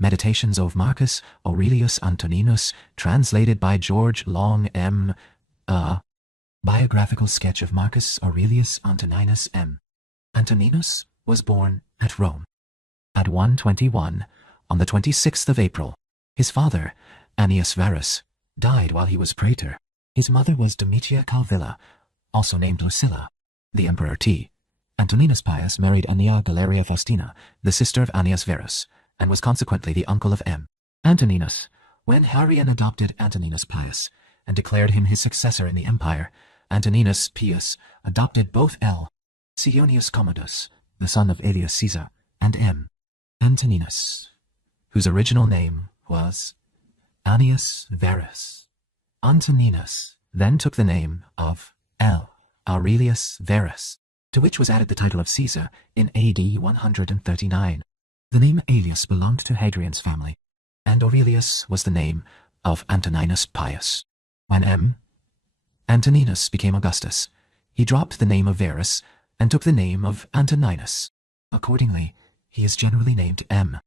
Meditations of Marcus Aurelius Antoninus, translated by George Long M. Biographical sketch of Marcus Aurelius Antoninus M. Antoninus was born at Rome at 121 on the 26th of April. His father, Annius Varus, died while he was praetor. His mother was Domitia Calvilla, also named Lucilla. The Emperor T. Antoninus Pius married Annia Galeria Faustina, the sister of Annius Varus, and was consequently the uncle of M. Antoninus. When Hadrian adopted Antoninus Pius and declared him his successor in the empire, Antoninus Pius adopted both L. Sionius Commodus, the son of Aelius Caesar, and M. Antoninus, whose original name was Annius Varus. Antoninus then took the name of L. Aurelius Varus, to which was added the title of Caesar in AD 139. The name Aelius belonged to Hadrian's family, and Aurelius was the name of Antoninus Pius. When M. Antoninus became Augustus, he dropped the name of Varus and took the name of Antoninus. Accordingly, he is generally named M.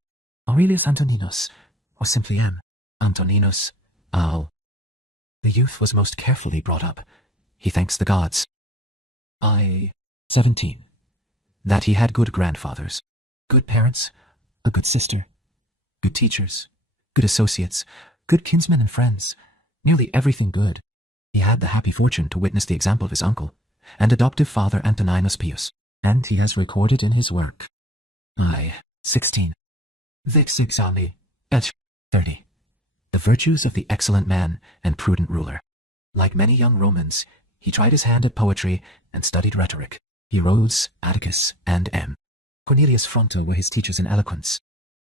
Aurelius Antoninus, or simply M. Antoninus, Al. The youth was most carefully brought up. He thanks the gods. 17. That he had good grandfathers, good parents, a good sister, good teachers, good associates, good kinsmen and friends, nearly everything good. He had the happy fortune to witness the example of his uncle and adoptive father Antoninus Pius, and he has recorded in his work. 16. Vix exami, et 30. The virtues of the excellent man and prudent ruler. Like many young Romans, he tried his hand at poetry and studied rhetoric. Herodes, Atticus, and M. Cornelius Fronto were his teachers in eloquence.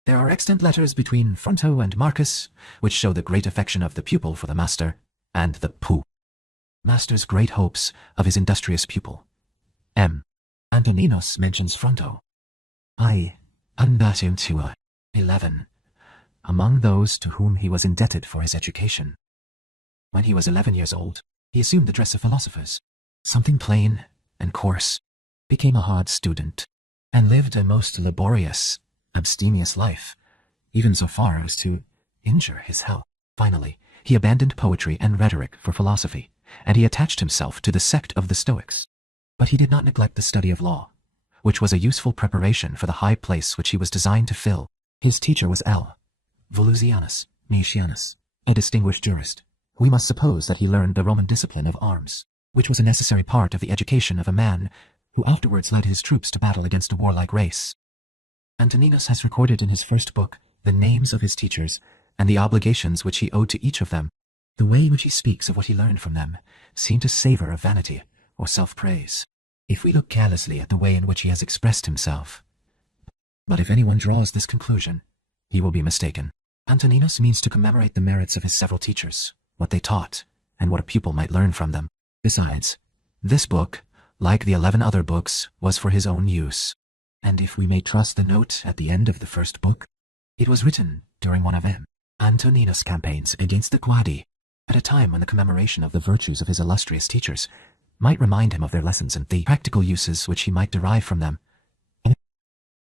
There are extant letters between Fronto and Marcus, which show the great affection of the pupil for the master, and the master's great hopes of his industrious pupil. M. Antoninus mentions Fronto. Undatum tua. 11. Among those to whom he was indebted for his education. When he was 11 years old, he assumed the dress of philosophers, something plain and coarse, became a hard student, and lived a most laborious, abstemious life, even so far as to injure his health. Finally, he abandoned poetry and rhetoric for philosophy, and he attached himself to the sect of the Stoics. But he did not neglect the study of law, which was a useful preparation for the high place which he was designed to fill. His teacher was L. Volusianus Maetianus, a distinguished jurist. We must suppose that he learned the Roman discipline of arms, which was a necessary part of the education of a man who afterwards led his troops to battle against a warlike race. Antoninus has recorded in his first book the names of his teachers and the obligations which he owed to each of them. The way in which he speaks of what he learned from them seemed to savor of vanity or self-praise, if we look carelessly at the way in which he has expressed himself. But if anyone draws this conclusion, he will be mistaken. Antoninus means to commemorate the merits of his several teachers, what they taught, and what a pupil might learn from them. Besides, this book, like the 11 other books, was for his own use. And if we may trust the note at the end of the first book, it was written during one of M. Antoninus' campaigns against the Quadi, at a time when the commemoration of the virtues of his illustrious teachers might remind him of their lessons and the practical uses which he might derive from them. And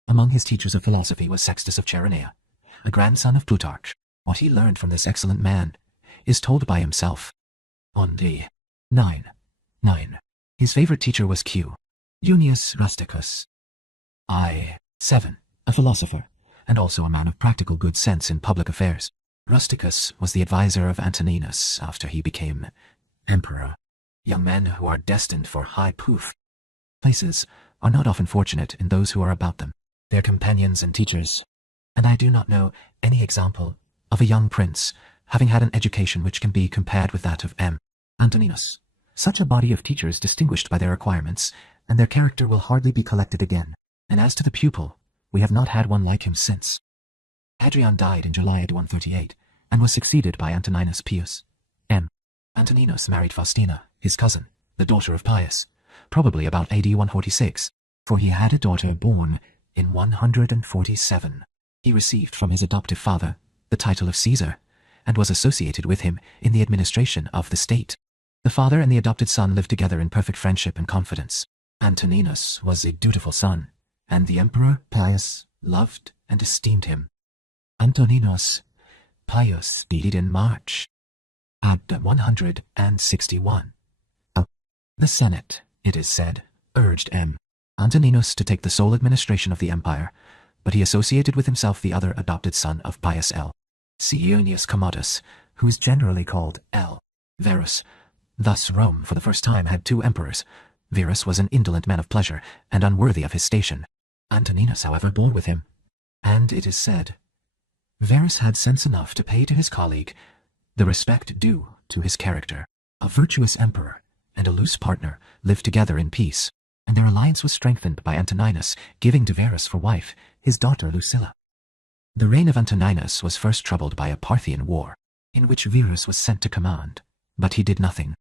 among his teachers of philosophy was Sextus of Chaeronea, a grandson of Plutarch. What he learned from this excellent man is told by himself. On the 9. His favorite teacher was Q. Junius Rusticus. 7. A philosopher, and also a man of practical good sense in public affairs. Rusticus was the advisor of Antoninus after he became emperor. Young men who are destined for high places are not often fortunate in those who are about them, their companions and teachers, and I do not know any example of a young prince having had an education which can be compared with that of M. Antoninus. Such a body of teachers distinguished by their acquirements, and their character will hardly be collected again. And as to the pupil, we have not had one like him since. Hadrian died in July at 138, and was succeeded by Antoninus Pius. M. Antoninus married Faustina, his cousin, the daughter of Pius, probably about AD 146, for he had a daughter born in 147. He received from his adoptive father the title of Caesar, and was associated with him in the administration of the state. The father and the adopted son lived together in perfect friendship and confidence. Antoninus was a dutiful son, and the Emperor Pius loved and esteemed him. Antoninus Pius died in March at 161. The Senate, it is said, urged Antoninus to take the sole administration of the empire, but he associated with himself the other adopted son of Pius L. Ceionius Commodus, who is generally called L. Verus. Thus Rome for the first time had two emperors. Verus was an indolent man of pleasure, and unworthy of his station. Antoninus, however, bore with him, and it is said, Verus had sense enough to pay to his colleague the respect due to his character. A virtuous emperor and a loose partner lived together in peace, and their alliance was strengthened by Antoninus giving to Verus for wife his daughter Lucilla. The reign of Antoninus was first troubled by a Parthian war, in which Verus was sent to command, but he did nothing,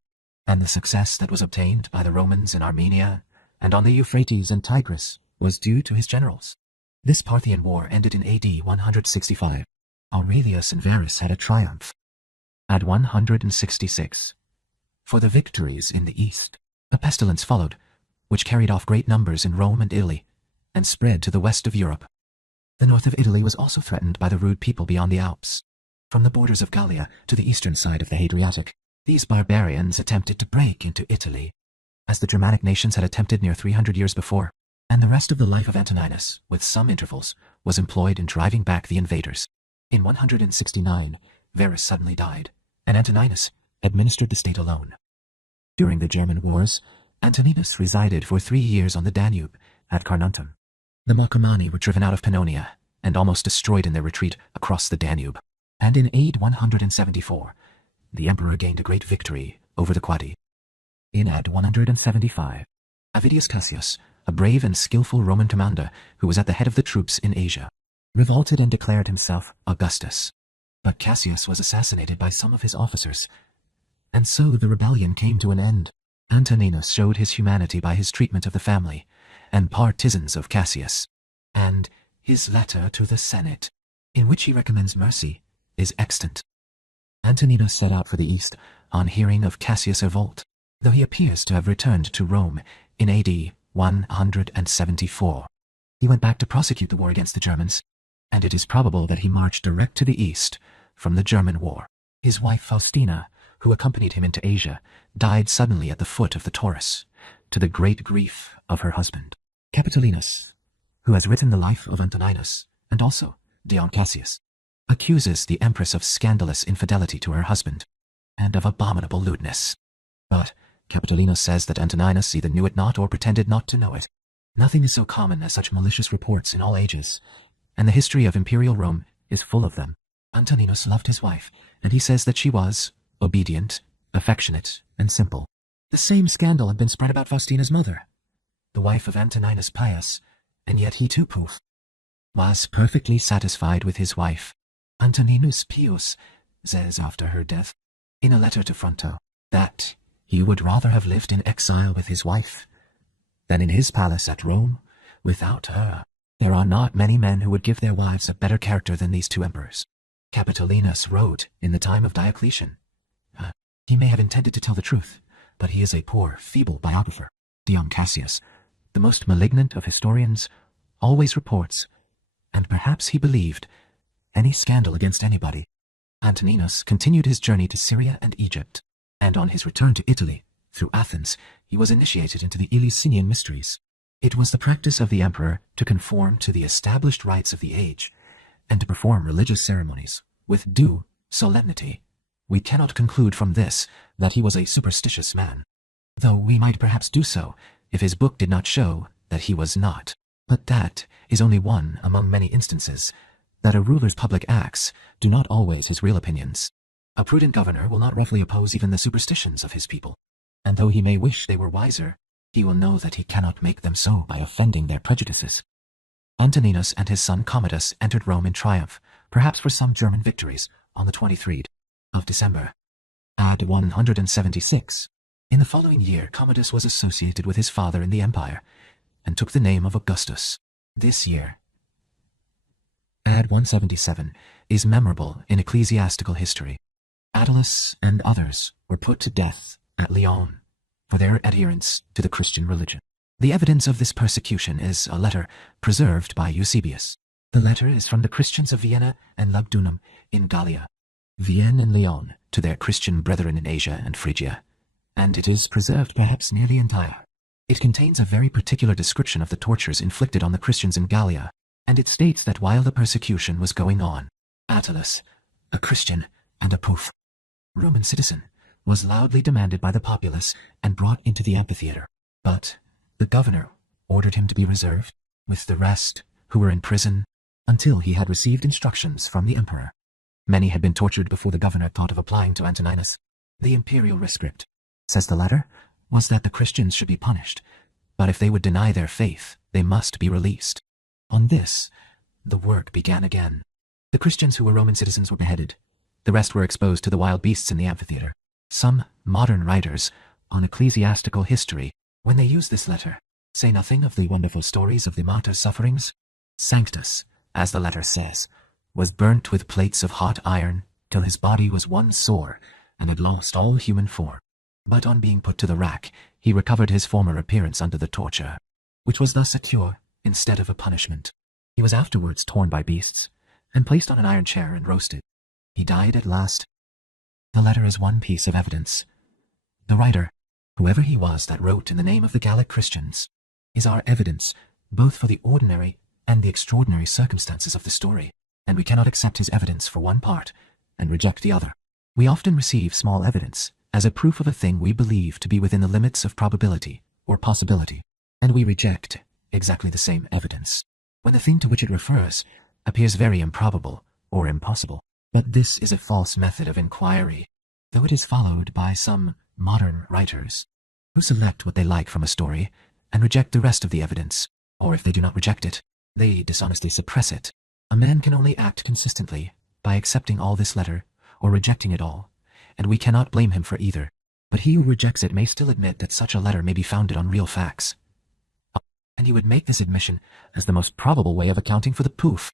and the success that was obtained by the Romans in Armenia and on the Euphrates and Tigris was due to his generals. This Parthian war ended in AD 165. Aurelius and Verus had a triumph. At 166, for the victories in the east, a pestilence followed, which carried off great numbers in Rome and Italy, and spread to the west of Europe. The north of Italy was also threatened by the rude people beyond the Alps. From the borders of Gallia to the eastern side of the Hadriatic, these barbarians attempted to break into Italy, as the Germanic nations had attempted near 300 years before, and the rest of the life of Antoninus, with some intervals, was employed in driving back the invaders. In 169, Verus suddenly died, and Antoninus administered the state alone. During the German wars, Antoninus resided for 3 years on the Danube at Carnuntum. The Marcomanni were driven out of Pannonia and almost destroyed in their retreat across the Danube. And in AD 174, the emperor gained a great victory over the Quadi. In AD 175, Avidius Cassius, a brave and skillful Roman commander who was at the head of the troops in Asia, revolted and declared himself Augustus. But Cassius was assassinated by some of his officers, and so the rebellion came to an end. Antoninus showed his humanity by his treatment of the family and partisans of Cassius, and his letter to the Senate, in which he recommends mercy, is extant. Antoninus set out for the east on hearing of Cassius' revolt, though he appears to have returned to Rome in AD 174. He went back to prosecute the war against the Germans, and it is probable that he marched direct to the east from the German war. His wife Faustina, who accompanied him into Asia, died suddenly at the foot of the Taurus, to the great grief of her husband. Capitolinus, who has written the life of Antoninus, and also Dion Cassius, accuses the empress of scandalous infidelity to her husband, and of abominable lewdness. But Capitolinus says that Antoninus either knew it not or pretended not to know it. Nothing is so common as such malicious reports in all ages, and the history of imperial Rome is full of them. Antoninus loved his wife, and he says that she was obedient, affectionate, and simple. The same scandal had been spread about Faustina's mother, the wife of Antoninus Pius, and yet he too, was perfectly satisfied with his wife. Antoninus Pius says after her death, in a letter to Fronto, that he would rather have lived in exile with his wife than in his palace at Rome without her. There are not many men who would give their wives a better character than these two emperors. Capitolinus wrote in the time of Diocletian. He may have intended to tell the truth, but he is a poor, feeble biographer. Dion Cassius, the most malignant of historians, always reports, and perhaps he believed, any scandal against anybody. Antoninus continued his journey to Syria and Egypt, and on his return to Italy, through Athens, he was initiated into the Eleusinian mysteries. It was the practice of the emperor to conform to the established rites of the age, and to perform religious ceremonies with due solemnity. We cannot conclude from this that he was a superstitious man, though we might perhaps do so if his book did not show that he was not. But that is only one among many instances that a ruler's public acts do not always his real opinions. A prudent governor will not roughly oppose even the superstitions of his people, and though he may wish they were wiser, he will know that he cannot make them so by offending their prejudices. Antoninus and his son Commodus entered Rome in triumph, perhaps for some German victories, on the 23rd of December, AD 176. In the following year, Commodus was associated with his father in the empire, and took the name of Augustus. This year, AD 177, is memorable in ecclesiastical history. Attalus and others were put to death at Lyon for their adherence to the Christian religion. The evidence of this persecution is a letter preserved by Eusebius. The letter is from the Christians of Vienna and Lugdunum in Gallia, Vienne and Lyon to their Christian brethren in Asia and Phrygia, and it is preserved perhaps nearly entire. It contains a very particular description of the tortures inflicted on the Christians in Gallia, and it states that while the persecution was going on, Attalus, a Christian and a Pope, Roman citizen, was loudly demanded by the populace and brought into the amphitheater. But the governor ordered him to be reserved, with the rest who were in prison, until he had received instructions from the emperor. Many had been tortured before the governor thought of applying to Antoninus. The imperial rescript, says the letter, was that the Christians should be punished, but if they would deny their faith, they must be released. On this, the work began again. The Christians who were Roman citizens were beheaded. The rest were exposed to the wild beasts in the amphitheater. Some modern writers on ecclesiastical history, when they use this letter, say nothing of the wonderful stories of the martyr's sufferings. Sanctus, as the letter says, was burnt with plates of hot iron till his body was one sore and had lost all human form. But on being put to the rack, he recovered his former appearance under the torture, which was thus a cure instead of a punishment. He was afterwards torn by beasts and placed on an iron chair and roasted. He died at last. The letter is one piece of evidence. The writer, whoever he was that wrote in the name of the Gallic Christians, is our evidence both for the ordinary and the extraordinary circumstances of the story, and we cannot accept his evidence for one part and reject the other. We often receive small evidence as a proof of a thing we believe to be within the limits of probability or possibility, and we reject exactly the same evidence when the thing to which it refers appears very improbable or impossible. But this is a false method of inquiry, though it is followed by some modern writers who select what they like from a story and reject the rest of the evidence, or if they do not reject it, they dishonestly suppress it. A man can only act consistently by accepting all this letter or rejecting it all, and we cannot blame him for either. But he who rejects it may still admit that such a letter may be founded on real facts, and he would make this admission as the most probable way of accounting for the proof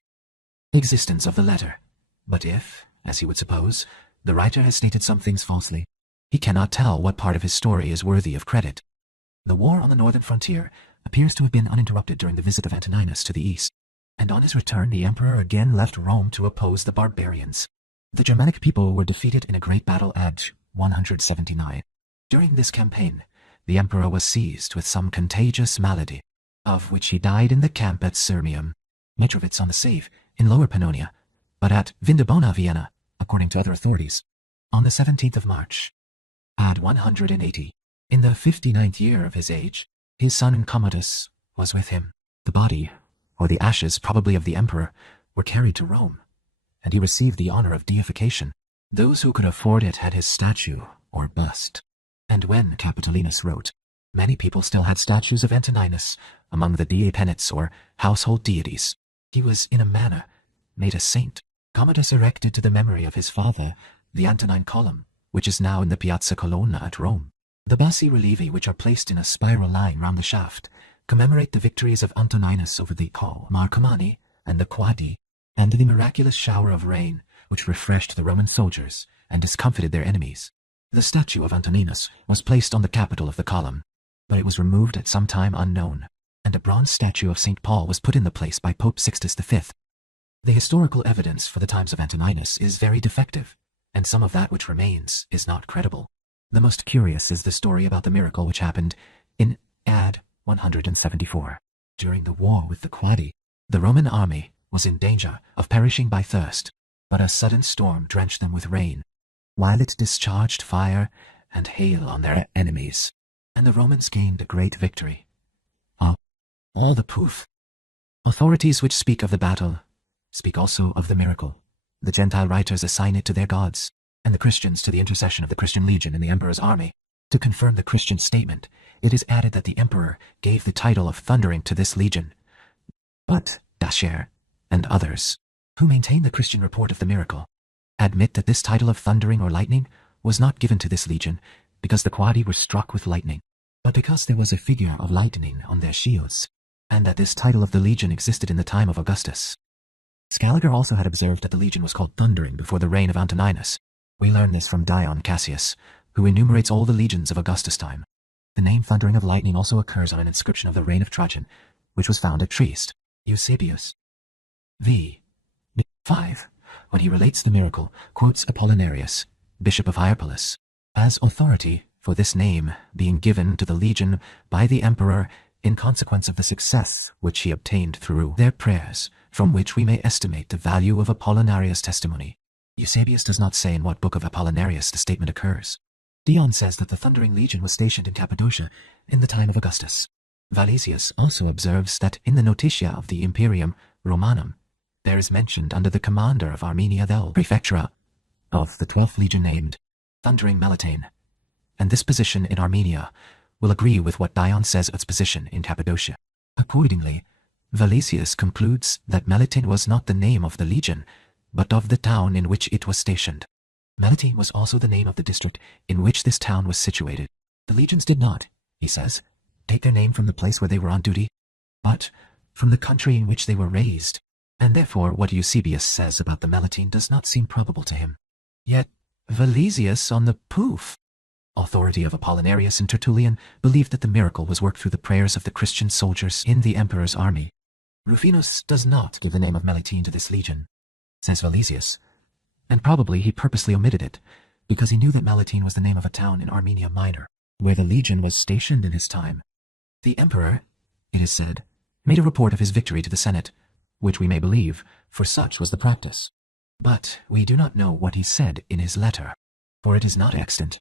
existence of the letter. But if, as he would suppose, the writer has stated some things falsely, he cannot tell what part of his story is worthy of credit. The war on the northern frontier appears to have been uninterrupted during the visit of Antoninus to the east, and on his return the emperor again left Rome to oppose the barbarians. The Germanic people were defeated in a great battle at 179. During this campaign, the emperor was seized with some contagious malady, of which he died in the camp at Sirmium, Mitrovitz on the Save, in Lower Pannonia, but at Vindobona, Vienna, according to other authorities, on the 17th of March, at 180. In the 59th year of his age, his son Commodus was with him. The body, or the ashes probably of the emperor, were carried to Rome, and he received the honor of deification. Those who could afford it had his statue or bust. And when Capitolinus wrote, many people still had statues of Antoninus among the diei penates or household deities. He was, in a manner, made a saint. Commodus erected to the memory of his father the Antonine column, which is now in the Piazza Colonna at Rome. The bassi relievi, which are placed in a spiral line round the shaft, commemorate the victories of Antoninus over the Marcomanni and the Quadi, and the miraculous shower of rain which refreshed the Roman soldiers and discomfited their enemies. The statue of Antoninus was placed on the capital of the column, but it was removed at some time unknown, and a bronze statue of St. Paul was put in the place by Pope Sixtus V. The historical evidence for the times of Antoninus is very defective, and some of that which remains is not credible. The most curious is the story about the miracle which happened in AD 174. During the war with the Quadi, the Roman army was in danger of perishing by thirst, but a sudden storm drenched them with rain, while it discharged fire and hail on their enemies, and the Romans gained a great victory. All the proof. Authorities which speak of the battle speak also of the miracle. The Gentile writers assign it to their gods, and the Christians to the intercession of the Christian legion in the emperor's army. To confirm the Christian statement, it is added that the emperor gave the title of thundering to this legion. But Dacher and others, who maintain the Christian report of the miracle, admit that this title of thundering or lightning was not given to this legion because the Quadi were struck with lightning, but because there was a figure of lightning on their shields, and that this title of the legion existed in the time of Augustus. Scaliger also had observed that the legion was called thundering before the reign of Antoninus. We learn this from Dion Cassius, who enumerates all the legions of Augustus' time. The name thundering of lightning also occurs on an inscription of the reign of Trajan, which was found at Trieste. Eusebius v. 5, when he relates the miracle, quotes Apollinarius, bishop of Hierapolis, as authority for this name being given to the legion by the emperor in consequence of the success which he obtained through their prayers, from which we may estimate the value of Apollinarius' testimony. Eusebius does not say in what book of Apollinarius the statement occurs. Dion says that the Thundering Legion was stationed in Cappadocia in the time of Augustus. Valesius also observes that in the Notitia of the Imperium Romanum, there is mentioned under the commander of Armenia the prefectura of the 12th legion named Thundering Melitene, and this position in Armenia will agree with what Dion says of its position in Cappadocia. Accordingly, Valesius concludes that Melitene was not the name of the legion, but of the town in which it was stationed. Melitene was also the name of the district in which this town was situated. The legions did not, he says, take their name from the place where they were on duty, but from the country in which they were raised, and therefore what Eusebius says about the Melitene does not seem probable to him. Yet Valesius, on the proof authority of Apollinarius and Tertullian, believed that the miracle was worked through the prayers of the Christian soldiers in the emperor's army. Rufinus does not give the name of Melitene to this legion, says Valesius, and probably he purposely omitted it, because he knew that Melitene was the name of a town in Armenia Minor, where the legion was stationed in his time. The emperor, it is said, made a report of his victory to the Senate, which we may believe, for such was the practice. But we do not know what he said in his letter, for it is not extant.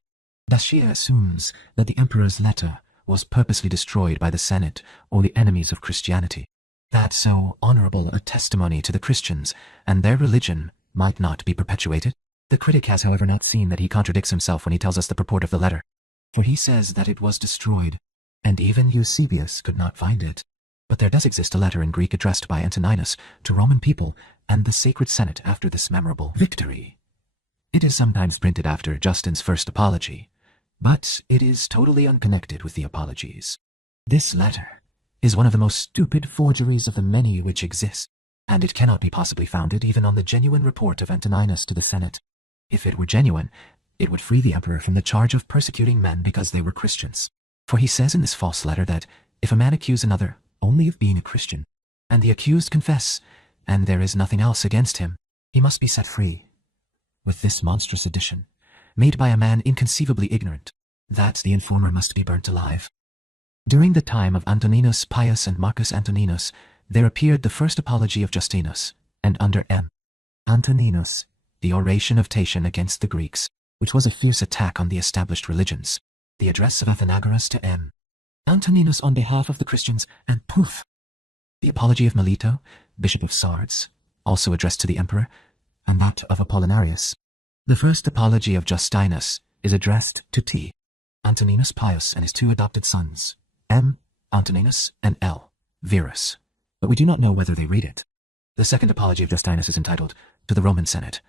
Dacier assumes that the emperor's letter was purposely destroyed by the Senate or the enemies of Christianity, that so honorable a testimony to the Christians and their religion might not be perpetuated. The critic has, however, not seen that he contradicts himself when he tells us the purport of the letter, for he says that it was destroyed, and even Eusebius could not find it. But there does exist a letter in Greek addressed by Antoninus to Roman people and the Sacred Senate after this memorable victory. It is sometimes printed after Justin's first apology, but it is totally unconnected with the apologies. This letter is one of the most stupid forgeries of the many which exist, and it cannot be possibly founded even on the genuine report of Antoninus to the Senate. If it were genuine, it would free the emperor from the charge of persecuting men because they were Christians. For he says in this false letter that if a man accuse another only of being a Christian, and the accused confess, and there is nothing else against him, he must be set free. With this monstrous addition, made by a man inconceivably ignorant, that the informer must be burnt alive. During the time of Antoninus Pius and Marcus Antoninus, there appeared the first apology of Justinus, and under M. Antoninus, the oration of Tatian against the Greeks, which was a fierce attack on the established religions, the address of Athenagoras to M. Antoninus on behalf of the Christians, and poof! The apology of Melito, bishop of Sardes, also addressed to the emperor, and that of Apollinarius. The first apology of Justinus is addressed to T. Antoninus Pius and his two adopted sons, M. Antoninus and L. Verus, but we do not know whether they read it. The second apology of Justinus is entitled To the Roman Senate,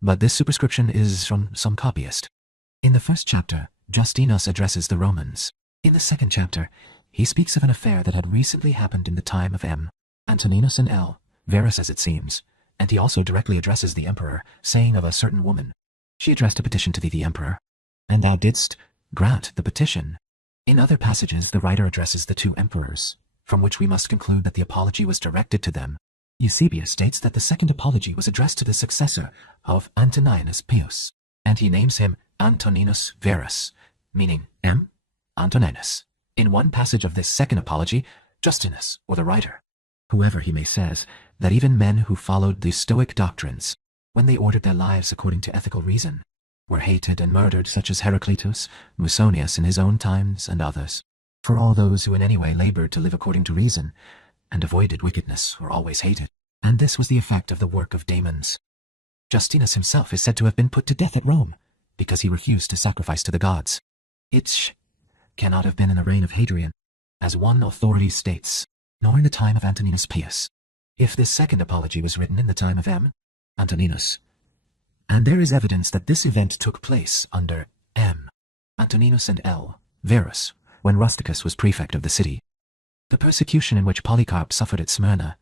but this superscription is from some copyist. In the first chapter, Justinus addresses the Romans. In the second chapter, he speaks of an affair that had recently happened in the time of M. Antoninus and L. Verus, as it seems, and he also directly addresses the emperor, saying of a certain woman, She addressed a petition to thee, the emperor, and thou didst grant the petition. In other passages, the writer addresses the two emperors, from which we must conclude that the apology was directed to them. Eusebius states that the second apology was addressed to the successor of Antoninus Pius, and he names him Antoninus Verus, meaning M. Antoninus. In one passage of this second apology, Justinus, or the writer, whoever he may, says that even men who followed the Stoic doctrines, when they ordered their lives according to ethical reason, were hated and murdered, such as Heraclitus, Musonius in his own times, and others. For all those who in any way labored to live according to reason, and avoided wickedness, were always hated, and this was the effect of the work of daemons. Justinus himself is said to have been put to death at Rome, because he refused to sacrifice to the gods. It cannot have been in the reign of Hadrian, as one authority states, nor in the time of Antoninus Pius. If this second apology was written in the time of M. Antoninus, and there is evidence that this event took place under M. Antoninus and L. Verus, when Rusticus was prefect of the city. The persecution in which Polycarp suffered at Smyrna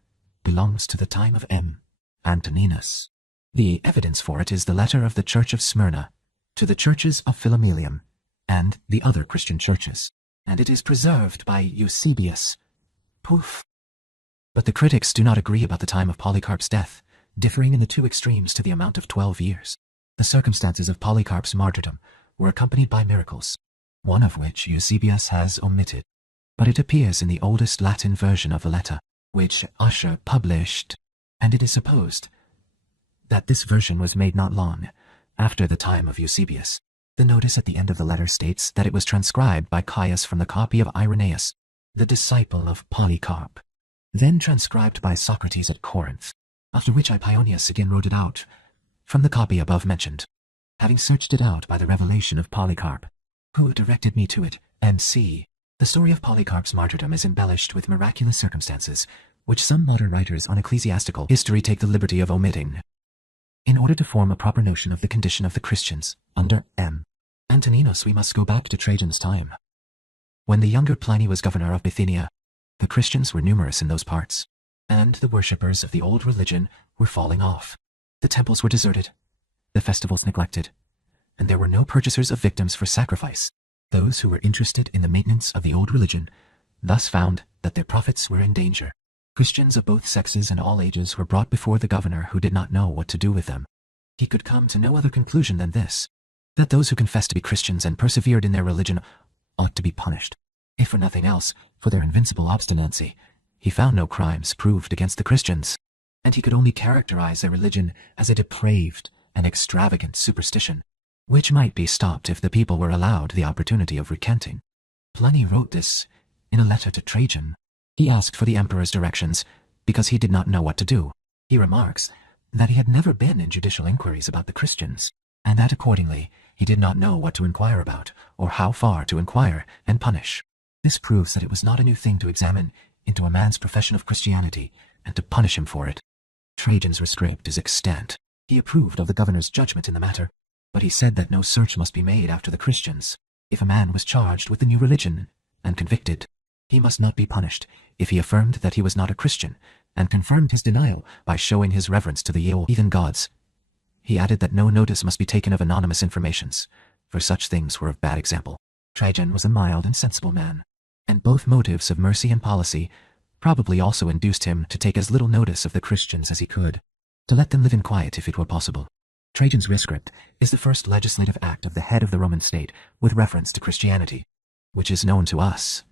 belongs to the time of M. Antoninus. The evidence for it is the letter of the Church of Smyrna to the churches of Philomelium and the other Christian churches, and it is preserved by Eusebius. Poof! But the critics do not agree about the time of Polycarp's death, differing in the two extremes to the amount of 12 years. The circumstances of Polycarp's martyrdom were accompanied by miracles, one of which Eusebius has omitted, but it appears in the oldest Latin version of the letter, which Ussher published, and it is supposed that this version was made not long after the time of Eusebius. The notice at the end of the letter states that it was transcribed by Caius from the copy of Irenaeus, the disciple of Polycarp, then transcribed by Socrates at Corinth, after which Ipaeonius again wrote it out from the copy above mentioned, having searched it out by the revelation of Polycarp, who directed me to it, and see. The story of Polycarp's martyrdom is embellished with miraculous circumstances, which some modern writers on ecclesiastical history take the liberty of omitting, in order to form a proper notion of the condition of the Christians under M. Antoninus. We must go back to Trajan's time. When the younger Pliny was governor of Bithynia, the Christians were numerous in those parts, and the worshippers of the old religion were falling off. The temples were deserted, the festivals neglected, and there were no purchasers of victims for sacrifice. Those who were interested in the maintenance of the old religion thus found that their profits were in danger. Christians of both sexes and all ages were brought before the governor, who did not know what to do with them. He could come to no other conclusion than this, that those who confessed to be Christians and persevered in their religion ought to be punished, if for nothing else, for their invincible obstinacy. He found no crimes proved against the Christians, and he could only characterize their religion as a depraved and extravagant superstition, which might be stopped if the people were allowed the opportunity of recanting. Pliny wrote this in a letter to Trajan. He asked for the emperor's directions because he did not know what to do. He remarks that he had never been in judicial inquiries about the Christians, and that accordingly he did not know what to inquire about, or how far to inquire and punish. This proves that it was not a new thing to examine into a man's profession of Christianity and to punish him for it. Trajan's rescript is extant. He approved of the governor's judgment in the matter, but he said that no search must be made after the Christians. If a man was charged with the new religion and convicted, he must not be punished if he affirmed that he was not a Christian, and confirmed his denial by showing his reverence to the heathen gods. He added that no notice must be taken of anonymous informations, for such things were of bad example. Trajan was a mild and sensible man, and both motives of mercy and policy probably also induced him to take as little notice of the Christians as he could, to let them live in quiet if it were possible. Trajan's rescript is the first legislative act of the head of the Roman state with reference to Christianity, which is known to us.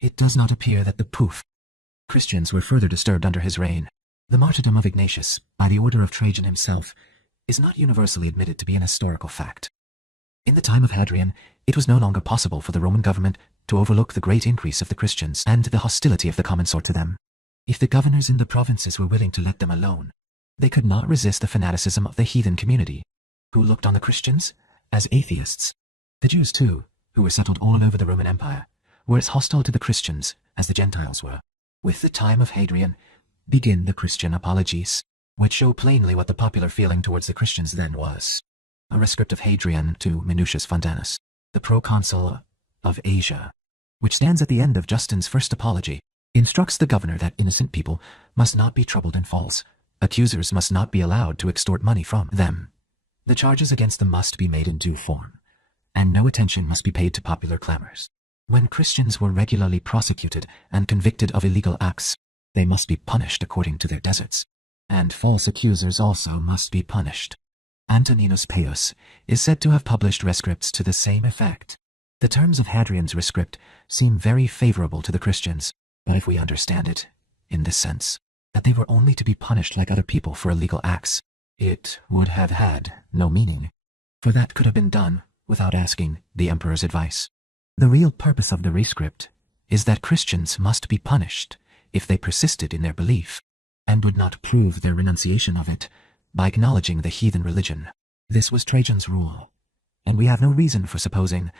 It does not appear that the Christians were further disturbed under his reign. The martyrdom of Ignatius, by the order of Trajan himself, is not universally admitted to be an historical fact. In the time of Hadrian, it was no longer possible for the Roman government to overlook the great increase of the Christians and the hostility of the common sort to them. If the governors in the provinces were willing to let them alone, they could not resist the fanaticism of the heathen community, who looked on the Christians as atheists. The Jews, too, who were settled all over the Roman Empire, were as hostile to the Christians as the Gentiles were. With the time of Hadrian begin the Christian apologies, which show plainly what the popular feeling towards the Christians then was. A rescript of Hadrian to Minucius Fontanus, the proconsul of Asia, which stands at the end of Justin's first apology, instructs the governor that innocent people must not be troubled in false. Accusers must not be allowed to extort money from them. The charges against them must be made in due form, and no attention must be paid to popular clamors. When Christians were regularly prosecuted and convicted of illegal acts, they must be punished according to their deserts, and false accusers also must be punished. Antoninus Pius is said to have published rescripts to the same effect. The terms of Hadrian's rescript seem very favorable to the Christians, but if we understand it in this sense, that they were only to be punished like other people for illegal acts, it would have had no meaning, for that could have been done without asking the emperor's advice. The real purpose of the rescript is that Christians must be punished if they persisted in their belief, and would not prove their renunciation of it by acknowledging the heathen religion. This was Trajan's rule, and we have no reason for supposing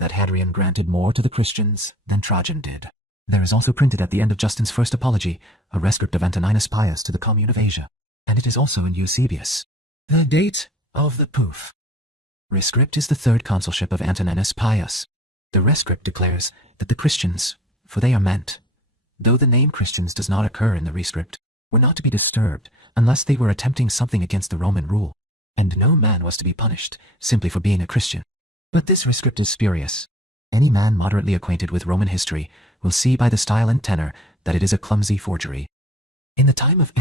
that Hadrian granted more to the Christians than Trajan did. There is also printed at the end of Justin's first apology a rescript of Antoninus Pius to the commune of Asia, and it is also in Eusebius. The date of the rescript is the third consulship of Antoninus Pius. The rescript declares that the Christians, for they are meant, though the name Christians does not occur in the rescript, were not to be disturbed unless they were attempting something against the Roman rule, and no man was to be punished simply for being a Christian. But this rescript is spurious, Any man moderately acquainted with Roman history will see by the style and tenor that it is a clumsy forgery. In the time of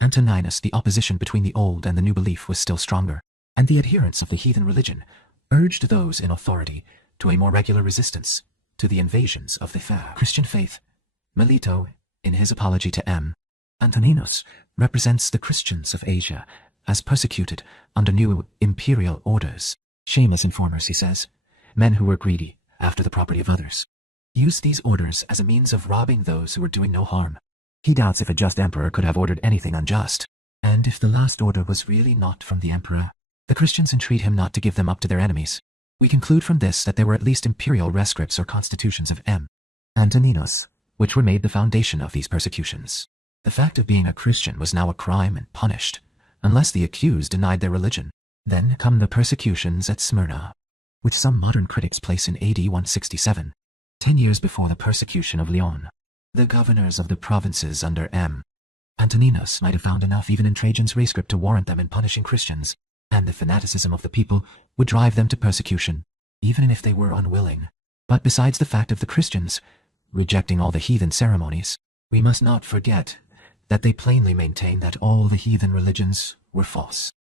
Antoninus, the opposition between the old and the new belief was still stronger, and the adherents of the heathen religion urged those in authority to a more regular resistance to the invasions of the fair Christian faith. Melito, in his apology to Antoninus, represents the Christians of Asia as persecuted under new imperial orders. Shameless informers, he says, men who were greedy after the property of others, used these orders as a means of robbing those who were doing no harm. He doubts if a just emperor could have ordered anything unjust, and if the last order was really not from the emperor, the Christians entreat him not to give them up to their enemies. We conclude from this that there were at least imperial rescripts or constitutions of Antoninus, which were made the foundation of these persecutions. The fact of being a Christian was now a crime and punished, unless the accused denied their religion. Then come the persecutions at Smyrna, which some modern critics place in AD 167, 10 years before the persecution of Lyon. The governors of the provinces under Antoninus might have found enough even in Trajan's rescript to warrant them in punishing Christians, and the fanaticism of the people would drive them to persecution, even if they were unwilling. But besides the fact of the Christians rejecting all the heathen ceremonies, we must not forget that they plainly maintained that all the heathen religions were false.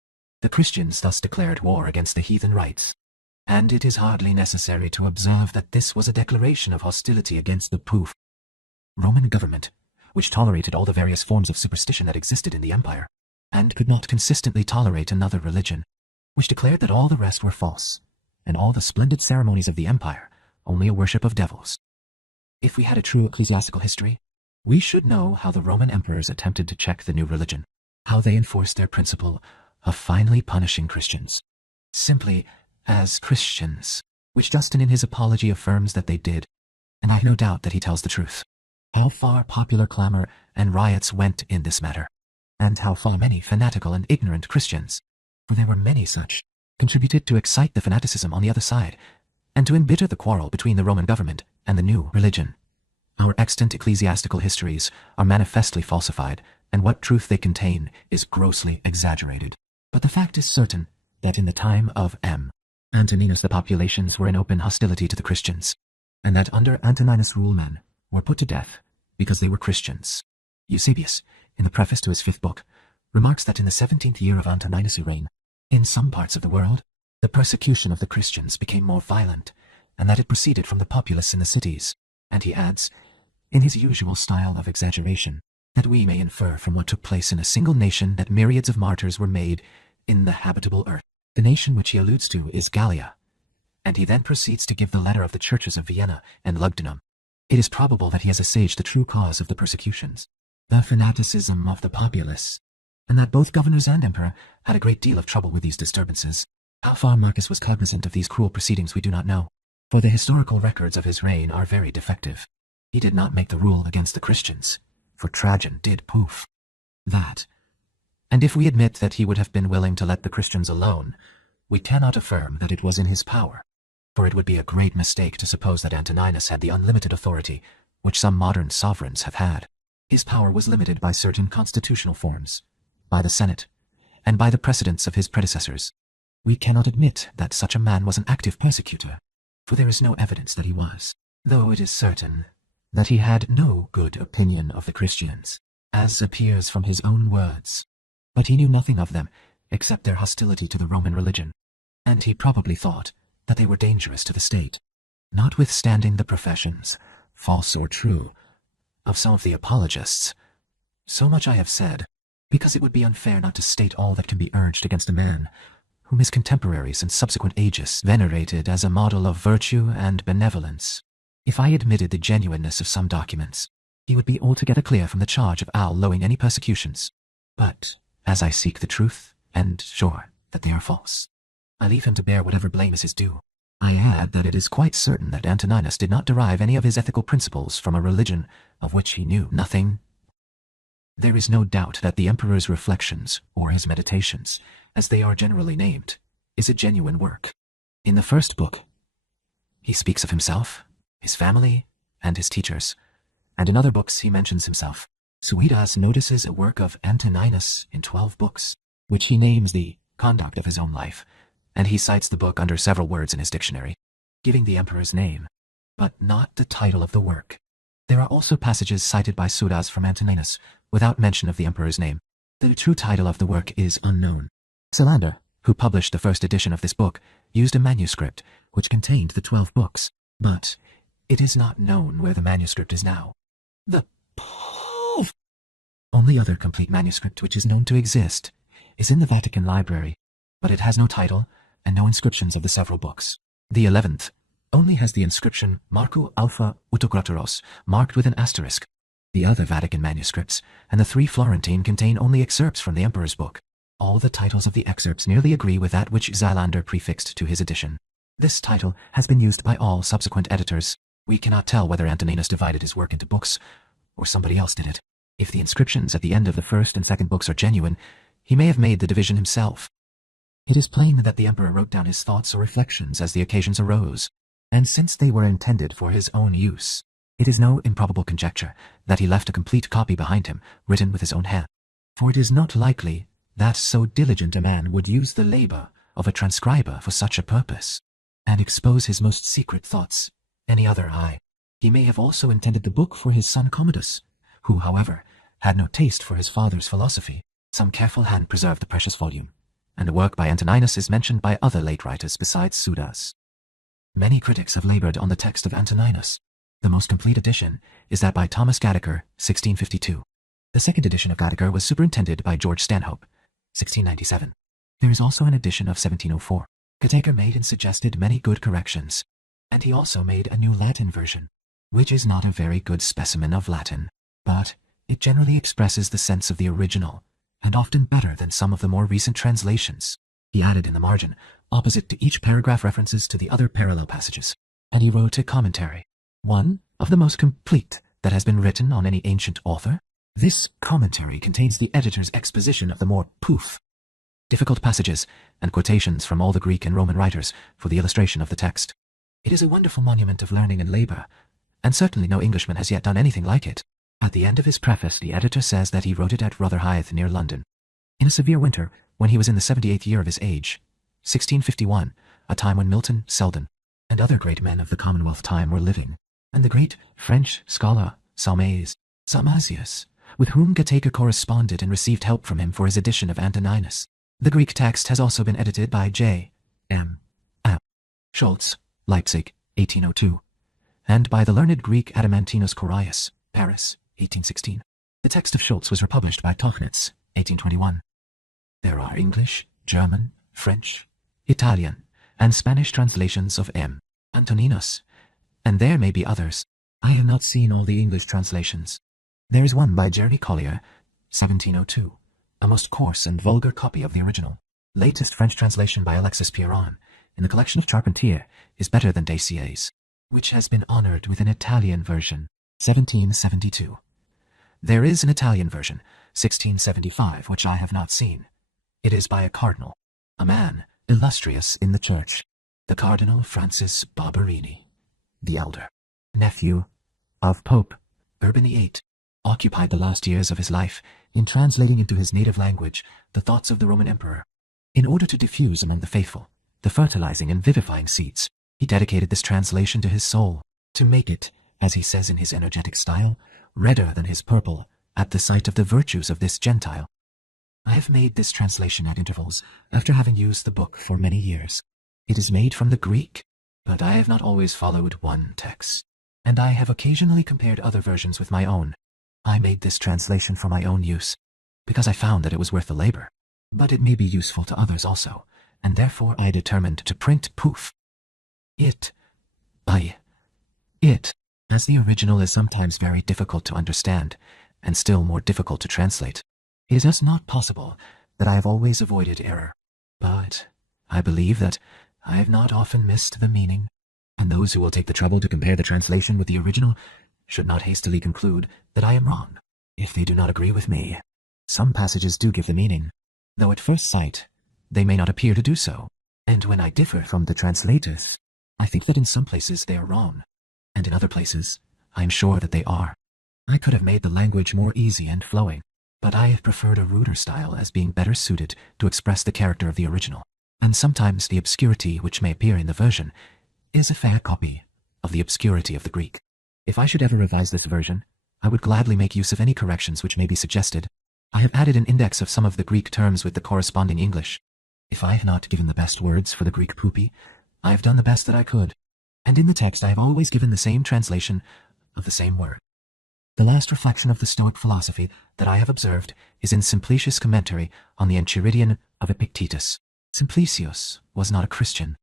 The Christians thus declared war against the heathen rites, and it is hardly necessary to observe that this was a declaration of hostility against the Roman government, which tolerated all the various forms of superstition that existed in the empire, and could not consistently tolerate another religion, which declared that all the rest were false, and all the splendid ceremonies of the empire only a worship of devils. If we had a true ecclesiastical history, we should know how the Roman emperors attempted to check the new religion, how they enforced their principle of finally punishing Christians, simply as Christians, which Justin in his apology affirms that they did, and I have no doubt that he tells the truth. How far popular clamor and riots went in this matter, and how far many fanatical and ignorant Christians, for there were many such, contributed to excite the fanaticism on the other side, and to embitter the quarrel between the Roman government and the new religion. Our extant ecclesiastical histories are manifestly falsified, and what truth they contain is grossly exaggerated. But the fact is certain that in the time of Antoninus the populations were in open hostility to the Christians, and that under Antoninus' rule men were put to death because they were Christians. Eusebius, in the preface to his 5th book, remarks that in the 17th year of Antoninus' reign, in some parts of the world, the persecution of the Christians became more violent, and that it proceeded from the populace in the cities. And he adds, in his usual style of exaggeration, that we may infer from what took place in a single nation that myriads of martyrs were made in the habitable earth. The nation which he alludes to is Gallia, and he then proceeds to give the letter of the churches of Vienna and Lugdunum. It is probable that he has assaged the true cause of the persecutions, the fanaticism of the populace, and that both governors and emperor had a great deal of trouble with these disturbances. How far Marcus was cognizant of these cruel proceedings we do not know, for the historical records of his reign are very defective. He did not make the rule against the Christians, for Trajan did proof that. And if we admit that he would have been willing to let the Christians alone, we cannot affirm that it was in his power, for it would be a great mistake to suppose that Antoninus had the unlimited authority which some modern sovereigns have had. His power was limited by certain constitutional forms, by the Senate, and by the precedents of his predecessors. We cannot admit that such a man was an active persecutor, for there is no evidence that he was, though it is certain that he had no good opinion of the Christians, as appears from his own words. But he knew nothing of them except their hostility to the Roman religion, and he probably thought that they were dangerous to the state. Notwithstanding the professions, false or true, of some of the apologists, so much I have said, because it would be unfair not to state all that can be urged against a man whom his contemporaries and subsequent ages venerated as a model of virtue and benevolence. If I admitted the genuineness of some documents, he would be altogether clear from the charge of allowing any persecutions. But as I seek the truth, and sure that they are false, I leave him to bear whatever blame is his due. I add that it is quite certain that Antoninus did not derive any of his ethical principles from a religion of which he knew nothing. There is no doubt that the emperor's reflections, or his meditations, as they are generally named, is a genuine work. In the 1st book, he speaks of himself, his family, and his teachers, and in other books he mentions himself. Suidas notices a work of Antoninus in 12 books, which he names the Conduct of his Own Life, and he cites the book under several words in his dictionary, giving the emperor's name. but not the title of the work. There are also passages cited by Sudas from Antoninus, without mention of the emperor's name. The true title of the work is unknown. Solander, who published the first edition of this book, used a manuscript which contained the 12 books, but it is not known where the manuscript is now. The only other complete manuscript which is known to exist is in the Vatican Library, but it has no title and no inscriptions of the several books. The 11th only has the inscription Marcu Alpha Autocrateros, marked with an asterisk. The other Vatican manuscripts and the 3 Florentine contain only excerpts from the emperor's book. All the titles of the excerpts nearly agree with that which Xylander prefixed to his edition. This title has been used by all subsequent editors. We cannot tell whether Antoninus divided his work into books, or somebody else did it. If the inscriptions at the end of the first and second books are genuine, he may have made the division himself. It is plain that the emperor wrote down his thoughts or reflections as the occasions arose, and since they were intended for his own use, it is no improbable conjecture that he left a complete copy behind him, written with his own hand. For it is not likely that so diligent a man would use the labor of a transcriber for such a purpose, and expose his most secret thoughts any other eye. He may have also intended the book for his son Commodus, who, however, had no taste for his father's philosophy. Some careful hand preserved the precious volume, and a work by Antoninus is mentioned by other late writers besides Sudas. Many critics have labored on the text of Antoninus. The most complete edition is that by Thomas Gattaker, 1652. The second edition of Gattaker was superintended by George Stanhope, 1697. There is also an edition of 1704. Gattaker made and suggested many good corrections, and he also made a new Latin version, which is not a very good specimen of Latin, but it generally expresses the sense of the original, and often better than some of the more recent translations. He added in the margin, opposite to each paragraph, references to the other parallel passages, and he wrote a commentary, one of the most complete that has been written on any ancient author. This commentary contains the editor's exposition of the more difficult passages and quotations from all the Greek and Roman writers for the illustration of the text. It is a wonderful monument of learning and labor, and certainly no Englishman has yet done anything like it. At the end of his preface, the editor says that he wrote it at Rotherhithe near London, in a severe winter, when he was in the 78th year of his age, 1651, a time when Milton, Selden, and other great men of the Commonwealth time were living, and the great French scholar Salmasius, with whom Gattaker corresponded and received help from him for his edition of Antoninus. The Greek text has also been edited by J. M. Schultz, Leipzig, 1802, and by the learned Greek Adamantinos Corias, Paris, 1816. The text of Schultz was republished by Tauchnitz, 1821. There are English, German, French, Italian, and Spanish translations of M. Antoninus, and there may be others. I have not seen all the English translations. There is one by Jerry Collier, 1702, a most coarse and vulgar copy of the original. Latest French translation by Alexis Pierron, in the collection of Charpentier, is better than Dacier's, which has been honored with an Italian version, 1772. There is an Italian version, 1675, which I have not seen. It is by a cardinal, a man illustrious in the church, the Cardinal Francis Barberini, the elder, nephew of Pope Urban VIII, occupied the last years of his life in translating into his native language the thoughts of the Roman emperor. In order to diffuse among the faithful the fertilizing and vivifying seeds, he dedicated this translation to his soul, to make it, as he says in his energetic style, redder than his purple at the sight of the virtues of this Gentile. I have made this translation at intervals, after having used the book for many years. It is made from the Greek, but I have not always followed one text, and I have occasionally compared other versions with my own. I made this translation for my own use, because I found that it was worth the labor, but it may be useful to others also, and therefore I determined to print it, as the original is sometimes very difficult to understand, and still more difficult to translate. It is thus not possible that I have always avoided error, but I believe that I have not often missed the meaning, and those who will take the trouble to compare the translation with the original should not hastily conclude that I am wrong, if they do not agree with me. Some passages do give the meaning, though at first sight they may not appear to do so, and when I differ from the translators, I think that in some places they are wrong, and in other places I am sure that they are. I could have made the language more easy and flowing, but I have preferred a ruder style as being better suited to express the character of the original, and sometimes the obscurity which may appear in the version is a fair copy of the obscurity of the Greek. If I should ever revise this version, I would gladly make use of any corrections which may be suggested. I have added an index of some of the Greek terms with the corresponding English. If I have not given the best words for the Greek poopy, I have done the best that I could. And in the text I have always given the same translation of the same word. The last reflection of the Stoic philosophy that I have observed is in Simplicius' commentary on the Enchiridion of Epictetus. Simplicius was not a Christian,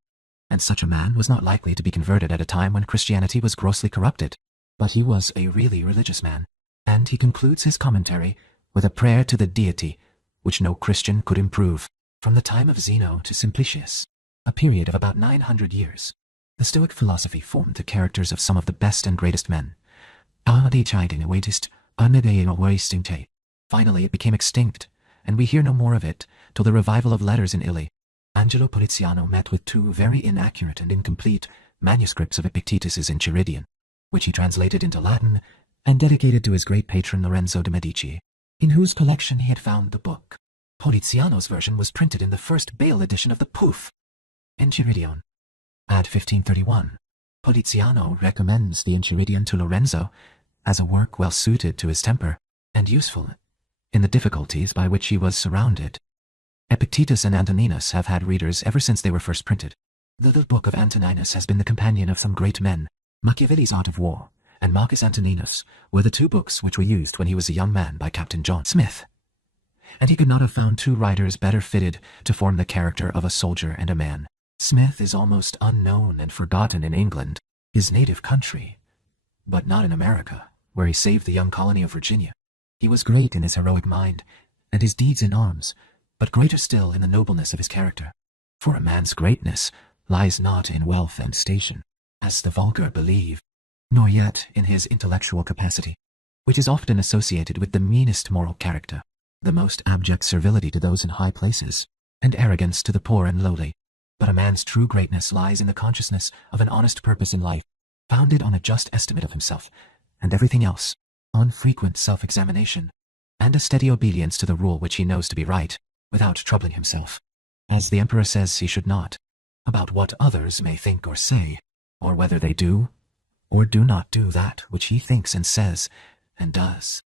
and such a man was not likely to be converted at a time when Christianity was grossly corrupted. But he was a really religious man, and he concludes his commentary with a prayer to the deity which no Christian could improve. From the time of Zeno to Simplicius, a period of about 900 years, the Stoic philosophy formed the characters of some of the best and greatest men. Finally, it became extinct, and we hear no more of it till the revival of letters in Italy. Angelo Poliziano met with two very inaccurate and incomplete manuscripts of Epictetus's Enchiridion, which he translated into Latin and dedicated to his great patron Lorenzo de' Medici, in whose collection he had found the book. Poliziano's version was printed in the first Bale edition of the Poof Enchiridion. At 1531, Poliziano recommends the Enchiridion to Lorenzo as a work well suited to his temper and useful in the difficulties by which he was surrounded. Epictetus and Antoninus have had readers ever since they were first printed. The book of Antoninus has been the companion of some great men. Machiavelli's Art of War and Marcus Antoninus were the two books which were used when he was a young man by Captain John Smith, and he could not have found two writers better fitted to form the character of a soldier and a man. Smith is almost unknown and forgotten in England, his native country, but not in America, where he saved the young colony of Virginia. He was great in his heroic mind and his deeds in arms, but greater still in the nobleness of his character. For a man's greatness lies not in wealth and station, as the vulgar believe, nor yet in his intellectual capacity, which is often associated with the meanest moral character, the most abject servility to those in high places, and arrogance to the poor and lowly. But a man's true greatness lies in the consciousness of an honest purpose in life, founded on a just estimate of himself and everything else, on frequent self-examination, and a steady obedience to the rule which he knows to be right, without troubling himself, as the emperor says he should not, about what others may think or say, or whether they do or do not do that which he thinks and says and does.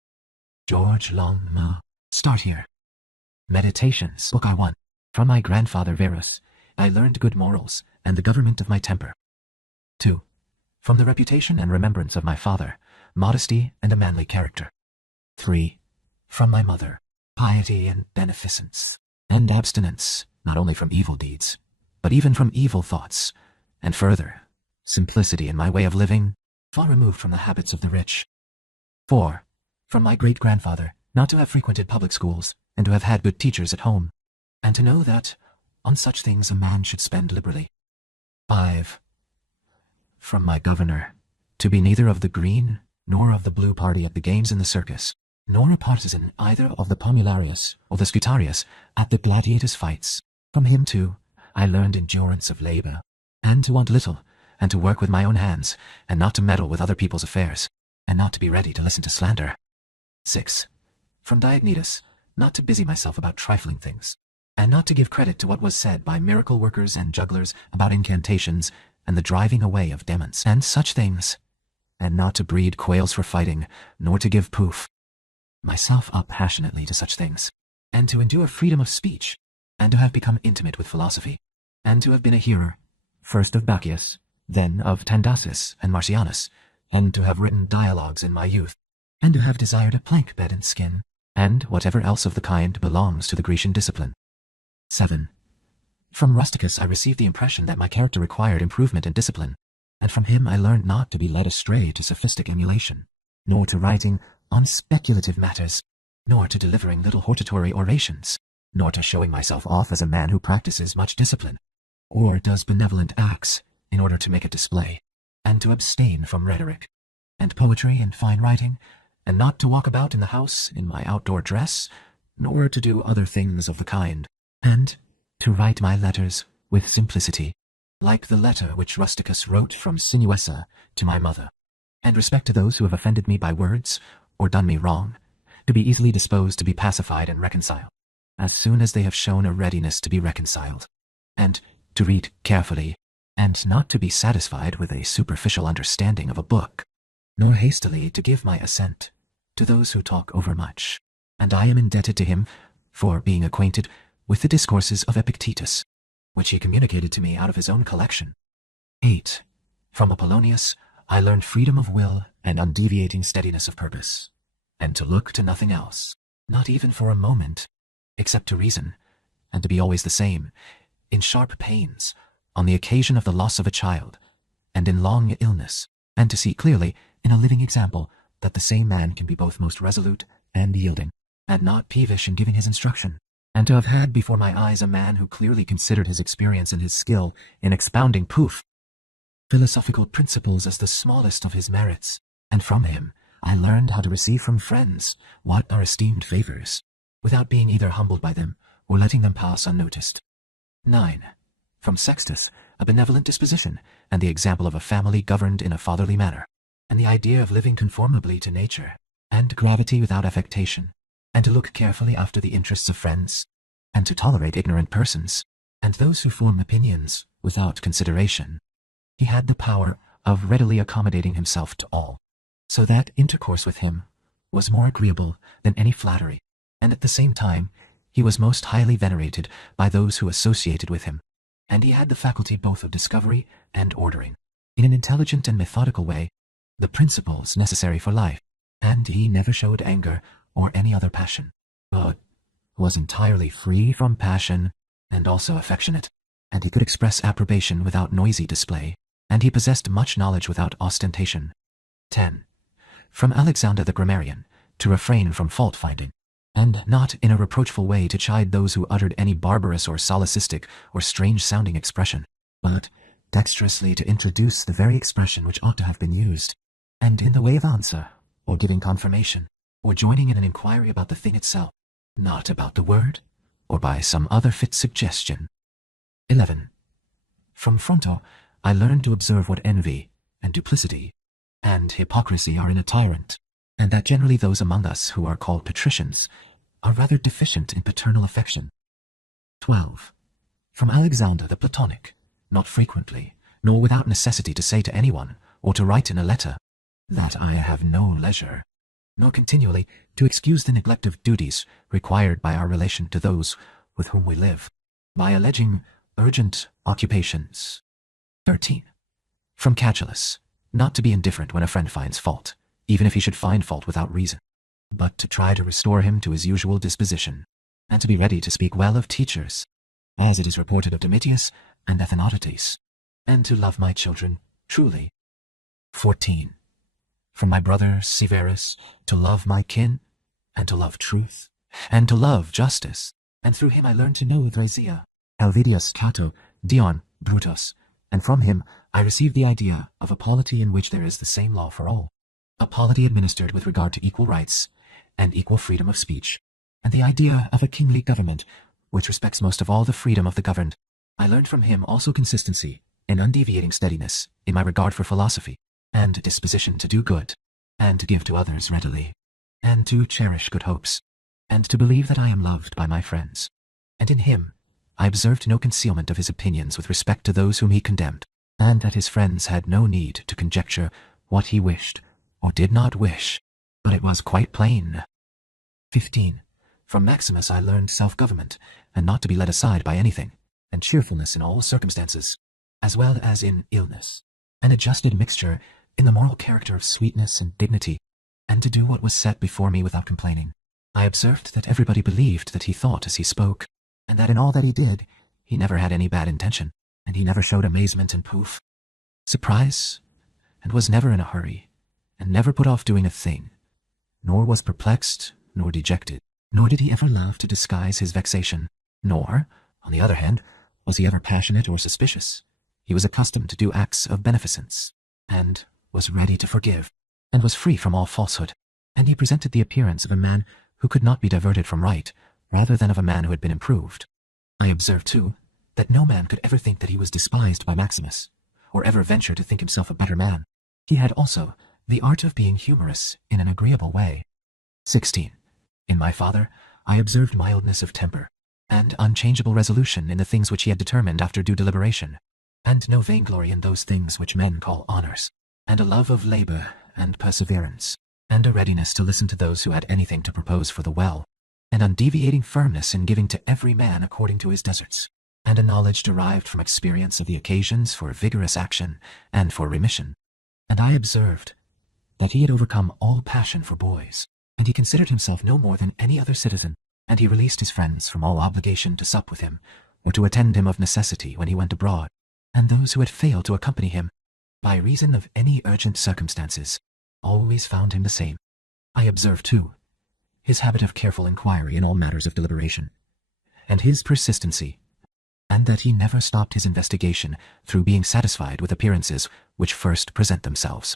George Longma. Start here. Meditations, Book I 1. From my grandfather Verus, I learned good morals and the government of my temper. 2. From the reputation and remembrance of my father, modesty and a manly character. 3. From my mother, piety and beneficence, and abstinence, not only from evil deeds, but even from evil thoughts, and further, simplicity in my way of living, far removed from the habits of the rich. 4. From my great-grandfather, not to have frequented public schools, and to have had good teachers at home, and to know that on such things a man should spend liberally. 5. From my governor, to be neither of the green nor of the blue party at the games in the circus, nor a partisan either of the Pomularius or the Scutarius at the gladiators' fights. From him, too, I learned endurance of labor, and to want little, and to work with my own hands, and not to meddle with other people's affairs, and not to be ready to listen to slander. 6. From Diognetus, not to busy myself about trifling things, and not to give credit to what was said by miracle workers and jugglers about incantations and the driving away of demons and such things, and not to breed quails for fighting, nor to give myself up passionately to such things, and to endure freedom of speech, and to have become intimate with philosophy, and to have been a hearer, first of Bacchius, then of Tandasis and Marcianus, and to have written dialogues in my youth, and to have desired a plank bed and skin, and whatever else of the kind belongs to the Grecian discipline. 7. From Rusticus I received the impression that my character required improvement and discipline, and from him I learned not to be led astray to sophistic emulation, nor to writing on speculative matters, nor to delivering little hortatory orations, nor to showing myself off as a man who practices much discipline, or does benevolent acts in order to make a display, and to abstain from rhetoric, and poetry and fine writing, and not to walk about in the house in my outdoor dress, nor to do other things of the kind, and to write my letters with simplicity, like the letter which Rusticus wrote from Sinuessa to my mother, and respect to those who have offended me by words, or done me wrong, to be easily disposed to be pacified and reconciled, as soon as they have shown a readiness to be reconciled, and to read carefully and not to be satisfied with a superficial understanding of a book, nor hastily to give my assent to those who talk overmuch. And I am indebted to him for being acquainted with the discourses of Epictetus, which he communicated to me out of his own collection. 8. From Apollonius I learned freedom of will and undeviating steadiness of purpose, and to look to nothing else, not even for a moment, except to reason, and to be always the same, in sharp pains, on the occasion of the loss of a child, and in long illness, and to see clearly, in a living example, that the same man can be both most resolute and yielding, and not peevish in giving his instruction, and to have had before my eyes a man who clearly considered his experience and his skill in expounding philosophical principles as the smallest of his merits, and from him I learned how to receive from friends what are esteemed favors, without being either humbled by them or letting them pass unnoticed. 9. From Sextus, a benevolent disposition, and the example of a family governed in a fatherly manner, and the idea of living conformably to nature, and gravity without affectation, and to look carefully after the interests of friends, and to tolerate ignorant persons, and those who form opinions without consideration. He had the power of readily accommodating himself to all, so that intercourse with him was more agreeable than any flattery, and at the same time he was most highly venerated by those who associated with him, and he had the faculty both of discovery and ordering, in an intelligent and methodical way, the principles necessary for life, and he never showed anger or any other passion, but was entirely free from passion and also affectionate, and he could express approbation without noisy display, and he possessed much knowledge without ostentation. 10. From Alexander the grammarian, to refrain from fault-finding, and not in a reproachful way to chide those who uttered any barbarous or solecistic or strange-sounding expression, but dexterously to introduce the very expression which ought to have been used, and in the way of answer, or giving confirmation, or joining in an inquiry about the thing itself, not about the word, or by some other fit suggestion. 11. From Fronto I learned to observe what envy, and duplicity, and hypocrisy are in a tyrant, and that generally those among us who are called patricians are rather deficient in paternal affection. 12. From Alexander the Platonic, not frequently, nor without necessity to say to anyone, or to write in a letter, that I have no leisure, nor continually to excuse the neglect of duties required by our relation to those with whom we live, by alleging urgent occupations. 13. From Catullus, not to be indifferent when a friend finds fault, even if he should find fault without reason, but to try to restore him to his usual disposition, and to be ready to speak well of teachers, as it is reported of Domitius and Athenodotes, and to love my children truly. 14. From my brother Severus, to love my kin, and to love truth, and to love justice, and through him I learned to know Thrasea, Helvidius Cato, Dion, Brutus, and from him I received the idea of a polity in which there is the same law for all, a polity administered with regard to equal rights and equal freedom of speech, and the idea of a kingly government which respects most of all the freedom of the governed. I learned from him also consistency and undeviating steadiness in my regard for philosophy, and disposition to do good, and to give to others readily, and to cherish good hopes, and to believe that I am loved by my friends. And in him I observed no concealment of his opinions with respect to those whom he condemned, and that his friends had no need to conjecture what he wished or did not wish, but it was quite plain. 15. From Maximus I learned self-government, and not to be led aside by anything, and cheerfulness in all circumstances, as well as in illness, an adjusted mixture in the moral character of sweetness and dignity, and to do what was set before me without complaining. I observed that everybody believed that he thought as he spoke, and that in all that he did, he never had any bad intention, and he never showed amazement and surprise, and was never in a hurry, and never put off doing a thing, nor was perplexed, nor dejected, nor did he ever laugh to disguise his vexation, nor, on the other hand, was he ever passionate or suspicious. He was accustomed to do acts of beneficence, and was ready to forgive, and was free from all falsehood, and he presented the appearance of a man who could not be diverted from right, rather than of a man who had been improved. I observed, too, that no man could ever think that he was despised by Maximus, or ever venture to think himself a better man. He had also the art of being humorous in an agreeable way. 16. In my father, I observed mildness of temper, and unchangeable resolution in the things which he had determined after due deliberation, and no vainglory in those things which men call honors, and a love of labor and perseverance, and a readiness to listen to those who had anything to propose for the well, and undeviating firmness in giving to every man according to his deserts, and a knowledge derived from experience of the occasions for vigorous action and for remission. And I observed that he had overcome all passion for boys, and he considered himself no more than any other citizen, and he released his friends from all obligation to sup with him, or to attend him of necessity when he went abroad, and those who had failed to accompany him, by reason of any urgent circumstances, always found him the same. I observed, too, his habit of careful inquiry in all matters of deliberation, and his persistency, and that he never stopped his investigation through being satisfied with appearances which first present themselves,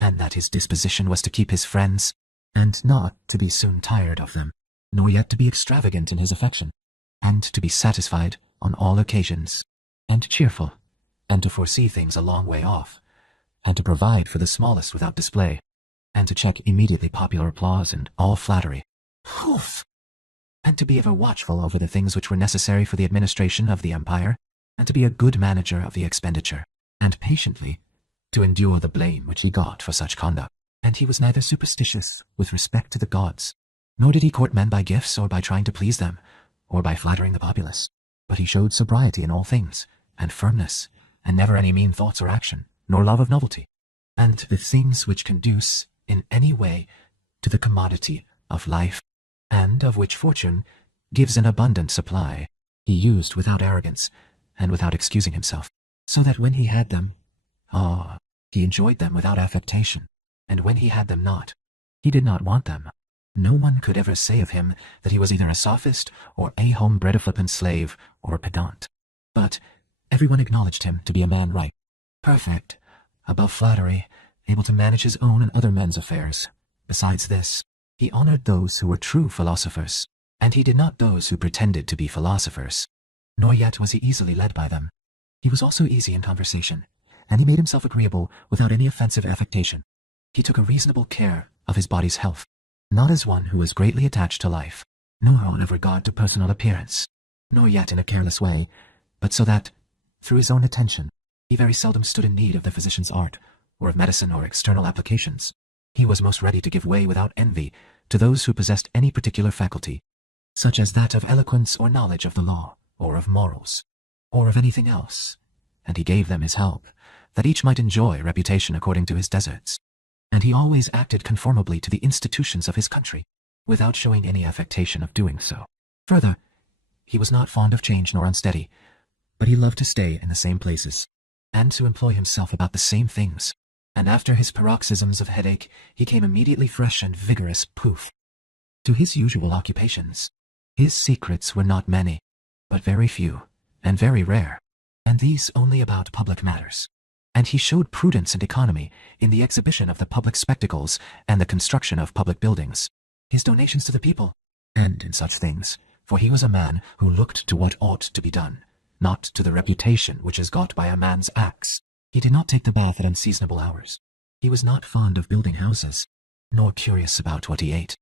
and that his disposition was to keep his friends, and not to be soon tired of them, nor yet to be extravagant in his affection, and to be satisfied on all occasions, and cheerful, and to foresee things a long way off, and to provide for the smallest without display, and to check immediately popular applause and all flattery. Oof! And to be ever watchful over the things which were necessary for the administration of the empire, and to be a good manager of the expenditure, and patiently to endure the blame which he got for such conduct. And he was neither superstitious with respect to the gods, nor did he court men by gifts or by trying to please them, or by flattering the populace, but he showed sobriety in all things, and firmness, and never any mean thoughts or action, nor love of novelty, and the things which conduce in any way to the commodity of life, and of which fortune gives an abundant supply, he used without arrogance, and without excusing himself, so that when he had them, he enjoyed them without affectation, and when he had them not, he did not want them. No one could ever say of him that he was either a sophist, or a home-bred a flippant slave, or a pedant. But everyone acknowledged him to be a man right, perfect, above flattery, able to manage his own and other men's affairs. Besides this, he honored those who were true philosophers, and he did not those who pretended to be philosophers, nor yet was he easily led by them. He was also easy in conversation, and he made himself agreeable without any offensive affectation. He took a reasonable care of his body's health, not as one who was greatly attached to life, nor out of regard to personal appearance, nor yet in a careless way, but so that, through his own attention, he very seldom stood in need of the physician's art, or of medicine or external applications. He was most ready to give way without envy to those who possessed any particular faculty, such as that of eloquence or knowledge of the law, or of morals, or of anything else, and he gave them his help, that each might enjoy reputation according to his deserts. And he always acted conformably to the institutions of his country, without showing any affectation of doing so. Further, he was not fond of change nor unsteady, but he loved to stay in the same places, and to employ himself about the same things, and after his paroxysms of headache, he came immediately fresh and vigorous proof to his usual occupations. His secrets were not many, but very few, and very rare, and these only about public matters. And he showed prudence and economy in the exhibition of the public spectacles and the construction of public buildings, his donations to the people, and in such things, for he was a man who looked to what ought to be done, not to the reputation which is got by a man's acts. He did not take the bath at unseasonable hours. He was not fond of building houses, nor curious about what he ate,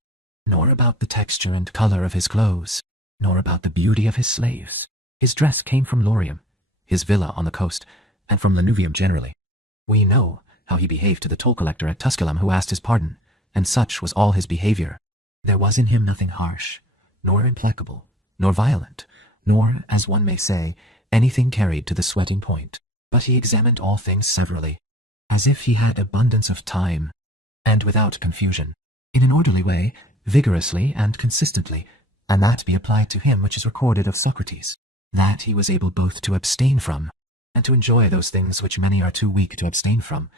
nor about the texture and color of his clothes, nor about the beauty of his slaves. His dress came from Lorium, his villa on the coast, and from Lanuvium generally. We know how he behaved to the toll collector at Tusculum who asked his pardon, and such was all his behavior. There was in him nothing harsh, nor implacable, nor violent, nor, as one may say, anything carried to the sweating point. But he examined all things severally, as if he had abundance of time, and without confusion, in an orderly way, vigorously and consistently, and that be applied to him which is recorded of Socrates, that he was able both to abstain from, and to enjoy those things which many are too weak to abstain from,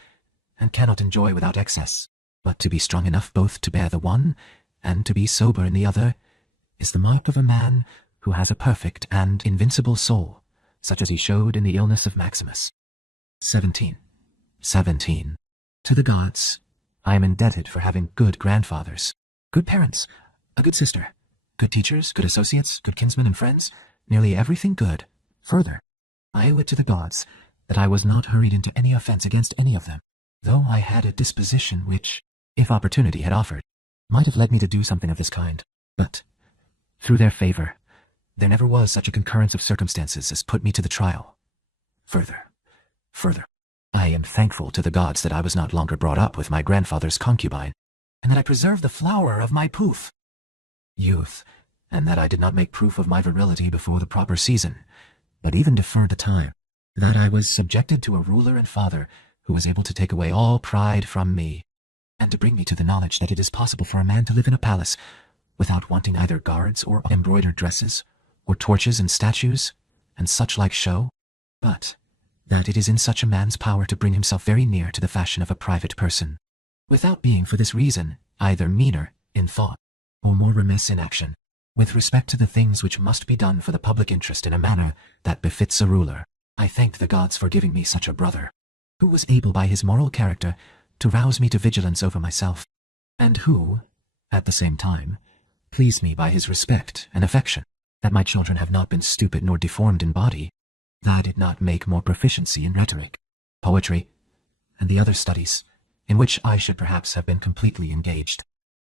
and cannot enjoy without excess, but to be strong enough both to bear the one, and to be sober in the other, is the mark of a man who has a perfect and invincible soul, such as he showed in the illness of Maximus. 17. To the gods, I am indebted for having good grandfathers, good parents, a good sister, good teachers, good associates, good kinsmen and friends, nearly everything good. Further, I owe it to the gods that I was not hurried into any offense against any of them, though I had a disposition which, if opportunity had offered, might have led me to do something of this kind. But, through their favor, there never was such a concurrence of circumstances as put me to the trial. Further, Further, I am thankful to the gods that I was not longer brought up with my grandfather's concubine, and that I preserved the flower of my youth, and that I did not make proof of my virility before the proper season, but even deferred the time, that I was subjected to a ruler and father who was able to take away all pride from me, and to bring me to the knowledge that it is possible for a man to live in a palace without wanting either guards or embroidered dresses, or torches and statues, and such like show, but that it is in such a man's power to bring himself very near to the fashion of a private person, without being for this reason either meaner in thought or more remiss in action, with respect to the things which must be done for the public interest in a manner that befits a ruler. I thank the gods for giving me such a brother, who was able by his moral character to rouse me to vigilance over myself, and who, at the same time, pleased me by his respect and affection, that my children have not been stupid nor deformed in body, that I did not make more proficiency in rhetoric, poetry, and the other studies, in which I should perhaps have been completely engaged,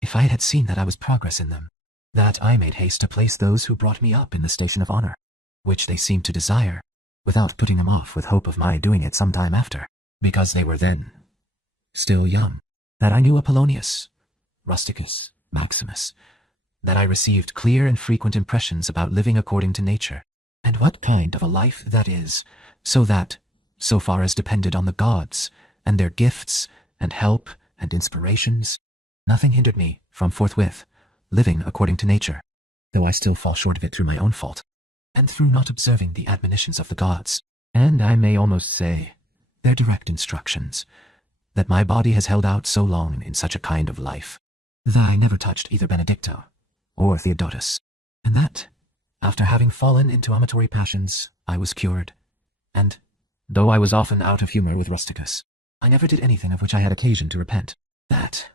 if I had seen that I was progress in them, that I made haste to place those who brought me up in the station of honor, which they seemed to desire, without putting them off with hope of my doing it some time after, because they were then still young, that I knew Apollonius, Rusticus, Maximus, that I received clear and frequent impressions about living according to nature, and what kind of a life that is, so that, so far as depended on the gods, and their gifts, and help, and inspirations, nothing hindered me from forthwith living according to nature, though I still fall short of it through my own fault, and through not observing the admonitions of the gods, and I may almost say, their direct instructions, that my body has held out so long in such a kind of life, that I never touched either Benedicto or Theodotus, and that, after having fallen into amatory passions, I was cured, and, though I was often out of humor with Rusticus, I never did anything of which I had occasion to repent, that,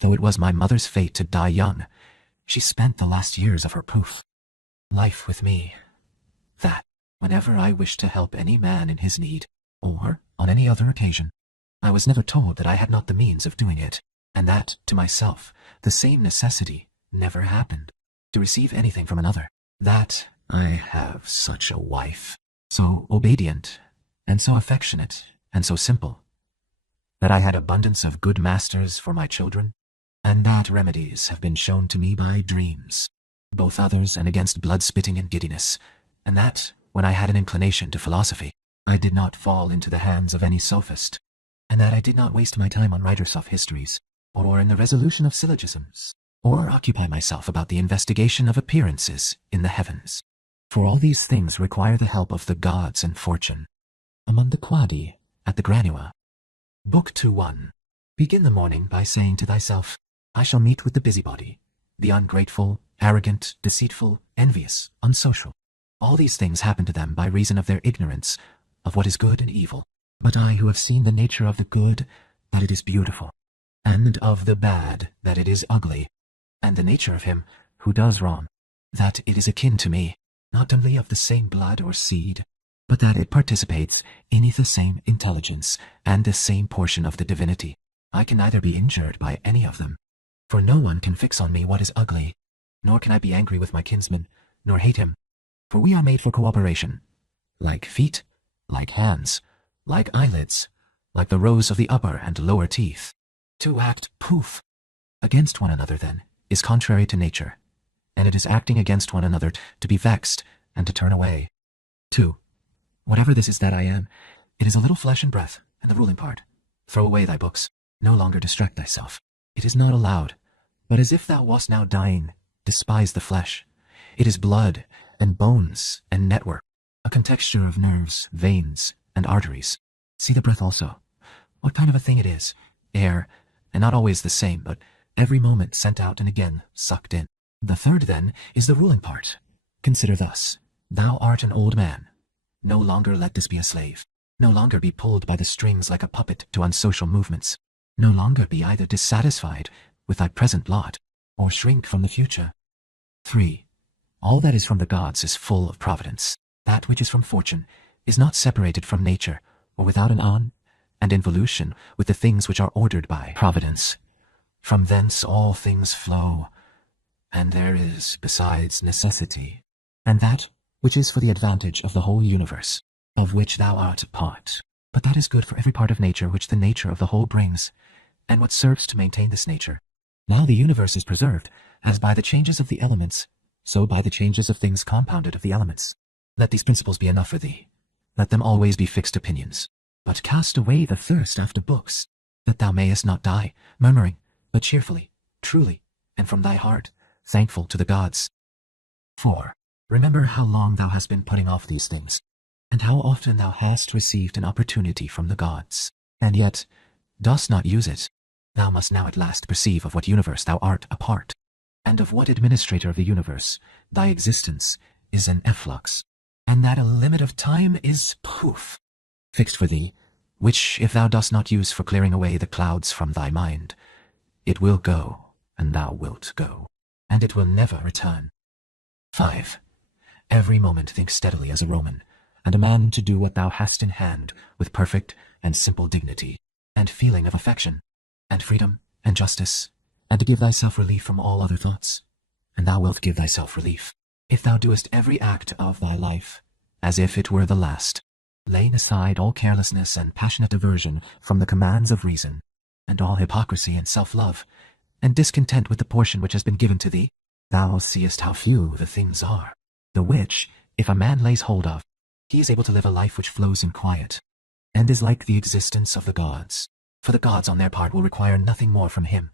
though it was my mother's fate to die young, she spent the last years of her life with me, that, whenever I wished to help any man in his need, or on any other occasion, I was never told that I had not the means of doing it, and that, to myself, the same necessity never happened to receive anything from another, that I have such a wife, so obedient, and so affectionate, and so simple, that I had abundance of good masters for my children, and that remedies have been shown to me by dreams, both others and against blood-spitting and giddiness, and that, when I had an inclination to philosophy, I did not fall into the hands of any sophist, and that I did not waste my time on writers of histories, or in the resolution of syllogisms, or occupy myself about the investigation of appearances in the heavens. For all these things require the help of the gods and fortune. Among the Quadi, at the Granua. Book 2:1. Begin the morning by saying to thyself, I shall meet with the busybody, the ungrateful, arrogant, deceitful, envious, unsocial. All these things happen to them by reason of their ignorance of what is good and evil. But I, who have seen the nature of the good, that it is beautiful, and of the bad, that it is ugly, and the nature of him who does wrong, that it is akin to me, not only of the same blood or seed, but that it participates in the same intelligence and the same portion of the divinity. I can neither be injured by any of them, for no one can fix on me what is ugly, nor can I be angry with my kinsman, nor hate him, for we are made for cooperation, like feet, like hands, like eyelids, like the rows of the upper and lower teeth. To act against one another, then, is contrary to nature, and it is acting against one another to be vexed and to turn away. 2. Whatever this is that I am, it is a little flesh and breath, and the ruling part. Throw away thy books, no longer distract thyself. It is not allowed, but as if thou wast now dying, despise the flesh. It is blood, and bones, and network, a contexture of nerves, veins, and arteries. See the breath also. What kind of a thing it is, air, and not always the same, but every moment sent out and again sucked in. The third, then, is the ruling part. Consider thus. Thou art an old man. No longer let this be a slave. No longer be pulled by the strings like a puppet to unsocial movements. No longer be either dissatisfied with thy present lot, or shrink from the future. 3. All that is from the gods is full of providence. That which is from fortune is not separated from nature, or without an on and involution with the things which are ordered by providence. From thence all things flow, and there is, besides, necessity, and that which is for the advantage of the whole universe, of which thou art a part. But that is good for every part of nature which the nature of the whole brings, and what serves to maintain this nature. Now the universe is preserved, as by the changes of the elements, so by the changes of things compounded of the elements. Let these principles be enough for thee. Let them always be fixed opinions. But cast away the thirst after books, that thou mayest not die, murmuring, but cheerfully, truly, and from thy heart, thankful to the gods. 4. Remember how long thou hast been putting off these things, and how often thou hast received an opportunity from the gods, and yet dost not use it. Thou must now at last perceive of what universe thou art a part, and of what administrator of the universe thy existence is an efflux, and that a limit of time is poof, fixed for thee, which if thou dost not use for clearing away the clouds from thy mind, it will go, and thou wilt go, and it will never return. 5. Every moment think steadily as a Roman, and a man to do what thou hast in hand with perfect and simple dignity, and feeling of affection, and freedom, and justice, and to give thyself relief from all other thoughts, and thou wilt give thyself relief, if thou doest every act of thy life as if it were the last, laying aside all carelessness and passionate aversion from the commands of reason, and all hypocrisy and self-love, and discontent with the portion which has been given to thee. Thou seest how few the things are, the which, if a man lays hold of, he is able to live a life which flows in quiet, and is like the existence of the gods. For the gods on their part will require nothing more from him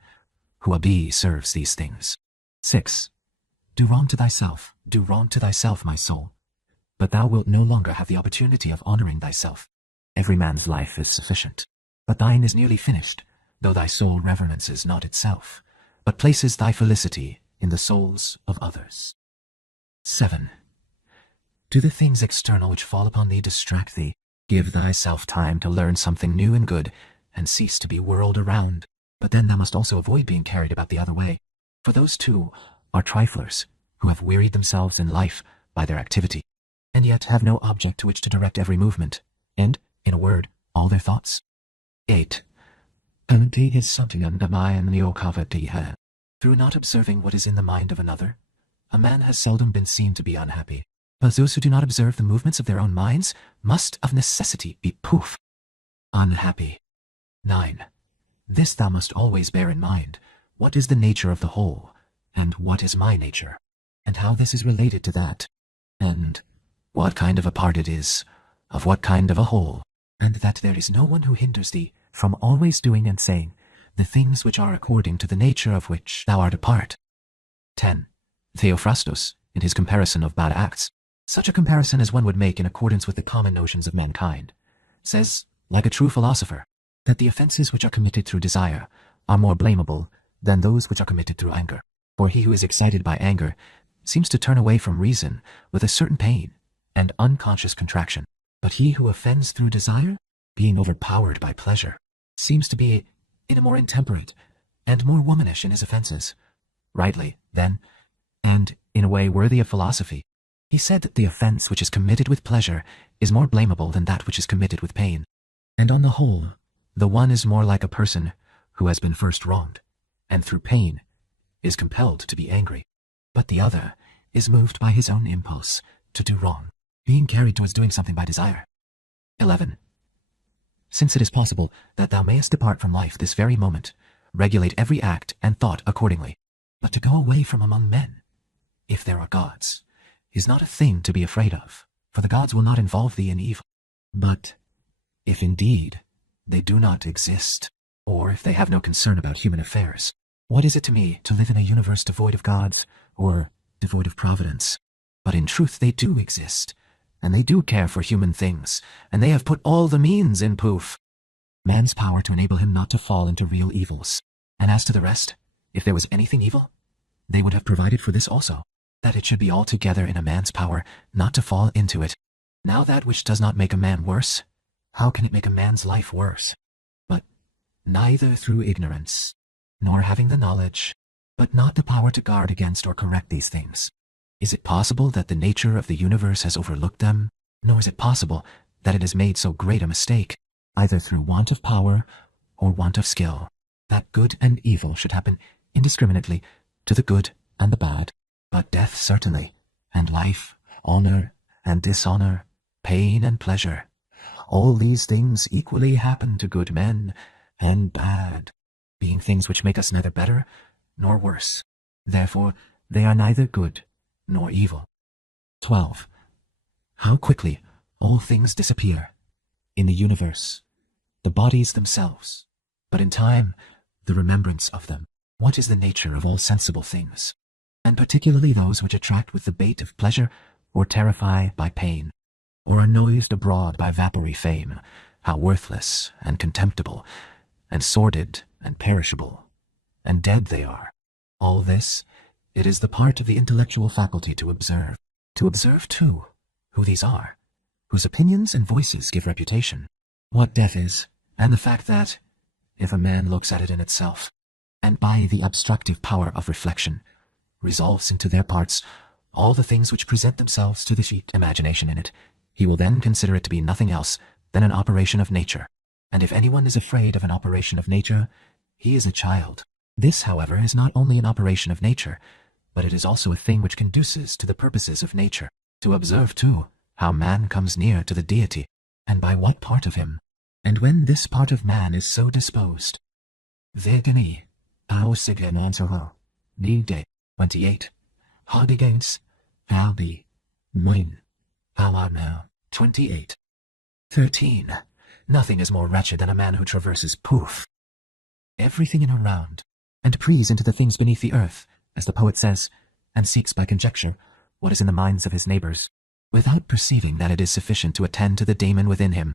who a bee serves these things. 6. Do wrong to thyself, my soul, but thou wilt no longer have the opportunity of honoring thyself. Every man's life is sufficient, but thine is nearly finished, though thy soul reverences not itself, but places thy felicity in the souls of others. 7. Do the things external which fall upon thee distract thee? Give thyself time to learn something new and good, and cease to be whirled around. But then thou must also avoid being carried about the other way, for those too are triflers, who have wearied themselves in life by their activity, and yet have no object to which to direct every movement, and, in a word, all their thoughts. 8. Enmity is something under my neocavity. Through not observing what is in the mind of another, a man has seldom been seen to be unhappy. But those who do not observe the movements of their own minds must of necessity be poof, unhappy. 9. This thou must always bear in mind. What is the nature of the whole, and what is my nature, and how this is related to that, and what kind of a part it is, of what kind of a whole, and that there is no one who hinders thee from always doing and saying the things which are according to the nature of which thou art a part. 10. Theophrastus, in his comparison of bad acts, such a comparison as one would make in accordance with the common notions of mankind, says, like a true philosopher, that the offenses which are committed through desire are more blamable than those which are committed through anger. For he who is excited by anger seems to turn away from reason with a certain pain and unconscious contraction. But he who offends through desire, being overpowered by pleasure, seems to be in a more intemperate and more womanish in his offenses. Rightly, then, and in a way worthy of philosophy, he said that the offense which is committed with pleasure is more blamable than that which is committed with pain. And on the whole, the one is more like a person who has been first wronged, and through pain is compelled to be angry. But the other is moved by his own impulse to do wrong, being carried towards doing something by desire. 11. Since it is possible that thou mayest depart from life this very moment, regulate every act and thought accordingly. But to go away from among men, if there are gods, is not a thing to be afraid of, for the gods will not involve thee in evil. But if indeed they do not exist, or if they have no concern about human affairs, what is it to me to live in a universe devoid of gods, or devoid of providence? But in truth they do exist, and they do care for human things, and they have put all the means in poof. Man's power to enable him not to fall into real evils. And as to the rest, if there was anything evil, they would have provided for this also, that it should be altogether in a man's power not to fall into it. Now that which does not make a man worse, how can it make a man's life worse? But neither through ignorance, nor having the knowledge, but not the power to guard against or correct these things. Is it possible that the nature of the universe has overlooked them? Nor is it possible that it has made so great a mistake, either through want of power or want of skill, that good and evil should happen indiscriminately to the good and the bad, but death certainly, and life, honor and dishonor, pain and pleasure, all these things equally happen to good men and bad, being things which make us neither better nor worse. Therefore, they are neither good nor evil. 12. How quickly all things disappear in the universe, the bodies themselves, but in time, the remembrance of them. What is the nature of all sensible things, and particularly those which attract with the bait of pleasure, or terrify by pain, or are noised abroad by vapory fame? How worthless and contemptible, and sordid and perishable, and dead they are. All this, it is the part of the intellectual faculty to observe. To observe, too, who these are, whose opinions and voices give reputation, what death is, and the fact that, if a man looks at it in itself, and by the abstractive power of reflection, resolves into their parts all the things which present themselves to the sheet imagination in it, he will then consider it to be nothing else than an operation of nature. And if anyone is afraid of an operation of nature, he is a child. This, however, is not only an operation of nature, but it is also a thing which conduces to the purposes of nature. To observe, too, how man comes near to the deity, and by what part of him, and when this part of man is so disposed. Virginie, how sigurd answer Nigde, 28. Hard against, how be, moin, how are now, 28. 13. Nothing is more wretched than a man who traverses poof, everything in around, and preys into the things beneath the earth, as the poet says, and seeks by conjecture what is in the minds of his neighbors, without perceiving that it is sufficient to attend to the daemon within him,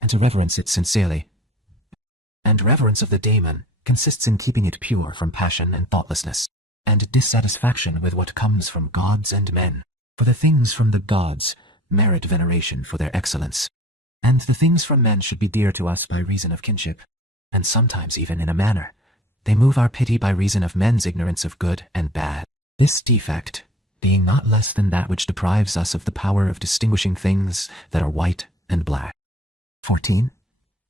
and to reverence it sincerely. And reverence of the daemon consists in keeping it pure from passion and thoughtlessness, and dissatisfaction with what comes from gods and men. For the things from the gods merit veneration for their excellence, and the things from men should be dear to us by reason of kinship, and sometimes even in a manner. They move our pity by reason of men's ignorance of good and bad. This defect, being not less than that which deprives us of the power of distinguishing things that are white and black. 14.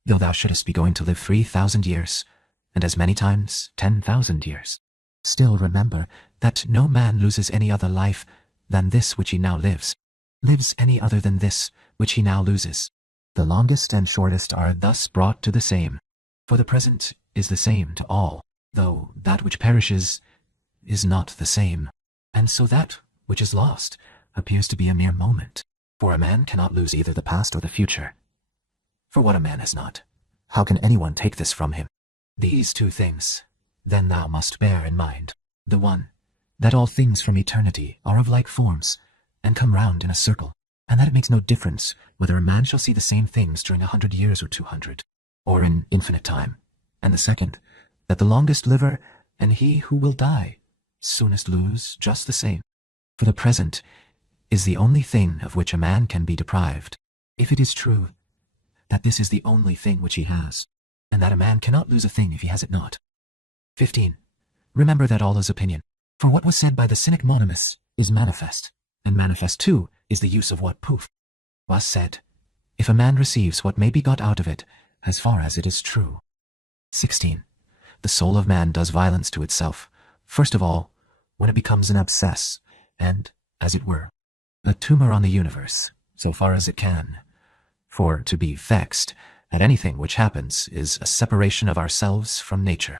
Though thou shouldest be going to live 3,000 years, and as many times 10,000 years, still remember that no man loses any other life than this which he now lives any other than this which he now loses. The longest and shortest are thus brought to the same, for the present is the same to all, though that which perishes is not the same, and so that which is lost appears to be a mere moment, for a man cannot lose either the past or the future. For what a man has not, how can anyone take this from him? These two things, then thou must bear in mind. The one, that all things from eternity are of like forms, and come round in a circle, and that it makes no difference whether a man shall see the same things during 100 years or 200, or in infinite time. And the second, that the longest liver and he who will die soonest lose just the same. For the present is the only thing of which a man can be deprived, if it is true that this is the only thing which he has, and that a man cannot lose a thing if he has it not. 15. Remember that all is opinion, for what was said by the cynic Monimus is manifest, and manifest too is the use of what Poof was said, if a man receives what may be got out of it, as far as it is true. 16. The soul of man does violence to itself, first of all, when it becomes an abscess, and, as it were, a tumor on the universe, so far as it can. For to be vexed at anything which happens is a separation of ourselves from nature,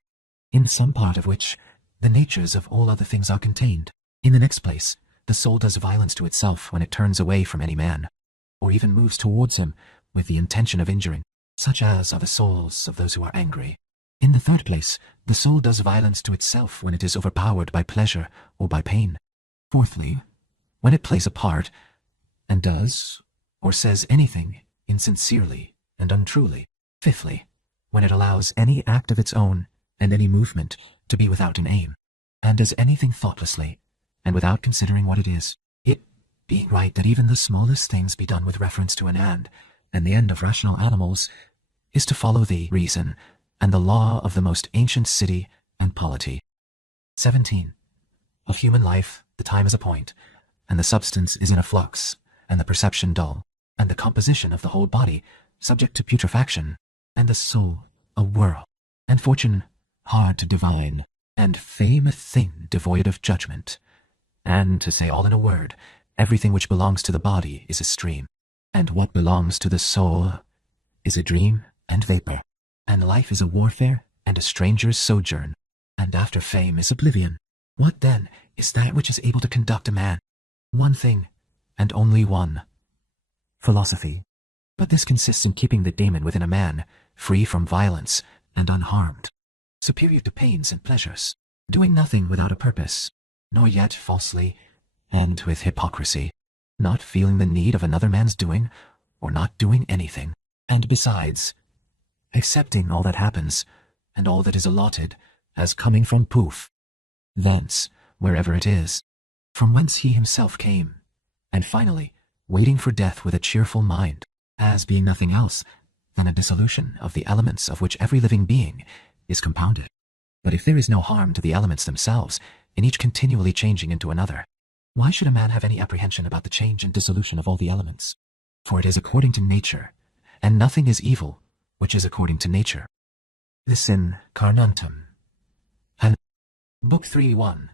in some part of which the natures of all other things are contained. In the next place, the soul does violence to itself when it turns away from any man, or even moves towards him with the intention of injuring, such as are the souls of those who are angry. In the third place, the soul does violence to itself when it is overpowered by pleasure or by pain. Fourthly, when it plays a part, and does or says anything insincerely and untruly. Fifthly, when it allows any act of its own and any movement to be without an aim, and does anything thoughtlessly, and without considering what it is, it being right that even the smallest things be done with reference to an end, and the end of rational animals is to follow the reason and the law of the most ancient city and polity. 17. Of human life the time is a point, and the substance is in a flux, and the perception dull, and the composition of the whole body subject to putrefaction, and the soul a whirl, and fortune hard to divine, and fame a thing devoid of judgment. And, to say all in a word, everything which belongs to the body is a stream, and what belongs to the soul is a dream and vapor, and life is a warfare and a stranger's sojourn, and after fame is oblivion. What then is that which is able to conduct a man? One thing, and only one: philosophy. But this consists in keeping the daemon within a man, free from violence and unharmed, superior to pains and pleasures, doing nothing without a purpose, nor yet falsely and with hypocrisy, not feeling the need of another man's doing or not doing anything, and besides, accepting all that happens and all that is allotted as coming from poof, thence, wherever it is, from whence he himself came, and finally, waiting for death with a cheerful mind, as being nothing else than a dissolution of the elements of which every living being is compounded. But if there is no harm to the elements themselves, in each continually changing into another, why should a man have any apprehension about the change and dissolution of all the elements? For it is according to nature, and nothing is evil which is according to nature. This in Carnuntum. And Book 3:1.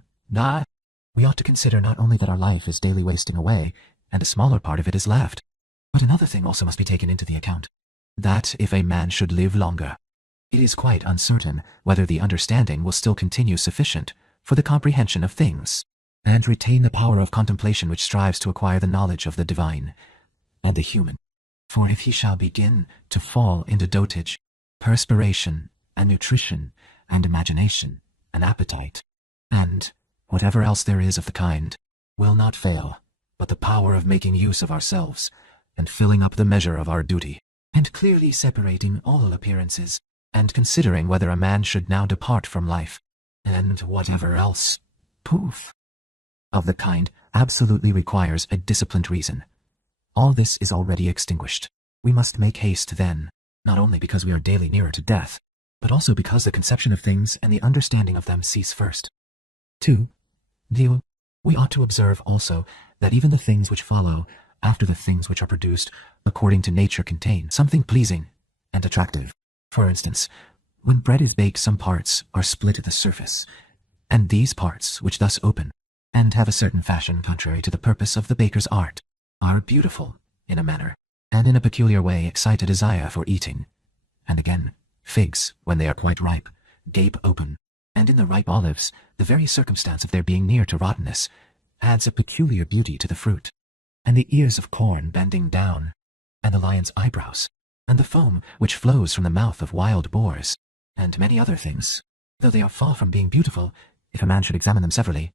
We ought to consider not only that our life is daily wasting away, and a smaller part of it is left, but another thing also must be taken into the account, that if a man should live longer, it is quite uncertain whether the understanding will still continue sufficient for the comprehension of things, and retain the power of contemplation which strives to acquire the knowledge of the divine and the human. For if he shall begin to fall into dotage, perspiration, and nutrition, and imagination, and appetite, and whatever else there is of the kind, will not fail, but the power of making use of ourselves, and filling up the measure of our duty, and clearly separating all appearances, and considering whether a man should now depart from life, and whatever else, poof, of the kind, absolutely requires a disciplined reason. All this is already extinguished. We must make haste then, not only because we are daily nearer to death, but also because the conception of things and the understanding of them cease first. 2. We ought to observe also that even the things which follow after the things which are produced according to nature contain something pleasing and attractive. For instance, when bread is baked, some parts are split at the surface, and these parts, which thus open, and have a certain fashion contrary to the purpose of the baker's art, are beautiful in a manner, and in a peculiar way excite a desire for eating. And again, figs, when they are quite ripe, gape open, and in the ripe olives, the very circumstance of their being near to rottenness adds a peculiar beauty to the fruit. And the ears of corn bending down, and the lion's eyebrows, and the foam which flows from the mouth of wild boars, and many other things, though they are far from being beautiful, if a man should examine them severally,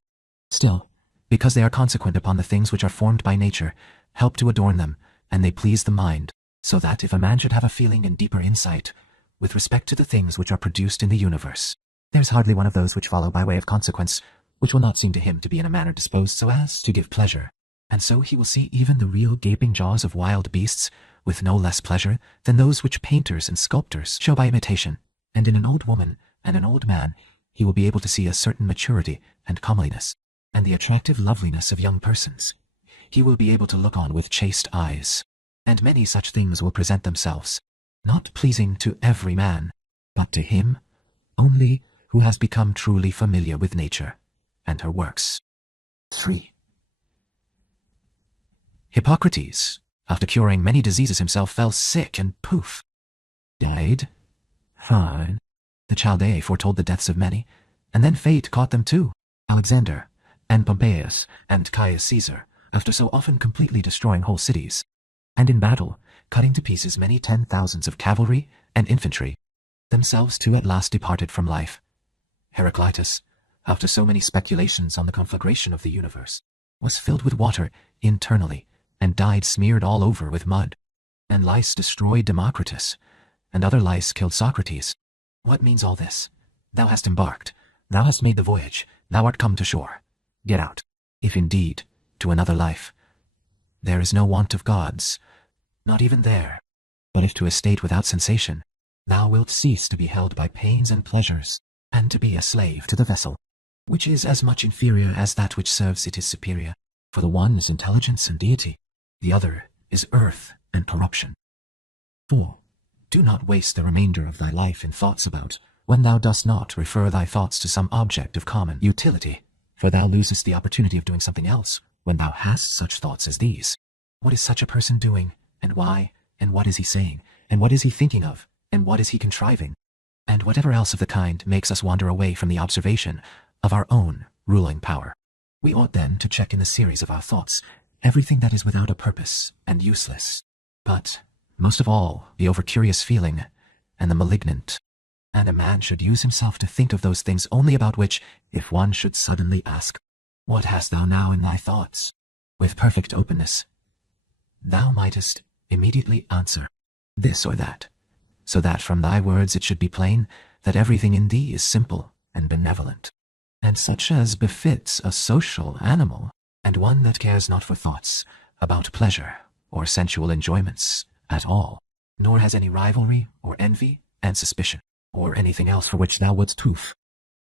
still, because they are consequent upon the things which are formed by nature, help to adorn them, and they please the mind, so that if a man should have a feeling and deeper insight with respect to the things which are produced in the universe, there is hardly one of those which follow by way of consequence which will not seem to him to be in a manner disposed so as to give pleasure, and so he will see even the real gaping jaws of wild beasts with no less pleasure than those which painters and sculptors show by imitation, and in an old woman and an old man he will be able to see a certain maturity and comeliness, and the attractive loveliness of young persons. He will be able to look on with chaste eyes, and many such things will present themselves, not pleasing to every man, but to him only who has become truly familiar with nature and her works. 3. Hippocrates, after curing many diseases himself, fell sick and poof, died. Fine. The Chaldee foretold the deaths of many, and then fate caught them too. Alexander, and Pompeius, and Caius Caesar, after so often completely destroying whole cities, and in battle cutting to pieces many 10,000s of cavalry and infantry, themselves too at last departed from life. Heraclitus, after so many speculations on the conflagration of the universe, was filled with water internally, and died smeared all over with mud. And lice destroyed Democritus, and other lice killed Socrates. What means all this? Thou hast embarked, thou hast made the voyage, thou art come to shore. Get out, if indeed, to another life. There is no want of gods, not even there. But if to a state without sensation, thou wilt cease to be held by pains and pleasures, and to be a slave to the vessel, which is as much inferior as that which serves it is superior. For the one is intelligence and deity, the other is earth and corruption. 4. Do not waste the remainder of thy life in thoughts about, when thou dost not refer thy thoughts to some object of common utility, for thou losest the opportunity of doing something else when thou hast such thoughts as these. What is such a person doing, and why, and what is he saying, And what is he thinking of? And what is he contriving? And whatever else of the kind makes us wander away from the observation of our own ruling power. We ought then to check in the series of our thoughts everything that is without a purpose and useless, but most of all the over-curious feeling and the malignant. And a man should use himself to think of those things only about which, if one should suddenly ask, "What hast thou now in thy thoughts?" with perfect openness, thou mightest immediately answer, "This or that," so that from thy words it should be plain that everything in thee is simple and benevolent, and such as befits a social animal, and one that cares not for thoughts about pleasure or sensual enjoyments at all, nor has any rivalry or envy and suspicion, or anything else for which thou wouldst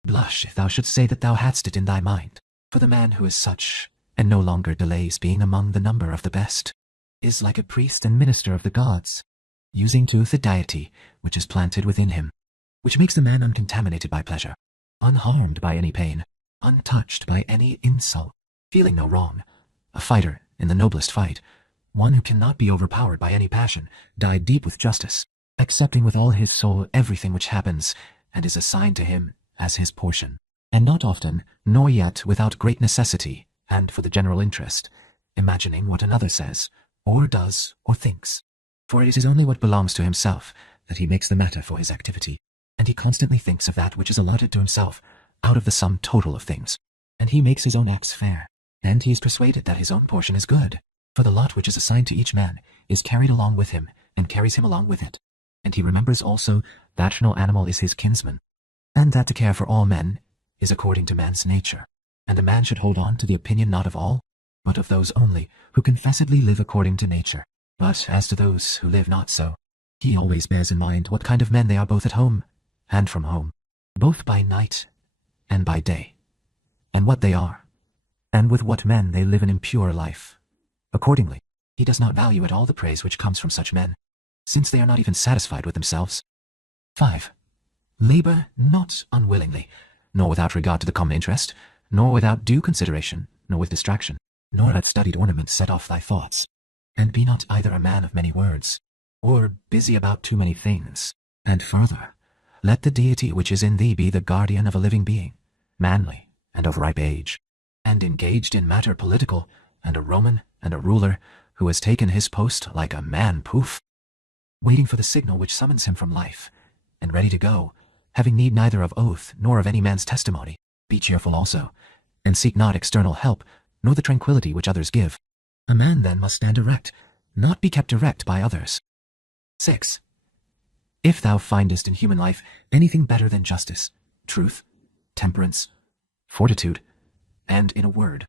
blush if thou shouldst say that thou hadst it in thy mind. For the man who is such, and no longer delays being among the number of the best, is like a priest and minister of the gods, using to the deity which is planted within him, which makes the man uncontaminated by pleasure, unharmed by any pain, untouched by any insult, feeling no wrong, a fighter in the noblest fight, one who cannot be overpowered by any passion, dyed deep with justice, accepting with all his soul everything which happens and is assigned to him as his portion, and not often, nor yet without great necessity, and for the general interest, imagining what another says, or does, or thinks. For it is only what belongs to himself that he makes the matter for his activity, and he constantly thinks of that which is allotted to himself out of the sum total of things, and he makes his own acts fair, and he is persuaded that his own portion is good, for the lot which is assigned to each man is carried along with him, and carries him along with it, and he remembers also that no animal is his kinsman, and that to care for all men is according to man's nature, and a man should hold on to the opinion not of all, but of those only who confessedly live according to nature. But as to those who live not so, he always bears in mind what kind of men they are both at home and from home, both by night and by day, and what they are, and with what men they live an impure life. Accordingly, he does not value at all the praise which comes from such men, since they are not even satisfied with themselves. 5. Labor not unwillingly, nor without regard to the common interest, nor without due consideration, nor with distraction, nor let studied ornaments set off thy thoughts, and be not either a man of many words, or busy about too many things. And further, let the deity which is in thee be the guardian of a living being, manly and of ripe age, and engaged in matter political, and a Roman and a ruler who has taken his post like a man poof, waiting for the signal which summons him from life, and ready to go, having need neither of oath nor of any man's testimony. Be cheerful also, and seek not external help, nor the tranquillity which others give. A man then must stand erect, not be kept erect by others. 6. If thou findest in human life anything better than justice, truth, temperance, fortitude, and, in a word,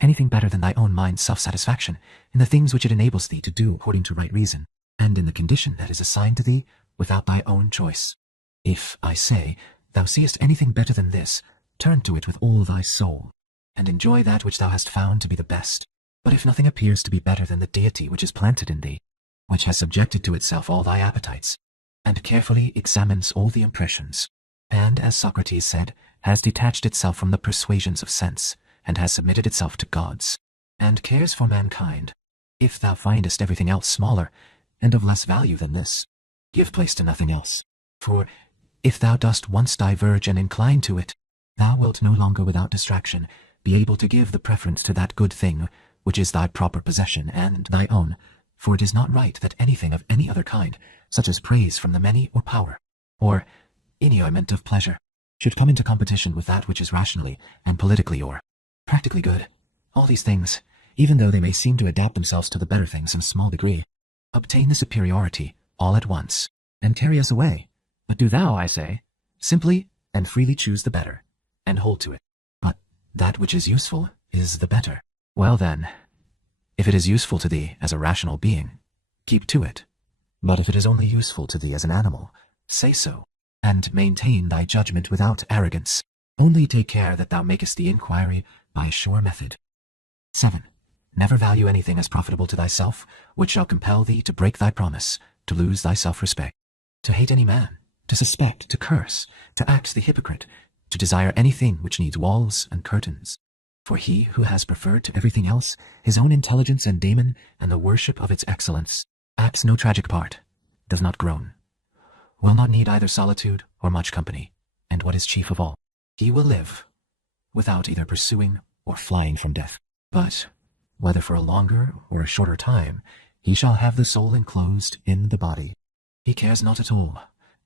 anything better than thy own mind's self-satisfaction in the things which it enables thee to do according to right reason, and in the condition that is assigned to thee without thy own choice. If, I say, thou seest anything better than this, turn to it with all thy soul, and enjoy that which thou hast found to be the best. But if nothing appears to be better than the deity which is planted in thee, which has subjected to itself all thy appetites, and carefully examines all the impressions, and, as Socrates said, has detached itself from the persuasions of sense, and has submitted itself to gods, and cares for mankind, if thou findest everything else smaller, and of less value than this, give place to nothing else. For, if thou dost once diverge and incline to it, thou wilt no longer without distraction be able to give the preference to that good thing which is thy proper possession and thy own, for it is not right that anything of any other kind, such as praise from the many or power, or enjoyment of pleasure, should come into competition with that which is rationally and politically or practically good. All these things, even though they may seem to adapt themselves to the better things in a small degree, obtain the superiority all at once, and carry us away. But do thou, I say, simply and freely choose the better, and hold to it. But that which is useful is the better. Well then, if it is useful to thee as a rational being, keep to it. But if it is only useful to thee as an animal, say so, and maintain thy judgment without arrogance. Only take care that thou makest the inquiry by a sure method. 7. Never value anything as profitable to thyself, which shall compel thee to break thy promise, to lose thy self-respect, to hate any man, to suspect, to curse, to act the hypocrite, to desire anything which needs walls and curtains. For he who has preferred to everything else his own intelligence and daemon and the worship of its excellence, acts no tragic part, does not groan, will not need either solitude or much company, and what is chief of all, he will live without either pursuing or flying from death. But, whether for a longer or a shorter time, he shall have the soul enclosed in the body. He cares not at all,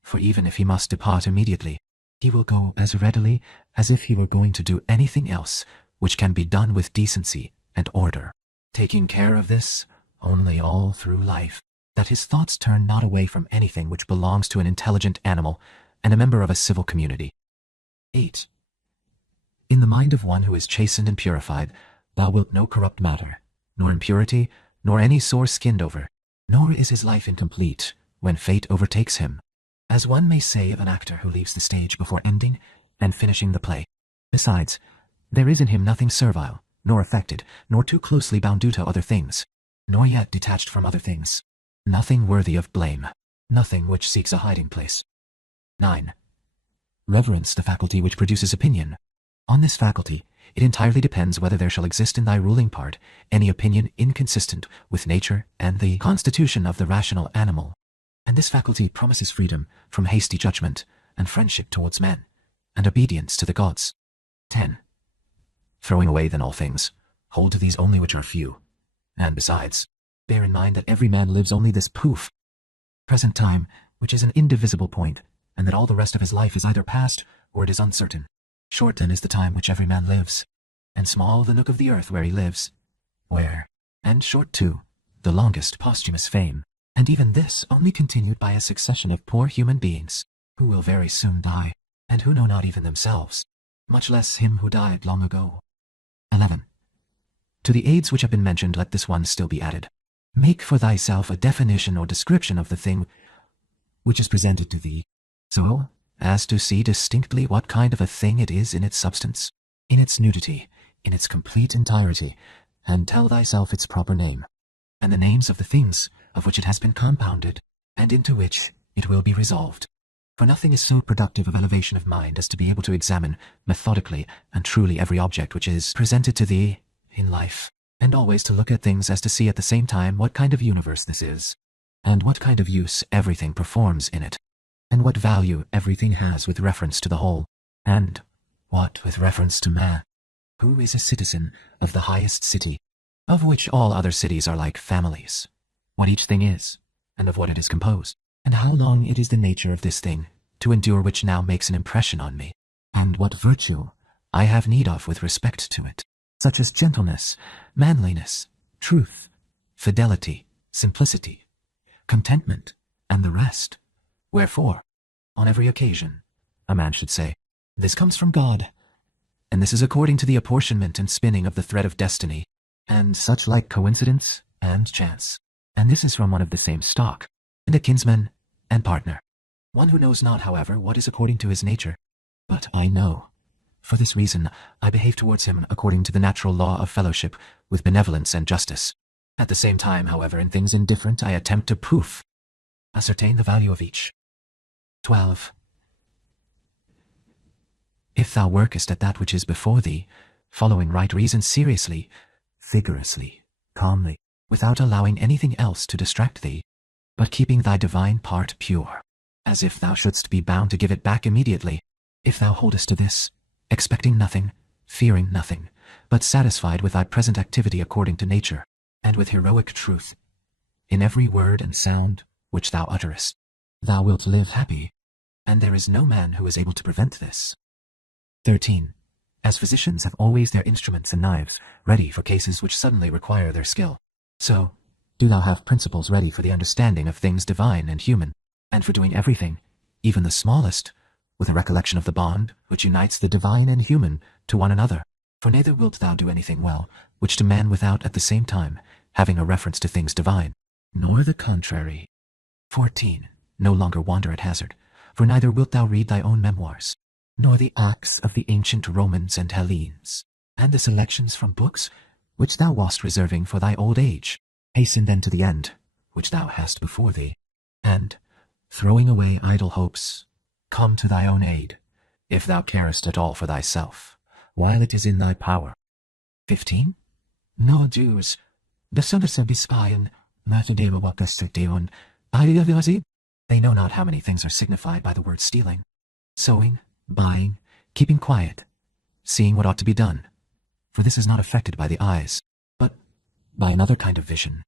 for even if he must depart immediately, he will go as readily as if he were going to do anything else which can be done with decency and order, taking care of this only all through life, that his thoughts turn not away from anything which belongs to an intelligent animal and a member of a civil community. 8. In the mind of one who is chastened and purified, thou wilt no corrupt matter, nor impurity, nor any sore-skinned over, nor is his life incomplete when fate overtakes him, as one may say of an actor who leaves the stage before ending and finishing the play. Besides, there is in him nothing servile, nor affected, nor too closely bound due to other things, nor yet detached from other things, nothing worthy of blame, nothing which seeks a hiding place. 9. Reverence the faculty which produces opinion. On this faculty, it entirely depends whether there shall exist in thy ruling part any opinion inconsistent with nature and the constitution of the rational animal. And this faculty promises freedom from hasty judgment, and friendship towards men, and obedience to the gods. 10. Throwing away then all things, hold to these only which are few. And besides, bear in mind that every man lives only this poof, present time, which is an indivisible point, and that all the rest of his life is either past or it is uncertain. Short then is the time which every man lives, and small the nook of the earth where he lives, and short too, the longest posthumous fame, and even this only continued by a succession of poor human beings, who will very soon die, and who know not even themselves, much less him who died long ago. 11. To the aids which have been mentioned let this one still be added. Make for thyself a definition or description of the thing which is presented to thee, so as to see distinctly what kind of a thing it is in its substance, in its nudity, in its complete entirety, and tell thyself its proper name, and the names of the things of which it has been compounded, and into which it will be resolved. For nothing is so productive of elevation of mind as to be able to examine methodically and truly every object which is presented to thee in life, and always to look at things as to see at the same time what kind of universe this is, and what kind of use everything performs in it, and what value everything has with reference to the whole, and what with reference to man, who is a citizen of the highest city, of which all other cities are like families, what each thing is, and of what it is composed, and how long it is the nature of this thing to endure which now makes an impression on me, and what virtue I have need of with respect to it, such as gentleness, manliness, truth, fidelity, simplicity, contentment, and the rest. Wherefore, on every occasion, a man should say, this comes from God, and this is according to the apportionment and spinning of the thread of destiny, and such like coincidence and chance, and this is from one of the same stock, and a kinsman and partner, one who knows not, however, what is according to his nature, but I know. For this reason, I behave towards him according to the natural law of fellowship, with benevolence and justice. At the same time, however, in things indifferent, I attempt to ascertain the value of each. 12. If thou workest at that which is before thee, following right reason seriously, vigorously, calmly, without allowing anything else to distract thee, but keeping thy divine part pure, as if thou shouldst be bound to give it back immediately, if thou holdest to this, expecting nothing, fearing nothing, but satisfied with thy present activity according to nature, and with heroic truth, in every word and sound which thou utterest, thou wilt live happy, and there is no man who is able to prevent this. 13. As physicians have always their instruments and knives ready for cases which suddenly require their skill, so do thou have principles ready for the understanding of things divine and human, and for doing everything, even the smallest, with a recollection of the bond which unites the divine and human to one another. For neither wilt thou do anything well, which to man without at the same time having a reference to things divine, nor the contrary. 14. No longer wander at hazard, for neither wilt thou read thy own memoirs, nor the acts of the ancient Romans and Hellenes, and the selections from books which thou wast reserving for thy old age. Hasten then to the end, which thou hast before thee, and, throwing away idle hopes, come to thy own aid, if thou carest at all for thyself, while it is in thy power. 15. No Jews, the son of Sebispayan, Mathadewa Wakasadeon, Ayavasi, They know not how many things are signified by the word stealing, sowing, buying, keeping quiet, seeing what ought to be done. For this is not affected by the eyes, but by another kind of vision.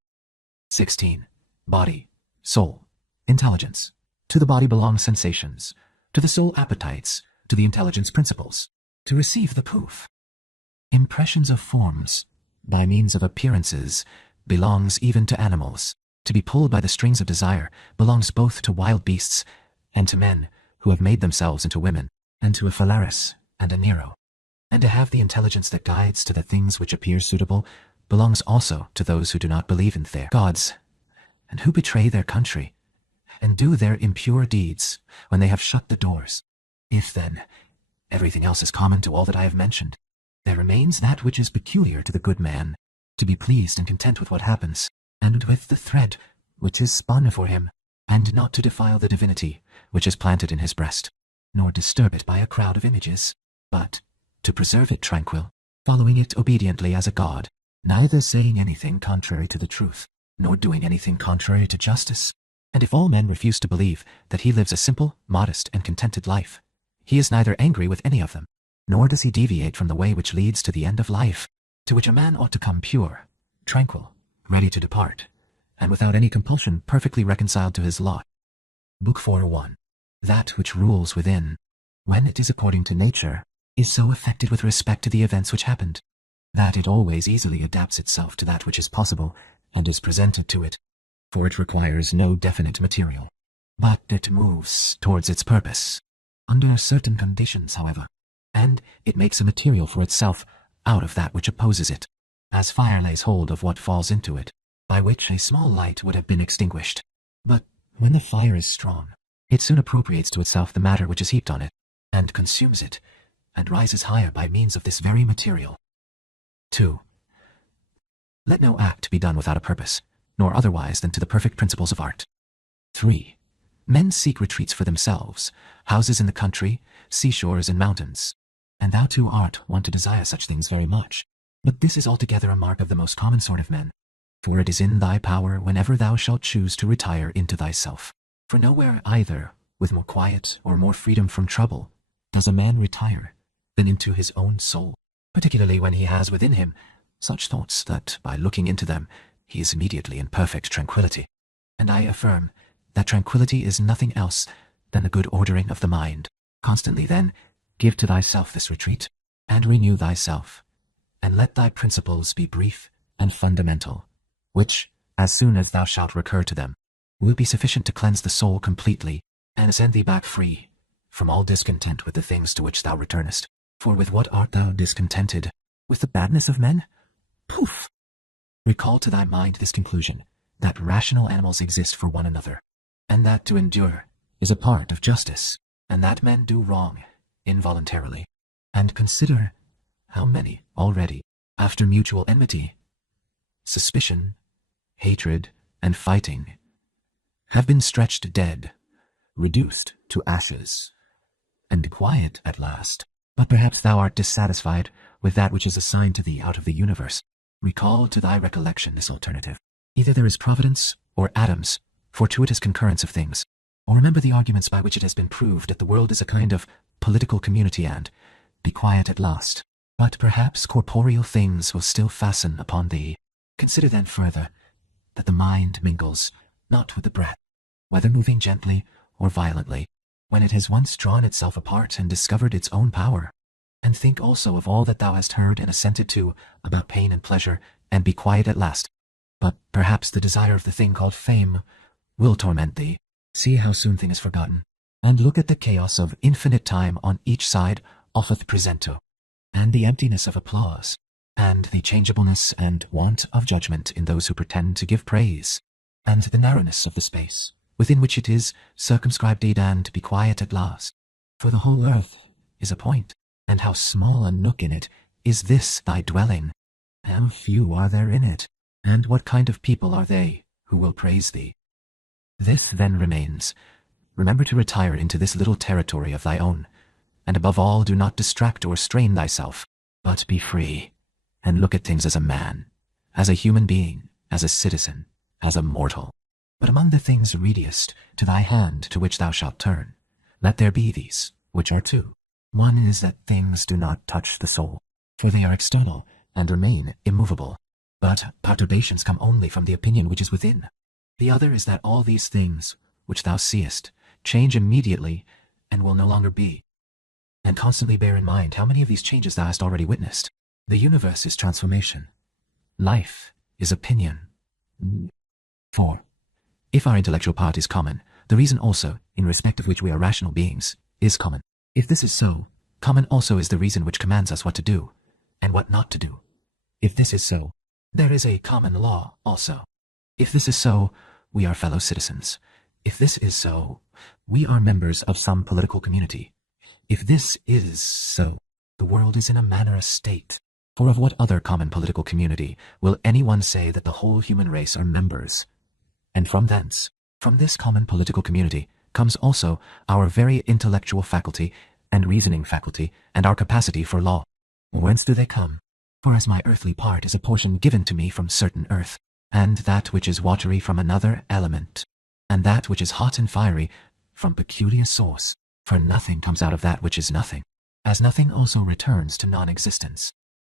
16. Body, soul, intelligence. To the body belong sensations, to the soul appetites, to the intelligence principles. To receive the proof. Impressions of forms, by means of appearances, belongs even to animals. To be pulled by the strings of desire belongs both to wild beasts and to men who have made themselves into women, and to a Phalaris and a Nero. And to have the intelligence that guides to the things which appear suitable belongs also to those who do not believe in their gods, and who betray their country, and do their impure deeds when they have shut the doors. If, then, everything else is common to all that I have mentioned, there remains that which is peculiar to the good man, to be pleased and content with what happens, and with the thread which is spun for him, and not to defile the divinity which is planted in his breast, nor disturb it by a crowd of images, but to preserve it tranquil, following it obediently as a god, neither saying anything contrary to the truth, nor doing anything contrary to justice. And if all men refuse to believe that he lives a simple, modest, and contented life, he is neither angry with any of them, nor does he deviate from the way which leads to the end of life, to which a man ought to come pure, tranquil, ready to depart, and without any compulsion perfectly reconciled to his lot. Book 4:1. That which rules within, when it is according to nature, is so affected with respect to the events which happened, that it always easily adapts itself to that which is possible and is presented to it, for it requires no definite material, but it moves towards its purpose, under certain conditions, however, and it makes a material for itself out of that which opposes it, as fire lays hold of what falls into it, by which a small light would have been extinguished. But when the fire is strong, it soon appropriates to itself the matter which is heaped on it, and consumes it, and rises higher by means of this very material. 2. Let no act be done without a purpose, nor otherwise than to the perfect principles of art. 3. Men seek retreats for themselves, houses in the country, seashores and mountains, and thou too art wont to desire such things very much. But this is altogether a mark of the most common sort of men, for it is in thy power whenever thou shalt choose to retire into thyself. For nowhere either, with more quiet or more freedom from trouble, does a man retire than into his own soul, particularly when he has within him such thoughts that by looking into them he is immediately in perfect tranquillity. And I affirm that tranquillity is nothing else than the good ordering of the mind. Constantly, then, give to thyself this retreat, and renew thyself, and let thy principles be brief and fundamental, which, as soon as thou shalt recur to them, will be sufficient to cleanse the soul completely, and send thee back free from all discontent with the things to which thou returnest. For with what art thou discontented? With the badness of men? Poof! Recall to thy mind this conclusion, that rational animals exist for one another, and that to endure is a part of justice, and that men do wrong involuntarily. And consider how many already, after mutual enmity, suspicion, hatred, and fighting, have been stretched dead, reduced to ashes, and quiet at last. But perhaps thou art dissatisfied with that which is assigned to thee out of the universe. Recall to thy recollection this alternative. Either there is providence, or Adam's fortuitous concurrence of things, or remember the arguments by which it has been proved that the world is a kind of political community, and be quiet at last. But perhaps corporeal things will still fasten upon thee. Consider then further that the mind mingles not with the breath, whether moving gently or violently, when it has once drawn itself apart and discovered its own power. And think also of all that thou hast heard and assented to about pain and pleasure, and be quiet at last. But perhaps the desire of the thing called fame will torment thee. See how soon thing is forgotten, and look at the chaos of infinite time on each side offeth presento, and the emptiness of applause, and the changeableness and want of judgment in those who pretend to give praise, and the narrowness of the space within which it is circumscribed, and be quiet at last. For the whole earth is a point, and how small a nook in it is this thy dwelling. How few are there in it, and what kind of people are they who will praise thee? This then remains. Remember to retire into this little territory of thy own, and above all do not distract or strain thyself, but be free, and look at things as a man, as a human being, as a citizen, as a mortal. But among the things readiest to thy hand to which thou shalt turn, let there be these, which are two. One is that things do not touch the soul, for they are external and remain immovable. But perturbations come only from the opinion which is within. The other is that all these things, which thou seest, change immediately and will no longer be. And constantly bear in mind how many of these changes thou hast already witnessed. The universe is transformation. Life is opinion. 4. If our intellectual part is common, the reason also, in respect of which we are rational beings, is common. If this is so, common also is the reason which commands us what to do, and what not to do. If this is so, there is a common law also. If this is so, we are fellow citizens. If this is so, we are members of some political community. If this is so, the world is in a manner a state. For of what other common political community will anyone say that the whole human race are members? And from thence, from this common political community, comes also our very intellectual faculty and reasoning faculty and our capacity for law. Whence do they come? For as my earthly part is a portion given to me from certain earth, and that which is watery from another element, and that which is hot and fiery from peculiar source, for nothing comes out of that which is nothing, as nothing also returns to non-existence.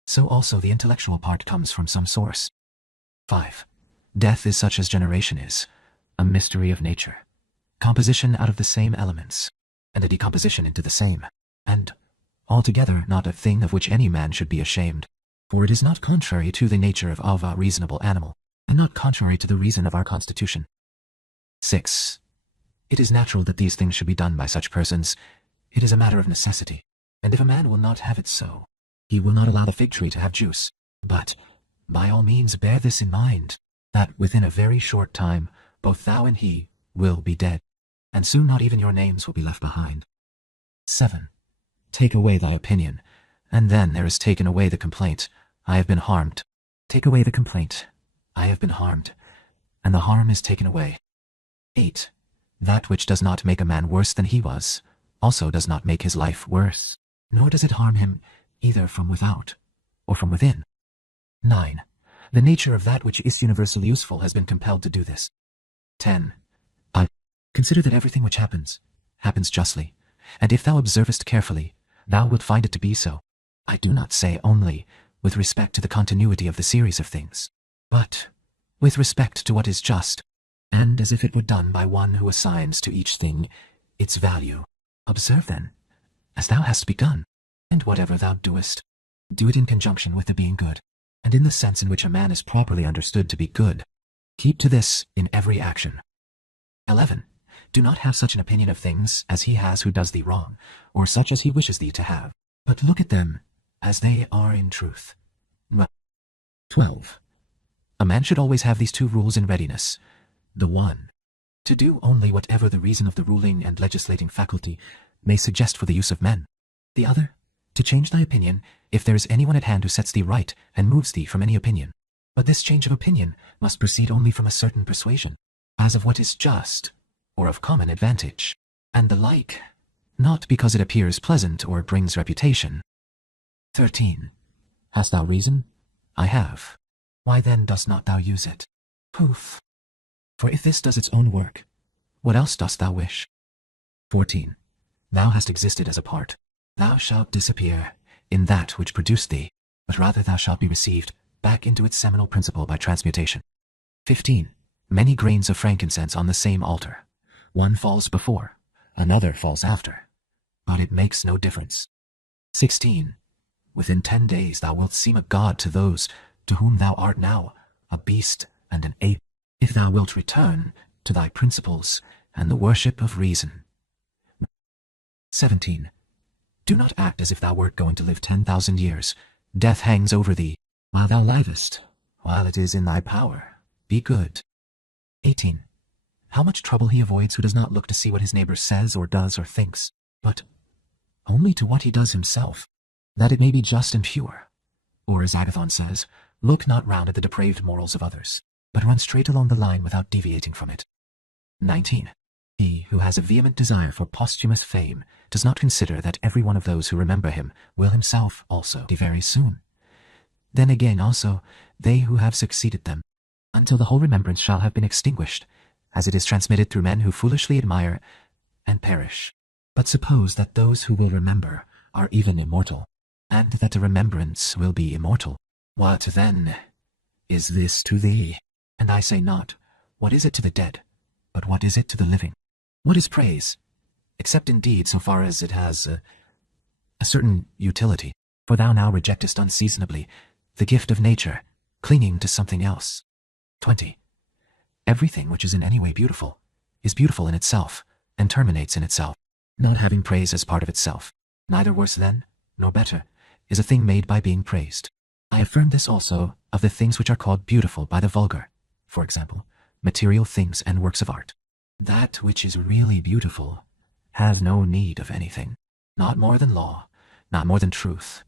So also the intellectual part comes from some source. 5. Death is such as generation is, a mystery of nature, composition out of the same elements, and a decomposition into the same, and altogether not a thing of which any man should be ashamed, for it is not contrary to the nature of a reasonable animal, and not contrary to the reason of our constitution. 6. It is natural that these things should be done by such persons. It is a matter of necessity, and if a man will not have it so, he will not allow the fig tree to have juice. But by all means bear this in mind, that within a very short time both thou and he will be dead, and soon not even your names will be left behind. 7. Take away thy opinion, and then there is taken away the complaint, I have been harmed. Take away the complaint, I have been harmed, and the harm is taken away. 8. That which does not make a man worse than he was, also does not make his life worse, nor does it harm him either from without or from within. 9. The nature of that which is universally useful has been compelled to do this. 10. I consider that everything which happens justly, and if thou observest carefully, thou wilt find it to be so. I do not say only with respect to the continuity of the series of things, but with respect to what is just, and as if it were done by one who assigns to each thing its value. Observe then, as thou hast begun, and whatever thou doest, do it in conjunction with the being good, and in the sense in which a man is properly understood to be good. Keep to this in every action. 11. Do not have such an opinion of things as he has who does thee wrong, or such as he wishes thee to have, but look at them as they are in truth. 12. A man should always have these two rules in readiness. The one, to do only whatever the reason of the ruling and legislating faculty may suggest for the use of men. The other, to change thy opinion if there is anyone at hand who sets thee right and moves thee from any opinion. But this change of opinion must proceed only from a certain persuasion, as of what is just, or of common advantage, and the like, not because it appears pleasant or brings reputation. 13. Hast thou reason? I have. Why then dost not thou use it? Poof. For if this does its own work, what else dost thou wish? 14. Thou hast existed as a part. Thou shalt disappear in that which produced thee, but rather thou shalt be received back into its seminal principle by transmutation. 15. Many grains of frankincense on the same altar. One falls before, another falls after, but it makes no difference. 16. Within 10 days thou wilt seem a god to those to whom thou art now a beast and an ape, if thou wilt return to thy principles and the worship of reason. 17. Do not act as if thou wert going to live 10,000 years. Death hangs over thee while thou livest, while it is in thy power. Be good. 18. How much trouble he avoids who does not look to see what his neighbor says or does or thinks, but only to what he does himself, that it may be just and pure. Or as Agathon says, look not round at the depraved morals of others, but run straight along the line without deviating from it. 19. He who has a vehement desire for posthumous fame does not consider that every one of those who remember him will himself also die very soon. Then again also they who have succeeded them, until the whole remembrance shall have been extinguished, as it is transmitted through men who foolishly admire and perish. But suppose that those who will remember are even immortal, and that the remembrance will be immortal. What then is this to thee? And I say not, what is it to the dead, but what is it to the living? What is praise? Except indeed so far as it has a certain utility. For thou now rejectest unseasonably the gift of nature, clinging to something else. 20. Everything which is in any way beautiful is beautiful in itself, and terminates in itself, not having praise as part of itself. Neither worse than, nor better, is a thing made by being praised. I affirm this also of the things which are called beautiful by the vulgar, for example, material things and works of art. That which is really beautiful has no need of anything, not more than law, not more than truth,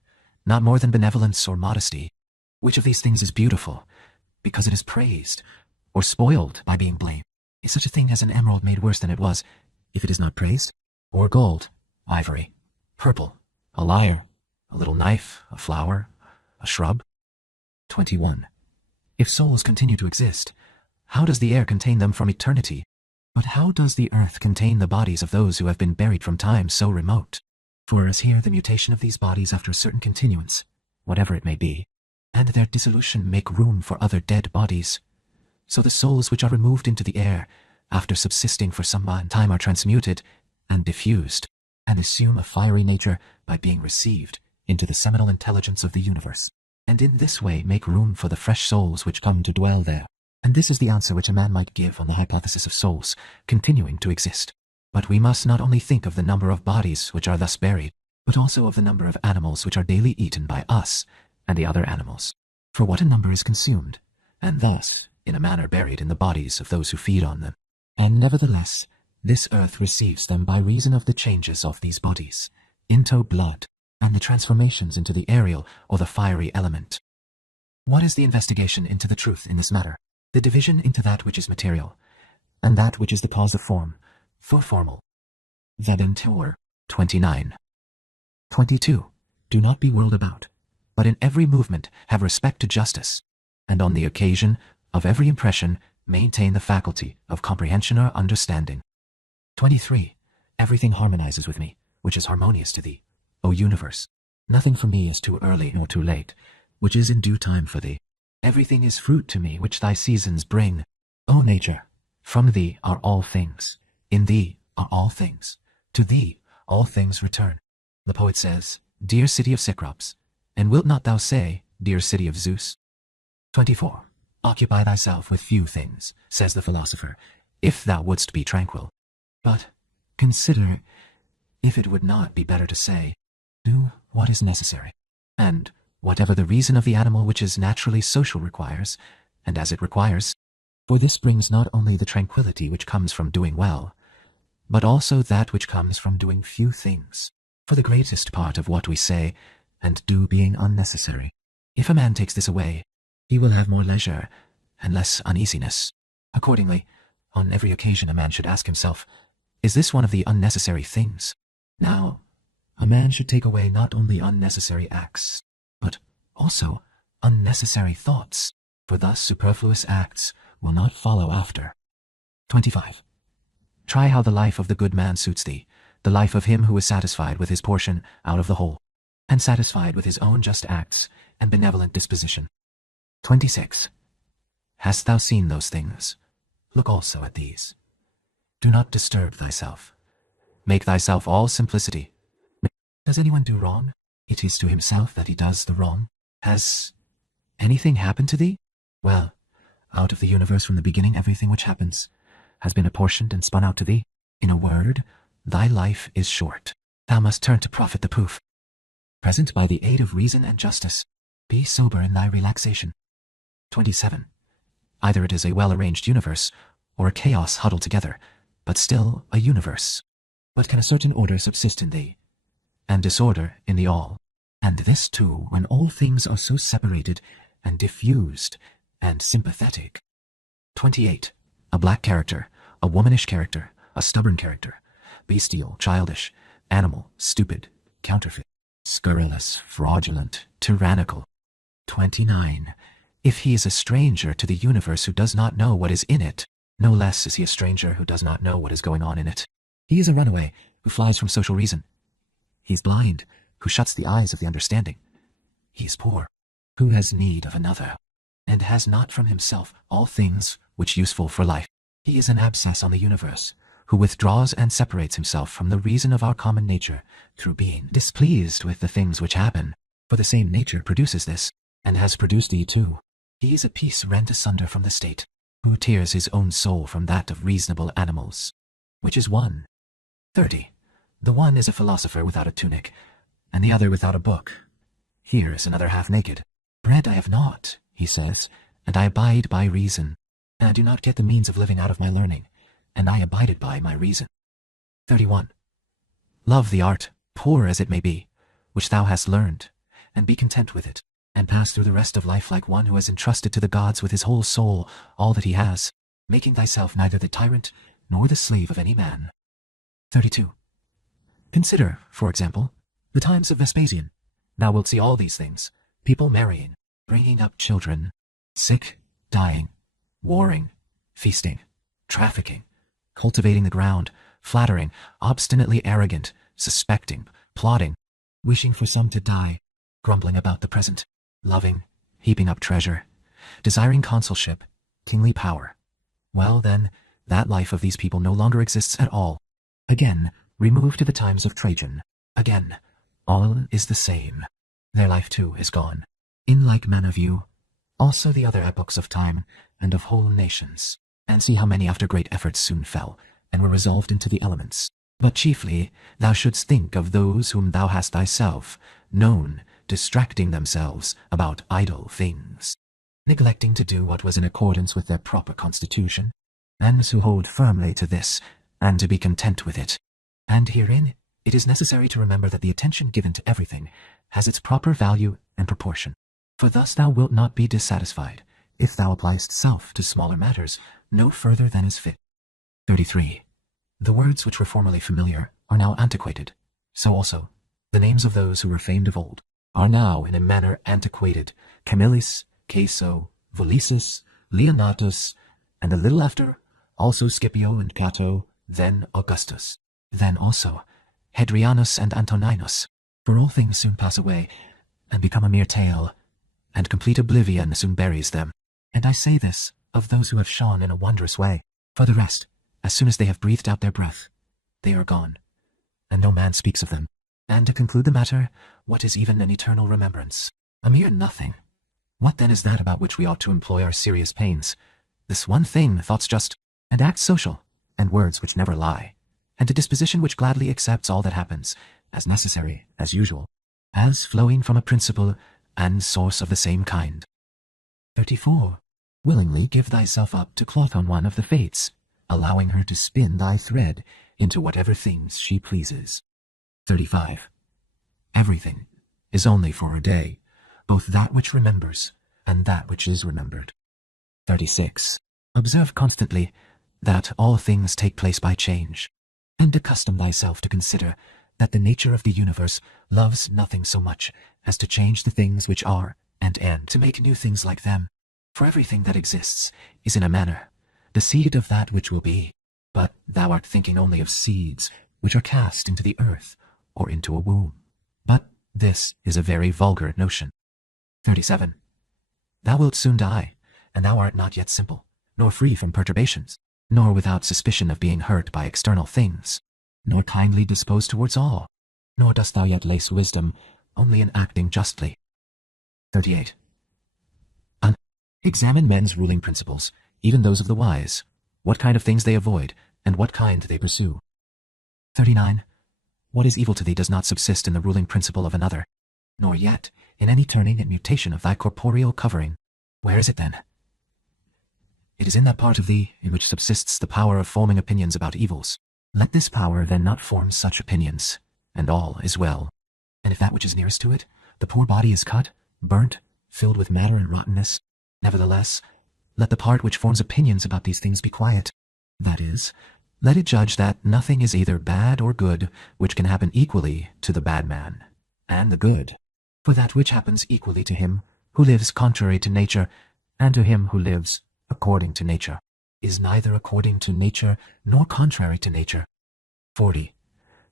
not more than benevolence or modesty. Which of these things is beautiful because it is praised, or spoiled by being blamed? Is such a thing as an emerald made worse than it was if it is not praised? Or gold, ivory, purple, a lyre, a little knife, a flower, a shrub? 21. If souls continue to exist, how does the air contain them from eternity? But how does the earth contain the bodies of those who have been buried from time so remote? For as here the mutation of these bodies after a certain continuance, whatever it may be, and their dissolution make room for other dead bodies, so the souls which are removed into the air, after subsisting for some time, are transmuted and diffused, and assume a fiery nature by being received into the seminal intelligence of the universe, and in this way make room for the fresh souls which come to dwell there. And this is the answer which a man might give on the hypothesis of souls continuing to exist. But we must not only think of the number of bodies which are thus buried, but also of the number of animals which are daily eaten by us and the other animals. For what a number is consumed, and thus, in a manner, buried in the bodies of those who feed on them. And nevertheless, this earth receives them by reason of the changes of these bodies, into blood, and the transformations into the aerial or the fiery element. What is the investigation into the truth in this matter? The division into that which is material, and that which is the cause of form, for formal. That inter. 29. 22. Do not be whirled about, but in every movement have respect to justice, and on the occasion of every impression maintain the faculty of comprehension or understanding. 23. Everything harmonizes with me, which is harmonious to thee, O universe. Nothing for me is too early nor too late, which is in due time for thee. Everything is fruit to me, which thy seasons bring. O nature, from thee are all things, in thee are all things, to thee all things return. The poet says, Dear city of Cecrops, and wilt not thou say, Dear city of Zeus? 24. Occupy thyself with few things, says the philosopher, if thou wouldst be tranquil. But consider if it would not be better to say, do what is necessary, and whatever the reason of the animal which is naturally social requires, and as it requires, for this brings not only the tranquility which comes from doing well, but also that which comes from doing few things, for the greatest part of what we say and do being unnecessary. If a man takes this away, he will have more leisure and less uneasiness. Accordingly, on every occasion a man should ask himself, is this one of the unnecessary things? Now, a man should take away not only unnecessary acts, but also unnecessary thoughts, for thus superfluous acts will not follow after. 25. Try how the life of the good man suits thee, the life of him who is satisfied with his portion out of the whole, and satisfied with his own just acts and benevolent disposition. 26. Hast thou seen those things? Look also at these. Do not disturb thyself. Make thyself all simplicity. Does anyone do wrong? It is to himself that he does the wrong. Has anything happened to thee? Well, out of the universe from the beginning everything which happens has been apportioned and spun out to thee. In a word, thy life is short. Thou must turn to profit the proof. Present by the aid of reason and justice, be sober in thy relaxation. 27. Either it is a well-arranged universe, or a chaos huddled together, but still a universe. But can a certain order subsist in thee, and disorder in the all? And this too, when all things are so separated, and diffused, and sympathetic. 28. A black character, a womanish character, a stubborn character, bestial, childish, animal, stupid, counterfeit, scurrilous, fraudulent, tyrannical. 29. If he is a stranger to the universe who does not know what is in it, No less is he a stranger who does not know what is going on in it. He is a runaway who flies from social reason. He is blind who shuts the eyes of the understanding. He is poor who has need of another, and has not from himself all things which useful for life. He is an abscess on the universe, who withdraws and separates himself from the reason of our common nature through being displeased with the things which happen, for the same nature produces this, and has produced thee too. He is a piece rent asunder from the state, who tears his own soul from that of reasonable animals, which is one. 30. The one is a philosopher without a tunic, and the other without a book. Here is another half naked. Bread I have not, he says, and I abide by reason, and I do not get the means of living out of my learning, and I abided by my reason. 31. Love the art, poor as it may be, which thou hast learned, and be content with it, and pass through the rest of life like one who has entrusted to the gods with his whole soul all that he has, making thyself neither the tyrant nor the slave of any man. 32. Consider, for example, the times of Vespasian. Thou wilt see all these things, people marrying, bringing up children, sick, dying, warring, feasting, trafficking, cultivating the ground, flattering, obstinately arrogant, suspecting, plotting, wishing for some to die, grumbling about the present, loving, heaping up treasure, desiring consulship, kingly power. Well, then, that life of these people no longer exists at all. Again, remove to the times of Trajan. Again, all is the same. Their life too is gone. In like manner view also the other epochs of time and of whole nations, and see how many after great efforts soon fell, and were resolved into the elements. But chiefly thou shouldst think of those whom thou hast thyself known distracting themselves about idle things, neglecting to do what was in accordance with their proper constitution, and who hold firmly to this, and to be content with it. And herein it is necessary to remember that the attention given to everything has its proper value and proportion. For thus thou wilt not be dissatisfied, if thou appliest self to smaller matters no further than is fit. 33. The words which were formerly familiar are now antiquated. So also, the names of those who were famed of old are now in a manner antiquated. Camillus, Caeso, Volisus, Leonatus, and a little after, also Scipio and Cato, then Augustus, then also Hadrianus and Antoninus. For all things soon pass away, and become a mere tale, and complete oblivion soon buries them. And I say this of those who have shone in a wondrous way. For the rest, as soon as they have breathed out their breath, they are gone, and no man speaks of them. And to conclude the matter, what is even an eternal remembrance? A mere nothing. What then is that about which we ought to employ our serious pains? This one thing, thoughts just, and acts social, and words which never lie, and a disposition which gladly accepts all that happens, as necessary, as usual, as flowing from a principle and source of the same kind. 34. Willingly give thyself up to cloth on one of the fates, allowing her to spin thy thread into whatever things she pleases. 35. Everything is only for a day, both that which remembers and that which is remembered. 36. Observe constantly that all things take place by change, and accustom thyself to consider that the nature of the universe loves nothing so much as to change the things which are and to make new things like them. For everything that exists is in a manner the seed of that which will be, but thou art thinking only of seeds which are cast into the earth or into a womb. But this is a very vulgar notion. 37. Thou wilt soon die, and thou art not yet simple, nor free from perturbations, nor without suspicion of being hurt by external things, nor kindly disposed towards all, nor dost thou yet lace wisdom only in acting justly. 38. Examine men's ruling principles, even those of the wise, what kind of things they avoid, and what kind they pursue. 39. What is evil to thee does not subsist in the ruling principle of another, nor yet in any turning and mutation of thy corporeal covering. Where is it then? It is in that part of thee in which subsists the power of forming opinions about evils. Let this power then not form such opinions, and all is well. And if that which is nearest to it, the poor body, is cut, burnt, filled with matter and rottenness, nevertheless, let the part which forms opinions about these things be quiet. That is, let it judge that nothing is either bad or good which can happen equally to the bad man and the good, for that which happens equally to him who lives contrary to nature and to him who lives according to nature. is neither according to nature nor contrary to nature. 40.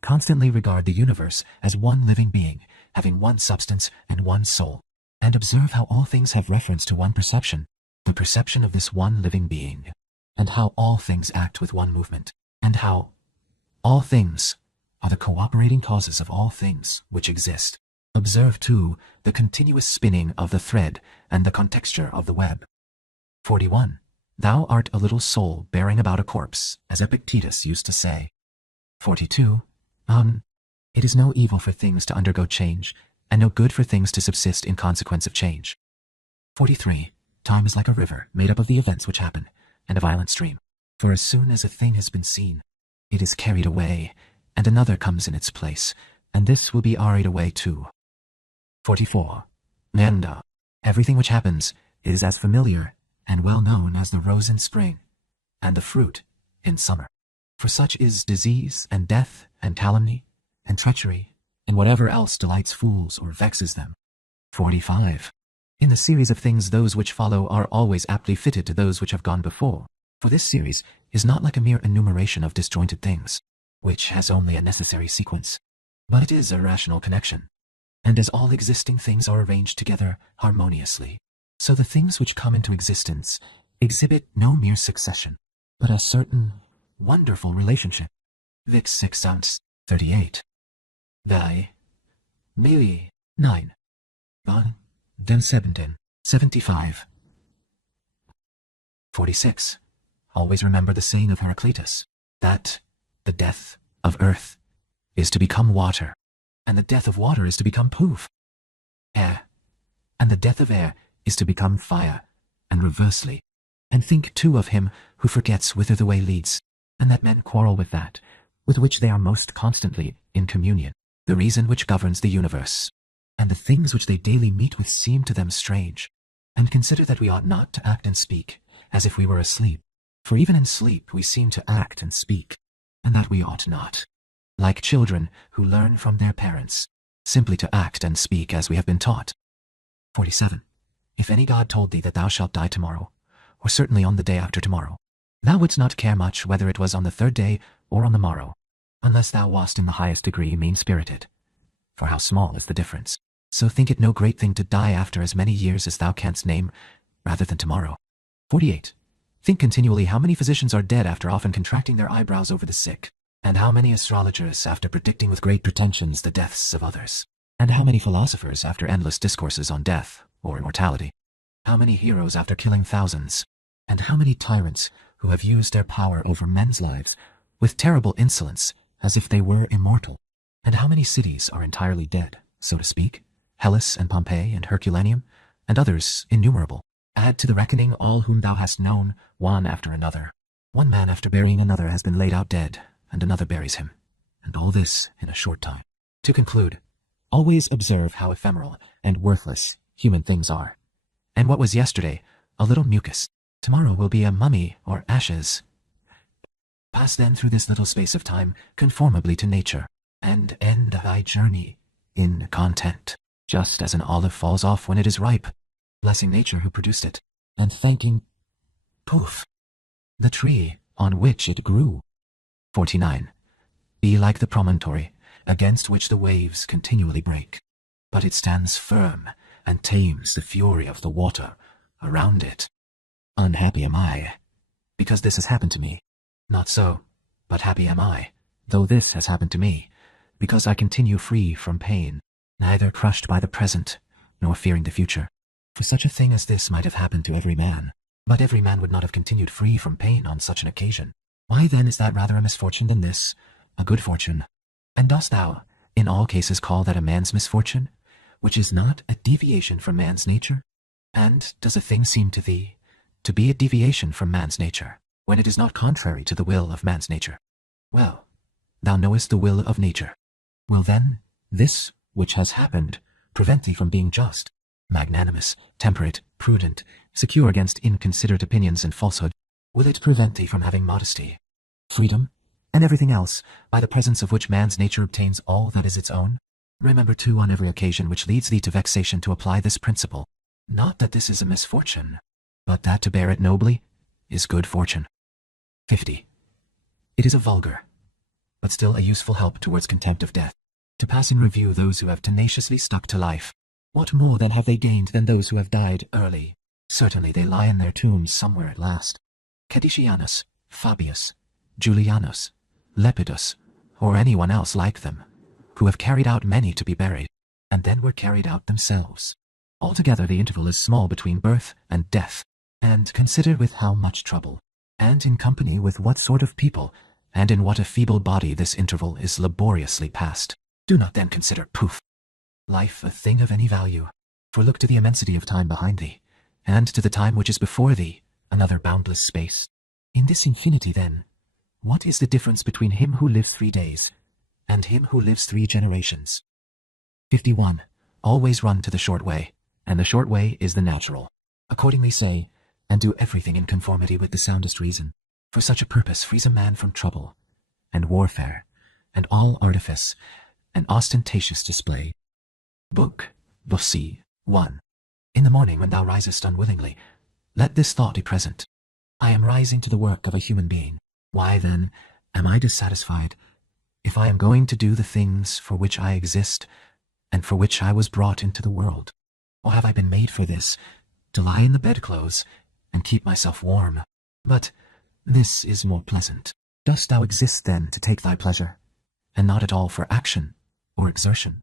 Constantly regard the universe as one living being, having one substance and one soul, and observe how all things have reference to one perception, the perception of this one living being, and how all things act with one movement, and how all things are the cooperating causes of all things which exist. Observe, too, the continuous spinning of the thread and the contexture of the web. 41. Thou art a little soul bearing about a corpse, as Epictetus used to say. 42. It is no evil for things to undergo change, and no good for things to subsist in consequence of change. 43. Time is like a river made up of the events which happen, and a violent stream. For as soon as a thing has been seen, it is carried away, and another comes in its place, and this will be carried away too. 44. And everything which happens is as familiar and well known as the rose in spring, and the fruit in summer. For such is disease and death and calumny and treachery, and whatever else delights fools or vexes them. 45. In the series of things those which follow are always aptly fitted to those which have gone before, for this series is not like a mere enumeration of disjointed things, which has only a necessary sequence, but it is a rational connection. And as all existing things are arranged together harmoniously, so the things which come into existence exhibit no mere succession, but a certain wonderful relationship. Vix 6 ounce 38. Thy Mili 9. Von Den 17. 75. 46. Always remember the saying of Heraclitus, that the death of earth is to become water, and the death of water is to become poof, air, and the death of air is to become fire, and reversely. And think too of him who forgets whither the way leads, and that men quarrel with that, with which they are most constantly in communion, the reason which governs the universe, and the things which they daily meet with seem to them strange, and consider that we ought not to act and speak as if we were asleep, for even in sleep we seem to act and speak, and that we ought not, like children who learn from their parents, simply to act and speak as we have been taught. 47. If any god told thee that thou shalt die tomorrow, or certainly on the day after tomorrow, thou wouldst not care much whether it was on the third day or on the morrow, unless thou wast in the highest degree mean-spirited. For how small is the difference? So think it no great thing to die after as many years as thou canst name, rather than tomorrow. 48. Think continually how many physicians are dead after often contracting their eyebrows over the sick, and how many astrologers after predicting with great pretensions the deaths of others, and how many philosophers after endless discourses on death or immortality, how many heroes after killing thousands, and how many tyrants who have used their power over men's lives with terrible insolence as if they were immortal, and how many cities are entirely dead, so to speak, Hellas and Pompeii and Herculaneum, and others innumerable. Add to the reckoning all whom thou hast known, one after another. One man after burying another has been laid out dead, and another buries him, and all this in a short time. To conclude, always observe how ephemeral and worthless human things are, and what was yesterday a little mucus, tomorrow will be a mummy or ashes. Pass then through this little space of time conformably to nature, and end thy journey in content, just as an olive falls off when it is ripe, blessing nature who produced it, and thanking, poof, the tree on which it grew. 49. Be like the promontory, against which the waves continually break, but it stands firm and tames the fury of the water around it. Unhappy am I, because this has happened to me. Not so, but happy am I, though this has happened to me, because I continue free from pain, neither crushed by the present, nor fearing the future. For such a thing as this might have happened to every man, but every man would not have continued free from pain on such an occasion. Why then is that rather a misfortune than this, a good fortune? And dost thou, in all cases, call that a man's misfortune, which is not a deviation from man's nature? And does a thing seem to thee to be a deviation from man's nature, when it is not contrary to the will of man's nature? Well, thou knowest the will of nature. Will then this which has happened prevent thee from being just, magnanimous, temperate, prudent, secure against inconsiderate opinions and falsehood? Will it prevent thee from having modesty, freedom, and everything else, by the presence of which man's nature obtains all that is its own? Remember too on every occasion which leads thee to vexation to apply this principle, not that this is a misfortune, but that to bear it nobly is good fortune. 50. It is a vulgar, but still a useful help towards contempt of death, to pass in review those who have tenaciously stuck to life. What more then have they gained than those who have died early? Certainly they lie in their tombs somewhere at last. Cadicianus, Fabius, Julianus, Lepidus, or anyone else like them, who have carried out many to be buried, and then were carried out themselves. Altogether the interval is small between birth and death, and consider with how much trouble, and in company with what sort of people, and in what a feeble body this interval is laboriously passed. Do not then consider, poof, life a thing of any value, for look to the immensity of time behind thee, and to the time which is before thee, another boundless space. In this infinity then, what is the difference between him who lives 3 days, and him who lives 3 generations? 51. Always run to the short way, and the short way is the natural. Accordingly say, and do everything in conformity with the soundest reason. For such a purpose frees a man from trouble, and warfare, and all artifice, and ostentatious display. Book, Bossi, 1. In the morning when thou risest unwillingly, let this thought be present. I am rising to the work of a human being. Why, then, am I dissatisfied, if I am going to do the things for which I exist, and for which I was brought into the world? Or have I been made for this, to lie in the bedclothes, and keep myself warm? But this is more pleasant. Dost thou exist then to take thy pleasure, and not at all for action or exertion?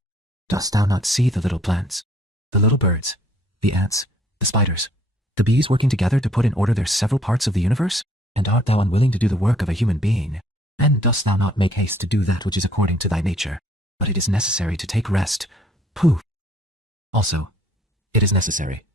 Dost thou not see the little plants, the little birds, the ants, the spiders, the bees working together to put in order their several parts of the universe? And art thou unwilling to do the work of a human being? And dost thou not make haste to do that which is according to thy nature? But it is necessary to take rest. Pooh! Also, it is necessary.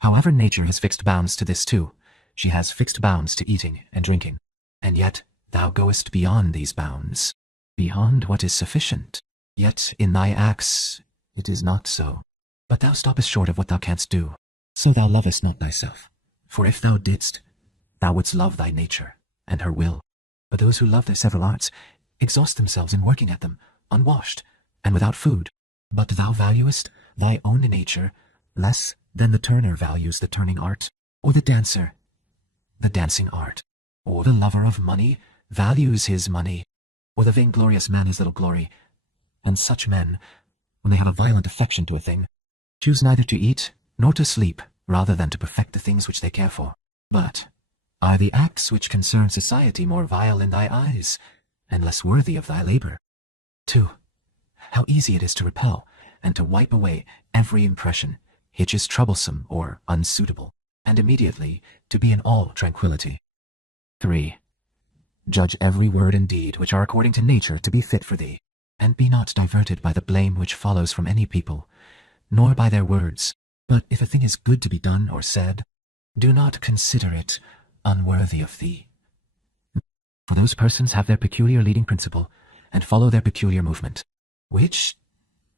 However, nature has fixed bounds to this too. She has fixed bounds to eating and drinking. And yet thou goest beyond these bounds, beyond what is sufficient. Yet in thy acts it is not so. But thou stoppest short of what thou canst do. So thou lovest not thyself. For if thou didst, thou wouldst love thy nature and her will. But those who love their several arts exhaust themselves in working at them, unwashed and without food. But thou valuest thy own nature less than the turner values the turning art, or the dancer the dancing art, or the lover of money values his money, or the vainglorious man his little glory. And such men, when they have a violent affection to a thing, choose neither to eat nor to sleep rather than to perfect the things which they care for. But are the acts which concern society more vile in thy eyes, and less worthy of thy labor? 2. How easy it is to repel, and to wipe away every impression which is troublesome or unsuitable, and immediately to be in all tranquillity. 3. Judge every word and deed which are according to nature to be fit for thee, and be not diverted by the blame which follows from any people, nor by their words. But if a thing is good to be done or said, do not consider it unworthy of thee. For those persons have their peculiar leading principle, and follow their peculiar movement, which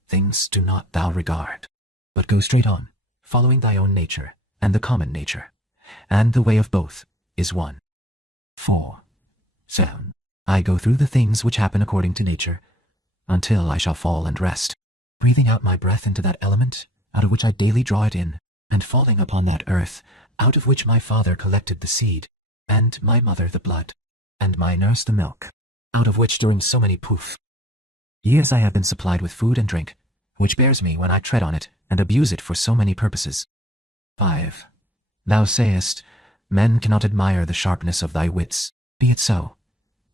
things do not thou regard, but go straight on, following thy own nature, and the common nature, and the way of both is one. 4. 7. I go through the things which happen according to nature, until I shall fall and rest, breathing out my breath into that element, out of which I daily draw it in, and falling upon that earth, out of which my father collected the seed, and my mother the blood, and my nurse the milk, out of which during so many years I have been supplied with food and drink, which bears me when I tread on it, and abuse it for so many purposes. 5. Thou sayest, men cannot admire the sharpness of thy wits. Be it so.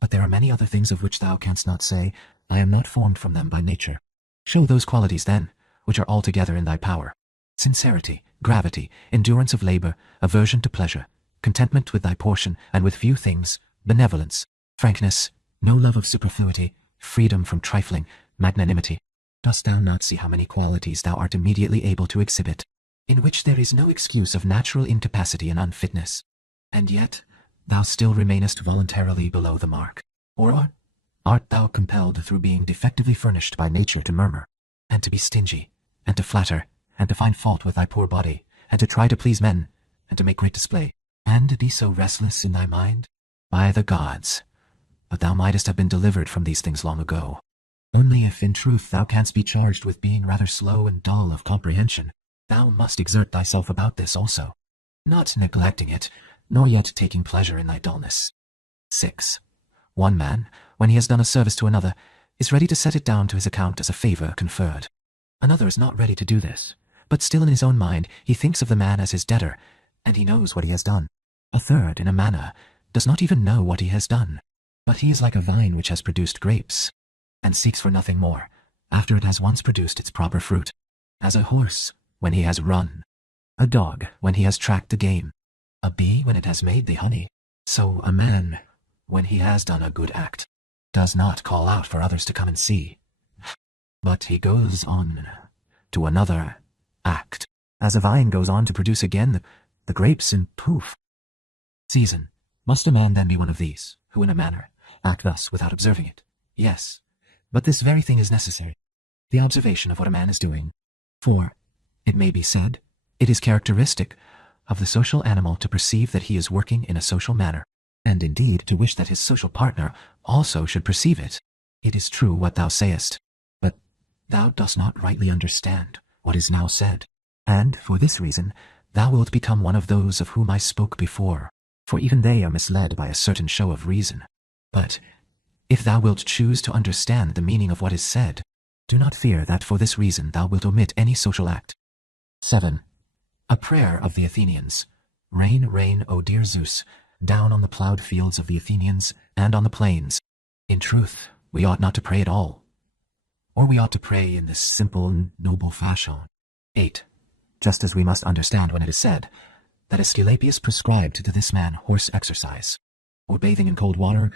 But there are many other things of which thou canst not say, I am not formed from them by nature. Show those qualities then, which are altogether in thy power. Sincerity, gravity, endurance of labor, aversion to pleasure, contentment with thy portion and with few things, benevolence, frankness, no love of superfluity, freedom from trifling, magnanimity. Dost thou not see how many qualities thou art immediately able to exhibit, in which there is no excuse of natural incapacity and unfitness, and yet thou still remainest voluntarily below the mark? Or art thou compelled through being defectively furnished by nature to murmur, and to be stingy, and to flatter, and to find fault with thy poor body, and to try to please men, and to make great display, and to be so restless in thy mind? By the gods, but thou mightest have been delivered from these things long ago. Only if in truth thou canst be charged with being rather slow and dull of comprehension, thou must exert thyself about this also, not neglecting it, nor yet taking pleasure in thy dullness. 6. One man, when he has done a service to another, is ready to set it down to his account as a favor conferred. Another is not ready to do this, but still in his own mind he thinks of the man as his debtor, and he knows what he has done. A third, in a manner, does not even know what he has done, but he is like a vine which has produced grapes, and seeks for nothing more, after it has once produced its proper fruit. As a horse, when he has run, a dog, when he has tracked the game, a bee, when it has made the honey, so a man, when he has done a good act, does not call out for others to come and see, but he goes on to another act, as a vine goes on to produce again the grapes, and poof. Season. Must a man then be one of these, who in a manner act thus without observing it? Yes, but this very thing is necessary, the observation of what a man is doing. For, it may be said, it is characteristic of the social animal to perceive that he is working in a social manner, and indeed to wish that his social partner also should perceive it. It is true what thou sayest, but thou dost not rightly understand what is now said, and for this reason thou wilt become one of those of whom I spoke before, for even they are misled by a certain show of reason. But if thou wilt choose to understand the meaning of what is said, do not fear that for this reason thou wilt omit any social act. 7. A prayer of the Athenians. Rain, rain, O dear Zeus, down on the ploughed fields of the Athenians and on the plains. In truth, we ought not to pray at all, or we ought to pray in this simple, noble fashion. 8. Just as we must understand when it is said that Aesculapius prescribed to this man horse exercise, or bathing in cold water,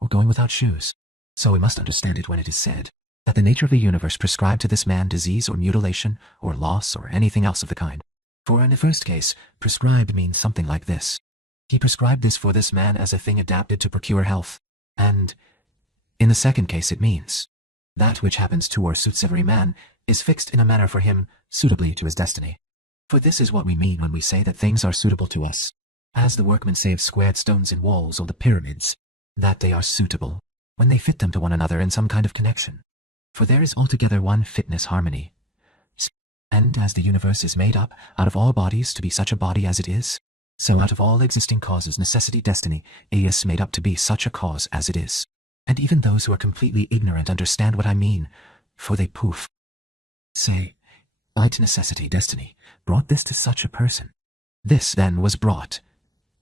or going without shoes, so we must understand it when it is said that the nature of the universe prescribed to this man disease or mutilation or loss or anything else of the kind. For in the first case, prescribed means something like this. He prescribed this for this man as a thing adapted to procure health, and in the second case it means that which happens to or suits every man is fixed in a manner for him suitably to his destiny. For this is what we mean when we say that things are suitable to us, as the workmen say of squared stones in walls or the pyramids, that they are suitable when they fit them to one another in some kind of connection. For there is altogether one fitness harmony. And as the universe is made up out of all bodies to be such a body as it is, so out of all existing causes necessity destiny is made up to be such a cause as it is. And even those who are completely ignorant understand what I mean, for they say, by to necessity destiny brought this to such a person. This then was brought,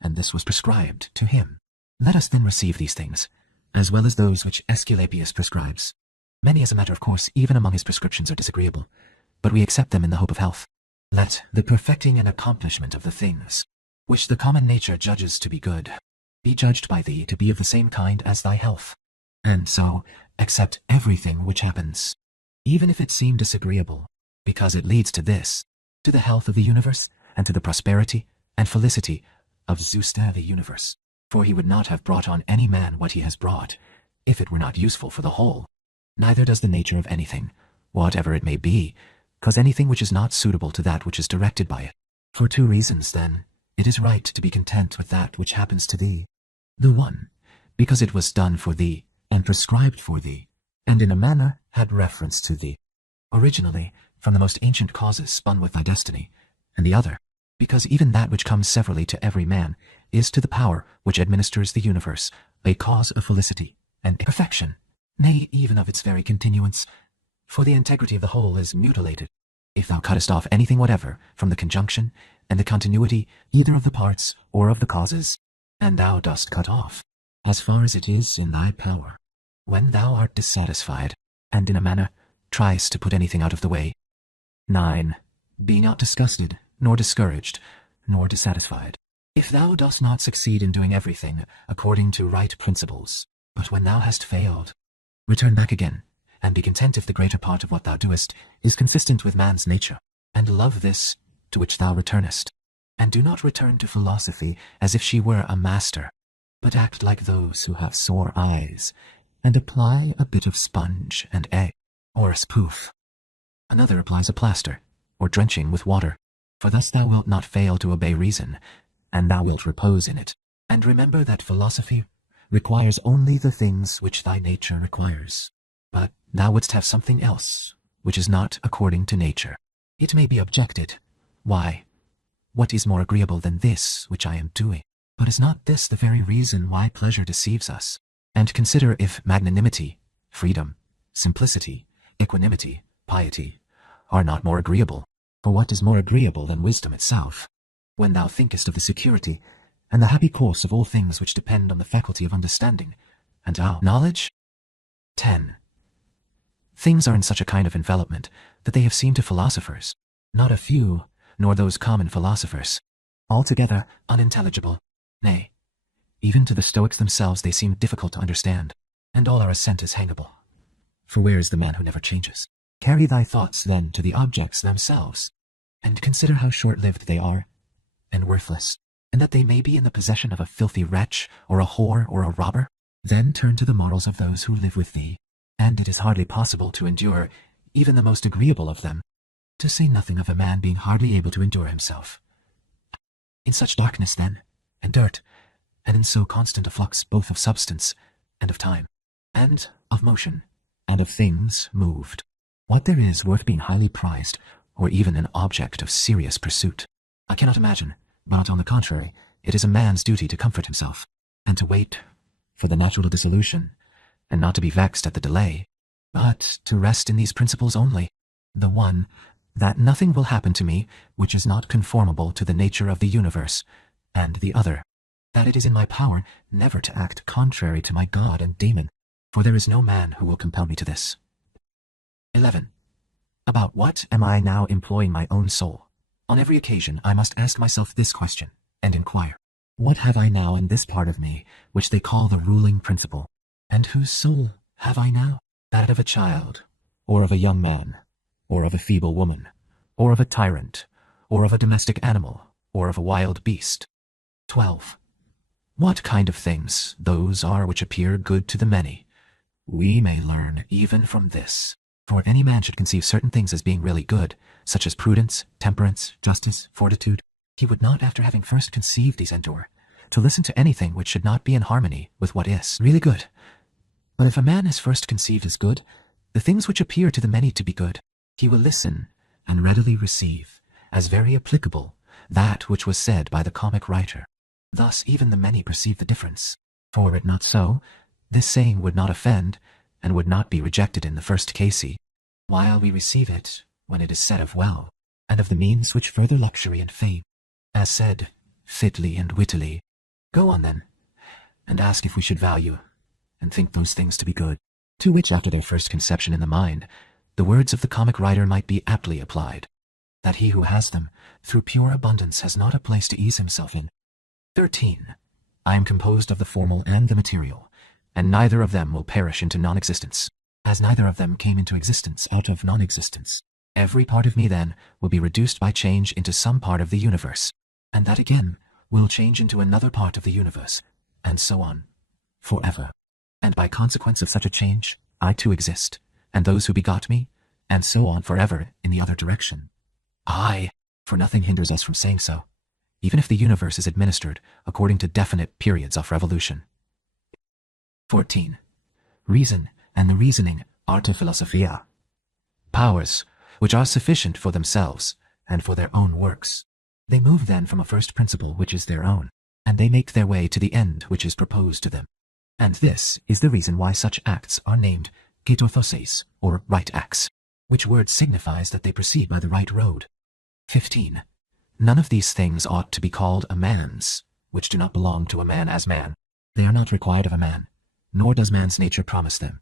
and this was prescribed to him. Let us then receive these things, as well as those which Aesculapius prescribes. Many as a matter of course even among his prescriptions are disagreeable, but we accept them in the hope of health. Let the perfecting and accomplishment of the things, which the common nature judges to be good, be judged by thee to be of the same kind as thy health. And so accept everything which happens, even if it seem disagreeable, because it leads to this, to the health of the universe, and to the prosperity and felicity of Zeus the universe. For he would not have brought on any man what he has brought, if it were not useful for the whole. Neither does the nature of anything, whatever it may be, cause anything which is not suitable to that which is directed by it. For two reasons, then, it is right to be content with that which happens to thee. The one, because it was done for thee, and prescribed for thee, and in a manner had reference to thee, originally from the most ancient causes spun with thy destiny, and the other, because even that which comes severally to every man is to the power which administers the universe a cause of felicity and perfection, nay, even of its very continuance, for the integrity of the whole is mutilated, if thou cuttest off anything whatever from the conjunction and the continuity either of the parts or of the causes, and thou dost cut off, as far as it is in thy power, when thou art dissatisfied, and in a manner tries to put anything out of the way. 9. Be not disgusted, nor discouraged, nor dissatisfied, if thou dost not succeed in doing everything according to right principles, but when thou hast failed, return back again, and be content if the greater part of what thou doest is consistent with man's nature, and love this to which thou returnest. And do not return to philosophy as if she were a master, but act like those who have sore eyes, and apply a bit of sponge and egg, or a spoof. Another applies a plaster, or drenching with water, for thus thou wilt not fail to obey reason, and thou wilt repose in it. And remember that philosophy requires only the things which thy nature requires. But thou wouldst have something else, which is not according to nature. It may be objected, why, what is more agreeable than this which I am doing? But is not this the very reason why pleasure deceives us? And consider if magnanimity, freedom, simplicity, equanimity, piety, are not more agreeable. For what is more agreeable than wisdom itself? When thou thinkest of the security and the happy course of all things which depend on the faculty of understanding, and our knowledge? 10. Things are in such a kind of envelopment that they have seemed to philosophers, not a few, nor those common philosophers, altogether unintelligible. Nay, even to the Stoics themselves they seem difficult to understand, and all our assent is hangable. For where is the man who never changes? Carry thy thoughts then to the objects themselves, and consider how short-lived they are, and worthless, and that they may be in the possession of a filthy wretch, or a whore, or a robber. Then turn to the morals of those who live with thee, and it is hardly possible to endure even the most agreeable of them, to say nothing of a man being hardly able to endure himself. In such darkness, then, and dirt, and in so constant a flux both of substance and of time, and of motion, and of things moved, what there is worth being highly prized, or even an object of serious pursuit, I cannot imagine, but on the contrary, it is a man's duty to comfort himself, and to wait for the natural dissolution, and not to be vexed at the delay, but to rest in these principles only. The one, that nothing will happen to me which is not conformable to the nature of the universe, and the other, that it is in my power never to act contrary to my God and Daemon, for there is no man who will compel me to this. 11. About what am I now employing my own soul? On every occasion I must ask myself this question, and inquire, what have I now in this part of me which they call the ruling principle? And whose soul have I now? That of a child, or of a young man, or of a feeble woman, or of a tyrant, or of a domestic animal, or of a wild beast. 12. What kind of things those are which appear good to the many? We may learn even from this. For if any man should conceive certain things as being really good, such as prudence, temperance, justice, fortitude, he would not, after having first conceived these, endure to listen to anything which should not be in harmony with what is really good. But if a man has first conceived as good the things which appear to the many to be good, he will listen and readily receive as very applicable that which was said by the comic writer. Thus even the many perceive the difference. For were it not so, this saying would not offend, and would not be rejected in the first case, while we receive it when it is said of well, and of the means which further luxury and fame, as said fitly and wittily. Go on then, and ask if we should value and think those things to be good, to which after their first conception in the mind, the words of the comic writer might be aptly applied, that he who has them through pure abundance has not a place to ease himself in. 13. I am composed of the formal and the material, and neither of them will perish into non-existence, as neither of them came into existence out of non-existence. Every part of me then will be reduced by change into some part of the universe, and that again will change into another part of the universe, and so on, forever. And by consequence of such a change, I too exist, and those who begot me, and so on forever in the other direction. Aye, for nothing hinders us from saying so, even if the universe is administered according to definite periods of revolution. 14. Reason and the reasoning arte philosophia. Powers, which are sufficient for themselves and for their own works. They move then from a first principle which is their own, and they make their way to the end which is proposed to them. And this is the reason why such acts are named ketothoses, or right acts, which word signifies that they proceed by the right road. 15. None of these things ought to be called a man's, which do not belong to a man as man. They are not required of a man, nor does man's nature promise them,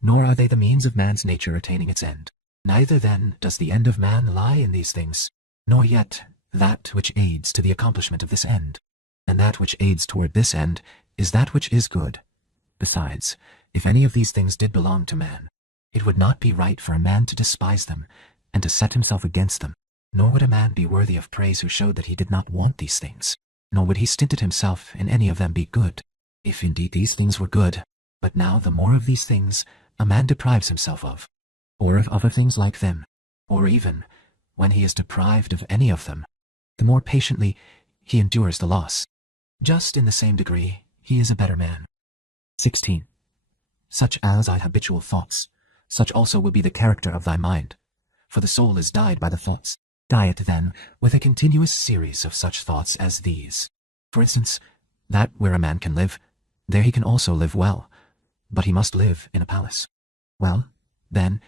nor are they the means of man's nature attaining its end. Neither then does the end of man lie in these things, nor yet that which aids to the accomplishment of this end. And that which aids toward this end is that which is good. Besides, if any of these things did belong to man, it would not be right for a man to despise them, and to set himself against them, nor would a man be worthy of praise who showed that he did not want these things, nor would he stinted himself in any of them be good, if indeed these things were good. But now the more of these things a man deprives himself of, or of other things like them, or even, when he is deprived of any of them, the more patiently he endures the loss. Just in the same degree, he is a better man. 16. Such as thy habitual thoughts, such also will be the character of thy mind, for the soul is dyed by the thoughts. Dye it then with a continuous series of such thoughts as these. For instance, that where a man can live, there he can also live well, but he must live in a palace. Well, then,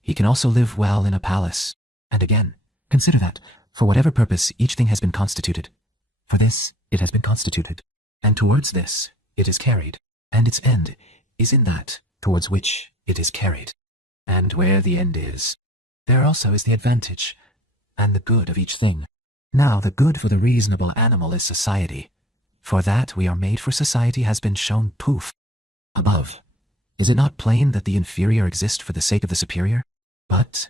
he can also live well in a palace. And again, consider that, for whatever purpose each thing has been constituted, for this it has been constituted, and towards this it is carried, and its end is in that towards which it is carried. And where the end is, there also is the advantage, and the good of each thing. Now the good for the reasonable animal is society. For that we are made for society has been shown proof above. Is it not plain that the inferior exist for the sake of the superior? But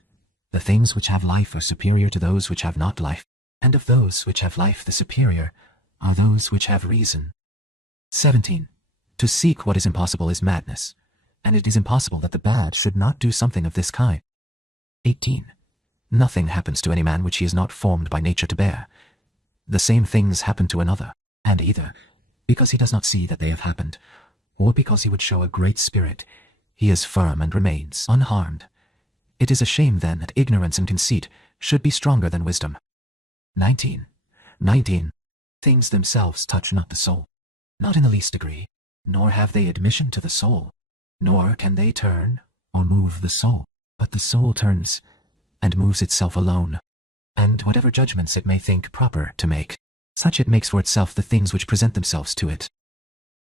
the things which have life are superior to those which have not life, and of those which have life the superior are those which have reason. 17. To seek what is impossible is madness, and it is impossible that the bad should not do something of this kind. 18. Nothing happens to any man which he is not formed by nature to bear. The same things happen to another, and either because he does not see that they have happened, or because he would show a great spirit, he is firm and remains unharmed. It is a shame then that ignorance and conceit should be stronger than wisdom. 19. Things themselves touch not the soul, not in the least degree, nor have they admission to the soul, nor can they turn or move the soul, but the soul turns and moves itself alone, and whatever judgments it may think proper to make, such it makes for itself the things which present themselves to it.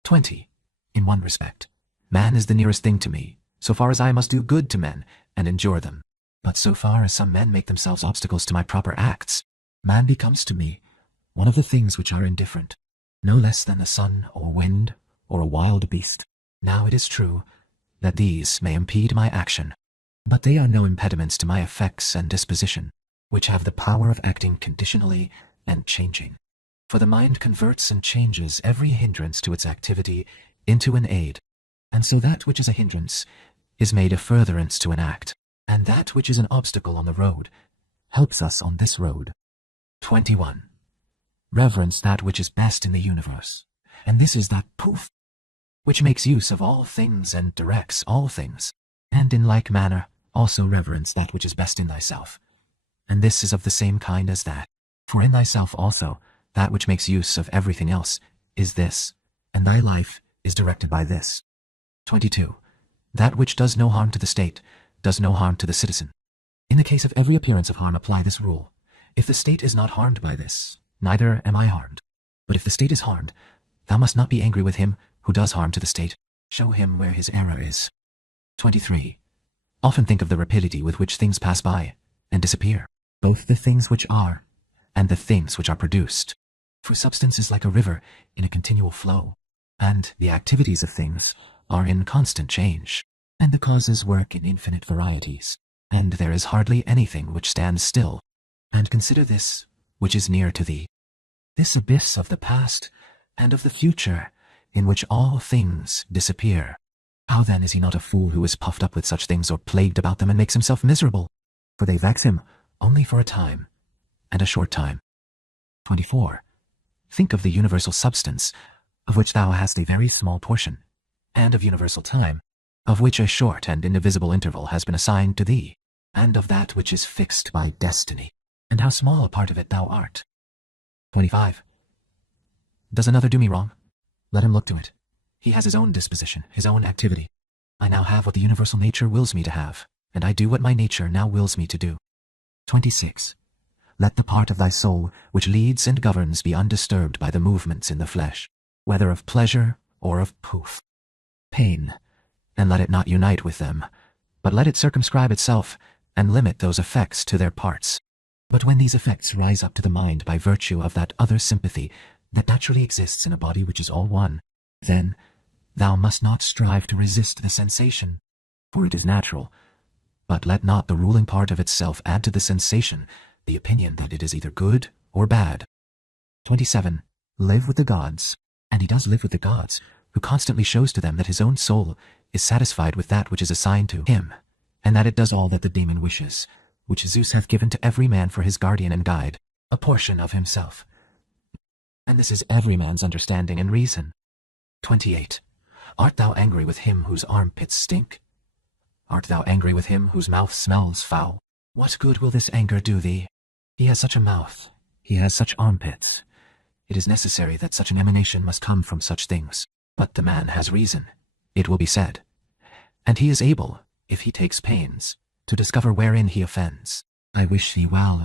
20. In one respect, man is the nearest thing to me, so far as I must do good to men and endure them. But so far as some men make themselves obstacles to my proper acts, man becomes to me one of the things which are indifferent, no less than the sun or wind or a wild beast. Now it is true that these may impede my action, but they are no impediments to my effects and disposition, which have the power of acting conditionally and changing. For the mind converts and changes every hindrance to its activity into an aid, and so that which is a hindrance is made a furtherance to an act, and that which is an obstacle on the road helps us on this road. 21. Reverence that which is best in the universe, and this is that proof which makes use of all things and directs all things, and in like manner also reverence that which is best in thyself, and this is of the same kind as that. For in thyself also that which makes use of everything else is this, and thy life is directed by this. 22. That which does no harm to the state does no harm to the citizen. In the case of every appearance of harm apply this rule: if the state is not harmed by this, neither am I harmed. But if the state is harmed, thou must not be angry with him who does harm to the state. Show him where his error is. 23. Often think of the rapidity with which things pass by and disappear, both the things which are and the things which are produced. For substance is like a river in a continual flow, and the activities of things are in constant change, and the causes work in infinite varieties, and there is hardly anything which stands still. And consider this which is near to thee, this abyss of the past and of the future, in which all things disappear. How then is he not a fool who is puffed up with such things or plagued about them and makes himself miserable? For they vex him only for a time, and a short time. 24. Think of the universal substance, of which thou hast a very small portion, and of universal time, of which a short and indivisible interval has been assigned to thee, and of that which is fixed by destiny, and how small a part of it thou art. 25. Does another do me wrong? Let him look to it. He has his own disposition, his own activity. I now have what the universal nature wills me to have, and I do what my nature now wills me to do. 26. Let the part of thy soul which leads and governs be undisturbed by the movements in the flesh, whether of pleasure or of pain, and let it not unite with them, but let it circumscribe itself and limit those effects to their parts. But when these effects rise up to the mind by virtue of that other sympathy that naturally exists in a body which is all one, then thou must not strive to resist the sensation, for it is natural, but let not the ruling part of itself add to the sensation the opinion that it is either good or bad. 27. Live with the gods, and he does live with the gods, who constantly shows to them that his own soul is satisfied with that which is assigned to him, and that it does all that the daemon wishes, which Zeus hath given to every man for his guardian and guide, a portion of himself. And this is every man's understanding and reason. 28. Art thou angry with him whose armpits stink? Art thou angry with him whose mouth smells foul? What good will this anger do thee? He has such a mouth, he has such armpits. it is necessary that such an emanation must come from such things. But the man has reason, it will be said, and he is able, if he takes pains, to discover wherein he offends. I wish thee well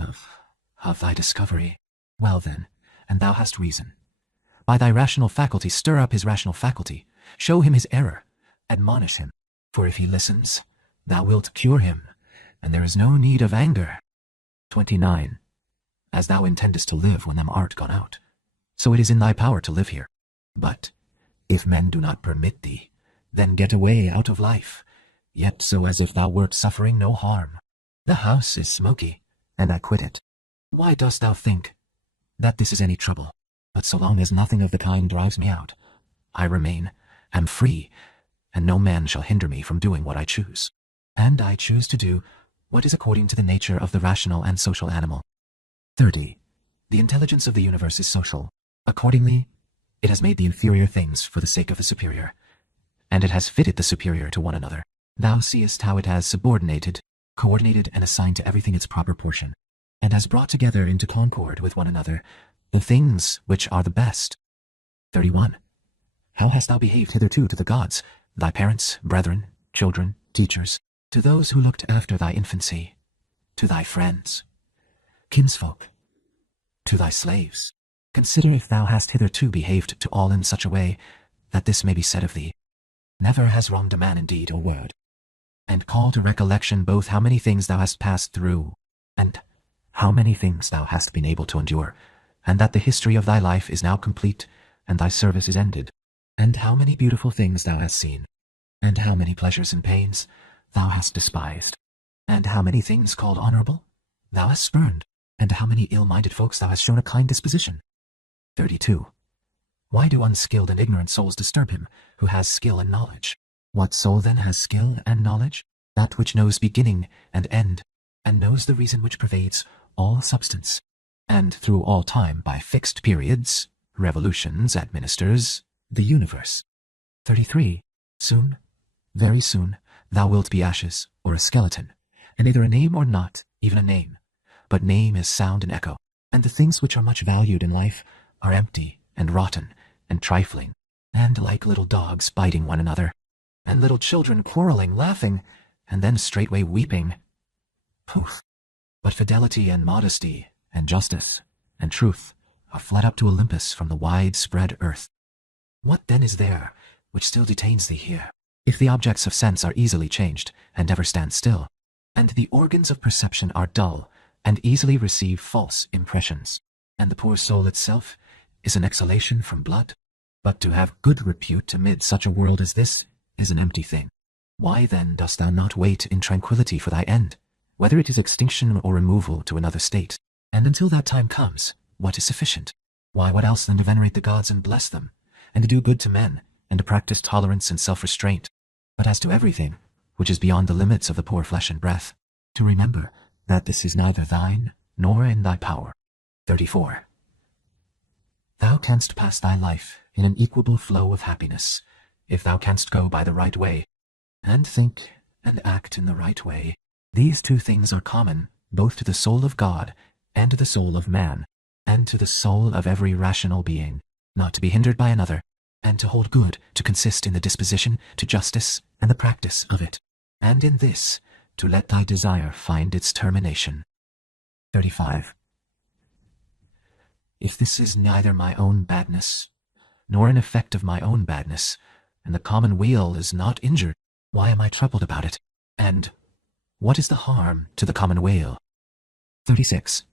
of thy discovery. Well then, and thou hast reason. By thy rational faculty stir up his rational faculty, show him his error, admonish him. For if he listens, thou wilt cure him, and there is no need of anger. 29. As thou intendest to live when thou art gone out, so it is in thy power to live here. But if men do not permit thee, then get away out of life, yet so as if thou wert suffering no harm. The house is smoky, and I quit it. Why dost thou think that this is any trouble? But so long as nothing of the kind drives me out, I remain, am free, and no man shall hinder me from doing what I choose. And I choose to do what is according to the nature of the rational and social animal. 30. The intelligence of the universe is social. Accordingly, it has made the inferior things for the sake of the superior, and it has fitted the superior to one another. Thou seest how it has subordinated, coordinated, and assigned to everything its proper portion, and has brought together into concord with one another the things which are the best. 31. How hast thou behaved hitherto to the gods, thy parents, brethren, children, teachers, to those who looked after thy infancy, to thy friends, kinsfolk, to thy slaves? Consider if thou hast hitherto behaved to all in such a way that this may be said of thee, never has wronged a man in deed or word. And call to recollection both how many things thou hast passed through, and how many things thou hast been able to endure, and that the history of thy life is now complete, and thy service is ended, and how many beautiful things thou hast seen, and how many pleasures and pains thou hast despised, and how many things called honorable thou hast spurned, and how many ill-minded folks thou hast shown a kind disposition. 32. Why do unskilled and ignorant souls disturb him who has skill and knowledge? What soul then has skill and knowledge? That which knows beginning and end, and knows the reason which pervades all substance, and through all time by fixed periods, revolutions, administers the universe. 33. Soon, very soon, thou wilt be ashes, or a skeleton, and neither a name or not even a name, but name is sound and echo, and the things which are much valued in life are empty and rotten and trifling, and like little dogs biting one another, and little children quarreling, laughing, and then straightway weeping. Poof! But fidelity and modesty and justice and truth are fled up to Olympus from the wide-spread earth. What then is there which still detains thee here, if the objects of sense are easily changed and ever stand still, and the organs of perception are dull and easily receive false impressions, and the poor soul itself is an exhalation from blood? But to have good repute amid such a world as this is an empty thing. Why then dost thou not wait in tranquillity for thy end, whether it is extinction or removal to another state? And until that time comes, what is sufficient? Why, what else than to venerate the gods and bless them, and to do good to men, and to practice tolerance and self-restraint? But as to everything which is beyond the limits of the poor flesh and breath, to remember that this is neither thine nor in thy power. 34. Thou canst pass thy life in an equable flow of happiness, if thou canst go by the right way, and think and act in the right way. These two things are common both to the soul of God and to the soul of man, and to the soul of every rational being, not to be hindered by another, and to hold good to consist in the disposition to justice and the practice of it, and in this to let thy desire find its termination. 35. If this is neither my own badness, nor an effect of my own badness, and the common weal is not injured, why am I troubled about it? And what is the harm to the common weal? 36.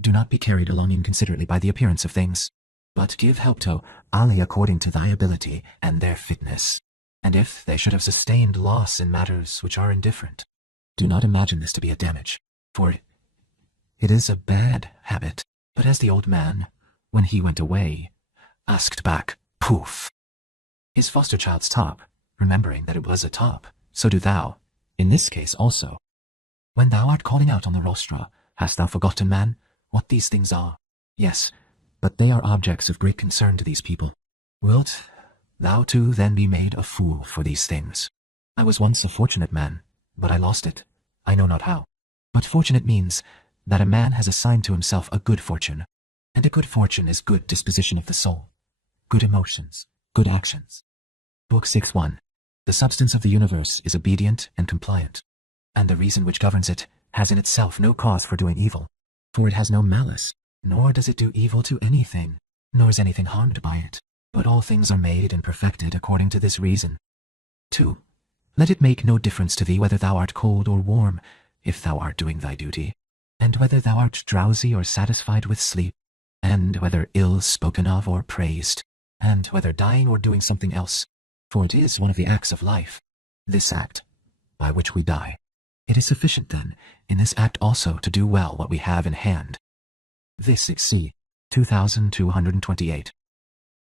Do not be carried along inconsiderately by the appearance of things, but give help to Ali according to thy ability and their fitness. And if they should have sustained loss in matters which are indifferent, do not imagine this to be a damage, for it is a bad habit. But as the old man, when he went away, asked back, poof, his foster child's top, remembering that it was a top, so do thou, in this case also. When thou art calling out on the rostra, hast thou forgotten, man, what these things are? Yes, but they are objects of great concern to these people. Wilt thou too then be made a fool for these things? I was once a fortunate man, but I lost it, I know not how. But fortunate means that a man has assigned to himself a good fortune, And a good fortune is good disposition of the soul, good emotions, good actions. Book 6.1. The substance of the universe is obedient and compliant, and the reason which governs it has in itself no cause for doing evil, for it has no malice, nor does it do evil to anything, nor is anything harmed by it, but all things are made and perfected according to this reason. 2. Let it make no difference to thee whether thou art cold or warm, if thou art doing thy duty, and whether thou art drowsy or satisfied with sleep, and whether ill spoken of or praised, and whether dying or doing something else, for it is one of the acts of life, this act, by which we die. It is sufficient, then, in this act also to do well what we have in hand. This is c. 2228.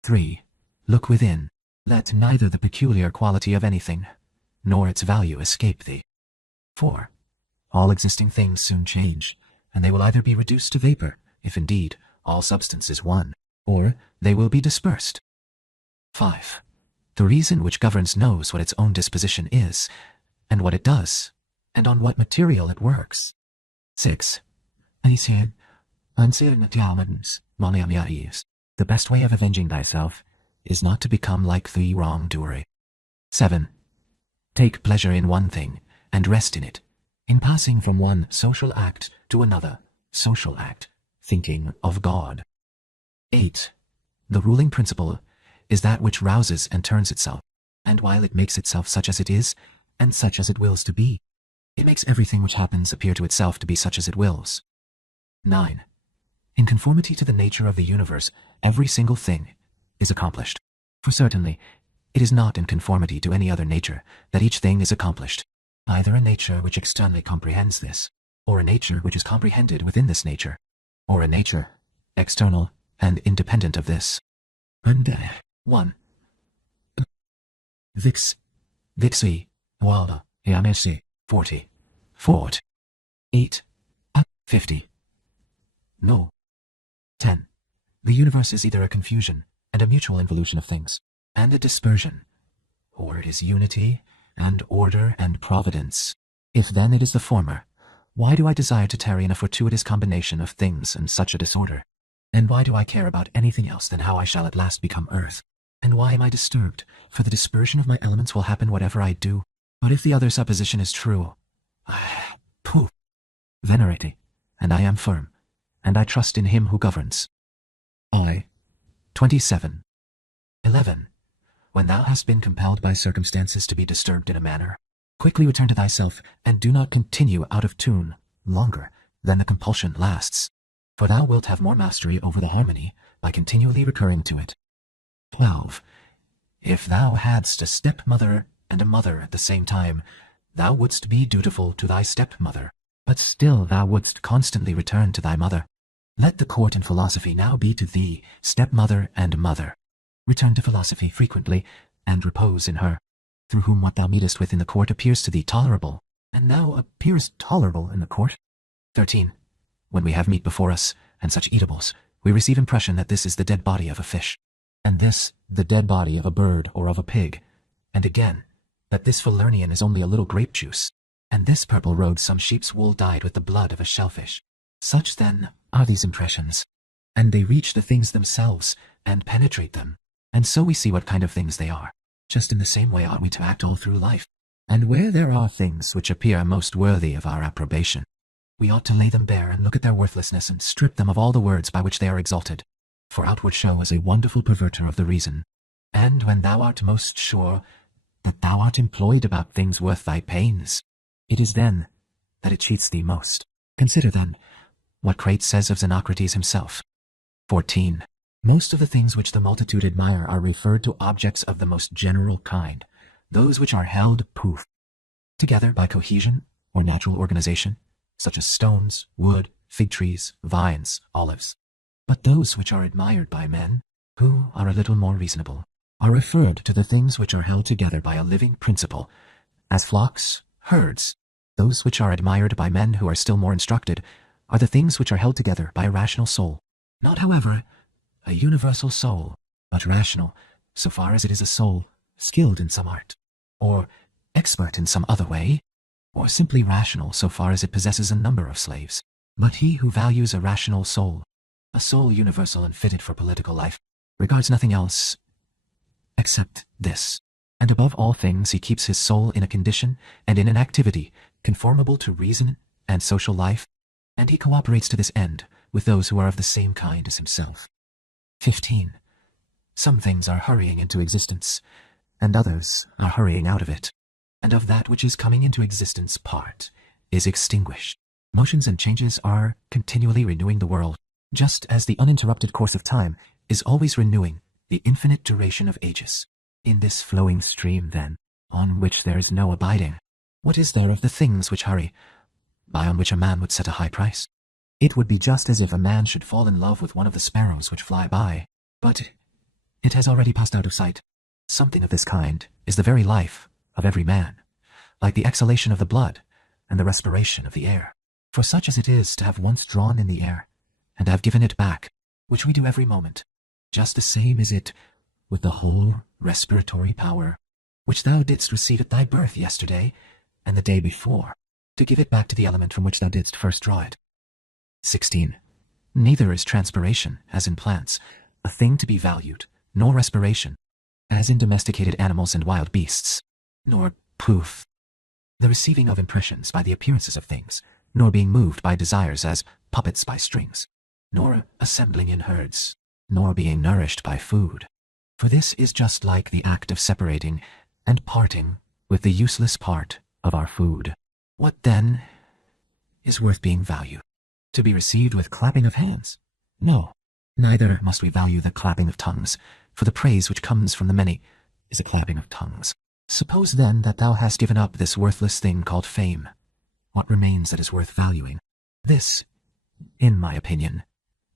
3. Look within. Let neither the peculiar quality of anything, nor its value escape thee. 4. All existing things soon change, and they will either be reduced to vapor, if indeed all substance is one, or they will be dispersed. 5. The reason which governs knows what its own disposition is, and what it does, and on what material it works. 6. The best way of avenging thyself is not to become like the wrongdoer. 7. Take pleasure in one thing, and rest in it, in passing from one social act to another social act, thinking of God. 8. The ruling principle is that which rouses and turns itself, and while it makes itself such as it is, and such as it wills to be, it makes everything which happens appear to itself to be such as it wills. 9. In conformity to the nature of the universe, every single thing is accomplished. For certainly, it is not in conformity to any other nature that each thing is accomplished, either a nature which externally comprehends this, or a nature which is comprehended within this nature, or a nature external and independent of this. And 1. Vixi, Walda, Yamesi, 40. Fort. 8. 50. No. 10. The universe is either a confusion and a mutual involution of things, and a dispersion, or it is unity and order and providence. If then it is the former, why do I desire to tarry in a fortuitous combination of things and such a disorder? And why do I care about anything else than how I shall at last become earth? And why am I disturbed? For the dispersion of my elements will happen whatever I do. But if the other supposition is true, pooh, venerate, and I am firm, and I trust in him who governs. 27. 11. When thou hast been compelled by circumstances to be disturbed in a manner, quickly return to thyself, and do not continue out of tune longer than the compulsion lasts, for thou wilt have more mastery over the harmony by continually recurring to it. 12. If thou hadst a stepmother and a mother at the same time, thou wouldst be dutiful to thy stepmother, but still thou wouldst constantly return to thy mother. Let the court in philosophy now be to thee stepmother and mother. Return to philosophy frequently, and repose in her, through whom what thou meetest with in the court appears to thee tolerable, and now appears tolerable in the court. 13. When we have meat before us, and such eatables, we receive impression that this is the dead body of a fish, and this the dead body of a bird or of a pig, and again, that this Falernian is only a little grape juice, and this purple road some sheep's wool dyed with the blood of a shellfish. Such, then, are these impressions, and they reach the things themselves, and penetrate them, and so we see what kind of things they are. Just in the same way ought we to act all through life, and where there are things which appear most worthy of our approbation, we ought to lay them bare and look at their worthlessness and strip them of all the words by which they are exalted, for outward show is a wonderful perverter of the reason. And when thou art most sure that thou art employed about things worth thy pains, it is then that it cheats thee most. Consider, then, what Crates says of Xenocrates himself. 14. Most of the things which the multitude admire are referred to objects of the most general kind, those which are held poof together by cohesion or natural organization, such as stones, wood, fig trees, vines, olives. But those which are admired by men, who are a little more reasonable, are referred to the things which are held together by a living principle, as flocks, herds. Those which are admired by men who are still more instructed are the things which are held together by a rational soul, not, however, a universal soul, but rational, so far as it is a soul skilled in some art, or expert in some other way, or simply rational so far as it possesses a number of slaves. But he who values a rational soul a soul universal and fitted for political life, regards nothing else except this. And above all things he keeps his soul in a condition and in an activity conformable to reason and social life, and he cooperates to this end with those who are of the same kind as himself. 15. Some things are hurrying into existence, and others are hurrying out of it, and of that which is coming into existence part is extinguished. Motions and changes are continually renewing the world, just as the uninterrupted course of time is always renewing the infinite duration of ages. In this flowing stream, then, on which there is no abiding, what is there of the things which hurry, by on which a man would set a high price? It would be just as if a man should fall in love with one of the sparrows which fly by, but it has already passed out of sight. Something of this kind is the very life of every man, like the exhalation of the blood and the respiration of the air. For such as it is to have once drawn in the air, and have given it back, which we do every moment, just the same is it with the whole respiratory power, which thou didst receive at thy birth yesterday and the day before, to give it back to the element from which thou didst first draw it. 16. Neither is transpiration, as in plants, a thing to be valued, nor respiration, as in domesticated animals and wild beasts, nor proof, the receiving of impressions by the appearances of things, nor being moved by desires as puppets by strings, nor assembling in herds, nor being nourished by food. For this is just like the act of separating and parting with the useless part of our food. What then is worth being valued? To be received with clapping of hands? No, neither must we value the clapping of tongues, for the praise which comes from the many is a clapping of tongues. Suppose then that thou hast given up this worthless thing called fame. What remains that is worth valuing? This, in my opinion,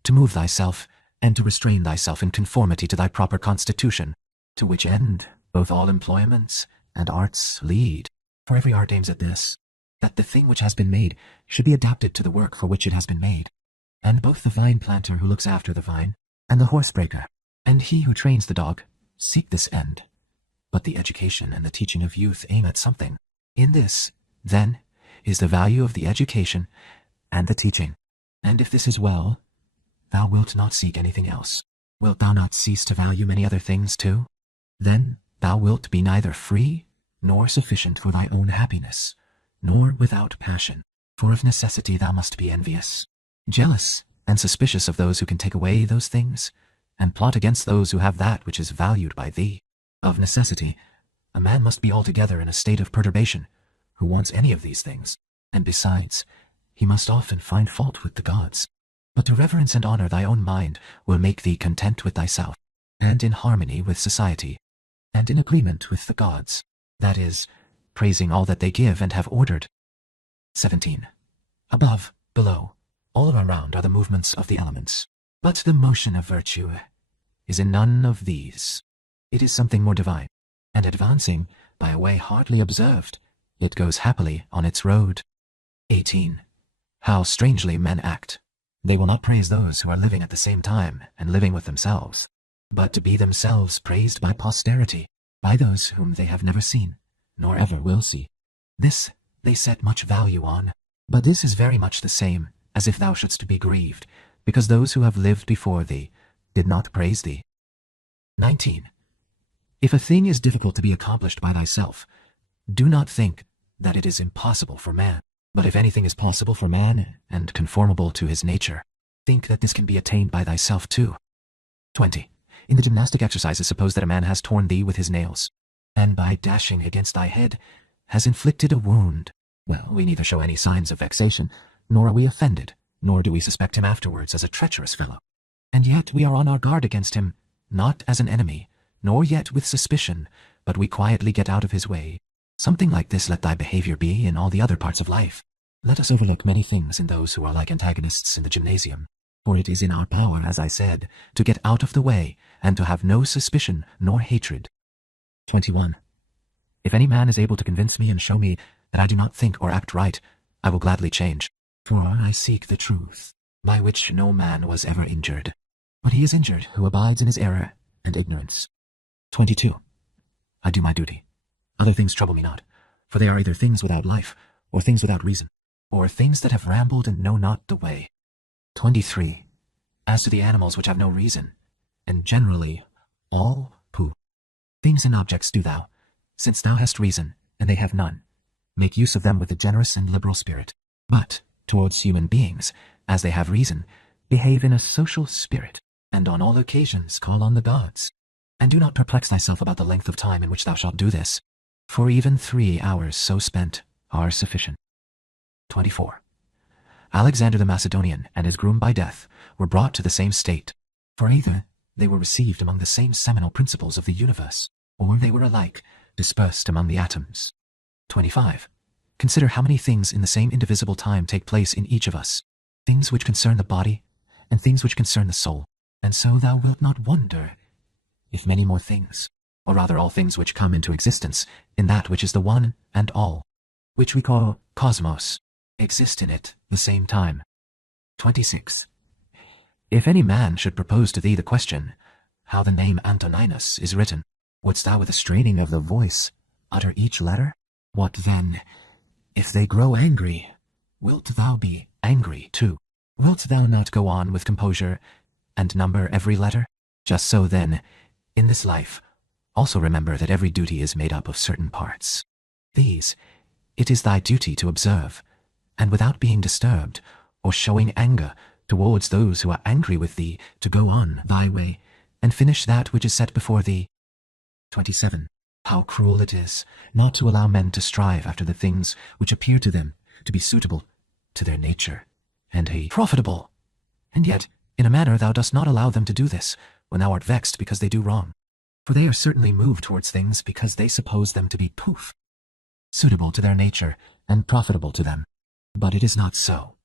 to move thyself and to restrain thyself in conformity to thy proper constitution, to which end both all employments and arts lead. For every art aims at this, that the thing which has been made should be adapted to the work for which it has been made. And both the vine planter who looks after the vine, and the horsebreaker, and he who trains the dog, seek this end. But the education and the teaching of youth aim at something. In this, then, is the value of the education and the teaching. And if this is well, thou wilt not seek anything else. Wilt thou not cease to value many other things too? Then thou wilt be neither free nor sufficient for thy own happiness, nor without passion. For of necessity thou must be envious, jealous, and suspicious of those who can take away those things, and plot against those who have that which is valued by thee. Of necessity, a man must be altogether in a state of perturbation, who wants any of these things, and besides, he must often find fault with the gods. But to reverence and honor thy own mind will make thee content with thyself, and in harmony with society, and in agreement with the gods, that is, praising all that they give and have ordered. 17. Above, below, all around are the movements of the elements, but the motion of virtue is in none of these. It is something more divine, and advancing by a way hardly observed, it goes happily on its road. 18. How strangely men act! They will not praise those who are living at the same time and living with themselves, but to be themselves praised by posterity, by those whom they have never seen, nor ever will see. This they set much value on, but this is very much the same as if thou shouldst be grieved, because those who have lived before thee did not praise thee. 19. If a thing is difficult to be accomplished by thyself, do not think that it is impossible for man. But if anything is possible for man, and conformable to his nature, think that this can be attained by thyself too. 20. In the gymnastic exercises suppose that a man has torn thee with his nails, and by dashing against thy head, has inflicted a wound. Well, we neither show any signs of vexation, nor are we offended, nor do we suspect him afterwards as a treacherous fellow. And yet we are on our guard against him, not as an enemy, nor yet with suspicion, but we quietly get out of his way. Something like this let thy behavior be in all the other parts of life. Let us overlook many things in those who are like antagonists in the gymnasium, for it is in our power, as I said, to get out of the way, and to have no suspicion nor hatred. 21. If any man is able to convince me and show me that I do not think or act right, I will gladly change, for I seek the truth, by which no man was ever injured. But he is injured who abides in his error and ignorance. 22. I do my duty. Other things trouble me not, for they are either things without life, or things without reason, or things that have rambled and know not the way. 23. As to the animals which have no reason, and generally all pooh, things and objects do thou, since thou hast reason, and they have none, make use of them with a generous and liberal spirit. But towards human beings, as they have reason, behave in a social spirit, and on all occasions call on the gods. And do not perplex thyself about the length of time in which thou shalt do this, for even 3 hours so spent are sufficient. 24. Alexander the Macedonian and his groom by death were brought to the same state, for either they were received among the same seminal principles of the universe, or they were alike dispersed among the atoms. 25. Consider how many things in the same indivisible time take place in each of us, things which concern the body, and things which concern the soul, and so thou wilt not wonder if many more things, or rather all things which come into existence in that which is the one and all, which we call cosmos, exist in it the same time. 26. If any man should propose to thee the question, how the name Antoninus is written, wouldst thou with a straining of the voice utter each letter? What then, if they grow angry, wilt thou be angry too? Wilt thou not go on with composure and number every letter? Just so then, in this life, also remember that every duty is made up of certain parts. These it is thy duty to observe, and without being disturbed, or showing anger towards those who are angry with thee, to go on thy way, and finish that which is set before thee. 27. How cruel it is not to allow men to strive after the things which appear to them to be suitable to their nature, and profitable. And yet, in a manner thou dost not allow them to do this, when thou art vexed because they do wrong. For they are certainly moved towards things because they suppose them to be suitable to their nature, and profitable to them. But it is not so.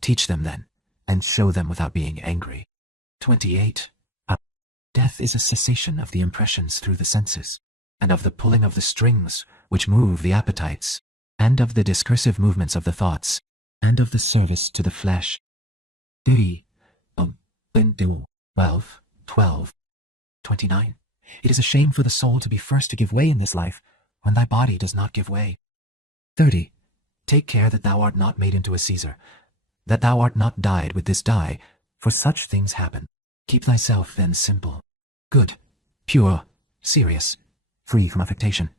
Teach them then, and show them without being angry. 28. Death is a cessation of the impressions through the senses, and of the pulling of the strings which move the appetites, and of the discursive movements of the thoughts, and of the service to the flesh. 12. 29. It is a shame for the soul to be first to give way in this life, when thy body does not give way. 30. Take care that thou art not made into a Caesar, that thou art not dyed with this dye, for such things happen. Keep thyself then simple, good, pure, serious, free from affectation,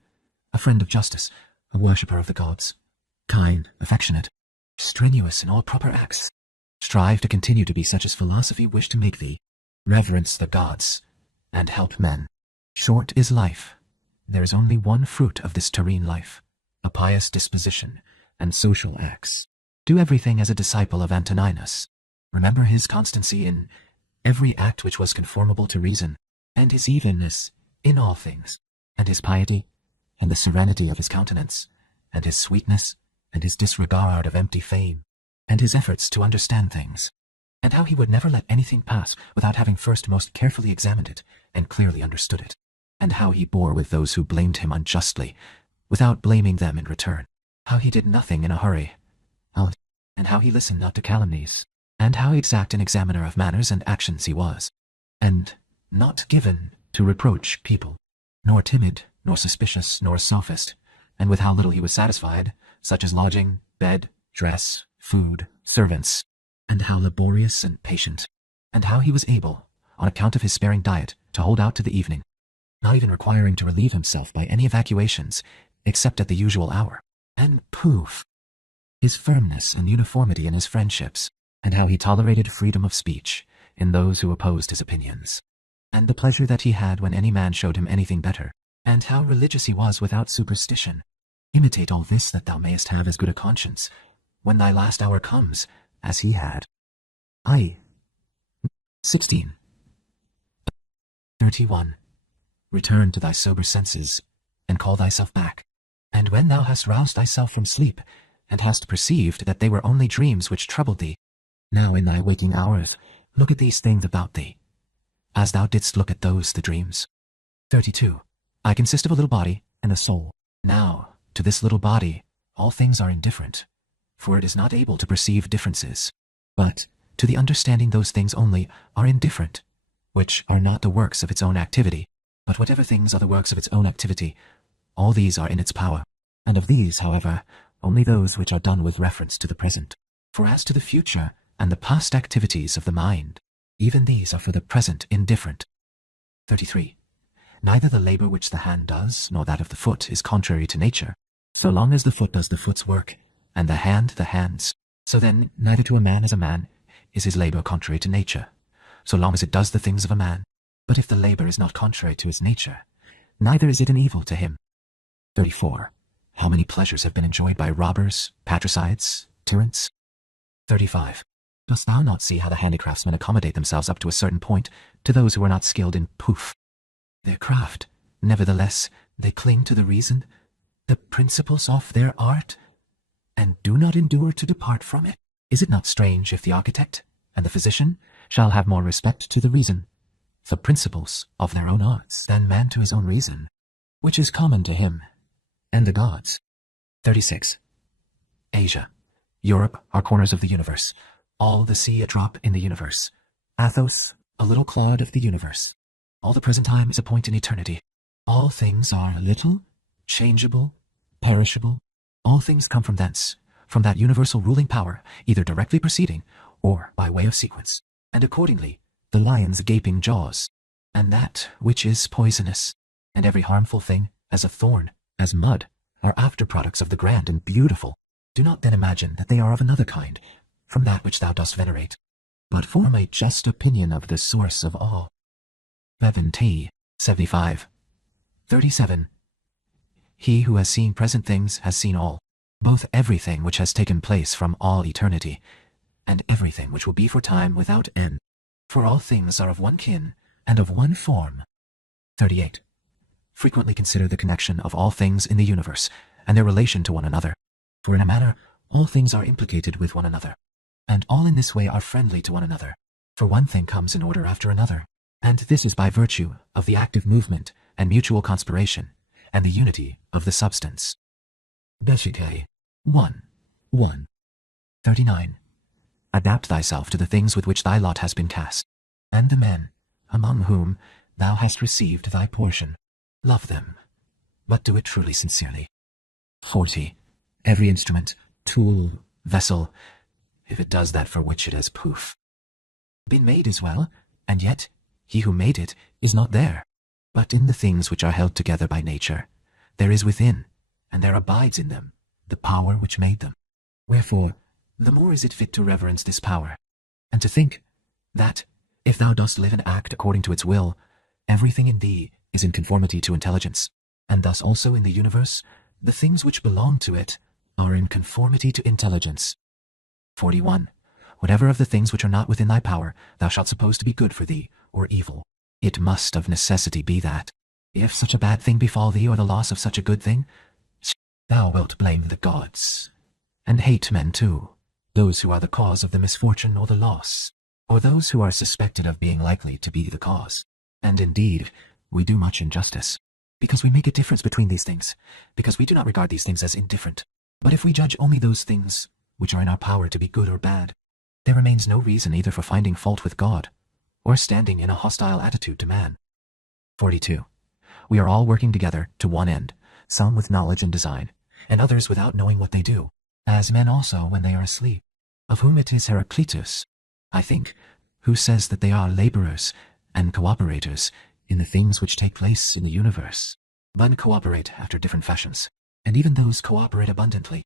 a friend of justice, a worshipper of the gods, kind, affectionate, strenuous in all proper acts. Strive to continue to be such as philosophy wished to make thee. Reverence the gods, and help men. Short is life. There is only one fruit of this terrene life, a pious disposition and social acts. Do everything as a disciple of Antoninus. Remember his constancy in every act which was conformable to reason, and his evenness in all things, and his piety, and the serenity of his countenance, and his sweetness, and his disregard of empty fame, and his efforts to understand things, and how he would never let anything pass without having first most carefully examined it and clearly understood it, and how he bore with those who blamed him unjustly, without blaming them in return, how he did nothing in a hurry, and how he listened not to calumnies, and how exact an examiner of manners and actions he was, and not given to reproach people, nor timid, nor suspicious, nor sophist, and with how little he was satisfied, such as lodging, bed, dress, food, servants, and how laborious and patient, and how he was able, on account of his sparing diet, to hold out to the evening, not even requiring to relieve himself by any evacuations, except at the usual hour, and his firmness and uniformity in his friendships, and how he tolerated freedom of speech in those who opposed his opinions, and the pleasure that he had when any man showed him anything better, and how religious he was without superstition. Imitate all this, that thou mayest have as good a conscience when thy last hour comes as he had. 16. 31. Return to thy sober senses, and call thyself back. And when thou hast roused thyself from sleep, and hast perceived that they were only dreams which troubled thee, now in thy waking hours look at these things about thee, as thou didst look at those the dreams. 32. I consist of a little body and a soul. Now, to this little body all things are indifferent, for it is not able to perceive differences, but to the understanding those things only are indifferent, which are not the works of its own activity, but whatever things are the works of its own activity, all these are in its power, and of these, however, only those which are done with reference to the present. For as to the future and the past activities of the mind, Even these are for the present indifferent. 33. Neither the labor which the hand does, nor that of the foot, is contrary to nature, so long as the foot does the foot's work, and the hand the hand's. So then, neither to a man as a man is his labor contrary to nature, so long as it does the things of a man. But if the labor is not contrary to his nature, neither is it an evil to him. 34. How many pleasures have been enjoyed by robbers, patricides, tyrants? 35. Dost thou not see how the handicraftsmen accommodate themselves up to a certain point to those who are not skilled in their craft? Nevertheless, they cling to the reason, the principles of their art, and do not endure to depart from it. Is it not strange if the architect and the physician shall have more respect to the reason, the principles of their own arts, than man to his own reason, which is common to him and the gods? 36. Asia, Europe are corners of the universe, all the sea a drop in the universe, Athos a little clod of the universe. All the present time is a point in eternity. All things are little, changeable, perishable. All things come from thence, from that universal ruling power, either directly proceeding or by way of sequence. And accordingly, the lion's gaping jaws, and that which is poisonous, and every harmful thing, as a thorn, as mud, are after products of the grand and beautiful. Do not then imagine that they are of another kind from that which thou dost venerate, but form a just opinion of the source of all. 70. 75. 37. He who has seen present things has seen all, both everything which has taken place from all eternity, and everything which will be for time without end. For all things are of one kin and of one form. 38. Frequently consider the connection of all things in the universe, and their relation to one another. For in a manner, all things are implicated with one another, and all in this way are friendly to one another. For one thing comes in order after another, and this is by virtue of the active movement and mutual conspiration, and the unity of the substance. Beshike 1. 1. 39. Adapt thyself to the things with which thy lot has been cast, and the men, among whom thou hast received thy portion. Love them, but do it truly sincerely. 40. Every instrument, tool, vessel, if it does that for which it has been made is well, and yet he who made it is not there. But in the things which are held together by nature, there is within, and there abides in them, the power which made them. Wherefore, the more is it fit to reverence this power, and to think that, if thou dost live and act according to its will, everything in thee is in conformity to intelligence, and thus also in the universe, the things which belong to it are in conformity to intelligence. 41. Whatever of the things which are not within thy power thou shalt suppose to be good for thee, or evil, it must of necessity be that. If such a bad thing befall thee, or the loss of such a good thing, thou wilt blame the gods, and hate men too, those who are the cause of the misfortune or the loss, or those who are suspected of being likely to be the cause. And indeed, we do much injustice, because we make a difference between these things, because we do not regard these things as indifferent. But if we judge only those things which are in our power to be good or bad, there remains no reason either for finding fault with God, or standing in a hostile attitude to man. 42. We are all working together to one end, some with knowledge and design, and others without knowing what they do, as men also when they are asleep, of whom it is Heraclitus, I think, who says that they are laborers and cooperators in the things which take place in the universe, but cooperate after different fashions, and even those cooperate abundantly,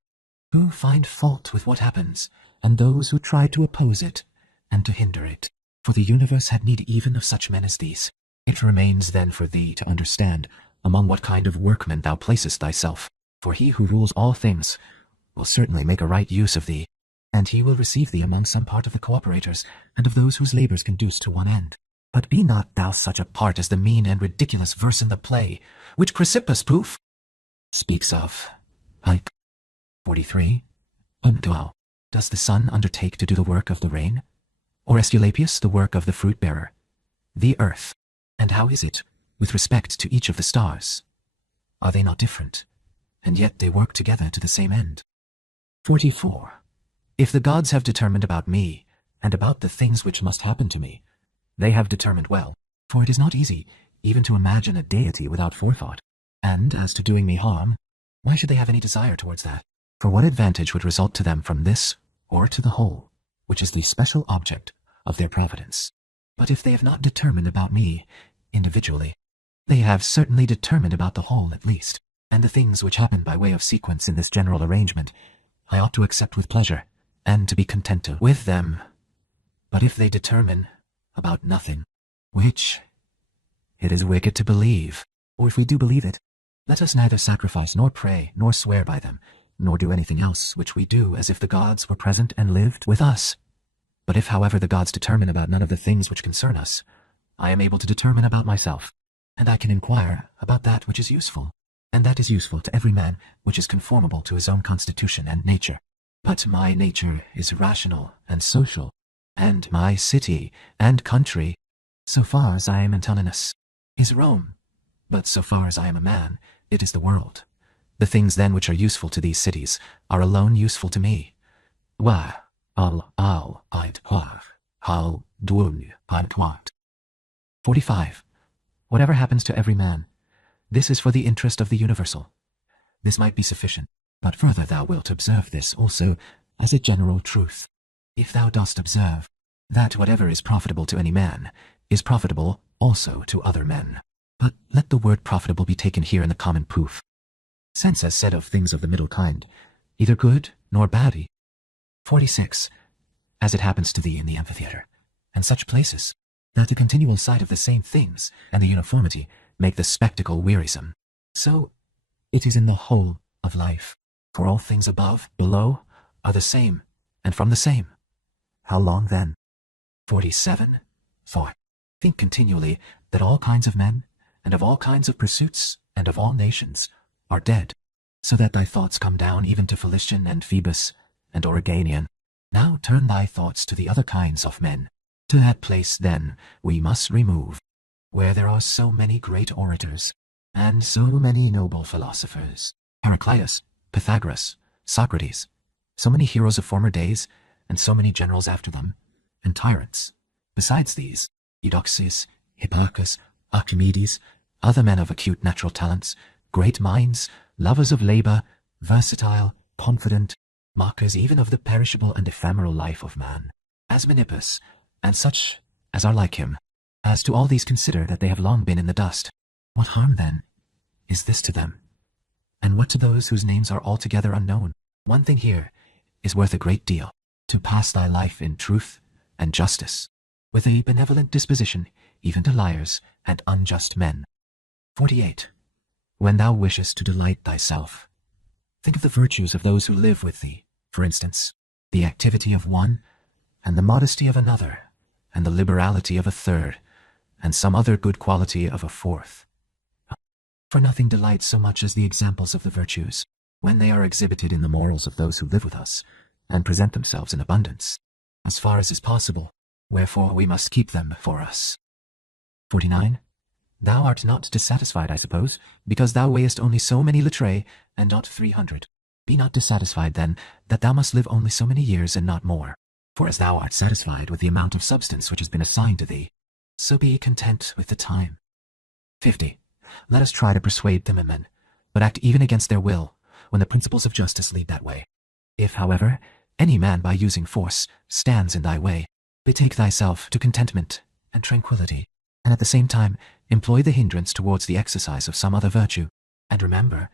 who find fault with what happens, and those who try to oppose it and to hinder it. For the universe had need even of such men as these. It remains then for thee to understand among what kind of workmen thou placest thyself, for he who rules all things will certainly make a right use of thee, and he will receive thee among some part of the cooperators, and of those whose labours conduce to one end. But be not thou such a part as the mean and ridiculous verse in the play, which Chrysippus speaks of. Like 43. Does the sun undertake to do the work of the rain? Or Aesculapius the work of the fruit-bearer? The earth. And how is it with respect to each of the stars? Are they not different? And yet they work together to the same end. 44. If the gods have determined about me, and about the things which must happen to me, they have determined well, for it is not easy even to imagine a deity without forethought. And as to doing me harm, why should they have any desire towards that? For what advantage would result to them from this, or to the whole, which is the special object of their providence? But if they have not determined about me, individually, they have certainly determined about the whole at least, and the things which happen by way of sequence in this general arrangement, I ought to accept with pleasure, and to be contented with them. But if they determine about nothing, which it is wicked to believe, or if we do believe it, let us neither sacrifice nor pray nor swear by them, nor do anything else which we do as if the gods were present and lived with us. But if, however, the gods determine about none of the things which concern us, I am able to determine about myself, and I can inquire about that which is useful, and that is useful to every man which is conformable to his own constitution and nature. But my nature is rational and social, and my city and country, so far as I am autonomous, is Rome. But so far as I am a man, it is the world. The things then which are useful to these cities are alone useful to me. Wa al id hal dun 45. Whatever happens to every man, this is for the interest of the universal. This might be sufficient, but further thou wilt observe this also as a general truth. If thou dost observe that whatever is profitable to any man is profitable also to other men. But let the word profitable be taken here in the common proof. Sense has said of things of the middle kind, neither good nor bad. 46. As it happens to thee in the amphitheatre, and such places, that the continual sight of the same things and the uniformity make the spectacle wearisome, so it is in the whole of life. For all things above, below, are the same, and from the same. How long then? 47. Thought. Think continually that all kinds of men, and of all kinds of pursuits, and of all nations, are dead, so that thy thoughts come down even to Philistine and Phoebus and Oreganian. Now turn thy thoughts to the other kinds of men. To that place then we must remove, where there are so many great orators, and so many noble philosophers, Heraclius, Pythagoras, Socrates, so many heroes of former days, and so many generals after them, and tyrants. Besides these, Eudoxus, Hipparchus, Archimedes, other men of acute natural talents, great minds, lovers of labor, versatile, confident, mockers even of the perishable and ephemeral life of man, as Menippus, and such as are like him. As to all these consider that they have long been in the dust. What harm, then, is this to them? And what to those whose names are altogether unknown? One thing here is worth a great deal, to pass thy life in truth and justice, with a benevolent disposition even to liars and unjust men. 48. When thou wishest to delight thyself, think of the virtues of those who live with thee, for instance, the activity of one, and the modesty of another, and the liberality of a third, and some other good quality of a fourth. For nothing delights so much as the examples of the virtues, when they are exhibited in the morals of those who live with us, and present themselves in abundance, as far as is possible, wherefore we must keep them for us. 49. Thou art not dissatisfied, I suppose, because thou weighest only so many literae, and not 300. Be not dissatisfied, then, that thou must live only so many years and not more. For as thou art satisfied with the amount of substance which has been assigned to thee, so be content with the time. 50. Let us try to persuade timid but act even against their will, when the principles of justice lead that way. If, however, any man by using force stands in thy way, betake thyself to contentment and tranquillity, and at the same time employ the hindrance towards the exercise of some other virtue, and remember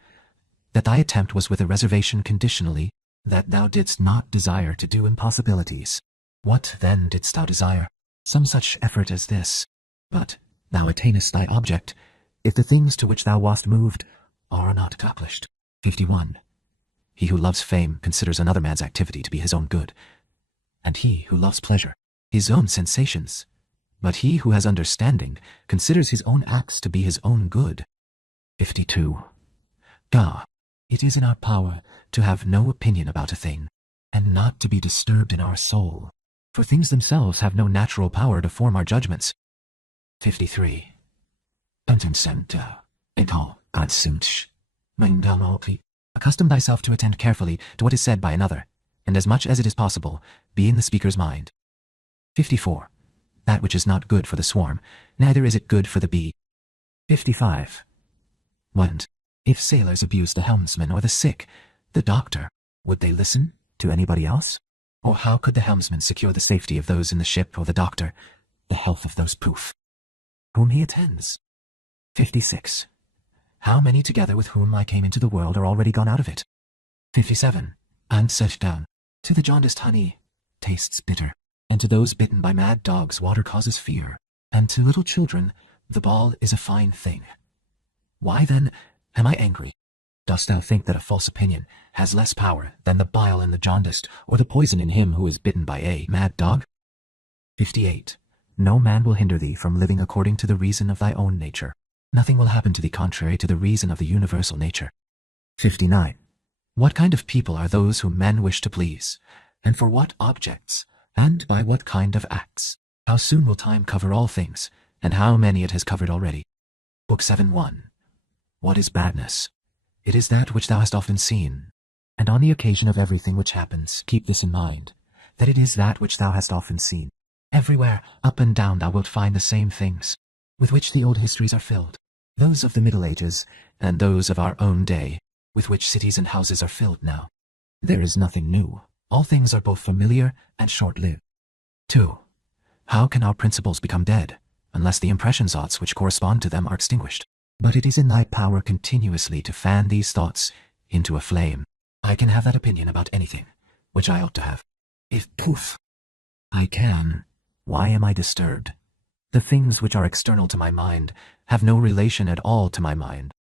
that thy attempt was with a reservation conditionally, that thou didst not desire to do impossibilities. What then didst thou desire? Some such effort as this. But thou attainest thy object, if the things to which thou wast moved are not accomplished. 51. He who loves fame considers another man's activity to be his own good, and he who loves pleasure, his own sensations. But he who has understanding considers his own acts to be his own good. 52. God, it is in our power to have no opinion about a thing, and not to be disturbed in our soul, for things themselves have no natural power to form our judgments. 53. Accustom thyself to attend carefully to what is said by another, and as much as it is possible, be in the speaker's mind. 54. That which is not good for the swarm, neither is it good for the bee. 55. 1. If sailors abuse the helmsman or the sick, the doctor, would they listen to anybody else? Or how could the helmsman secure the safety of those in the ship or the doctor, the health of those poof, whom he attends. 56. How many together with whom I came into the world are already gone out of it? 57. And set down. To the jaundiced honey tastes bitter, and to those bitten by mad dogs water causes fear, and to little children the ball is a fine thing. Why then am I angry? Dost thou think that a false opinion has less power than the bile in the jaundiced, or the poison in him who is bitten by a mad dog? 58. No man will hinder thee from living according to the reason of thy own nature. Nothing will happen to thee contrary to the reason of the universal nature. 59. What kind of people are those whom men wish to please, and for what objects, and by what kind of acts? How soon will time cover all things, and how many it has covered already? Book 7:1. What is badness? It is that which thou hast often seen, and on the occasion of everything which happens, keep this in mind, that it is that which thou hast often seen. Everywhere, up and down, thou wilt find the same things, with which the old histories are filled, those of the Middle Ages, and those of our own day, with which cities and houses are filled now. There is nothing new. All things are both familiar and short-lived. 2. How can our principles become dead, unless the impression thoughts which correspond to them are extinguished? But it is in thy power continuously to fan these thoughts into a flame. I can have that opinion about anything, which I ought to have. If poof, I can, why am I disturbed? The things which are external to my mind have no relation at all to my mind.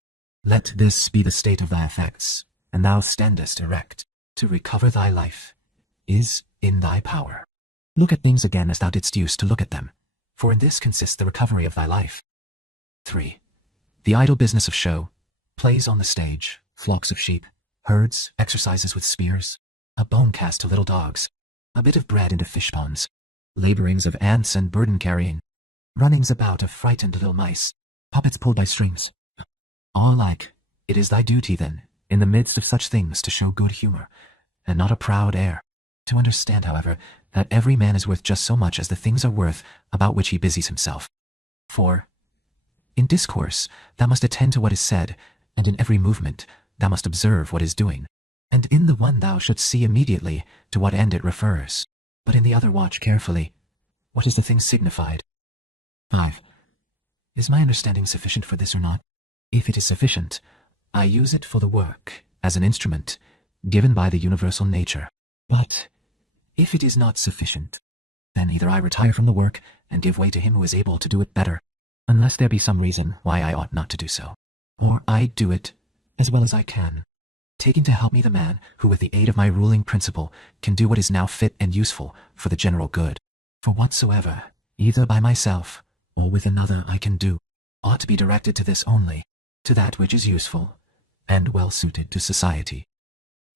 Let this be the state of thy effects, and thou standest erect. To recover thy life is in thy power. Look at things again as thou didst use to look at them, for in this consists the recovery of thy life. 3. The idle business of show, plays on the stage, flocks of sheep, herds, exercises with spears, a bone cast to little dogs, a bit of bread into fish ponds, laborings of ants and burden carrying, runnings about of frightened little mice, puppets pulled by strings. All alike, it is thy duty then, in the midst of such things, to show good humor, and not a proud air. To understand, however, that every man is worth just so much as the things are worth about which he busies himself. 4. In discourse, thou must attend to what is said, and in every movement thou must observe what is doing, and in the one thou shouldst see immediately to what end it refers, but in the other watch carefully what is the thing signified. 5. Is my understanding sufficient for this or not? If it is sufficient, I use it for the work, as an instrument, given by the universal nature. But if it is not sufficient, then either I retire from the work and give way to him who is able to do it better, unless there be some reason why I ought not to do so, or I do it as well as I can, taking to help me the man who with the aid of my ruling principle can do what is now fit and useful for the general good. For whatsoever, either by myself or with another I can do, ought to be directed to this only, to that which is useful and well suited to society.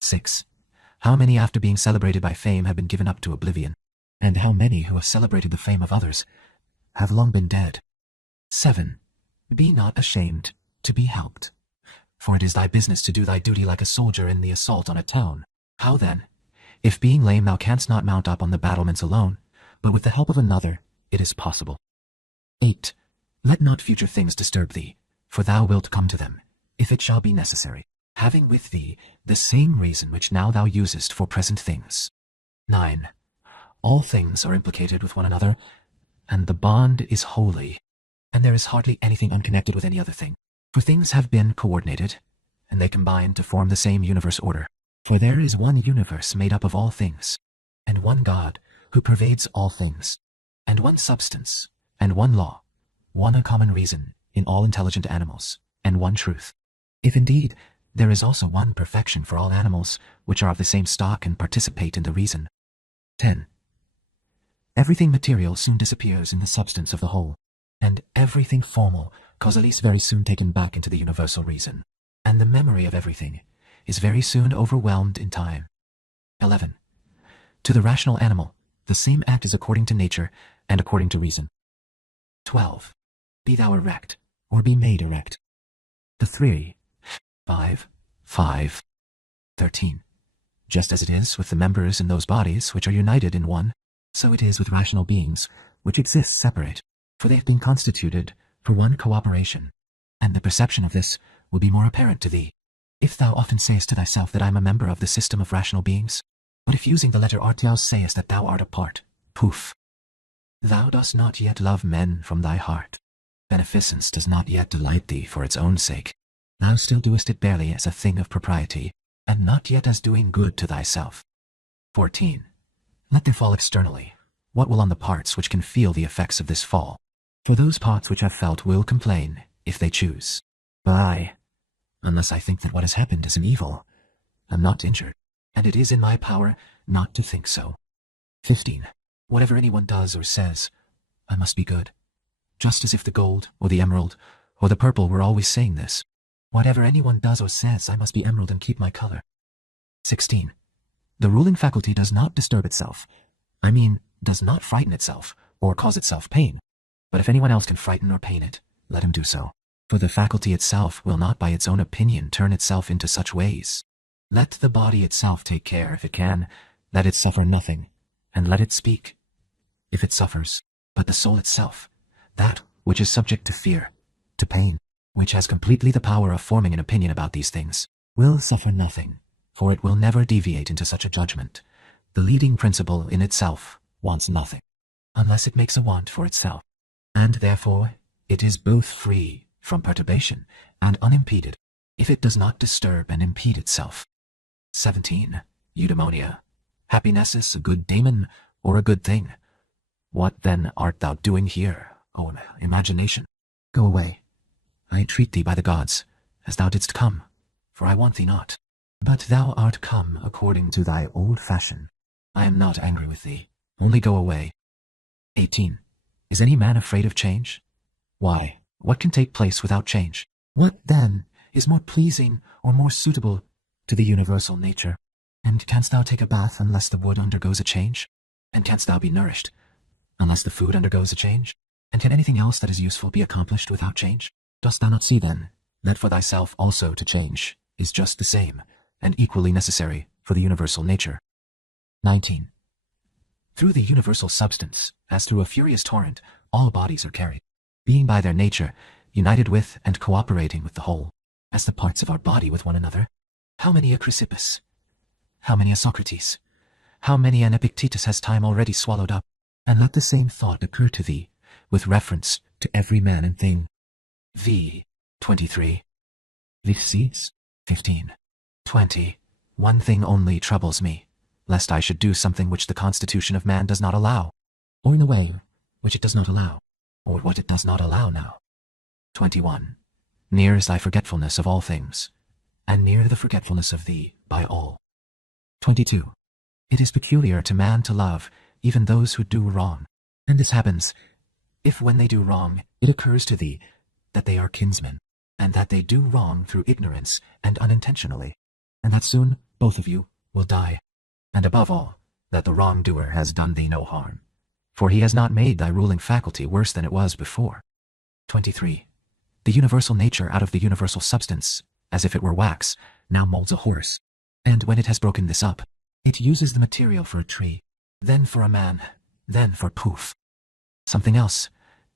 6. How many after being celebrated by fame have been given up to oblivion, and how many who have celebrated the fame of others have long been dead? 7. Be not ashamed to be helped, for it is thy business to do thy duty like a soldier in the assault on a town. How then, if being lame thou canst not mount up on the battlements alone, but with the help of another it is possible? 8. Let not future things disturb thee, for thou wilt come to them, if it shall be necessary, having with thee the same reason which now thou usest for present things. 9. All things are implicated with one another, and the bond is holy, and there is hardly anything unconnected with any other thing. For things have been coordinated, and they combine to form the same universe order. For there is one universe made up of all things, and one God who pervades all things, and one substance, and one law, one common reason in all intelligent animals, and one truth. If indeed there is also one perfection for all animals, which are of the same stock and participate in the reason. 10. Everything material soon disappears in the substance of the whole, and everything formal causally very soon taken back into the universal reason, and the memory of everything is very soon overwhelmed in time. 11. To the rational animal, the same act is according to nature and according to reason. 12. Be thou erect, or be made erect. The 3, 5, 5, 13. Just as it is with the members in those bodies which are united in one, so it is with rational beings which exist separate, for they have been constituted for one cooperation, and the perception of this will be more apparent to thee, if thou often sayest to thyself that I am a member of the system of rational beings, but if using the letter art thou sayest that thou art a part, poof, Thou dost not yet love men from thy heart. Beneficence does not yet delight thee for its own sake. Thou still doest it barely as a thing of propriety, and not yet as doing good to thyself. 14. Let there fall externally. What will on the parts which can feel the effects of this fall? For those parts which have felt will complain, if they choose. But I, unless I think that what has happened is an evil, am not injured, and it is in my power not to think so. 15. Whatever anyone does or says, I must be good. Just as if the gold, or the emerald, or the purple were always saying this. Whatever anyone does or says, I must be emerald and keep my color. 16. The ruling faculty does not disturb itself. I mean, does not frighten itself, or cause itself pain. But if anyone else can frighten or pain it, let him do so. For the faculty itself will not by its own opinion turn itself into such ways. Let the body itself take care, if it can, let it suffer nothing, and let it speak, if it suffers. But the soul itself, that which is subject to fear, to pain, which has completely the power of forming an opinion about these things, will suffer nothing, for it will never deviate into such a judgment. The leading principle in itself wants nothing, unless it makes a want for itself, and therefore it is both free from perturbation and unimpeded, if it does not disturb and impede itself. 17. Eudaimonia. Happiness is a good daemon, or a good thing. What then art thou doing here, O imagination? Go away. I entreat thee by the gods, as thou didst come, for I want thee not. But thou art come according to thy old fashion. I am not angry with thee, only go away. 18. Is any man afraid of change? Why, what can take place without change? What, then, is more pleasing or more suitable to the universal nature? And canst thou take a bath unless the wood undergoes a change? And canst thou be nourished unless the food undergoes a change? And can anything else that is useful be accomplished without change? Dost thou not see, then, that for thyself also to change is just the same, and equally necessary for the universal nature? 19. Through the universal substance, as through a furious torrent, all bodies are carried, being by their nature united with and cooperating with the whole, as the parts of our body with one another. How many a Chrysippus? How many a Socrates? How many an Epictetus has time already swallowed up? And let the same thought occur to thee, with reference to every man and thing. V. 23. Vices. 15. 20. One thing only troubles me, lest I should do something which the constitution of man does not allow, or in a way which it does not allow, or what it does not allow now. 21. Near is thy forgetfulness of all things, and near the forgetfulness of thee by all. 22. It is peculiar to man to love even those who do wrong, and this happens if when they do wrong it occurs to thee that they are kinsmen, and that they do wrong through ignorance and unintentionally, and that soon both of you will die, and above all, that the wrongdoer has done thee no harm, for he has not made thy ruling faculty worse than it was before. 23. The universal nature out of the universal substance, as if it were wax, now molds a horse, and when it has broken this up, it uses the material for a tree, then for a man, then for poof, something else,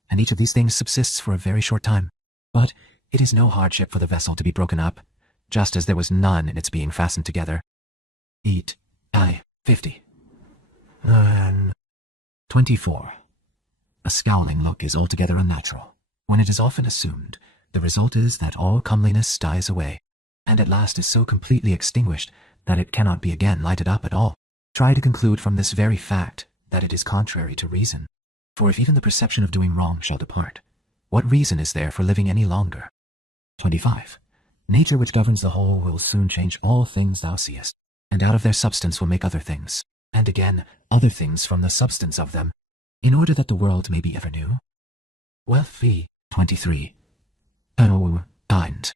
and each of these things subsists for a very short time. But it is no hardship for the vessel to be broken up, just as there was none in its being fastened together. 8. 50. 24. A scowling look is altogether unnatural. When it is often assumed, the result is that all comeliness dies away, and at last is so completely extinguished that it cannot be again lighted up at all. Try to conclude from this very fact that it is contrary to reason. For if even the perception of doing wrong shall depart, what reason is there for living any longer? 25. Nature which governs the whole will soon change all things thou seest, and out of their substance will make other things, and again other things from the substance of them, in order that the world may be ever new. Wealth v. 23. Oh, kind.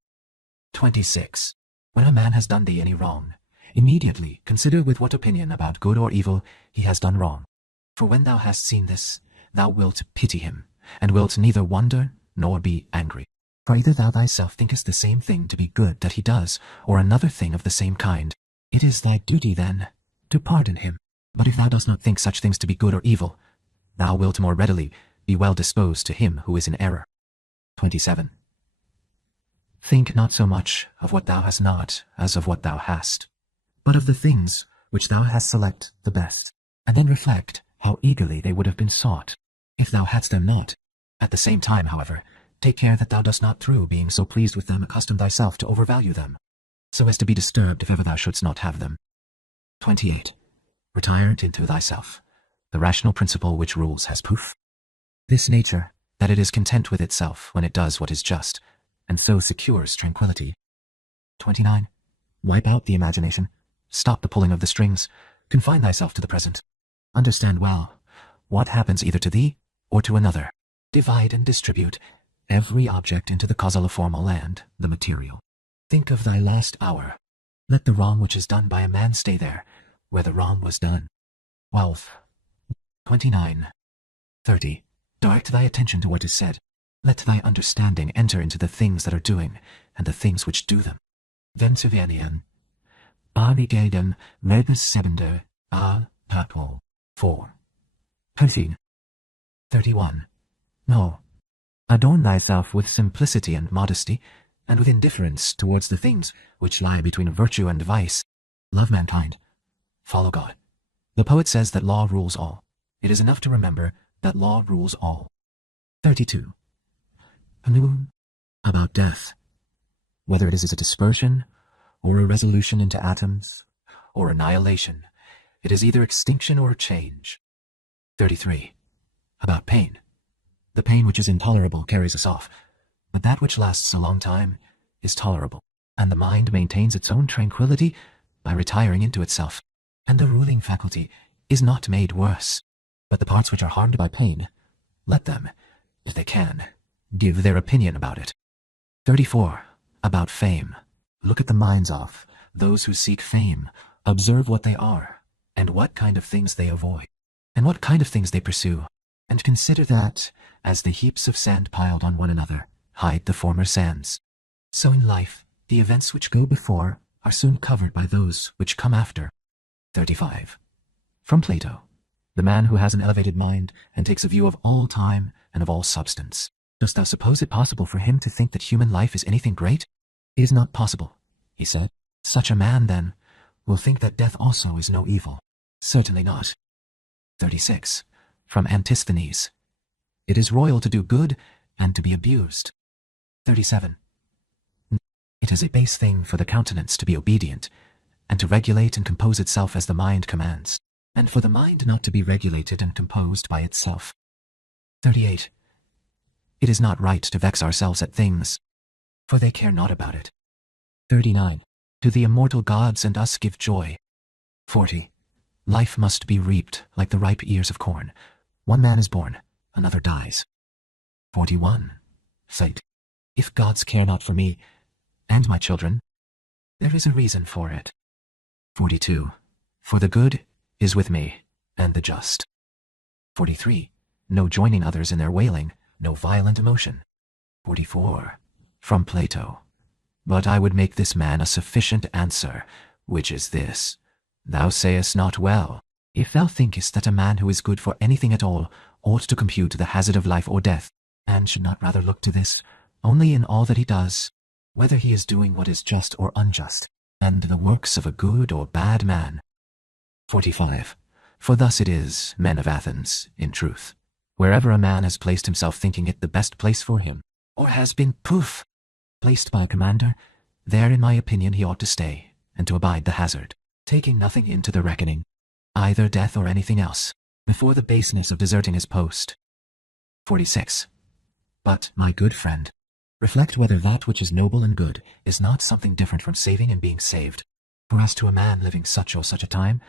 26. When a man has done thee any wrong, immediately consider with what opinion about good or evil he has done wrong. For when thou hast seen this, thou wilt pity him, and wilt neither wonder nor be angry. For either thou thyself thinkest the same thing to be good that he does, or another thing of the same kind. It is thy duty, then, to pardon him. But if thou dost not think such things to be good or evil, thou wilt more readily be well disposed to him who is in error. 27. Think not so much of what thou hast not as of what thou hast, but of the things which thou hast select the best, and then reflect how eagerly they would have been sought. if thou hadst them not. At the same time, however, take care that thou dost not through being so pleased with them accustom thyself to overvalue them, so as to be disturbed if ever thou shouldst not have them. 28. Retired into thyself. The rational principle which rules has proof. This nature, that it is content with itself when it does what is just, and so secures tranquility. 29. Wipe out the imagination. Stop the pulling of the strings. Confine thyself to the present. Understand well what happens either to thee or to another. Divide and distribute every object into the causaliformal and the material. Think of thy last hour. Let the wrong which is done by a man stay there, where the wrong was done. 12. 29. 30. Direct thy attention to what is said. Let thy understanding enter into the things that are doing, and the things which do them. Ventuvanian. Barnigedem medus sebender a papal. 4. 13. 31. No. Adorn thyself with simplicity and modesty, and with indifference towards the things which lie between virtue and vice. Love mankind. Follow God. The poet says that law rules all. It is enough to remember that law rules all. 32. About death. Whether it is a dispersion, or a resolution into atoms, or annihilation, it is either extinction or change. 33. About pain. The pain which is intolerable carries us off, but that which lasts a long time is tolerable, and the mind maintains its own tranquility by retiring into itself, and the ruling faculty is not made worse. But the parts which are harmed by pain, let them, if they can, give their opinion about it. 34. About fame. Look at the minds of those who seek fame. Observe what they are, and what kind of things they avoid, and what kind of things they pursue, and consider that, as the heaps of sand piled on one another hide the former sands, so in life the events which go before are soon covered by those which come after. 35. From Plato. The man who has an elevated mind and takes a view of all time and of all substance. Dost thou suppose it possible for him to think that human life is anything great? It is not possible, he said. Such a man, then, will think that death also is no evil. Certainly not. 36. From Antisthenes. It is royal to do good and to be abused. 37. It is a base thing for the countenance to be obedient, and to regulate and compose itself as the mind commands, and for the mind not to be regulated and composed by itself. 38. It is not right to vex ourselves at things, for they care not about it. 39. To the immortal gods and us give joy. 40. Life must be reaped like the ripe ears of corn. One man is born, another dies. 41. Cite. If gods care not for me and my children, there is a reason for it. 42. For the good is with me, and the just. 43. No joining others in their wailing, no violent emotion. 44. From Plato. But I would make this man a sufficient answer, which is this. Thou sayest not well. If thou thinkest that a man who is good for anything at all ought to compute the hazard of life or death, and should not rather look to this, only in all that he does, whether he is doing what is just or unjust, and the works of a good or bad man. 45. For thus it is, men of Athens, in truth. Wherever a man has placed himself thinking it the best place for him, or has been, placed by a commander, there in my opinion he ought to stay, and to abide the hazard, taking nothing into the reckoning, either death or anything else, before the baseness of deserting his post. 46. But, my good friend, reflect whether that which is noble and good is not something different from saving and being saved. For as to a man living such or such a time,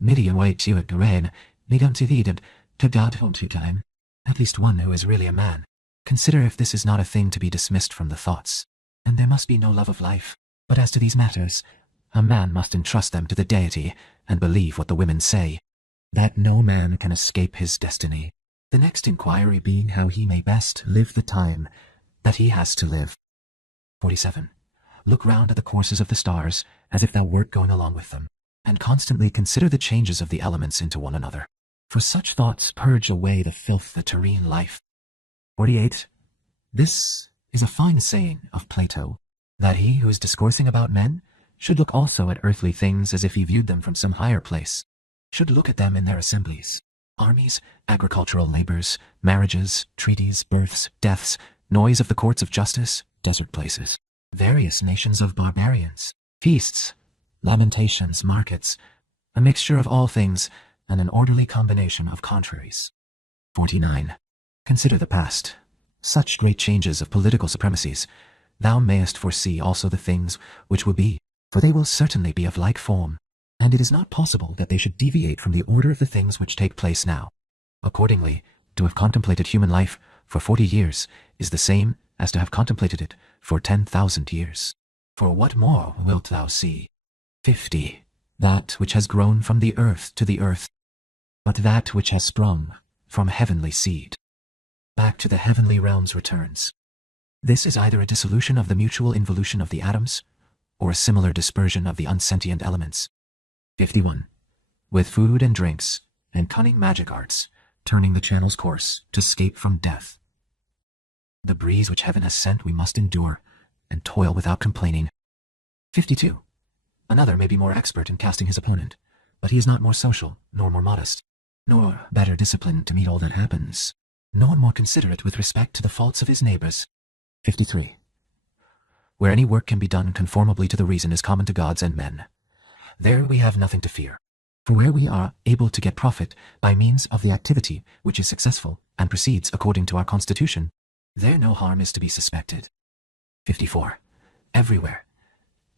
medium waits you at Garain, medium to thee and to dot home to time, at least one who is really a man. Consider if this is not a thing to be dismissed from the thoughts, and there must be no love of life. But as to these matters, a man must entrust them to the deity, and believe what the women say, that no man can escape his destiny. The next inquiry being how he may best live the time that he has to live. 47. Look round at the courses of the stars, as if thou wert going along with them, and constantly consider the changes of the elements into one another. For such thoughts purge away the filth of terrene life. 48. This is a fine saying of Plato, that he who is discoursing about men should look also at earthly things as if he viewed them from some higher place, should look at them in their assemblies, Armies, agricultural labors, marriages, treaties, births, deaths, noise of the courts of justice, desert places, various nations of barbarians, feasts, lamentations, markets, a mixture of all things, and an orderly combination of contraries. 49. Consider the past. Such great changes of political supremacies, thou mayest foresee also the things which will be, for they will certainly be of like form, and it is not possible that they should deviate from the order of the things which take place now. Accordingly, to have contemplated human life for 40 years is the same as to have contemplated it for 10,000 years. For what more wilt thou see? 50. That which has grown from the earth to the earth, but that which has sprung from heavenly seed, back to the heavenly realms returns. This is either a dissolution of the mutual involution of the atoms, or a similar dispersion of the unsentient elements. 51. With food and drinks, and cunning magic arts, turning the channel's course to escape from death. The breeze which heaven has sent we must endure, and toil without complaining. 52. Another may be more expert in casting his opponent, but he is not more social, nor more modest, nor better disciplined to meet all that happens, nor more considerate with respect to the faults of his neighbors. 53. Where any work can be done conformably to the reason is common to gods and men, there we have nothing to fear. For where we are able to get profit by means of the activity which is successful and proceeds according to our constitution, there no harm is to be suspected. 54. Everywhere,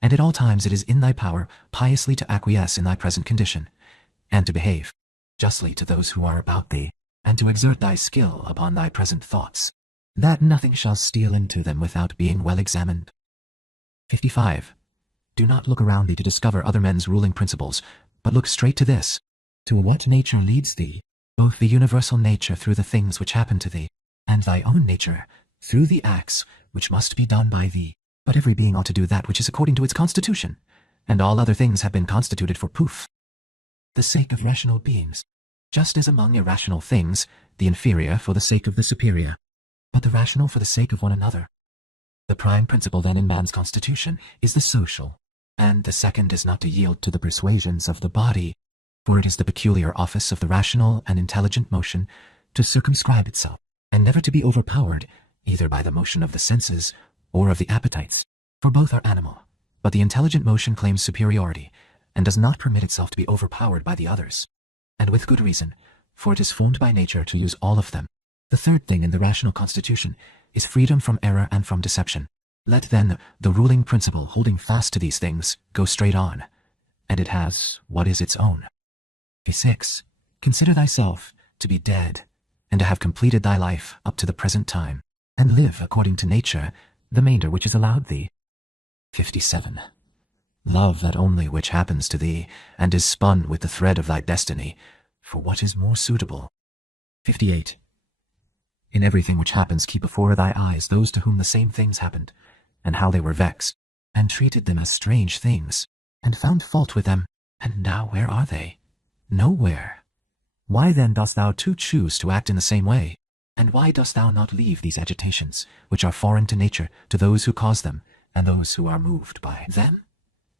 and at all times it is in thy power piously to acquiesce in thy present condition, and to behave justly to those who are about thee, and to exert thy skill upon thy present thoughts, that nothing shall steal into them without being well examined. 55. Do not look around thee to discover other men's ruling principles, but look straight to this, to what nature leads thee, both the universal nature through the things which happen to thee, and thy own nature through the acts which must be done by thee. But every being ought to do that which is according to its constitution, and all other things have been constituted for the sake of rational beings, just as among irrational things, the inferior for the sake of the superior, but the rational for the sake of one another. The prime principle then in man's constitution is the social, and the second is not to yield to the persuasions of the body, for it is the peculiar office of the rational and intelligent motion to circumscribe itself, and never to be overpowered either by the motion of the senses or of the appetites, for both are animal, but the intelligent motion claims superiority, and does not permit itself to be overpowered by the others, and with good reason, for it is formed by nature to use all of them. The third thing in the rational constitution is freedom from error and from deception. Let then the ruling principle holding fast to these things go straight on, and it has what is its own. 56. Consider thyself to be dead, and to have completed thy life up to the present time, and live according to nature, the remainder which is allowed thee. 57. Love that only which happens to thee, and is spun with the thread of thy destiny, for what is more suitable? 58. In everything which happens keep before thy eyes those to whom the same things happened, and how they were vexed, and treated them as strange things, and found fault with them, and now where are they? Nowhere. Why then dost thou too choose to act in the same way? And why dost thou not leave these agitations, which are foreign to nature, to those who cause them, and those who are moved by them?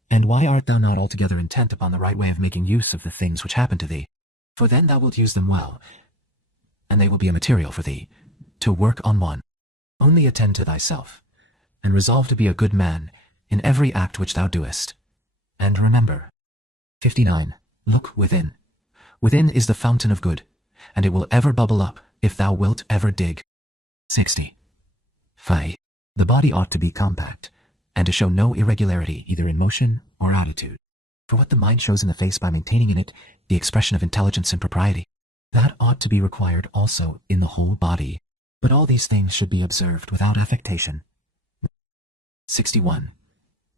And why art thou not altogether intent upon the right way of making use of the things which happen to thee? For then thou wilt use them well, and they will be a material for thee, to work on one. Only attend to thyself, and resolve to be a good man in every act which thou doest. And remember. 59. Look within. Within is the fountain of good, and it will ever bubble up, if thou wilt ever dig. 60. 5. The body ought to be compact, and to show no irregularity either in motion or attitude. For what the mind shows in the face by maintaining in it the expression of intelligence and propriety, that ought to be required also in the whole body. But all these things should be observed without affectation. 61.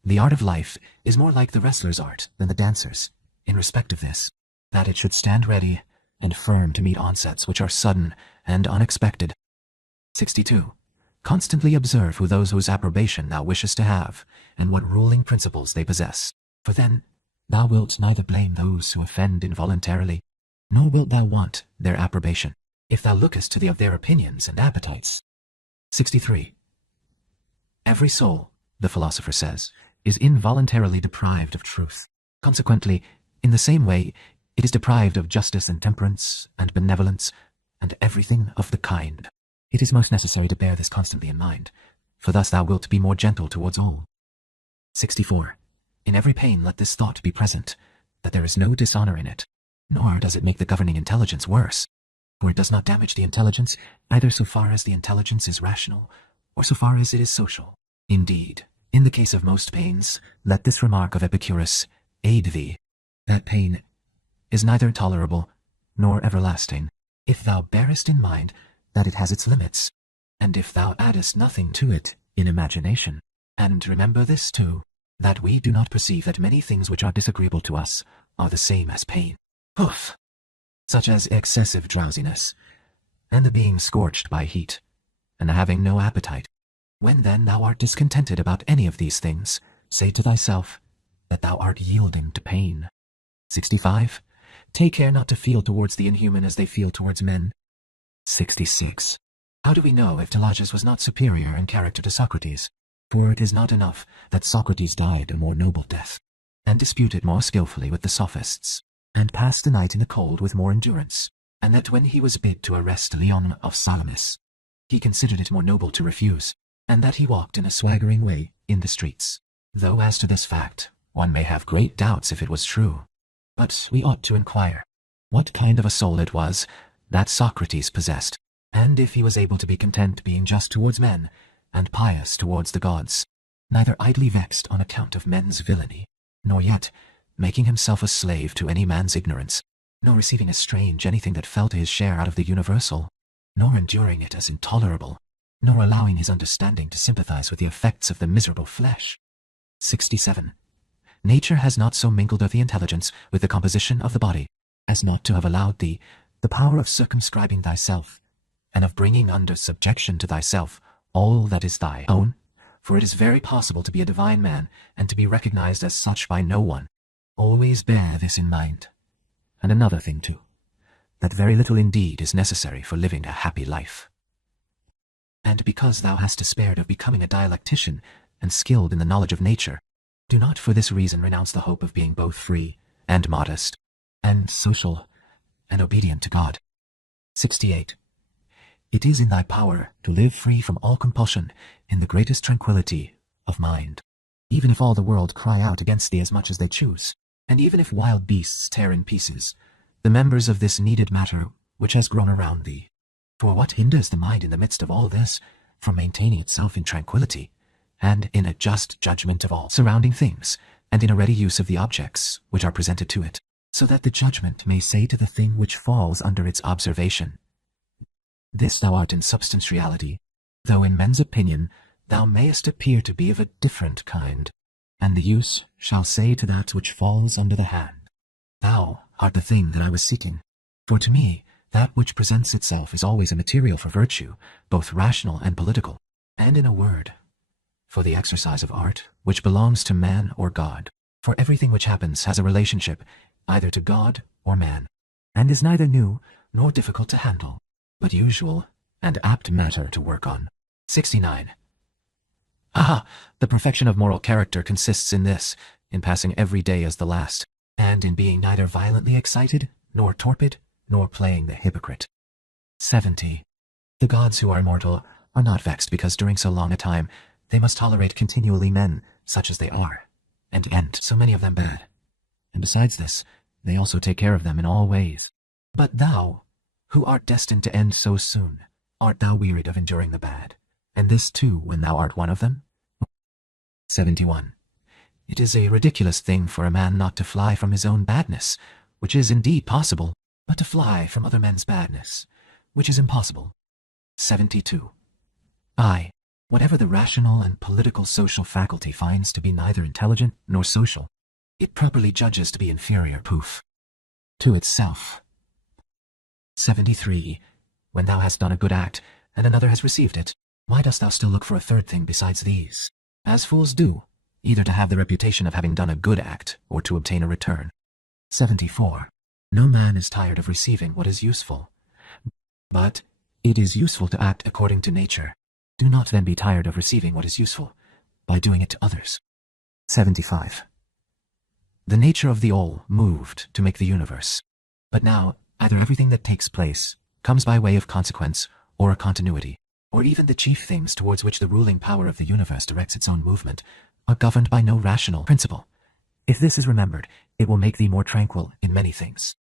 The art of life is more like the wrestler's art than the dancer's, in respect of this, that it should stand ready and firm to meet onsets which are sudden and unexpected. 62. Constantly observe who those whose approbation thou wishest to have, and what ruling principles they possess, for then thou wilt neither blame those who offend involuntarily, nor wilt thou want their approbation, if thou lookest to their opinions and appetites. 63. Every soul, the philosopher says, is involuntarily deprived of truth. Consequently, in the same way, It is deprived of justice and temperance and benevolence and everything of the kind. It is most necessary to bear this constantly in mind, for thus thou wilt be more gentle towards all. 64. In every pain let this thought be present, that there is no dishonor in it, nor does it make the governing intelligence worse, for it does not damage the intelligence either so far as the intelligence is rational, or so far as it is social. Indeed, in the case of most pains, let this remark of Epicurus aid thee, that pain is neither tolerable nor everlasting, if thou bearest in mind that it has its limits, and if thou addest nothing to it in imagination. And remember this too, that we do not perceive that many things which are disagreeable to us are the same as pain. Poof! Such as excessive drowsiness, and the being scorched by heat, and having no appetite. When then thou art discontented about any of these things, say to thyself that thou art yielding to pain. 65. Take care not to feel towards the inhuman as they feel towards men. 66. How do we know if Pelagius was not superior in character to Socrates? For it is not enough that Socrates died a more noble death, and disputed more skillfully with the sophists, and passed the night in the cold with more endurance, and that when he was bid to arrest Leon of Salamis, he considered it more noble to refuse, and that he walked in a swaggering way in the streets. Though as to this fact, one may have great doubts if it was true. But we ought to inquire what kind of a soul it was that Socrates possessed, and if he was able to be content being just towards men, and pious towards the gods, neither idly vexed on account of men's villainy, nor yet making himself a slave to any man's ignorance, nor receiving as strange anything that fell to his share out of the universal, nor enduring it as intolerable, nor allowing his understanding to sympathize with the effects of the miserable flesh. 67. Nature has not so mingled of the intelligence with the composition of the body, as not to have allowed thee the power of circumscribing thyself, and of bringing under subjection to thyself all that is thy own, for it is very possible to be a divine man, and to be recognized as such by no one. Always bear this in mind. And another thing too, that very little indeed is necessary for living a happy life. And because thou hast despaired of becoming a dialectician, and skilled in the knowledge of nature, do not for this reason renounce the hope of being both free and modest, and social, and obedient to God. 68. It is in thy power to live free from all compulsion in the greatest tranquillity of mind, even if all the world cry out against thee as much as they choose, and even if wild beasts tear in pieces the members of this needed matter which has grown around thee. For what hinders the mind in the midst of all this from maintaining itself in tranquillity, and in a just judgment of all surrounding things, and in a ready use of the objects which are presented to it, so that the judgment may say to the thing which falls under its observation, this thou art in substance reality, though in men's opinion thou mayest appear to be of a different kind, and the use shall say to that which falls under the hand, thou art the thing that I was seeking. For to me that which presents itself is always a material for virtue, both rational and political, and in a word, for the exercise of art, which belongs to man or God. For everything which happens has a relationship either to God or man, and is neither new nor difficult to handle, but usual and apt matter to work on. 69. Aha! The perfection of moral character consists in this, in passing every day as the last, and in being neither violently excited, nor torpid, nor playing the hypocrite. 70. The gods who are immortal are not vexed because during so long a time they must tolerate continually men such as they are, and end so many of them bad. And besides this, they also take care of them in all ways. But thou, who art destined to end so soon, art thou wearied of enduring the bad, and this too when thou art one of them? 71. It is a ridiculous thing for a man not to fly from his own badness, which is indeed possible, but to fly from other men's badness, which is impossible. 72. Aye, whatever the rational and political social faculty finds to be neither intelligent nor social, it properly judges to be inferior to itself. 73. When thou hast done a good act, and another has received it, why dost thou still look for a third thing besides these? As fools do, either to have the reputation of having done a good act, or to obtain a return. 74. No man is tired of receiving what is useful, but it is useful to act according to nature. Do not then be tired of receiving what is useful, by doing it to others. 75. The nature of the all moved to make the universe, But now, either everything that takes place comes by way of consequence or a continuity, or even the chief things towards which the ruling power of the universe directs its own movement are governed by no rational principle. If this is remembered, it will make thee more tranquil in many things.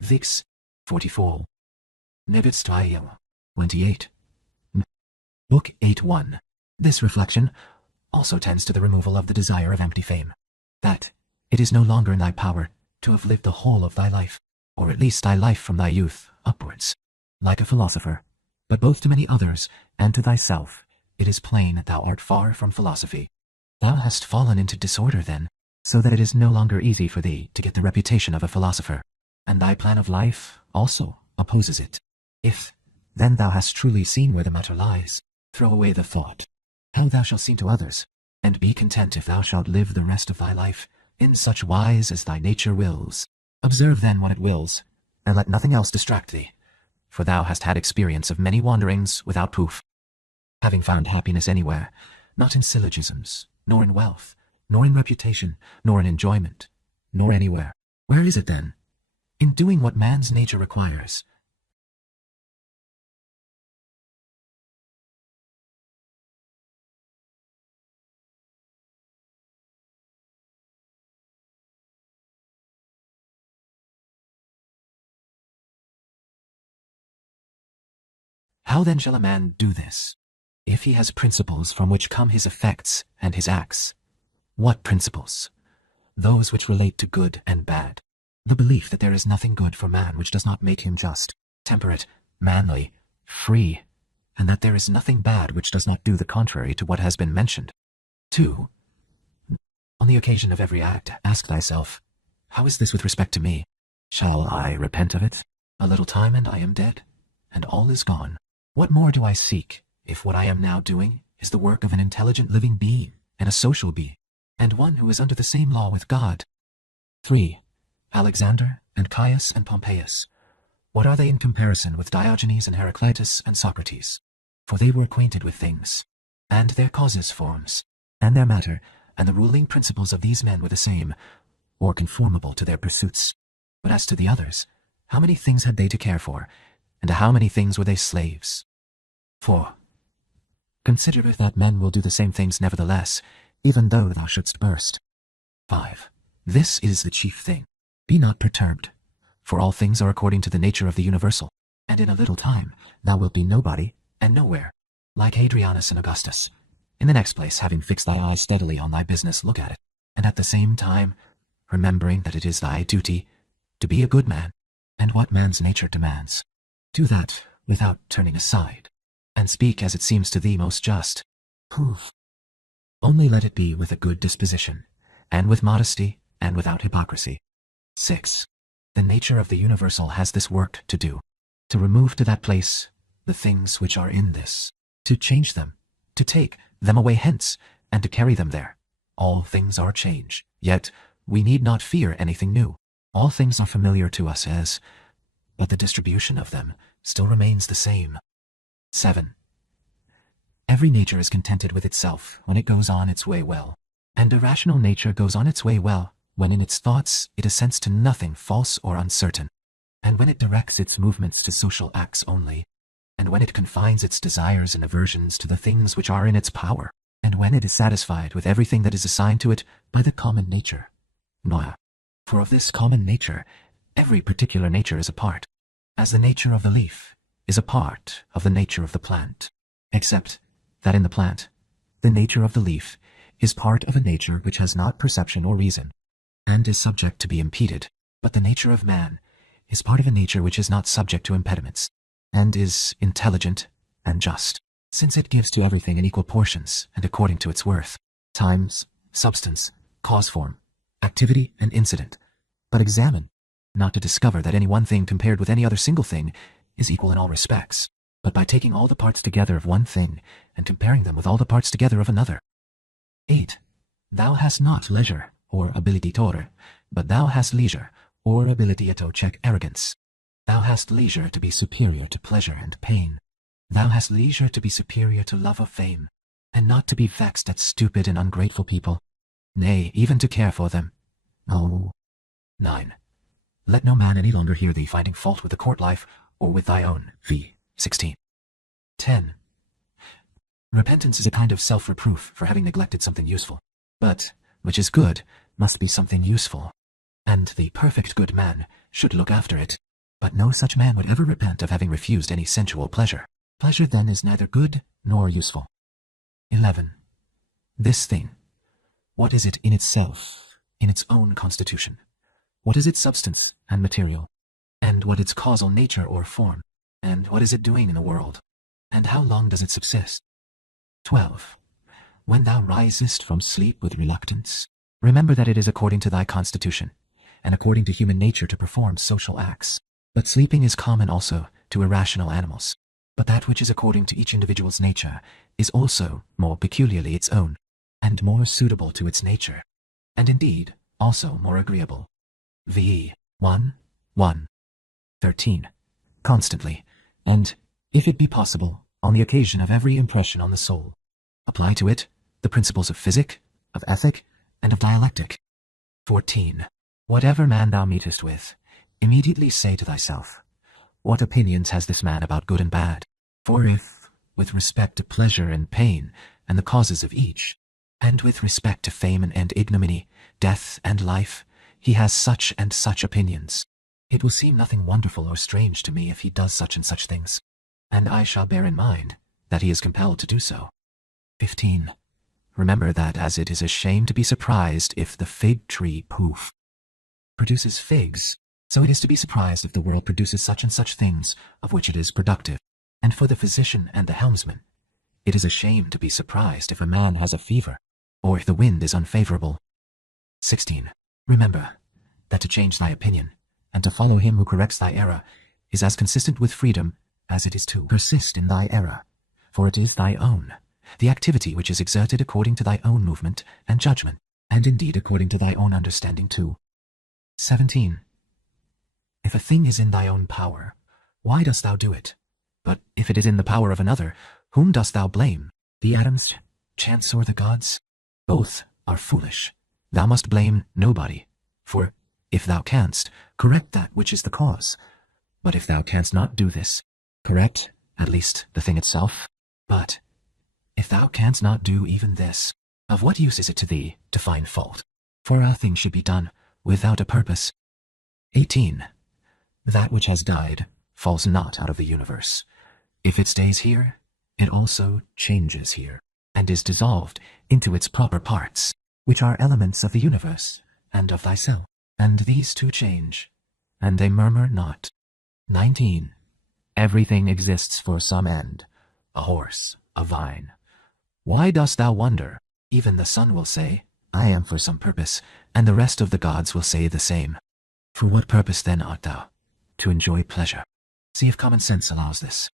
Vix 44. Nebits 28. Book 8.1. This reflection also tends to the removal of the desire of empty fame, that it is no longer in thy power to have lived the whole of thy life, or at least thy life from thy youth upwards, like a philosopher, but both to many others and to thyself it is plain thou art far from philosophy. Thou hast fallen into disorder then, so that it is no longer easy for thee to get the reputation of a philosopher, and thy plan of life also opposes it. If, then, thou hast truly seen where the matter lies, throw away the thought, how thou shalt seem to others, and be content if thou shalt live the rest of thy life in such wise as thy nature wills. Observe then what it wills, and let nothing else distract thee, for thou hast had experience of many wanderings without proof, having found happiness anywhere, not in syllogisms, nor in wealth, nor in reputation, nor in enjoyment, nor anywhere. Where is it then? In doing what man's nature requires. How then shall a man do this? If he has principles from which come his effects and his acts. What principles? Those which relate to good and bad. The belief that there is nothing good for man which does not make him just, temperate, manly, free, and that there is nothing bad which does not do the contrary to what has been mentioned. 2. On the occasion of every act, ask thyself, how is this with respect to me? Shall I repent of it? A little time and I am dead, and all is gone. What more do I seek, if what I am now doing is the work of an intelligent living being, and a social being, and one who is under the same law with God? 3. Alexander and Caius and Pompeius. What are they in comparison with Diogenes and Heraclitus and Socrates? For they were acquainted with things, and their causes forms, and their matter, and the ruling principles of these men were the same, or conformable to their pursuits. But as to the others, how many things had they to care for, and to how many things were they slaves? 4. Consider if that men will do the same things nevertheless, even though thou shouldst burst. 5. This is the chief thing. Be not perturbed, for all things are according to the nature of the universal, and in a little time thou wilt be nobody and nowhere, like Hadrianus and Augustus. In the next place, having fixed thy eyes steadily on thy business, look at it, and at the same time remembering that it is thy duty to be a good man, and what man's nature demands. Do that without turning aside, and speak as it seems to thee most just. Proof. Only let it be with a good disposition, and with modesty, and without hypocrisy. 6. The nature of the universal has this work to do, to remove to that place the things which are in this, to change them, to take them away hence, and to carry them there. All things are change, yet we need not fear anything new. All things are familiar to us as, but the distribution of them still remains the same. 7. Every nature is contented with itself when it goes on its way well, and a rational nature goes on its way well when in its thoughts it assents to nothing false or uncertain, and when it directs its movements to social acts only, and when it confines its desires and aversions to the things which are in its power, and when it is satisfied with everything that is assigned to it by the common nature. Noah. For of this common nature, every particular nature is a part, as the nature of the leaf is a part of the nature of the plant, except that in the plant, the nature of the leaf is part of a nature which has not perception or reason, and is subject to be impeded, but the nature of man is part of a nature which is not subject to impediments, and is intelligent and just, since it gives to everything in equal portions and according to its worth, times, substance, cause form, activity, and incident. But examine, not to discover that any one thing compared with any other single thing is equal in all respects, but by taking all the parts together of one thing and comparing them with all the parts together of another. 8. Thou hast not leisure, or abilitatore, but thou hast leisure, or ability to check arrogance. Thou hast leisure to be superior to pleasure and pain. Thou hast leisure to be superior to love of fame, and not to be vexed at stupid and ungrateful people, nay, even to care for them. Oh. 9. Let no man any longer hear thee finding fault with the court life or with thy own. V. 16. 10. Repentance is a kind of self-reproof for having neglected something useful. But which is good must be something useful, and the perfect good man should look after it. But no such man would ever repent of having refused any sensual pleasure. Pleasure then is neither good nor useful. 11. This thing, what is it in itself, in its own constitution? What is its substance and material? And what its causal nature or form? And what is it doing in the world? And how long does it subsist? 12. When thou risest from sleep with reluctance, remember that it is according to thy constitution, and according to human nature to perform social acts. But sleeping is common also to irrational animals. But that which is according to each individual's nature is also more peculiarly its own, and more suitable to its nature, and indeed also more agreeable. V. 1. 1. 13. Constantly, and, if it be possible, on the occasion of every impression on the soul, apply to it the principles of physic, of ethic, and of dialectic. 14. Whatever man thou meetest with, immediately say to thyself, what opinions has this man about good and bad? For if, with respect to pleasure and pain, and the causes of each, and with respect to fame and ignominy, death and life, he has such and such opinions, it will seem nothing wonderful or strange to me if he does such and such things, and I shall bear in mind that he is compelled to do so. 15. Remember that as it is a shame to be surprised if the fig tree produces figs, so it is to be surprised if the world produces such and such things of which it is productive. And for the physician and the helmsman, it is a shame to be surprised if a man has a fever, or if the wind is unfavorable. 16. Remember that to change thy opinion, and to follow him who corrects thy error, is as consistent with freedom as it is to persist in thy error, for it is thy own, the activity which is exerted according to thy own movement and judgment, and indeed according to thy own understanding too. 17. If a thing is in thy own power, why dost thou do it? But if it is in the power of another, whom dost thou blame? The atoms, chance, or the gods? Both are foolish. Thou must blame nobody, for if thou canst, correct that which is the cause. But if thou canst not do this, correct, at least, the thing itself. But if thou canst not do even this, of what use is it to thee to find fault? For a thing should be done without a purpose. 18. That which has died falls not out of the universe. If it stays here, it also changes here, and is dissolved into its proper parts, which are elements of the universe and of thyself. And these two change, and they murmur not. 19. Everything exists for some end, a horse, a vine. Why dost thou wonder? Even the sun will say, I am for some purpose, and the rest of the gods will say the same. For what purpose then art thou? To enjoy pleasure. See if common sense allows this.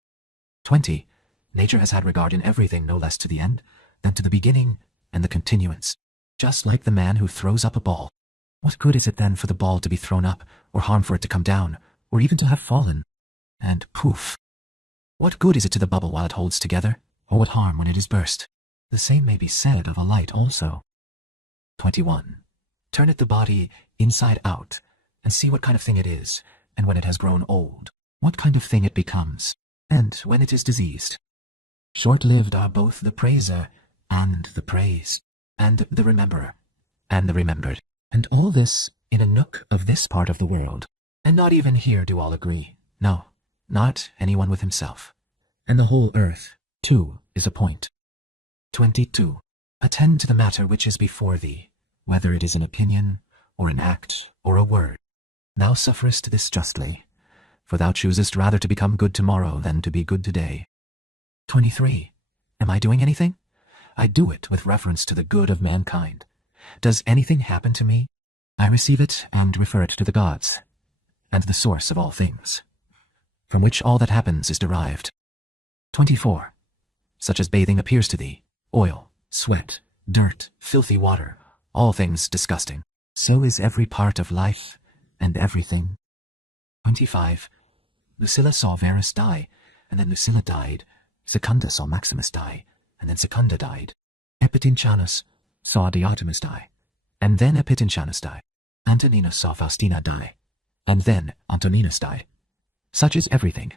20. Nature has had regard in everything no less to the end than to the beginning and the continuance, just like the man who throws up a ball. What good is it then for the ball to be thrown up, or harm for it to come down, or even to have fallen? And poof! What good is it to the bubble while it holds together, or what harm when it is burst? The same may be said of a light also. 21. Turn it the body inside out, and see what kind of thing it is, and when it has grown old, what kind of thing it becomes, and when it is diseased. Short-lived are both the praiser and the praised, and the rememberer and the remembered, and all this in a nook of this part of the world. And not even here do all agree. No, not anyone with himself. And the whole earth, too, is a point. 22. Attend to the matter which is before thee, whether it is an opinion, or an act, or a word. Thou sufferest this justly, for thou choosest rather to become good tomorrow than to be good today. 23. Am I doing anything? I do it with reference to the good of mankind. Does anything happen to me? I receive it and refer it to the gods, and the source of all things, from which all that happens is derived. 24. Such as bathing appears to thee, oil, sweat, dirt, filthy water, all things disgusting. So is every part of life and everything. 25. Lucilla saw Verus die, and then Lucilla died. Secunda saw Maximus die, and then Secunda died. Epitincanus saw Diotimus die, and then Epitincanus die. Antoninus saw Faustina die, And then Antoninus died. Such is everything.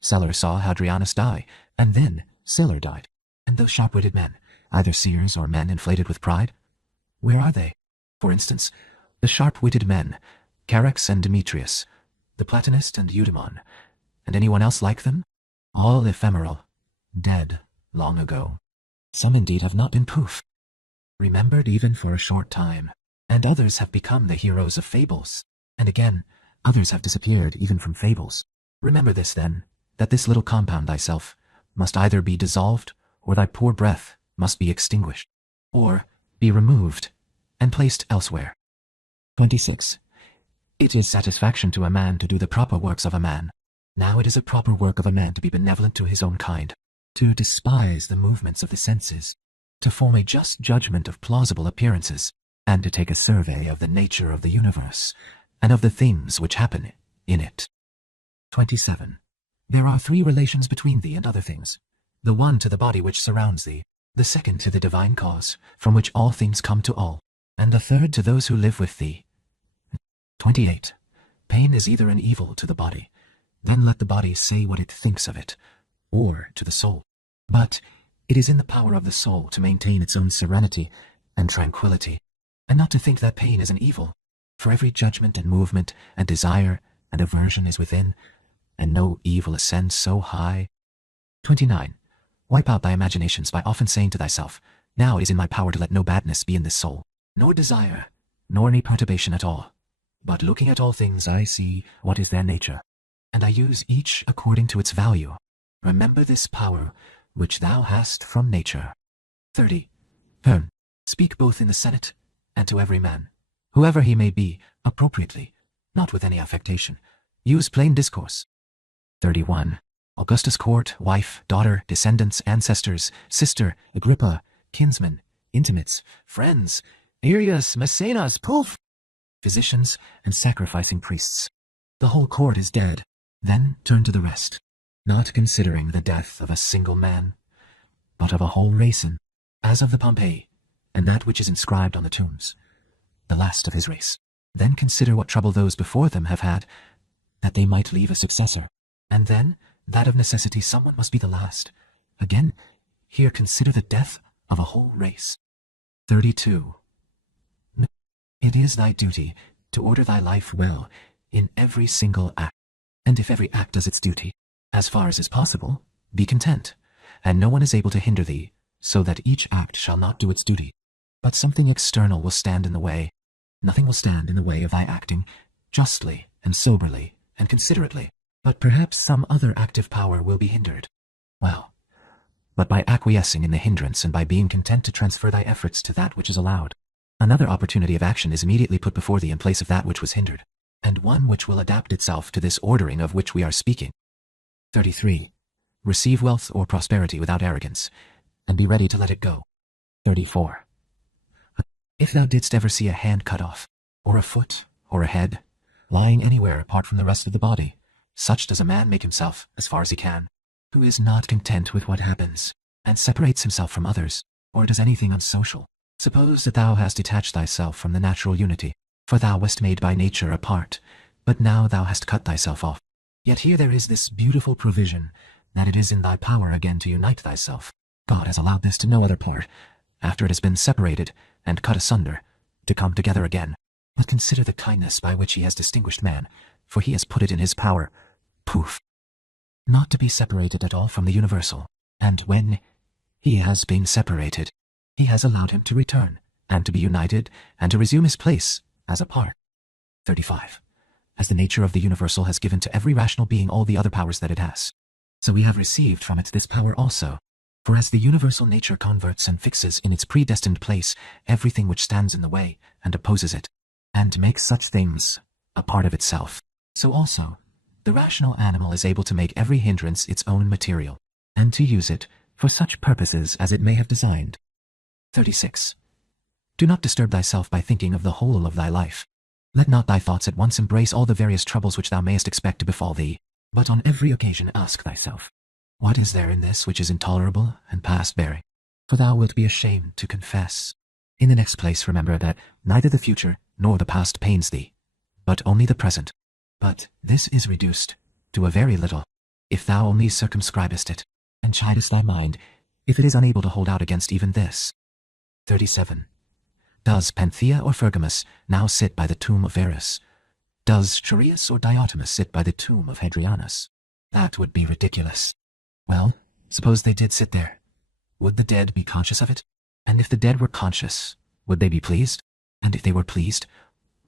Sellers saw Hadrianus die, and then Sailor died. And those sharp-witted men, either seers or men inflated with pride, where are they? For instance, the sharp-witted men, Charax and Demetrius, the Platonist and Eudemon, and anyone else like them? All ephemeral, dead long ago. Some indeed have not been poof, remembered even for a short time, and others have become the heroes of fables. And again, others have disappeared even from fables. Remember this, then, that this little compound thyself must either be dissolved, or thy poor breath must be extinguished, or be removed and placed elsewhere. 26. It is satisfaction to a man to do the proper works of a man. Now it is a proper work of a man to be benevolent to his own kind, to despise the movements of the senses, to form a just judgment of plausible appearances, and to take a survey of the nature of the universe, and of the things which happen in it. 27. There are three relations between thee and other things, the one to the body which surrounds thee, the second to the divine cause, from which all things come to all, and the third to those who live with thee. 28. Pain is either an evil to the body, then let the body say what it thinks of it, or to the soul. But it is in the power of the soul to maintain its own serenity and tranquility, and not to think that pain is an evil, for every judgment and movement and desire and aversion is within, and no evil ascends so high. 29. Wipe out thy imaginations by often saying to thyself, now it is in my power to let no badness be in this soul, nor desire, nor any perturbation at all. But looking at all things I see what is their nature, and I use each according to its value. Remember this power which thou hast from nature. 30. Speak both in the Senate and to every man, whoever he may be, appropriately, not with any affectation. Use plain discourse. 31. Augustus' court, wife, daughter, descendants, ancestors, sister, Agrippa, kinsmen, intimates, friends, Arius, Maecenas, Pulf, physicians, and sacrificing priests. The whole court is dead. Then turn to the rest, not considering the death of a single man, but of a whole race, as of the Pompeii, and that which is inscribed on the tombs, the last of his race. Then consider what trouble those before them have had, that they might leave a successor, and then that of necessity someone must be the last. Again, here consider the death of a whole race. 32. It is thy duty to order thy life well in every single act, and if every act does its duty, as far as is possible, be content, and no one is able to hinder thee, so that each act shall not do its duty, but something external will stand in the way. Nothing will stand in the way of thy acting justly and soberly and considerately, but perhaps some other active power will be hindered. Well, but by acquiescing in the hindrance and by being content to transfer thy efforts to that which is allowed, another opportunity of action is immediately put before thee in place of that which was hindered, and one which will adapt itself to this ordering of which we are speaking. 33. Receive wealth or prosperity without arrogance, and be ready to let it go. 34. If thou didst ever see a hand cut off, or a foot, or a head, lying anywhere apart from the rest of the body, such does a man make himself, as far as he can, who is not content with what happens, and separates himself from others, or does anything unsocial. Suppose that thou hast detached thyself from the natural unity, for thou wast made by nature apart, but now thou hast cut thyself off. Yet here there is this beautiful provision, that it is in thy power again to unite thyself. God has allowed this to no other part, after it has been separated and cut asunder, to come together again. But consider the kindness by which he has distinguished man, for he has put it in his power, poof, not to be separated at all from the universal, and when he has been separated, he has allowed him to return, and to be united, and to resume his place as a part. 35. As the nature of the universal has given to every rational being all the other powers that it has, so we have received from it this power also. For as the universal nature converts and fixes in its predestined place everything which stands in the way and opposes it, and makes such things a part of itself, so also the rational animal is able to make every hindrance its own material, and to use it for such purposes as it may have designed. 36. Do not disturb thyself by thinking of the whole of thy life. Let not thy thoughts at once embrace all the various troubles which thou mayest expect to befall thee, but on every occasion ask thyself, what is there in this which is intolerable and past bearing? For thou wilt be ashamed to confess. In the next place remember that neither the future nor the past pains thee, but only the present. But this is reduced to a very little, if thou only circumscribest it, and chidest thy mind, if it is unable to hold out against even this. 37. Does Panthea or Pergamus now sit by the tomb of Verus? Does Chaereas or Diotimus sit by the tomb of Hadrianus? That would be ridiculous. Well, suppose they did sit there. Would the dead be conscious of it? And if the dead were conscious, would they be pleased? And if they were pleased,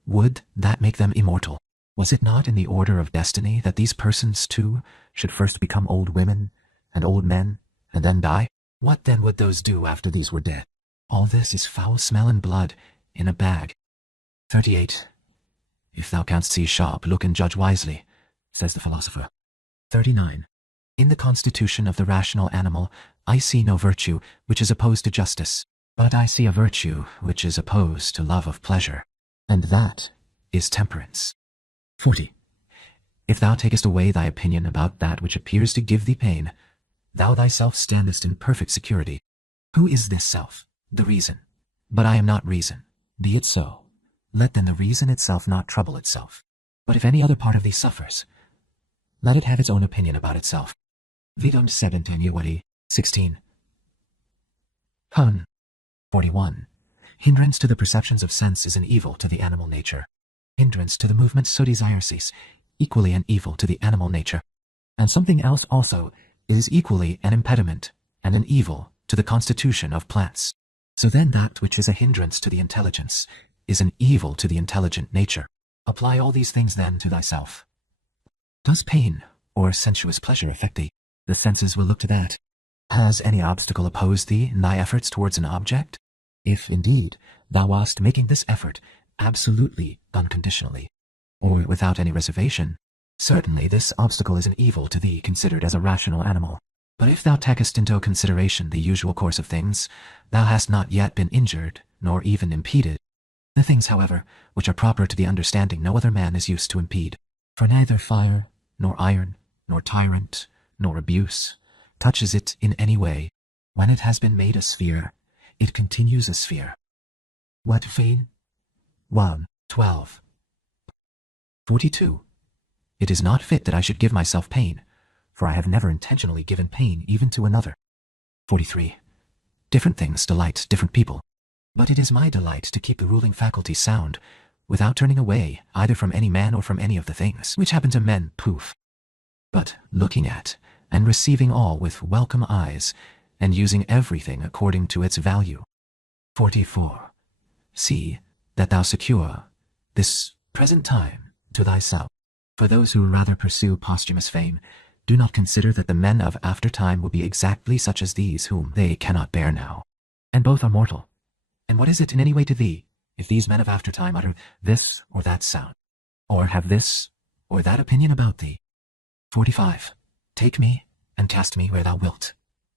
would that make them immortal? Was it not in the order of destiny that these persons too should first become old women and old men, and then die? What then would those do after these were dead? All this is foul smell and blood in a bag. 38. If thou canst see sharp, look and judge wisely, says the philosopher. 39. In the constitution of the rational animal, I see no virtue which is opposed to justice, but I see a virtue which is opposed to love of pleasure, and that is temperance. 40. If thou takest away thy opinion about that which appears to give thee pain, thou thyself standest in perfect security. Who is this self? The reason. But I am not reason. Be it so. Let then the reason itself not trouble itself. But if any other part of thee suffers, let it have its own opinion about itself. Vidum sedentem iuadi. 16. Hun. 41. Hindrance to the perceptions of sense is an evil to the animal nature. Hindrance to the movements so desirces, equally an evil to the animal nature. And something else also is equally an impediment and an evil to the constitution of plants. So then that which is a hindrance to the intelligence is an evil to the intelligent nature. Apply all these things then to thyself. Does pain or sensuous pleasure affect thee? The senses will look to that. Has any obstacle opposed thee in thy efforts towards an object? If, indeed, thou wast making this effort absolutely unconditionally, or without any reservation, certainly this obstacle is an evil to thee considered as a rational animal. But if thou takest into consideration the usual course of things, thou hast not yet been injured, nor even impeded. The things, however, which are proper to the understanding no other man is used to impede. For neither fire, nor iron, nor tyrant, nor abuse touches it in any way. When it has been made a sphere, it continues a sphere. What fane? 1. 12. 42. It is not fit that I should give myself pain, for I have never intentionally given pain even to another. 43. Different things delight different people, but it is my delight to keep the ruling faculty sound, without turning away either from any man or from any of the things which happen to men, poof, but looking at and receiving all with welcome eyes, and using everything according to its value. 44. See that thou secure this present time to thyself. For those who rather pursue posthumous fame, do not consider that the men of after time will be exactly such as these whom they cannot bear now. And both are mortal. And what is it in any way to thee, if these men of after time utter this or that sound, or have this or that opinion about thee? 45. Take me and cast me where thou wilt,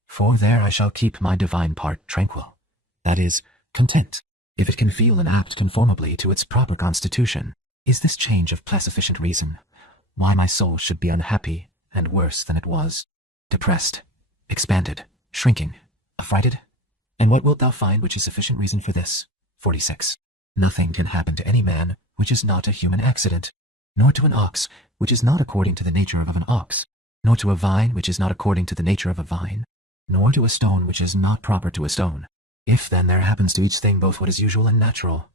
for there I shall keep my divine part tranquil, that is, content, if it can feel and act conformably to its proper constitution. Is this change of sufficient reason why my soul should be unhappy and worse than it was, depressed, expanded, shrinking, affrighted? And what wilt thou find which is sufficient reason for this? 46. Nothing can happen to any man which is not a human accident, nor to an ox which is not according to the nature of an ox, nor to a vine which is not according to the nature of a vine, nor to a stone which is not proper to a stone. If then there happens to each thing both what is usual and natural,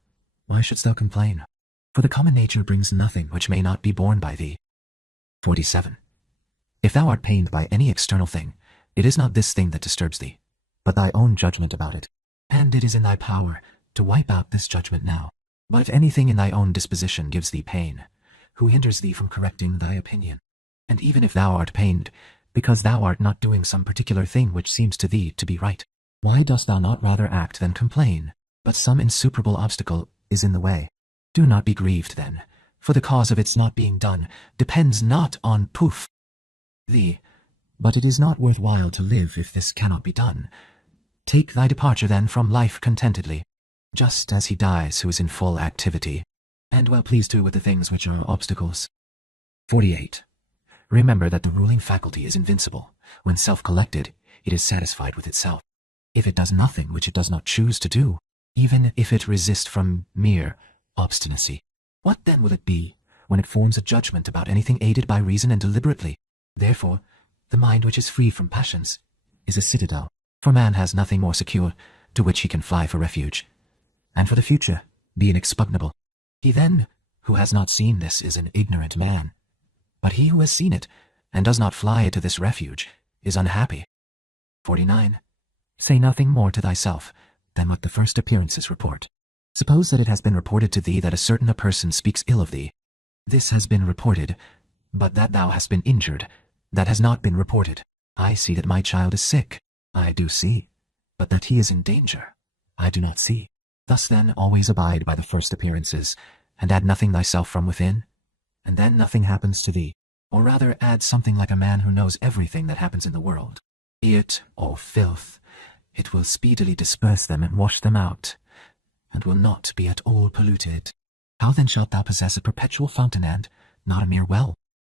why shouldst thou complain? For the common nature brings nothing which may not be borne by thee. 47. If thou art pained by any external thing, it is not this thing that disturbs thee, but thy own judgment about it, and it is in thy power to wipe out this judgment now. But if anything in thy own disposition gives thee pain, who hinders thee from correcting thy opinion? And even if thou art pained, because thou art not doing some particular thing which seems to thee to be right, why dost thou not rather act than complain? But some insuperable obstacle is in the way. Do not be grieved then, for the cause of its not being done depends not on thee. But it is not worth while to live if this cannot be done. Take thy departure then from life contentedly, just as he dies who is in full activity, and well pleased too with the things which are obstacles. 48. Remember that the ruling faculty is invincible. When self-collected, it is satisfied with itself. If it does nothing which it does not choose to do, even if it resist from mere obstinacy, what then will it be when it forms a judgment about anything aided by reason and deliberately. Therefore, the mind which is free from passions is a citadel, for man has nothing more secure to which he can fly for refuge, and for the future be inexpugnable. He then who has not seen this is an ignorant man, but he who has seen it and does not fly to this refuge is unhappy. 49. Say nothing more to thyself than what the first appearances report. Suppose that it has been reported to thee that a certain person speaks ill of thee. This has been reported, but that thou hast been injured, that has not been reported. I see that my child is sick. I do see, but that he is in danger, I do not see. Thus then always abide by the first appearances, and add nothing thyself from within, and then nothing happens to thee. Or rather add something like a man who knows everything that happens in the world. It, or filth, it will speedily disperse them and wash them out, and will not be at all polluted. How then shalt thou possess a perpetual fountain and not a mere well?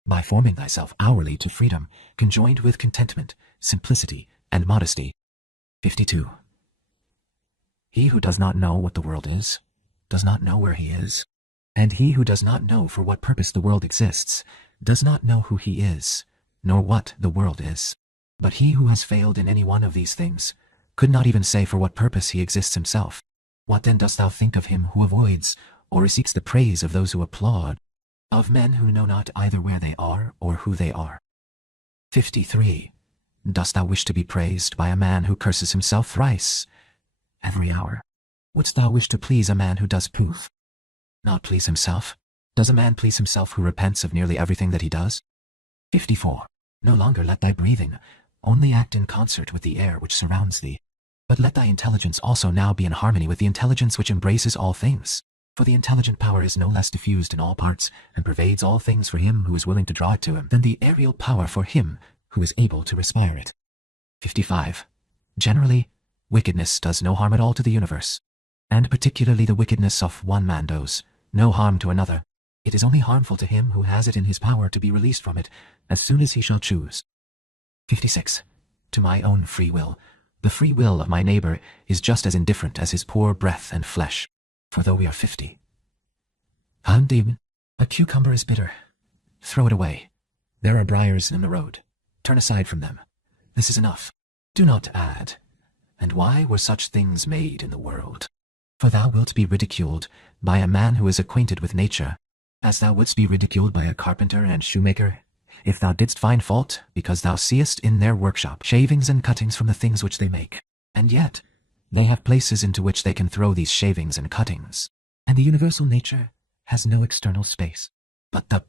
By forming thyself hourly to freedom, conjoined with contentment, simplicity, and modesty. 52. He who does not know what the world is, does not know where he is. And he who does not know for what purpose the world exists, does not know who he is, nor what the world is. But he who has failed in any one of these things, could not even say for what purpose he exists himself. What then dost thou think of him who avoids, or seeks the praise of those who applaud, of men who know not either where they are or who they are? 53. Dost thou wish to be praised by a man who curses himself thrice every hour? Wouldst thou wish to please a man who does poof? Not please himself? Does a man please himself who repents of nearly everything that he does? 54. No longer let thy breathing only act in concert with the air which surrounds thee, but let thy intelligence also now be in harmony with the intelligence which embraces all things. For the intelligent power is no less diffused in all parts, and pervades all things for him who is willing to draw it to him, than the aerial power for him who is able to respire it. 55. Generally, wickedness does no harm at all to the universe, and particularly the wickedness of one man does no harm to another. It is only harmful to him who has it in his power to be released from it as soon as he shall choose. 56. To my own free will, the free will of my neighbor is just as indifferent as his poor breath and flesh. For though we are 50. Demon, a cucumber is bitter. Throw it away. There are briars in the road. Turn aside from them. This is enough. Do not add. And why were such things made in the world? For thou wilt be ridiculed by a man who is acquainted with nature, as thou wouldst be ridiculed by a carpenter and shoemaker, if thou didst find fault, because thou seest in their workshop shavings and cuttings from the things which they make. And yet they have places into which they can throw these shavings and cuttings, and the universal nature has no external space. But the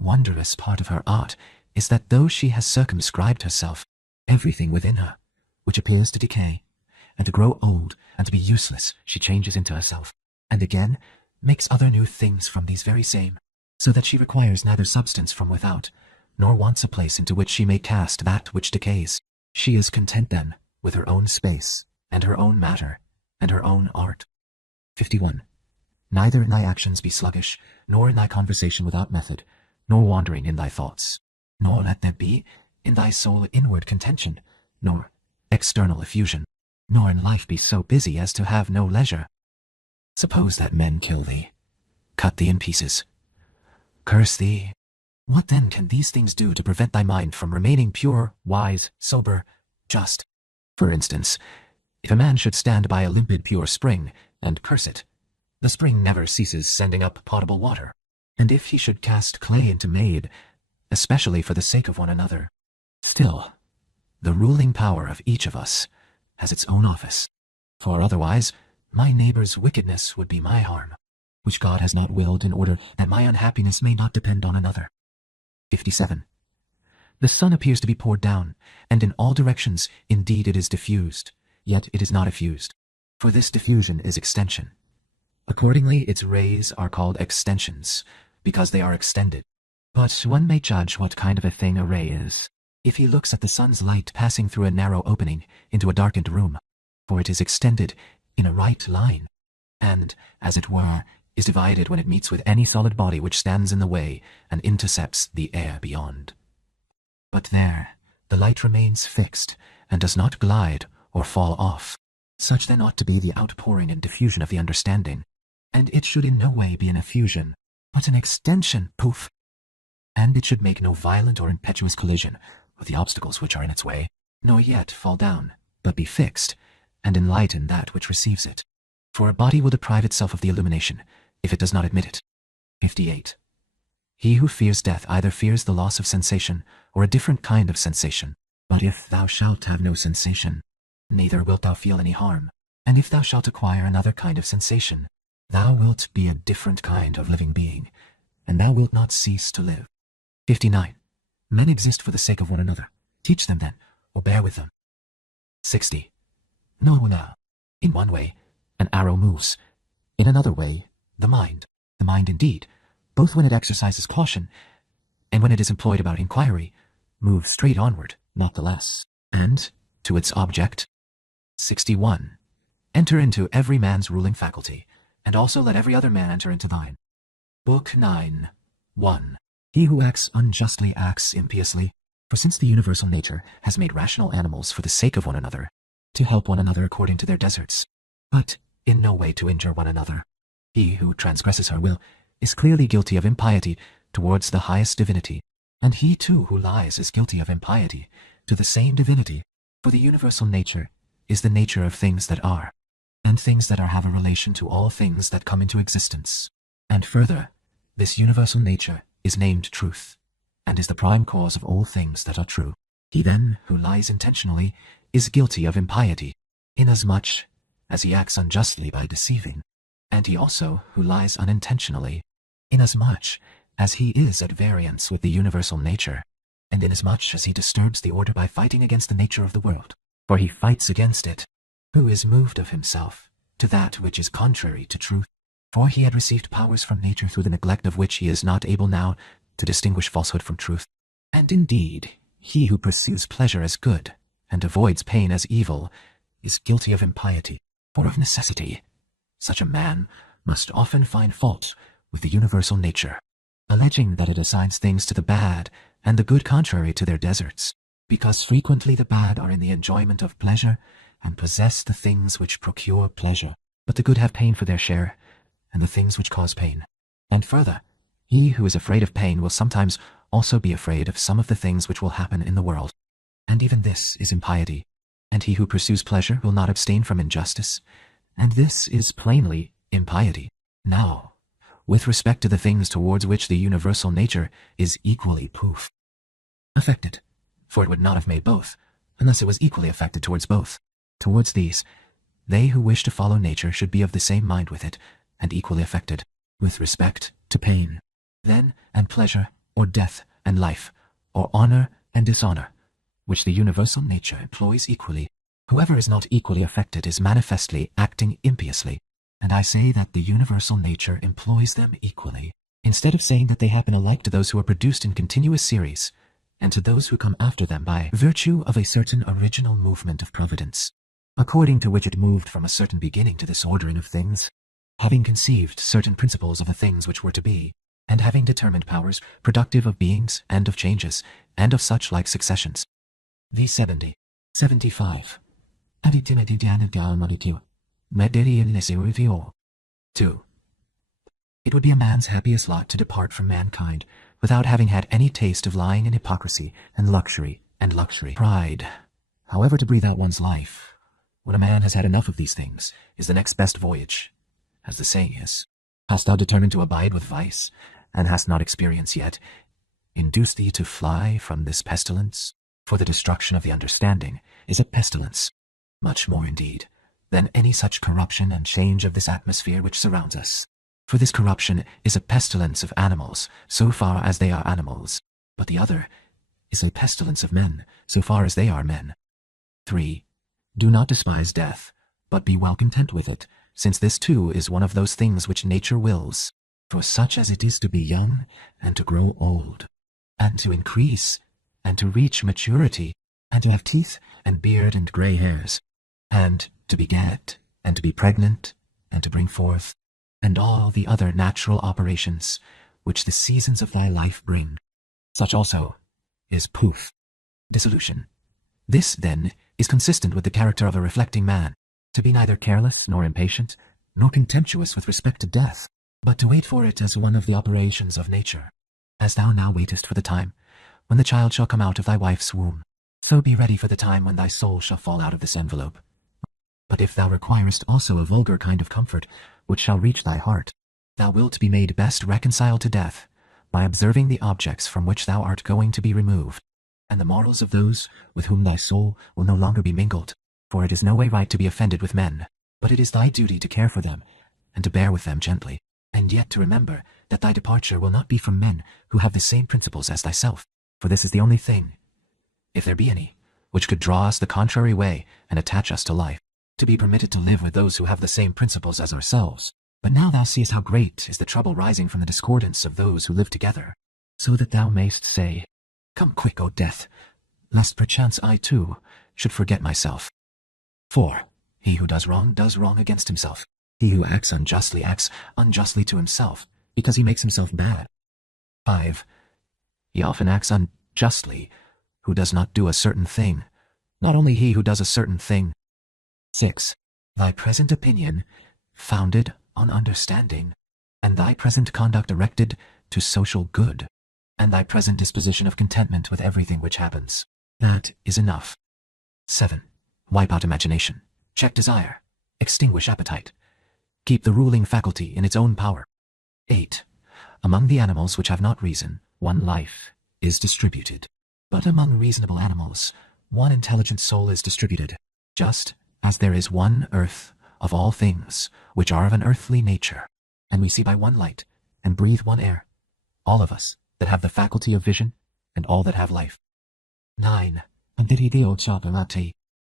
wondrous part of her art is that though she has circumscribed herself, everything within her, which appears to decay, and to grow old, and to be useless, she changes into herself, and again makes other new things from these very same, so that she requires neither substance from without, nor wants a place into which she may cast that which decays. She is content then with her own space, and her own matter, and her own art. 51. Neither in thy actions be sluggish, nor in thy conversation without method, nor wandering in thy thoughts, nor let there be in thy soul inward contention, nor external effusion, nor in life be so busy as to have no leisure. Suppose that men kill thee, cut thee in pieces, curse thee. What then can these things do to prevent thy mind from remaining pure, wise, sober, just? For instance, if a man should stand by a limpid pure spring and curse it, the spring never ceases sending up potable water. And if he should cast clay into made, especially for the sake of one another, still, the ruling power of each of us has its own office. For otherwise, my neighbor's wickedness would be my harm, which God has not willed in order that my unhappiness may not depend on another. 57. The sun appears to be poured down, and in all directions indeed it is diffused, yet it is not effused, for this diffusion is extension. Accordingly its rays are called extensions, because they are extended. But one may judge what kind of a thing a ray is, if he looks at the sun's light passing through a narrow opening into a darkened room, for it is extended in a right line, and, as it were, is divided when it meets with any solid body which stands in the way and intercepts the air beyond. But there, the light remains fixed, and does not glide or fall off. Such then ought to be the outpouring and diffusion of the understanding, and it should in no way be an effusion, but an extension, poof. And it should make no violent or impetuous collision with the obstacles which are in its way, nor yet fall down, but be fixed, and enlighten that which receives it. For a body will deprive itself of the illumination, if it does not admit it. 58. He who fears death either fears the loss of sensation, or a different kind of sensation. But if thou shalt have no sensation, neither wilt thou feel any harm. And if thou shalt acquire another kind of sensation, thou wilt be a different kind of living being, and thou wilt not cease to live. 59. Men exist for the sake of one another. Teach them then, or bear with them. 60. No, now. In one way, an arrow moves. In another way, the mind indeed, both when it exercises caution, and when it is employed about inquiry, moves straight onward, not the less, and to its object. 61. Enter into every man's ruling faculty, and also let every other man enter into thine. Book 9. 1. He who acts unjustly acts impiously, for since the universal nature has made rational animals for the sake of one another, to help one another according to their deserts, but in no way to injure one another, he who transgresses her will is clearly guilty of impiety towards the highest divinity, and he too who lies is guilty of impiety to the same divinity, for the universal nature is the nature of things that are, and things that are have a relation to all things that come into existence. And further, this universal nature is named truth, and is the prime cause of all things that are true. He then, who lies intentionally, is guilty of impiety, inasmuch as he acts unjustly by deceiving, and he also, who lies unintentionally, inasmuch as he is at variance with the universal nature, and inasmuch as he disturbs the order by fighting against the nature of the world, for he fights against it, who is moved of himself, to that which is contrary to truth, for he had received powers from nature through the neglect of which he is not able now to distinguish falsehood from truth. And indeed, he who pursues pleasure as good, and avoids pain as evil, is guilty of impiety, for of necessity, such a man must often find fault with the universal nature, alleging that it assigns things to the bad and the good contrary to their deserts, because frequently the bad are in the enjoyment of pleasure and possess the things which procure pleasure, but the good have pain for their share, and the things which cause pain. And further, he who is afraid of pain will sometimes also be afraid of some of the things which will happen in the world, and even this is impiety. And he who pursues pleasure will not abstain from injustice, and this is plainly impiety. Now, with respect to the things towards which the universal nature is equally poof, affected, for it would not have made both, unless it was equally affected towards both. Towards these, they who wish to follow nature should be of the same mind with it, and equally affected, with respect to pain, then, and pleasure, or death and life, or honor and dishonor, which the universal nature employs equally. Whoever is not equally affected is manifestly acting impiously, and I say that the universal nature employs them equally, instead of saying that they happen alike to those who are produced in continuous series, and to those who come after them by virtue of a certain original movement of providence, according to which it moved from a certain beginning to this ordering of things, having conceived certain principles of the things which were to be, and having determined powers productive of beings and of changes, and of such like successions. V 70. 75. 2. It would be a man's happiest lot to depart from mankind without having had any taste of lying and hypocrisy and luxury pride. However, to breathe out one's life, when a man has had enough of these things, is the next best voyage, as the saying is. Hast thou determined to abide with vice, and hast not experience yet induced thee to fly from this pestilence? For the destruction of the understanding is a pestilence, much more indeed, than any such corruption and change of this atmosphere which surrounds us. For this corruption is a pestilence of animals, so far as they are animals, but the other is a pestilence of men, so far as they are men. 3. Do not despise death, but be well content with it, since this too is one of those things which nature wills, for such as it is to be young, and to grow old, and to increase, and to reach maturity, and to have teeth, and beard, and grey hairs, and to beget, and to be pregnant, and to bring forth, and all the other natural operations which the seasons of thy life bring. Such also is poof, dissolution. This, then, is consistent with the character of a reflecting man, to be neither careless nor impatient, nor contemptuous with respect to death, but to wait for it as one of the operations of nature. As thou now waitest for the time when the child shall come out of thy wife's womb, so be ready for the time when thy soul shall fall out of this envelope. But if thou requirest also a vulgar kind of comfort, which shall reach thy heart, thou wilt be made best reconciled to death, by observing the objects from which thou art going to be removed, and the morals of those with whom thy soul will no longer be mingled. For it is no way right to be offended with men, but it is thy duty to care for them, and to bear with them gently, and yet to remember that thy departure will not be from men who have the same principles as thyself, for this is the only thing, if there be any, which could draw us the contrary way and attach us to life, to be permitted to live with those who have the same principles as ourselves. But now thou seest how great is the trouble rising from the discordance of those who live together, so that thou mayst say, Come quick, O death, lest perchance I too should forget myself. For he who does wrong against himself. He who acts unjustly to himself, because he makes himself bad. 5. He often acts unjustly who does not do a certain thing, not only he who does a certain thing. 6. Thy present opinion, founded on understanding, and thy present conduct erected to social good, and thy present disposition of contentment with everything which happens. That is enough. 7. Wipe out imagination, check desire, extinguish appetite, keep the ruling faculty in its own power. 8. Among the animals which have not reason, one life is distributed. But among reasonable animals, one intelligent soul is distributed, just as there is one earth of all things which are of an earthly nature, and we see by one light, and breathe one air, all of us that have the faculty of vision, and all that have life. 9.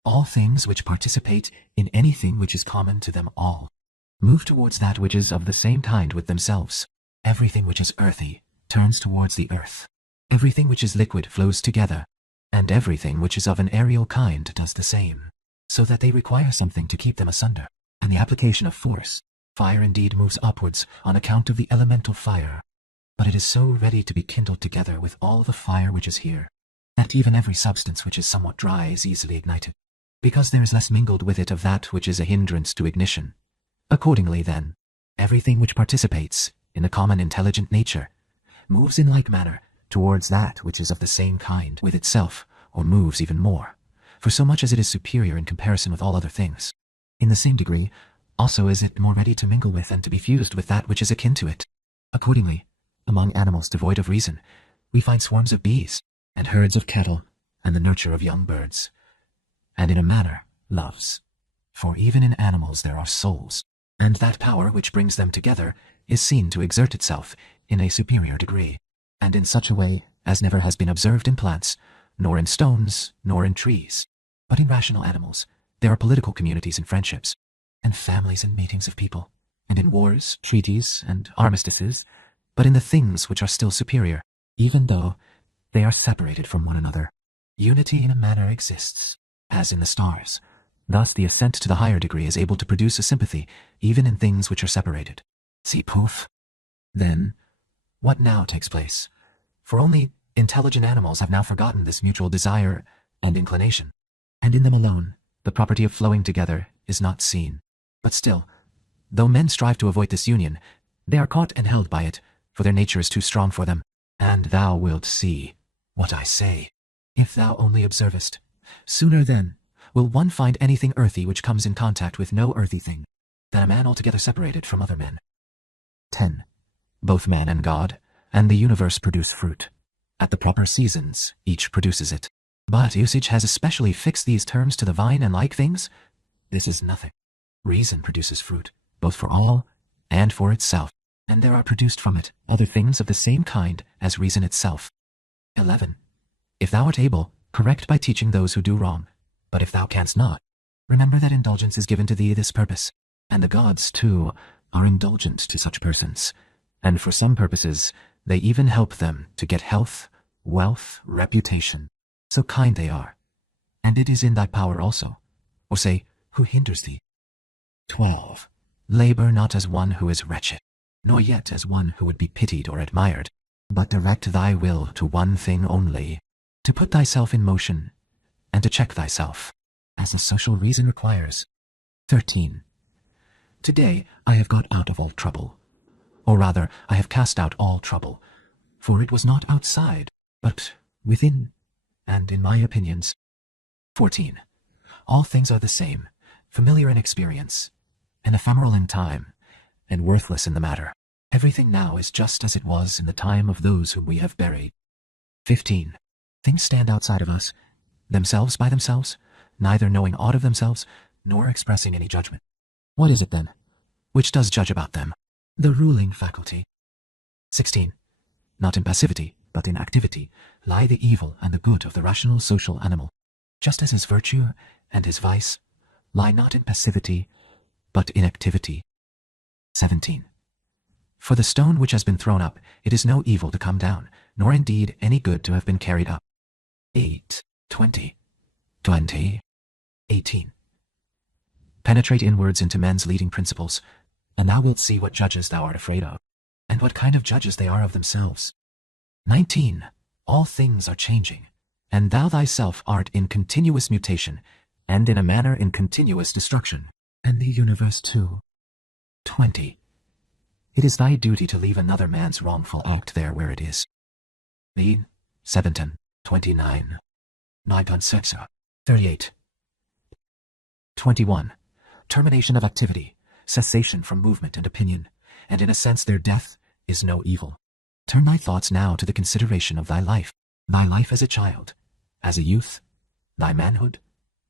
All things which participate in anything which is common to them all move towards that which is of the same kind with themselves. Everything which is earthy turns towards the earth. Everything which is liquid flows together, and everything which is of an aerial kind does the same, so that they require something to keep them asunder, and the application of force. Fire indeed moves upwards on account of the elemental fire, but it is so ready to be kindled together with all the fire which is here, that even every substance which is somewhat dry is easily ignited, because there is less mingled with it of that which is a hindrance to ignition. Accordingly, then, everything which participates in the common intelligent nature moves in like manner towards that which is of the same kind with itself, or moves even more, for so much as it is superior in comparison with all other things. In the same degree, also is it more ready to mingle with and to be fused with that which is akin to it. Accordingly, among animals devoid of reason, we find swarms of bees, and herds of cattle, and the nurture of young birds, and in a manner, loves. For even in animals there are souls, and that power which brings them together is seen to exert itself in a superior degree, and in such a way as never has been observed in plants, nor in stones, nor in trees. But in rational animals, there are political communities and friendships, and families and meetings of people, and in wars, treaties, and armistices, but in the things which are still superior, even though they are separated from one another, unity in a manner exists, as in the stars. Thus the ascent to the higher degree is able to produce a sympathy even in things which are separated. See proof? Then, what now takes place? For only intelligent animals have now forgotten this mutual desire and inclination, and in them alone the property of flowing together is not seen. But still, though men strive to avoid this union, they are caught and held by it, for their nature is too strong for them. And thou wilt see what I say, if thou only observest. Sooner then will one find anything earthy which comes in contact with no earthy thing, than a man altogether separated from other men. 10. Both man and God and the universe produce fruit. At the proper seasons, each produces it. But usage has especially fixed these terms to the vine and like things. This is nothing. Reason produces fruit, both for all and for itself, and there are produced from it other things of the same kind as reason itself. 11. If thou art able, correct by teaching those who do wrong, but if thou canst not, remember that indulgence is given to thee this purpose, and the gods, too, are indulgent to such persons, and for some purposes they even help them to get health, wealth, reputation. So kind they are, and it is in thy power also. Or say, who hinders thee? 12. Labor not as one who is wretched, nor yet as one who would be pitied or admired, but direct thy will to one thing only, to put thyself in motion, and to check thyself, as the social reason requires. 13. Today I have got out of all trouble, Or rather, I have cast out all trouble, for it was not outside, but within, and in my opinions. 14. All things are the same, familiar in experience, and ephemeral in time, and worthless in the matter. Everything now is just as it was in the time of those whom we have buried. 15. Things stand outside of us, themselves by themselves, neither knowing aught of themselves, nor expressing any judgment. What is it then, which does judge about them? The ruling faculty. 16. Not in passivity, but in activity, lie the evil and the good of the rational social animal, just as his virtue and his vice lie not in passivity, but in activity. 17. For the stone which has been thrown up, it is no evil to come down, nor indeed any good to have been carried up. 8. 20. 18. Penetrate inwards into men's leading principles, and thou wilt see what judges thou art afraid of, and what kind of judges they are of themselves. 19. All things are changing, and thou thyself art in continuous mutation, and in a manner in continuous destruction, and the universe too. 20. It is thy duty to leave another man's wrongful act there where it is. Lead 17, 29. 9.6, 38. 21. Termination of activity, cessation from movement and opinion, and in a sense their death is no evil. Turn thy thoughts now to the consideration of thy life as a child, as a youth, thy manhood,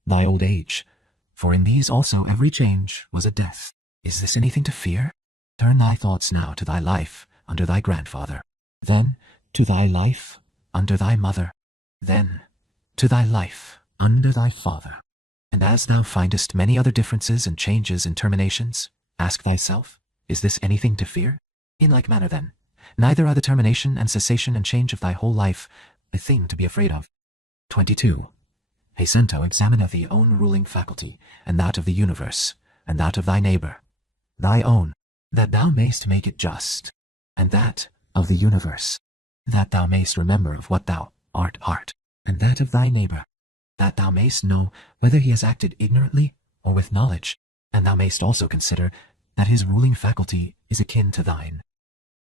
thy old age, for in these also every change was a death. Is this anything to fear? Turn thy thoughts now to thy life under thy grandfather, then to thy life under thy mother, then to thy life under thy father. And as thou findest many other differences and changes and terminations, ask thyself, is this anything to fear? In like manner then, neither are the termination and cessation and change of thy whole life a thing to be afraid of. 22. Hacento examine of thy own ruling faculty, and that of the universe, and that of thy neighbor, thy own, that thou mayst make it just, and that of the universe, that thou mayst remember of what thou art, and that of thy neighbor, that thou mayst know whether he has acted ignorantly or with knowledge, and thou mayst also consider that his ruling faculty is akin to thine.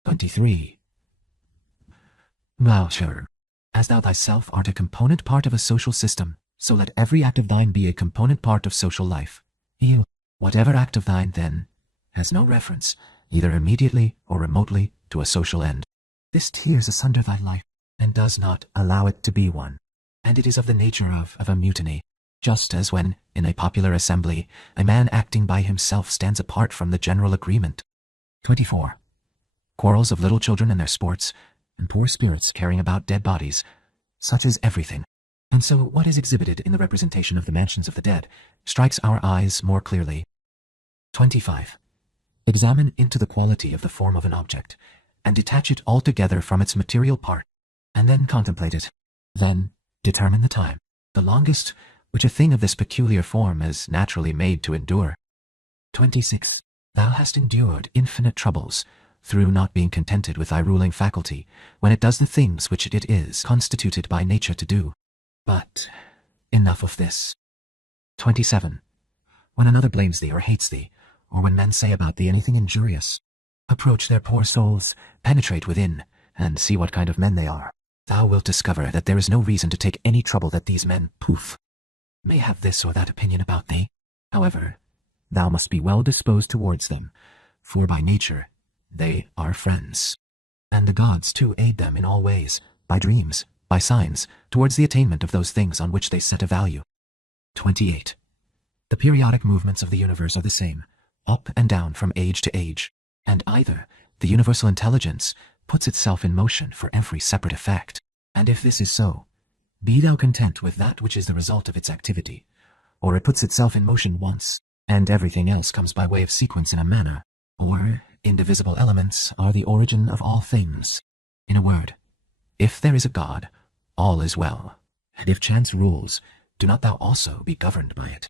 23. Now, sure, as thou thyself art a component part of a social system, so let every act of thine be a component part of social life. Whatever act of thine, then, has no reference, either immediately or remotely, to a social end. This tears asunder thy life, and does not allow it to be one. And it is of the nature of a mutiny, just as when, in a popular assembly, a man acting by himself stands apart from the general agreement. 24. Quarrels of little children and their sports, and poor spirits carrying about dead bodies, such is everything. And so what is exhibited in the representation of the mansions of the dead strikes our eyes more clearly. 25. Examine into the quality of the form of an object, and detach it altogether from its material part, and then contemplate it. Then determine the time, the longest which a thing of this peculiar form is naturally made to endure. 26. Thou hast endured infinite troubles, through not being contented with thy ruling faculty, when it does the things which it is constituted by nature to do. But enough of this. 27. When another blames thee or hates thee, or when men say about thee anything injurious, approach their poor souls, penetrate within, and see what kind of men they are. Thou wilt discover that there is no reason to take any trouble that these men, may have this or that opinion about thee. However, thou must be well disposed towards them, for by nature they are friends. And the gods too aid them in all ways, by dreams, by signs, towards the attainment of those things on which they set a value. 28. The periodic movements of the universe are the same, up and down from age to age, and either the universal intelligence puts itself in motion for every separate effect, and if this is so, be thou content with that which is the result of its activity, or it puts itself in motion once, and everything else comes by way of sequence in a manner, or indivisible elements are the origin of all things. In a word, if there is a God, all is well, and if chance rules, do not thou also be governed by it.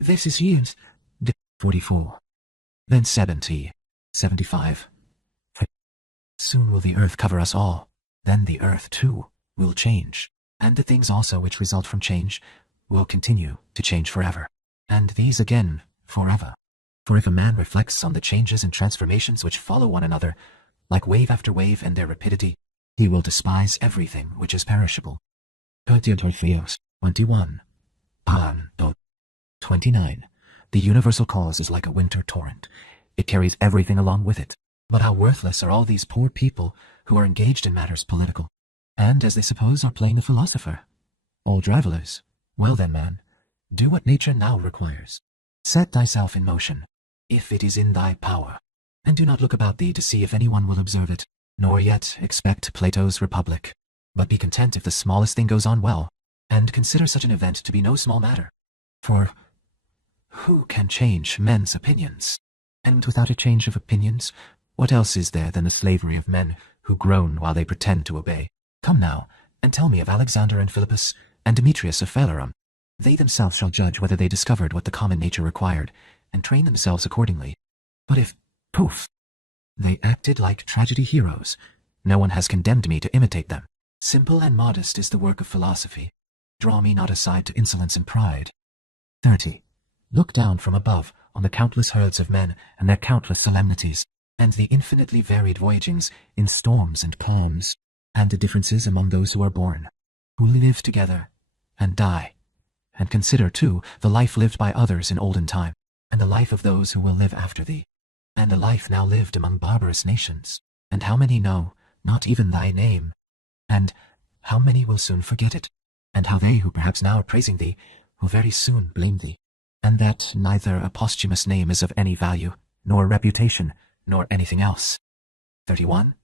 This is years. 44. Then 70. 75. Soon will the earth cover us all. Then the earth, too, will change, and the things also which result from change will continue to change forever, and these again forever. For if a man reflects on the changes and transformations which follow one another, like wave after wave and their rapidity, he will despise everything which is perishable. 21. 29. The universal cause is like a winter torrent. It carries everything along with it. But how worthless are all these poor people who are engaged in matters political, and, as they suppose, are playing the philosopher. All travellers. Well then, man, do what nature now requires. Set thyself in motion, if it is in thy power, and do not look about thee to see if anyone will observe it, nor yet expect Plato's Republic. But be content if the smallest thing goes on well, and consider such an event to be no small matter. For who can change men's opinions? And without a change of opinions, what else is there than the slavery of men who groan while they pretend to obey? Come now, and tell me of Alexander and Philippus, and Demetrius of Phalerum. They themselves shall judge whether they discovered what the common nature required, and train themselves accordingly. But if, poof, they acted like tragedy heroes, no one has condemned me to imitate them. Simple and modest is the work of philosophy. Draw me not aside to insolence and pride. 30. Look down from above on the countless herds of men and their countless solemnities, and the infinitely varied voyagings in storms and calms, and the differences among those who are born, who live together and die, and consider, too, the life lived by others in olden time, and the life of those who will live after thee, and the life now lived among barbarous nations, and how many know not even thy name, and how many will soon forget it, and how they who perhaps now are praising thee will very soon blame thee, and that neither a posthumous name is of any value, nor reputation, nor anything else. 31.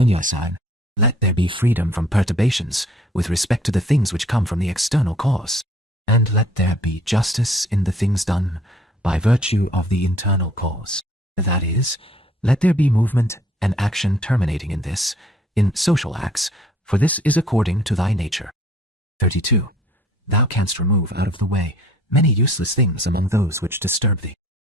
On your side, let there be freedom from perturbations with respect to the things which come from the external cause, and let there be justice in the things done by virtue of the internal cause. That is, let there be movement and action terminating in this, in social acts, for this is according to thy nature. 32. Thou canst remove out of the way many useless things among those which disturb thee,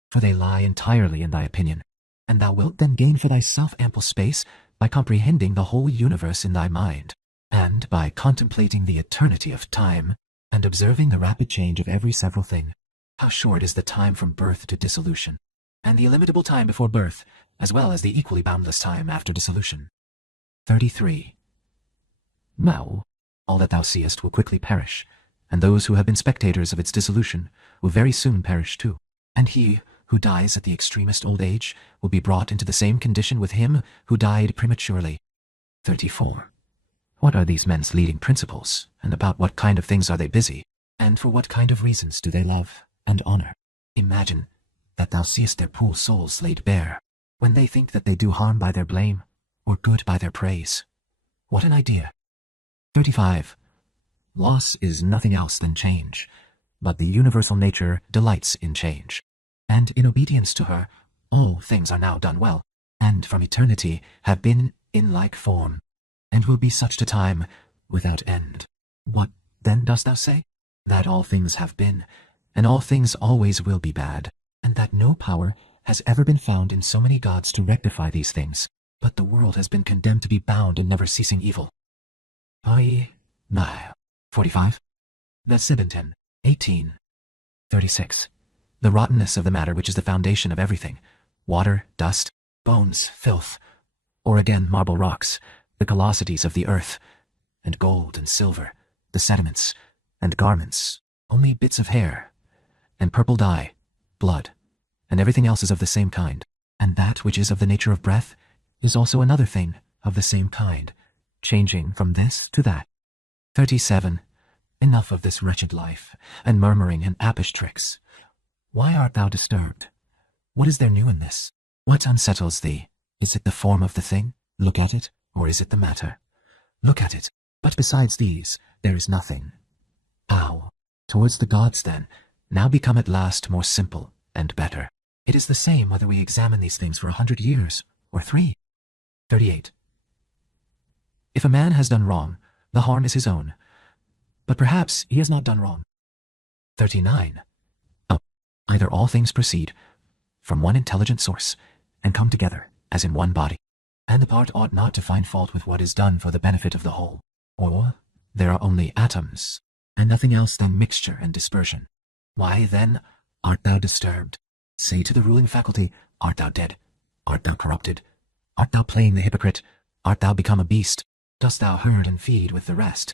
for they lie entirely in thy opinion, and thou wilt then gain for thyself ample space by comprehending the whole universe in thy mind, and by contemplating the eternity of time, and observing the rapid change of every several thing. How short is the time from birth to dissolution, and the illimitable time before birth, as well as the equally boundless time after dissolution. 33. Now, all that thou seest will quickly perish, and those who have been spectators of its dissolution will very soon perish too, and he who dies at the extremest old age will be brought into the same condition with him who died prematurely. 34. What are these men's leading principles, and about what kind of things are they busy, and for what kind of reasons do they love and honor? Imagine that thou seest their poor souls laid bare, when they think that they do harm by their blame, or good by their praise. What an idea! 35. Loss is nothing else than change, but the universal nature delights in change, and in obedience to her, all things are now done well, and from eternity have been in like form, and will be such to time without end. What then dost thou say? That all things have been, and all things always will be bad, and that no power has ever been found in so many gods to rectify these things, but the world has been condemned to be bound in never-ceasing evil. 45. The 17. 18. 36. The rottenness of the matter which is the foundation of everything, water, dust, bones, filth, or again marble rocks, the callosities of the earth, and gold and silver, the sediments, and garments, only bits of hair, and purple dye, blood, and everything else is of the same kind, and that which is of the nature of breath is also another thing of the same kind, changing from this to that. 37. Enough of this wretched life, and murmuring and apish tricks. Why art thou disturbed? What is there new in this? What unsettles thee? Is it the form of the thing? Look at it, or is it the matter? Look at it, but besides these, there is nothing. How? Towards the gods, then, now become at last more simple and better. It is the same whether we examine these things for 100 years, or 3. 38. If a man has done wrong, the harm is his own, but perhaps he has not done wrong. 39. Oh, either all things proceed from one intelligent source, and come together as in one body, and the part ought not to find fault with what is done for the benefit of the whole, or there are only atoms, and nothing else than mixture and dispersion. Why, then, art thou disturbed? Say to the ruling faculty, art thou dead? Art thou corrupted? Art thou playing the hypocrite? Art thou become a beast? Dost thou herd and feed with the rest?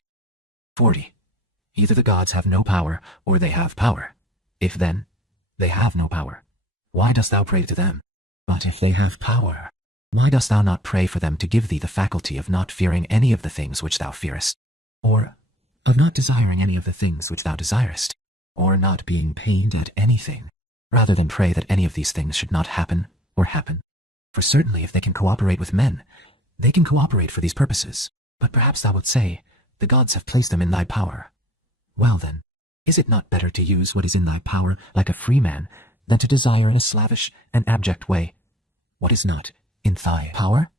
40. Either the gods have no power, or they have power. If then, they have no power, why dost thou pray to them? But if they have power, why dost thou not pray for them to give thee the faculty of not fearing any of the things which thou fearest, or of not desiring any of the things which thou desirest, or not being pained at anything, rather than pray that any of these things should not happen or happen? For certainly if they can cooperate with men, they can cooperate for these purposes. But perhaps thou wilt say, the gods have placed them in thy power. Well then, is it not better to use what is in thy power like a free man, than to desire in a slavish and abject way what is not in thy power?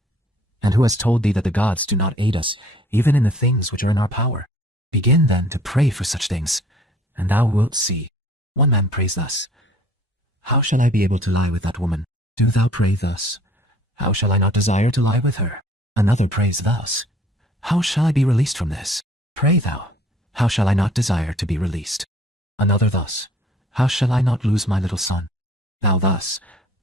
And who has told thee that the gods do not aid us, even in the things which are in our power? Begin then to pray for such things, and thou wilt see. One man prays thus, how shall I be able to lie with that woman? Do thou pray thus, how shall I not desire to lie with her? Another prays thus, how shall I be released from this? Pray thou, how shall I not desire to be released? Another thus, how shall I not lose my little son? Thou thus,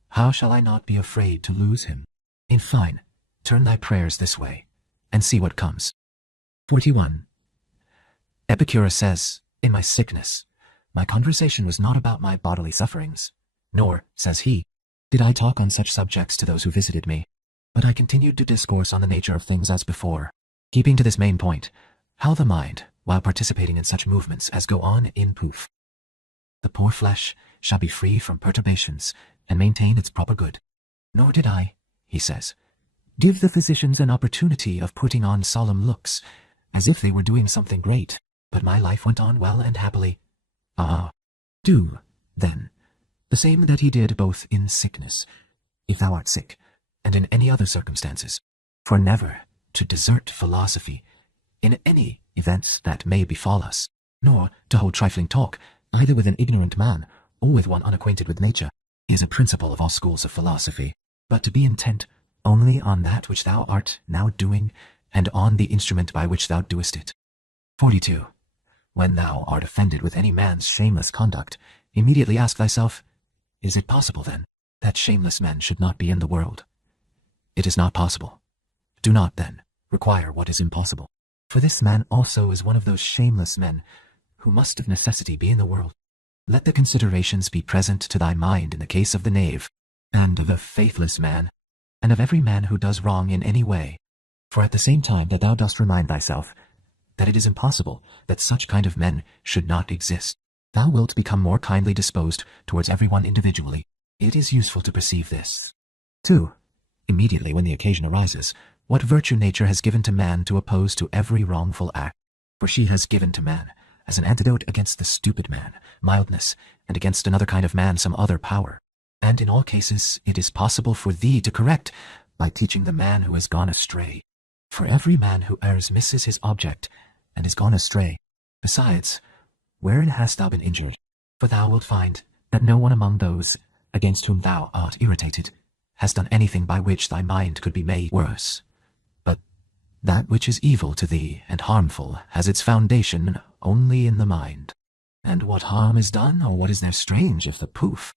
how shall I not be afraid to lose him? In fine, turn thy prayers this way, and see what comes. 41. Epictetus says, in my sickness, my conversation was not about my bodily sufferings, nor, says he, did I talk on such subjects to those who visited me, but I continued to discourse on the nature of things as before, keeping to this main point, how the mind, while participating in such movements as go on in proof, the poor flesh shall be free from perturbations and maintain its proper good. Nor did I, he says, give the physicians an opportunity of putting on solemn looks, as if they were doing something great, but my life went on well and happily. Do, then, the same that he did both in sickness, if thou art sick, and in any other circumstances, for never to desert philosophy in any events that may befall us, nor to hold trifling talk, either with an ignorant man or with one unacquainted with nature, is a principle of all schools of philosophy, but to be intent only on that which thou art now doing, and on the instrument by which thou doest it. 42. When thou art offended with any man's shameless conduct, immediately ask thyself, is it possible, then, that shameless men should not be in the world? It is not possible. Do not, then, require what is impossible, for this man also is one of those shameless men who must of necessity be in the world. Let the considerations be present to thy mind in the case of the knave, and of the faithless man, and of every man who does wrong in any way. For at the same time that thou dost remind thyself that it is impossible that such kind of men should not exist, thou wilt become more kindly disposed towards everyone individually. It is useful to perceive this. 2. Immediately when the occasion arises, what virtue nature has given to man to oppose to every wrongful act. For she has given to man, as an antidote against the stupid man, mildness, and against another kind of man some other power. And in all cases it is possible for thee to correct by teaching the man who has gone astray. For every man who errs misses his object, and is gone astray. Besides, wherein hast thou been injured? For thou wilt find that no one among those against whom thou art irritated has done anything by which thy mind could be made worse. But that which is evil to thee and harmful has its foundation only in the mind. And what harm is done, or what is there strange, if the proof?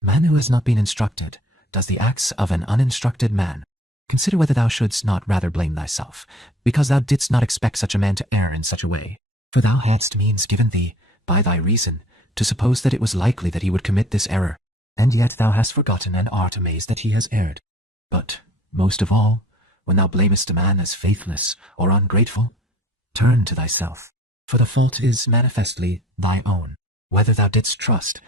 Man who has not been instructed does the acts of an uninstructed man. Consider whether thou shouldst not rather blame thyself, because thou didst not expect such a man to err in such a way. For thou hadst means given thee, by thy reason, to suppose that it was likely that he would commit this error, and yet thou hast forgotten and art amazed that he has erred. But, most of all, when thou blamest a man as faithless or ungrateful, turn to thyself, for the fault is manifestly thy own, whether thou didst trust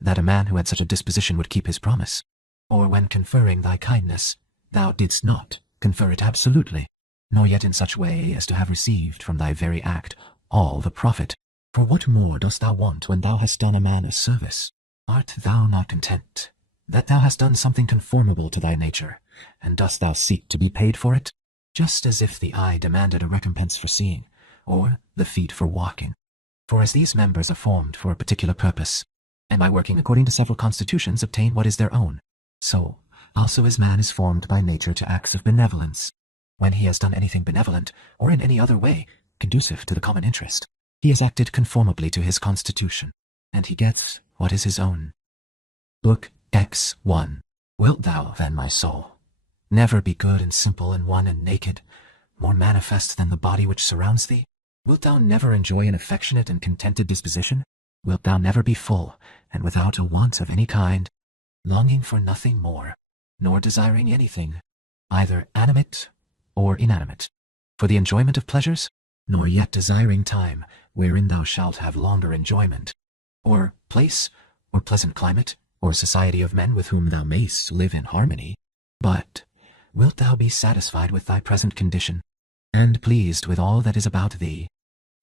that a man who had such a disposition would keep his promise, or when conferring thy kindness, thou didst not confer it absolutely, nor yet in such way as to have received from thy very act all the profit. For what more dost thou want when thou hast done a man a service? Art thou not content that thou hast done something conformable to thy nature, and dost thou seek to be paid for it? Just as if the eye demanded a recompense for seeing, or the feet for walking. For as these members are formed for a particular purpose, and by working according to several constitutions obtain what is their own, so also as man is formed by nature to acts of benevolence. When he has done anything benevolent, or in any other way conducive to the common interest, he has acted conformably to his constitution, and he gets what is his own. Book X 1. Wilt thou, then, my soul, never be good and simple and one and naked, more manifest than the body which surrounds thee? Wilt thou never enjoy an affectionate and contented disposition? Wilt thou never be full, and without a want of any kind, longing for nothing more, nor desiring anything, either animate or inanimate, for the enjoyment of pleasures, nor yet desiring time wherein thou shalt have longer enjoyment, or place, or pleasant climate, or society of men with whom thou mayst live in harmony? But wilt thou be satisfied with thy present condition, and pleased with all that is about thee?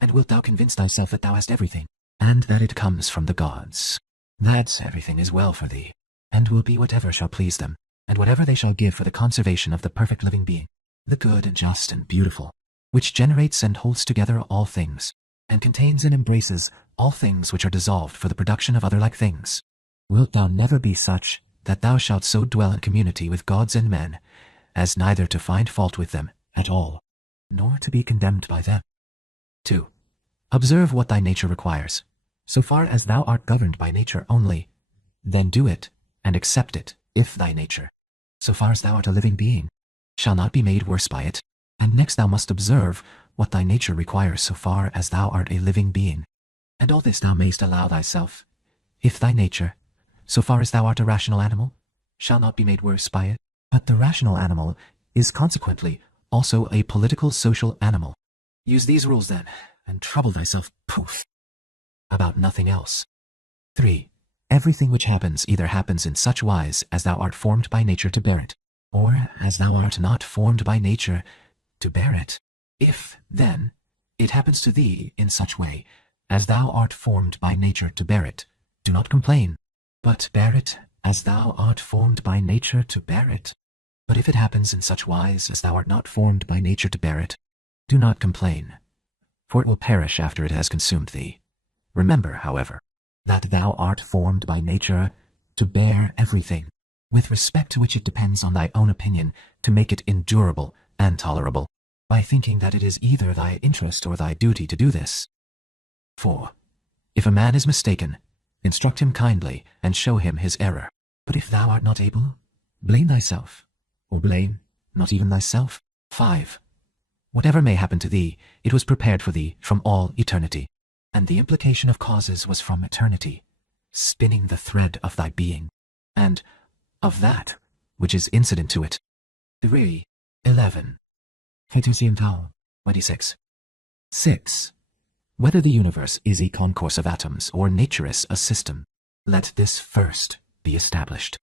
And wilt thou convince thyself that thou hast everything, and that it comes from the gods, that everything is well for thee, and will be whatever shall please them, and whatever they shall give for the conservation of the perfect living being, the good and just and beautiful, which generates and holds together all things, and contains and embraces all things which are dissolved for the production of other like things? Wilt thou never be such that thou shalt so dwell in community with gods and men, as neither to find fault with them at all, nor to be condemned by them? 2. Observe what thy nature requires. So far as thou art governed by nature only, then do it, and accept it, if thy nature, so far as thou art a living being, shall not be made worse by it. And next thou must observe what thy nature requires so far as thou art a living being. And all this thou mayst allow thyself, if thy nature, so far as thou art a rational animal, shall not be made worse by it. But the rational animal is consequently also a political social animal. Use these rules then, and trouble thyself, poof, about nothing else. 3. Everything which happens either happens in such wise as thou art formed by nature to bear it, or as thou art not formed by nature to bear it. If, then, it happens to thee in such way as thou art formed by nature to bear it, do not complain, but bear it as thou art formed by nature to bear it. But if it happens in such wise as thou art not formed by nature to bear it, do not complain, for it will perish after it has consumed thee. Remember, however, that thou art formed by nature to bear everything, with respect to which it depends on thy own opinion to make it endurable and tolerable, by thinking that it is either thy interest or thy duty to do this. 4. If a man is mistaken, instruct him kindly and show him his error. But if thou art not able, blame thyself, or blame not even thyself. 5. Whatever may happen to thee, it was prepared for thee from all eternity, and the implication of causes was from eternity, spinning the thread of thy being, and of that which is incident to it. 3. 11. 26. 6. Whether the universe is a concourse of atoms or nature is a system, let this first be established,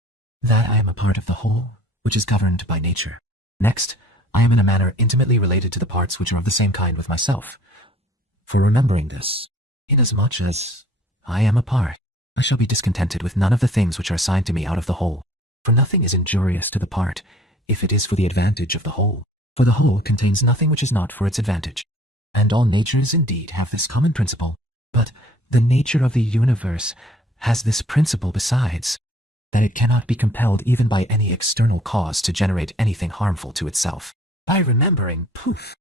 that I am a part of the whole which is governed by nature. Next, I am in a manner intimately related to the parts which are of the same kind with myself. For remembering this, inasmuch as I am a part, I shall be discontented with none of the things which are assigned to me out of the whole. For nothing is injurious to the part, if it is for the advantage of the whole. For the whole contains nothing which is not for its advantage. And all natures indeed have this common principle, but the nature of the universe has this principle besides, that it cannot be compelled even by any external cause to generate anything harmful to itself. By remembering, poof,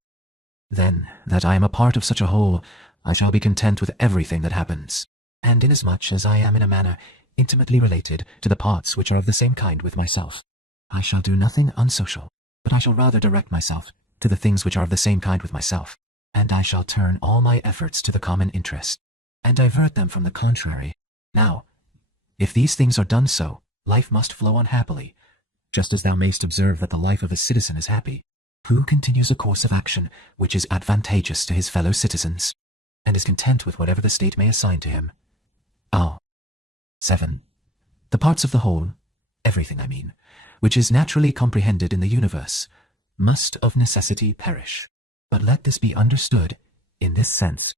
then, that I am a part of such a whole, I shall be content with everything that happens. And inasmuch as I am in a manner intimately related to the parts which are of the same kind with myself, I shall do nothing unsocial, but I shall rather direct myself to the things which are of the same kind with myself, and I shall turn all my efforts to the common interest, and divert them from the contrary. Now, if these things are done so, life must flow on happily, just as thou mayst observe that the life of a citizen is happy, who continues a course of action which is advantageous to his fellow citizens, and is content with whatever the state may assign to him. 7. The parts of the whole, everything I mean, which is naturally comprehended in the universe, must of necessity perish. But let this be understood in this sense,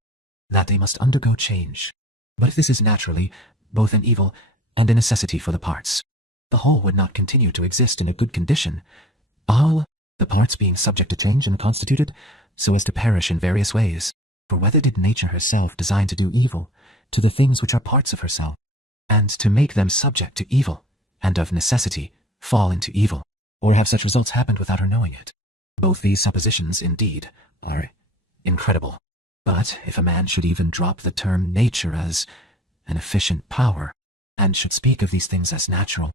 that they must undergo change. But if this is naturally both an evil and a necessity for the parts, the whole would not continue to exist in a good condition, all the parts being subject to change and constituted so as to perish in various ways. For whether did nature herself design to do evil to the things which are parts of herself, and to make them subject to evil, and of necessity fall into evil, or have such results happened without her knowing it? Both these suppositions, indeed, are incredible. But if a man should even drop the term nature as an efficient power, and should speak of these things as natural,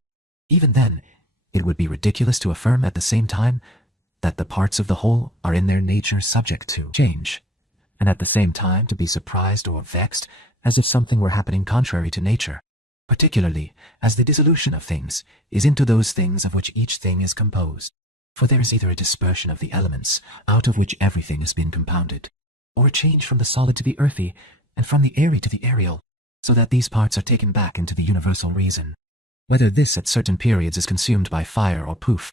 even then it would be ridiculous to affirm at the same time that the parts of the whole are in their nature subject to change, and at the same time to be surprised or vexed as if something were happening contrary to nature, particularly as the dissolution of things is into those things of which each thing is composed. For there is either a dispersion of the elements out of which everything has been compounded, or a change from the solid to the earthy, and from the airy to the aerial, so that these parts are taken back into the universal reason. Whether this at certain periods is consumed by fire or poof,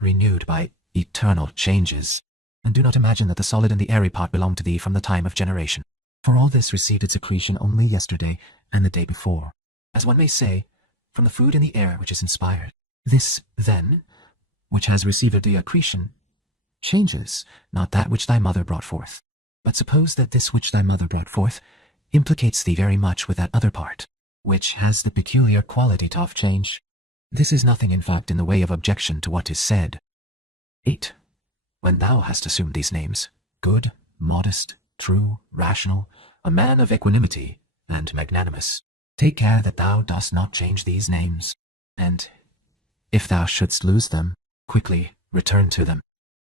renewed by eternal changes. And do not imagine that the solid and the airy part belong to thee from the time of generation. For all this received its accretion only yesterday and the day before, as one may say, from the food and the air which is inspired. This, then, which has received the accretion, changes not that which thy mother brought forth. But suppose that this which thy mother brought forth implicates thee very much with that other part, which has the peculiar quality of change. This is nothing, in fact, in the way of objection to what is said. 8. When thou hast assumed these names, good, modest, true, rational, a man of equanimity, and magnanimous, take care that thou dost not change these names, and if thou shouldst lose them, quickly return to them.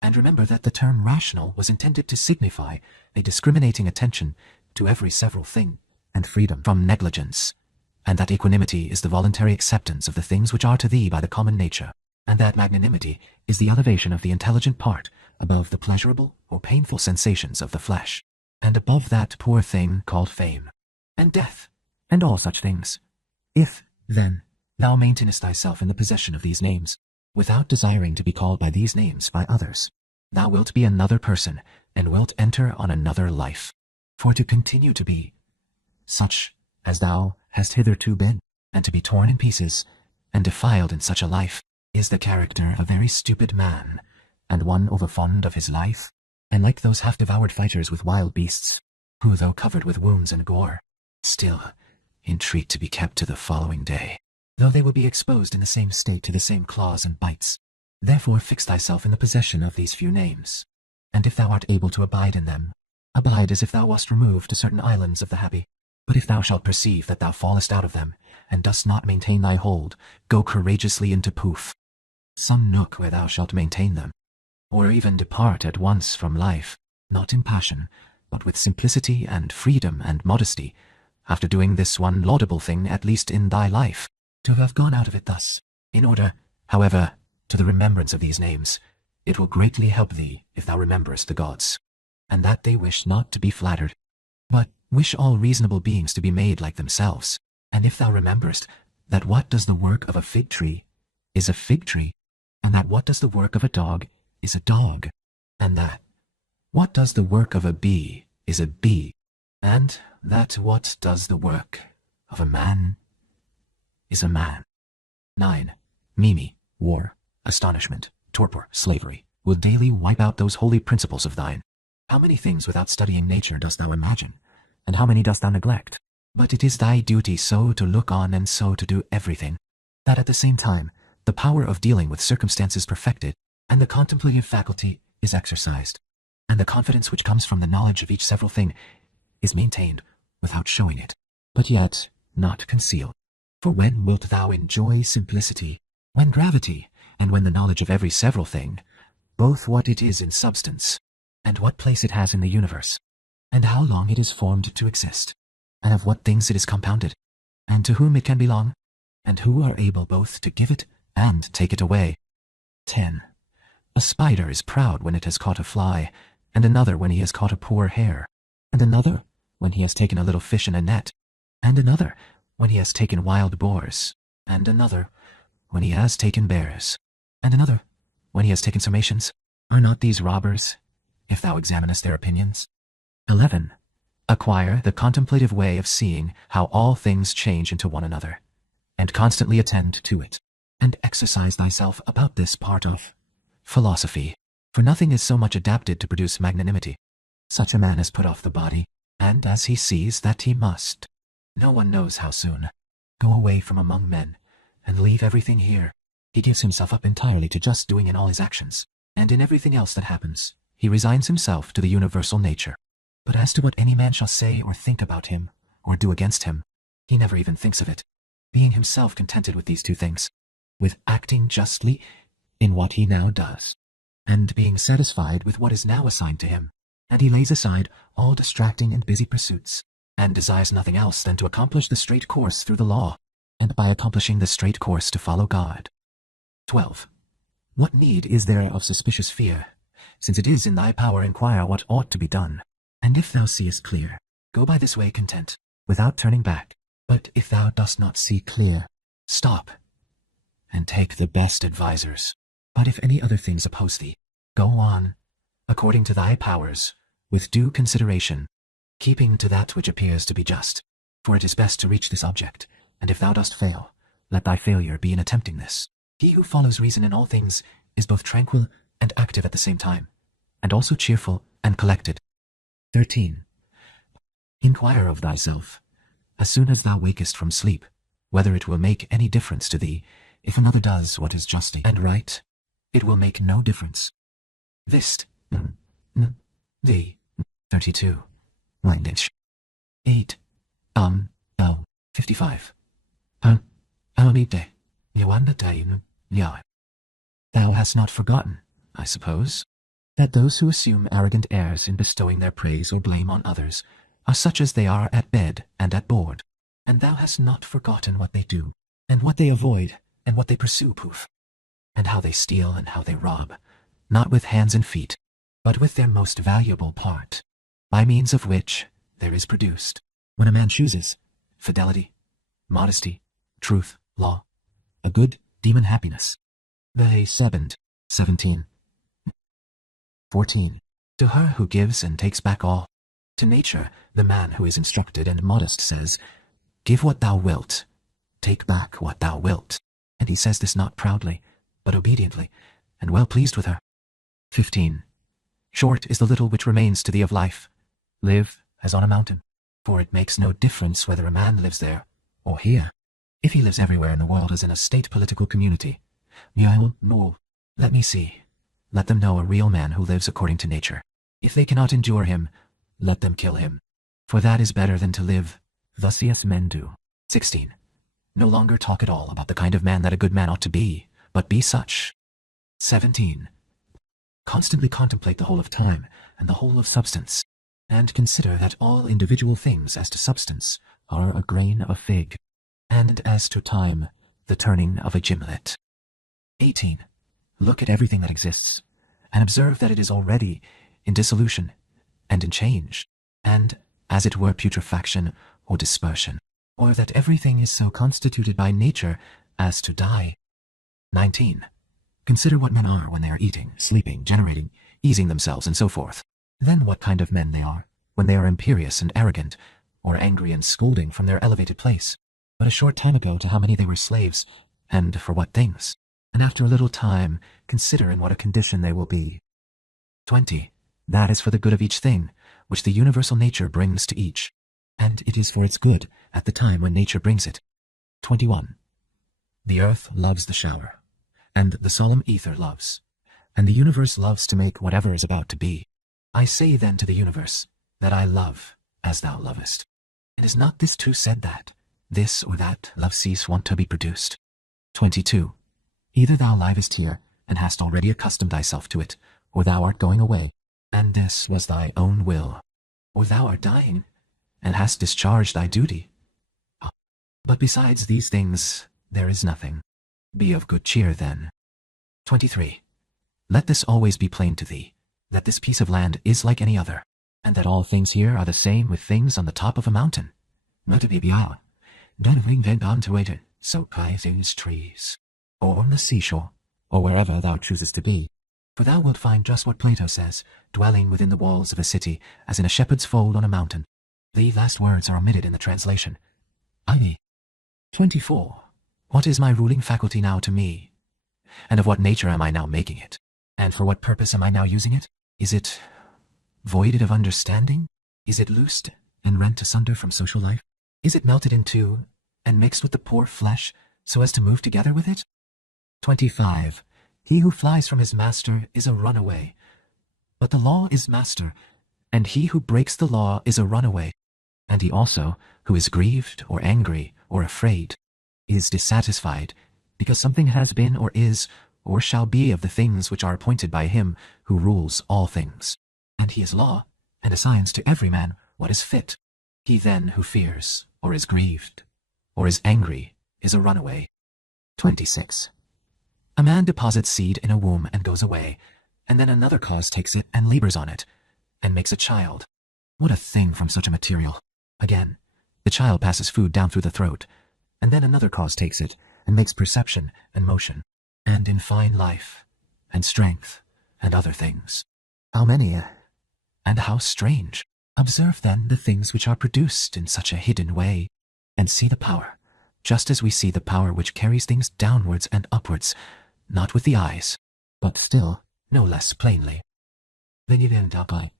And remember that the term rational was intended to signify a discriminating attention to every several thing, and freedom from negligence, and that equanimity is the voluntary acceptance of the things which are to thee by the common nature, and that magnanimity is the elevation of the intelligent part above the pleasurable or painful sensations of the flesh, and above that poor thing called fame, and death, and all such things. If, then, thou maintainest thyself in the possession of these names, without desiring to be called by these names by others, thou wilt be another person, and wilt enter on another life. For to continue to be such as thou hast hitherto been, and to be torn in pieces, and defiled in such a life, is the character of a very stupid man, and one overfond of his life, and like those half-devoured fighters with wild beasts, who, though covered with wounds and gore, still entreat to be kept to the following day, though they will be exposed in the same state to the same claws and bites. Therefore fix thyself in the possession of these few names, and if thou art able to abide in them, abide as if thou wast removed to certain islands of the happy. But if thou shalt perceive that thou fallest out of them, and dost not maintain thy hold, go courageously into poof, some nook where thou shalt maintain them, or even depart at once from life, not in passion, but with simplicity and freedom and modesty, after doing this one laudable thing at least in thy life, to have gone out of it thus, in order, however, to the remembrance of these names. It will greatly help thee if thou rememberest the gods, and that they wish not to be flattered, but wish all reasonable beings to be made like themselves. And if thou rememberest that what does the work of a fig tree is a fig tree, and that what does the work of a dog is a dog, and that what does the work of a bee is a bee, and that what does the work of a man is a man. 9. Mimi, war, astonishment, torpor, slavery, will daily wipe out those holy principles of thine. How many things without studying nature dost thou imagine, and how many dost thou neglect? But it is thy duty so to look on and so to do everything, that at the same time the power of dealing with circumstances is perfected, and the contemplative faculty is exercised, and the confidence which comes from the knowledge of each several thing is maintained without showing it, but yet not concealed. For when wilt thou enjoy simplicity, when gravity, and when the knowledge of every several thing, both what it is in substance, and what place it has in the universe, and how long it is formed to exist, and of what things it is compounded, and to whom it can belong, and who are able both to give it and take it away. 10. A spider is proud when it has caught a fly, and another when he has caught a poor hare, and another when he has taken a little fish in a net, and another when he has taken wild boars, and another when he has taken bears, and another when he has taken Sarmatians. Are not these robbers, if thou examinest their opinions? 11. Acquire the contemplative way of seeing how all things change into one another, and constantly attend to it, and exercise thyself about this part of philosophy, for nothing is so much adapted to produce magnanimity. Such a man has put off the body, and as he sees that he must, no one knows how soon, go away from among men, and leave everything here. He gives himself up entirely to just doing in all his actions, and in everything else that happens, he resigns himself to the universal nature. But as to what any man shall say or think about him, or do against him, he never even thinks of it. being himself contented with these two things, with acting justly in what he now does, and being satisfied with what is now assigned to him. And he lays aside all distracting and busy pursuits, and desires nothing else than to accomplish the straight course through the law, and by accomplishing the straight course to follow God. 12. What need is there of suspicious fear, since it is in thy power inquire what ought to be done? And if thou seest clear, go by this way content, without turning back. But if thou dost not see clear, stop, and take the best advisers. But if any other things oppose thee, go on, according to thy powers, with due consideration, keeping to that which appears to be just. For it is best to reach this object, and if thou dost fail, let thy failure be in attempting this. He who follows reason in all things is both tranquil and active at the same time, and also cheerful and collected. 13. Inquire of thyself, as soon as thou wakest from sleep, whether it will make any difference to thee if another does what is just and right. It will make no difference. Vist. Thee. 32. Language. 8. 55. Amite. Yawanda Dain. Ya. Thou hast not forgotten, I suppose, that those who assume arrogant airs in bestowing their praise or blame on others are such as they are at bed and at board, and thou hast not forgotten what they do, and what they avoid, and what they pursue, poof, and how they steal and how they rob, not with hands and feet, but with their most valuable part, by means of which there is produced, when a man chooses, fidelity, modesty, truth, law, a good demon happiness. They 17. 14. To her who gives and takes back all. To nature, the man who is instructed and modest says, give what thou wilt, take back what thou wilt. And he says this not proudly, but obediently, and well pleased with her. 15. Short is the little which remains to thee of life. Live as on a mountain, for it makes no difference whether a man lives there or here. If he lives everywhere in the world as in a state political community, let me see. Let them know a real man who lives according to nature. If they cannot endure him, let them kill him. For that is better than to live thus as men do. 16. No longer talk at all about the kind of man that a good man ought to be, but be such. 17. Constantly contemplate the whole of time and the whole of substance, and consider that all individual things as to substance are a grain of a fig, and as to time, the turning of a gimlet. 18. Look at everything that exists, and observe that it is already in dissolution and in change, and as it were putrefaction or dispersion, or that everything is so constituted by nature as to die. 19. Consider what men are when they are eating, sleeping, generating, easing themselves, and so forth. Then what kind of men they are when they are imperious and arrogant, or angry and scolding from their elevated place. But a short time ago to how many they were slaves, and for what things. And after a little time, consider in what a condition they will be. 20. That is for the good of each thing, which the universal nature brings to each, and it is for its good at the time when nature brings it. 21. The earth loves the shower, and the solemn ether loves, and the universe loves to make whatever is about to be. I say then to the universe, that I love as thou lovest. And is not this too said that, this or that love cease want to be produced? 22. Either thou livest here, and hast already accustomed thyself to it, or thou art going away, and this was thy own will, or thou art dying, and hast discharged thy duty. But besides these things, there is nothing. Be of good cheer then. 23. Let this always be plain to thee, that this piece of land is like any other, and that all things here are the same with things on the top of a mountain. Not to be beyond, don't then on to it, so by things trees, or on the seashore, or wherever thou choosest to be. For thou wilt find just what Plato says, dwelling within the walls of a city, as in a shepherd's fold on a mountain. The last words are omitted in the translation. 24. What is my ruling faculty now to me? And of what nature am I now making it? And for what purpose am I now using it? Is it voided of understanding? Is it loosed and rent asunder from social life? Is it melted in two and mixed with the poor flesh so as to move together with it? 25. He who flies from his master is a runaway. But the law is master, and he who breaks the law is a runaway, and he also who is grieved or angry or afraid. is dissatisfied, because something has been or is or shall be of the things which are appointed by him who rules all things. And he is law, and assigns to every man what is fit. He then who fears, or is grieved, or is angry, is a runaway. 26. A man deposits seed in a womb and goes away, and then another cause takes it and labors on it, and makes a child. What a thing from such a material! Again, the child passes food down through the throat, and then another cause takes it, and makes perception and motion, and in fine life, and strength, and other things. How many, and how strange! Observe then the things which are produced in such a hidden way, and see the power, just as we see the power which carries things downwards and upwards, not with the eyes, but still no less plainly. Veniden dabai,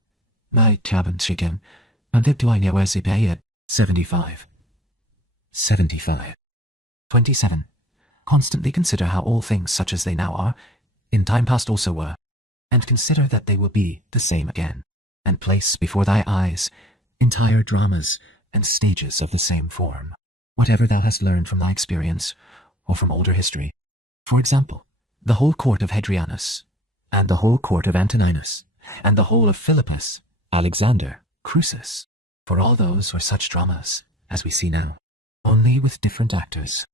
my taben chicken, and live to I never see it. 75. 75. 27. Constantly consider how all things such as they now are, in time past also were, and consider that they will be the same again, and place before thy eyes entire dramas and stages of the same form, whatever thou hast learned from thy experience or from older history. For example, the whole court of Hadrianus, and the whole court of Antoninus, and the whole of Philippus, Alexander, Crusus, for all those were such dramas as we see now, only with different actors.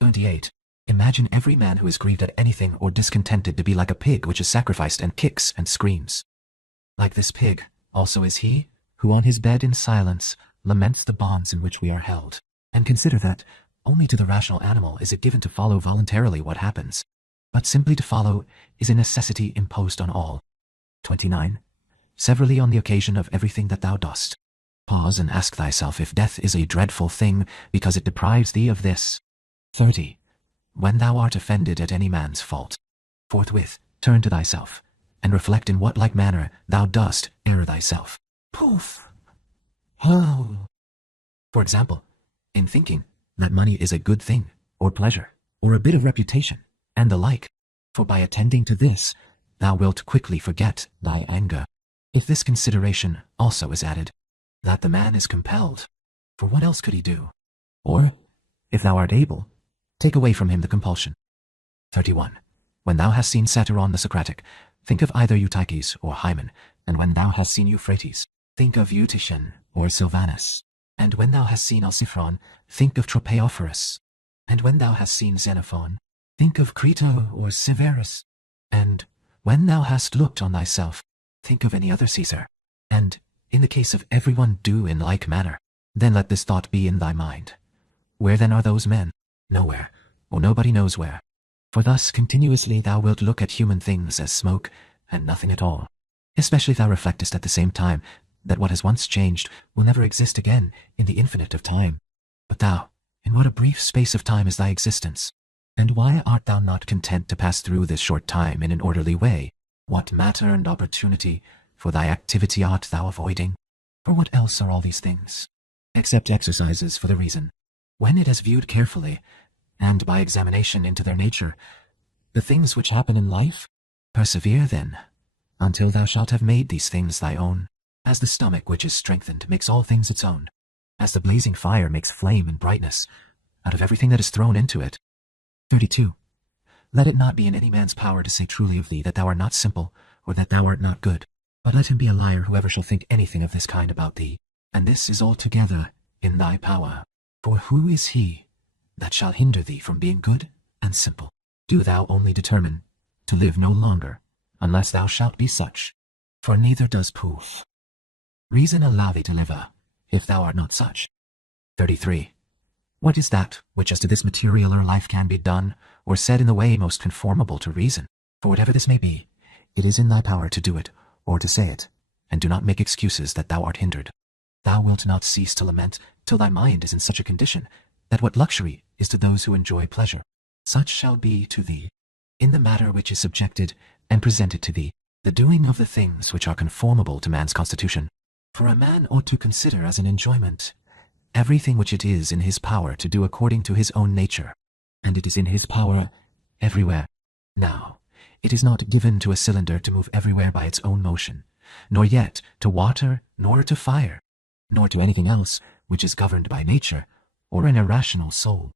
28. Imagine every man who is grieved at anything or discontented to be like a pig which is sacrificed and kicks and screams. Like this pig also is he who on his bed in silence laments the bonds in which we are held. And consider that only to the rational animal is it given to follow voluntarily what happens, but simply to follow is a necessity imposed on all. 29. Severally on the occasion of everything that thou dost, pause and ask thyself if death is a dreadful thing because it deprives thee of this. 30. When thou art offended at any man's fault, forthwith turn to thyself, and reflect in what like manner thou dost err thyself. Poof! Oh! For example, in thinking that money is a good thing, or pleasure, or a bit of reputation, and the like, for by attending to this, thou wilt quickly forget thy anger. If this consideration also is added, that the man is compelled, for what else could he do? Or, if thou art able, take away from him the compulsion. 31. When thou hast seen Satyron the Socratic, think of either Eutyches or Hymen, and when thou hast seen Euphrates, think of Eutychian or Sylvanus. And when thou hast seen Alciphron, think of Tropaeophorus. And when thou hast seen Xenophon, think of Crito or Severus. And when thou hast looked on thyself, think of any other Caesar. And in the case of everyone do in like manner. Then let this thought be in thy mind. Where then are those men? Nowhere, or nobody knows where. For thus continuously thou wilt look at human things as smoke and nothing at all, especially if thou reflectest at the same time that what has once changed will never exist again in the infinite of time. But thou, in what a brief space of time is thy existence? And why art thou not content to pass through this short time in an orderly way? What matter and opportunity for thy activity art thou avoiding? For what else are all these things, except exercises for the reason? When it has viewed carefully, and by examination into their nature, the things which happen in life, persevere then, until thou shalt have made these things thy own. As the stomach which is strengthened makes all things its own, as the blazing fire makes flame and brightness out of everything that is thrown into it. 32. Let it not be in any man's power to say truly of thee that thou art not simple, or that thou art not good, but let him be a liar whoever shall think anything of this kind about thee, and this is altogether in thy power. For who is he that shall hinder thee from being good and simple? Do thou only determine to live no longer, unless thou shalt be such, for neither does proof. Reason allow thee to live, if thou art not such. 33. What is that which as to this materialer life can be done, or said in the way most conformable to reason? For whatever this may be, it is in thy power to do it, or to say it, and do not make excuses that thou art hindered. Thou wilt not cease to lament till thy mind is in such a condition that what luxury is to those who enjoy pleasure, such shall be to thee, in the matter which is subjected and presented to thee, the doing of the things which are conformable to man's constitution. For a man ought to consider as an enjoyment everything which it is in his power to do according to his own nature, and it is in his power everywhere. Now, it is not given to a cylinder to move everywhere by its own motion, nor yet to water, nor to fire, nor to anything else which is governed by nature or an irrational soul.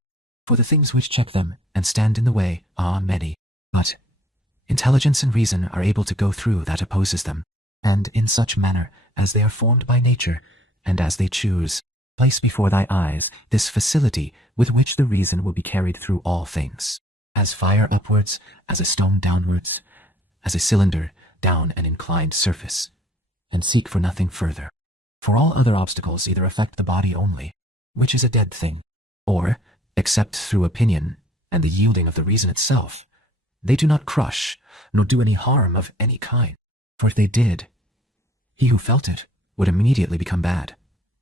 For the things which check them and stand in the way are many, but intelligence and reason are able to go through that opposes them, and in such manner as they are formed by nature, and as they choose, place before thy eyes this facility with which the reason will be carried through all things, as fire upwards, as a stone downwards, as a cylinder down an inclined surface, and seek for nothing further. For all other obstacles either affect the body only, which is a dead thing, or, except through opinion and the yielding of the reason itself, they do not crush, nor do any harm of any kind. For if they did, he who felt it would immediately become bad.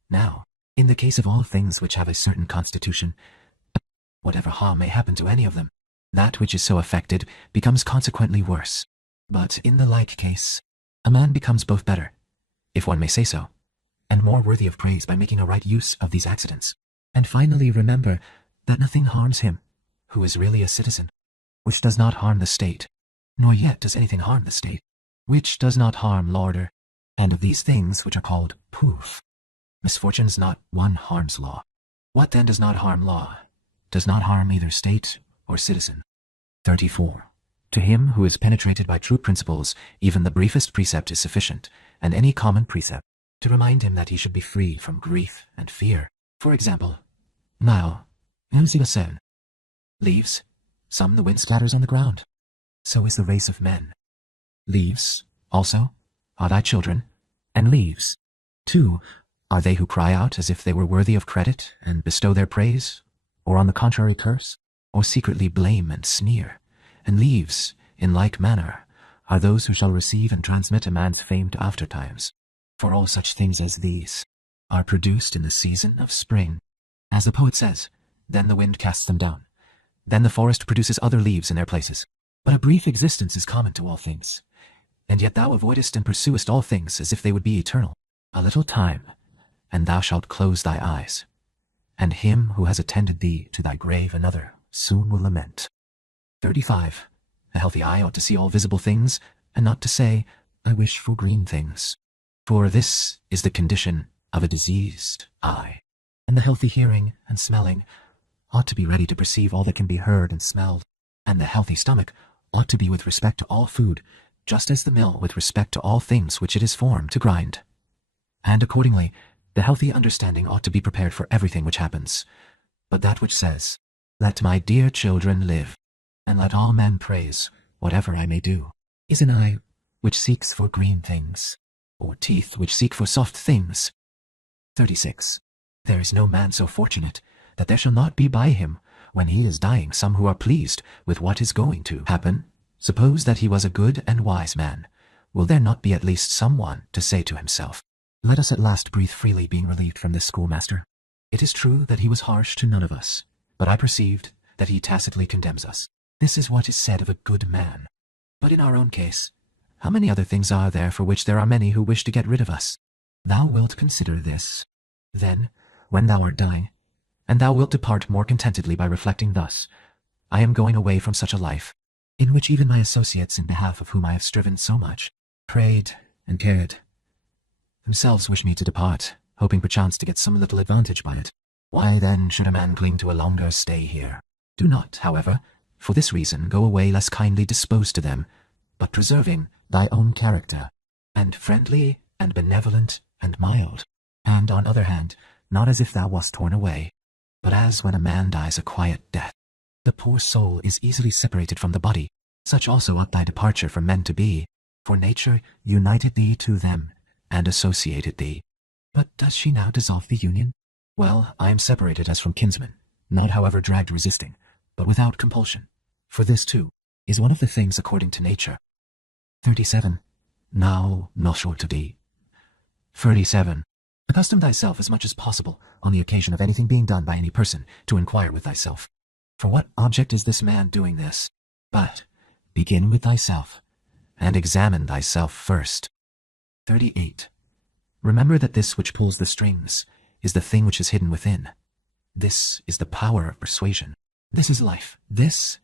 Now, in the case of all things which have a certain constitution, whatever harm may happen to any of them, that which is so affected becomes consequently worse. But in the like case, a man becomes both better, if one may say so, and more worthy of praise by making a right use of these accidents. And finally remember that nothing harms him, who is really a citizen, which does not harm the state, nor yet does anything harm the state, which does not harm lauder, and of these things which are called poof. Misfortune's not one harms law. What then does not harm law? Does not harm either state or citizen. 34. To him who is penetrated by true principles, even the briefest precept is sufficient, and any common precept, to remind him that he should be free from grief and fear. For example, now, leaves, some the wind scatters on the ground. So is the race of men. Leaves, also, are thy children, and leaves, too, are they who cry out as if they were worthy of credit, and bestow their praise, or on the contrary curse, or secretly blame and sneer. And leaves, in like manner, are those who shall receive and transmit a man's fame to aftertimes. For all such things as these are produced in the season of spring. As the poet says, then the wind casts them down. Then the forest produces other leaves in their places. But a brief existence is common to all things. And yet thou avoidest and pursuest all things as if they would be eternal. A little time, and thou shalt close thy eyes. And him who has attended thee to thy grave another soon will lament. 35. A healthy eye ought to see all visible things, and not to say, I wish for green things. For this is the condition of a diseased eye. And the healthy hearing and smelling ought to be ready to perceive all that can be heard and smelled. And the healthy stomach ought to be with respect to all food, just as the mill with respect to all things which it is formed to grind. And accordingly, the healthy understanding ought to be prepared for everything which happens. But that which says, let my dear children live, and let all men praise whatever I may do, is an eye which seeks for green things, or teeth which seek for soft things. 36. There is no man so fortunate that there shall not be by him, when he is dying, some who are pleased with what is going to happen. Suppose that he was a good and wise man. Will there not be at least someone to say to himself, let us at last breathe freely, being relieved from this schoolmaster? It is true that he was harsh to none of us, but I perceived that he tacitly condemns us. This is what is said of a good man. But in our own case, how many other things are there for which there are many who wish to get rid of us? Thou wilt consider this. Then, when thou art dying, and thou wilt depart more contentedly by reflecting thus, I am going away from such a life, in which even my associates, in behalf of whom I have striven so much, prayed and cared, themselves wish me to depart, hoping perchance to get some little advantage by it. Why then should a man cling to a longer stay here? Do not, however, for this reason go away less kindly disposed to them, but preserving thy own character, and friendly and benevolent and mild, and on other hand, not as if thou wast torn away, but as when a man dies a quiet death. The poor soul is easily separated from the body. Such also ought thy departure from men to be, for nature united thee to them, and associated thee. But does she now dissolve the union? Well, I am separated as from kinsmen, not however dragged resisting, but without compulsion. For this, too, is one of the things according to nature. 37. Now no short of thee. 37. Accustom thyself as much as possible, on the occasion of anything being done by any person, to inquire with thyself, for what object is this man doing this? But begin with thyself, and examine thyself first. 38. Remember that this which pulls the strings is the thing which is hidden within. This is the power of persuasion. This is life. This,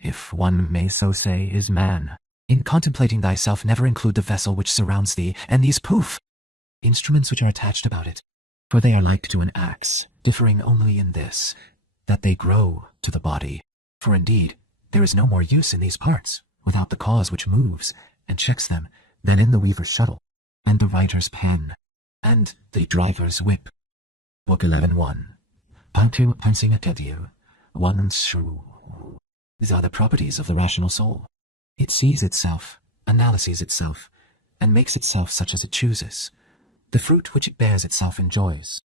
if one may so say, is man. In contemplating thyself, never include the vessel which surrounds thee, and these instruments which are attached about it. For they are like to an axe, differing only in this, that they grow to the body. For indeed, there is no more use in these parts, without the cause which moves and checks them, than in the weaver's shuttle, and the writer's pen, and the driver's whip. Book 11.1. Punctu pensing attentiu, one shrew. These are the properties of the rational soul. It sees itself, analyses itself, and makes itself such as it chooses. The fruit which it bears itself enjoys.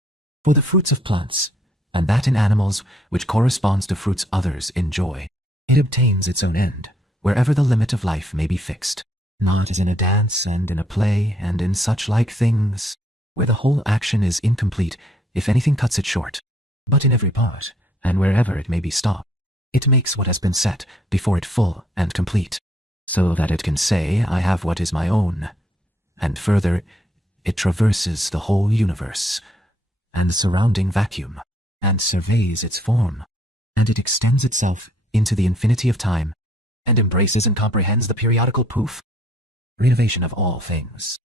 For the fruits of plants, and that in animals which corresponds to fruits others enjoy, it obtains its own end, wherever the limit of life may be fixed, not as in a dance and in a play and in such like things, where the whole action is incomplete if anything cuts it short, but in every part, and wherever it may be stopped, it makes what has been set before it full and complete, so that it can say, I have what is my own. And further, it traverses the whole universe, and the surrounding vacuum, and surveys its form, and it extends itself into the infinity of time, and embraces and comprehends the periodical poof, renovation of all things.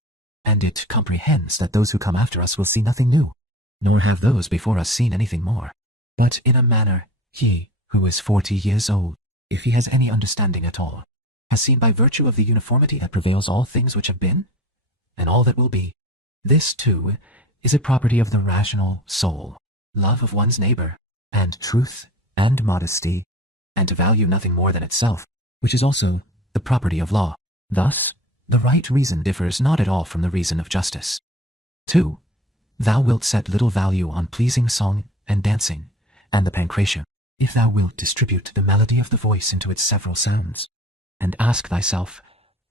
And it comprehends that those who come after us will see nothing new, nor have those before us seen anything more. But in a manner, he who is 40 years old, if he has any understanding at all, has seen by virtue of the uniformity that prevails all things which have been, and all that will be. This, too, is a property of the rational soul, love of one's neighbor, and truth, and modesty, and to value nothing more than itself, which is also the property of law. Thus, the right reason differs not at all from the reason of justice. 2. Thou wilt set little value on pleasing song and dancing, and the pancration, if thou wilt distribute the melody of the voice into its several sounds, and ask thyself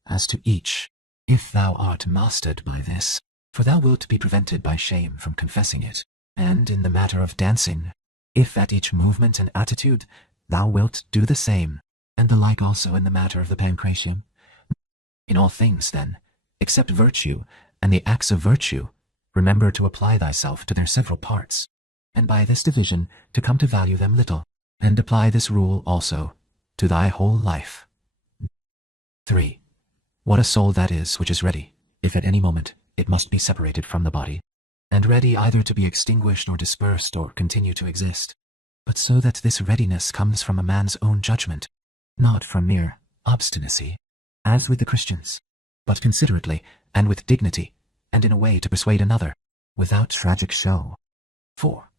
as to each, if thou art mastered by this, for thou wilt be prevented by shame from confessing it. And in the matter of dancing, if at each movement and attitude thou wilt do the same, and the like also in the matter of the pancration. In all things, then, except virtue and the acts of virtue, remember to apply thyself to their several parts, and by this division to come to value them little, and apply this rule also to thy whole life. 3. What a soul that is which is ready, if at any moment it must be separated from the body, and ready either to be extinguished or dispersed or continue to exist, but so that this readiness comes from a man's own judgment, not from mere obstinacy, as with the Christians, but considerately and with dignity, and in a way to persuade another, without tragic show. 4.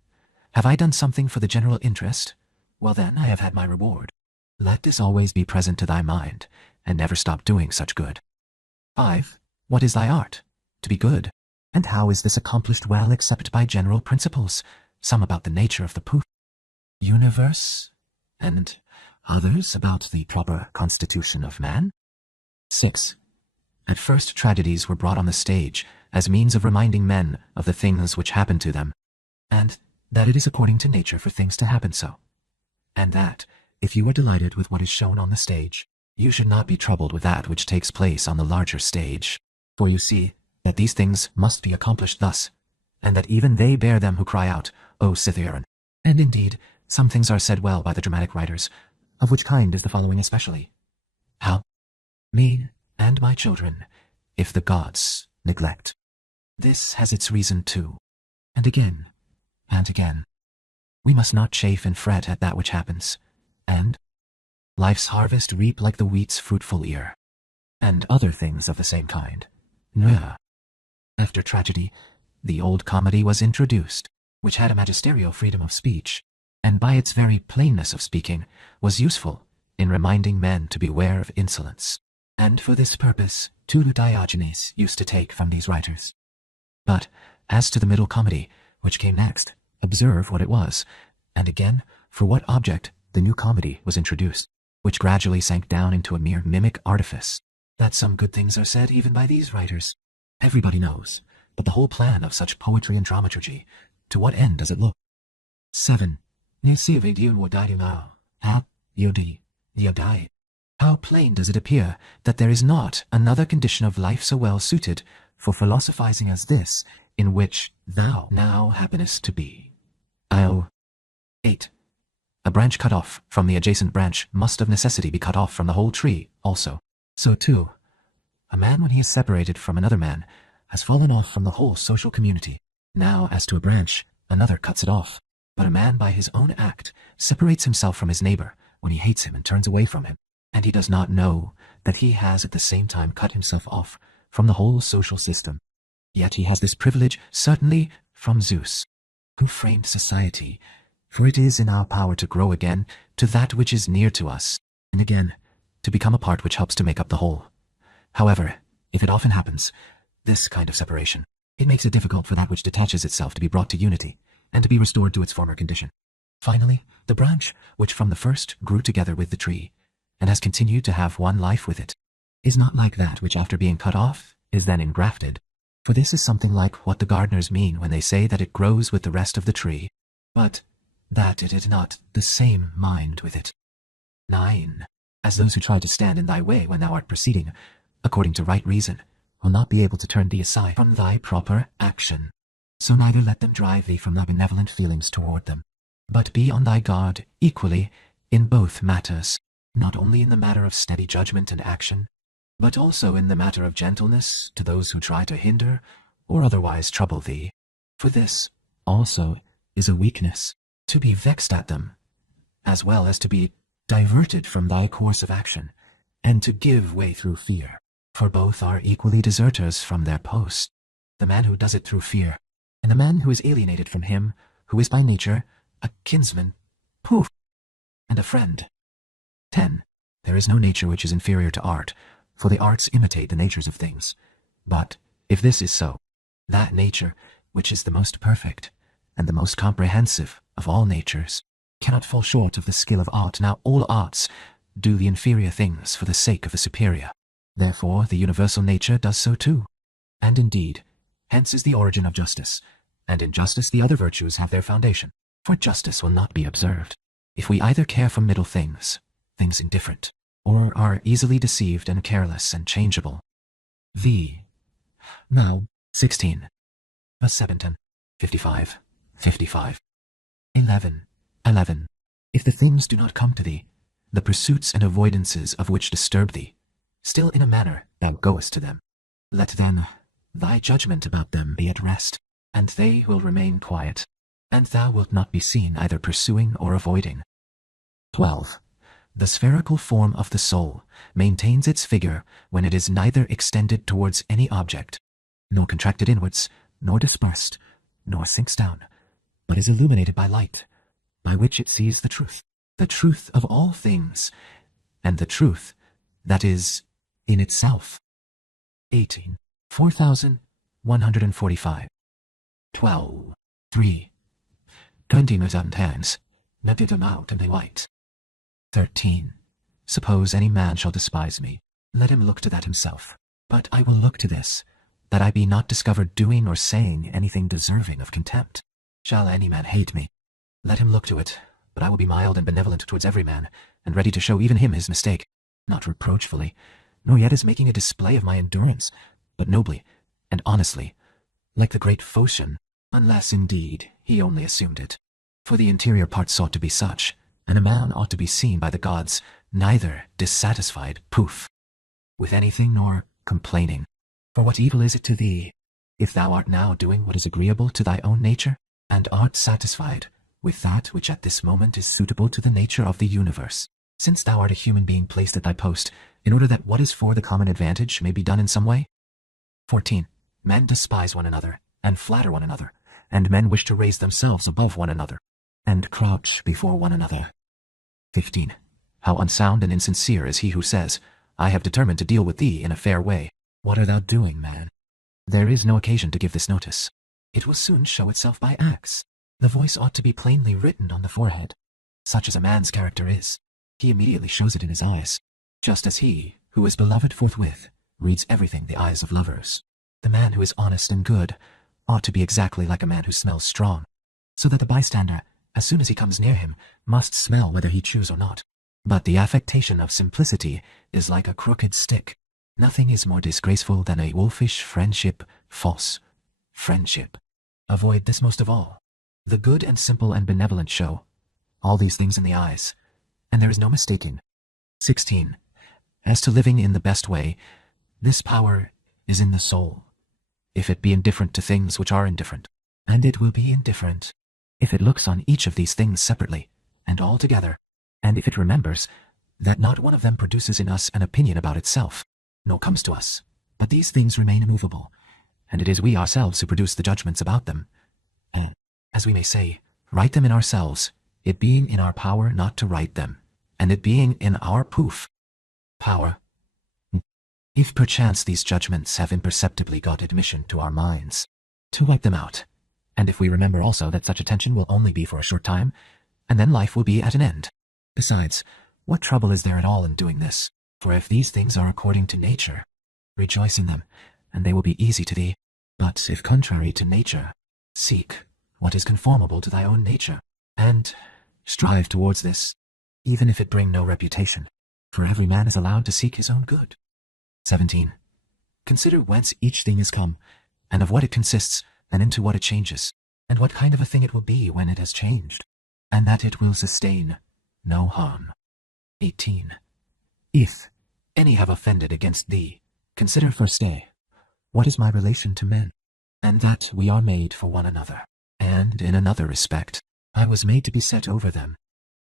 Have I done something for the general interest? Well then, I have had my reward. Let this always be present to thy mind, and never stop doing such good. 5. What is thy art? To be good. And how is this accomplished well except by general principles, some about the nature of the universe, and others about the proper constitution of man? 6. At first tragedies were brought on the stage as means of reminding men of the things which happen to them, and that it is according to nature for things to happen so, and that, if you are delighted with what is shown on the stage, you should not be troubled with that which takes place on the larger stage, for you see that these things must be accomplished thus, and that even they bear them who cry out, O Cytheron. And indeed, some things are said well by the dramatic writers, of which kind is the following especially. How? Me and my children, if the gods neglect. This has its reason too, and again, and again. We must not chafe and fret at that which happens, and life's harvest reap like the wheat's fruitful ear, and other things of the same kind. Yeah. After tragedy, the old comedy was introduced, which had a magisterial freedom of speech, and by its very plainness of speaking, was useful in reminding men to beware of insolence. And for this purpose, Diogenes used to take from these writers. But as to the middle comedy, which came next, observe what it was, and again, for what object the new comedy was introduced, which gradually sank down into a mere mimic artifice. That some good things are said even by these writers, everybody knows, but the whole plan of such poetry and dramaturgy, to what end does it look? 7. How plain does it appear that there is not another condition of life so well suited for philosophizing as this, in which thou now happenest to be. 8. A branch cut off from the adjacent branch must of necessity be cut off from the whole tree also. So too, a man when he is separated from another man has fallen off from the whole social community. Now as to a branch, another cuts it off, But a man by his own act separates himself from his neighbor when he hates him and turns away from him, and he does not know that he has at the same time cut himself off from the whole social system. Yet he has this privilege certainly from Zeus, who framed society, for it is in our power to grow again to that which is near to us, and again to become a part which helps to make up the whole. However, if it often happens, this kind of separation, it makes it difficult for that which detaches itself to be brought to unity, and to be restored to its former condition. Finally, the branch, which from the first grew together with the tree, and has continued to have one life with it, is not like that which after being cut off is then engrafted. For this is something like what the gardeners mean when they say that it grows with the rest of the tree, but that it is not the same mind with it. 9. As those who try to stand in thy way when thou art proceeding, according to right reason, will not be able to turn thee aside from thy proper action. So neither let them drive thee from thy benevolent feelings toward them, but be on thy guard equally in both matters, not only in the matter of steady judgment and action, but also in the matter of gentleness to those who try to hinder or otherwise trouble thee. For this also is a weakness, to be vexed at them, as well as to be diverted from thy course of action, and to give way through fear. For both are equally deserters from their post, the man who does it through fear, and the man who is alienated from him, who is by nature a kinsman, poof, and a friend. 10. There is no nature which is inferior to art, for the arts imitate the natures of things. But, if this is so, that nature, which is the most perfect, and the most comprehensive of all natures, cannot fall short of the skill of art. Now all arts do the inferior things for the sake of the superior. Therefore the universal nature does so too. And indeed, hence is the origin of justice, and in justice the other virtues have their foundation. For justice will not be observed if we either care for middle things, things indifferent, or are easily deceived and careless and changeable. Now, 16. Verse 17, 55, 55. 11. If the things do not come to thee, the pursuits and avoidances of which disturb thee, still in a manner thou goest to them. Let then thy judgment about them be at rest, and they will remain quiet, and thou wilt not be seen either pursuing or avoiding. 12. The spherical form of the soul maintains its figure when it is neither extended towards any object, nor contracted inwards, nor dispersed, nor sinks down, but is illuminated by light, by which it sees the truth of all things, and the truth that is in itself. 18. 4145. 12. 3. 20,000 hands, netted them out and they white. 13. Suppose any man shall despise me, let him look to that himself. But I will look to this, that I be not discovered doing or saying anything deserving of contempt. Shall any man hate me, let him look to it, but I will be mild and benevolent towards every man, and ready to show even him his mistake, not reproachfully, nor yet as making a display of my endurance, but nobly and honestly, like the great Phocion, unless indeed he only assumed it. For the interior parts ought to be such, and a man ought to be seen by the gods neither dissatisfied, with anything nor complaining. For what evil is it to thee, if thou art now doing what is agreeable to thy own nature, and art satisfied with that which at this moment is suitable to the nature of the universe, since thou art a human being placed at thy post, in order that what is for the common advantage may be done in some way? 14. Men despise one another, and flatter one another, and men wish to raise themselves above one another, and crouch before one another. 15. How unsound and insincere is he who says, I have determined to deal with thee in a fair way. What art thou doing, man? There is no occasion to give this notice. It will soon show itself by acts. The voice ought to be plainly written on the forehead. Such as a man's character is, he immediately shows it in his eyes, just as he who is beloved forthwith reads everything the eyes of lovers. The man who is honest and good ought to be exactly like a man who smells strong, so that the bystander, as soon as he comes near him, must smell whether he choose or not. But the affectation of simplicity is like a crooked stick. Nothing is more disgraceful than a wolfish friendship, false friendship. Avoid this most of all. The good and simple and benevolent show all these things in the eyes, and there is no mistaking. 16. As to living in the best way, this power is in the soul, if it be indifferent to things which are indifferent, and it will be indifferent if it looks on each of these things separately and all together, and if it remembers that not one of them produces in us an opinion about itself, nor comes to us, but these things remain immovable, and it is we ourselves who produce the judgments about them, and, as we may say, write them in ourselves, it being in our power not to write them, and it being in our power, if perchance these judgments have imperceptibly got admission to our minds, to wipe them out, and if we remember also that such attention will only be for a short time, and then life will be at an end. Besides, what trouble is there at all in doing this? For if these things are according to nature, rejoice in them, and they will be easy to thee. But if contrary to nature, seek what is conformable to thy own nature, and strive towards this, even if it bring no reputation, for every man is allowed to seek his own good. 17. Consider whence each thing is come, and of what it consists, and into what it changes, and what kind of a thing it will be when it has changed, and that it will sustain no harm. 18. If any have offended against thee, consider first what is my relation to men, and that we are made for one another, and in another respect, I was made to be set over them,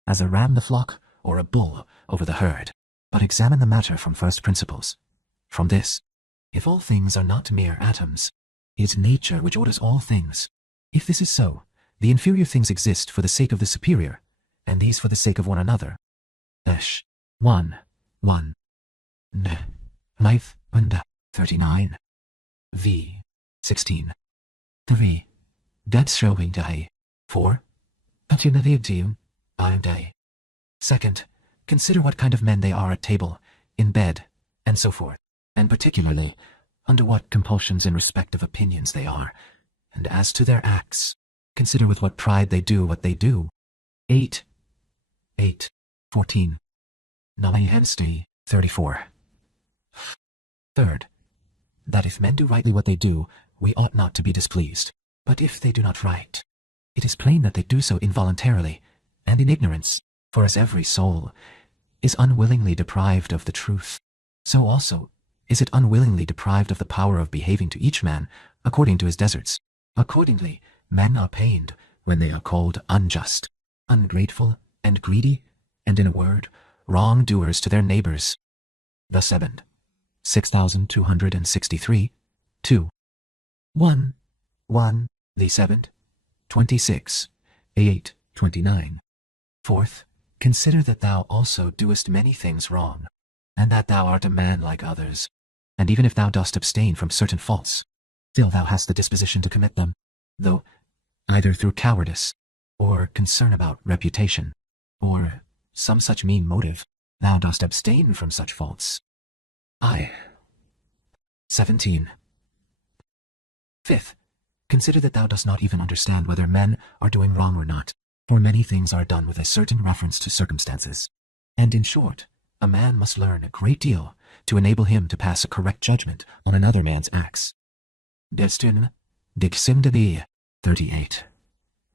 as a ram the flock, or a bull over the herd. But examine the matter from first principles. From this, if all things are not mere atoms, it is nature which orders all things. If this is so, the inferior things exist for the sake of the superior, and these for the sake of one another. 1. Life and 39. V. 16. 3. Dead showing day. 4. Opportunity by day. Second, consider what kind of men they are at table, in bed, and so forth, and particularly, under what compulsions in respect of opinions they are, and as to their acts, consider with what pride they do what they do. 8. 14. 34. Third, that if men do rightly what they do, we ought not to be displeased. But if they do not right, it is plain that they do so involuntarily, and in ignorance, for as every soul is unwillingly deprived of the truth, so also is it unwillingly deprived of the power of behaving to each man according to his deserts. Accordingly, men are pained when they are called unjust, ungrateful, and greedy, and in a word, wrongdoers to their neighbors. The seventh, 6263, 2. 1. The seventh, 26, 8, 29. Fourth, consider that thou also doest many things wrong, and that thou art a man like others, and even if thou dost abstain from certain faults, still thou hast the disposition to commit them, though either through cowardice, or concern about reputation, or some such mean motive, thou dost abstain from such faults. 17. Fifth, consider that thou dost not even understand whether men are doing wrong or not, for many things are done with a certain reference to circumstances. And in short, a man must learn a great deal to enable him to pass a correct judgment on another man's acts. Destin, Diximdabi, 38.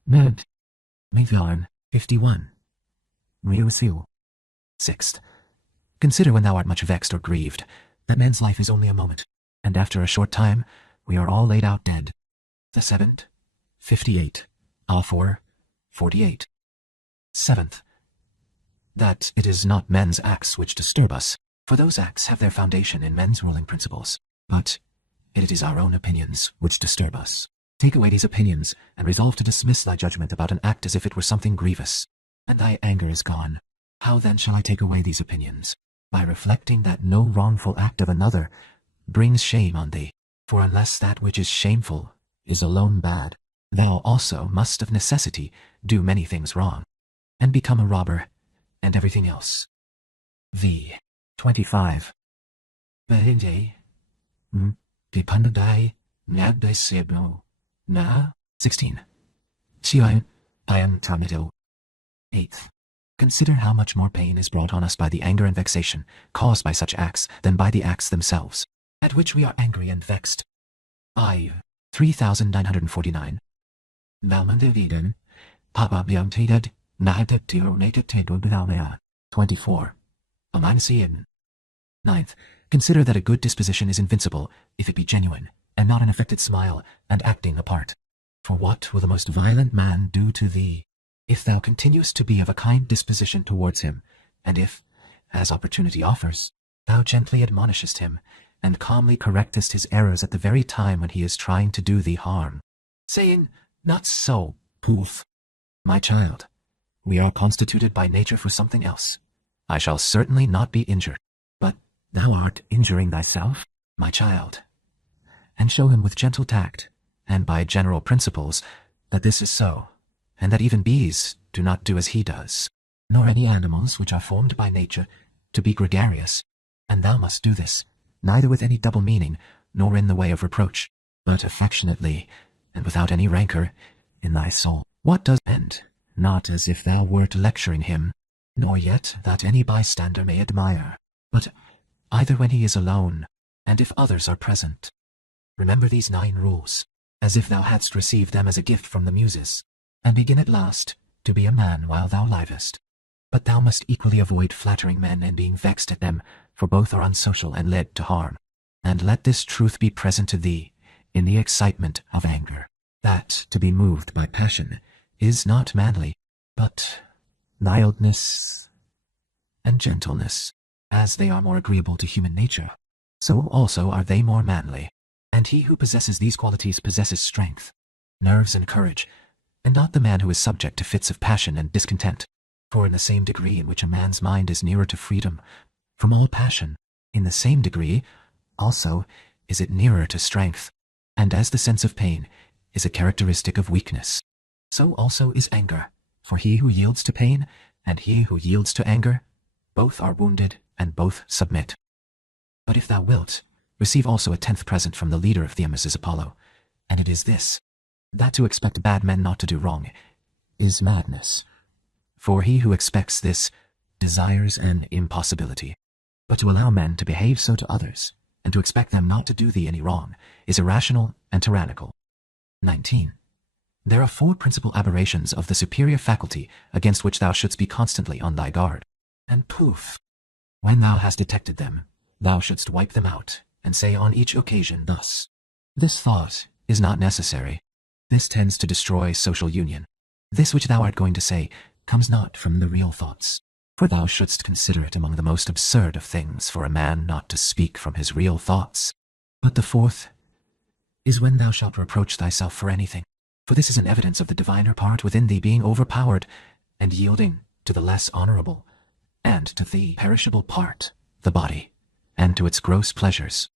Med, Mithyan, 51. Reusil. Sixth, consider when thou art much vexed or grieved, that man's life is only a moment, and after a short time we are all laid out dead. The seventh, 58. 48. Seventh, that it is not men's acts which disturb us, for those acts have their foundation in men's ruling principles, but it is our own opinions which disturb us. Take away these opinions, and resolve to dismiss thy judgment about an act as if it were something grievous, and thy anger is gone. How then shall I take away these opinions? By reflecting that no wrongful act of another brings shame on thee, for unless that which is shameful is alone bad, thou also must of necessity do many things wrong, and become a robber, and everything else. V. 25. Behinde. Dependai. Nabdai sebo. Na. 16. Sian. I am Tamido. 8th. Consider how much more pain is brought on us by the anger and vexation caused by such acts than by the acts themselves, at which we are angry and vexed. 3949. Valmandaviden. Papa Biamtedad. Nada Tironated Tedwell 24. Amansian. 9th. Consider that a good disposition is invincible if it be genuine, and not an affected smile and acting a part. For what will the most violent man do to thee, if thou continuest to be of a kind disposition towards him, and if, as opportunity offers, thou gently admonishest him, and calmly correctest his errors at the very time when he is trying to do thee harm, saying, Not so, poof, my child, we are constituted by nature for something else. I shall certainly not be injured, but thou art injuring thyself, my child. And show him with gentle tact, and by general principles, that this is so, and that even bees do not do as he does, nor any animals which are formed by nature to be gregarious, and thou must do this, neither with any double meaning, nor in the way of reproach, but affectionately, and without any rancor in thy soul. What does end? Not as if thou wert lecturing him, nor yet that any bystander may admire, but either when he is alone, and if others are present. Remember these 9 rules, as if thou hadst received them as a gift from the Muses, and begin at last to be a man while thou livest. But thou must equally avoid flattering men and being vexed at them, for both are unsocial and lead to harm. And let this truth be present to thee in the excitement of anger, that to be moved by passion is not manly, but mildness and gentleness. As they are more agreeable to human nature, so also are they more manly. And he who possesses these qualities possesses strength, nerves, and courage, and not the man who is subject to fits of passion and discontent. For in the same degree in which a man's mind is nearer to freedom from all passion, in the same degree also is it nearer to strength. And as the sense of pain is a characteristic of weakness, so also is anger. For he who yields to pain and he who yields to anger, both are wounded and both submit. But if thou wilt, receive also a 10th present from the leader of Themis' Apollo, and it is this, that to expect bad men not to do wrong is madness. For he who expects this desires an impossibility. But to allow men to behave so to others, and to expect them not to do thee any wrong, is irrational and tyrannical. 19. There are 4 principal aberrations of the superior faculty against which thou shouldst be constantly on thy guard. And poof, when thou hast detected them, thou shouldst wipe them out, and say on each occasion thus, This thought is not necessary. This tends to destroy social union. This which thou art going to say comes not from the real thoughts. For thou shouldst consider it among the most absurd of things for a man not to speak from his real thoughts. But the 4th is when thou shalt reproach thyself for anything. For this is an evidence of the diviner part within thee being overpowered, and yielding to the less honorable, and to the perishable part, the body, and to its gross pleasures.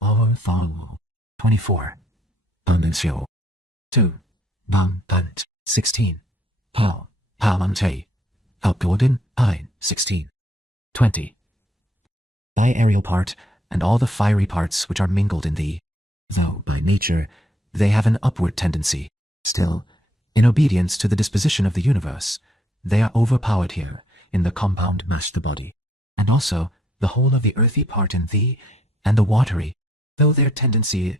24. Pandencio. 2. Bang Pant. 16. Pal. Palante. Outgorden. Ein. 16. 20. Thy aerial part, and all the fiery parts which are mingled in thee, though by nature they have an upward tendency, still, in obedience to the disposition of the universe, they are overpowered here in the compound mass the body, and also the whole of the earthy part in thee, and the watery, though their tendency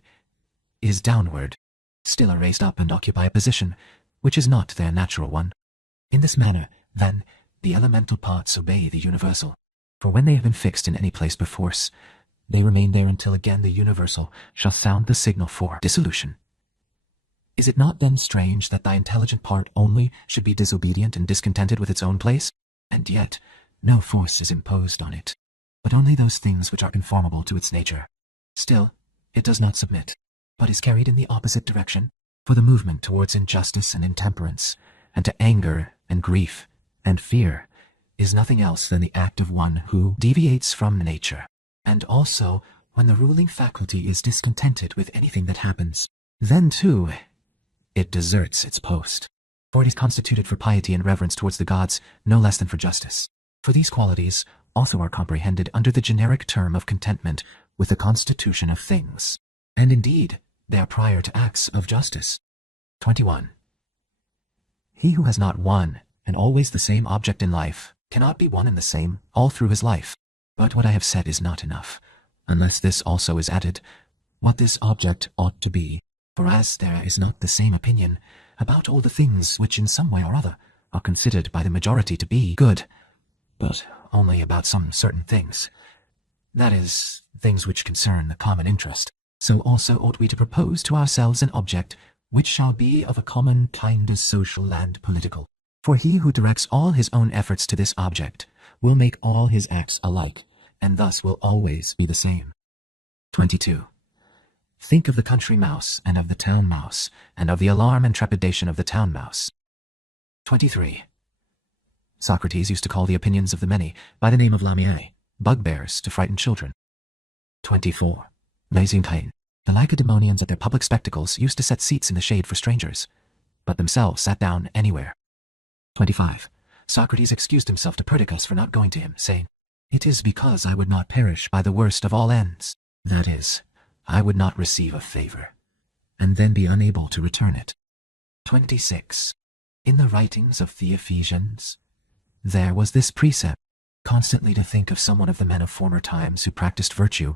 is downward, still are raised up and occupy a position which is not their natural one. In this manner, then, the elemental parts obey the universal, for when they have been fixed in any place perforce, they remain there until again the universal shall sound the signal for dissolution. Is it not then strange that thy intelligent part only should be disobedient and discontented with its own place? And yet no force is imposed on it, but only those things which are conformable to its nature. Still, it does not submit, but is carried in the opposite direction, for the movement towards injustice and intemperance, and to anger and grief and fear, is nothing else than the act of one who deviates from nature. And also, when the ruling faculty is discontented with anything that happens, then too it deserts its post. For it is constituted for piety and reverence towards the gods no less than for justice. For these qualities also are comprehended under the generic term of contentment with the constitution of things. And indeed, they are prior to acts of justice. 21. He who has not one and always the same object in life cannot be one and the same all through his life. But what I have said is not enough, unless this also is added, what this object ought to be. For as there is not the same opinion about all the things which in some way or other are considered by the majority to be good, but only about some certain things, that is, things which concern the common interest, so also ought we to propose to ourselves an object which shall be of a common kind as social and political. For he who directs all his own efforts to this object will make all his acts alike, and thus will always be the same. 22. Think of the country mouse, and of the town mouse, and of the alarm and trepidation of the town mouse. 23. Socrates used to call the opinions of the many by the name of lamiae, bugbears to frighten children. 24. The Lacedaemonians at their public spectacles used to set seats in the shade for strangers, but themselves sat down anywhere. 25. Socrates excused himself to Perdiccas for not going to him, saying, "It is because I would not perish by the worst of all ends, that is, I would not receive a favor, and then be unable to return it." 26. In the writings of the Ephesians, there was this precept, constantly to think of someone of the men of former times who practiced virtue.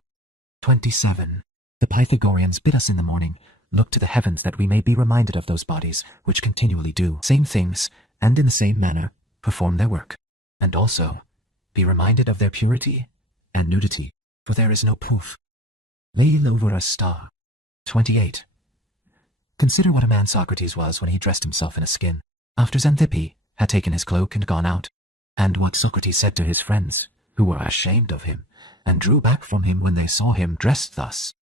27. The Pythagoreans bid us in the morning look to the heavens that we may be reminded of those bodies which continually do same things, and in the same manner perform their work, and also be reminded of their purity and nudity, for there is no proof. Lay over a star. 28. Consider what a man Socrates was when he dressed himself in a skin, after Xanthippe had taken his cloak and gone out, and what Socrates said to his friends, who were ashamed of him, and drew back from him when they saw him dressed thus.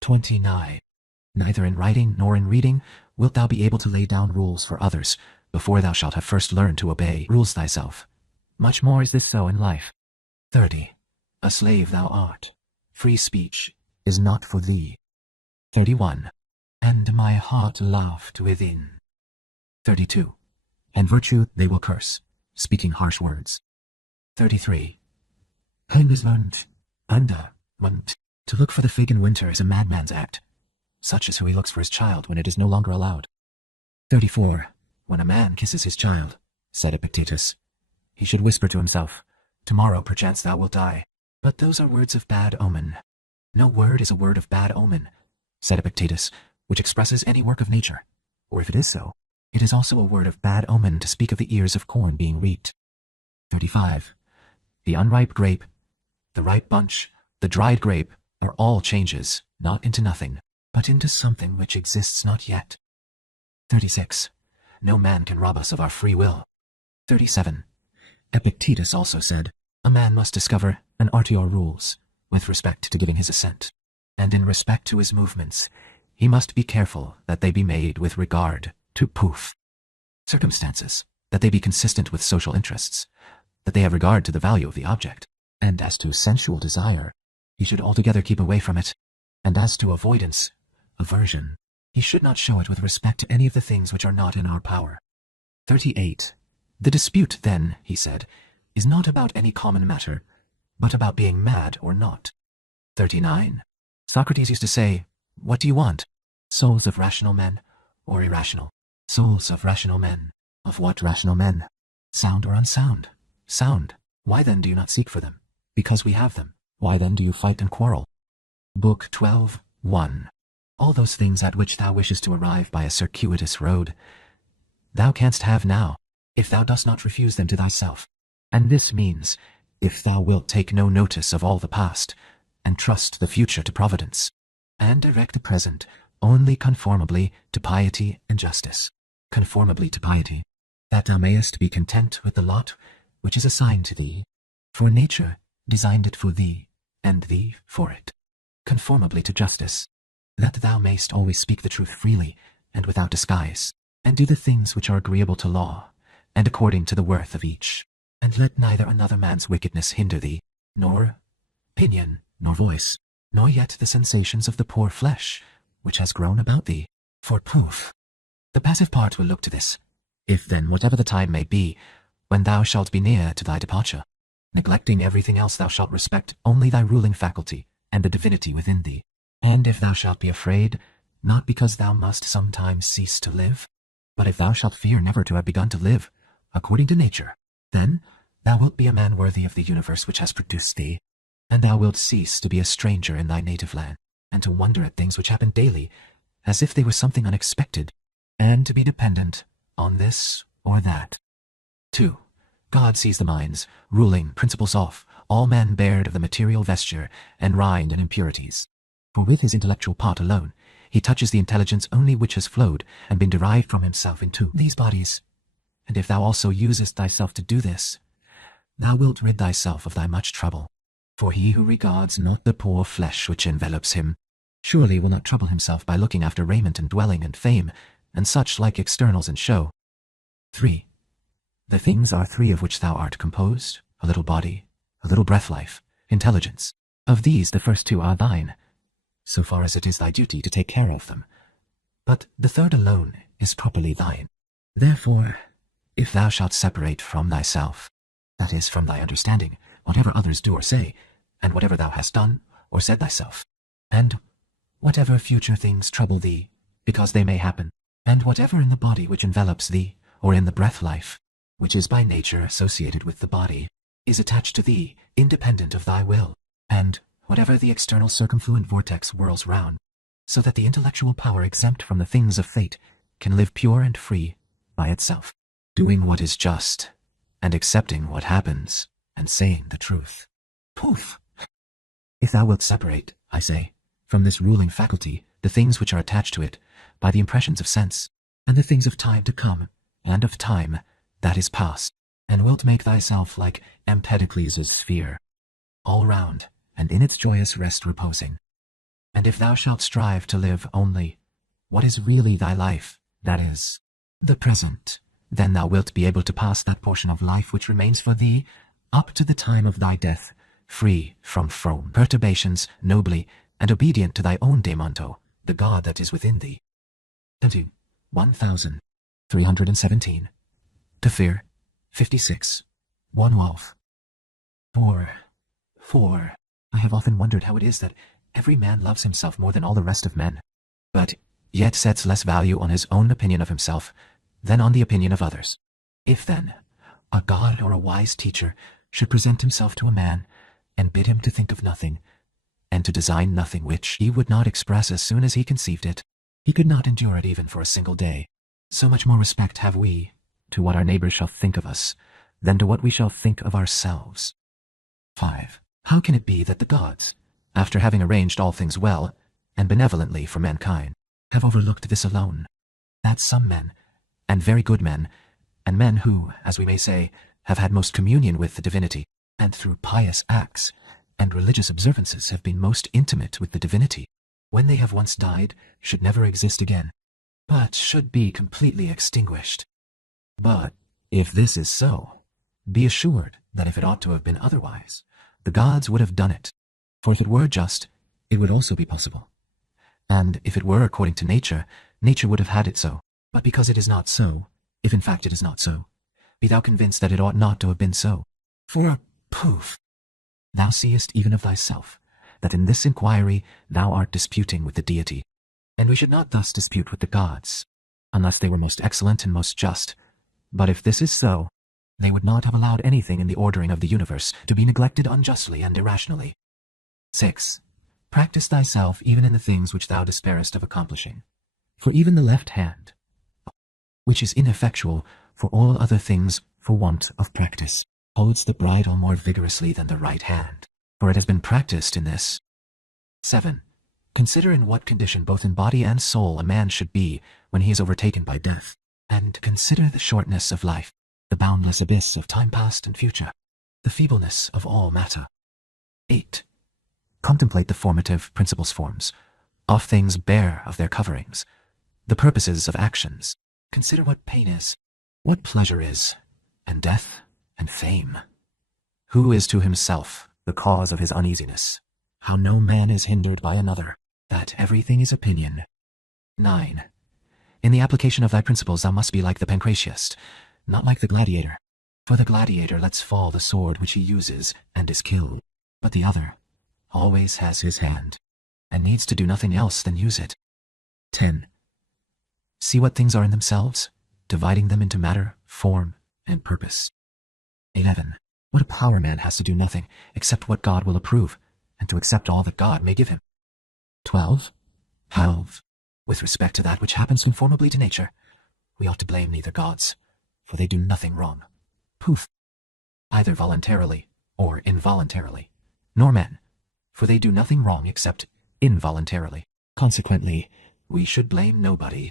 29. Neither in writing nor in reading wilt thou be able to lay down rules for others, before thou shalt have first learned to obey rules thyself. Much more is this so in life. 30. A slave thou art. Free speech is not for thee. 31. And my heart laughed within. 32. And virtue they will curse, speaking harsh words. 33. To look for the fig in winter is a madman's act. Such is who he looks for his child when it is no longer allowed. 34. When a man kisses his child, said Epictetus, he should whisper to himself, "Tomorrow perchance thou wilt die." But those are words of bad omen. No word is a word of bad omen, said Epictetus, which expresses any work of nature, or if it is so, it is also a word of bad omen to speak of the ears of corn being reaped. 35. The unripe grape, the ripe bunch, the dried grape are all changes, not into nothing, but into something which exists not yet. 36. No man can rob us of our free will. 37. Epictetus also said, a man must discover an artior rules with respect to giving his assent, and in respect to his movements, he must be careful that they be made with regard to poof circumstances, that they be consistent with social interests, that they have regard to the value of the object, and as to sensual desire, he should altogether keep away from it, and as to avoidance, aversion, he should not show it with respect to any of the things which are not in our power. 38. The dispute, then, he said, is not about any common matter, but about being mad or not. 39. Socrates used to say, what do you want? Souls of rational men, or irrational? Souls of rational men. Of what rational men? Sound or unsound? Sound. Why then do you not seek for them? Because we have them. Why then do you fight and quarrel? Book 12, 1. All those things at which thou wishest to arrive by a circuitous road, thou canst have now, if thou dost not refuse them to thyself. And this means, if thou wilt take no notice of all the past, and trust the future to providence, and direct the present only conformably to piety and justice, conformably to piety, that thou mayest be content with the lot which is assigned to thee, for nature designed it for thee, and thee for it, conformably to justice, that thou mayst always speak the truth freely and without disguise, and do the things which are agreeable to law, and according to the worth of each, and let neither another man's wickedness hinder thee, nor opinion, nor voice, nor yet the sensations of the poor flesh, which has grown about thee, for proof. The passive part will look to this, if then whatever the time may be, when thou shalt be near to thy departure, neglecting everything else thou shalt respect only thy ruling faculty, and the divinity within thee. And if thou shalt be afraid, not because thou must sometimes cease to live, but if thou shalt fear never to have begun to live, according to nature, then thou wilt be a man worthy of the universe which has produced thee, and thou wilt cease to be a stranger in thy native land, and to wonder at things which happen daily, as if they were something unexpected, and to be dependent on this or that. 2. God sees the minds, ruling principles off, all men bared of the material vesture, and rind and impurities. For with his intellectual part alone, he touches the intelligence only which has flowed and been derived from himself into these bodies. And if thou also usest thyself to do this, thou wilt rid thyself of thy much trouble. For he who regards not the poor flesh which envelops him, surely will not trouble himself by looking after raiment and dwelling and fame, and such like externals and show. 3. The things are three of which thou art composed, a little body, a little breath-life, intelligence. Of these the first two are thine, so far as it is thy duty to take care of them. But the third alone is properly thine. Therefore, if thou shalt separate from thyself, that is, from thy understanding, whatever others do or say, and whatever thou hast done or said thyself, and whatever future things trouble thee, because they may happen, and whatever in the body which envelops thee, or in the breath-life, which is by nature associated with the body, is attached to thee, independent of thy will, and whatever the external circumfluent vortex whirls round, so that the intellectual power exempt from the things of fate can live pure and free by itself, doing what is just, and accepting what happens, and saying the truth. Poof! If thou wilt separate, I say, from this ruling faculty the things which are attached to it by the impressions of sense, and the things of time to come, and of time that is past, and wilt make thyself like Empedocles' sphere, all round, and in its joyous rest reposing. And if thou shalt strive to live only what is really thy life, that is, the present, then thou wilt be able to pass that portion of life which remains for thee up to the time of thy death, free from perturbations, nobly, and obedient to thy own Demonto, the God that is within thee. 1317. Tafir, 56. 1 Wolf. 4. I have often wondered how it is that every man loves himself more than all the rest of men, but yet sets less value on his own opinion of himself than on the opinion of others. If then a god or a wise teacher should present himself to a man and bid him to think of nothing, and to design nothing which he would not express as soon as he conceived it, he could not endure it even for a single day. So much more respect have we to what our neighbors shall think of us than to what we shall think of ourselves. 5. How can it be that the gods, after having arranged all things well and benevolently for mankind, have overlooked this alone, that some men, and very good men, and men who, as we may say, have had most communion with the divinity, and through pious acts and religious observances have been most intimate with the divinity, when they have once died, should never exist again, but should be completely extinguished? But if this is so, be assured that if it ought to have been otherwise, the gods would have done it. For if it were just, it would also be possible. And if it were according to nature, nature would have had it so. But because it is not so, if in fact it is not so, be thou convinced that it ought not to have been so. For, poof! Thou seest even of thyself, that in this inquiry thou art disputing with the deity. And we should not thus dispute with the gods, unless they were most excellent and most just. But if this is so, they would not have allowed anything in the ordering of the universe to be neglected unjustly and irrationally. 6. Practice thyself even in the things which thou despairest of accomplishing. For even the left hand, which is ineffectual for all other things for want of practice, holds the bridle more vigorously than the right hand, for it has been practiced in this. 7. Consider in what condition both in body and soul a man should be when he is overtaken by death, and consider the shortness of life, the boundless abyss of time past and future, the feebleness of all matter. 8. Contemplate the formative principles forms, of things bare of their coverings, the purposes of actions. Consider what pain is, what pleasure is, and death and fame. Who is to himself the cause of his uneasiness? How no man is hindered by another, that everything is opinion. 9. In the application of thy principles thou must be like the pancratiast, not like the gladiator. For the gladiator lets fall the sword which he uses and is killed, but the other always has his hand, and needs to do nothing else than use it. 10. See what things are in themselves, dividing them into matter, form, and purpose. 11. What a power man has to do nothing except what God will approve, and to accept all that God may give him. 12. With respect to that which happens conformably to nature, we ought to blame neither gods, for they do nothing wrong. Poof! Either voluntarily or involuntarily, nor men, for they do nothing wrong except involuntarily. Consequently, we should blame nobody.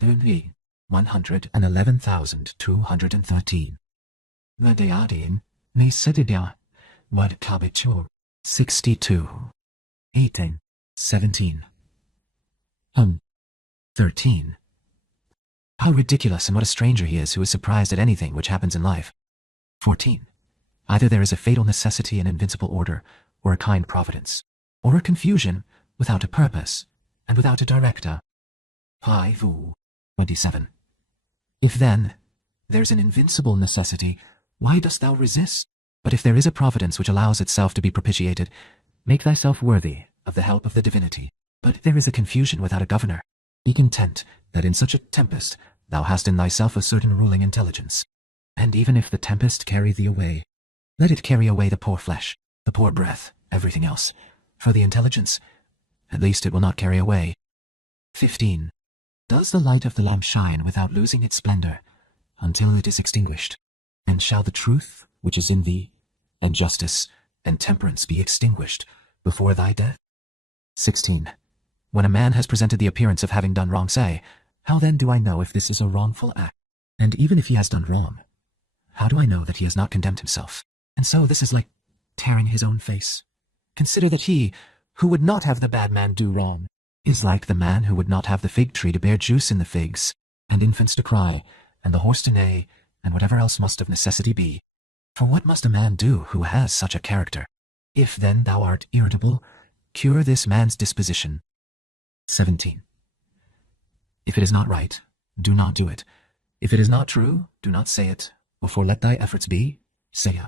111,213. The deadine, ne sedidia, what cabitur. 62. 18. 17. 13. How ridiculous and what a stranger he is who is surprised at anything which happens in life. 14. Either there is a fatal necessity and invincible order, or a kind providence, or a confusion without a purpose, and without a director. 27. If then there's an invincible necessity, why dost thou resist? But if there is a providence which allows itself to be propitiated, make thyself worthy of the help of the divinity. But if there is a confusion without a governor, be content that in such a tempest thou hast in thyself a certain ruling intelligence. And even if the tempest carry thee away, let it carry away the poor flesh, the poor breath, everything else. For the intelligence, at least it will not carry away. 15. Does the light of the lamp shine without losing its splendor, until it is extinguished? And shall the truth which is in thee, and justice, and temperance be extinguished before thy death? 16. When a man has presented the appearance of having done wrong, say, how then do I know if this is a wrongful act? And even if he has done wrong, how do I know that he has not condemned himself? And so this is like tearing his own face. Consider that he, who would not have the bad man do wrong, is like the man who would not have the fig tree to bear juice in the figs, and infants to cry, and the horse to neigh, and whatever else must of necessity be. For what must a man do who has such a character? If then thou art irritable, cure this man's disposition. 17. If it is not right, do not do it. If it is not true, do not say it, for let thy efforts be, say it.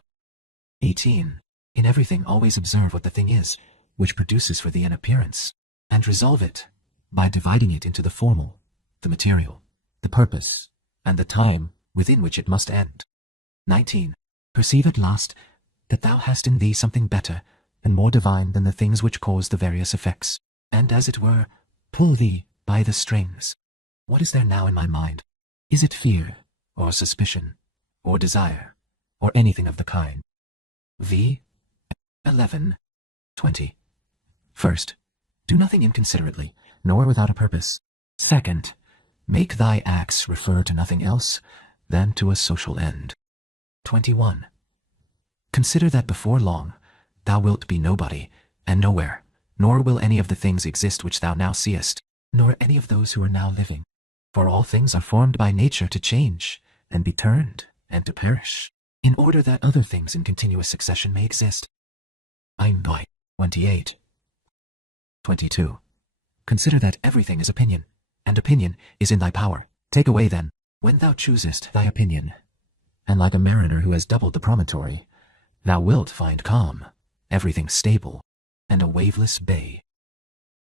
18. In everything always observe what the thing is, which produces for thee an appearance, and resolve it by dividing it into the formal, the material, the purpose, and the time within which it must end. 19. Perceive at last that thou hast in thee something better and more divine than the things which cause the various effects, and as it were, pull thee by the strings. What is there now in my mind? Is it fear, or suspicion, or desire, or anything of the kind? v. 11. 20. First, do nothing inconsiderately, nor without a purpose. Second, make thy acts refer to nothing else than to a social end. 21. Consider that before long thou wilt be nobody, and nowhere, nor will any of the things exist which thou now seest, nor any of those who are now living. For all things are formed by nature to change, and be turned, and to perish, in order that other things in continuous succession may exist. 28. 22. Consider that everything is opinion, and opinion is in thy power. Take away then, when thou choosest thy opinion, and like a mariner who has doubled the promontory, thou wilt find calm, everything stable, and a waveless bay.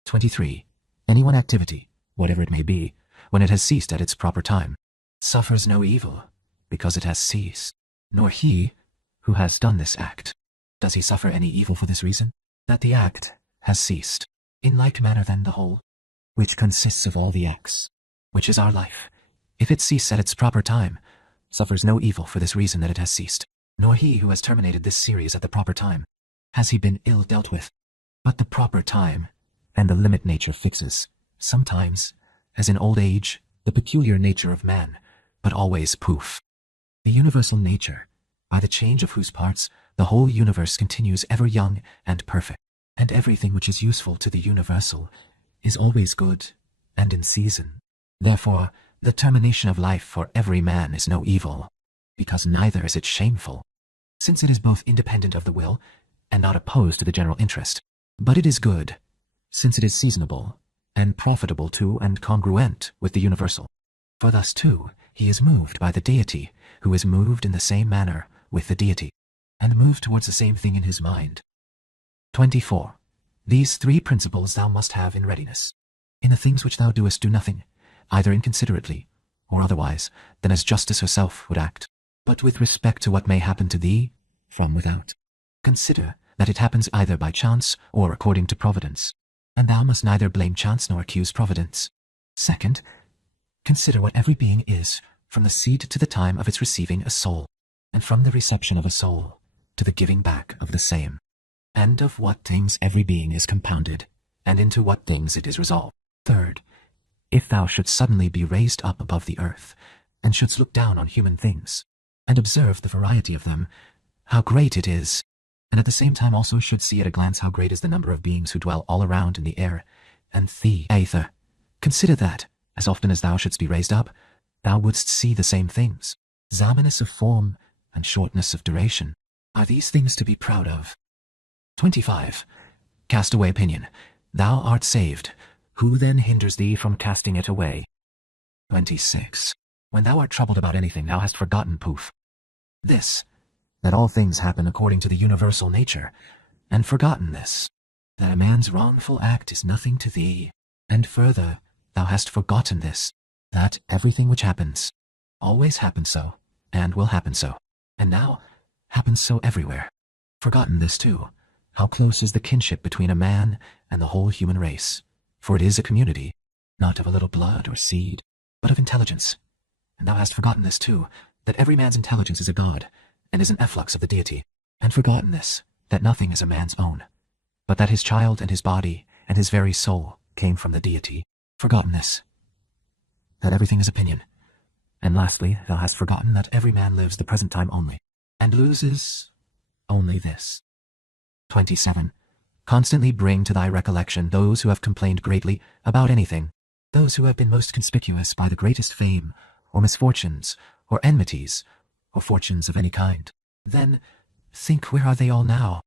23. Any one activity, whatever it may be, when it has ceased at its proper time, suffers no evil, because it has ceased. Nor he who has done this act, does he suffer any evil for this reason, that the act has ceased. In like manner then the whole, which consists of all the acts, which is our life, if it cease at its proper time, suffers no evil for this reason that it has ceased. Nor he who has terminated this series at the proper time, has he been ill dealt with. But the proper time, and the limit nature fixes, sometimes, as in old age, the peculiar nature of man, but always poof. The universal nature, by the change of whose parts the whole universe continues ever young and perfect, and everything which is useful to the universal is always good and in season. Therefore, the termination of life for every man is no evil, because neither is it shameful, since it is both independent of the will and not opposed to the general interest. But it is good, since it is seasonable, and profitable to and congruent with the universal. For thus too he is moved by the deity, who is moved in the same manner with the deity, and moved towards the same thing in his mind. 24. These three principles thou must have in readiness. In the things which thou doest, do nothing, either inconsiderately, or otherwise, than as justice herself would act, but with respect to what may happen to thee from without. Consider that it happens either by chance or according to providence, and thou must neither blame chance nor accuse providence. Second, consider what every being is from the seed to the time of its receiving a soul, and from the reception of a soul to the giving back of the same, and of what things every being is compounded, and into what things it is resolved. Third, if thou shouldst suddenly be raised up above the earth, and shouldst look down on human things, and observe the variety of them, how great it is, and at the same time also should see at a glance how great is the number of beings who dwell all around in the air and the aether, consider that, as often as thou shouldst be raised up, thou wouldst see the same things. Exameness of form and shortness of duration. Are these things to be proud of? 25. Cast away opinion. Thou art saved. Who then hinders thee from casting it away? 26. When thou art troubled about anything, thou hast forgotten poof. This, that all things happen according to the universal nature, and forgotten this, that a man's wrongful act is nothing to thee. And further, thou hast forgotten this, that everything which happens always happens so, and will happen so, and now happens so everywhere. Forgotten this too, how close is the kinship between a man and the whole human race, for it is a community, not of a little blood or seed, but of intelligence. And thou hast forgotten this too, that every man's intelligence is a god, and is an efflux of the deity, and forgotten this, that nothing is a man's own, but that his child and his body and his very soul came from the deity. Forgotten this, that everything is opinion. And lastly, thou hast forgotten that every man lives the present time only, and loses only this. 27. Constantly bring to thy recollection those who have complained greatly about anything, those who have been most conspicuous by the greatest fame, or misfortunes, or enmities, or fortunes of any kind. Then think, where are they all now?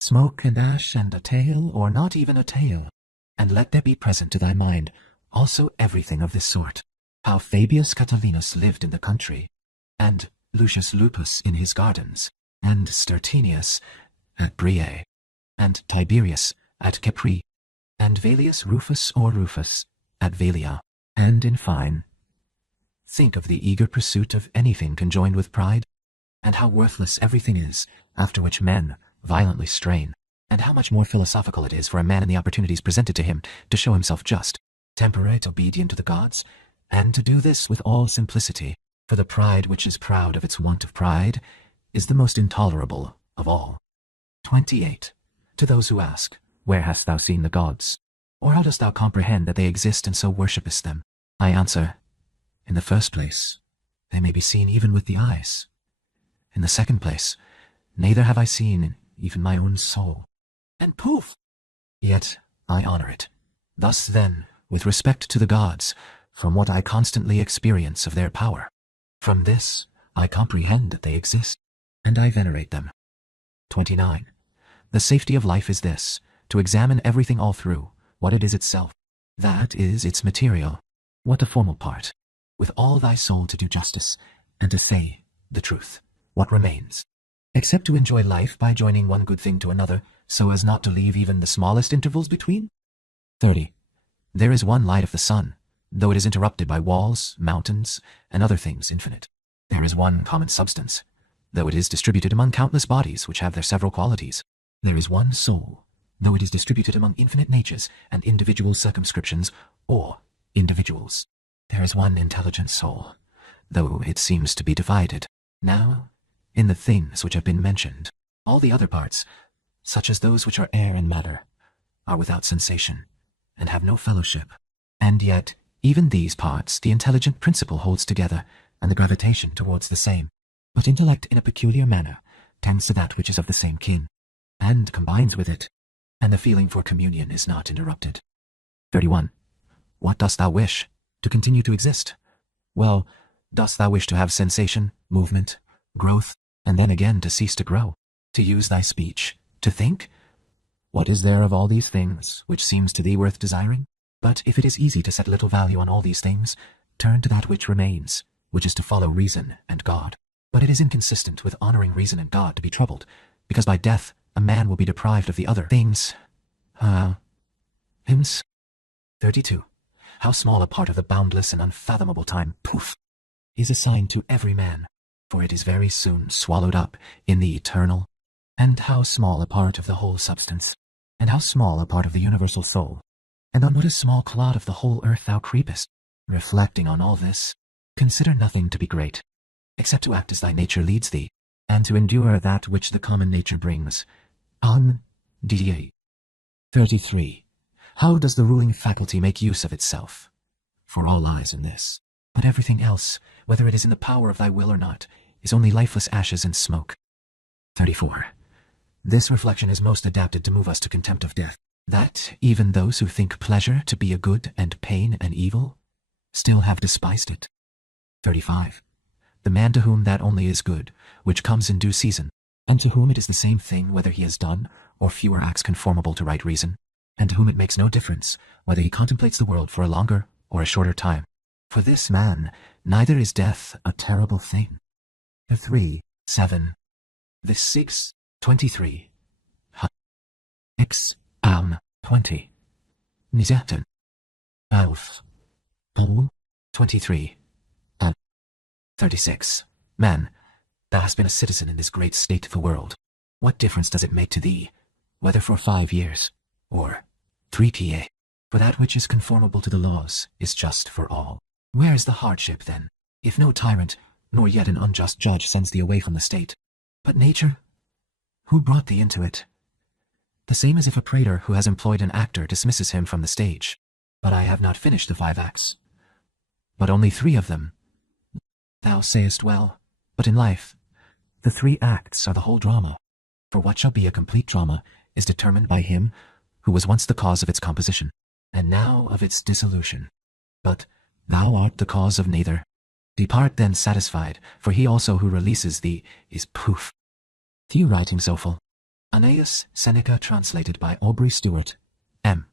Smoke and ash and a tale, or not even a tale. And let there be present to thy mind also everything of this sort. How Fabius Catilinus lived in the country, and Lucius Lupus in his gardens, and Stertinius at Brie, and Tiberius at Capri, and Valius Rufus or Rufus at Velia, and in fine, think of the eager pursuit of anything conjoined with pride, and how worthless everything is, after which men violently strain, and how much more philosophical it is for a man in the opportunities presented to him to show himself just, temperate, obedient to the gods, and to do this with all simplicity, for the pride which is proud of its want of pride is the most intolerable of all. 28. To those who ask, where hast thou seen the gods? Or how dost thou comprehend that they exist and so worshippest them? I answer, in the first place, they may be seen even with the eyes. In the second place, neither have I seen even my own soul. And poof! Yet I honor it. Thus then, with respect to the gods, from what I constantly experience of their power, from this I comprehend that they exist, and I venerate them. 29. The safety of life is this, to examine everything all through, what it is itself. That is its material. What a formal part. With all thy soul to do justice, and to say the truth. What remains? Except to enjoy life by joining one good thing to another, so as not to leave even the smallest intervals between? 30. There is one light of the sun, though it is interrupted by walls, mountains, and other things infinite. There is one common substance, though it is distributed among countless bodies which have their several qualities. There is one soul, though it is distributed among infinite natures and individual circumscriptions, or individuals. There is one intelligent soul, though it seems to be divided. Now, in the things which have been mentioned, all the other parts, such as those which are air and matter, are without sensation, and have no fellowship. And yet, even these parts the intelligent principle holds together, and the gravitation towards the same. But intellect in a peculiar manner tends to that which is of the same kin, and combines with it, and the feeling for communion is not interrupted. 31. What dost thou wish? To continue to exist? Well, dost thou wish to have sensation, movement, growth, and then again to cease to grow? To use thy speech? To think? What is there of all these things which seems to thee worth desiring? But if it is easy to set little value on all these things, turn to that which remains, which is to follow reason and God. But it is inconsistent with honoring reason and God to be troubled, because by death a man will be deprived of the other things. Hymns. 32. How small a part of the boundless and unfathomable time, poof, is assigned to every man, for it is very soon swallowed up in the eternal. And how small a part of the whole substance, and how small a part of the universal soul, and on what a small clod of the whole earth thou creepest. Reflecting on all this, consider nothing to be great, except to act as thy nature leads thee, and to endure that which the common nature brings. On DDA. 33. How does the ruling faculty make use of itself? for all lies in this. But everything else, whether it is in the power of thy will or not, is only lifeless ashes and smoke. 34. This reflection is most adapted to move us to contempt of death, that even those who think pleasure to be a good and pain an evil, still have despised it. 35. The man to whom that only is good, which comes in due season, and to whom it is the same thing whether he has done or fewer acts conformable to right reason, and to whom it makes no difference whether he contemplates the world for a longer or a shorter time. For this man, neither is death a terrible thing. 3. 7. This 6. 23. X. 20. Nizaten. Alf. Paul. 23. 36. Man, thou hast been a citizen in this great state of the world. What difference does it make to thee, whether for 5 years, or 3 pa? For that which is conformable to the laws is just for all. Where is the hardship, then, if no tyrant, nor yet an unjust judge sends thee away from the state? But nature? Who brought thee into it? The same as if a praetor who has employed an actor dismisses him from the stage. But I have not finished the 5 acts, but only 3 of them. Thou sayest well, but in life, the 3 acts are the whole drama. For what shall be a complete drama is determined by him who was once the cause of its composition, and now of its dissolution. But thou art the cause of neither. Depart then satisfied, for he also who releases thee is poof. Few writings, O full. Annaeus Seneca, translated by Aubrey Stewart, M.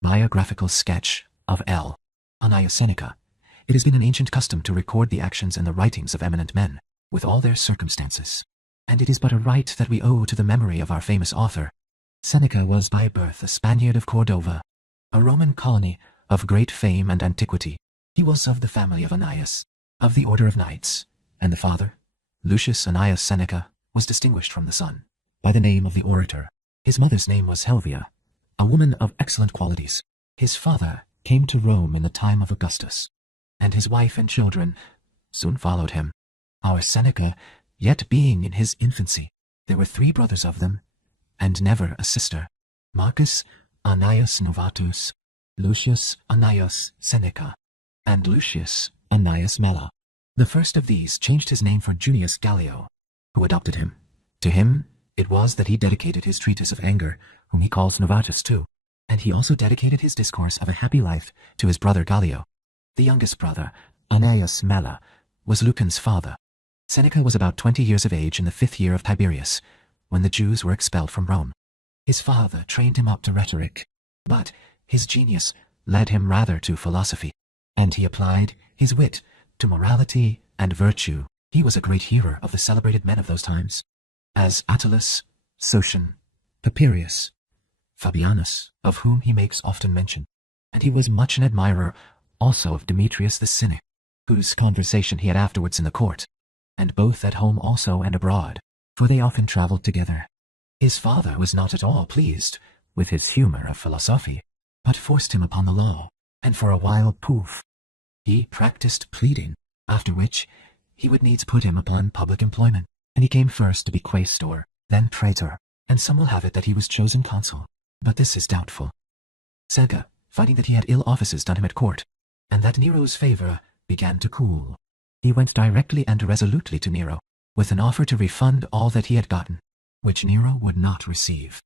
Biographical sketch of L. Annaeus Seneca. It has been an ancient custom to record the actions and the writings of eminent men, with all their circumstances, and it is but a right that we owe to the memory of our famous author. Seneca was by birth a Spaniard of Cordova, a Roman colony of great fame and antiquity. He was of the family of Annaeus, of the order of knights, and the father, Lucius Annaeus Seneca, was distinguished from the son by the name of the orator. His mother's name was Helvia, a woman of excellent qualities. His father came to Rome in the time of Augustus, and his wife and children soon followed him. Our Seneca, yet being in his infancy, there were 3 brothers of them, and never a sister, Marcus Annaeus Novatus, Lucius Annaeus Seneca, and Lucius Annaeus Mela. The first of these changed his name for Junius Gallio, who adopted him. To him it was that he dedicated his treatise of anger, whom he calls Novatus too, and he also dedicated his discourse of a happy life to his brother Gallio. The youngest brother, Annaeus Mela, was Lucan's father. Seneca was about 20 years of age in the 5th year of Tiberius, when the Jews were expelled from Rome. His father trained him up to rhetoric, but his genius led him rather to philosophy, and he applied his wit to morality and virtue. He was a great hearer of the celebrated men of those times, as Attalus, Socian, Papirius, Fabianus, of whom he makes often mention, and he was much an admirer also of Demetrius the Cynic, whose conversation he had afterwards in the court, and both at home also and abroad, for they often travelled together. His father was not at all pleased with his humour of philosophy, but forced him upon the law, and for a while poof. He practised pleading, after which he would needs put him upon public employment, and he came first to be quaestor, then praetor, and some will have it that he was chosen consul, but this is doubtful. Seneca, finding that he had ill offices done him at court, and that Nero's favour began to cool, he went directly and resolutely to Nero, with an offer to refund all that he had gotten, which Nero would not receive.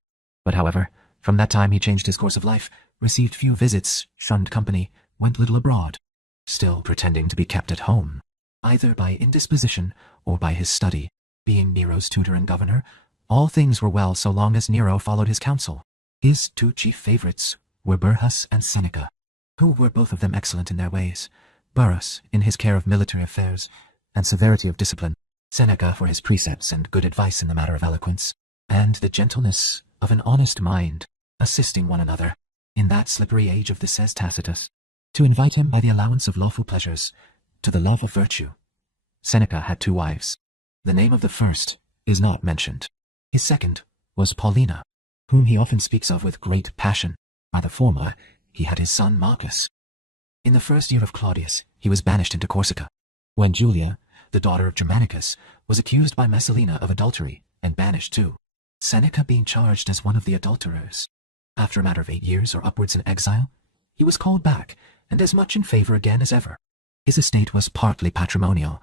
But however, from that time he changed his course of life, received few visits, shunned company, went little abroad, still pretending to be kept at home, either by indisposition or by his study. Being Nero's tutor and governor, all things were well so long as Nero followed his counsel. His 2 chief favourites were Burrhus and Seneca, who were both of them excellent in their ways. Burrhus in his care of military affairs and severity of discipline, Seneca for his precepts and good advice in the matter of eloquence, and the gentleness of an honest mind, assisting one another, in that slippery age of the says Tacitus, to invite him by the allowance of lawful pleasures to the love of virtue. Seneca had 2 wives. The name of the first is not mentioned. His second was Paulina, whom he often speaks of with great passion. By the former he had his son Marcus. In the 1st year of Claudius he was banished into Corsica, when Julia, the daughter of Germanicus, was accused by Messalina of adultery and banished too, Seneca being charged as one of the adulterers. After a matter of 8 years or upwards in exile, he was called back and as much in favor again as ever. His estate was partly patrimonial,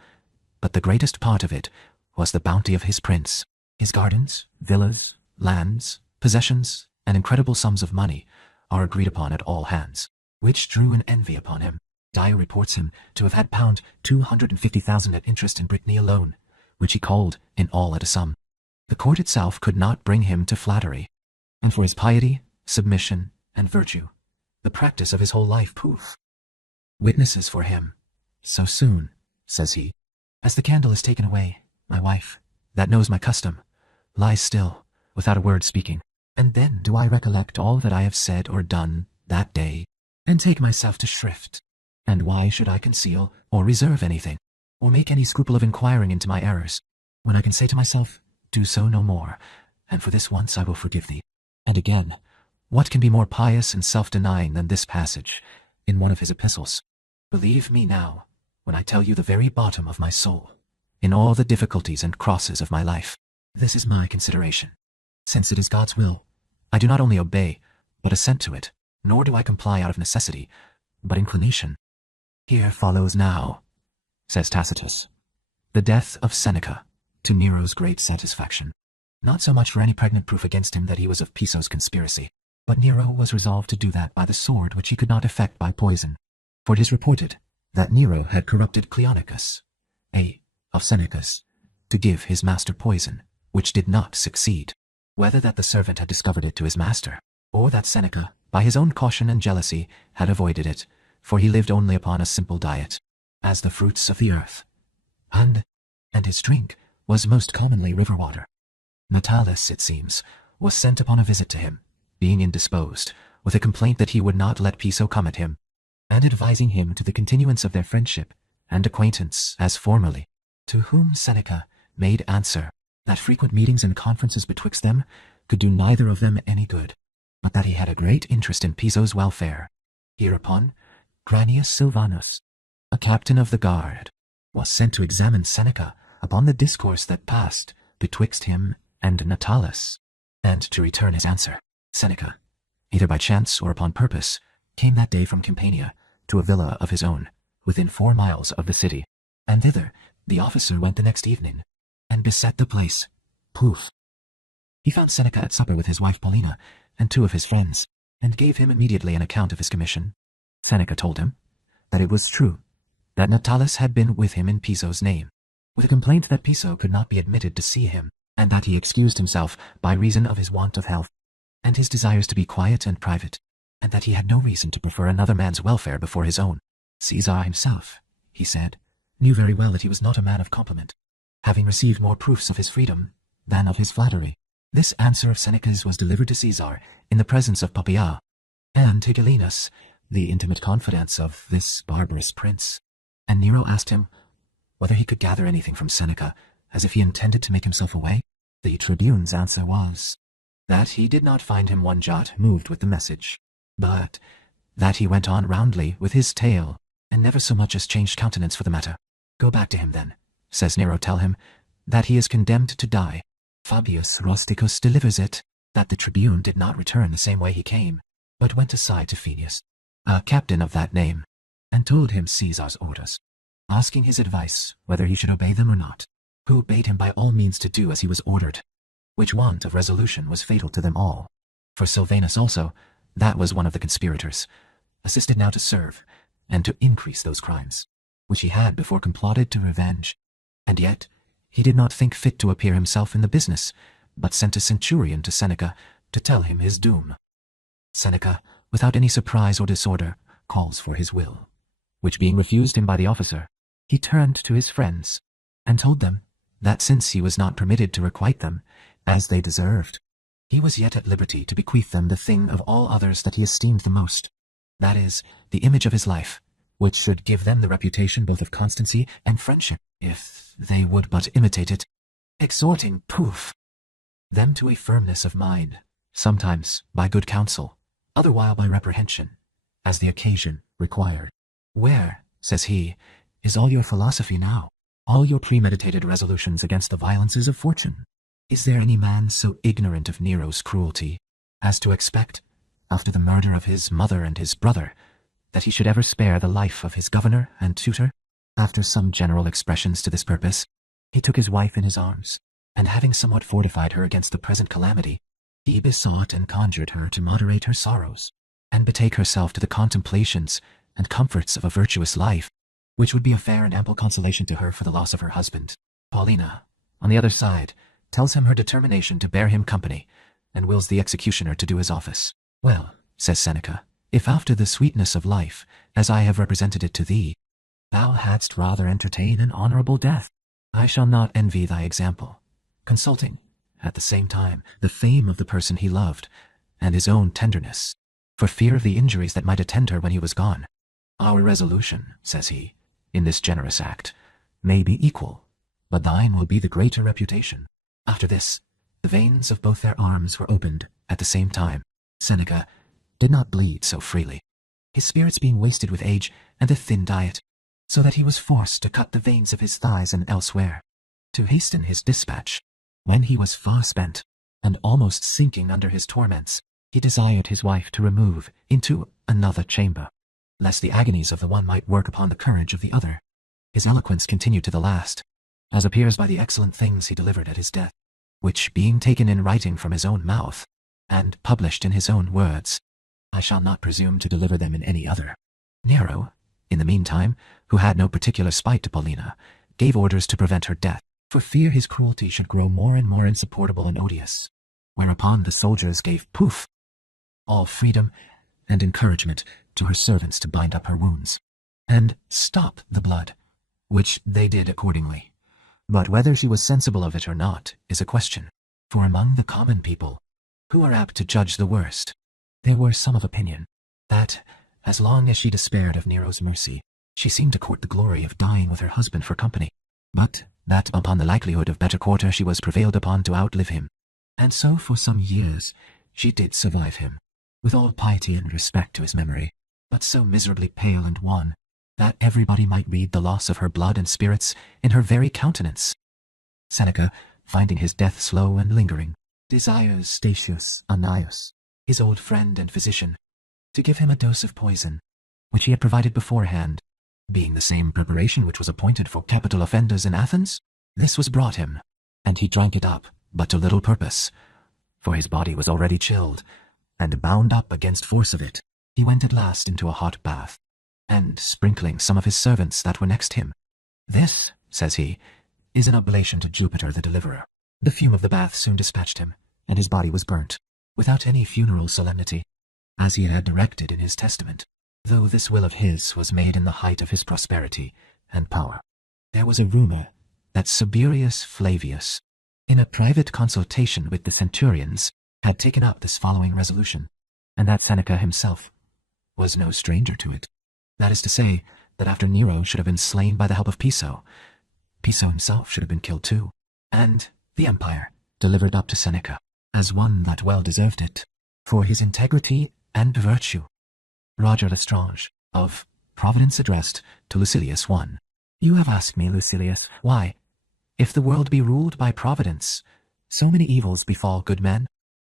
but the greatest part of it was the bounty of his prince. His gardens, villas, lands, possessions, and incredible sums of money are agreed upon at all hands, which drew an envy upon him. Dyer reports him to have had £250,000 at interest in Brittany alone, which he called in all at a sum. The court itself could not bring him to flattery, and for his piety, submission, and virtue, the practice of his whole life poof. Witnesses for him, so soon, says he, as the candle is taken away, my wife, that knows my custom, lies still, without a word speaking, and then do I recollect all that I have said or done that day, and take myself to shrift. And why should I conceal or reserve anything, or make any scruple of inquiring into my errors, when I can say to myself, do so no more, and for this once I will forgive thee. And again, what can be more pious and self-denying than this passage in one of his epistles? Believe me now, when I tell you the very bottom of my soul, in all the difficulties and crosses of my life, this is my consideration. Since it is God's will, I do not only obey, but assent to it, nor do I comply out of necessity, but inclination. Here follows now, says Tacitus, the death of Seneca, to Nero's great satisfaction. Not so much for any pregnant proof against him that he was of Piso's conspiracy, but Nero was resolved to do that by the sword which he could not effect by poison. For it is reported that Nero had corrupted Cleonicus, of Seneca's, to give his master poison, which did not succeed. Whether that the servant had discovered it to his master, or that Seneca, by his own caution and jealousy, had avoided it, for he lived only upon a simple diet, as the fruits of the earth, and his drink was most commonly river water. Natalis, it seems, was sent upon a visit to him, being indisposed, with a complaint that he would not let Piso come at him, and advising him to the continuance of their friendship and acquaintance as formerly, to whom Seneca made answer that frequent meetings and conferences betwixt them could do neither of them any good, but that he had a great interest in Piso's welfare. Hereupon, Granius Silvanus, a captain of the guard, was sent to examine Seneca upon the discourse that passed betwixt him and Natalis, and to return his answer. Seneca, either by chance or upon purpose, came that day from Campania to a villa of his own, within 4 miles of the city, and thither the officer went the next evening, and beset the place, poof. He found Seneca at supper with his wife Paulina and 2 of his friends, and gave him immediately an account of his commission. Seneca told him that it was true, that Natalis had been with him in Piso's name, with a complaint that Piso could not be admitted to see him, and that he excused himself by reason of his want of health, and his desires to be quiet and private, and that he had no reason to prefer another man's welfare before his own. Caesar himself, he said, knew very well that he was not a man of compliment, having received more proofs of his freedom than of his flattery. This answer of Seneca's was delivered to Caesar in the presence of Poppaea and Tigellinus, the intimate confidants of this barbarous prince, and Nero asked him whether he could gather anything from Seneca, as if he intended to make himself away. The tribune's answer was that he did not find him one jot moved with the message, but that he went on roundly with his tale, and never so much as changed countenance for the matter. Go back to him then, says Nero, tell him that he is condemned to die. Fabius Rusticus delivers it, that the tribune did not return the same way he came, but went aside to Phineas, a captain of that name, and told him Caesar's orders, asking his advice whether he should obey them or not, who bade him by all means to do as he was ordered, which want of resolution was fatal to them all. For Silvanus also, that was one of the conspirators, assisted now to serve, and to increase those crimes, which he had before complotted to revenge, and yet he did not think fit to appear himself in the business, but sent a centurion to Seneca to tell him his doom. Seneca, without any surprise or disorder, calls for his will, which being refused him by the officer, he turned to his friends, and told them that since he was not permitted to requite them as they deserved, he was yet at liberty to bequeath them the thing of all others that he esteemed the most, that is, the image of his life, which should give them the reputation both of constancy and friendship, if they would but imitate it, exhorting, them to a firmness of mind, sometimes by good counsel, otherwhile by reprehension, as the occasion required. Where, says he, is all your philosophy now, all your premeditated resolutions against the violences of fortune? Is there any man so ignorant of Nero's cruelty as to expect, after the murder of his mother and his brother, that he should ever spare the life of his governor and tutor. After some general expressions to this purpose, he took his wife in his arms, and having somewhat fortified her against the present calamity, he besought and conjured her to moderate her sorrows, and betake herself to the contemplations and comforts of a virtuous life, which would be a fair and ample consolation to her for the loss of her husband. Paulina, on the other side, tells him her determination to bear him company, and wills the executioner to do his office. Well, says Seneca, if after the sweetness of life, as I have represented it to thee, thou hadst rather entertain an honourable death, I shall not envy thy example, consulting, at the same time, the fame of the person he loved, and his own tenderness, for fear of the injuries that might attend her when he was gone. Our resolution, says he, in this generous act, may be equal, but thine will be the greater reputation. After this, the veins of both their arms were opened at the same time. Seneca did not bleed so freely, his spirits being wasted with age and a thin diet, so that he was forced to cut the veins of his thighs and elsewhere. To hasten his dispatch, when he was far spent, and almost sinking under his torments, he desired his wife to remove into another chamber, lest the agonies of the one might work upon the courage of the other. His eloquence continued to the last, as appears by the excellent things he delivered at his death, which being taken in writing from his own mouth, and published in his own words, I shall not presume to deliver them in any other. Nero, in the meantime, who had no particular spite to Paulina, gave orders to prevent her death, for fear his cruelty should grow more and more insupportable and odious, whereupon the soldiers gave all freedom and encouragement to her servants to bind up her wounds, and stop the blood, which they did accordingly. But whether she was sensible of it or not is a question, for among the common people, who are apt to judge the worst, there were some of opinion that, as long as she despaired of Nero's mercy, she seemed to court the glory of dying with her husband for company, but that upon the likelihood of better quarter she was prevailed upon to outlive him, and so for some years she did survive him, with all piety and respect to his memory, but so miserably pale and wan, that everybody might read the loss of her blood and spirits in her very countenance. Seneca, finding his death slow and lingering, desires Statius Annius, his old friend and physician, to give him a dose of poison, which he had provided beforehand, being the same preparation which was appointed for capital offenders in Athens. This was brought him, and he drank it up, but to little purpose, for his body was already chilled, and bound up against force of it. He went at last into a hot bath, and sprinkling some of his servants that were next him, This, says he, is an oblation to Jupiter the deliverer. The fume of the bath soon dispatched him, and his body was burnt, without any funeral solemnity, as he had directed in his testament, though this will of his was made in the height of his prosperity and power. There was a rumor that Sabirius Flavius, in a private consultation with the centurions, had taken up this following resolution, and that Seneca himself was no stranger to it. That is to say, that after Nero should have been slain by the help of Piso, Piso himself should have been killed too, and the empire delivered up to Seneca, as one that well deserved it, for his integrity and virtue. Roger Lestrange, of Providence, addressed to Lucilius 1. You have asked me, Lucilius, why, if the world be ruled by Providence, so many evils befall good men?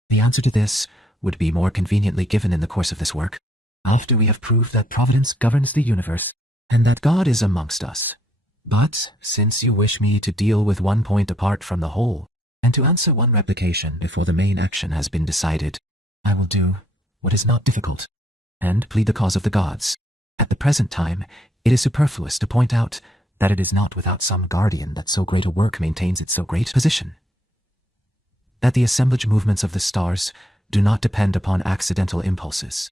The answer to this would be more conveniently given in the course of this work, after we have proved that Providence governs the universe, and that God is amongst us. But, since you wish me to deal with one point apart from the whole, and to answer one replication before the main action has been decided, I will do what is not difficult, and plead the cause of the gods. At the present time, it is superfluous to point out that it is not without some guardian that so great a work maintains its so great position, that the assemblage movements of the stars do not depend upon accidental impulses,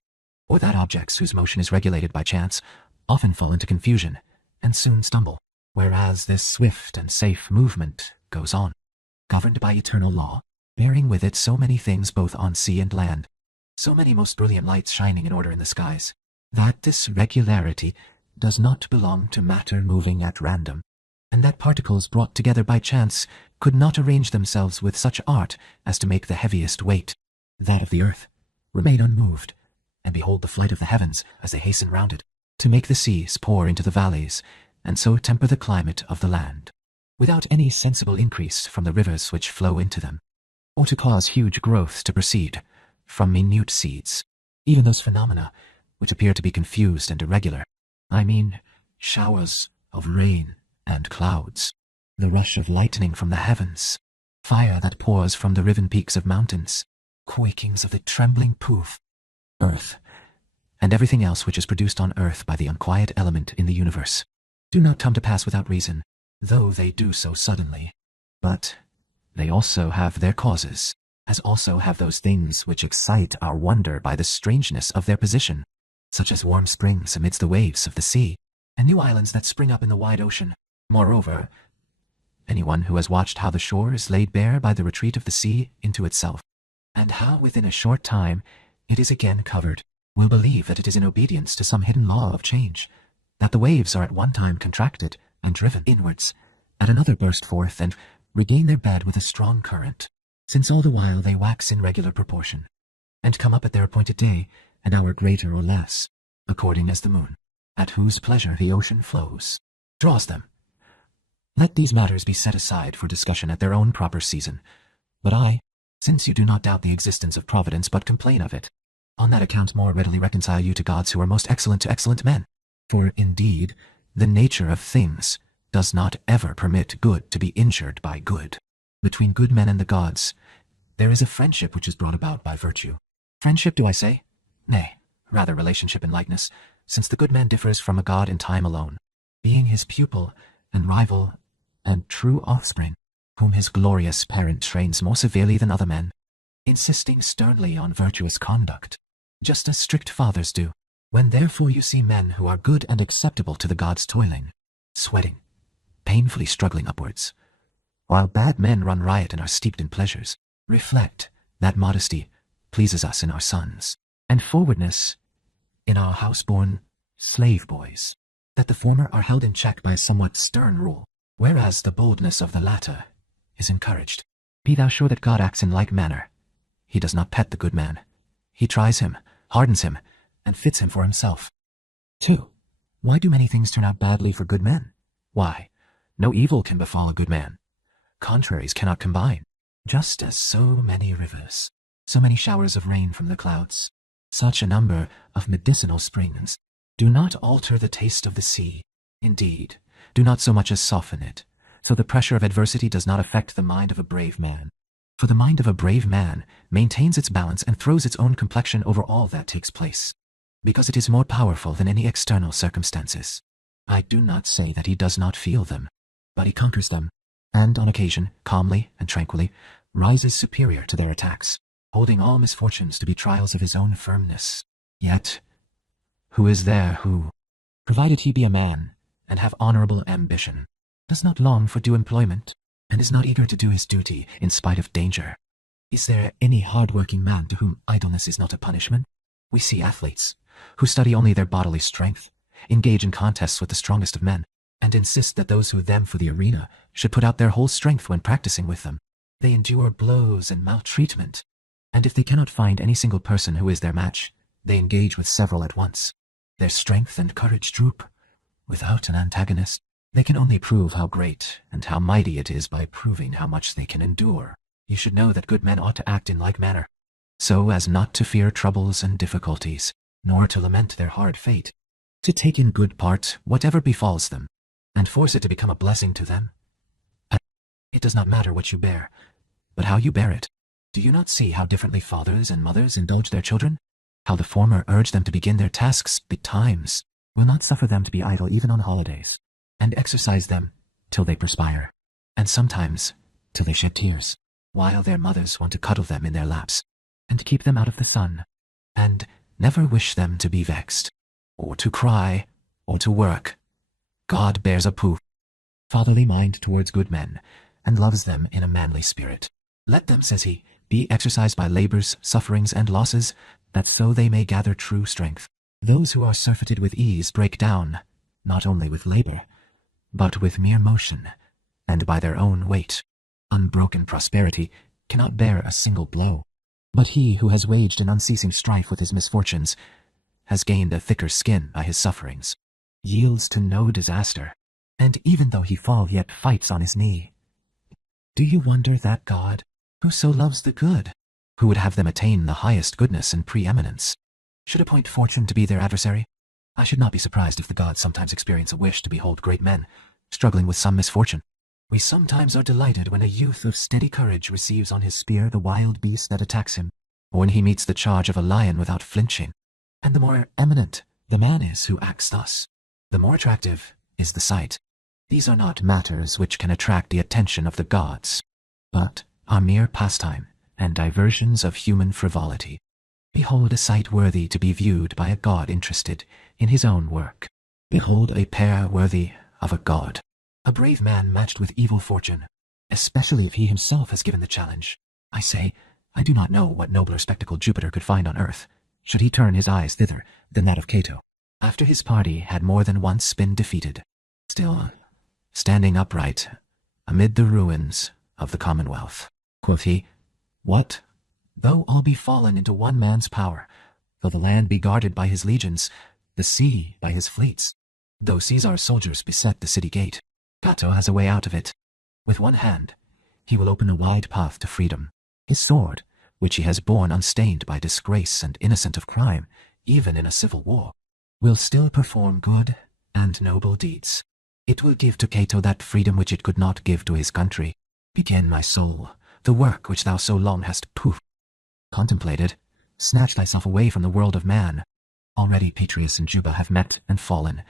or that objects whose motion is regulated by chance often fall into confusion and soon stumble, whereas this swift and safe movement goes on, governed by eternal law, bearing with it so many things both on sea and land, so many most brilliant lights shining in order in the skies, that this regularity does not belong to matter moving at random, and that particles brought together by chance could not arrange themselves with such art as to make the heaviest weight, that of the earth, remain unmoved, and behold the flight of the heavens as they hasten round it, to make the seas pour into the valleys, and so temper the climate of the land, without any sensible increase from the rivers which flow into them, or to cause huge growths to proceed from minute seeds. Even those phenomena which appear to be confused and irregular. I mean showers of rain and clouds, the rush of lightning from the heavens, fire that pours from the riven peaks of mountains, quakings of the trembling poof, earth, and everything else which is produced on earth by the unquiet element in the universe, do not come to pass without reason, though they do so suddenly. But they also have their causes, as also have those things which excite our wonder by the strangeness of their position, such as warm springs amidst the waves of the sea, and new islands that spring up in the wide ocean. Moreover, anyone who has watched how the shore is laid bare by the retreat of the sea into itself, and how within a short time it is again covered, will believe that it is in obedience to some hidden law of change, that the waves are at one time contracted and driven inwards, at another burst forth and regain their bed with a strong current, since all the while they wax in regular proportion, and come up at their appointed day and hour greater or less, according as the moon, at whose pleasure the ocean flows, draws them. Let these matters be set aside for discussion at their own proper season. But I, since you do not doubt the existence of providence but complain of it, on that account more readily reconcile you to gods who are most excellent to excellent men. For indeed, the nature of things does not ever permit good to be injured by good. Between good men and the gods, there is a friendship which is brought about by virtue. Friendship, do I say? Nay, rather relationship and likeness, since the good man differs from a god in time alone, being his pupil and rival and true offspring, whom his glorious parent trains more severely than other men, insisting sternly on virtuous conduct, just as strict fathers do. When therefore you see men who are good and acceptable to the gods toiling, sweating, painfully struggling upwards, while bad men run riot and are steeped in pleasures, reflect that modesty pleases us in our sons, and forwardness in our house-born slave boys, that the former are held in check by a somewhat stern rule, whereas the boldness of the latter is encouraged. Be thou sure that God acts in like manner. He does not pet the good man. He tries him, hardens him, and fits him for himself. 2. Why do many things turn out badly for good men? Why, no evil can befall a good man. Contraries cannot combine. Just as so many rivers, so many showers of rain from the clouds, such a number of medicinal springs, do not alter the taste of the sea. Indeed, do not so much as soften it. So the pressure of adversity does not affect the mind of a brave man. For the mind of a brave man maintains its balance and throws its own complexion over all that takes place, because it is more powerful than any external circumstances. I do not say that he does not feel them, but he conquers them, and on occasion, calmly and tranquilly, rises superior to their attacks, holding all misfortunes to be trials of his own firmness. Yet, who is there who, provided he be a man and have honorable ambition, does not long for due employment, and is not eager to do his duty in spite of danger? Is there any hard-working man to whom idleness is not a punishment? We see athletes, who study only their bodily strength, engage in contests with the strongest of men, and insist that those who them for the arena should put out their whole strength when practicing with them. They endure blows and maltreatment, and if they cannot find any single person who is their match, they engage with several at once. Their strength and courage droop. Without an antagonist, they can only prove how great and how mighty it is by proving how much they can endure. You should know that good men ought to act in like manner, so as not to fear troubles and difficulties, nor to lament their hard fate, to take in good part whatever befalls them, and force it to become a blessing to them. It does not matter what you bear, but how you bear it. Do you not see how differently fathers and mothers indulge their children? How the former urge them to begin their tasks betimes, will not suffer them to be idle even on holidays, and exercise them till they perspire, and sometimes till they shed tears, while their mothers want to cuddle them in their laps, and keep them out of the sun, and never wish them to be vexed, or to cry, or to work. God bears a fatherly mind towards good men, and loves them in a manly spirit. Let them, says he, be exercised by labors, sufferings, and losses, that so they may gather true strength. Those who are surfeited with ease break down, not only with labor, but with mere motion, and by their own weight. Unbroken prosperity cannot bear a single blow. But he who has waged an unceasing strife with his misfortunes, has gained a thicker skin by his sufferings, yields to no disaster, and even though he fall yet fights on his knee. Do you wonder that God, who so loves the good, who would have them attain the highest goodness and preeminence, should appoint fortune to be their adversary? I should not be surprised if the gods sometimes experience a wish to behold great men struggling with some misfortune. We sometimes are delighted when a youth of steady courage receives on his spear the wild beast that attacks him, or when he meets the charge of a lion without flinching. And the more eminent the man is who acts thus, the more attractive is the sight. These are not matters which can attract the attention of the gods, but are mere pastime and diversions of human frivolity. Behold a sight worthy to be viewed by a god interested in his own work. Behold a pair worthy of a god. A brave man matched with evil fortune, especially if he himself has given the challenge. I say, I do not know what nobler spectacle Jupiter could find on earth, should he turn his eyes thither, than that of Cato, after his party had more than once been defeated, still standing upright amid the ruins of the Commonwealth. Quoth he, What? Though all be fallen into one man's power, though the land be guarded by his legions, the sea by his fleets, though Caesar's soldiers beset the city gate, Cato has a way out of it. With one hand, he will open a wide path to freedom. His sword, which he has borne unstained by disgrace and innocent of crime, even in a civil war, will still perform good and noble deeds. It will give to Cato that freedom which it could not give to his country. Begin, my soul, the work which thou so long hast contemplated. Snatch thyself away from the world of man. Already Patrius and Juba have met and fallen,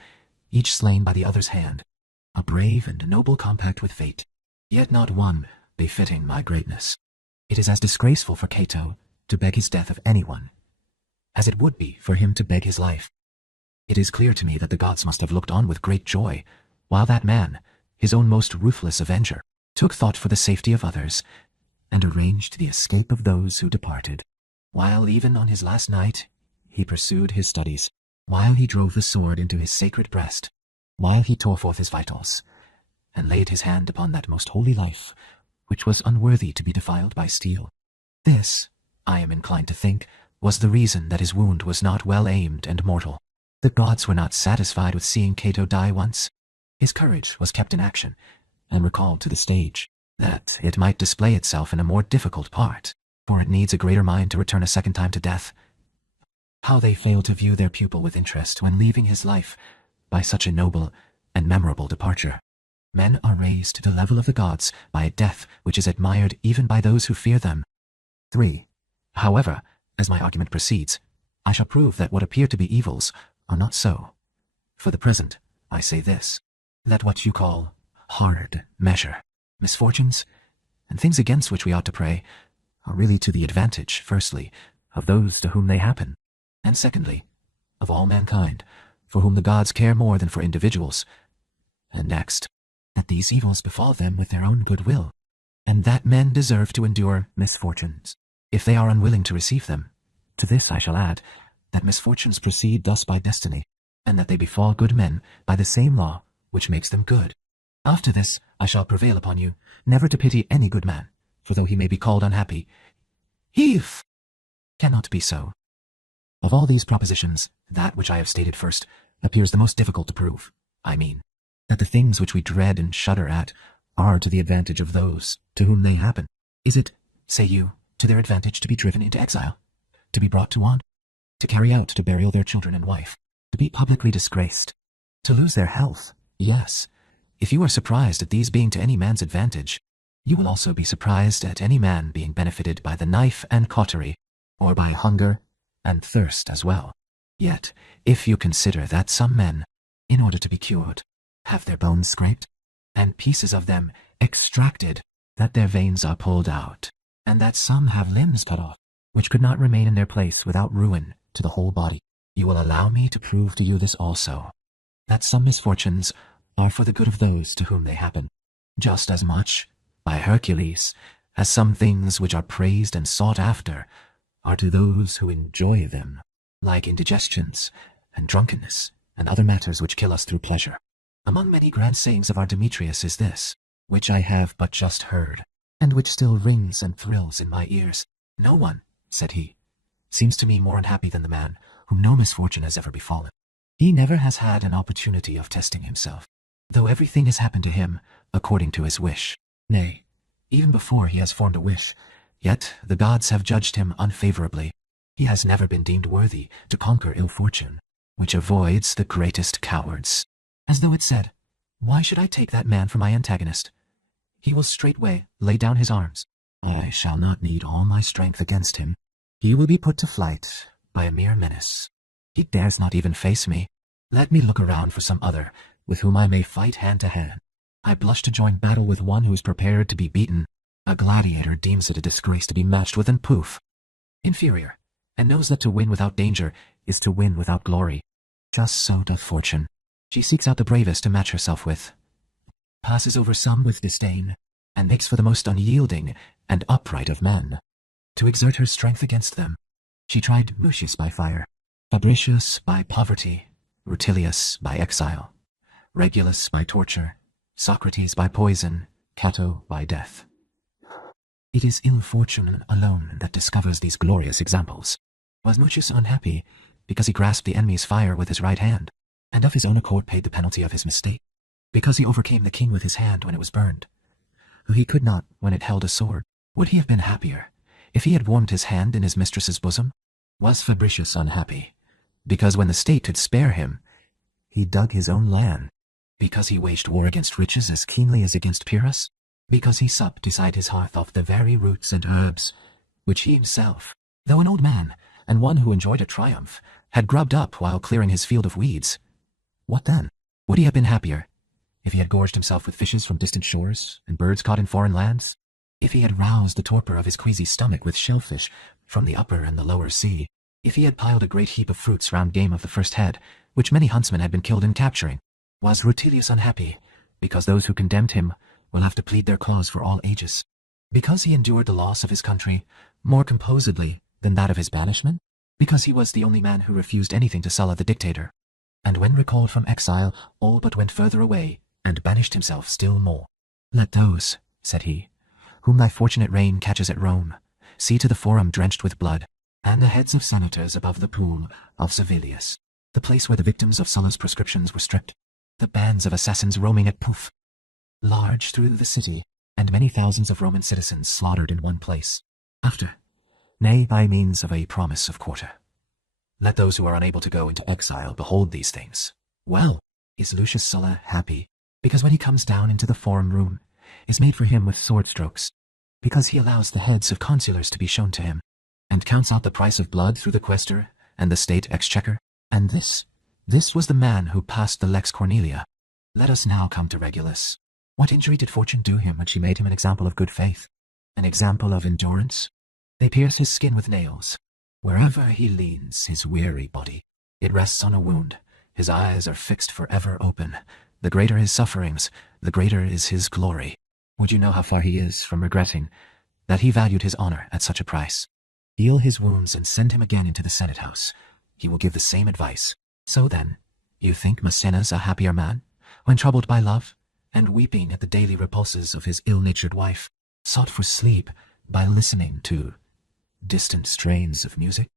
each slain by the other's hand. A brave and noble compact with fate, yet not one befitting my greatness. It is as disgraceful for Cato to beg his death of anyone as it would be for him to beg his life. It is clear to me that the gods must have looked on with great joy, while that man, his own most ruthless avenger, took thought for the safety of others, and arranged the escape of those who departed. While even on his last night he pursued his studies, while he drove the sword into his sacred breast, while he tore forth his vitals, and laid his hand upon that most holy life, which was unworthy to be defiled by steel. This, I am inclined to think, was the reason that his wound was not well aimed and mortal. The gods were not satisfied with seeing Cato die once. His courage was kept in action, and recalled to the stage, that it might display itself in a more difficult part, for it needs a greater mind to return a second time to death. How they failed to view their pupil with interest when leaving his life by such a noble and memorable departure. Men are raised to the level of the gods by a death which is admired even by those who fear them. 3. However, as my argument proceeds, I shall prove that what appear to be evils are not so. For the present, I say this: let what you call hard measure, misfortunes, and things against which we ought to pray, are really to the advantage, firstly, of those to whom they happen, and secondly, of all mankind, for whom the gods care more than for individuals, and next, that these evils befall them with their own good will, and that men deserve to endure misfortunes, if they are unwilling to receive them. To this I shall add, that misfortunes proceed thus by destiny, and that they befall good men by the same law which makes them good. After this I shall prevail upon you never to pity any good man, for though he may be called unhappy, he cannot be so. Of all these propositions, that which I have stated first appears the most difficult to prove. I mean, that the things which we dread and shudder at are to the advantage of those to whom they happen. Is it, say you, to their advantage to be driven into exile, to be brought to want, to carry out to burial their children and wife, to be publicly disgraced, to lose their health? Yes. If you are surprised at these being to any man's advantage, you will also be surprised at any man being benefited by the knife and cautery, or by hunger and thirst as well. Yet, if you consider that some men, in order to be cured, have their bones scraped, and pieces of them extracted, that their veins are pulled out, and that some have limbs cut off, which could not remain in their place without ruin to the whole body, you will allow me to prove to you this also, that some misfortunes are for the good of those to whom they happen, just as much, by Hercules, as some things which are praised and sought after are to those who enjoy them, like indigestions and drunkenness and other matters which kill us through pleasure. Among many grand sayings of our Demetrius is this, which I have but just heard, and which still rings and thrills in my ears. No one, said he, seems to me more unhappy than the man whom no misfortune has ever befallen. He never has had an opportunity of testing himself, though everything has happened to him according to his wish. Nay, even before he has formed a wish, yet the gods have judged him unfavorably, He has never been deemed worthy to conquer ill fortune, which avoids the greatest cowards. As though it said, why should I take that man for my antagonist? He will straightway lay down his arms. I shall not need all my strength against him. He will be put to flight by a mere menace. He dares not even face me. Let me look around for some other with whom I may fight hand to hand. I blush to join battle with one who is prepared to be beaten. A gladiator deems it a disgrace to be matched with, and poof, inferior, and knows that to win without danger is to win without glory. Just so doth fortune. She seeks out the bravest to match herself with, passes over some with disdain, and makes for the most unyielding and upright of men, to exert her strength against them. She tried Lucius by fire, Fabricius by poverty, Rutilius by exile, Regulus by torture, Socrates by poison, Cato by death. It is ill fortune alone that discovers these glorious examples. Was Lucius unhappy because he grasped the enemy's fire with his right hand, and of his own accord paid the penalty of his mistake? Because he overcame the king with his hand when it was burned, who he could not when it held a sword? Would he have been happier if he had warmed his hand in his mistress's bosom? Was Fabricius unhappy because when the state could spare him, he dug his own land? Because he waged war against riches as keenly as against Pyrrhus? Because he supped beside his hearth off the very roots and herbs which he himself, though an old man and one who enjoyed a triumph, had grubbed up while clearing his field of weeds? What then? Would he have been happier if he had gorged himself with fishes from distant shores and birds caught in foreign lands? If he had roused the torpor of his queasy stomach with shellfish from the upper and the lower sea? If he had piled a great heap of fruits round game of the first head, which many huntsmen had been killed in capturing? Was Rutilius unhappy because those who condemned him will have to plead their cause for all ages? Because he endured the loss of his country more composedly than that of his banishment? Because he was the only man who refused anything to Sulla the dictator, and when recalled from exile all but went further away, and banished himself still more? Let those, said he, whom thy fortunate reign catches at Rome, see to the forum drenched with blood, and the heads of senators above the pool of Servilius, the place where the victims of Sulla's prescriptions were stripped, the bands of assassins roaming at poof, large through the city, and many thousands of Roman citizens slaughtered in one place, after, nay, by means of a promise of quarter. Let those who are unable to go into exile behold these things. Well, is Lucius Sulla happy because when he comes down into the forum room is made for him with sword strokes, because he allows the heads of consulars to be shown to him, and counts out the price of blood through the quaestor and the state exchequer? And this was the man who passed the Lex Cornelia. Let us now come to Regulus. What injury did fortune do him when she made him an example of good faith, an example of endurance? They pierce his skin with nails. Wherever he leans his weary body, it rests on a wound. His eyes are fixed forever open. The greater his sufferings, the greater is his glory. Would you know how far he is from regretting that he valued his honor at such a price? Heal his wounds and send him again into the Senate house. He will give the same advice. So then, you think Maecenas a happier man, when troubled by love, and weeping at the daily repulses of his ill-natured wife, sought for sleep by listening to distant strains of music?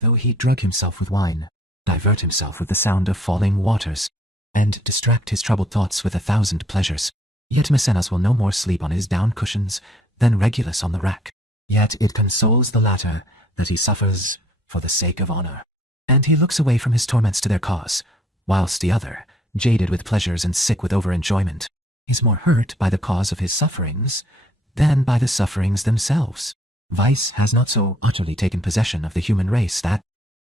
Though he drug himself with wine, divert himself with the sound of falling waters, and distract his troubled thoughts with 1,000 pleasures, yet Maecenas will no more sleep on his down cushions than Regulus on the rack. Yet it consoles the latter that he suffers for the sake of honor, and he looks away from his torments to their cause, whilst the other, jaded with pleasures and sick with over-enjoyment, is more hurt by the cause of his sufferings than by the sufferings themselves. Vice has not so utterly taken possession of the human race that,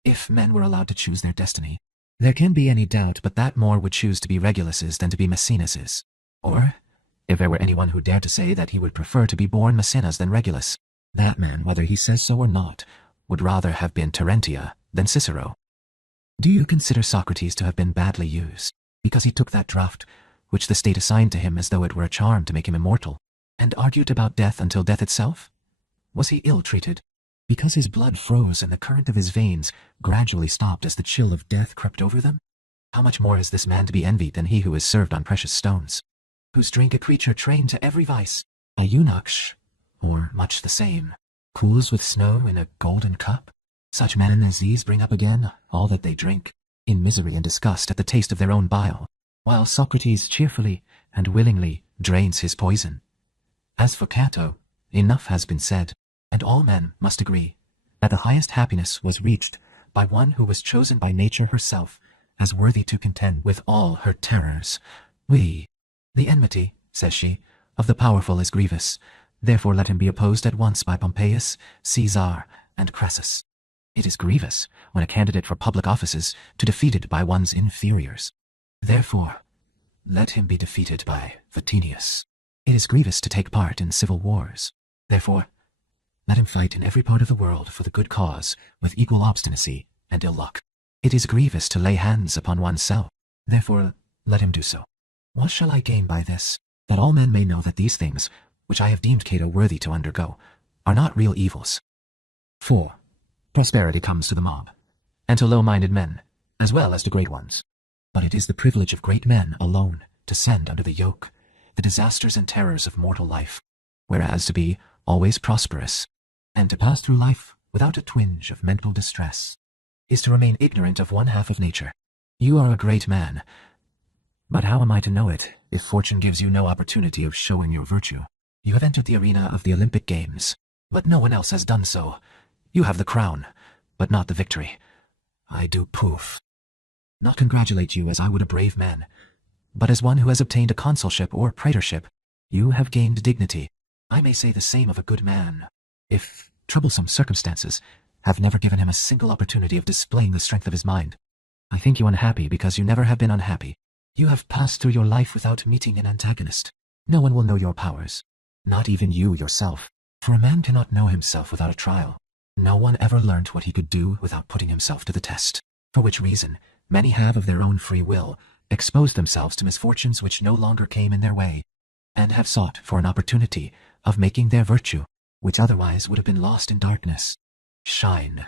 if men were allowed to choose their destiny, there can be any doubt but that more would choose to be Regulus's than to be Maecenas'. Or, if there were anyone who dared to say that he would prefer to be born Maecenas than Regulus, that man, whether he says so or not, would rather have been Terentia than Cicero. Do you consider Socrates to have been badly used, because he took that draught which the state assigned to him as though it were a charm to make him immortal, and argued about death until death itself? Was he ill-treated? Because his blood froze and the current of his veins gradually stopped as the chill of death crept over them? How much more is this man to be envied than he who is served on precious stones, whose drink a creature trained to every vice, a eunuch, or much the same, cools with snow in a golden cup? Such men as these bring up again all that they drink, in misery and disgust at the taste of their own bile, while Socrates cheerfully and willingly drains his poison. As for Cato, enough has been said, and all men must agree that the highest happiness was reached by one who was chosen by nature herself as worthy to contend with all her terrors. The enmity, says she, of the powerful is grievous. Therefore let him be opposed at once by Pompeius, Caesar, and Crassus. It is grievous, when a candidate for public offices, to defeated by one's inferiors. Therefore, let him be defeated by Vatinius. It is grievous to take part in civil wars. Therefore, let him fight in every part of the world for the good cause with equal obstinacy and ill luck. It is grievous to lay hands upon oneself. Therefore, let him do so. What shall I gain by this? That all men may know that these things, which I have deemed Cato worthy to undergo, are not real evils. 4. Prosperity comes to the mob, and to low-minded men, as well as to great ones. But it is the privilege of great men alone to send under the yoke the disasters and terrors of mortal life, whereas to be always prosperous, and to pass through life without a twinge of mental distress, is to remain ignorant of one half of nature. You are a great man, but how am I to know it if fortune gives you no opportunity of showing your virtue? You have entered the arena of the Olympic Games, but no one else has done so. You have the crown, but not the victory. I do poof. Not congratulate you as I would a brave man, but as one who has obtained a consulship or praetorship. You have gained dignity. I may say the same of a good man, if troublesome circumstances have never given him a single opportunity of displaying the strength of his mind. I think you unhappy because you never have been unhappy. You have passed through your life without meeting an antagonist. No one will know your powers, not even you yourself. For a man cannot know himself without a trial. No one ever learnt what he could do without putting himself to the test, for which reason many have of their own free will exposed themselves to misfortunes which no longer came in their way, and have sought for an opportunity of making their virtue, which otherwise would have been lost in darkness, shine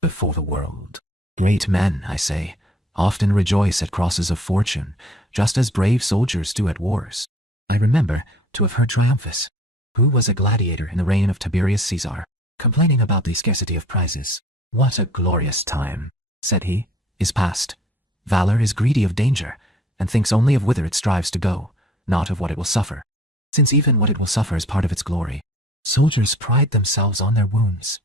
before the world. Great men, I say, often rejoice at crosses of fortune, just as brave soldiers do at wars. I remember to have heard Triumphus, who was a gladiator in the reign of Tiberius Caesar, complaining about the scarcity of prizes. What a glorious time, said he, is past. Valor is greedy of danger, and thinks only of whither it strives to go, not of what it will suffer, since even what it will suffer is part of its glory. Soldiers pride themselves on their wounds.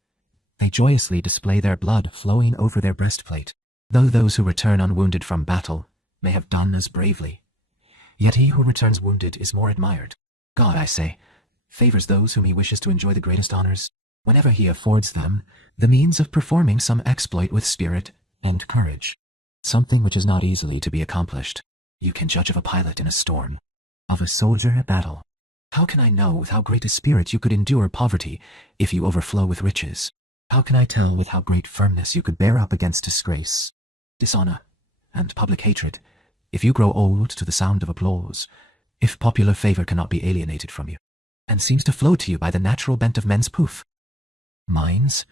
They joyously display their blood flowing over their breastplate, though those who return unwounded from battle may have done as bravely. Yet he who returns wounded is more admired. God, I say, favors those whom he wishes to enjoy the greatest honors, whenever he affords them the means of performing some exploit with spirit and courage, something which is not easily to be accomplished. You can judge of a pilot in a storm, of a soldier at battle. How can I know with how great a spirit you could endure poverty if you overflow with riches? How can I tell with how great firmness you could bear up against disgrace, dishonor, and public hatred, if you grow old to the sound of applause, if popular favor cannot be alienated from you, and seems to flow to you by the natural bent of men's poof? Minds?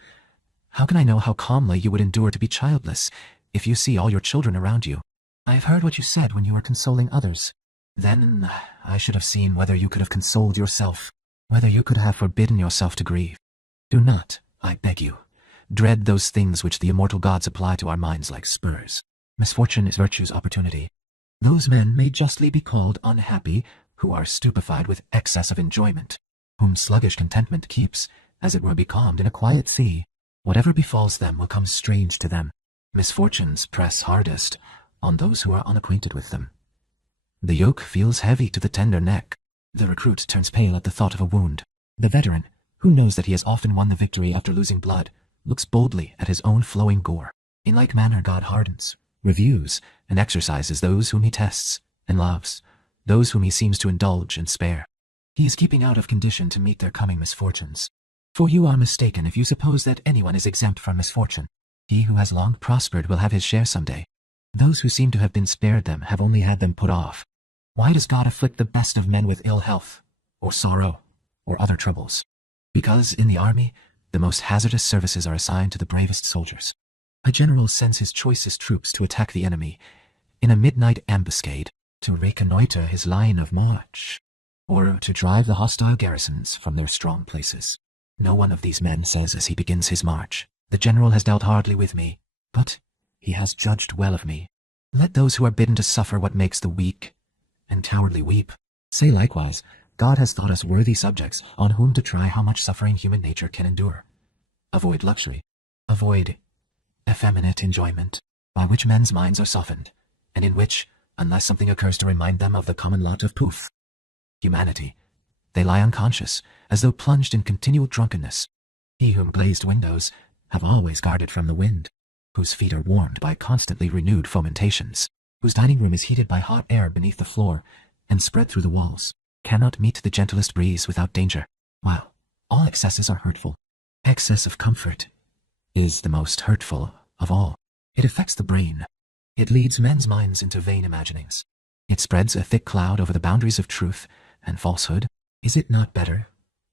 How can I know how calmly you would endure to be childless, if you see all your children around you? I have heard what you said when you were consoling others. Then I should have seen whether you could have consoled yourself, whether you could have forbidden yourself to grieve. Do not, I beg you, dread those things which the immortal gods apply to our minds like spurs. Misfortune is virtue's opportunity. Those men may justly be called unhappy who are stupefied with excess of enjoyment, whom sluggish contentment keeps, as it were, becalmed in a quiet sea. Whatever befalls them will come strange to them. Misfortunes press hardest on those who are unacquainted with them. The yoke feels heavy to the tender neck. The recruit turns pale at the thought of a wound. The veteran, who knows that he has often won the victory after losing blood, looks boldly at his own flowing gore. In like manner God hardens, reviews, and exercises those whom he tests and loves, those whom he seems to indulge and spare. He is keeping out of condition to meet their coming misfortunes. For you are mistaken if you suppose that anyone is exempt from misfortune. He who has long prospered will have his share some day. Those who seem to have been spared them have only had them put off. Why does God afflict the best of men with ill health, or sorrow, or other troubles? Because in the army, the most hazardous services are assigned to the bravest soldiers. A general sends his choicest troops to attack the enemy in a midnight ambuscade, to reconnoiter his line of march, or to drive the hostile garrisons from their strong places. No one of these men says as he begins his march, "The general has dealt hardly with me, but he has judged well of me." Let those who are bidden to suffer what makes the weak and cowardly weep. Say likewise, God has thought us worthy subjects on whom to try how much suffering human nature can endure. Avoid luxury. Avoid effeminate enjoyment, by which men's minds are softened, and in which, unless something occurs to remind them of the common lot of poof, humanity, they lie unconscious, as though plunged in continual drunkenness. He whom glazed windows have always guarded from the wind, whose feet are warmed by constantly renewed fomentations, whose dining room is heated by hot air beneath the floor and spread through the walls, cannot meet the gentlest breeze without danger, while all excesses are hurtful. Excess of comfort is the most hurtful of all. It affects the brain. It leads men's minds into vain imaginings. It spreads a thick cloud over the boundaries of truth and falsehood. Is it not better,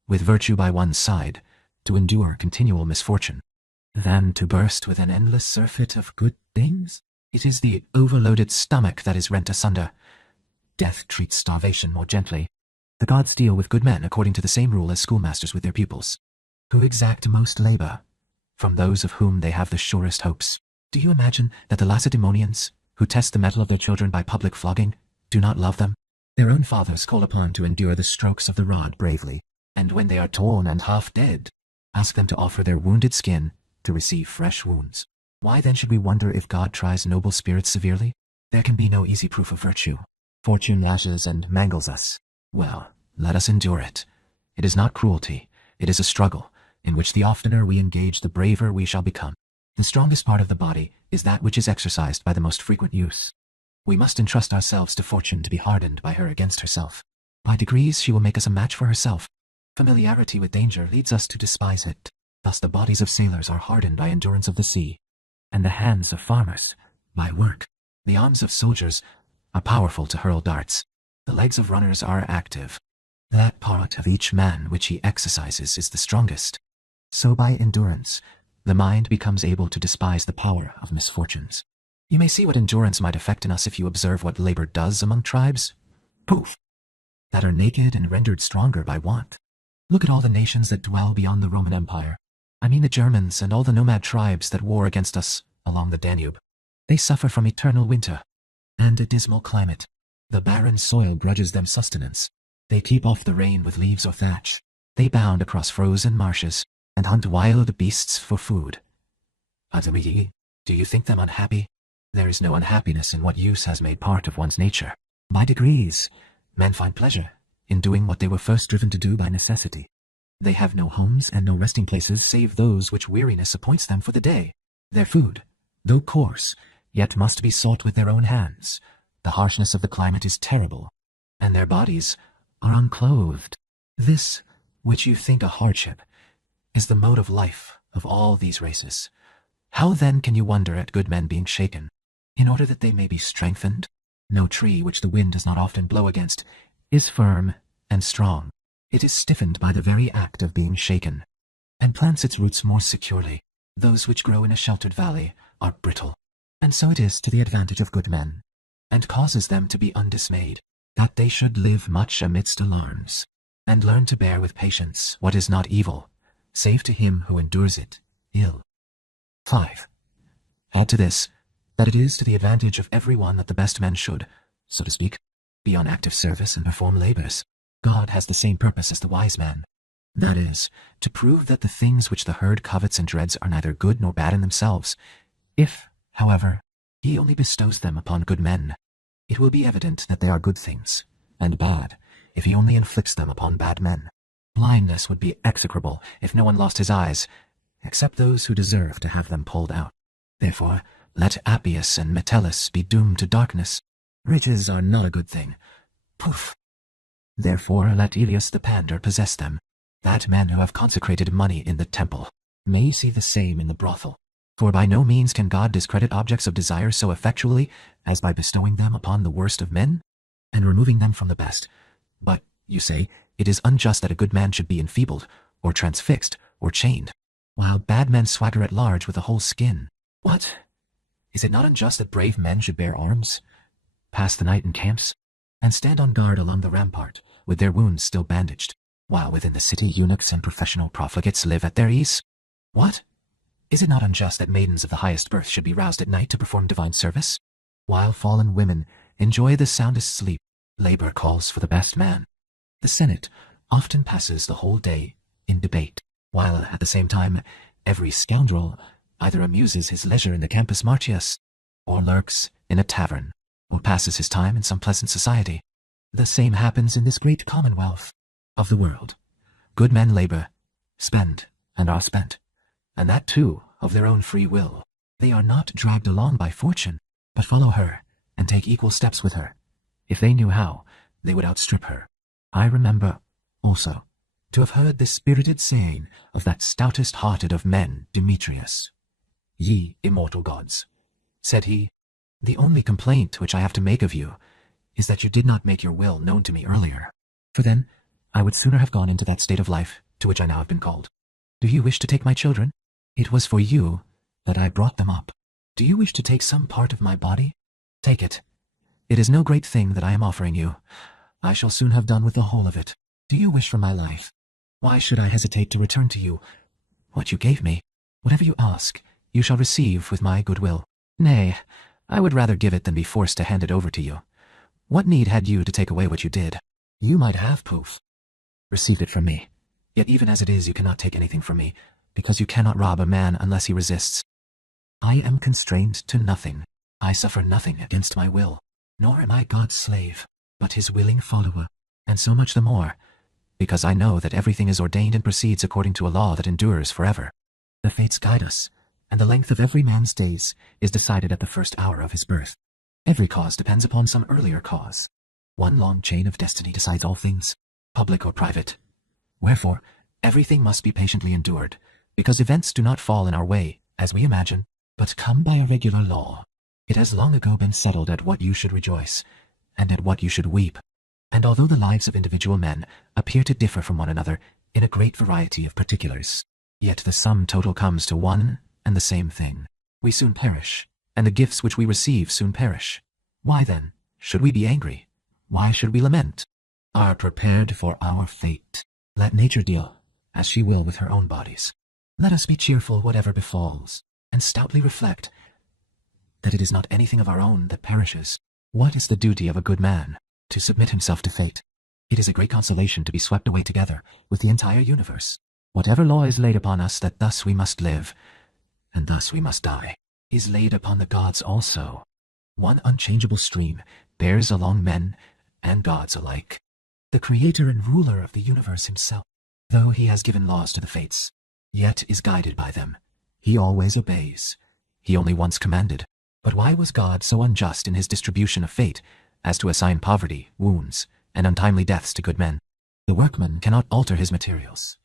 with virtue by one's side, to endure continual misfortune, than to burst with an endless surfeit of good things? It is the overloaded stomach that is rent asunder. Death treats starvation more gently. The gods deal with good men according to the same rule as schoolmasters with their pupils, who exact most labor from those of whom they have the surest hopes. Do you imagine that the Lacedaemonians, who test the mettle of their children by public flogging, do not love them? Their own fathers call upon to endure the strokes of the rod bravely, and when they are torn and half dead, ask them to offer their wounded skin to receive fresh wounds. Why then should we wonder if God tries noble spirits severely? There can be no easy proof of virtue. Fortune lashes and mangles us. Well, let us endure it. It is not cruelty. It is a struggle, in which the oftener we engage, the braver we shall become. The strongest part of the body is that which is exercised by the most frequent use. We must entrust ourselves to fortune to be hardened by her against herself. By degrees she will make us a match for herself. Familiarity with danger leads us to despise it. Thus the bodies of sailors are hardened by endurance of the sea, and the hands of farmers by work. The arms of soldiers are powerful to hurl darts. The legs of runners are active. That part of each man which he exercises is the strongest. So by endurance, the mind becomes able to despise the power of misfortunes. You may see what endurance might effect in us if you observe what labor does among tribes, poof, that are naked and rendered stronger by want. Look at all the nations that dwell beyond the Roman Empire. I mean the Germans and all the nomad tribes that war against us along the Danube. They suffer from eternal winter and a dismal climate. The barren soil grudges them sustenance. They keep off the rain with leaves or thatch. They bound across frozen marshes and hunt wild beasts for food. Adamidi, do you think them unhappy? There is no unhappiness in what use has made part of one's nature. By degrees, men find pleasure in doing what they were first driven to do by necessity. They have no homes and no resting places save those which weariness appoints them for the day. Their food, though coarse, yet must be sought with their own hands. The harshness of the climate is terrible, and their bodies are unclothed. This, which you think a hardship, is the mode of life of all these races. How then can you wonder at good men being shaken, in order that they may be strengthened? No tree which the wind does not often blow against is firm and strong. It is stiffened by the very act of being shaken, and plants its roots more securely. Those which grow in a sheltered valley are brittle, and so it is to the advantage of good men, and causes them to be undismayed, that they should live much amidst alarms, and learn to bear with patience what is not evil, save to him who endures it ill. 5. Add to this, that it is to the advantage of every one that the best men should, so to speak, be on active service and perform labors. God has the same purpose as the wise man. That is, to prove that the things which the herd covets and dreads are neither good nor bad in themselves. If, however, he only bestows them upon good men, it will be evident that they are good things, and bad, if he only inflicts them upon bad men. Blindness would be execrable if no one lost his eyes, except those who deserve to have them pulled out. Therefore, let Appius and Metellus be doomed to darkness. Riches are not a good thing. Poof! Therefore let Elias the pander possess them, that men who have consecrated money in the temple may see the same in the brothel. For by no means can God discredit objects of desire so effectually as by bestowing them upon the worst of men, and removing them from the best. But, you say, it is unjust that a good man should be enfeebled, or transfixed, or chained, while bad men swagger at large with a whole skin. What? Is it not unjust that brave men should bear arms, pass the night in camps, and stand on guard along the rampart, with their wounds still bandaged, while within the city eunuchs and professional profligates live at their ease? What? Is it not unjust that maidens of the highest birth should be roused at night to perform divine service, while fallen women enjoy the soundest sleep? Labor calls for the best man. The Senate often passes the whole day in debate, while at the same time Every scoundrel either amuses his leisure in the Campus Martius, or lurks in a tavern, or passes his time in some pleasant society. The same happens in this great commonwealth of the world. Good men labor, spend, and are spent, and that too of their own free will. They are not dragged along by fortune, but follow her and take equal steps with her. If they knew how, they would outstrip her. I remember, also, to have heard the spirited saying of that stoutest-hearted of men, Demetrius. Ye immortal gods, said he, the only complaint which I have to make of you is that you did not make your will known to me earlier, for then I would sooner have gone into that state of life to which I now have been called. Do you wish to take my children? It was for you that I brought them up. Do you wish to take some part of my body? Take it. It is no great thing that I am offering you. I shall soon have done with the whole of it. Do you wish for my life? Why should I hesitate to return to you what you gave me? Whatever you ask, you shall receive with my goodwill. Nay, I would rather give it than be forced to hand it over to you. What need had you to take away what you did? You might have, Poof, received it from me. Yet even as it is, you cannot take anything from me, because you cannot rob a man unless he resists. I am constrained to nothing. I suffer nothing against my will, nor am I God's slave, but his willing follower, and so much the more, because I know that everything is ordained and proceeds according to a law that endures forever. The fates guide us, and the length of every man's days is decided at the first hour of his birth. Every cause depends upon some earlier cause. One long chain of destiny decides all things, public or private. Wherefore, everything must be patiently endured, because events do not fall in our way, as we imagine, but come by a regular law. It has long ago been settled at what you should rejoice, and at what you should weep. And although the lives of individual men appear to differ from one another in a great variety of particulars, yet the sum total comes to one and the same thing. We soon perish, and the gifts which we receive soon perish. Why then should we be angry? Why should we lament? Are prepared for our fate. Let nature deal as she will with her own bodies. Let us be cheerful whatever befalls, and stoutly reflect that it is not anything of our own that perishes. What is the duty of a good man? To submit himself to fate. It is a great consolation to be swept away together with the entire universe. Whatever law is laid upon us that thus we must live, and thus we must die, is laid upon the gods also. One unchangeable stream bears along men and gods alike. The creator and ruler of the universe himself, though he has given laws to the fates, yet is guided by them. He always obeys. He only once commanded. But why was God so unjust in his distribution of fate as to assign poverty, wounds, and untimely deaths to good men? The workman cannot alter his materials.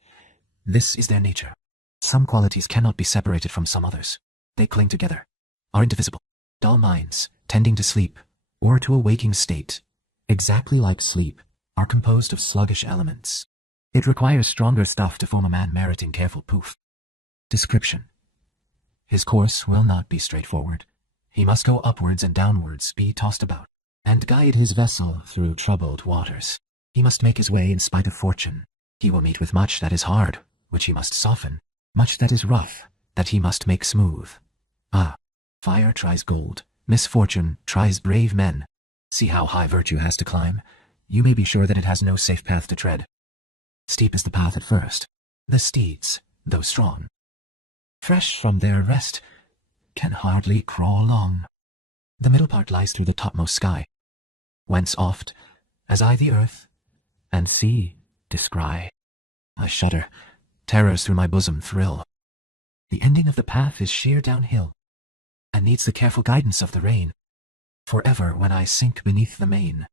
This is their nature. Some qualities cannot be separated from some others. They cling together, are indivisible. Dull minds, tending to sleep, or to a waking state, exactly like sleep, are composed of sluggish elements. It requires stronger stuff to form a man meriting careful proof. Description. His course will not be straightforward. He must go upwards and downwards, be tossed about, and guide his vessel through troubled waters. He must make his way in spite of fortune. He will meet with much that is hard, which he must soften, much that is rough, that he must make smooth. Ah, fire tries gold, misfortune tries brave men. See how high virtue has to climb. You may be sure that it has no safe path to tread. Steep is the path at first. The steeds, though strong, fresh from their rest, can hardly crawl along. The middle part lies through the topmost sky, whence oft, as I the earth and sea descry, I shudder, terrors through my bosom thrill. The ending of the path is sheer downhill, and needs the careful guidance of the rain. Forever when I sink beneath the main,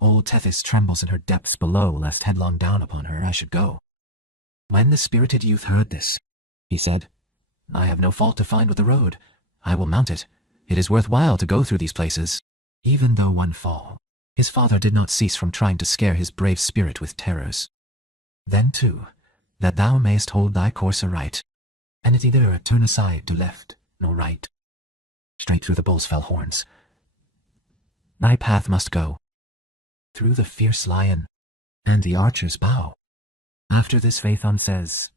old Tethys trembles in her depths below, lest headlong down upon her I should go. When the spirited youth heard this, he said, I have no fault to find with the road. I will mount it. It is worth while to go through these places. Even though one fall, his father did not cease from trying to scare his brave spirit with terrors. Then, too, that thou mayst hold thy course aright, and neither turn aside to left nor right, straight through the bull's fell horns, thy path must go, through the fierce lion and the archer's bow. After this Phaethon says,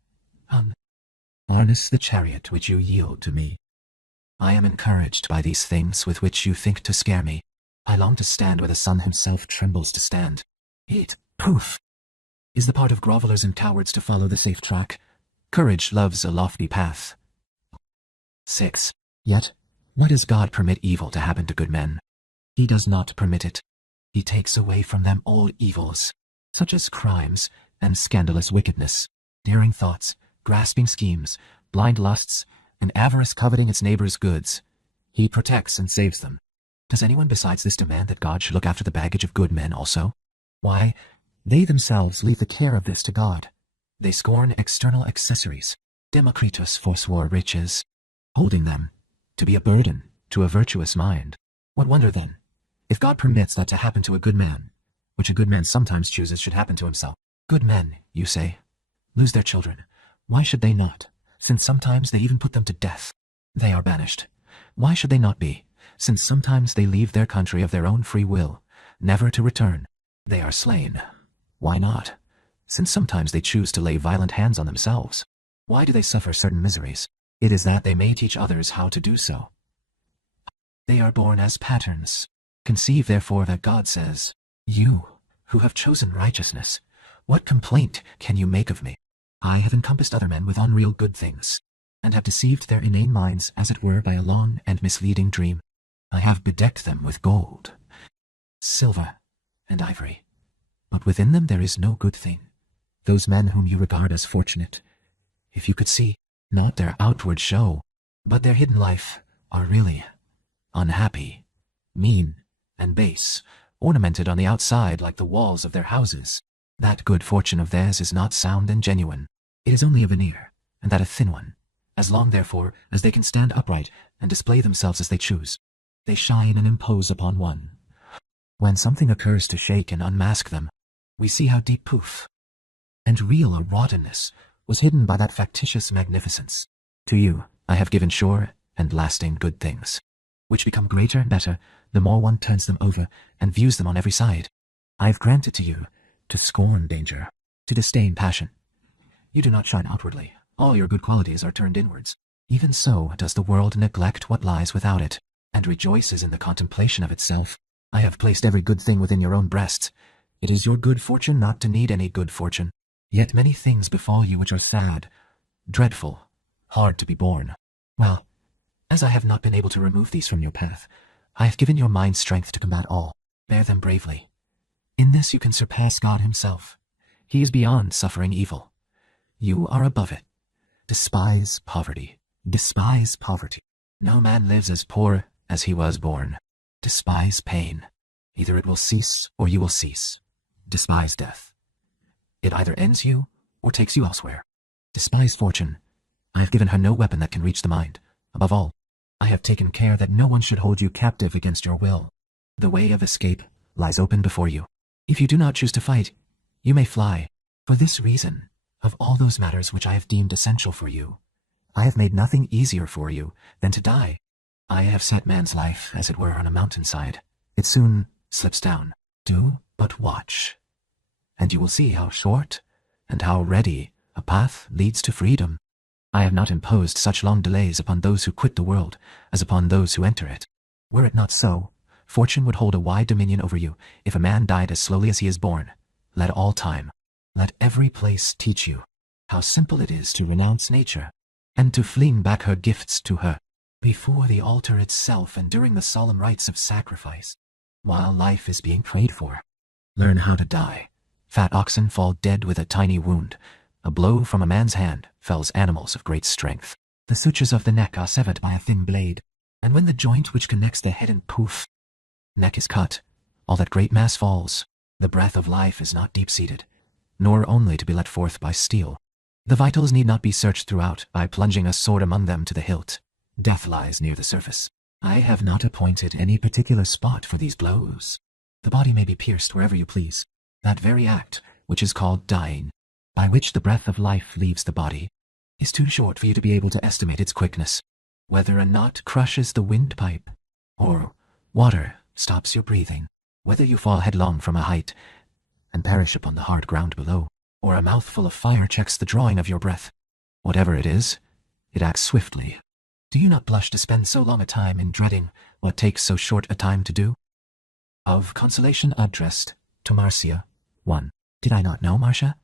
harness the chariot which you yield to me. I am encouraged by these things with which you think to scare me. I long to stand where the sun himself trembles to stand. It, poof, is the part of grovellers and cowards to follow the safe track. Courage loves a lofty path. 6. Yet, why does God permit evil to happen to good men? He does not permit it. He takes away from them all evils, such as crimes and scandalous wickedness, daring thoughts, grasping schemes, blind lusts, and avarice coveting its neighbor's goods. He protects and saves them. Does anyone besides this demand that God should look after the baggage of good men also? Why, they themselves leave the care of this to God. They scorn external accessories. Democritus forswore riches, holding them to be a burden to a virtuous mind. What wonder then, if God permits that to happen to a good man, which a good man sometimes chooses should happen to himself? Good men, you say, lose their children. Why should they not, since sometimes they even put them to death? They are banished. Why should they not be, since sometimes they leave their country of their own free will, never to return? They are slain. Why not, since sometimes they choose to lay violent hands on themselves? Why do they suffer certain miseries? It is that they may teach others how to do so. They are born as patterns. Conceive therefore that God says, "You, who have chosen righteousness, what complaint can you make of me? I have encompassed other men with unreal good things, and have deceived their inane minds as it were by a long and misleading dream. I have bedecked them with gold, silver, and ivory, but within them there is no good thing. Those men whom you regard as fortunate, if you could see, not their outward show, but their hidden life, are really unhappy, mean, and base, ornamented on the outside like the walls of their houses. That good fortune of theirs is not sound and genuine. It is only a veneer, and that a thin one. As long, therefore, as they can stand upright and display themselves as they choose, they shine and impose upon one. When something occurs to shake and unmask them, we see how deep poof and real a rottenness was hidden by that factitious magnificence. To you I have given sure and lasting good things, which become greater and better the more one turns them over and views them on every side. I have granted to you to scorn danger, to disdain passion. You do not shine outwardly. All your good qualities are turned inwards. Even so does the world neglect what lies without it, and rejoices in the contemplation of itself. I have placed every good thing within your own breasts. It is your good fortune not to need any good fortune. Yet many things befall you which are sad, dreadful, hard to be borne. Well, as I have not been able to remove these from your path, I have given your mind strength to combat all. Bear them bravely. In this you can surpass God himself. He is beyond suffering evil. You are above it. Despise poverty. Despise poverty. No man lives as poor as he was born. Despise pain. Either it will cease or you will cease. Despise death. It either ends you or takes you elsewhere. Despise fortune. I have given her no weapon that can reach the mind. Above all, I have taken care that no one should hold you captive against your will. The way of escape lies open before you. If you do not choose to fight, you may fly. For this reason, of all those matters which I have deemed essential for you, I have made nothing easier for you than to die. I have set man's life, as it were, on a mountainside. It soon slips down. Do but watch, and you will see how short and how ready a path leads to freedom. I have not imposed such long delays upon those who quit the world as upon those who enter it. Were it not so, fortune would hold a wide dominion over you if a man died as slowly as he is born. Let all time, let every place teach you how simple it is to renounce nature, and to fling back her gifts to her, before the altar itself and during the solemn rites of sacrifice, while life is being prayed for. Learn how to die. Fat oxen fall dead with a tiny wound. A blow from a man's hand fells animals of great strength. The sutures of the neck are severed by a thin blade, and when the joint which connects the head and neck is cut, all that great mass falls. The breath of life is not deep-seated, nor only to be let forth by steel. The vitals need not be searched throughout by plunging a sword among them to the hilt. Death lies near the surface. I have not appointed any particular spot for these blows. The body may be pierced wherever you please. That very act, which is called dying, by which the breath of life leaves the body, is too short for you to be able to estimate its quickness. Whether a knot crushes the windpipe, or water stops your breathing, whether you fall headlong from a height and perish upon the hard ground below, or a mouthful of fire checks the drawing of your breath, whatever it is, it acts swiftly. Do you not blush to spend so long a time in dreading what takes so short a time to do? Of consolation addressed to Marcia. 1. Did I not know, Marcia?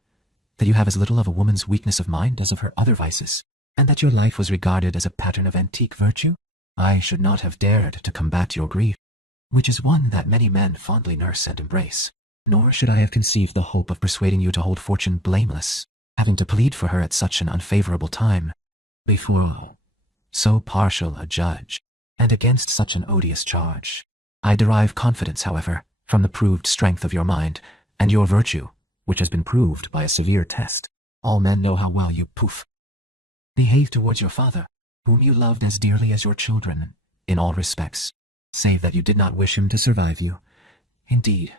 that you have as little of a woman's weakness of mind as of her other vices, and that your life was regarded as a pattern of antique virtue, I should not have dared to combat your grief, which is one that many men fondly nurse and embrace. Nor should I have conceived the hope of persuading you to hold fortune blameless, having to plead for her at such an unfavorable time, before so partial a judge, and against such an odious charge. I derive confidence, however, from the proved strength of your mind, and your virtue, which has been proved by a severe test. All men know how well you behave towards your father, whom you loved as dearly as your children, in all respects, save that you did not wish him to survive you. Indeed,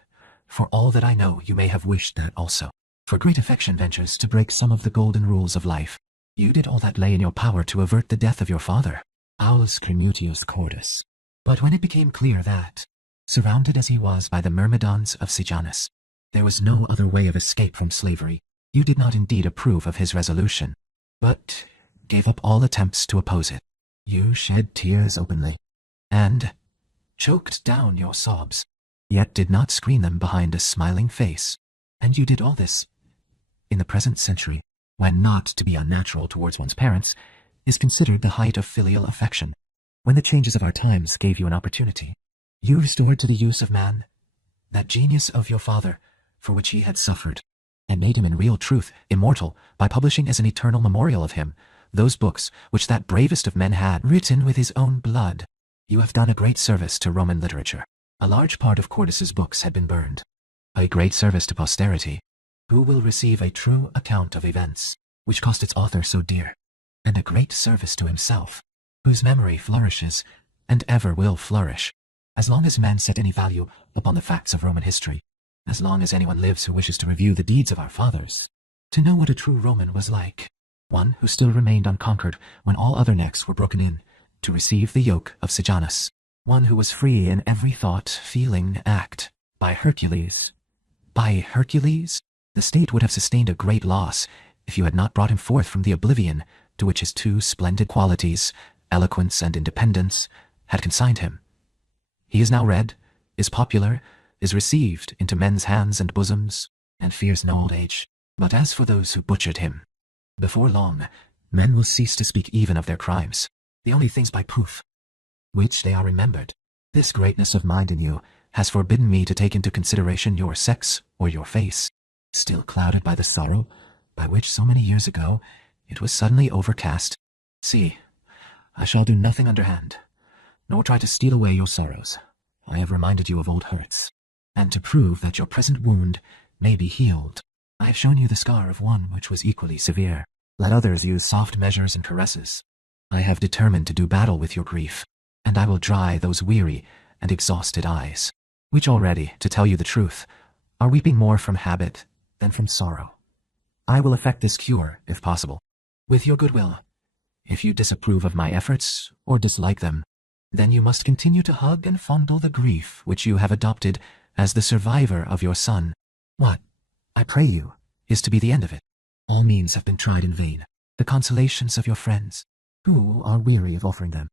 for all that I know, you may have wished that also. For great affection ventures to break some of the golden rules of life. You did all that lay in your power to avert the death of your father, Aulus Cremutius Cordus. But when it became clear that, surrounded as he was by the myrmidons of Sejanus, there was no other way of escape from slavery, you did not indeed approve of his resolution, but gave up all attempts to oppose it. You shed tears openly, and choked down your sobs, yet did not screen them behind a smiling face. And you did all this in the present century, when not to be unnatural towards one's parents is considered the height of filial affection. When the changes of our times gave you an opportunity, you restored to the use of man that genius of your father for which he had suffered, and made him in real truth immortal by publishing as an eternal memorial of him those books which that bravest of men had written with his own blood. You have done a great service to Roman literature. A large part of Cordus's books had been burned. A great service to posterity, who will receive a true account of events, which cost its author so dear, and a great service to himself, whose memory flourishes, and ever will flourish, as long as men set any value upon the facts of Roman history, as long as anyone lives who wishes to review the deeds of our fathers, to know what a true Roman was like, one who still remained unconquered when all other necks were broken in, to receive the yoke of Sejanus, one who was free in every thought, feeling, act. By Hercules, the state would have sustained a great loss if you had not brought him forth from the oblivion to which his two splendid qualities, eloquence and independence, had consigned him. He is now read, is popular, is received into men's hands and bosoms, and fears no old age. But as for those who butchered him, before long, men will cease to speak even of their crimes, the only things by proof, which they are remembered. This greatness of mind in you has forbidden me to take into consideration your sex or your face, still clouded by the sorrow by which so many years ago it was suddenly overcast. See, I shall do nothing underhand, nor try to steal away your sorrows. I have reminded you of old hurts, and to prove that your present wound may be healed, I have shown you the scar of one which was equally severe. Let others use soft measures and caresses. I have determined to do battle with your grief, and I will dry those weary and exhausted eyes, which already, to tell you the truth, are weeping more from habit than from sorrow. I will effect this cure, if possible, with your goodwill. If you disapprove of my efforts, or dislike them, then you must continue to hug and fondle the grief which you have adopted as the survivor of your son. What, I pray you, is to be the end of it? All means have been tried in vain. The consolations of your friends, who are weary of offering them,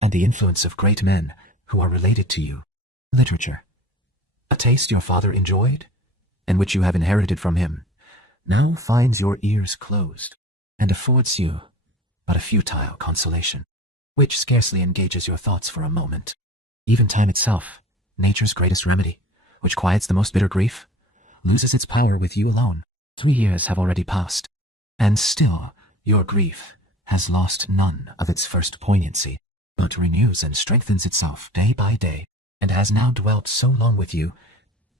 and the influence of great men who are related to you. Literature, a taste your father enjoyed, and which you have inherited from him, now finds your ears closed, and affords you but a futile consolation, which scarcely engages your thoughts for a moment. Even time itself, nature's greatest remedy, which quiets the most bitter grief, loses its power with you alone. 3 years have already passed, and still your grief has lost none of its first poignancy, but renews and strengthens itself day by day, and has now dwelt so long with you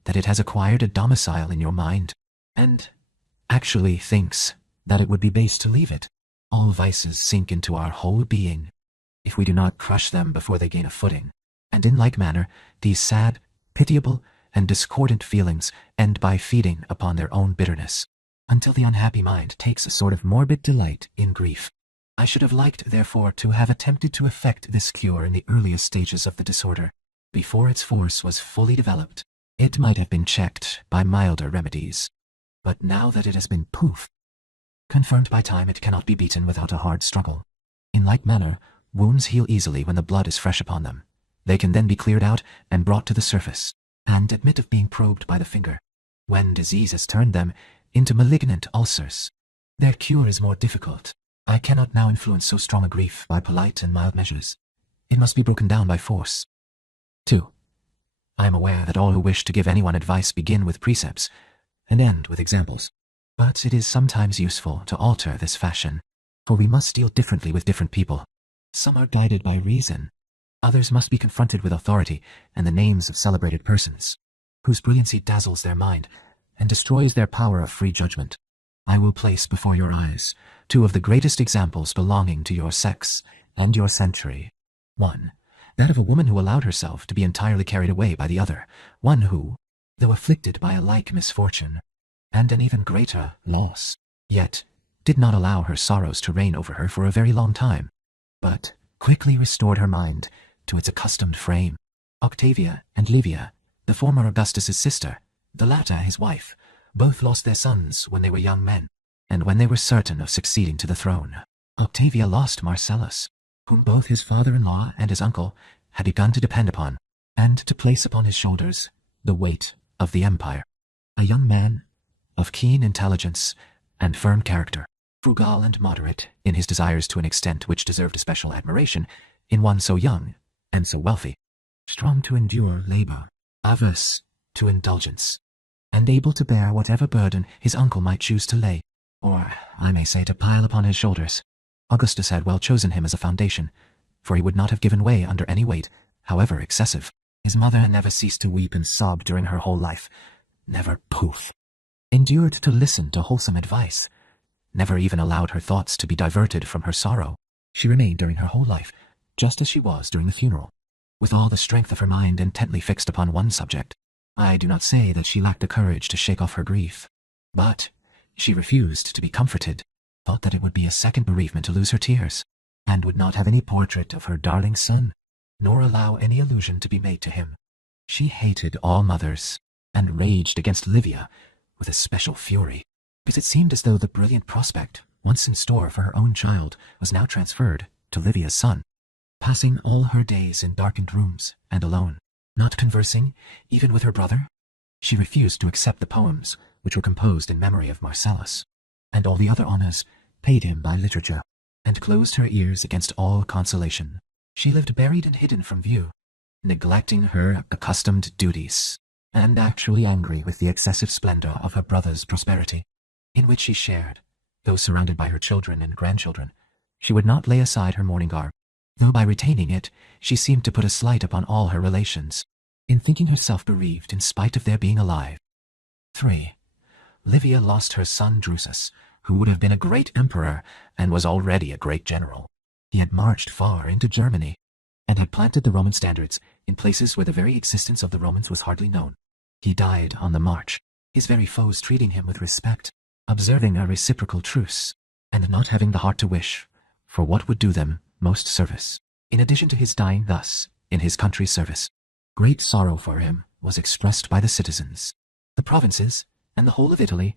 that it has acquired a domicile in your mind, and actually thinks that it would be base to leave it. All vices sink into our whole being, if we do not crush them before they gain a footing, and in like manner these sad, pitiable, and discordant feelings end by feeding upon their own bitterness, until the unhappy mind takes a sort of morbid delight in grief. I should have liked, therefore, to have attempted to effect this cure in the earliest stages of the disorder, before its force was fully developed. It might have been checked by milder remedies, but now that it has been confirmed by time, it cannot be beaten without a hard struggle. In like manner, wounds heal easily when the blood is fresh upon them. They can then be cleared out and brought to the surface, and admit of being probed by the finger. When disease has turned them into malignant ulcers. Their cure is more difficult. I cannot now influence so strong a grief by polite and mild measures. It must be broken down by force. 2. I am aware that all who wish to give anyone advice begin with precepts and end with examples. But it is sometimes useful to alter this fashion, for we must deal differently with different people. Some are guided by reason. Others must be confronted with authority and the names of celebrated persons, whose brilliancy dazzles their mind and destroys their power of free judgment. I will place before your eyes 2 of the greatest examples belonging to your sex and your century. 1. That of a woman who allowed herself to be entirely carried away by the other, one who, though afflicted by a like misfortune, and an even greater loss, yet did not allow her sorrows to reign over her for a very long time, but quickly restored her mind to its accustomed frame. Octavia and Livia, the former Augustus's sister, the latter his wife, both lost their sons when they were young men, and when they were certain of succeeding to the throne. Octavia lost Marcellus, whom both his father-in-law and his uncle had begun to depend upon, and to place upon his shoulders the weight of the empire. A young man of keen intelligence and firm character, frugal and moderate in his desires to an extent which deserved especial admiration in one so young and so wealthy, strong to endure labor, averse to indulgence, and able to bear whatever burden his uncle might choose to lay, or, I may say, to pile upon his shoulders. Augustus had well chosen him as a foundation, for he would not have given way under any weight, however excessive. His mother never ceased to weep and sob during her whole life, never endured to listen to wholesome advice, never even allowed her thoughts to be diverted from her sorrow. She remained during her whole life just as she was during the funeral, with all the strength of her mind intently fixed upon one subject. I do not say that she lacked the courage to shake off her grief, but she refused to be comforted, thought that it would be a second bereavement to lose her tears, and would not have any portrait of her darling son, nor allow any allusion to be made to him. She hated all mothers, and raged against Livia with a special fury, because it seemed as though the brilliant prospect, once in store for her own child, was now transferred to Livia's son. Passing all her days in darkened rooms and alone, not conversing even with her brother, she refused to accept the poems which were composed in memory of Marcellus, and all the other honors paid him by literature, and closed her ears against all consolation. She lived buried and hidden from view, neglecting her accustomed duties, and actually angry with the excessive splendor of her brother's prosperity, in which she shared. Though surrounded by her children and grandchildren, she would not lay aside her mourning garb, though by retaining it she seemed to put a slight upon all her relations, in thinking herself bereaved in spite of their being alive. 3. Livia lost her son Drusus, who would have been a great emperor and was already a great general. He had marched far into Germany, and had planted the Roman standards in places where the very existence of the Romans was hardly known. He died on the march, his very foes treating him with respect, observing a reciprocal truce, and not having the heart to wish for what would do them most service. In addition to his dying thus in his country's service, great sorrow for him was expressed by the citizens, the provinces, and the whole of Italy,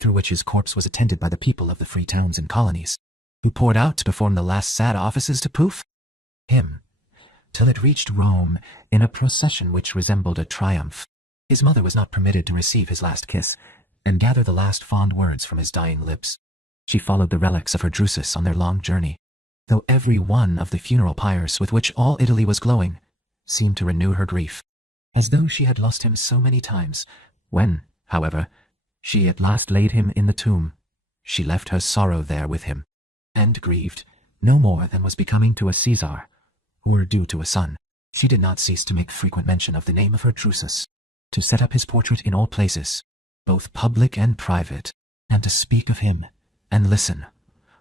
through which his corpse was attended by the people of the free towns and colonies, who poured out to perform the last sad offices to poof him, till it reached Rome in a procession which resembled a triumph. His mother was not permitted to receive his last kiss, and gather the last fond words from his dying lips. She followed the relics of her Drusus on their long journey, though every one of the funeral pyres with which all Italy was glowing seemed to renew her grief, as though she had lost him so many times. When, however, she at last laid him in the tomb, she left her sorrow there with him, and grieved no more than was becoming to a Caesar, or due to a son. She did not cease to make frequent mention of the name of her Drusus, to set up his portrait in all places, both public and private, and to speak of him and listen,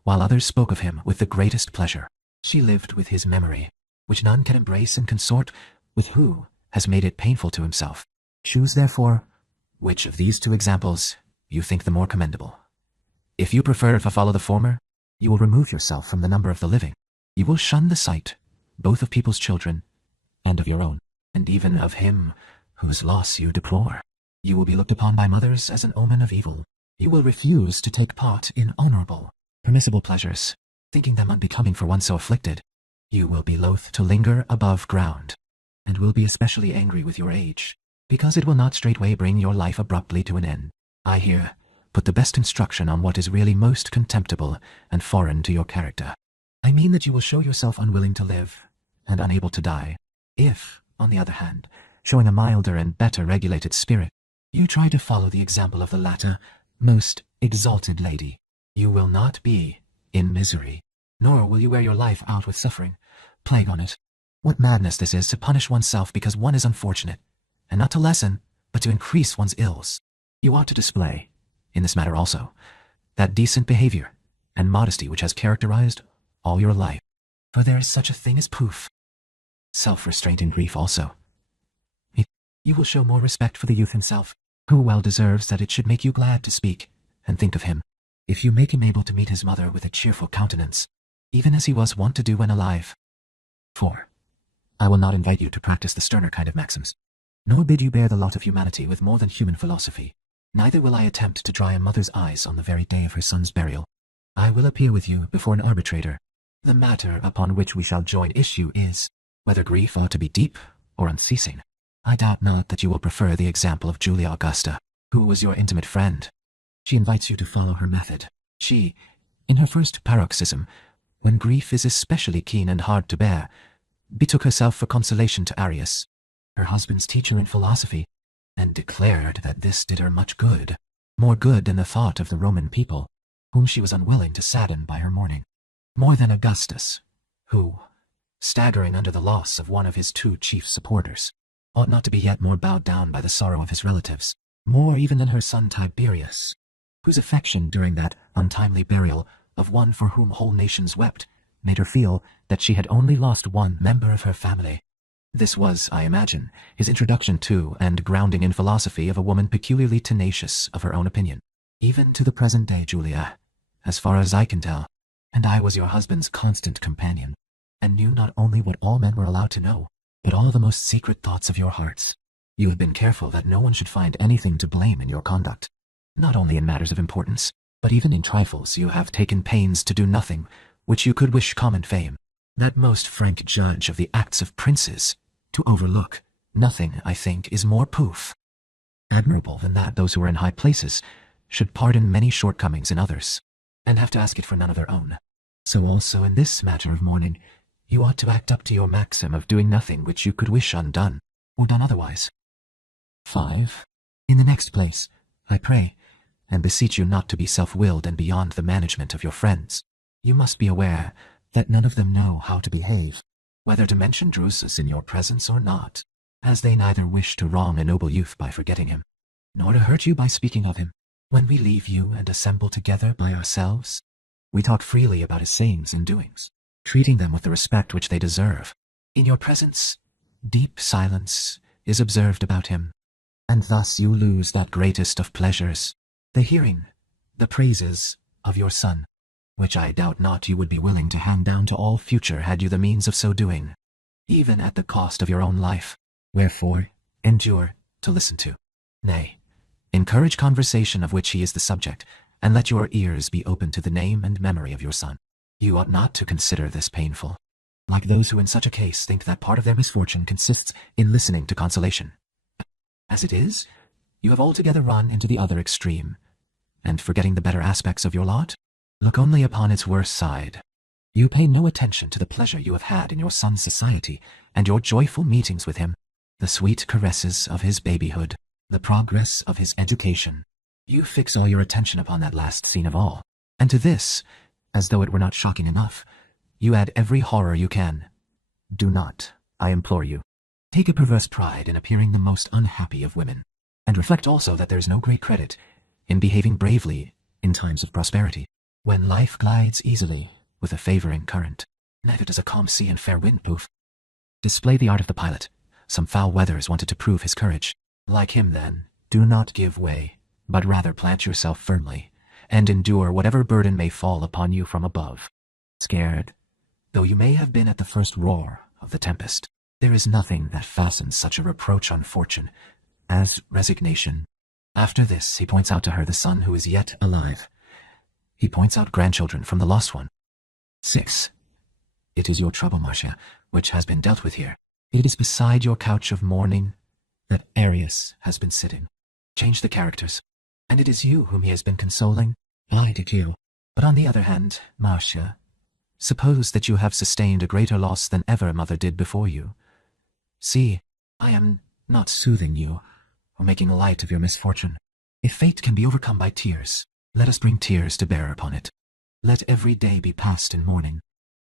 while others spoke of him with the greatest pleasure. She lived with his memory, which none can embrace and consort with who has made it painful to himself. Choose, therefore, which of these 2 examples you think the more commendable. If you prefer to follow the former, you will remove yourself from the number of the living. You will shun the sight, both of people's children and of your own, and even of him whose loss you deplore. You will be looked upon by mothers as an omen of evil. You will refuse to take part in honorable, permissible pleasures, thinking them unbecoming for one so afflicted. You will be loath to linger above ground, and will be especially angry with your age, because it will not straightway bring your life abruptly to an end. I here put the best instruction on what is really most contemptible and foreign to your character. I mean that you will show yourself unwilling to live and unable to die. If, on the other hand, showing a milder and better regulated spirit, you try to follow the example of the latter, most exalted lady, you will not be in misery, nor will you wear your life out with suffering. Plague on it. What madness this is to punish oneself because one is unfortunate, and not to lessen, but to increase one's ills. You ought to display, in this matter also, that decent behavior and modesty which has characterized all your life. For there is such a thing as proof. Self-restraint in grief also. You will show more respect for the youth himself, who well deserves that it should make you glad to speak and think of him, if you make him able to meet his mother with a cheerful countenance, even as he was wont to do when alive. 4. I will not invite you to practice the sterner kind of maxims, nor bid you bear the lot of humanity with more than human philosophy. Neither will I attempt to dry a mother's eyes on the very day of her son's burial. I will appear with you before an arbitrator. The matter upon which we shall join issue is, whether grief ought to be deep or unceasing. I doubt not that you will prefer the example of Julia Augusta, who was your intimate friend. She invites you to follow her method. She, in her first paroxysm, when grief is especially keen and hard to bear, betook herself for consolation to Arius, her husband's teacher in philosophy, and declared that this did her much good, more good than the thought of the Roman people, whom she was unwilling to sadden by her mourning, more than Augustus, who, staggering under the loss of one of his two chief supporters, ought not to be yet more bowed down by the sorrow of his relatives, more even than her son Tiberius, whose affection during that untimely burial of one for whom whole nations wept made her feel that she had only lost one member of her family. This was, I imagine, his introduction to and grounding in philosophy of a woman peculiarly tenacious of her own opinion, even to the present day, Julia, as far as I can tell. And I was your husband's constant companion, and knew not only what all men were allowed to know, but all the most secret thoughts of your hearts. You have been careful that no one should find anything to blame in your conduct, not only in matters of importance, but even in trifles you have taken pains to do nothing which you could wish common fame, that most frank judge of the acts of princes, to overlook. Nothing, I think, is more proof admirable than that those who are in high places should pardon many shortcomings in others, and have to ask it for none of their own. So also in this matter of mourning, you ought to act up to your maxim of doing nothing which you could wish undone, or done otherwise. 5. In the next place, I pray, and beseech you not to be self-willed and beyond the management of your friends. You must be aware that none of them know how to behave, whether to mention Drusus in your presence or not, as they neither wish to wrong a noble youth by forgetting him, nor to hurt you by speaking of him. When we leave you and assemble together by ourselves, we talk freely about his sayings and doings, treating them with the respect which they deserve. In your presence, deep silence is observed about him, and thus you lose that greatest of pleasures, the hearing, the praises of your son, which I doubt not you would be willing to hand down to all future had you the means of so doing, even at the cost of your own life. Wherefore, endure to listen to. Nay, encourage conversation of which he is the subject, and let your ears be open to the name and memory of your son. You ought not to consider this painful, like those who in such a case think that part of their misfortune consists in listening to consolation. As it is, you have altogether run into the other extreme, and forgetting the better aspects of your lot, look only upon its worse side. You pay no attention to the pleasure you have had in your son's society, and your joyful meetings with him, the sweet caresses of his babyhood, the progress of his education. You fix all your attention upon that last scene of all, and to this, as though it were not shocking enough, you add every horror you can. Do not, I implore you, take a perverse pride in appearing the most unhappy of women, and reflect also that there is no great credit in behaving bravely in times of prosperity, when life glides easily with a favoring current. Neither does a calm sea and fair wind prove. Display the art of the pilot. Some foul weather is wanted to prove his courage. Like him, then, do not give way, but rather plant yourself firmly, and endure whatever burden may fall upon you from above. Scared, though you may have been at the first roar of the tempest, there is nothing that fastens such a reproach on fortune as resignation. After this, he points out to her the son who is yet alive. He points out grandchildren from the lost one. 6. It is your trouble, Marcia, which has been dealt with here. It is beside your couch of mourning that Arius has been sitting. Change the characters, and it is you whom he has been consoling. I did you. But on the other hand, Marcia, suppose that you have sustained a greater loss than ever mother did before you. See, I am not soothing you, or making light of your misfortune. If fate can be overcome by tears, let us bring tears to bear upon it. Let every day be passed in mourning,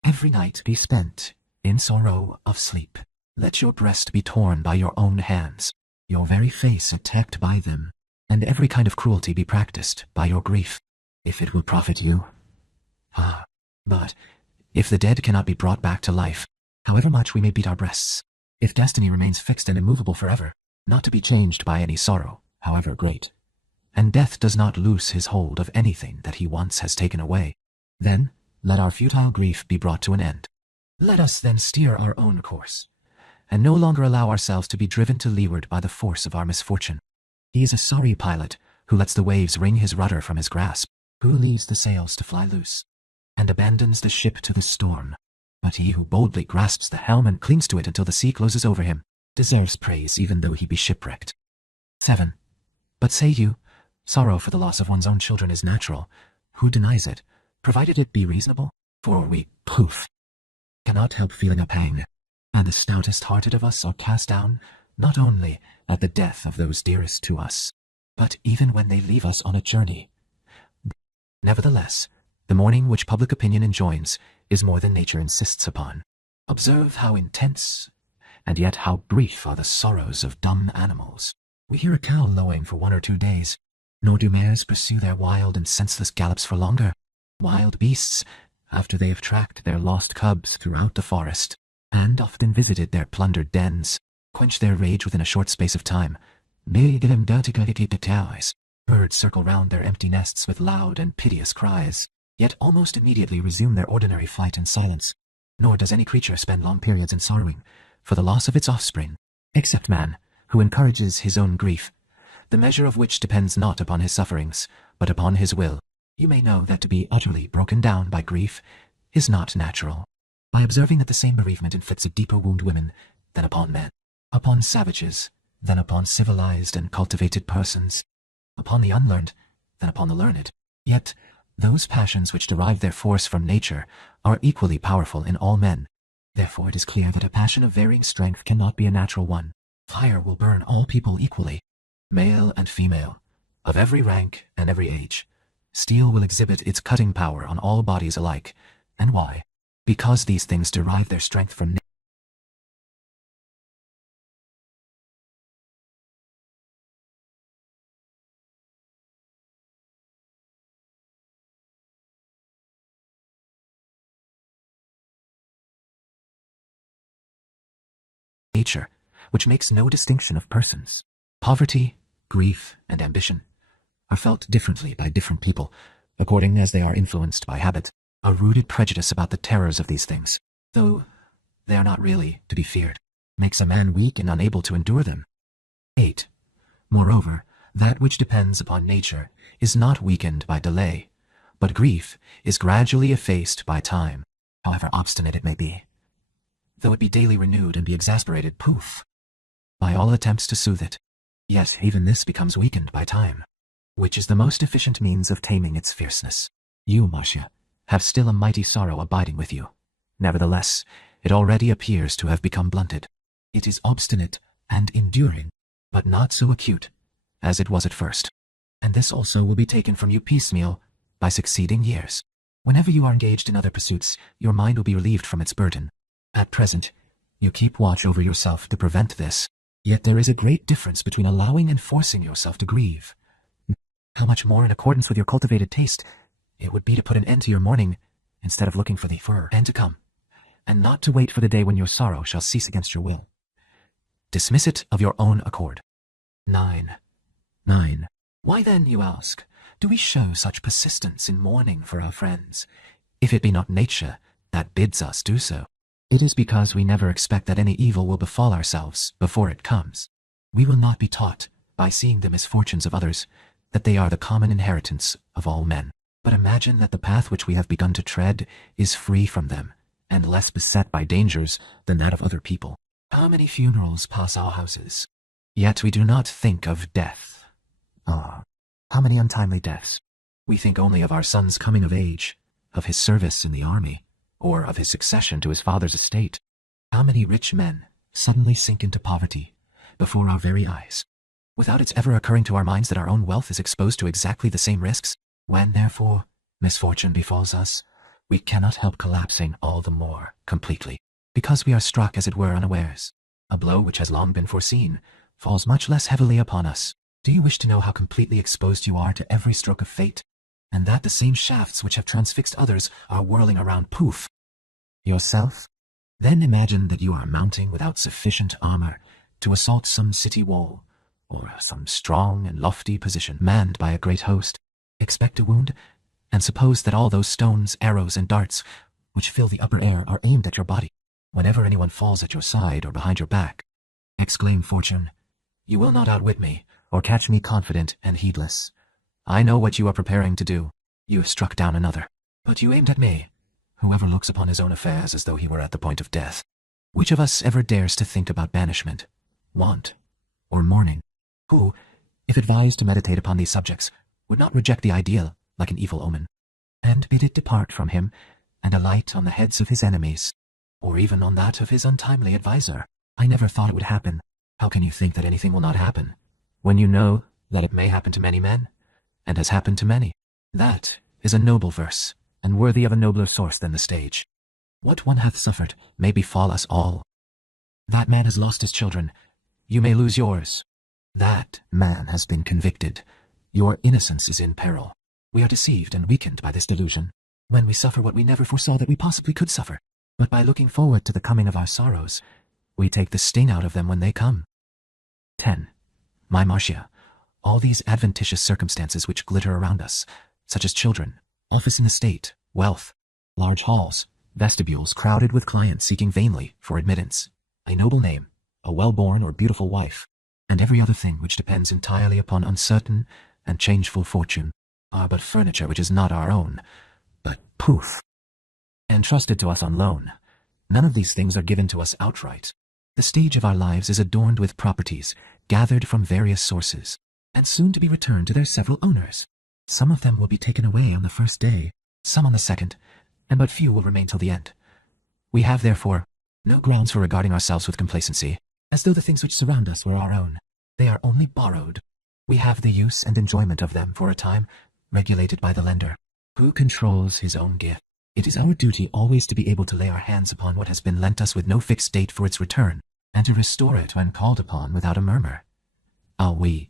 every night be spent in sorrow of sleep. Let your breast be torn by your own hands, your very face attacked by them, and every kind of cruelty be practiced by your grief, if it will profit you. But if the dead cannot be brought back to life, however much we may beat our breasts, if destiny remains fixed and immovable forever, not to be changed by any sorrow, however great, and death does not loose his hold of anything that he once has taken away, then let our futile grief be brought to an end. Let us then steer our own course, and no longer allow ourselves to be driven to leeward by the force of our misfortune. He is a sorry pilot who lets the waves wring his rudder from his grasp, who leaves the sails to fly loose, and abandons the ship to the storm. But he who boldly grasps the helm and clings to it until the sea closes over him deserves praise even though he be shipwrecked. 7. But say you, sorrow for the loss of one's own children is natural. Who denies it, provided it be reasonable? For we, cannot help feeling a pang, and the stoutest-hearted of us are cast down not only at the death of those dearest to us, but even when they leave us on a journey. Nevertheless, the mourning which public opinion enjoins is more than nature insists upon. Observe how intense, and yet how brief are the sorrows of dumb animals. We hear a cow lowing for 1 or 2 days, nor do mares pursue their wild and senseless gallops for longer. Wild beasts, after they have tracked their lost cubs throughout the forest, and often visited their plundered dens, quench their rage within a short space of time. Birds circle round their empty nests with loud and piteous cries, yet almost immediately resume their ordinary flight in silence. Nor does any creature spend long periods in sorrowing for the loss of its offspring, except man, who encourages his own grief, the measure of which depends not upon his sufferings, but upon his will. You may know that to be utterly broken down by grief is not natural, by observing that the same bereavement inflicts a deeper wound women than upon men, upon savages than upon civilized and cultivated persons, upon the unlearned than upon the learned. Yet those passions which derive their force from nature are equally powerful in all men. Therefore it is clear that a passion of varying strength cannot be a natural one. Fire will burn all people equally, male and female, of every rank and every age. Steel will exhibit its cutting power on all bodies alike. And why? Because these things derive their strength from nature, which makes no distinction of persons. Poverty, grief, and ambition are felt differently by different people, according as they are influenced by habit. A rooted prejudice about the terrors of these things, though they are not really to be feared, makes a man weak and unable to endure them. 8. Moreover, that which depends upon nature is not weakened by delay, but grief is gradually effaced by time, however obstinate it may be, though it be daily renewed and be exasperated, by all attempts to soothe it. Yet even this becomes weakened by time, which is the most efficient means of taming its fierceness. You, Marcia, have still a mighty sorrow abiding with you. Nevertheless, it already appears to have become blunted. It is obstinate and enduring, but not so acute as it was at first. And this also will be taken from you piecemeal by succeeding years. Whenever you are engaged in other pursuits, your mind will be relieved from its burden. At present, you keep watch over yourself to prevent this. Yet there is a great difference between allowing and forcing yourself to grieve. How much more in accordance with your cultivated taste it would be to put an end to your mourning, instead of looking for the end to come, and not to wait for the day when your sorrow shall cease against your will. Dismiss it of your own accord. 9. Why then, you ask, do we show such persistence in mourning for our friends, if it be not nature that bids us do so? It is because we never expect that any evil will befall ourselves before it comes. We will not be taught, by seeing the misfortunes of others, that they are the common inheritance of all men. But imagine that the path which we have begun to tread is free from them, and less beset by dangers than that of other people. How many funerals pass our houses? Yet we do not think of death. How How many untimely deaths? We think only of our son's coming of age, of his service in the army, or of his succession to his father's estate. How many rich men suddenly sink into poverty before our very eyes, without its ever occurring to our minds that our own wealth is exposed to exactly the same risks? When, therefore, misfortune befalls us, we cannot help collapsing all the more completely, because we are struck as it were unawares. A blow which has long been foreseen falls much less heavily upon us. Do you wish to know how completely exposed you are to every stroke of fate, and that the same shafts which have transfixed others are whirling around poof yourself? Then imagine that you are mounting without sufficient armor to assault some city wall, or some strong and lofty position manned by a great host. Expect a wound, and suppose that all those stones, arrows, and darts which fill the upper air are aimed at your body. Whenever anyone falls at your side or behind your back, exclaim Fortune, "You will not outwit me, or catch me confident and heedless. I know what you are preparing to do. You have struck down another, but you aimed at me. Whoever looks upon his own affairs as though he were at the point of death. Which of us ever dares to think about banishment, want, or mourning? Who, if advised to meditate upon these subjects, would not reject the ideal like an evil omen, and bid it depart from him, and alight on the heads of his enemies, or even on that of his untimely adviser? I never thought it would happen. How can you think that anything will not happen, when you know that it may happen to many men, and has happened to many? That is a noble verse, and worthy of a nobler source than the stage. What one hath suffered may befall us all. That man has lost his children. You may lose yours. That man has been convicted. Your innocence is in peril. We are deceived and weakened by this delusion, when we suffer what we never foresaw that we possibly could suffer. But by looking forward to the coming of our sorrows, we take the sting out of them when they come. 10. My Marcia, all these adventitious circumstances which glitter around us, such as children, office in the state, wealth, large halls, vestibules crowded with clients seeking vainly for admittance, a noble name, a well-born or beautiful wife, and every other thing which depends entirely upon uncertain and changeful fortune, are but furniture which is not our own, but poof, entrusted to us on loan. None of these things are given to us outright. The stage of our lives is adorned with properties gathered from various sources, and soon to be returned to their several owners. Some of them will be taken away on the first day, some on the second, and but few will remain till the end. We have, therefore, no grounds for regarding ourselves with complacency, as though the things which surround us were our own. They are only borrowed. We have the use and enjoyment of them for a time, regulated by the lender, who controls his own gift. It is our duty always to be able to lay our hands upon what has been lent us with no fixed date for its return, and to restore it when called upon without a murmur. The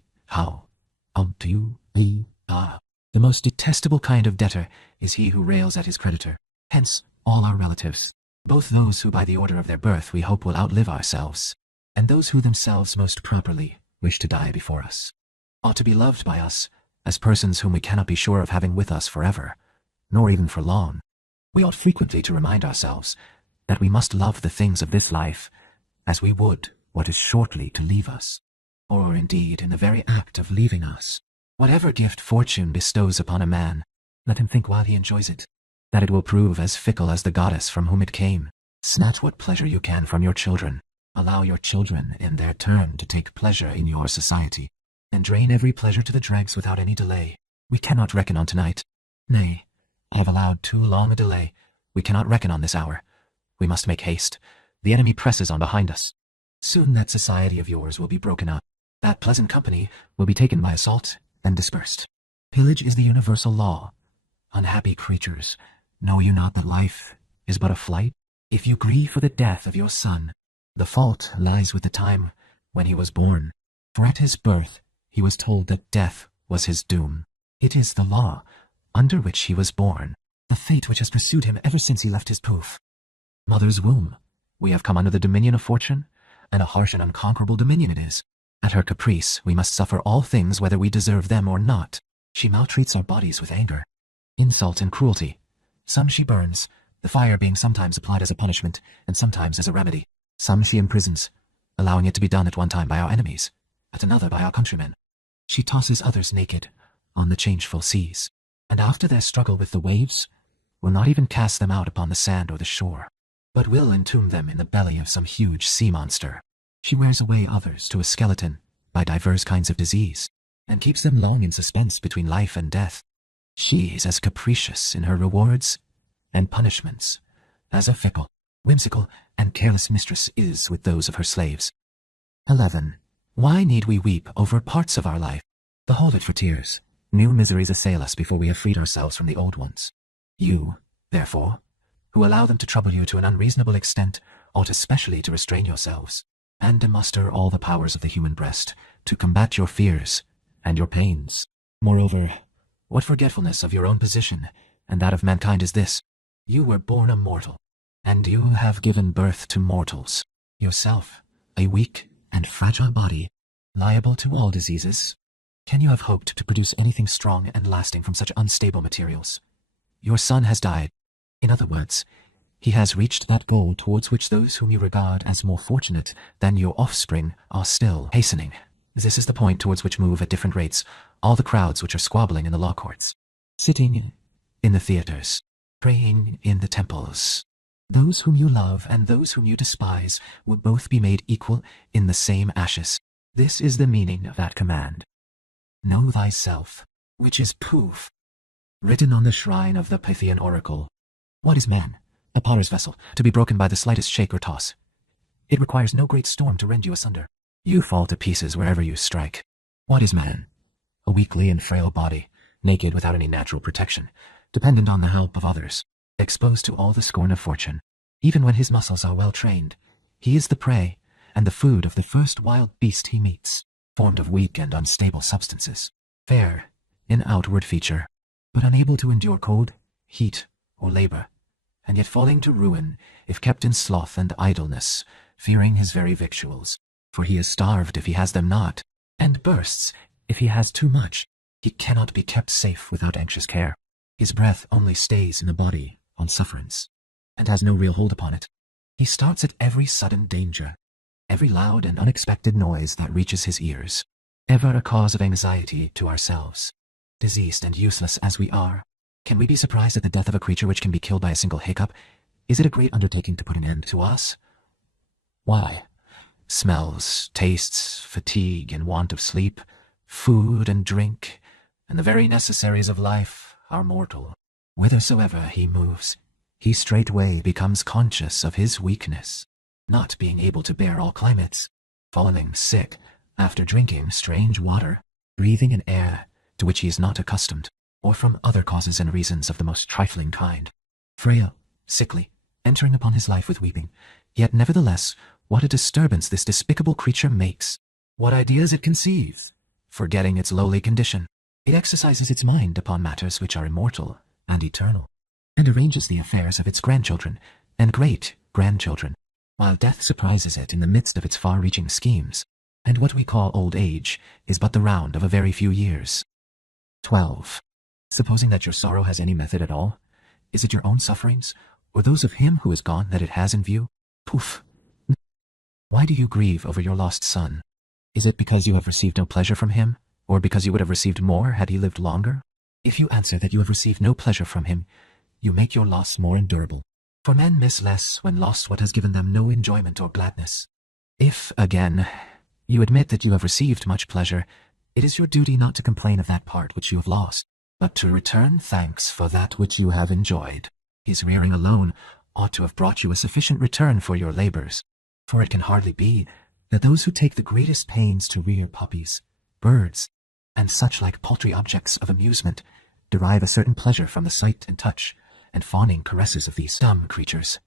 most detestable kind of debtor is he who rails at his creditor. Hence, all our relatives, both those who by the order of their birth we hope will outlive ourselves, and those who themselves most properly wish to die before us, ought to be loved by us as persons whom we cannot be sure of having with us forever, nor even for long. We ought frequently to remind ourselves that we must love the things of this life as we would what is shortly to leave us, or indeed in the very act of leaving us. Whatever gift fortune bestows upon a man, let him think while he enjoys it, that it will prove as fickle as the goddess from whom it came. Snatch what pleasure you can from your children. Allow your children in their turn to take pleasure in your society, and drain every pleasure to the dregs without any delay. We cannot reckon on tonight. Nay, I have allowed too long a delay. We cannot reckon on this hour. We must make haste. The enemy presses on behind us. Soon that society of yours will be broken up. That pleasant company will be taken by assault and dispersed. Pillage is the universal law. Unhappy creatures, know you not that life is but a flight? If you grieve for the death of your son, the fault lies with the time when he was born. For at his birth he was told that death was his doom. It is the law under which he was born, the fate which has pursued him ever since he left his poof. Mother's womb. We have come under the dominion of fortune, and a harsh and unconquerable dominion it is. At her caprice we must suffer all things whether we deserve them or not. She maltreats our bodies with anger, insult, and cruelty. Some she burns, the fire being sometimes applied as a punishment and sometimes as a remedy. Some she imprisons, allowing it to be done at one time by our enemies, at another by our countrymen. She tosses others naked on the changeful seas, and after their struggle with the waves, will not even cast them out upon the sand or the shore, but will entomb them in the belly of some huge sea monster. She wears away others to a skeleton by divers kinds of disease, and keeps them long in suspense between life and death. She is as capricious in her rewards and punishments as a fickle, whimsical, and careless mistress is with those of her slaves. 11. Why need we weep over parts of our life? Behold it for tears. New miseries assail us before we have freed ourselves from the old ones. You, therefore, who allow them to trouble you to an unreasonable extent, ought especially to restrain yourselves, and to muster all the powers of the human breast, to combat your fears and your pains. Moreover, what forgetfulness of your own position and that of mankind is this? You were born a mortal, and you have given birth to mortals. Yourself, a weak and fragile body, liable to all diseases. Can you have hoped to produce anything strong and lasting from such unstable materials? Your son has died. In other words, he has reached that goal towards which those whom you regard as more fortunate than your offspring are still hastening. This is the point towards which move at different rates all the crowds which are squabbling in the law courts, sitting in the theaters, praying in the temples. Those whom you love and those whom you despise will both be made equal in the same ashes. This is the meaning of that command. Know thyself, which is proof, written on the shrine of the Pythian oracle. What is man? A potter's vessel, to be broken by the slightest shake or toss. It requires no great storm to rend you asunder. You fall to pieces wherever you strike. What is man? A weakly and frail body, naked without any natural protection, dependent on the help of others, exposed to all the scorn of fortune. Even when his muscles are well trained, he is the prey and the food of the first wild beast he meets, formed of weak and unstable substances, fair in outward feature, but unable to endure cold, heat, or labor, and yet falling to ruin if kept in sloth and idleness, fearing his very victuals, for he is starved if he has them not, and bursts if he has too much. He cannot be kept safe without anxious care. His breath only stays in the body on sufferance, and has no real hold upon it. He starts at every sudden danger, every loud and unexpected noise that reaches his ears, ever a cause of anxiety to ourselves. Diseased and useless as we are, can we be surprised at the death of a creature which can be killed by a single hiccup? Is it a great undertaking to put an end to us? Why? Smells, tastes, fatigue and want of sleep, food and drink, and the very necessaries of life are mortal. Whithersoever he moves, he straightway becomes conscious of his weakness, not being able to bear all climates, falling sick after drinking strange water, breathing an air to which he is not accustomed, or from other causes and reasons of the most trifling kind. Frail, sickly, entering upon his life with weeping, yet nevertheless what a disturbance this despicable creature makes! What ideas it conceives! Forgetting its lowly condition, it exercises its mind upon matters which are immortal and eternal, and arranges the affairs of its grandchildren and great-grandchildren, while death surprises it in the midst of its far-reaching schemes, and what we call old age is but the round of a very few years. 12. Supposing that your sorrow has any method at all, is it your own sufferings, or those of him who is gone that it has in view? Poof! Why do you grieve over your lost son? Is it because you have received no pleasure from him, or because you would have received more had he lived longer? If you answer that you have received no pleasure from him, you make your loss more endurable. For men miss less when lost what has given them no enjoyment or gladness. If, again, you admit that you have received much pleasure, it is your duty not to complain of that part which you have lost, but to return thanks for that which you have enjoyed. His rearing alone ought to have brought you a sufficient return for your labors, for it can hardly be that those who take the greatest pains to rear puppies, birds, and such like paltry objects of amusement derive a certain pleasure from the sight and touch and fawning caresses of these dumb creatures,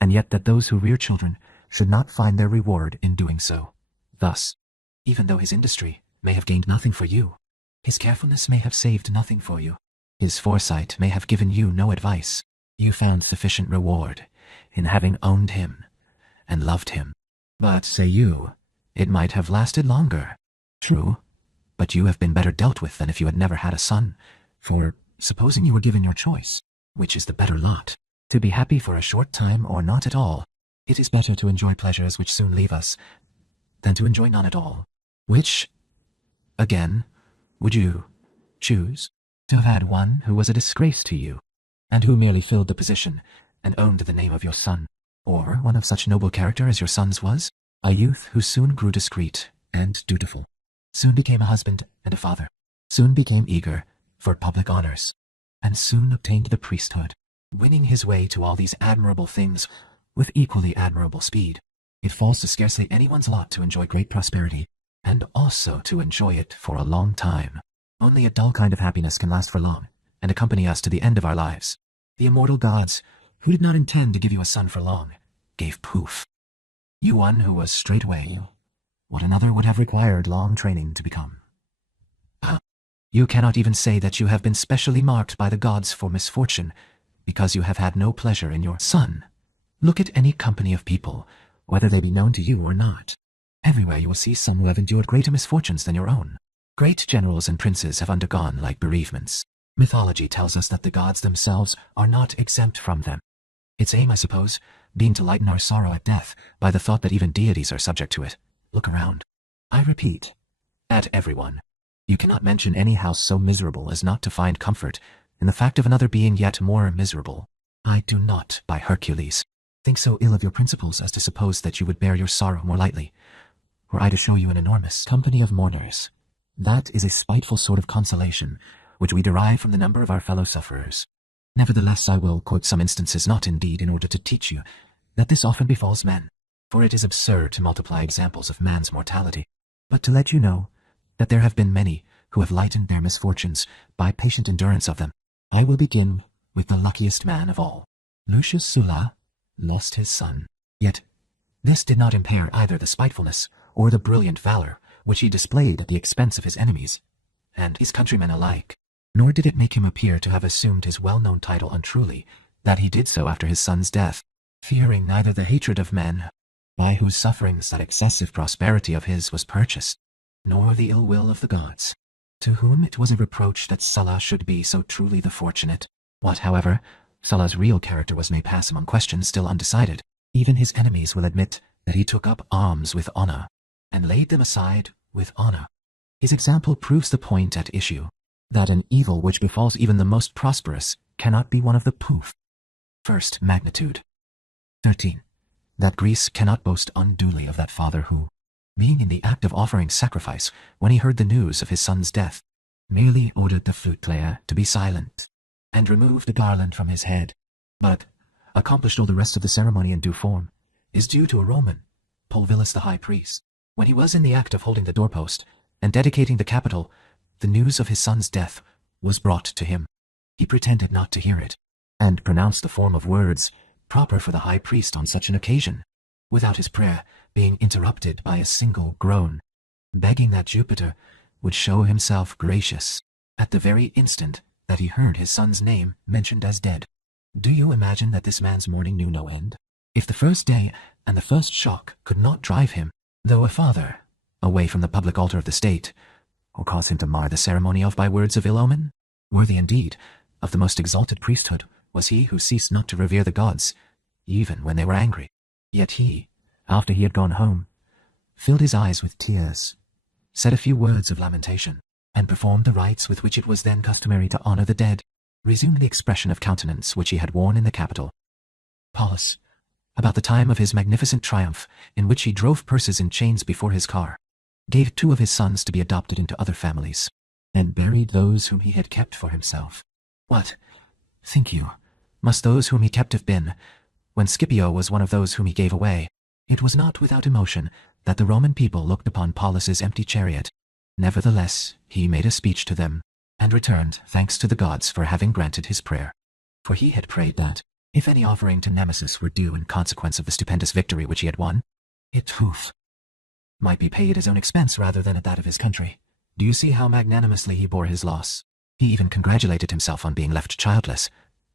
and yet that those who rear children should not find their reward in doing so. Thus, even though his industry may have gained nothing for you, his carefulness may have saved nothing for you, his foresight may have given you no advice, you found sufficient reward in having owned him and loved him. But, say you, it might have lasted longer. True, but you have been better dealt with than if you had never had a son, for, supposing you were given your choice, which is the better lot, to be happy for a short time or not at all, it is better to enjoy pleasures which soon leave us, than to enjoy none at all. Which, again, would you choose? To have had one who was a disgrace to you, and who merely filled the position and owned the name of your son, or one of such noble character as your son's was, a youth who soon grew discreet and dutiful, soon became a husband and a father, soon became eager for public honors, and soon obtained the priesthood, winning his way to all these admirable things with equally admirable speed. It falls to scarcely anyone's lot to enjoy great prosperity, and also to enjoy it for a long time. Only a dull kind of happiness can last for long, and accompany us to the end of our lives. The immortal gods, who did not intend to give you a son for long, gave poof. You one who was straightway what another would have required long training to become. You cannot even say that you have been specially marked by the gods for misfortune, because you have had no pleasure in your son. Look at any company of people, whether they be known to you or not. Everywhere you will see some who have endured greater misfortunes than your own. Great generals and princes have undergone like bereavements. Mythology tells us that the gods themselves are not exempt from them. Its aim, I suppose, being to lighten our sorrow at death by the thought that even deities are subject to it. Look around. I repeat, at everyone. You cannot mention any house so miserable as not to find comfort in the fact of another being yet more miserable. I do not, by Hercules, think so ill of your principles as to suppose that you would bear your sorrow more lightly, were I to show you an enormous company of mourners. That is a spiteful sort of consolation, which we derive from the number of our fellow sufferers. Nevertheless, I will quote some instances, not indeed in order to teach you that this often befalls men, for it is absurd to multiply examples of man's mortality, but to let you know that there have been many who have lightened their misfortunes by patient endurance of them. I will begin with the luckiest man of all. Lucius Sulla lost his son, yet this did not impair either the spitefulness or the brilliant valor which he displayed at the expense of his enemies and his countrymen alike, nor did it make him appear to have assumed his well-known title untruly, that he did so after his son's death, fearing neither the hatred of men, by whose sufferings that excessive prosperity of his was purchased, nor the ill will of the gods, to whom it was a reproach that Sulla should be so truly the fortunate. What, however, Sulla's real character was may pass among questions still undecided. Even his enemies will admit that he took up arms with honor, and laid them aside with honor. His example proves the point at issue, that an evil which befalls even the most prosperous cannot be one of the poof. First magnitude. 13. That Greece cannot boast unduly of that father who, being in the act of offering sacrifice when he heard the news of his son's death, merely ordered the flute player to be silent, and removed the garland from his head, but accomplished all the rest of the ceremony in due form, is due to a Roman, Pulvillus the high priest. When he was in the act of holding the doorpost and dedicating the Capitol, the news of his son's death was brought to him. He pretended not to hear it, and pronounced the form of words proper for the high priest on such an occasion, without his prayer being interrupted by a single groan, begging that Jupiter would show himself gracious at the very instant that he heard his son's name mentioned as dead. Do you imagine that this man's mourning knew no end? If the first day and the first shock could not drive him, though a father, away from the public altar of the state, or cause him to mar the ceremony of by words of ill omen, worthy indeed of the most exalted priesthood was he who ceased not to revere the gods, even when they were angry. Yet he, after he had gone home, filled his eyes with tears, said a few words of lamentation, and performed the rites with which it was then customary to honor the dead, resumed the expression of countenance which he had worn in the Capitol. Paulus, about the time of his magnificent triumph, in which he drove purses in chains before his car, gave 2 of his sons to be adopted into other families, and buried those whom he had kept for himself. What, think you, must those whom he kept have been, when Scipio was one of those whom he gave away? It was not without emotion that the Roman people looked upon Paulus's empty chariot. Nevertheless, he made a speech to them, and returned thanks to the gods for having granted his prayer. For he had prayed that, if any offering to Nemesis were due in consequence of the stupendous victory which he had won, it might be paid at his own expense rather than at that of his country. Do you see how magnanimously he bore his loss? He even congratulated himself on being left childless,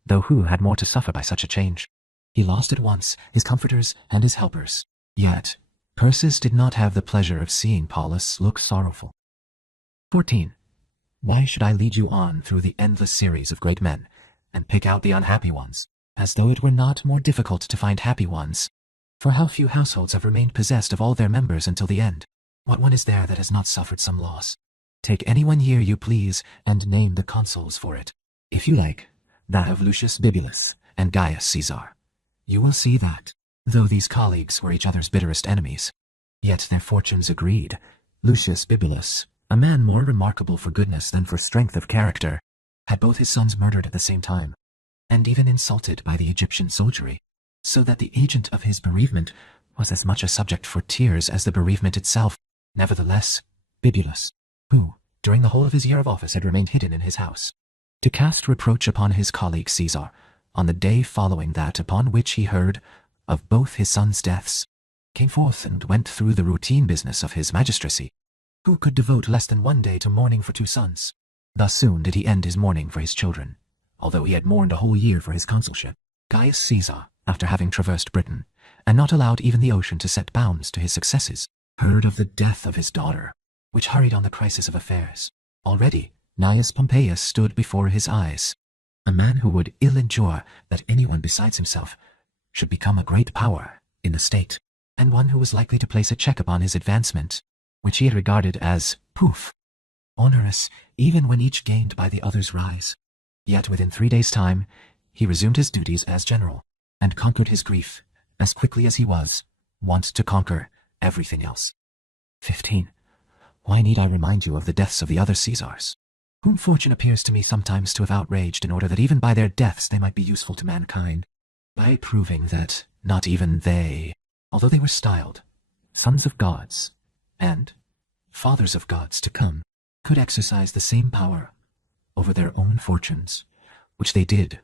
though who had more to suffer by such a change? He lost at once his comforters and his helpers. Yet, Persis did not have the pleasure of seeing Paulus look sorrowful. 14. Why should I lead you on through the endless series of great men, and pick out the unhappy ones, as though it were not more difficult to find happy ones? For how few households have remained possessed of all their members until the end? What one is there that has not suffered some loss? Take any one year you please, and name the consuls for it. If you like, that of Lucius Bibulus and Gaius Caesar. You will see that, though these colleagues were each other's bitterest enemies, yet their fortunes agreed, Lucius Bibulus, a man more remarkable for goodness than for strength of character, had both his sons murdered at the same time, and even insulted by the Egyptian soldiery, so that the agent of his bereavement was as much a subject for tears as the bereavement itself. Nevertheless, Bibulus, who, during the whole of his year of office, had remained hidden in his house, to cast reproach upon his colleague Caesar, on the day following that upon which he heard of both his sons' deaths, came forth and went through the routine business of his magistracy. Who could devote less than one day to mourning for two sons? Thus soon did he end his mourning for his children, although he had mourned a whole year for his consulship. Gaius Caesar, after having traversed Britain, and not allowed even the ocean to set bounds to his successes, heard of the death of his daughter, which hurried on the crisis of affairs. Already Gnaeus Pompeius stood before his eyes, a man who would ill endure that anyone besides himself should become a great power in the state, and one who was likely to place a check upon his advancement, which he had regarded as poof, onerous even when each gained by the other's rise. Yet within 3 days' time he resumed his duties as general, and conquered his grief as quickly as he was wont to conquer everything else. 15. Why need I remind you of the deaths of the other Caesars, whom fortune appears to me sometimes to have outraged in order that even by their deaths they might be useful to mankind, by proving that not even they, although they were styled sons of gods and fathers of gods to come, could exercise the same power over their own fortunes which they did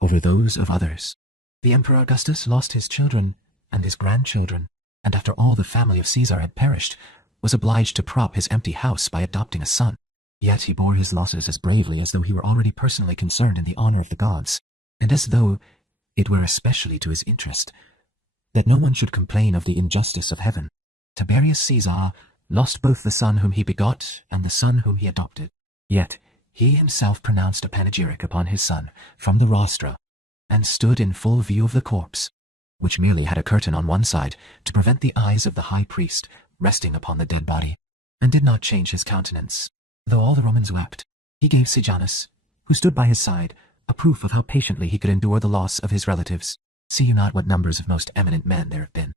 over those of others. The Emperor Augustus lost his children and his grandchildren, and after all the family of Caesar had perished, was obliged to prop his empty house by adopting a son. Yet he bore his losses as bravely as though he were already personally concerned in the honor of the gods, and as though it were especially to his interest that no one should complain of the injustice of heaven. Tiberius Caesar lost both the son whom he begot and the son whom he adopted. Yet he himself pronounced a panegyric upon his son from the rostra, and stood in full view of the corpse, which merely had a curtain on one side to prevent the eyes of the high priest resting upon the dead body, and did not change his countenance. Though all the Romans wept, he gave Sejanus, who stood by his side, a proof of how patiently he could endure the loss of his relatives. See you not what numbers of most eminent men there have been,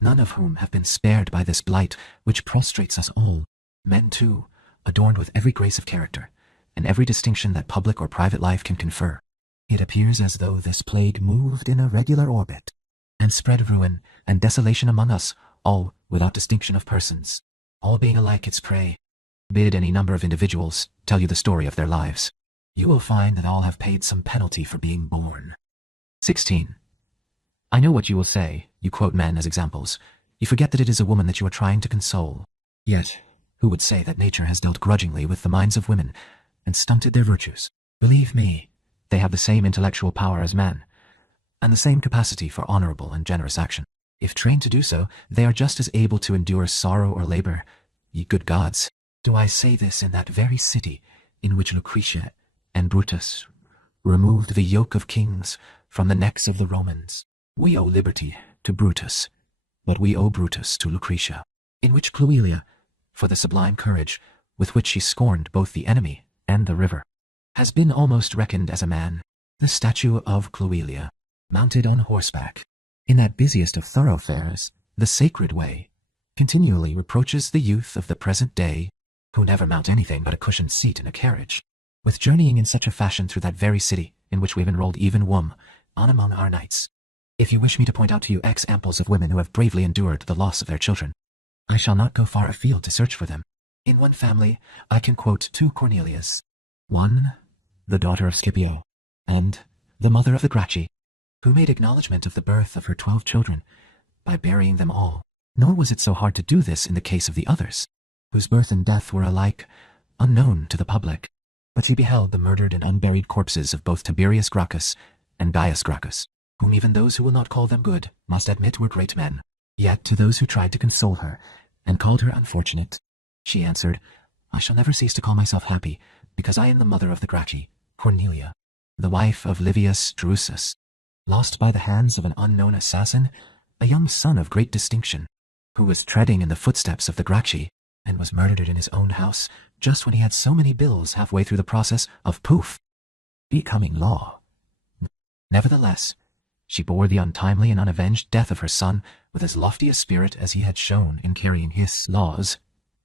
none of whom have been spared by this blight which prostrates us all, men too, adorned with every grace of character, and every distinction that public or private life can confer. It appears as though this plague moved in a regular orbit, and spread ruin and desolation among us, all without distinction of persons, all being alike its prey. Bid any number of individuals tell you the story of their lives. You will find that all have paid some penalty for being born. 16. I know what you will say. You quote men as examples. You forget that it is a woman that you are trying to console. Yet, who would say that nature has dealt grudgingly with the minds of women and stunted their virtues? Believe me, they have the same intellectual power as men, and the same capacity for honorable and generous action. If trained to do so, they are just as able to endure sorrow or labor. Ye good gods, do I say this in that very city in which Lucretia and Brutus removed the yoke of kings from the necks of the Romans? We owe liberty to Brutus, but we owe Brutus to Lucretia, in which Cloelia, for the sublime courage with which she scorned both the enemy and the river, has been almost reckoned as a man. The statue of Cloelia, mounted on horseback, in that busiest of thoroughfares, the Sacred Way, continually reproaches the youth of the present day, who never mount anything but a cushioned seat in a carriage, with journeying in such a fashion through that very city in which we have enrolled even womb on among our knights. If you wish me to point out to you examples of women who have bravely endured the loss of their children, I shall not go far afield to search for them. In one family, I can quote 2 Cornelias, one, the daughter of Scipio, and the mother of the Gracchi, who made acknowledgment of the birth of her 12 children by burying them all. Nor was it so hard to do this in the case of the others, whose birth and death were alike unknown to the public. But she beheld the murdered and unburied corpses of both Tiberius Gracchus and Gaius Gracchus, whom even those who will not call them good must admit were great men. Yet to those who tried to console her and called her unfortunate, she answered, I shall never cease to call myself happy, because I am the mother of the Gracchi, Cornelia, the wife of Livius Drusus, lost by the hands of an unknown assassin, a young son of great distinction, who was treading in the footsteps of the Gracchi, and was murdered in his own house just when he had so many bills halfway through the process of poof, becoming law. Nevertheless, she bore the untimely and unavenged death of her son with as lofty a spirit as he had shown in carrying his laws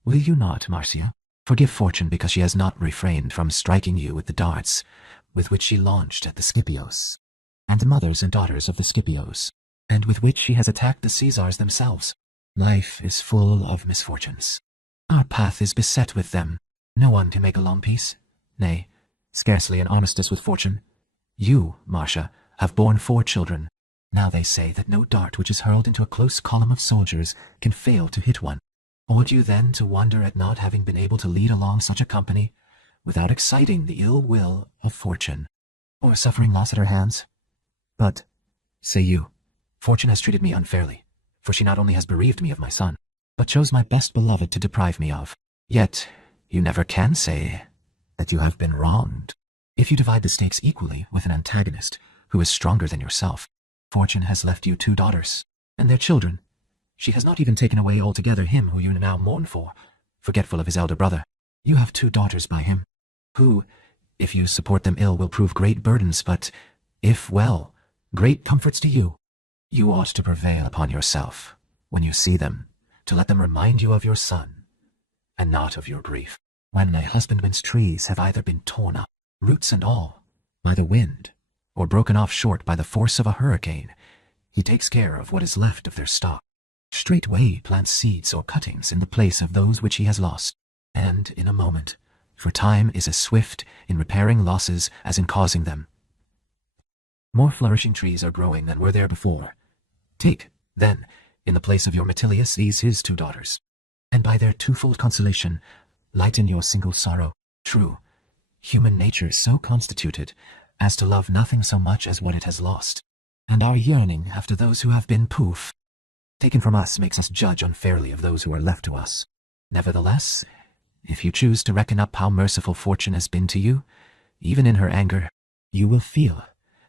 Will you not, Marcia, forgive fortune because she has not refrained from striking you with the darts with which she launched at the Scipios, and the mothers and daughters of the Scipios, and with which she has attacked the Caesars themselves? Life is full of misfortunes. Our path is beset with them. No one can make a long peace, nay, scarcely an armistice with fortune. You, Marcia, have borne 4 children. Now they say that no dart which is hurled into a close column of soldiers can fail to hit one. Ought you then to wonder at not having been able to lead along such a company without exciting the ill will of fortune, or suffering loss at her hands? But, say you, fortune has treated me unfairly, for she not only has bereaved me of my son, but chose my best beloved to deprive me of. Yet you never can say that you have been wronged. If you divide the stakes equally with an antagonist who is stronger than yourself, fortune has left you 2 daughters, and their children. She has not even taken away altogether him who you now mourn for, forgetful of his elder brother. You have 2 daughters by him, who, if you support them ill, will prove great burdens, but, if well, great comforts to you. You ought to prevail upon yourself, when you see them, to let them remind you of your son, and not of your grief. When my husbandman's trees have either been torn up, roots and all, by the wind, or broken off short by the force of a hurricane, he takes care of what is left of their stock. Straightway plants seeds or cuttings in the place of those which he has lost, and in a moment, for time is as swift in repairing losses as in causing them, more flourishing trees are growing than were there before. Take, then, in the place of your Metilius these his 2 daughters, and by their twofold consolation lighten your single sorrow. True, human nature is so constituted as to love nothing so much as what it has lost, and our yearning after those who have been taken from us makes us judge unfairly of those who are left to us. Nevertheless, if you choose to reckon up how merciful fortune has been to you, even in her anger, you will feel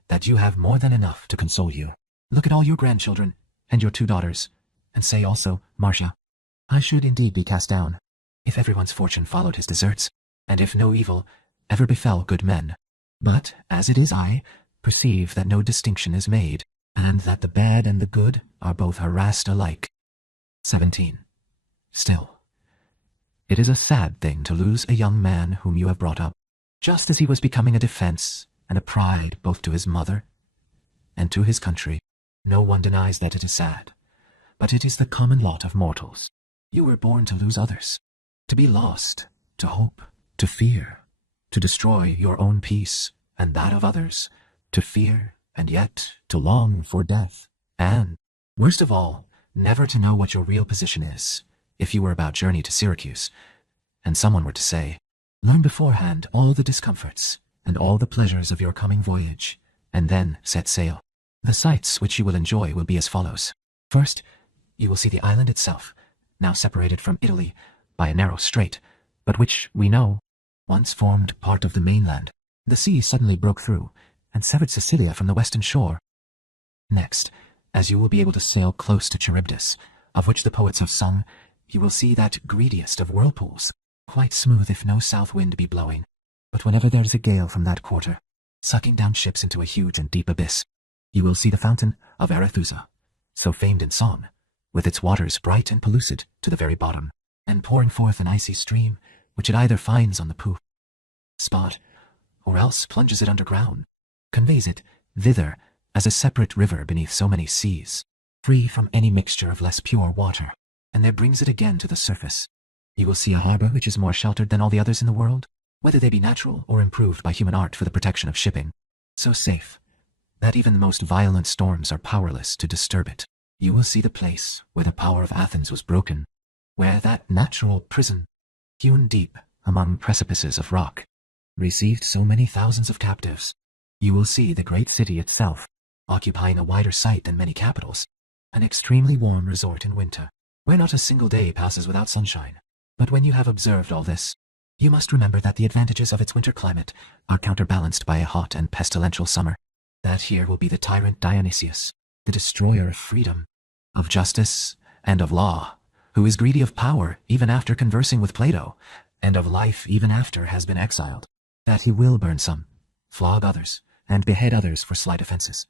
that you have more than enough to console you. Look at all your grandchildren, and your 2 daughters, and say also, Marcia, I should indeed be cast down, if everyone's fortune followed his deserts, and if no evil ever befell good men. But, as it is, I perceive that no distinction is made, and that the bad and the good are both harassed alike. 17. Still, it is a sad thing to lose a young man whom you have brought up, just as he was becoming a defense and a pride both to his mother and to his country. No one denies that it is sad, but it is the common lot of mortals. You were born to lose others, to be lost, to hope, to fear, to destroy your own peace and that of others, to fear and yet to long for death, and, worst of all, never to know what your real position is. If you were about journey to Syracuse, and someone were to say, learn beforehand all the discomforts and all the pleasures of your coming voyage, and then set sail. The sights which you will enjoy will be as follows. First, you will see the island itself, now separated from Italy by a narrow strait, but which, we know, once formed part of the mainland. The sea suddenly broke through, and severed Sicilia from the western shore. Next, as you will be able to sail close to Charybdis, of which the poets have sung, you will see that greediest of whirlpools, quite smooth if no south wind be blowing, but whenever there is a gale from that quarter, sucking down ships into a huge and deep abyss. You will see the fountain of Arethusa, so famed in song, with its waters bright and pellucid to the very bottom, and pouring forth an icy stream, which it either finds on the poop spot, or else plunges it underground, conveys it thither as a separate river beneath so many seas, free from any mixture of less pure water, and there brings it again to the surface. You will see a harbor which is more sheltered than all the others in the world, whether they be natural or improved by human art for the protection of shipping, so safe that even the most violent storms are powerless to disturb it. You will see the place where the power of Athens was broken, where that natural prison, hewn deep among precipices of rock, received so many thousands of captives. You will see the great city itself, occupying a wider site than many capitals, an extremely warm resort in winter, where not a single day passes without sunshine. But when you have observed all this, you must remember that the advantages of its winter climate are counterbalanced by a hot and pestilential summer. That here will be the tyrant Dionysius, the destroyer of freedom, of justice, and of law, who is greedy of power even after conversing with Plato, and of life even after has been exiled. That he will burn some, flog others, and behead others for slight offenses.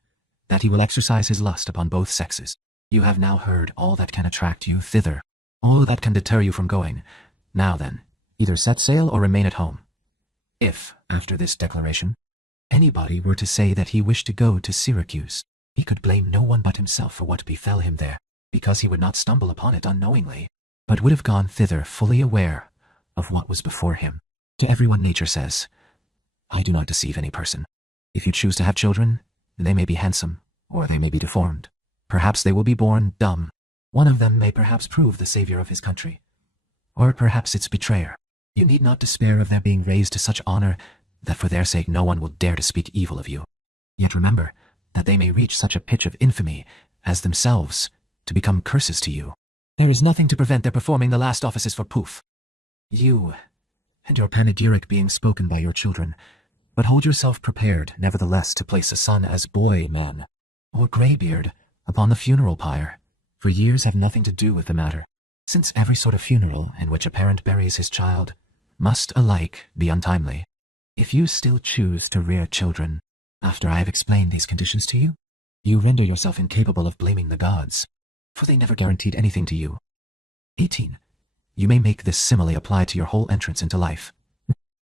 That he will exercise his lust upon both sexes. You have now heard all that can attract you thither, all that can deter you from going, Now then, either set sail or remain at home. If, after this declaration, anybody were to say that he wished to go to Syracuse, he could blame no one but himself for what befell him there, because he would not stumble upon it unknowingly, but would have gone thither fully aware of what was before him. To everyone nature says, I do not deceive any person. If you choose to have children, they may be handsome, or they may be deformed. Perhaps they will be born dumb. One of them may perhaps prove the savior of his country, or perhaps its betrayer. You need not despair of their being raised to such honor that for their sake no one will dare to speak evil of you. Yet remember that they may reach such a pitch of infamy as themselves to become curses to you. There is nothing to prevent their performing the last offices for Poof. You and your panegyric being spoken by your children, but hold yourself prepared, nevertheless, to place a son as boy-man, or greybeard, upon the funeral pyre, for years have nothing to do with the matter, since every sort of funeral in which a parent buries his child must alike be untimely. If you still choose to rear children, after I have explained these conditions to you, you render yourself incapable of blaming the gods, for they never guaranteed anything to you. 18. You may make this simile apply to your whole entrance into life.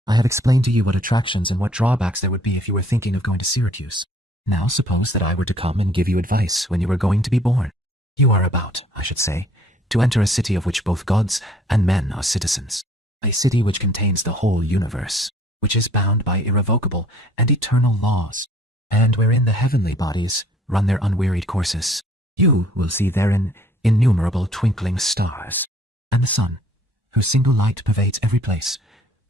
I have explained to you what attractions and what drawbacks there would be if you were thinking of going to Syracuse. Now suppose that I were to come and give you advice when you were going to be born. You are about, I should say, to enter a city of which both gods and men are citizens. A city which contains the whole universe, which is bound by irrevocable and eternal laws, and wherein the heavenly bodies run their unwearied courses. You will see therein innumerable twinkling stars, and the sun, whose single light pervades every place,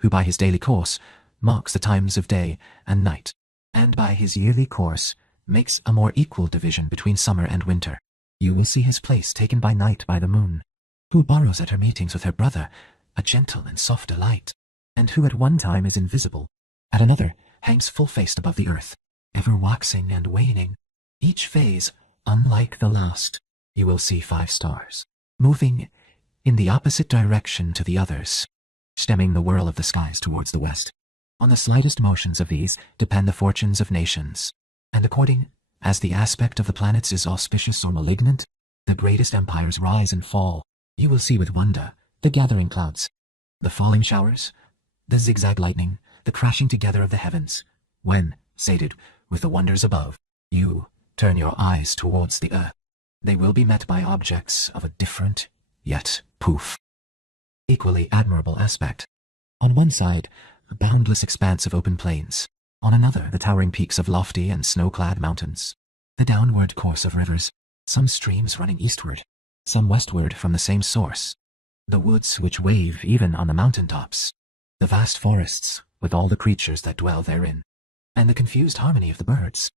who by his daily course marks the times of day and night, and by his yearly course makes a more equal division between summer and winter. You will see his place taken by night by the moon, who borrows at her meetings with her brother a gentle and soft delight, and who at one time is invisible, at another hangs full-faced above the earth, ever waxing and waning, each phase unlike the last. You will see 5 stars, moving in the opposite direction to the others, stemming the whirl of the skies towards the west. On the slightest motions of these depend the fortunes of nations, and according as the aspect of the planets is auspicious or malignant, the greatest empires rise and fall. You will see with wonder the gathering clouds, the falling showers, the zigzag lightning, the crashing together of the heavens. When, sated with the wonders above, you turn your eyes towards the earth, they will be met by objects of a different, yet Poof, equally admirable aspect. On one side, a boundless expanse of open plains. On another, the towering peaks of lofty and snow-clad mountains. The downward course of rivers, some streams running eastward, some westward from the same source. The woods which wave even on the mountain tops. The vast forests with all the creatures that dwell therein, and the confused harmony of the birds.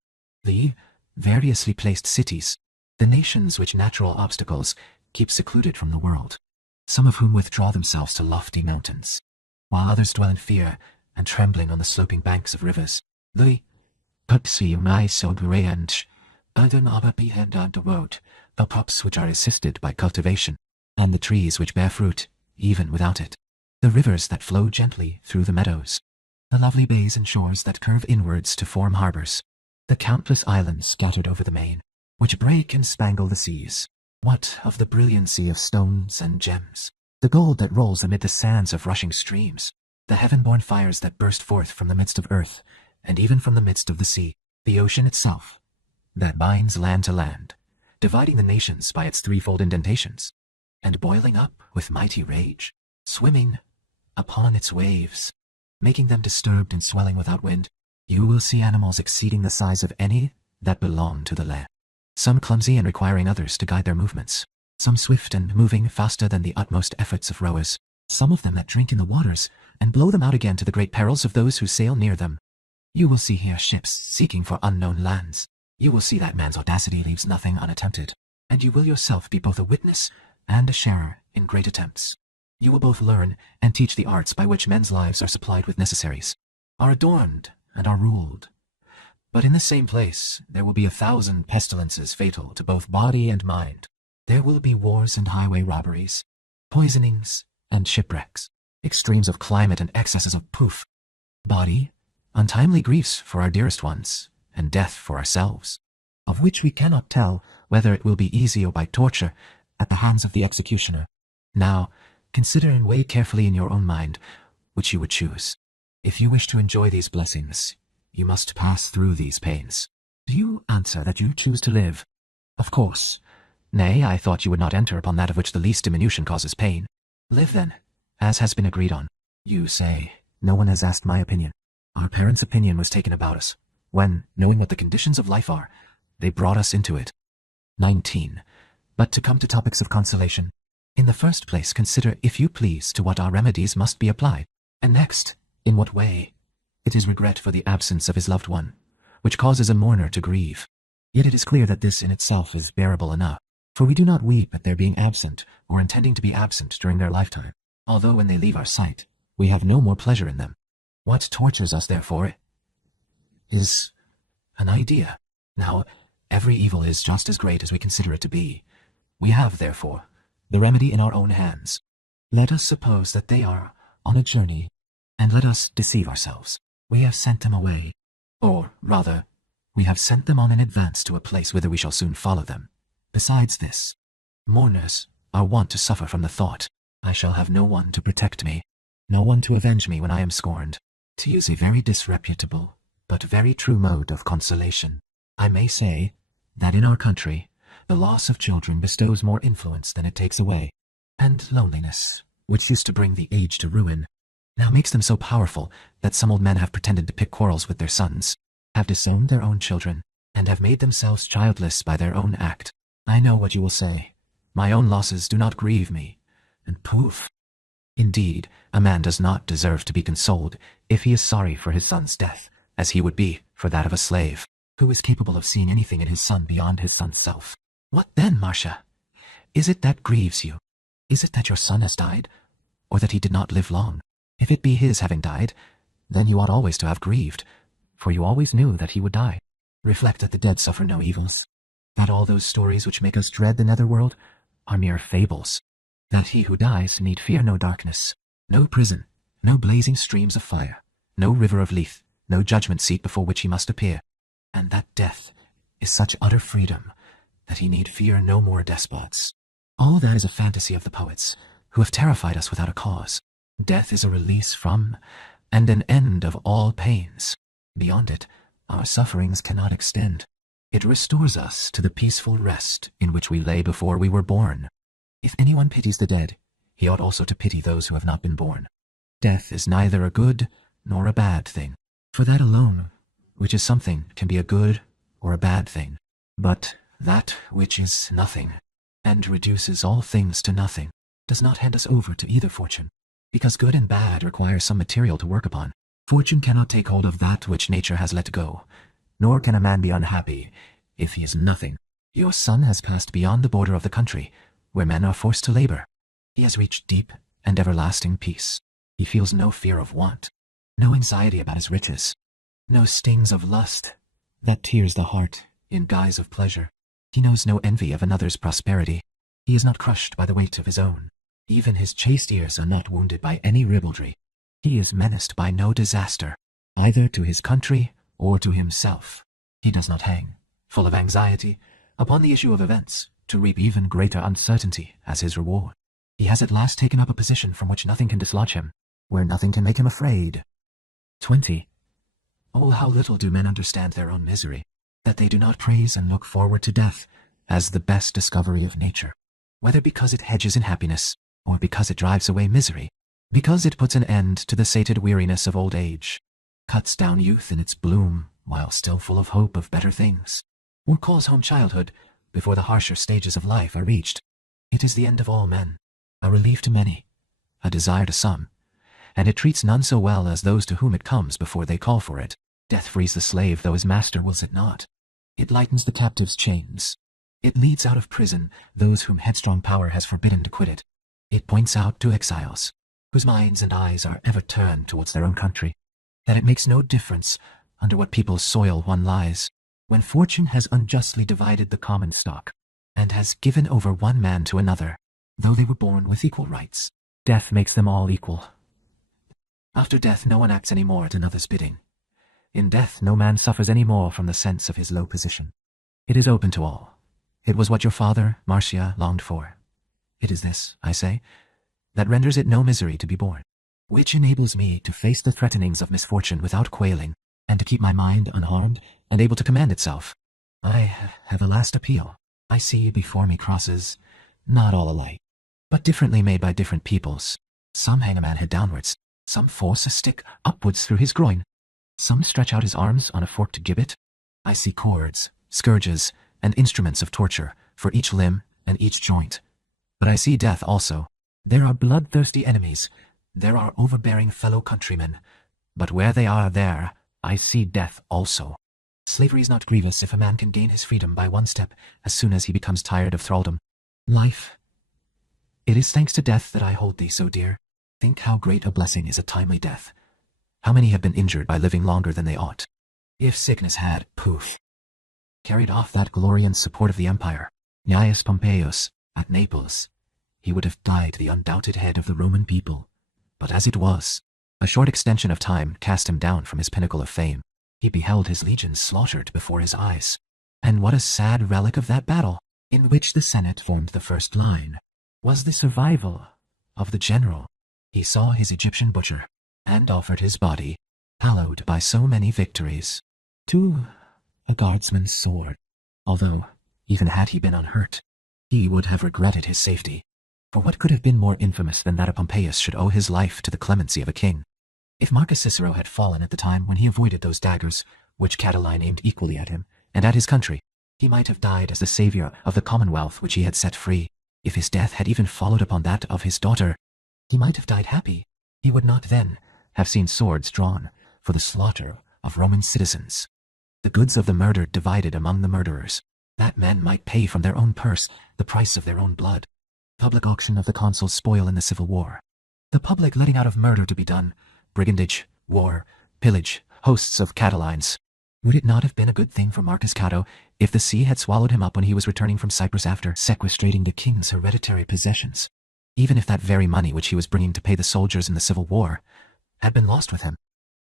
The variously placed cities, the nations which natural obstacles keep secluded from the world, some of whom withdraw themselves to lofty mountains, while others dwell in fear and trembling on the sloping banks of rivers. The crops which are assisted by cultivation, and the trees which bear fruit, even without it. The rivers that flow gently through the meadows, the lovely bays and shores that curve inwards to form harbors, the countless islands scattered over the main, which break and spangle the seas. What of the brilliancy of stones and gems, the gold that rolls amid the sands of rushing streams, the heaven-born fires that burst forth from the midst of earth, and even from the midst of the sea, the ocean itself, that binds land to land, dividing the nations by its threefold indentations, and boiling up with mighty rage, swimming upon its waves, making them disturbed and swelling without wind. You will see animals exceeding the size of any that belong to the land, some clumsy and requiring others to guide their movements, some swift and moving faster than the utmost efforts of rowers, some of them that drink in the waters and blow them out again to the great perils of those who sail near them. You will see here ships seeking for unknown lands. You will see that man's audacity leaves nothing unattempted, and you will yourself be both a witness and a sharer in great attempts. You will both learn and teach the arts by which men's lives are supplied with necessaries, are adorned and are ruled. But in the same place there will be 1,000 pestilences fatal to both body and mind. There will be wars and highway robberies, poisonings and shipwrecks, extremes of climate and excesses of Poof. Body, untimely griefs for our dearest ones, and death for ourselves, of which we cannot tell whether it will be easy or by torture at the hands of the executioner. Now, Consider and weigh carefully in your own mind which you would choose. If you wish to enjoy these blessings, you must pass through these pains. Do you answer that you choose to live? Of course. Nay, I thought you would not enter upon that of which the least diminution causes pain. Live then, as has been agreed on. You say, no one has asked my opinion. Our parents' opinion was taken about us, when, knowing what the conditions of life are, they brought us into it. 19. But to come to topics of consolation, in the first place consider, if you please, to what our remedies must be applied, and next, in what way. It is regret for the absence of his loved one, which causes a mourner to grieve. Yet it is clear that this in itself is bearable enough, for we do not weep at their being absent, or intending to be absent during their lifetime, although when they leave our sight, we have no more pleasure in them. What tortures us, therefore, is an idea. Now, every evil is just as great as we consider it to be. We have, therefore, the remedy in our own hands. Let us suppose that they are on a journey, and let us deceive ourselves. We have sent them away, or, rather, we have sent them on in advance to a place whither we shall soon follow them. Besides this, mourners are wont to suffer from the thought, I shall have no one to protect me, no one to avenge me when I am scorned. To use a very disreputable, but very true mode of consolation, I may say that in our country, the loss of children bestows more influence than it takes away, and loneliness, which used to bring the aged to ruin, now makes them so powerful that some old men have pretended to pick quarrels with their sons, have disowned their own children, and have made themselves childless by their own act. I know what you will say. My own losses do not grieve me, and poof. Indeed, a man does not deserve to be consoled if he is sorry for his son's death, as he would be for that of a slave, who is capable of seeing anything in his son beyond his son's self. What then, Marcia? Is it that grieves you? Is it that your son has died, or that he did not live long? If it be his having died, then you ought always to have grieved, for you always knew that he would die. Reflect that the dead suffer no evils, that all those stories which make us dread the netherworld are mere fables, that he who dies need fear no darkness, no prison, no blazing streams of fire, no river of Lethe, no judgment seat before which he must appear, and that death is such utter freedom that he need fear no more despots. All that is a fantasy of the poets, who have terrified us without a cause. Death is a release from, and an end of all pains. Beyond it, our sufferings cannot extend. It restores us to the peaceful rest in which we lay before we were born. If anyone pities the dead, he ought also to pity those who have not been born. Death is neither a good nor a bad thing, for that alone, which is something, can be a good or a bad thing. But that which is nothing, and reduces all things to nothing, does not hand us over to either fortune, because good and bad require some material to work upon. Fortune cannot take hold of that which nature has let go, nor can a man be unhappy if he is nothing. Your son has passed beyond the border of the country, where men are forced to labor. He has reached deep and everlasting peace. He feels no fear of want, no anxiety about his riches, no stings of lust that tears the heart in guise of pleasure. He knows no envy of another's prosperity. He is not crushed by the weight of his own. Even his chaste ears are not wounded by any ribaldry. He is menaced by no disaster, either to his country or to himself. He does not hang, full of anxiety, upon the issue of events, to reap even greater uncertainty as his reward. He has at last taken up a position from which nothing can dislodge him, where nothing can make him afraid. 20. Oh, how little do men understand their own misery, that they do not praise and look forward to death as the best discovery of nature, whether because it hedges in happiness, or because it drives away misery, because it puts an end to the sated weariness of old age, cuts down youth in its bloom while still full of hope of better things, or calls home childhood before the harsher stages of life are reached. It is the end of all men, a relief to many, a desire to some, and it treats none so well as those to whom it comes before they call for it. Death frees the slave, though his master wills it not. It lightens the captive's chains. It leads out of prison those whom headstrong power has forbidden to quit it. It points out to exiles, whose minds and eyes are ever turned towards their own country, that it makes no difference under what people's soil one lies. When fortune has unjustly divided the common stock, and has given over one man to another, though they were born with equal rights, death makes them all equal. After death no one acts any more at another's bidding. In death no man suffers any more from the sense of his low position. It is open to all. It was what your father, Marcia, longed for. It is this, I say, that renders it no misery to be born, which enables me to face the threatenings of misfortune without quailing, and to keep my mind unharmed and able to command itself. I have a last appeal. I see before me crosses, not all alike, but differently made by different peoples. Some hang a man head downwards, some force a stick upwards through his groin, some stretch out his arms on a forked gibbet. I see cords, scourges, and instruments of torture for each limb and each joint. But I see death also. There are bloodthirsty enemies, there are overbearing fellow countrymen, but where they are there, I see death also. Slavery is not grievous if a man can gain his freedom by one step as soon as he becomes tired of thraldom. Life. It is thanks to death that I hold thee so dear. Think how great a blessing is a timely death. How many have been injured by living longer than they ought? If sickness had, carried off that glory and support of the empire, Gnaeus Pompeius, at Naples, he would have died the undoubted head of the Roman people. But as it was, a short extension of time cast him down from his pinnacle of fame. He beheld his legions slaughtered before his eyes. And what a sad relic of that battle, in which the Senate formed the first line, was the survival of the general. He saw his Egyptian butcher, and offered his body, hallowed by so many victories, to a guardsman's sword. Although, even had he been unhurt, he would have regretted his safety. For what could have been more infamous than that a Pompeius should owe his life to the clemency of a king? If Marcus Cicero had fallen at the time when he avoided those daggers, which Catiline aimed equally at him, and at his country, he might have died as the savior of the commonwealth which he had set free. If his death had even followed upon that of his daughter, he might have died happy. He would not then have seen swords drawn for the slaughter of Roman citizens, the goods of the murdered divided among the murderers, that men might pay from their own purse the price of their own blood. Public auction of the consul's spoil in the civil war. The public letting out of murder to be done, brigandage, war, pillage, hosts of Catilines. Would it not have been a good thing for Marcus Cato if the sea had swallowed him up when he was returning from Cyprus after sequestrating the king's hereditary possessions? Even if that very money which he was bringing to pay the soldiers in the civil war had been lost with him,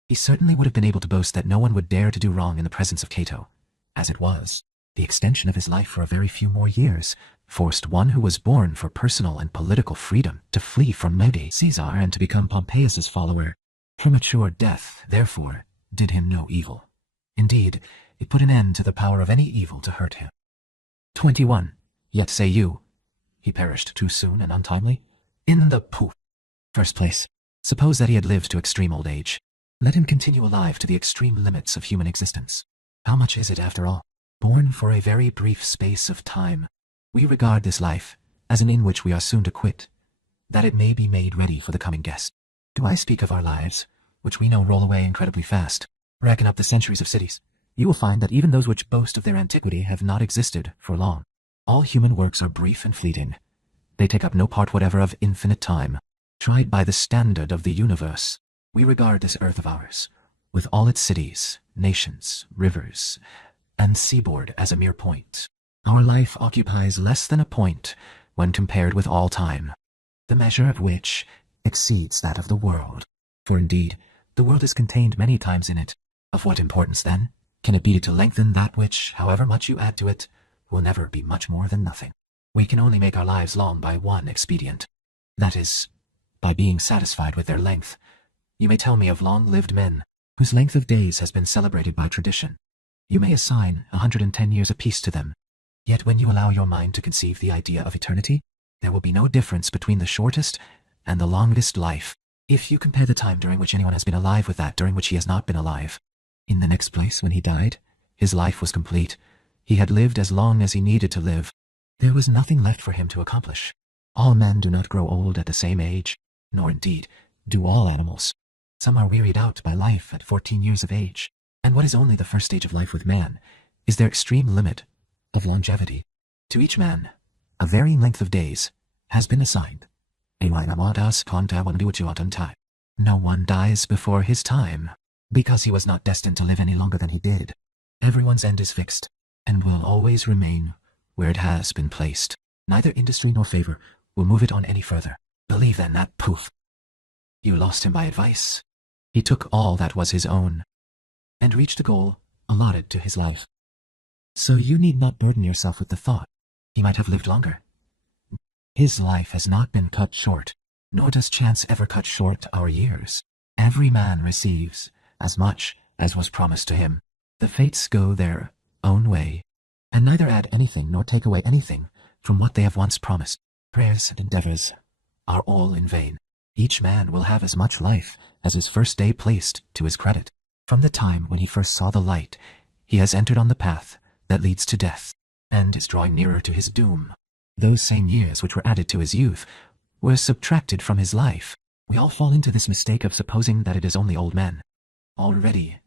he certainly would have been able to boast that no one would dare to do wrong in the presence of Cato. As it was, the extension of his life for a very few more years forced one who was born for personal and political freedom to flee from Caesar and to become Pompeius's follower. Premature death, therefore, did him no evil. Indeed, it put an end to the power of any evil to hurt him. 21. Yet say you, he perished too soon and untimely? In the first place, suppose that he had lived to extreme old age. Let him continue alive to the extreme limits of human existence. How much is it, after all? Born for a very brief space of time. We regard this life as an inn which we are soon to quit, that it may be made ready for the coming guest. Do I speak of our lives, which we know roll away incredibly fast? Reckon up the centuries of cities. You will find that even those which boast of their antiquity have not existed for long. All human works are brief and fleeting. They take up no part whatever of infinite time. Tried by the standard of the universe, we regard this earth of ours, with all its cities, nations, rivers, and seaboard as a mere point. Our life occupies less than a point when compared with all time, the measure of which exceeds that of the world. For indeed, the world is contained many times in it. Of what importance, then, can it be to lengthen that which, however much you add to it, will never be much more than nothing? We can only make our lives long by one expedient. That is, by being satisfied with their length. You may tell me of long-lived men, whose length of days has been celebrated by tradition. You may assign 110 years apiece to them. Yet when you allow your mind to conceive the idea of eternity, there will be no difference between the shortest and the longest life, if you compare the time during which anyone has been alive with that during which he has not been alive. In the next place, when he died, his life was complete. He had lived as long as he needed to live. There was nothing left for him to accomplish. All men do not grow old at the same age, nor indeed do all animals. Some are wearied out by life at 14 years of age, and what is only the first stage of life with man is their extreme limit of longevity. To each man, a varying length of days has been assigned. No one dies before his time, because he was not destined to live any longer than he did. Everyone's end is fixed, and will always remain where it has been placed. Neither industry nor favor will move it on any further. Believe then that you lost him by advice. He took all that was his own, and reached the goal allotted to his life. So you need not burden yourself with the thought he might have lived longer. His life has not been cut short, nor does chance ever cut short our years. Every man receives as much as was promised to him. The fates go their own way, and neither add anything nor take away anything from what they have once promised. Prayers and endeavors are all in vain. Each man will have as much life as his first day placed to his credit. From the time when he first saw the light, he has entered on the path that leads to death, and is drawing nearer to his doom. Those same years which were added to his youth were subtracted from his life. We all fall into this mistake of supposing that it is only old men, already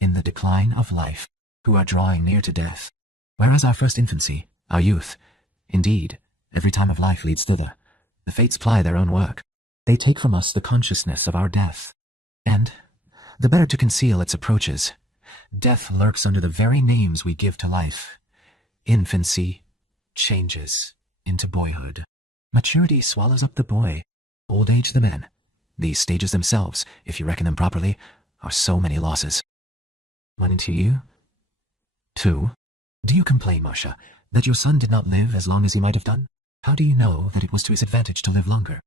in the decline of life, who are drawing near to death, whereas our first infancy, our youth, indeed, every time of life leads thither. The fates ply their own work. They take from us the consciousness of our death, and, the better to conceal its approaches, death lurks under the very names we give to life. Infancy changes into boyhood. Maturity swallows up the boy, old age the men. These stages themselves, if you reckon them properly, are so many losses. 1 into you. 2. Do you complain, Marcia, that your son did not live as long as he might have done? How do you know that it was to his advantage to live longer?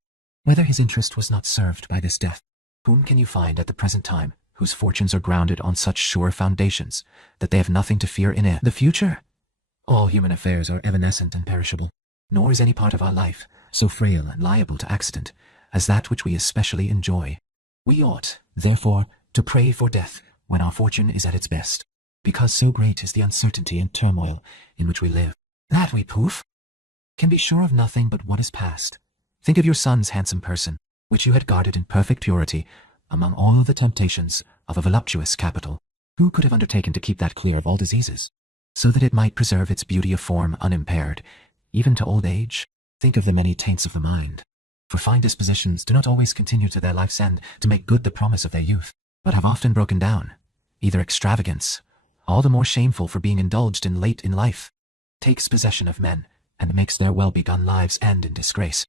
Whether his interest was not served by this death? Whom can you find at the present time whose fortunes are grounded on such sure foundations that they have nothing to fear in the future? All human affairs are evanescent and perishable, nor is any part of our life so frail and liable to accident as that which we especially enjoy. We ought, therefore, to pray for death when our fortune is at its best, because so great is the uncertainty and turmoil in which we live, that we can be sure of nothing but what is past. Think of your son's handsome person, which you had guarded in perfect purity among all the temptations of a voluptuous capital. Who could have undertaken to keep that clear of all diseases, so that it might preserve its beauty of form unimpaired, even to old age? Think of the many taints of the mind. For fine dispositions do not always continue to their life's end to make good the promise of their youth, but have often broken down. Either extravagance, all the more shameful for being indulged in late in life, takes possession of men, and makes their well-begun lives end in disgrace.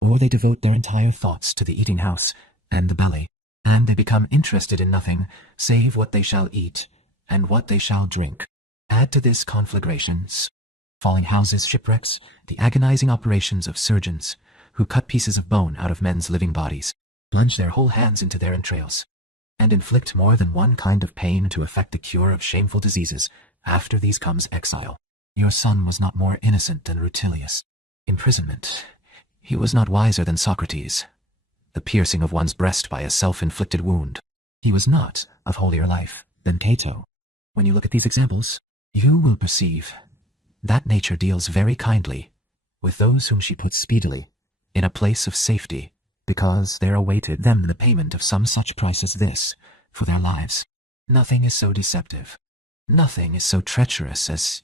Or they devote their entire thoughts to the eating house and the belly, and they become interested in nothing save what they shall eat and what they shall drink. Add to this conflagrations, falling houses, shipwrecks, the agonizing operations of surgeons, who cut pieces of bone out of men's living bodies, plunge their whole hands into their entrails, and inflict more than one kind of pain to effect the cure of shameful diseases. After these comes exile. Your son was not more innocent than Rutilius. Imprisonment. He was not wiser than Socrates. The piercing of one's breast by a self-inflicted wound. He was not of holier life than Cato. When you look at these examples, you will perceive that nature deals very kindly with those whom she puts speedily in a place of safety, because there awaited them the payment of some such price as this for their lives. Nothing is so deceptive, nothing is so treacherous as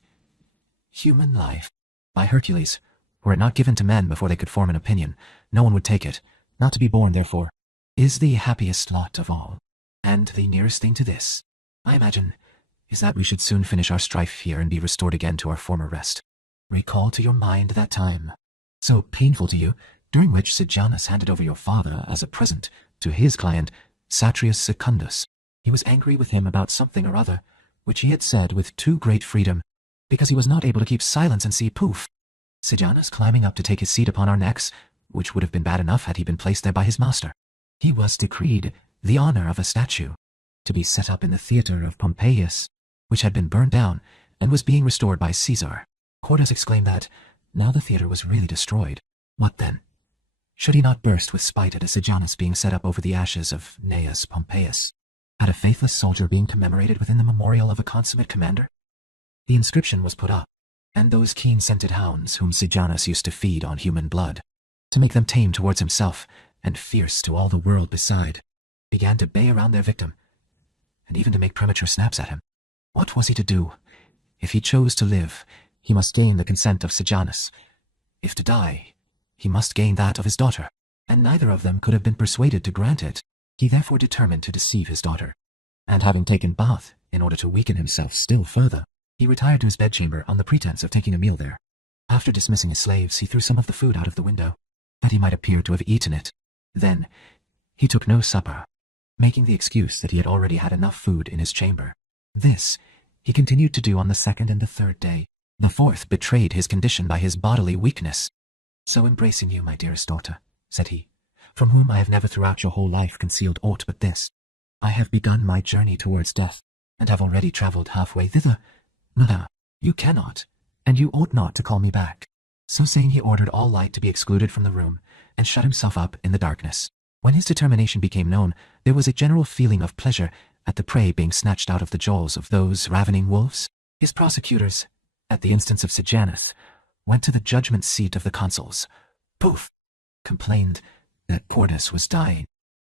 human life. By Hercules, were it not given to men before they could form an opinion, no one would take it. Not to be born, therefore, is the happiest lot of all. And the nearest thing to this, I imagine, is that we should soon finish our strife here and be restored again to our former rest. Recall to your mind that time, so painful to you, during which Sejanus handed over your father as a present to his client, Satrius Secundus. He was angry with him about something or other, which he had said with too great freedom, because he was not able to keep silence and see Sejanus climbing up to take his seat upon our necks, which would have been bad enough had he been placed there by his master. He was decreed the honor of a statue, to be set up in the theatre of Pompeius, which had been burned down, and was being restored by Caesar. Cordus exclaimed that, now the theatre was really destroyed, what then? Should he not burst with spite at a Sejanus being set up over the ashes of Gnaeus Pompeius, at a faithless soldier being commemorated within the memorial of a consummate commander? The inscription was put up, and those keen-scented hounds whom Sejanus used to feed on human blood, to make them tame towards himself and fierce to all the world beside, began to bay around their victim, and even to make premature snaps at him. What was he to do? If he chose to live, he must gain the consent of Sejanus. If to die, he must gain that of his daughter, and neither of them could have been persuaded to grant it. He therefore determined to deceive his daughter, and having taken bath in order to weaken himself still further, he retired to his bedchamber on the pretense of taking a meal there. After dismissing his slaves, he threw some of the food out of the window, that he might appear to have eaten it. Then he took no supper, making the excuse that he had already had enough food in his chamber. This he continued to do on the second and the third day. The fourth betrayed his condition by his bodily weakness. So embracing you, my dearest daughter, said he, from whom I have never throughout your whole life concealed aught but this. I have begun my journey towards death, and have already travelled halfway thither. No, you cannot, and you ought not to call me back." So saying, he ordered all light to be excluded from the room, and shut himself up in the darkness. When his determination became known, there was a general feeling of pleasure at the prey being snatched out of the jaws of those ravening wolves. His prosecutors, at the instance of Sejanus, went to the judgment seat of the consuls, poof, complained that Cordus was dying,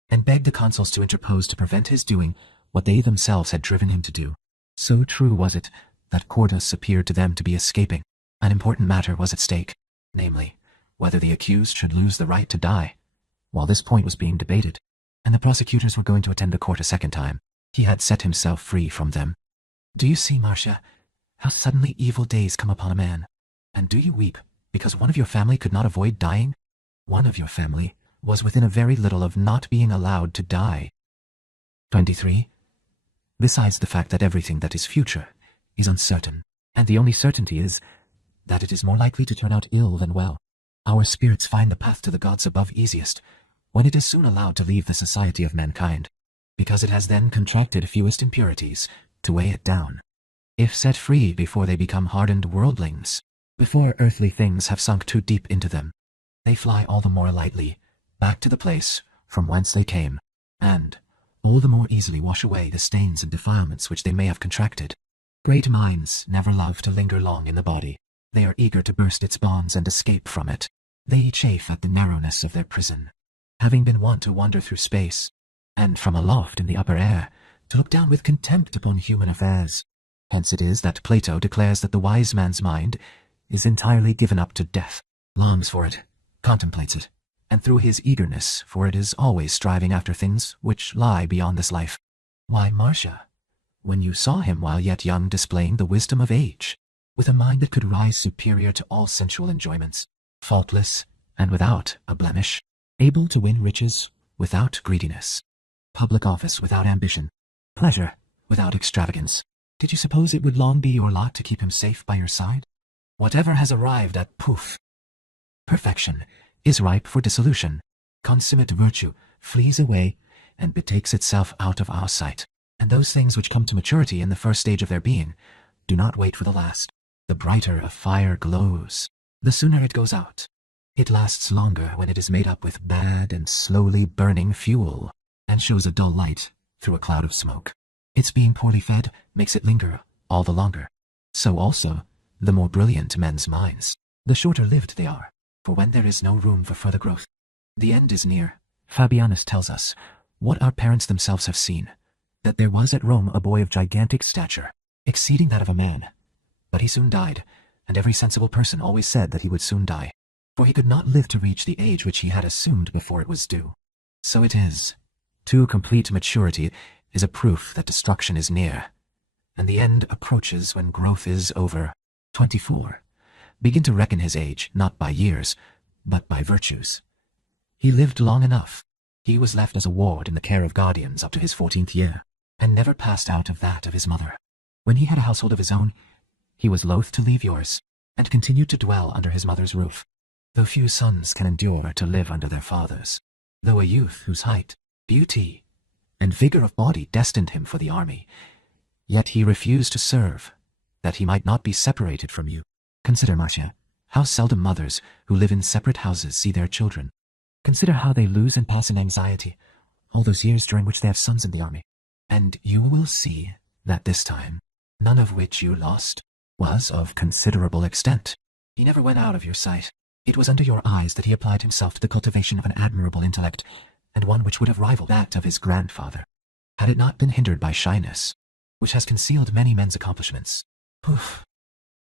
and begged the consuls to interpose to prevent his doing what they themselves had driven him to do. So true was it that Cordus appeared to them to be escaping. An important matter was at stake, namely, whether the accused should lose the right to die. While this point was being debated, and the prosecutors were going to attend the court a second time, he had set himself free from them. Do you see, Marcia, how suddenly evil days come upon a man? And do you weep because one of your family could not avoid dying? One of your family was within a very little of not being allowed to die. 23. Besides the fact that everything that is future is uncertain, and the only certainty is that it is more likely to turn out ill than well, our spirits find the path to the gods above easiest when it is soon allowed to leave the society of mankind, because it has then contracted fewest impurities to weigh it down. If set free before they become hardened worldlings, before earthly things have sunk too deep into them, they fly all the more lightly back to the place from whence they came, and all the more easily wash away the stains and defilements which they may have contracted. Great minds never love to linger long in the body. They are eager to burst its bonds and escape from it. They chafe at the narrowness of their prison, having been wont to wander through space, and from aloft in the upper air, to look down with contempt upon human affairs. Hence it is that Plato declares that the wise man's mind is entirely given up to death, longs for it, contemplates it, and through his eagerness for it is always striving after things which lie beyond this life. Why, Marcia, when you saw him while yet young displaying the wisdom of age, with a mind that could rise superior to all sensual enjoyments, faultless and without a blemish, able to win riches without greediness, public office without ambition, pleasure without extravagance, did you suppose it would long be your lot to keep him safe by your side? Whatever has arrived at perfection is ripe for dissolution. Consummate virtue flees away and betakes itself out of our sight. And those things which come to maturity in the first stage of their being do not wait for the last. The brighter a fire glows, the sooner it goes out. It lasts longer when it is made up with bad and slowly burning fuel, and shows a dull light through a cloud of smoke. Its being poorly fed makes it linger all the longer. So also, the more brilliant men's minds, the shorter lived they are, for when there is no room for further growth, the end is near. Fabianus tells us what our parents themselves have seen, that there was at Rome a boy of gigantic stature, exceeding that of a man. But he soon died, and every sensible person always said that he would soon die, for he could not live to reach the age which he had assumed before it was due. So it is. Too complete maturity is a proof that destruction is near, and the end approaches when growth is over. 24. Begin to reckon his age, not by years, but by virtues. He lived long enough. He was left as a ward in the care of guardians up to his 14th year, and never passed out of that of his mother. When he had a household of his own, he was loath to leave yours, and continued to dwell under his mother's roof, though few sons can endure to live under their fathers. Though a youth whose height, beauty, and vigor of body destined him for the army, yet he refused to serve, that he might not be separated from you. Consider, Marcia, how seldom mothers who live in separate houses see their children. Consider how they lose and pass in anxiety all those years during which they have sons in the army. And you will see that this time, none of which you lost was of considerable extent. He never went out of your sight. It was under your eyes that he applied himself to the cultivation of an admirable intellect, and one which would have rivaled that of his grandfather, had it not been hindered by shyness, which has concealed many men's accomplishments. Poof!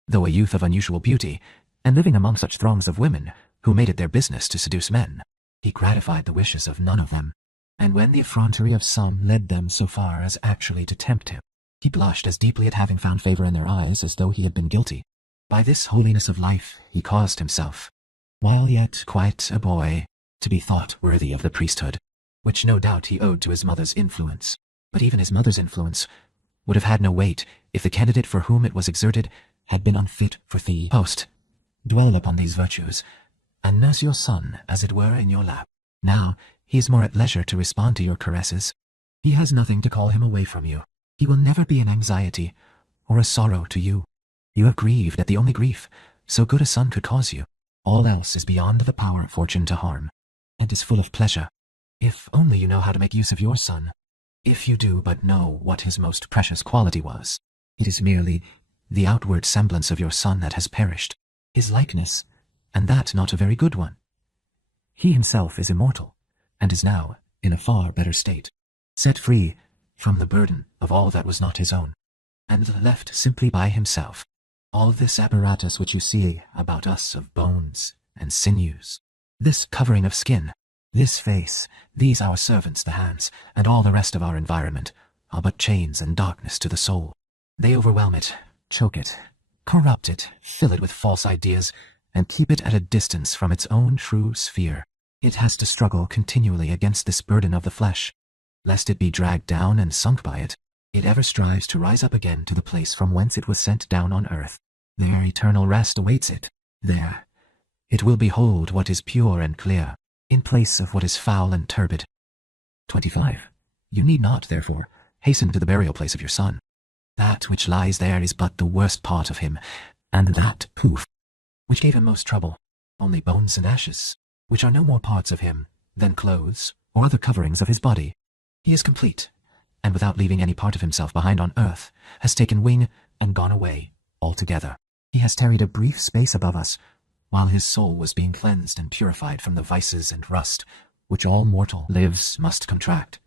Though a youth of unusual beauty, and living among such throngs of women who made it their business to seduce men, he gratified the wishes of none of them, and when the effrontery of some led them so far as actually to tempt him, he blushed as deeply at having found favor in their eyes as though he had been guilty. By this holiness of life he caused himself, while yet quite a boy, to be thought worthy of the priesthood, which no doubt he owed to his mother's influence. But even his mother's influence would have had no weight if the candidate for whom it was exerted had been unfit for the post. Dwell upon these virtues, and nurse your son, as it were, in your lap. Now he is more at leisure to respond to your caresses. He has nothing to call him away from you. He will never be an anxiety or a sorrow to you. You have grieved at the only grief so good a son could cause you. All else is beyond the power of fortune to harm, and is full of pleasure. If only you know how to make use of your son. If you do but know what his most precious quality was, it is merely the outward semblance of your son that has perished, his likeness, and that not a very good one. He himself is immortal, and is now in a far better state, set free from the burden of all that was not his own, and left simply by himself. All this apparatus which you see about us of bones and sinews, this covering of skin, this face, these our servants, the hands, and all the rest of our environment, are but chains and darkness to the soul. They overwhelm it, choke it, corrupt it, fill it with false ideas, and keep it at a distance from its own true sphere. It has to struggle continually against this burden of the flesh. Lest it be dragged down and sunk by it, it ever strives to rise up again to the place from whence it was sent down on earth. There eternal rest awaits it. There it will behold what is pure and clear, in place of what is foul and turbid. 25. You need not, therefore, hasten to the burial place of your son. That which lies there is but the worst part of him, and that poof, which gave him most trouble, only bones and ashes, which are no more parts of him than clothes or other coverings of his body. He is complete, and without leaving any part of himself behind on earth, has taken wing and gone away altogether. He has tarried a brief space above us, while his soul was being cleansed and purified from the vices and rust which all mortal lives must contract,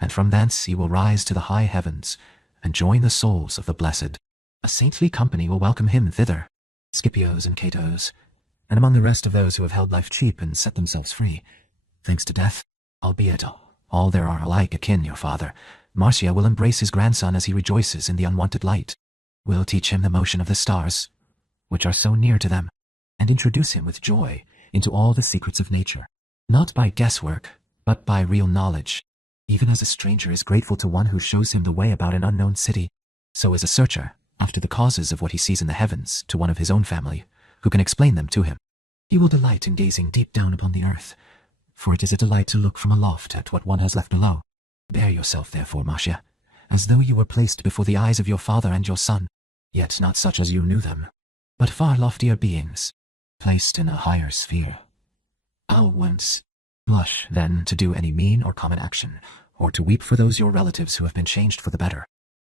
and from thence he will rise to the high heavens, and join the souls of the blessed. A saintly company will welcome him thither, Scipios and Catos, and among the rest of those who have held life cheap and set themselves free, thanks to death, albeit all there are alike akin, your father, Marcia will embrace his grandson as he rejoices in the unwonted light, will teach him the motion of the stars, which are so near to them, and introduce him with joy into all the secrets of nature, not by guesswork, but by real knowledge. Even as a stranger is grateful to one who shows him the way about an unknown city, so is a searcher after the causes of what he sees in the heavens to one of his own family, who can explain them to him. He will delight in gazing deep down upon the earth, for it is a delight to look from aloft at what one has left below. Bear yourself, therefore, Marcia, as though you were placed before the eyes of your father and your son, yet not such as you knew them, but far loftier beings, placed in a higher sphere. Oh, once blush, then, to do any mean or common action, or to weep for those your relatives who have been changed for the better.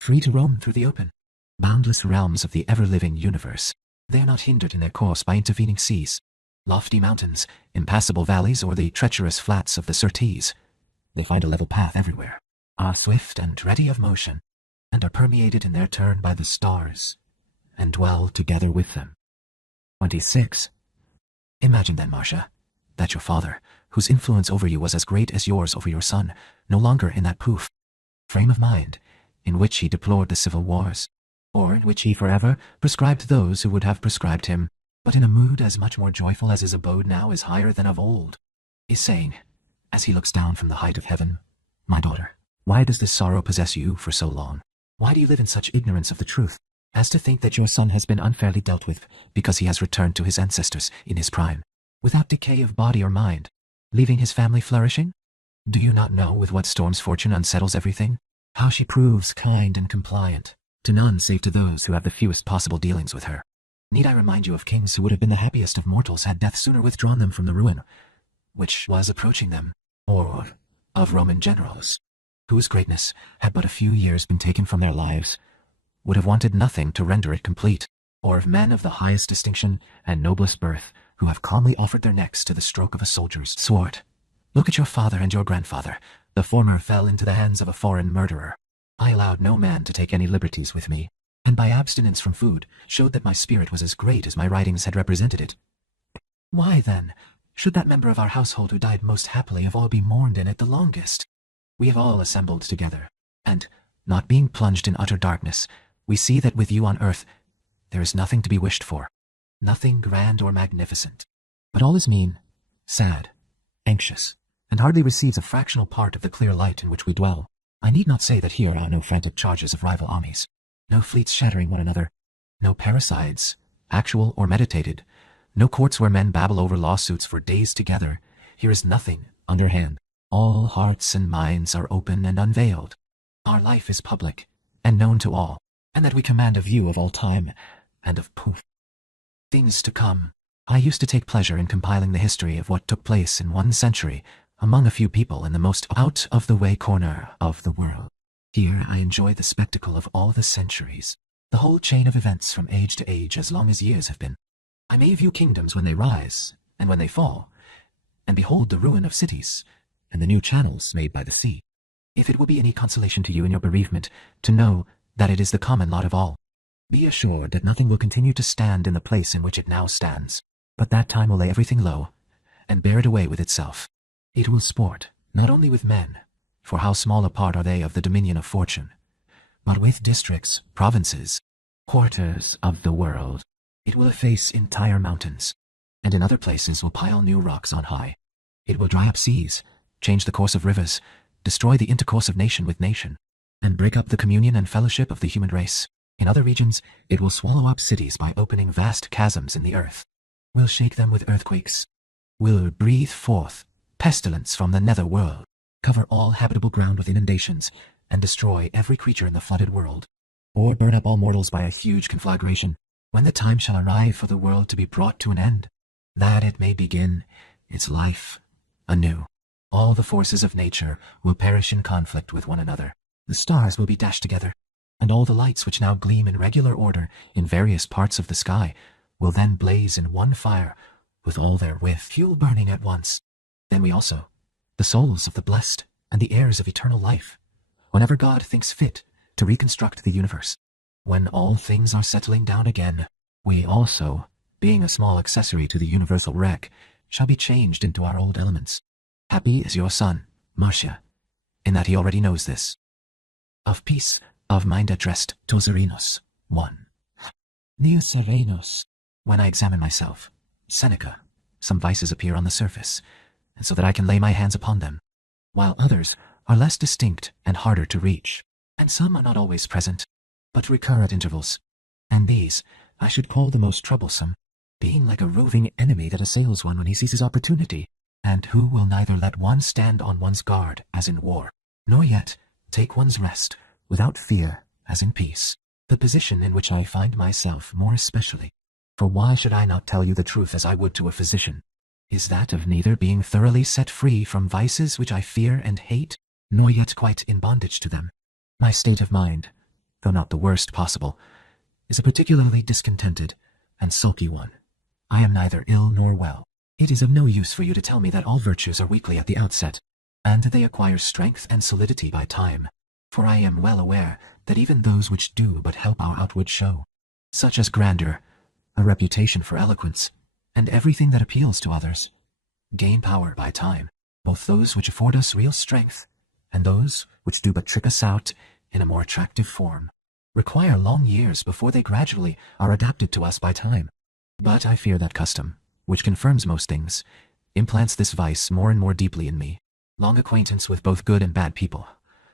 Free to roam through the open, boundless realms of the ever-living universe, they are not hindered in their course by intervening seas, lofty mountains, impassable valleys, or the treacherous flats of the Syrtes. They find a level path everywhere, are swift and ready of motion, and are permeated in their turn by the stars, and dwell together with them. 26. Imagine then, Marcia, that your father, whose influence over you was as great as yours over your son, no longer in that poof frame of mind in which he deplored the civil wars, or in which he forever prescribed those who would have prescribed him, but in a mood as much more joyful as his abode now is higher than of old, is saying, as he looks down from the height of heaven, My daughter, why does this sorrow possess you for so long? Why do you live in such ignorance of the truth, as to think that your son has been unfairly dealt with, because he has returned to his ancestors in his prime, without decay of body or mind, leaving his family flourishing? Do you not know with what storms fortune unsettles everything? How she proves kind and compliant, to none save to those who have the fewest possible dealings with her. Need I remind you of kings who would have been the happiest of mortals had death sooner withdrawn them from the ruin which was approaching them, or of Roman generals, whose greatness, had but a few years been taken from their lives, would have wanted nothing to render it complete, or of men of the highest distinction and noblest birth, who have calmly offered their necks to the stroke of a soldier's sword? Look at your father and your grandfather. The former fell into the hands of a foreign murderer. I allowed no man to take any liberties with me, and by abstinence from food showed that my spirit was as great as my writings had represented it. Why, then, should that member of our household who died most happily of all be mourned in it the longest? We have all assembled together, and, not being plunged in utter darkness, we see that with you on earth there is nothing to be wished for, nothing grand or magnificent, but all is mean, sad, anxious, and hardly receives a fractional part of the clear light in which we dwell. I need not say that here are no frantic charges of rival armies, no fleets shattering one another, no parricides, actual or meditated, no courts where men babble over lawsuits for days together. Here is nothing underhand. All hearts and minds are open and unveiled. Our life is public and known to all, and that we command a view of all time and of poof, things to come. I used to take pleasure in compiling the history of what took place in one century among a few people in the most out-of-the-way corner of the world. Here I enjoy the spectacle of all the centuries, the whole chain of events from age to age as long as years have been. I may view kingdoms when they rise and when they fall, and behold the ruin of cities and the new channels made by the sea. If it will be any consolation to you in your bereavement to know that it is the common lot of all, be assured that nothing will continue to stand in the place in which it now stands, but that time will lay everything low and bear it away with itself. It will sport not only with men, for how small a part are they of the dominion of fortune, but with districts, provinces, quarters of the world. It will efface entire mountains, and in other places will pile new rocks on high. It will dry up seas, change the course of rivers, destroy the intercourse of nation with nation, and break up the communion and fellowship of the human race. In other regions, it will swallow up cities by opening vast chasms in the earth, will shake them with earthquakes, will breathe forth pestilence from the nether world, cover all habitable ground with inundations, and destroy every creature in the flooded world, or burn up all mortals by a huge conflagration, when the time shall arrive for the world to be brought to an end, that it may begin its life anew. All the forces of nature will perish in conflict with one another. The stars will be dashed together, and all the lights which now gleam in regular order in various parts of the sky will then blaze in one fire, with all their fuel burning at once. Then we also, the souls of the blessed and the heirs of eternal life, whenever God thinks fit to reconstruct the universe, when all things are settling down again, we also, being a small accessory to the universal wreck, shall be changed into our old elements. Happy is your son, Marcia, in that he already knows this. Of peace of mind addressed to Serenos. 1. Near Serenos, when I examine myself, Seneca, some vices appear on the surface, and so that I can lay my hands upon them, while others are less distinct and harder to reach, and some are not always present, but recur at intervals, and these I should call the most troublesome, being like a roving enemy that assails one when he sees his opportunity, and who will neither let one stand on one's guard, as in war, nor yet take one's rest without fear, as in peace. The position in which I find myself more especially, for why should I not tell you the truth as I would to a physician, is that of neither being thoroughly set free from vices which I fear and hate, nor yet quite in bondage to them. My state of mind, though not the worst possible, is a particularly discontented and sulky one. I am neither ill nor well. It is of no use for you to tell me that all virtues are weakly at the outset, and they acquire strength and solidity by time, for I am well aware that even those which do but help our outward show, such as grandeur, a reputation for eloquence, and everything that appeals to others, gain power by time, both those which afford us real strength, and those which do but trick us out in a more attractive form, require long years before they gradually are adapted to us by time. But I fear that custom, which confirms most things, implants this vice more and more deeply in me. Long acquaintance with both good and bad people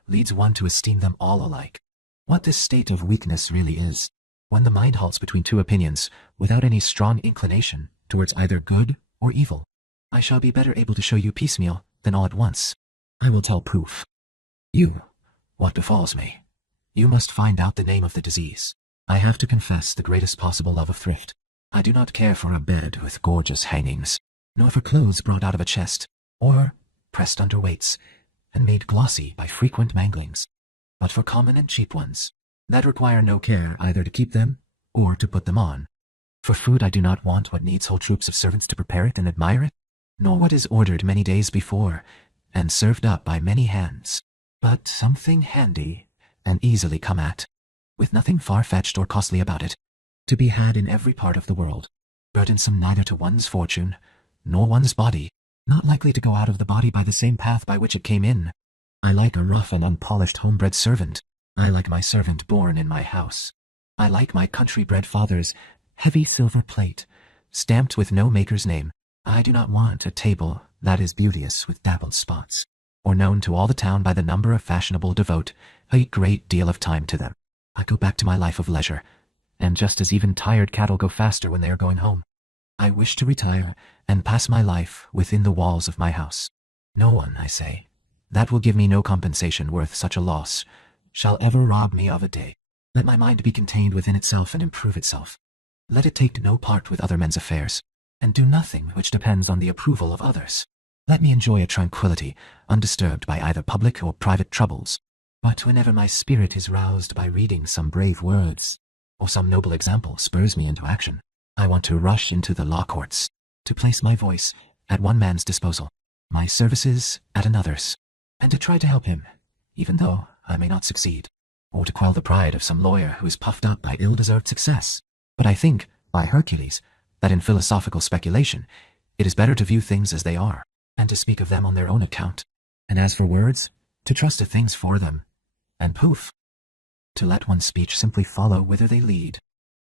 leads one to esteem them all alike. What this state of weakness really is, when the mind halts between two opinions without any strong inclination towards either good or evil, I shall be better able to show you piecemeal than all at once. I will tell proof. You, what befalls me? You must find out the name of the disease. I have to confess the greatest possible love of thrift. I do not care for a bed with gorgeous hangings, nor for clothes brought out of a chest, or pressed under weights, and made glossy by frequent manglings, but for common and cheap ones, that require no care either to keep them or to put them on. For food I do not want what needs whole troops of servants to prepare it and admire it, nor what is ordered many days before, and served up by many hands, but something handy and easily come at, with nothing far-fetched or costly about it, to be had in every part of the world, burdensome neither to one's fortune, nor one's body, not likely to go out of the body by the same path by which it came in. I like a rough and unpolished homebred servant. I like my servant born in my house. I like my country-bred father's heavy silver plate, stamped with no maker's name. I do not want a table that is beauteous with dappled spots, or known to all the town by the number of fashionable devote a great deal of time to them. I go back to my life of leisure, and just as even tired cattle go faster when they are going home, I wish to retire and pass my life within the walls of my house. No one, I say, that will give me no compensation worth such a loss, shall ever rob me of a day. Let my mind be contained within itself and improve itself. Let it take no part with other men's affairs, and do nothing which depends on the approval of others. Let me enjoy a tranquillity undisturbed by either public or private troubles. But whenever my spirit is roused by reading some brave words, or some noble example spurs me into action, I want to rush into the law courts, to place my voice at one man's disposal, my services at another's, and to try to help him, even though I may not succeed, or to quell the pride of some lawyer who is puffed up by ill-deserved success. But I think, by Hercules, that in philosophical speculation, it is better to view things as they are, and to speak of them on their own account. And as for words, to trust to things for them, and poof, to let one's speech simply follow whither they lead.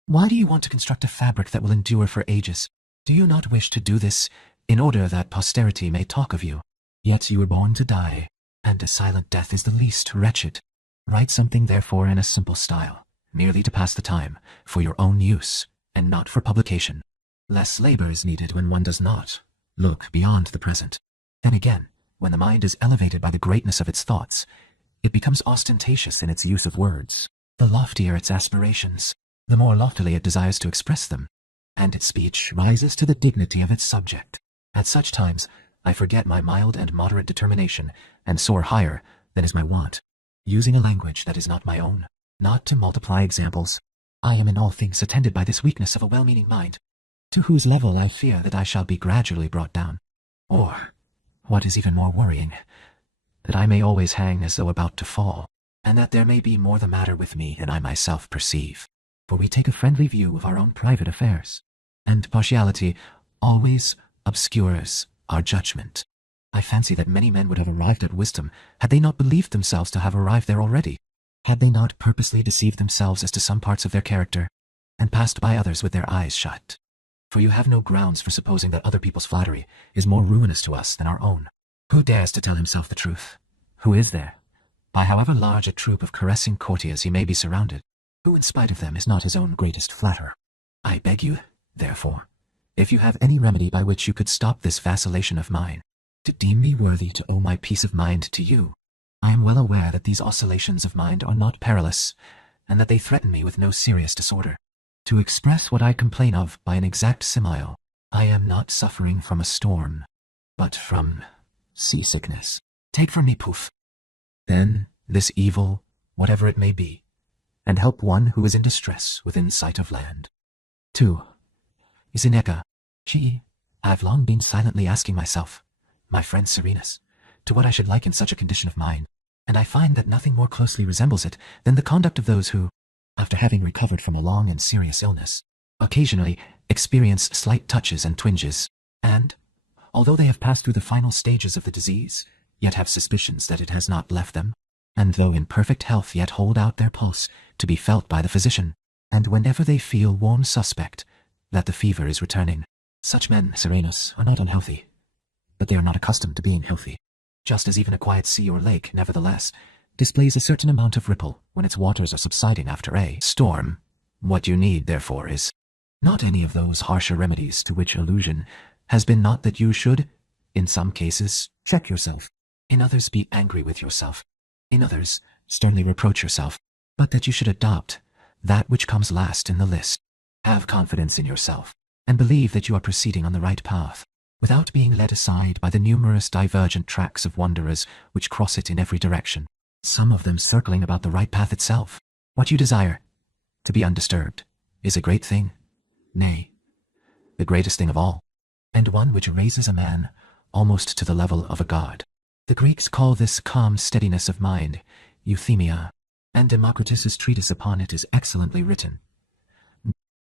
Why do you want to construct a fabric that will endure for ages? Do you not wish to do this in order that posterity may talk of you? Yet you were born to die, and a silent death is the least wretched. Write something therefore in a simple style, merely to pass the time, for your own use, and not for publication. Less labor is needed when one does not look beyond the present. Then again, when the mind is elevated by the greatness of its thoughts, it becomes ostentatious in its use of words. The loftier its aspirations, the more loftily it desires to express them, and its speech rises to the dignity of its subject. At such times, I forget my mild and moderate determination, and soar higher than is my wont, using a language that is not my own. Not to multiply examples, I am in all things attended by this weakness of a well-meaning mind, to whose level I fear that I shall be gradually brought down. Or, what is even more worrying, that I may always hang as though about to fall, and that there may be more the matter with me than I myself perceive. For we take a friendly view of our own private affairs, and partiality always obscures our judgment. I fancy that many men would have arrived at wisdom had they not believed themselves to have arrived there already, had they not purposely deceived themselves as to some parts of their character, and passed by others with their eyes shut. For you have no grounds for supposing that other people's flattery is more ruinous to us than our own. Who dares to tell himself the truth? Who is there, by however large a troop of caressing courtiers he may be surrounded, who in spite of them is not his own greatest flatterer? I beg you, therefore, if you have any remedy by which you could stop this vacillation of mine, to deem me worthy to owe my peace of mind to you. I am well aware that these oscillations of mind are not perilous, and that they threaten me with no serious disorder. To express what I complain of by an exact simile, I am not suffering from a storm, but from seasickness. Take from me poof, then, this evil, whatever it may be, and help one who is in distress within sight of land. 2. Seneca. I have long been silently asking myself, my friend Serenus, to what I should liken such a condition of mind, and I find that nothing more closely resembles it than the conduct of those who, after having recovered from a long and serious illness, occasionally experience slight touches and twinges, and, although they have passed through the final stages of the disease, yet have suspicions that it has not left them, and though in perfect health yet hold out their pulse to be felt by the physician, and whenever they feel warm suspect that the fever is returning. Such men, Serenus, are not unhealthy, but they are not accustomed to being healthy, just as even a quiet sea or lake, nevertheless, displays a certain amount of ripple when its waters are subsiding after a storm. What you need, therefore, is not any of those harsher remedies to which allusion has been, not that you should, in some cases, check yourself, in others be angry with yourself, in others sternly reproach yourself, but that you should adopt that which comes last in the list. Have confidence in yourself, and believe that you are proceeding on the right path, without being led aside by the numerous divergent tracks of wanderers which cross it in every direction, some of them circling about the right path itself. What you desire, to be undisturbed, is a great thing, nay, the greatest thing of all, and one which raises a man almost to the level of a god. The Greeks call this calm steadiness of mind euthymia, and Democritus's treatise upon it is excellently written.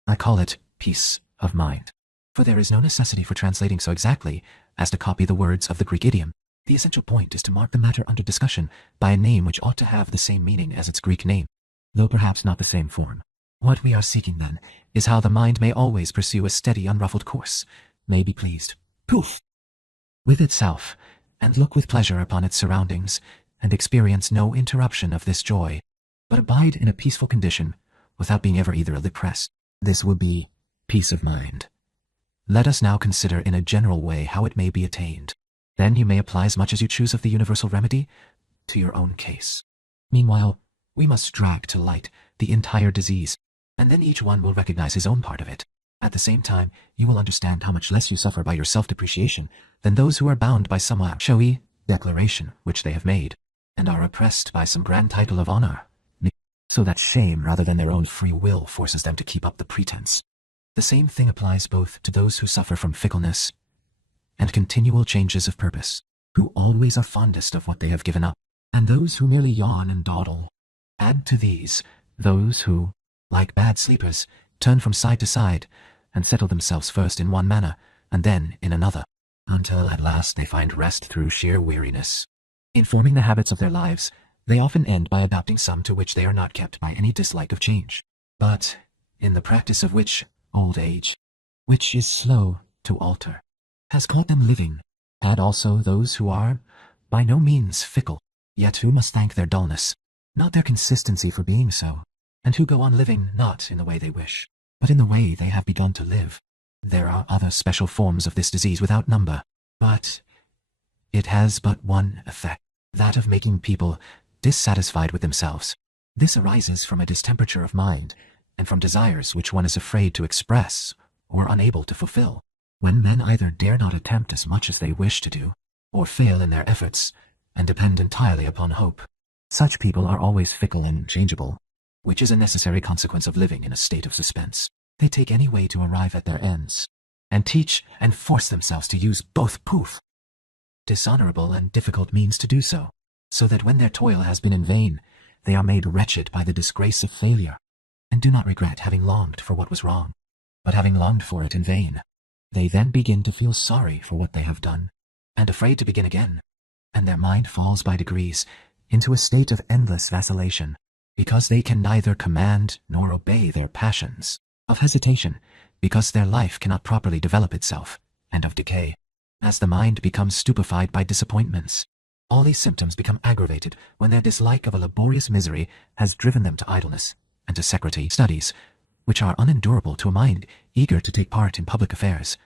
I call it peace of mind, for there is no necessity for translating so exactly as to copy the words of the Greek idiom. The essential point is to mark the matter under discussion by a name which ought to have the same meaning as its Greek name, though perhaps not the same form. What we are seeking, then, is how the mind may always pursue a steady, unruffled course, may be pleased, poof, with itself, and look with pleasure upon its surroundings, and experience no interruption of this joy, but abide in a peaceful condition, without being ever either depressed. This will be peace of mind. Let us now consider in a general way how it may be attained. Then you may apply as much as you choose of the universal remedy to your own case. Meanwhile, we must drag to light the entire disease, and then each one will recognize his own part of it. At the same time, you will understand how much less you suffer by your self-depreciation than those who are bound by some showy declaration which they have made, and are oppressed by some grand title of honor, so that shame rather than their own free will forces them to keep up the pretense. The same thing applies both to those who suffer from fickleness and continual changes of purpose, who always are fondest of what they have given up, and those who merely yawn and dawdle. Add to these those who, like bad sleepers, turn from side to side, and settle themselves first in one manner, and then in another, until at last they find rest through sheer weariness. In forming the habits of their lives, they often end by adopting some to which they are not kept by any dislike of change, but in the practice of which old age, which is slow to alter, has caught them living. Add also those who are by no means fickle, yet who must thank their dullness, not their consistency for being so, and who go on living not in the way they wish, but in the way they have begun to live. There are other special forms of this disease without number, but it has but one effect, that of making people dissatisfied with themselves. This arises from a distemperature of mind, and from desires which one is afraid to express or unable to fulfill. When men either dare not attempt as much as they wish to do, or fail in their efforts, and depend entirely upon hope. Such people are always fickle and changeable, which is a necessary consequence of living in a state of suspense. They take any way to arrive at their ends, and teach and force themselves to use both dishonorable and difficult means to do so that when their toil has been in vain, they are made wretched by the disgrace of failure, and do not regret having longed for what was wrong, but having longed for it in vain. They then begin to feel sorry for what they have done, and afraid to begin again, and their mind falls by degrees into a state of endless vacillation, because they can neither command nor obey their passions, of hesitation, because their life cannot properly develop itself, and of decay, as the mind becomes stupefied by disappointments. All these symptoms become aggravated when their dislike of a laborious misery has driven them to idleness and to secretary studies, which are unendurable to a mind eager to take part in public affairs,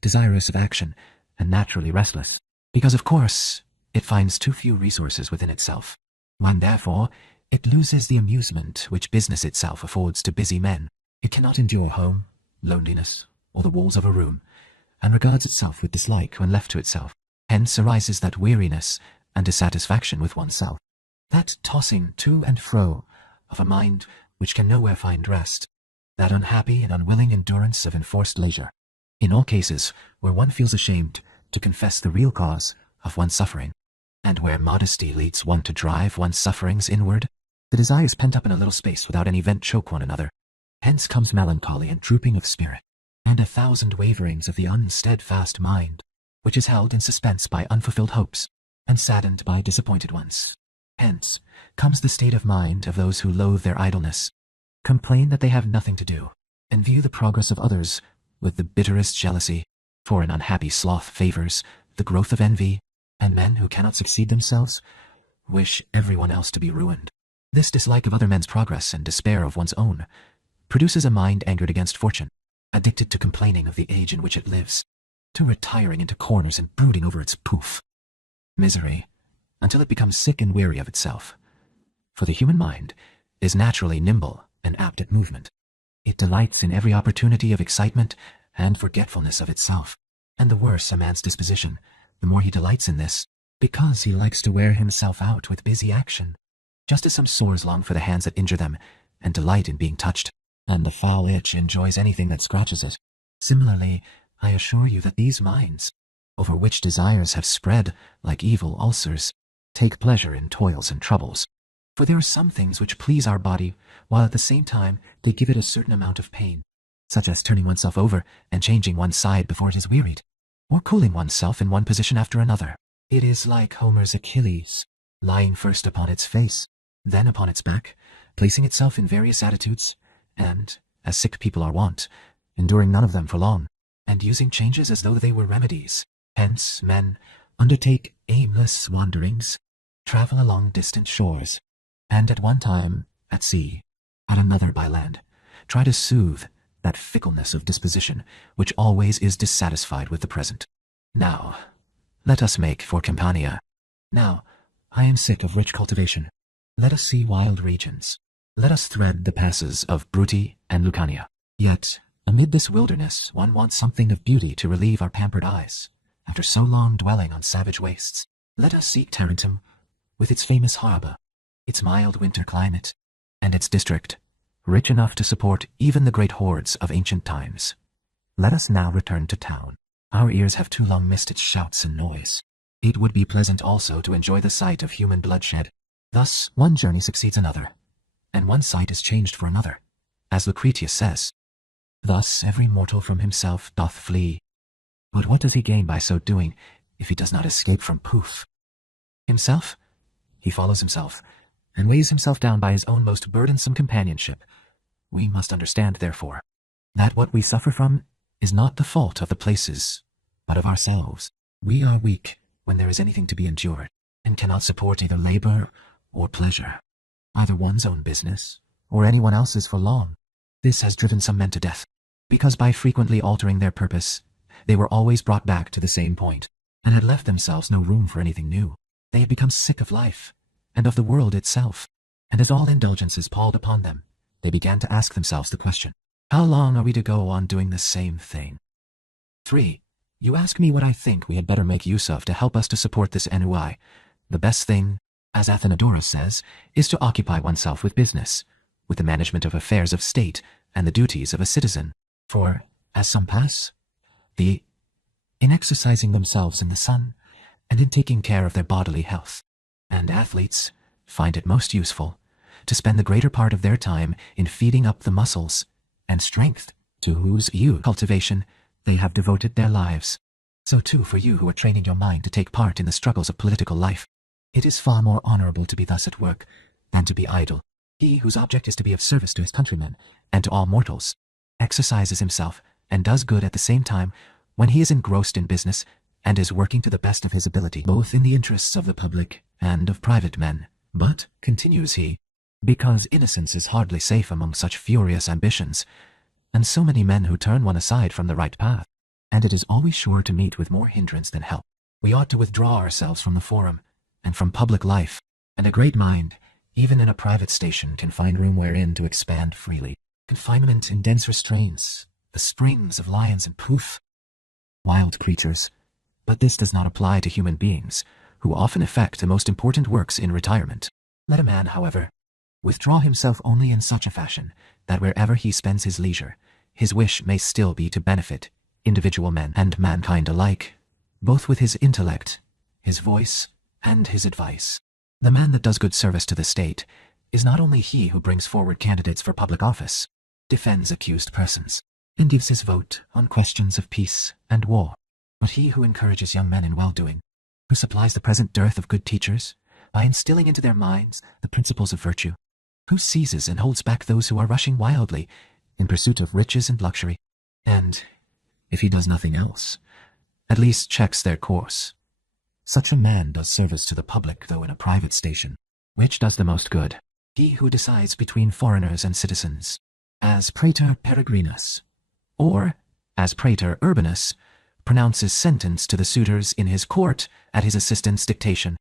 desirous of action, and naturally restless, because of course it finds too few resources within itself. When therefore it loses the amusement which business itself affords to busy men, it cannot endure home, loneliness, or the walls of a room, and regards itself with dislike when left to itself. Hence arises that weariness and dissatisfaction with oneself, that tossing to and fro of a mind which can nowhere find rest, that unhappy and unwilling endurance of enforced leisure. In all cases where one feels ashamed to confess the real cause of one's suffering, and where modesty leads one to drive one's sufferings inward, the desires pent up in a little space without any vent choke one another. Hence comes melancholy and drooping of spirit, and 1,000 waverings of the unsteadfast mind, which is held in suspense by unfulfilled hopes, and saddened by disappointed ones. Hence comes the state of mind of those who loathe their idleness, complain that they have nothing to do, and view the progress of others with the bitterest jealousy, for an unhappy sloth favors the growth of envy, and men who cannot succeed themselves wish everyone else to be ruined. This dislike of other men's progress and despair of one's own produces a mind angered against fortune, addicted to complaining of the age in which it lives, to retiring into corners and brooding over its misery, until it becomes sick and weary of itself. For the human mind is naturally nimble and apt at movement. It delights in every opportunity of excitement and forgetfulness of itself, and the worse a man's disposition, the more he delights in this, because he likes to wear himself out with busy action, just as some sores long for the hands that injure them, and delight in being touched, and the foul itch enjoys anything that scratches it. Similarly, I assure you that these minds, over which desires have spread like evil ulcers, take pleasure in toils and troubles. For there are some things which please our body, while at the same time they give it a certain amount of pain, such as turning oneself over and changing one side before it is wearied, or cooling oneself in one position after another. It is like Homer's Achilles, lying first upon its face, then upon its back, placing itself in various attitudes, and, as sick people are wont, enduring none of them for long, and using changes as though they were remedies. Hence men undertake aimless wanderings, travel along distant shores, and at one time at sea, at another by land, try to soothe that fickleness of disposition which always is dissatisfied with the present. Now, Let us make for Campania. Now, I am sick of rich cultivation. Let us see wild regions. Let us thread the passes of Bruti and Lucania. Yet, amid this wilderness, one wants something of beauty to relieve our pampered eyes, after so long dwelling on savage wastes. Let us seek Tarentum, with its famous harbour, its mild winter climate, and its district, rich enough to support even the great hordes of ancient times. Let us now return to town. Our ears have too long missed its shouts and noise. It would be pleasant also to enjoy the sight of human bloodshed. Thus, one journey succeeds another, and one sight is changed for another, as Lucretius says. Thus every mortal from himself doth flee. But what does he gain by so doing, if he does not escape from poof? Himself? He follows himself, and weighs himself down by his own most burdensome companionship. We must understand, therefore, that what we suffer from is not the fault of the places, but of ourselves. We are weak when there is anything to be endured, and cannot support either labor or pleasure, either one's own business or anyone else's for long. This has driven some men to death, because by frequently altering their purpose, they were always brought back to the same point, and had left themselves no room for anything new. They had become sick of life, and of the world itself, and as all indulgences palled upon them, they began to ask themselves the question, how long are we to go on doing the same thing? 3. You ask me what I think we had better make use of to help us to support this ennui. The best thing, as Athenodorus says, is to occupy oneself with business, with the management of affairs of state and the duties of a citizen. For, as some pass, in exercising themselves in the sun, and in taking care of their bodily health, and athletes find it most useful to spend the greater part of their time in feeding up the muscles and strength to whose cultivation they have devoted their lives. So too for you who are training your mind to take part in the struggles of political life. It is far more honorable to be thus at work than to be idle. He whose object is to be of service to his countrymen and to all mortals exercises himself and does good at the same time when he is engrossed in business and is working to the best of his ability, both in the interests of the public and of private men. But, continues he, because innocence is hardly safe among such furious ambitions, and so many men who turn one aside from the right path, and it is always sure to meet with more hindrance than help, we ought to withdraw ourselves from the forum, and from public life, and a great mind, even in a private station, can find room wherein to expand freely. Confinement in dense restraints, the springs of lions and poof, wild creatures. But this does not apply to human beings, who often effect the most important works in retirement. Let a man, however, withdraw himself only in such a fashion that wherever he spends his leisure, his wish may still be to benefit individual men and mankind alike, both with his intellect, his voice, and his advice. The man that does good service to the state is not only he who brings forward candidates for public office, defends accused persons, and gives his vote on questions of peace and war, but he who encourages young men in well-doing, who supplies the present dearth of good teachers by instilling into their minds the principles of virtue, who seizes and holds back those who are rushing wildly in pursuit of riches and luxury, and, if he does nothing else, at least checks their course. Such a man does service to the public, though in a private station. Which does the most good? He who decides between foreigners and citizens, as Praetor Peregrinus, or, as Praetor Urbanus, pronounces sentence to the suitors in his court at his assistant's dictation,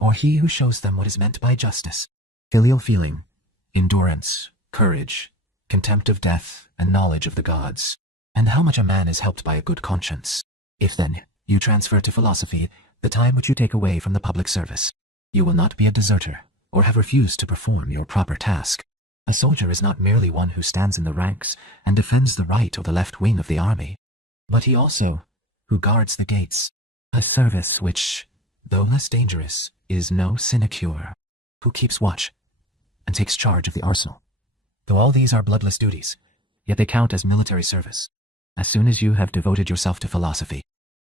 or he who shows them what is meant by justice, filial feeling, endurance, courage, contempt of death, and knowledge of the gods, and how much a man is helped by a good conscience. If then you transfer to philosophy the time which you take away from the public service, you will not be a deserter, or have refused to perform your proper task. A soldier is not merely one who stands in the ranks and defends the right or the left wing of the army, but he also who guards the gates, a service which, though less dangerous, is no sinecure, who keeps watch and takes charge of the arsenal. Though all these are bloodless duties, yet they count as military service. As soon as you have devoted yourself to philosophy,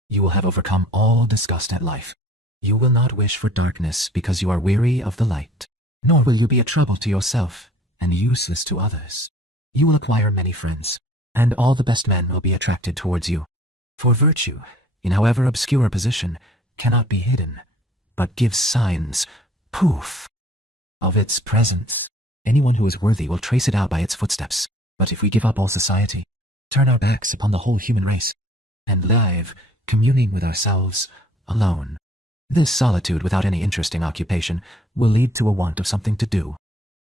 you will have overcome all disgust at life. You will not wish for darkness because you are weary of the light, nor will you be a trouble to yourself and useless to others. You will acquire many friends, and all the best men will be attracted towards you. For virtue, in however obscure a position, cannot be hidden, but gives signs, proof, of its presence. Anyone who is worthy will trace it out by its footsteps. But if we give up all society, turn our backs upon the whole human race, and live, communing with ourselves alone. This solitude without any interesting occupation will lead to a want of something to do.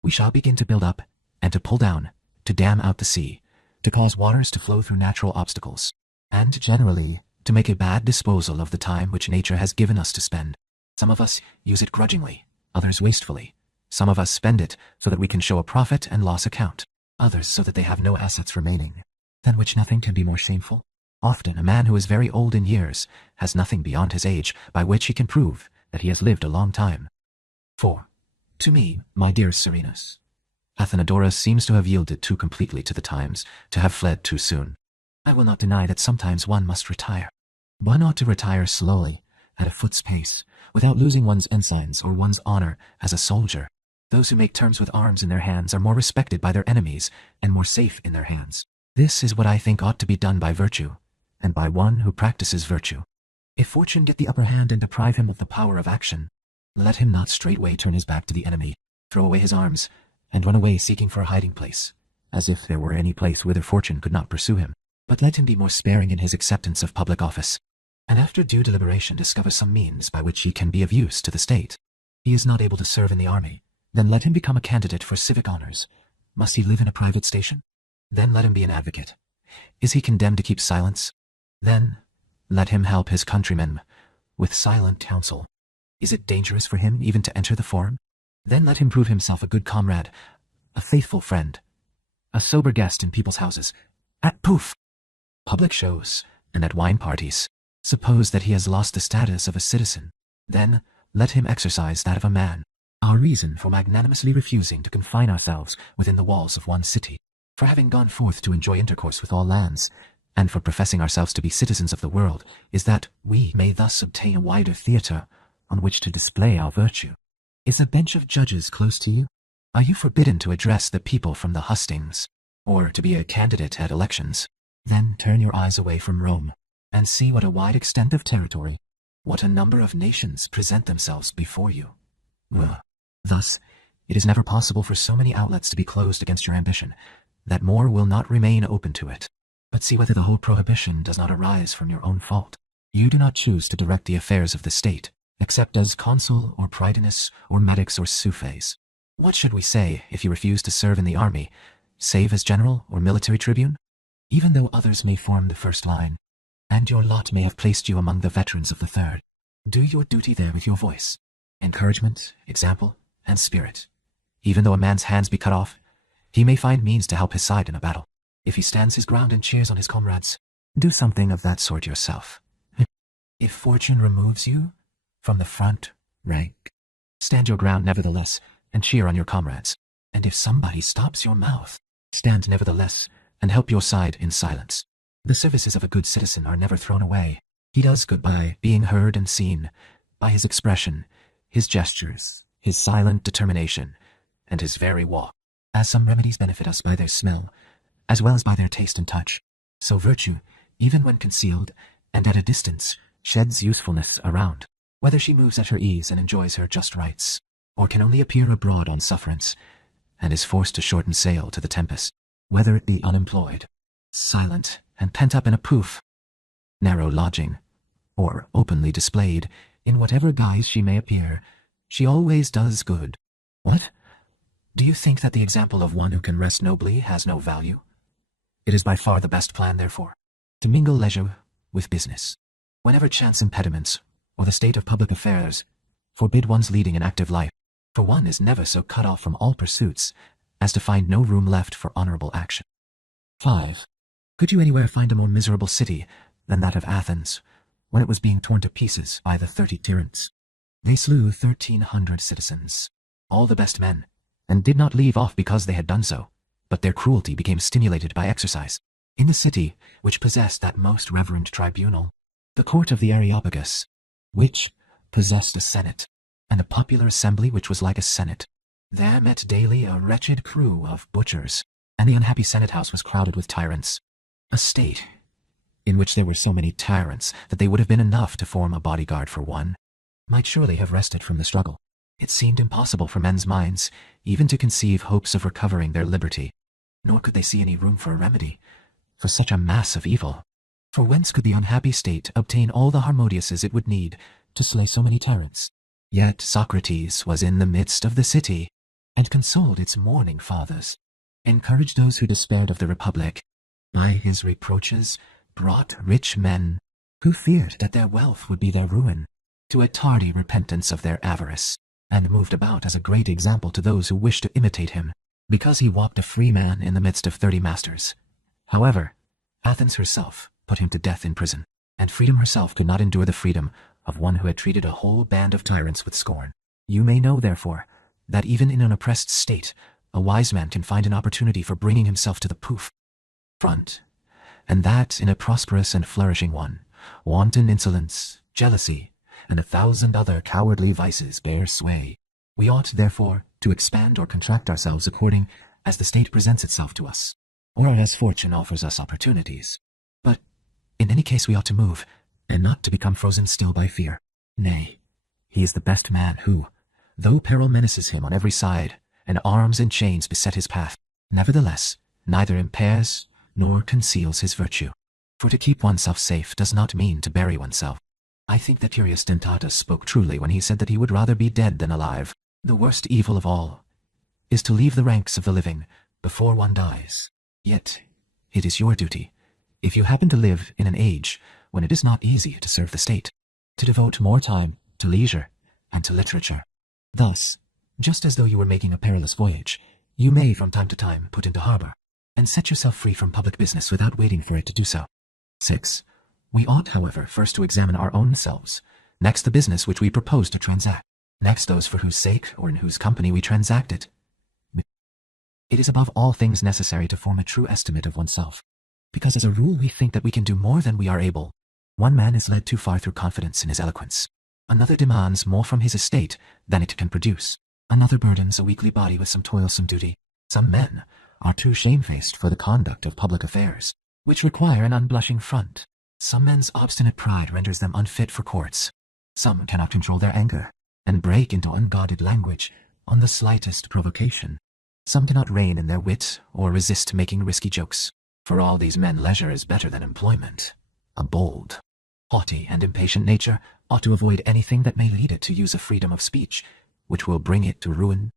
We shall begin to build up, and to pull down, to dam out the sea, to cause waters to flow through natural obstacles, and generally to make a bad disposal of the time which nature has given us to spend. Some of us use it grudgingly, others wastefully. Some of us spend it so that we can show a profit and loss account, others so that they have no assets remaining, than which nothing can be more shameful. Often a man who is very old in years has nothing beyond his age by which he can prove that he has lived a long time. 4. To me, my dear Serenus, Athenodorus seems to have yielded too completely to the times, to have fled too soon. I will not deny that sometimes one must retire. One ought to retire slowly, at a foot's pace, without losing one's ensigns or one's honor as a soldier. Those who make terms with arms in their hands are more respected by their enemies and more safe in their hands. This is what I think ought to be done by virtue, and by one who practices virtue. If fortune get the upper hand and deprive him of the power of action, let him not straightway turn his back to the enemy, throw away his arms, and run away seeking for a hiding place, as if there were any place whither fortune could not pursue him. But let him be more sparing in his acceptance of public office, and after due deliberation discover some means by which he can be of use to the state. He is not able to serve in the army, then let him become a candidate for civic honors. Must he live in a private station? Then let him be an advocate. Is he condemned to keep silence? Then let him help his countrymen with silent counsel. Is it dangerous for him even to enter the forum? Then let him prove himself a good comrade, a faithful friend, a sober guest in people's houses, at public shows, and at wine parties. Suppose that he has lost the status of a citizen. Then let him exercise that of a man. Our reason for magnanimously refusing to confine ourselves within the walls of one city, for having gone forth to enjoy intercourse with all lands, and for professing ourselves to be citizens of the world, is that we may thus obtain a wider theatre on which to display our virtue. Is a bench of judges close to you? Are you forbidden to address the people from the hustings, or to be a candidate at elections? Then turn your eyes away from Rome, and see what a wide extent of territory, what a number of nations present themselves before you. Thus, it is never possible for so many outlets to be closed against your ambition, that more will not remain open to it. But see whether the whole prohibition does not arise from your own fault. You do not choose to direct the affairs of the state, except as consul or praetorius or medix or suffes. What should we say if you refuse to serve in the army, save as general or military tribune? Even though others may form the first line, and your lot may have placed you among the veterans of the third, do your duty there with your voice, encouragement, example, and spirit. Even though a man's hands be cut off, he may find means to help his side in a battle. If he stands his ground and cheers on his comrades, do something of that sort yourself. If fortune removes you from the front rank, stand your ground nevertheless and cheer on your comrades. And if somebody stops your mouth, stand nevertheless and help your side in silence. The services of a good citizen are never thrown away. He does good by being heard and seen, by his expression, his gestures, his silent determination, and his very walk. As some remedies benefit us by their smell, as well as by their taste and touch, so virtue, even when concealed and at a distance, sheds usefulness around. Whether she moves at her ease and enjoys her just rights, or can only appear abroad on sufferance, and is forced to shorten sail to the tempest, whether it be unemployed, silent, and pent up in a narrow lodging, or openly displayed, in whatever guise she may appear, she always does good. What? Do you think that the example of one who can rest nobly has no value? It is by far the best plan, therefore, to mingle leisure with business. Whenever chance impediments, or the state of public affairs, forbid one's leading an active life, for one is never so cut off from all pursuits as to find no room left for honorable action. 5. Could you anywhere find a more miserable city than that of Athens, when it was being torn to pieces by the 30 tyrants? They slew 1,300 citizens, all the best men, and did not leave off because they had done so, but their cruelty became stimulated by exercise. In the city, which possessed that most reverend tribunal, the court of the Areopagus, which possessed a senate, and a popular assembly which was like a senate, there met daily a wretched crew of butchers, and the unhappy senate house was crowded with tyrants. A state in which there were so many tyrants that they would have been enough to form a bodyguard for one, might surely have rested from the struggle. It seemed impossible for men's minds even to conceive hopes of recovering their liberty, nor could they see any room for a remedy for such a mass of evil. For whence could the unhappy state obtain all the Harmodiuses it would need to slay so many tyrants? Yet Socrates was in the midst of the city, and consoled its mourning fathers, encouraged those who despaired of the republic, by his reproaches brought rich men, who feared that their wealth would be their ruin, to a tardy repentance of their avarice, and moved about as a great example to those who wished to imitate him, because he walked a free man in the midst of 30 masters. However, Athens herself put him to death in prison, and freedom herself could not endure the freedom of one who had treated a whole band of tyrants with scorn. You may know, therefore, that even in an oppressed state, a wise man can find an opportunity for bringing himself to the front, and that in a prosperous and flourishing one, wanton insolence, jealousy, and 1,000 other cowardly vices bear sway. We ought, therefore, to expand or contract ourselves according as the state presents itself to us, or as fortune offers us opportunities. But in any case we ought to move, and not to become frozen still by fear. Nay, he is the best man who, though peril menaces him on every side, and arms and chains beset his path, nevertheless neither impairs nor conceals his virtue. For to keep oneself safe does not mean to bury oneself. I think that Curius Dentatus spoke truly when he said that he would rather be dead than alive. The worst evil of all is to leave the ranks of the living before one dies. Yet it is your duty, if you happen to live in an age when it is not easy to serve the state, to devote more time to leisure and to literature. Thus, just as though you were making a perilous voyage, you may from time to time put into harbor, and set yourself free from public business without waiting for it to do so. 6. We ought, however, first to examine our own selves, next the business which we propose to transact, next those for whose sake or in whose company we transact it. It is above all things necessary to form a true estimate of oneself, because as a rule we think that we can do more than we are able. One man is led too far through confidence in his eloquence. Another demands more from his estate than it can produce. Another burdens a weakly body with some toilsome duty. Some men are too shamefaced for the conduct of public affairs, which require an unblushing front. Some men's obstinate pride renders them unfit for courts. Some cannot control their anger, and break into unguarded language on the slightest provocation. Some cannot rein in their wit or resist making risky jokes. For all these men leisure is better than employment. A bold, haughty, and impatient nature ought to avoid anything that may lead it to use a freedom of speech, which will bring it to ruin.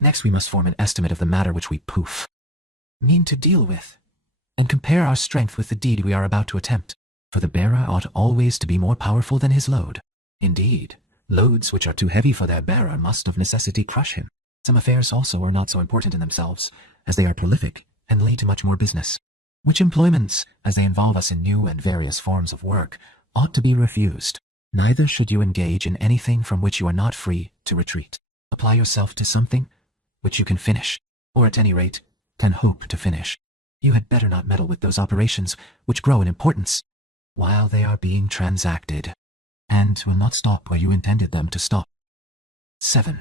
Next we must form an estimate of the matter which we mean to deal with, and compare our strength with the deed we are about to attempt. For the bearer ought always to be more powerful than his load. Indeed, loads which are too heavy for their bearer must of necessity crush him. Some affairs also are not so important in themselves, as they are prolific and lead to much more business, which employments, as they involve us in new and various forms of work, ought to be refused. Neither should you engage in anything from which you are not free to retreat. Apply yourself to something which you can finish, or at any rate, can hope to finish. You had better not meddle with those operations which grow in importance while they are being transacted, and will not stop where you intended them to stop. 7.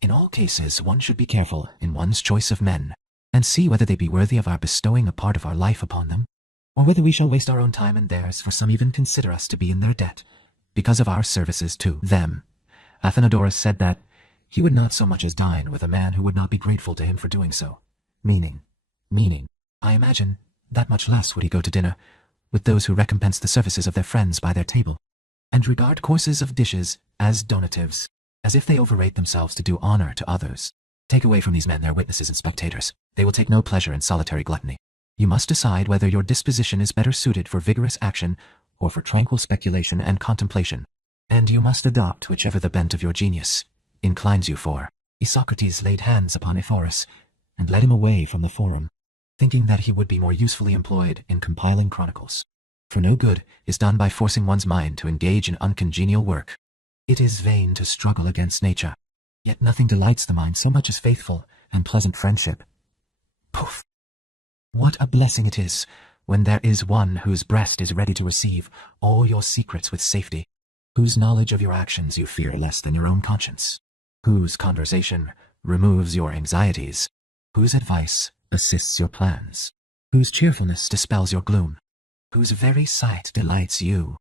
In all cases one should be careful in one's choice of men, and see whether they be worthy of our bestowing a part of our life upon them, or whether we shall waste our own time and theirs, for some even consider us to be in their debt, because of our services to them. Athenodorus said that he would not so much as dine with a man who would not be grateful to him for doing so. Meaning, I imagine, that much less would he go to dinner with those who recompense the services of their friends by their table, and regard courses of dishes as donatives, as if they overrate themselves to do honor to others. Take away from these men their witnesses and spectators. They will take no pleasure in solitary gluttony. You must decide whether your disposition is better suited for vigorous action or for tranquil speculation and contemplation, and you must adopt whichever the bent of your genius inclines you for. Socrates laid hands upon Ephorus and led him away from the forum, thinking that he would be more usefully employed in compiling chronicles. For no good is done by forcing one's mind to engage in uncongenial work. It is vain to struggle against nature, yet nothing delights the mind so much as faithful and pleasant friendship. Poof! What a blessing it is when there is one whose breast is ready to receive all your secrets with safety, whose knowledge of your actions you fear less than your own conscience, whose conversation removes your anxieties, whose advice assists your plans, whose cheerfulness dispels your gloom, whose very sight delights you.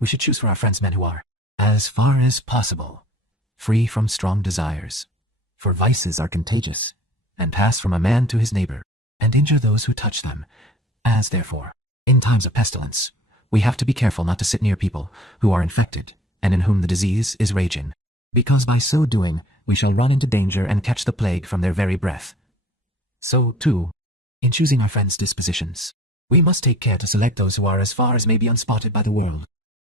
We should choose for our friends men who are, as far as possible, free from strong desires, for vices are contagious, and pass from a man to his neighbor, and injure those who touch them. As, therefore, in times of pestilence, We have to be careful not to sit near people who are infected and in whom the disease is raging, because by so doing we shall run into danger and catch the plague from their very breath. So, too, in choosing our friends' dispositions, we must take care to select those who are as far as may be unspotted by the world,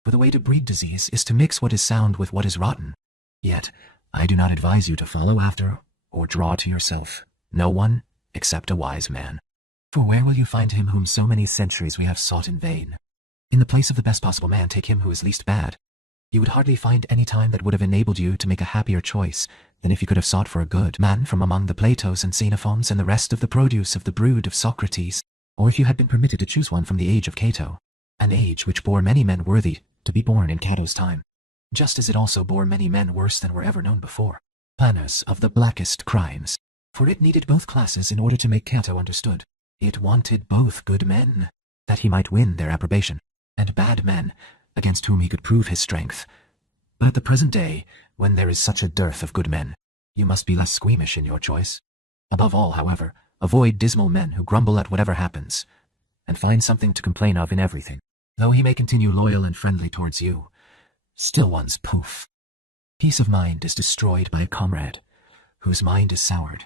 for the way to breed disease is to mix what is sound with what is rotten. Yet, I do not advise you to follow after or draw to yourself no one except a wise man. For where will you find him whom so many centuries we have sought in vain? In the place of the best possible man, take him who is least bad. You would hardly find any time that would have enabled you to make a happier choice than if you could have sought for a good man from among the Platos and Xenophons and the rest of the produce of the brood of Socrates, or if you had been permitted to choose one from the age of Cato, an age which bore many men worthy to be born in Cato's time, just as it also bore many men worse than were ever known before, planners of the blackest crimes, for it needed both classes in order to make Cato understood. It wanted both good men, that he might win their approbation, and bad men, against whom he could prove his strength. But at the present day, when there is such a dearth of good men, you must be less squeamish in your choice. Above all, however, avoid dismal men who grumble at whatever happens, and find something to complain of in everything. Though he may continue loyal and friendly towards you, still one's poof. Peace of mind is destroyed by a comrade whose mind is soured,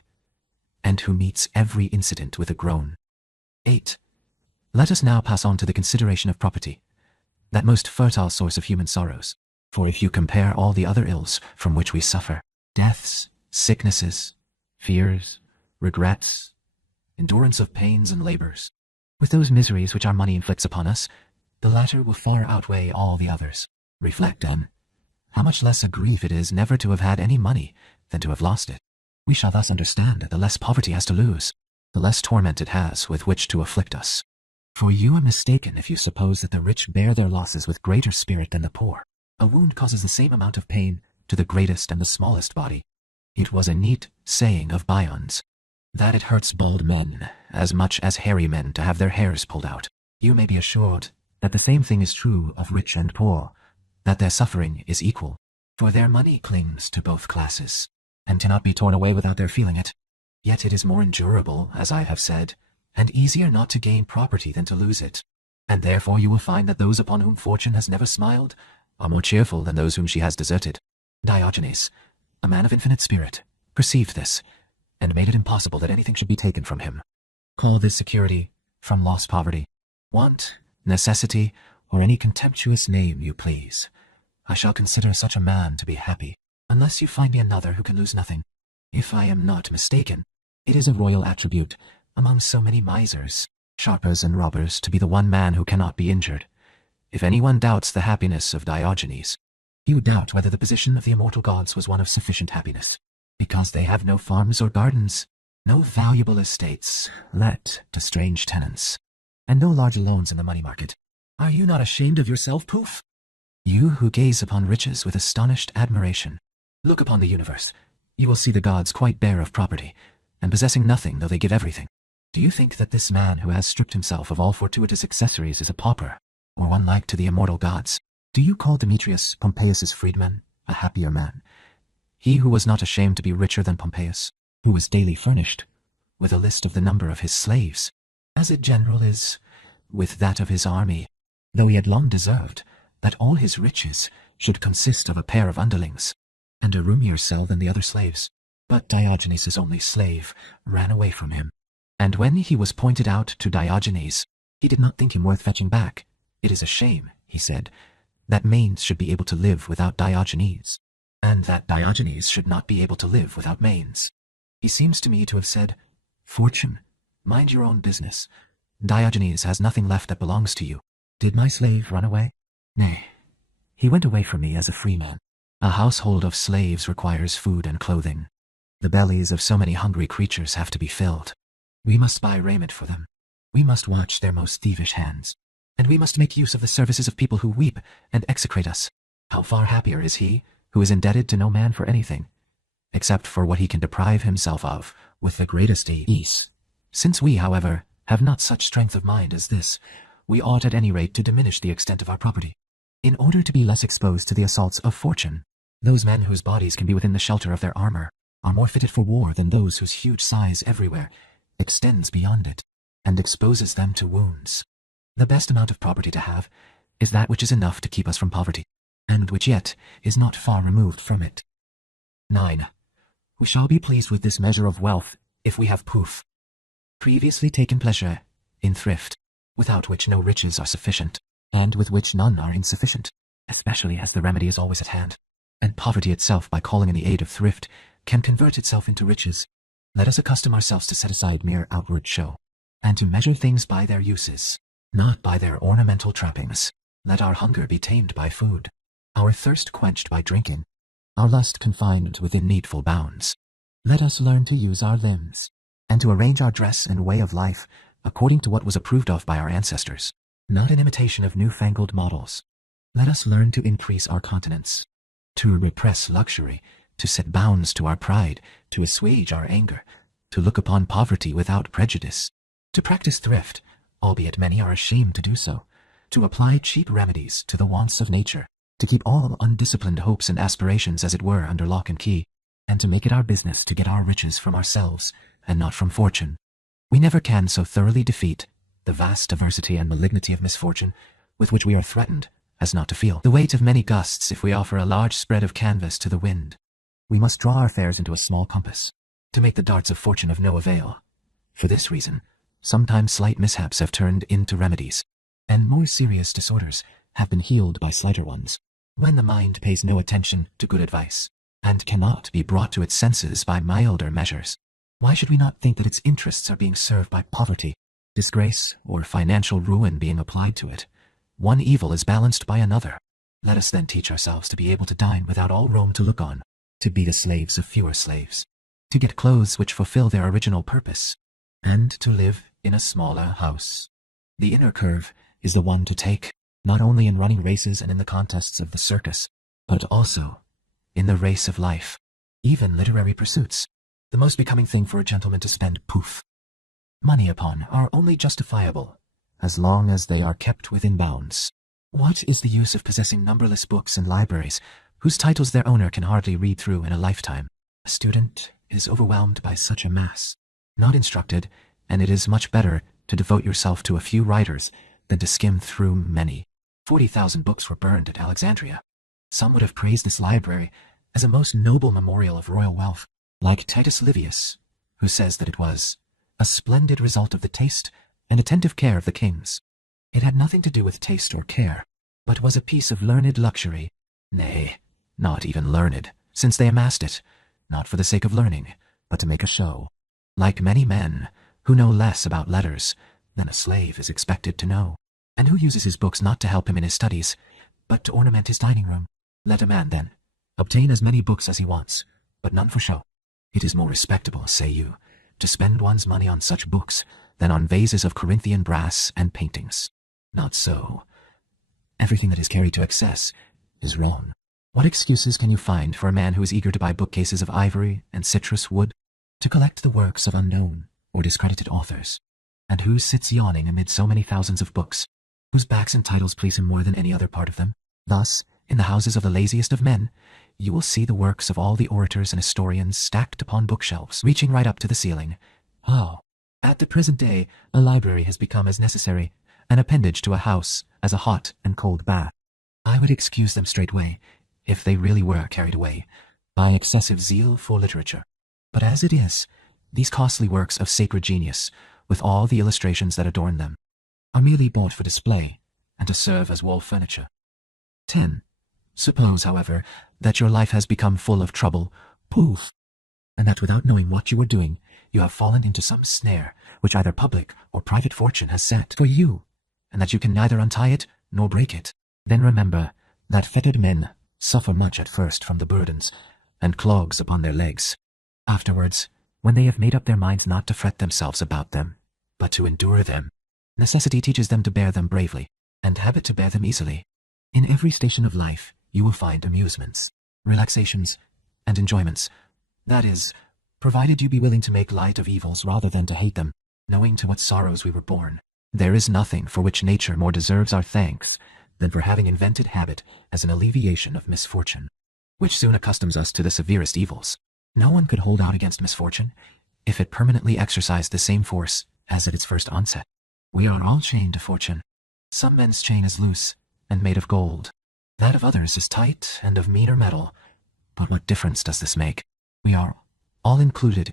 and who meets every incident with a groan. 8. Let us now pass on to the consideration of property, that most fertile source of human sorrows. For if you compare all the other ills from which we suffer, deaths, sicknesses, fears, regrets, endurance of pains and labors, with those miseries which our money inflicts upon us, the latter will far outweigh all the others. Reflect, then, how much less a grief it is never to have had any money than to have lost it. We shall thus understand that the less poverty has to lose, the less torment it has with which to afflict us. For you are mistaken if you suppose that the rich bear their losses with greater spirit than the poor. A wound causes the same amount of pain to the greatest and the smallest body. It was a neat saying of Bion's, that it hurts bald men as much as hairy men to have their hairs pulled out. You may be assured that the same thing is true of rich and poor, that their suffering is equal, for their money clings to both classes, and cannot be torn away without their feeling it. Yet it is more endurable, as I have said, and easier not to gain property than to lose it, and therefore you will find that those upon whom fortune has never smiled are more cheerful than those whom she has deserted. Diogenes, a man of infinite spirit, perceived this, and made it impossible that anything should be taken from him. Call this security from lost poverty, want, necessity, or any contemptuous name you please. I shall consider such a man to be happy, unless you find me another who can lose nothing. If I am not mistaken, it is a royal attribute among so many misers, sharpers, and robbers to be the one man who cannot be injured. If anyone doubts the happiness of Diogenes, you doubt whether the position of the immortal gods was one of sufficient happiness, because they have no farms or gardens, no valuable estates let to strange tenants, and no large loans in the money market. Are you not ashamed of yourself, Poof? You who gaze upon riches with astonished admiration, look upon the universe. You will see the gods quite bare of property, and possessing nothing though they give everything. Do you think that this man who has stripped himself of all fortuitous accessories is a pauper, or one like to the immortal gods? Do you call Demetrius, Pompeius's freedman, a happier man? He who was not ashamed to be richer than Pompeius, who was daily furnished with a list of the number of his slaves, as a general is with that of his army, though he had long deserved that all his riches should consist of a pair of underlings, and a roomier cell than the other slaves. But Diogenes' only slave ran away from him, and when he was pointed out to Diogenes, he did not think him worth fetching back. It is a shame, he said, that Manes should be able to live without Diogenes, and that Diogenes should not be able to live without Manes. He seems to me to have said, Fortune, mind your own business. Diogenes has nothing left that belongs to you. Did my slave run away? Nay, he went away from me as a free man. A household of slaves requires food and clothing. The bellies of so many hungry creatures have to be filled. We must buy raiment for them. We must watch their most thievish hands. And we must make use of the services of people who weep and execrate us. How far happier is he who is indebted to no man for anything, except for what he can deprive himself of with the greatest ease. Since we, however, have not such strength of mind as this, we ought at any rate to diminish the extent of our property, in order to be less exposed to the assaults of fortune. Those men whose bodies can be within the shelter of their armor are more fitted for war than those whose huge size everywhere extends beyond it, and exposes them to wounds. The best amount of property to have is that which is enough to keep us from poverty, and which yet is not far removed from it. 9. We shall be pleased with this measure of wealth if we have proof. Previously taken pleasure in thrift, without which no riches are sufficient, and with which none are insufficient, especially as the remedy is always at hand, and poverty itself, by calling in the aid of thrift, can convert itself into riches. Let us accustom ourselves to set aside mere outward show, and to measure things by their uses, not by their ornamental trappings. Let our hunger be tamed by food, our thirst quenched by drinking, our lust confined within needful bounds. Let us learn to use our limbs, and to arrange our dress and way of life according to what was approved of by our ancestors, not in imitation of newfangled models. Let us learn to increase our continence, to repress luxury, to set bounds to our pride, to assuage our anger, to look upon poverty without prejudice, to practice thrift, albeit many are ashamed to do so, to apply cheap remedies to the wants of nature, to keep all undisciplined hopes and aspirations as it were under lock and key, and to make it our business to get our riches from ourselves and not from fortune. We never can so thoroughly defeat the vast diversity and malignity of misfortune with which we are threatened as not to feel the weight of many gusts if we offer a large spread of canvas to the wind. We must draw our affairs into a small compass, to make the darts of fortune of no avail. For this reason, sometimes slight mishaps have turned into remedies, and more serious disorders have been healed by slighter ones, when the mind pays no attention to good advice, and cannot be brought to its senses by milder measures. Why should we not think that its interests are being served by poverty, disgrace, or financial ruin being applied to it? One evil is balanced by another. Let us then teach ourselves to be able to dine without all Rome to look on, to be the slaves of fewer slaves, to get clothes which fulfill their original purpose, and to live in a smaller house. The inner curve is the one to take, not only in running races and in the contests of the circus, but also in the race of life. Even literary pursuits, the most becoming thing for a gentleman to spend money upon, are only justifiable as long as they are kept within bounds. What is the use of possessing numberless books and libraries whose titles their owner can hardly read through in a lifetime? A student is overwhelmed by such a mass, not instructed, and it is much better to devote yourself to a few writers than to skim through many. 40,000 books were burned at Alexandria. Some would have praised this library as a most noble memorial of royal wealth, like Titus Livius, who says that it was a splendid result of the taste and attentive care of the kings. It had nothing to do with taste or care, but was a piece of learned luxury, nay, not even learned, since they amassed it, not for the sake of learning, but to make a show, like many men who know less about letters than a slave is expected to know, and who uses his books not to help him in his studies, but to ornament his dining room. Let a man, then, obtain as many books as he wants, but none for show. It is more respectable, say you, to spend one's money on such books than on vases of Corinthian brass and paintings. Not so. Everything that is carried to excess is wrong. What excuses can you find for a man who is eager to buy bookcases of ivory and citrus wood, to collect the works of unknown or discredited authors, and who sits yawning amid so many thousands of books, whose backs and titles please him more than any other part of them? Thus, in the houses of the laziest of men, you will see the works of all the orators and historians stacked upon bookshelves, reaching right up to the ceiling. Oh, at the present day, a library has become as necessary an appendage to a house as a hot and cold bath. I would excuse them straightway if they really were carried away by excessive zeal for literature. But as it is, these costly works of sacred genius, with all the illustrations that adorn them, are merely bought for display and to serve as wall furniture. 10. Suppose, however, that your life has become full of trouble, and that without knowing what you were doing, you have fallen into some snare which either public or private fortune has set for you, and that you can neither untie it nor break it. Then remember that fettered men suffer much at first from the burdens and clogs upon their legs. Afterwards, when they have made up their minds not to fret themselves about them, but to endure them, necessity teaches them to bear them bravely, and habit to bear them easily. In every station of life, you will find amusements, relaxations, and enjoyments. That is, provided you be willing to make light of evils rather than to hate them, knowing to what sorrows we were born. There is nothing for which nature more deserves our thanks than for having invented habit as an alleviation of misfortune, which soon accustoms us to the severest evils. No one could hold out against misfortune if it permanently exercised the same force as at its first onset. We are all chained to fortune. Some men's chain is loose, and made of gold. That of others is tight and of meaner metal. But what difference does this make? We are all included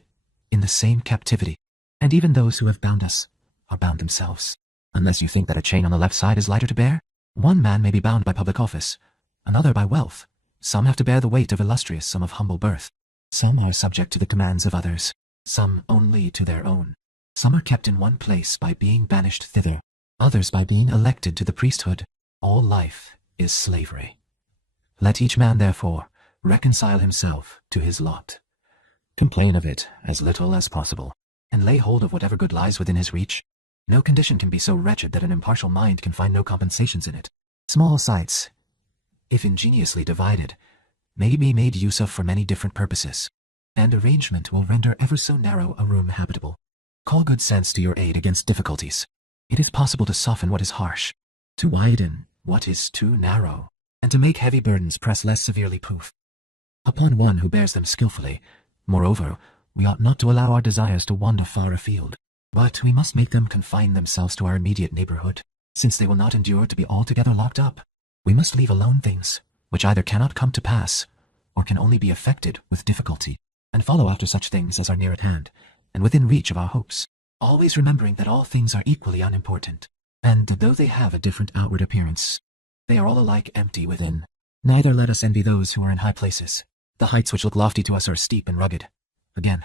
in the same captivity, and even those who have bound us are bound themselves. Unless you think that a chain on the left side is lighter to bear, one man may be bound by public office, another by wealth. Some have to bear the weight of illustrious, some of humble birth. Some are subject to the commands of others, some only to their own. Some are kept in one place by being banished thither, others by being elected to the priesthood. All life is slavery. Let each man, therefore, reconcile himself to his lot. Complain of it as little as possible, and lay hold of whatever good lies within his reach. No condition can be so wretched that an impartial mind can find no compensations in it. Small sites, if ingeniously divided, may be made use of for many different purposes, and arrangement will render ever so narrow a room habitable. Call good sense to your aid against difficulties. It is possible to soften what is harsh, to widen what is too narrow, and to make heavy burdens press less severely upon one who bears them skillfully. Moreover, we ought not to allow our desires to wander far afield, but we must make them confine themselves to our immediate neighborhood, since they will not endure to be altogether locked up. We must leave alone things which either cannot come to pass, or can only be effected with difficulty, and follow after such things as are near at hand, and within reach of our hopes, always remembering that all things are equally unimportant, and though they have a different outward appearance, they are all alike empty within. Neither let us envy those who are in high places. The heights which look lofty to us are steep and rugged. Again,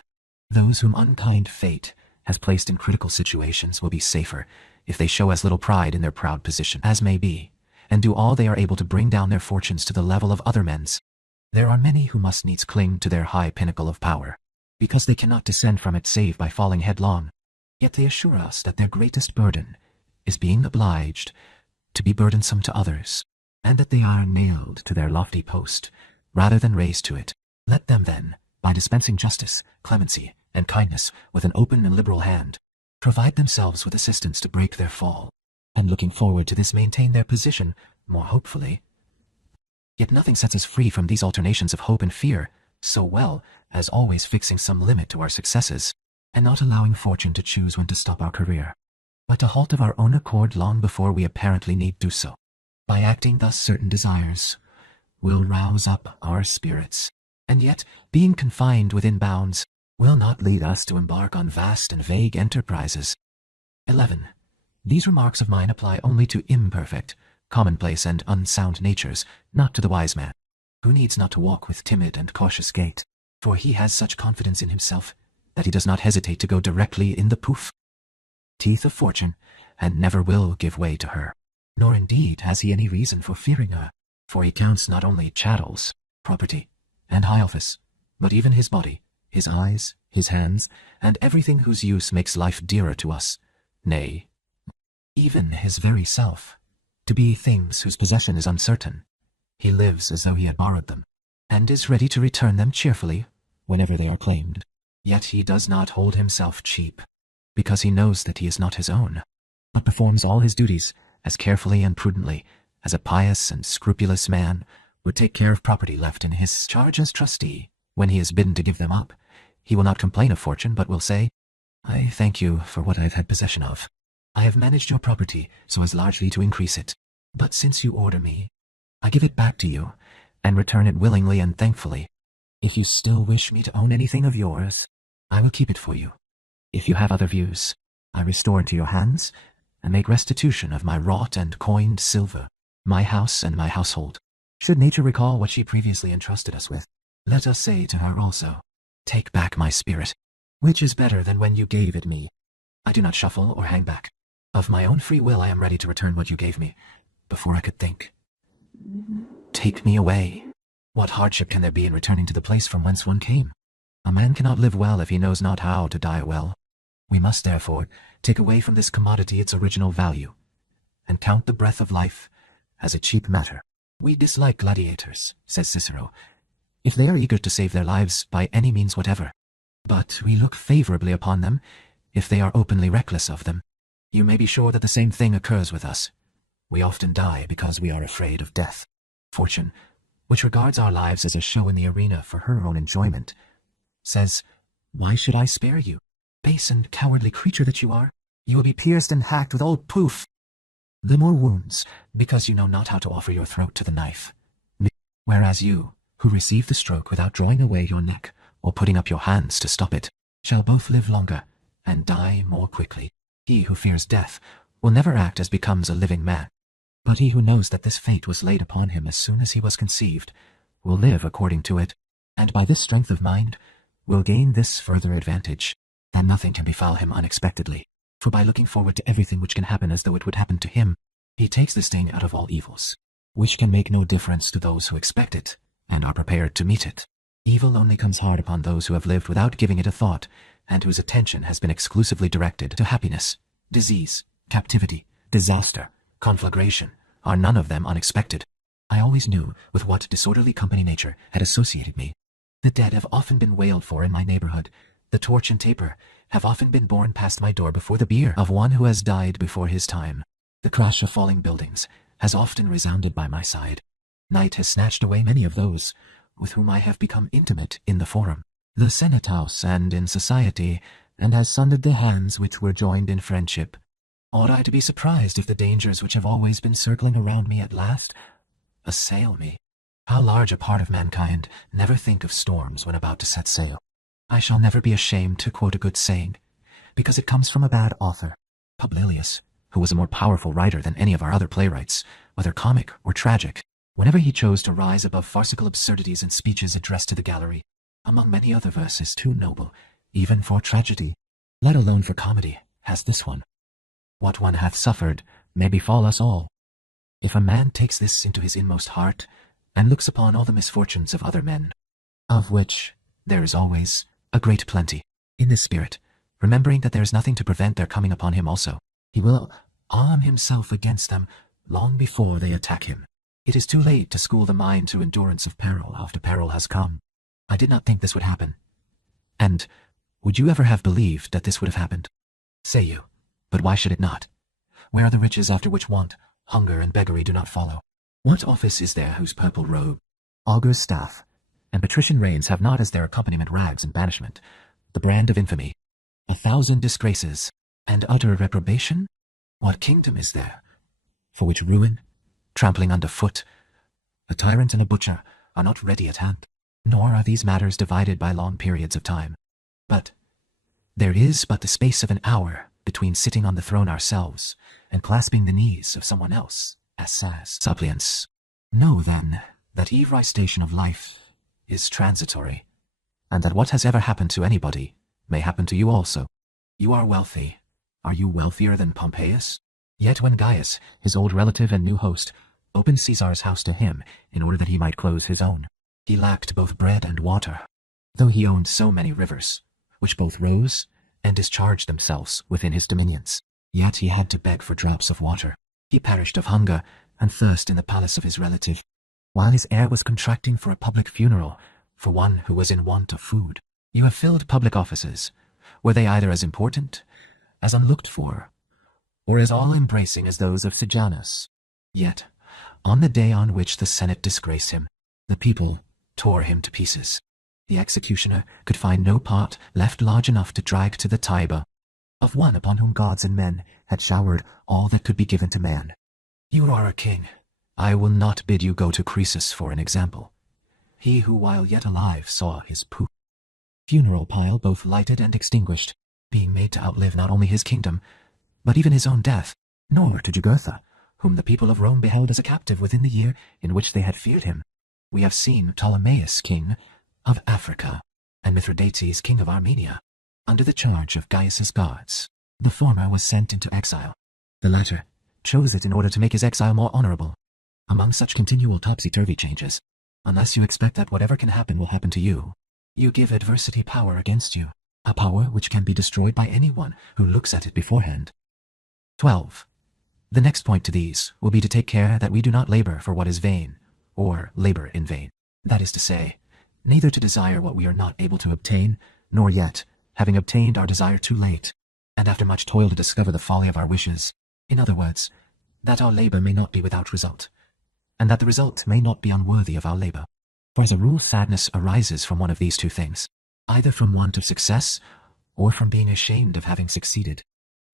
those whom unkind fate has placed in critical situations will be safer if they show as little pride in their proud position as may be, and do all they are able to bring down their fortunes to the level of other men's. There are many who must needs cling to their high pinnacle of power, because they cannot descend from it save by falling headlong. Yet they assure us that their greatest burden is being obliged to be burdensome to others, and that they are nailed to their lofty post rather than raised to it. Let them then, by dispensing justice, clemency, and kindness with an open and liberal hand, provide themselves with assistance to break their fall, and looking forward to this maintain their position more hopefully. Yet nothing sets us free from these alternations of hope and fear so well as always fixing some limit to our successes, and not allowing fortune to choose when to stop our career, but to halt of our own accord long before we apparently need do so. By acting thus, certain desires will rouse up our spirits, and yet, being confined within bounds, will not lead us to embark on vast and vague enterprises. 11. These remarks of mine apply only to imperfect, commonplace, and unsound natures, not to the wise man, who needs not to walk with timid and cautious gait, for he has such confidence in himself that he does not hesitate to go directly in the teeth of fortune, and never will give way to her. Nor indeed has he any reason for fearing her, for he counts not only chattels, property, and high office, but even his body, his eyes, his hands, and everything whose use makes life dearer to us, nay, even his very self, to be things whose possession is uncertain. He lives as though he had borrowed them, and is ready to return them cheerfully whenever they are claimed. Yet he does not hold himself cheap, because he knows that he is not his own, but performs all his duties as carefully and prudently as a pious and scrupulous man would take care of property left in his charge as trustee. When he is bidden to give them up, he will not complain of fortune, but will say, "I thank you for what I have had possession of. I have managed your property so as largely to increase it, but since you order me, I give it back to you, and return it willingly and thankfully. If you still wish me to own anything of yours, I will keep it for you. If you have other views, I restore it to your hands, and make restitution of my wrought and coined silver, my house and my household. Should nature recall what she previously entrusted us with, let us say to her also, take back my spirit, which is better than when you gave it me. I do not shuffle or hang back. Of my own free will I am ready to return what you gave me, before I could think. Take me away. What hardship can there be in returning to the place from whence one came? A man cannot live well if he knows not how to die well. We must therefore take away from this commodity its original value, and count the breath of life as a cheap matter. We dislike gladiators, says Cicero, if they are eager to save their lives by any means whatever, but we look favorably upon them if they are openly reckless of them. You may be sure that the same thing occurs with us. We often die because we are afraid of death. Fortune, which regards our lives as a show in the arena for her own enjoyment, says, "Why should I spare you? Base and cowardly creature that you are, you will be pierced and hacked with old poof." The more wounds, because you know not how to offer your throat to the knife. Whereas you, who receive the stroke without drawing away your neck or putting up your hands to stop it, shall both live longer and die more quickly. He who fears death will never act as becomes a living man, but he who knows that this fate was laid upon him as soon as he was conceived will live according to it, and by this strength of mind will gain this further advantage, that nothing can befall him unexpectedly, for by looking forward to everything which can happen as though it would happen to him, he takes the sting out of all evils, which can make no difference to those who expect it and are prepared to meet it. Evil only comes hard upon those who have lived without giving it a thought, and whose attention has been exclusively directed to happiness. Disease, captivity, disaster, conflagration are none of them unexpected. I always knew with what disorderly company nature had associated me. The dead have often been wailed for in my neighborhood. The torch and taper have often been borne past my door before the bier of one who has died before his time. The crash of falling buildings has often resounded by my side. Night has snatched away many of those with whom I have become intimate in the forum, the Senate House, and in society, and has sundered the hands which were joined in friendship. Ought I to be surprised if the dangers which have always been circling around me at last assail me? How large a part of mankind never think of storms when about to set sail. I shall never be ashamed to quote a good saying, because it comes from a bad author, Publilius, who was a more powerful writer than any of our other playwrights, whether comic or tragic, whenever he chose to rise above farcical absurdities and speeches addressed to the gallery, among many other verses too noble, even for tragedy, let alone for comedy, has this one: what one hath suffered may befall us all. If a man takes this into his inmost heart, and looks upon all the misfortunes of other men, of which there is always a great plenty, in this spirit, remembering that there is nothing to prevent their coming upon him also, he will arm himself against them long before they attack him. It is too late to school the mind to endurance of peril after peril has come. I did not think this would happen. And would you ever have believed that this would have happened? Say you, but why should it not? Where are the riches after which want, hunger, and beggary do not follow? What office is there whose purple robe, augur's staff, and patrician reigns have not as their accompaniment rags and banishment, the brand of infamy, 1,000 disgraces, and utter reprobation? What kingdom is there for which ruin, trampling underfoot, a tyrant and a butcher are not ready at hand? Nor are these matters divided by long periods of time. But there is but the space of an hour between sitting on the throne ourselves and clasping the knees of someone else, as suppliants. Know, then, that every station of life is transitory, and that what has ever happened to anybody may happen to you also. You are wealthy. Are you wealthier than Pompeius? Yet when Gaius, his old relative and new host, opened Caesar's house to him in order that he might close his own, he lacked both bread and water, though he owned so many rivers, which both rose and discharged themselves within his dominions. Yet he had to beg for drops of water. He perished of hunger and thirst in the palace of his relative, while his heir was contracting for a public funeral for one who was in want of food. You have filled public offices. Were they either as important, as unlooked for, or as all-embracing as those of Sejanus? Yet, on the day on which the Senate disgraced him, the people tore him to pieces. The executioner could find no part left large enough to drag to the Tiber, of one upon whom gods and men had showered all that could be given to man. You are a king. I will not bid you go to Croesus for an example. He who while yet alive saw his funeral pile both lighted and extinguished, being made to outlive not only his kingdom, but even his own death, nor to Jugurtha, whom the people of Rome beheld as a captive within the year in which they had feared him. We have seen Ptolemaeus king of Africa, and Mithridates king of Armenia, under the charge of Gaius's guards. The former was sent into exile. The latter chose it in order to make his exile more honorable. Among such continual topsy-turvy changes, unless you expect that whatever can happen will happen to you, you give adversity power against you, a power which can be destroyed by anyone who looks at it beforehand. 12. The next point to these will be to take care that we do not labor for what is vain, or labor in vain. That is to say, neither to desire what we are not able to obtain, nor yet, having obtained our desire too late, and after much toil to discover the folly of our wishes. In other words, that our labor may not be without result, and that the result may not be unworthy of our labor. For as a rule, sadness arises from one of these two things, either from want of success, or from being ashamed of having succeeded.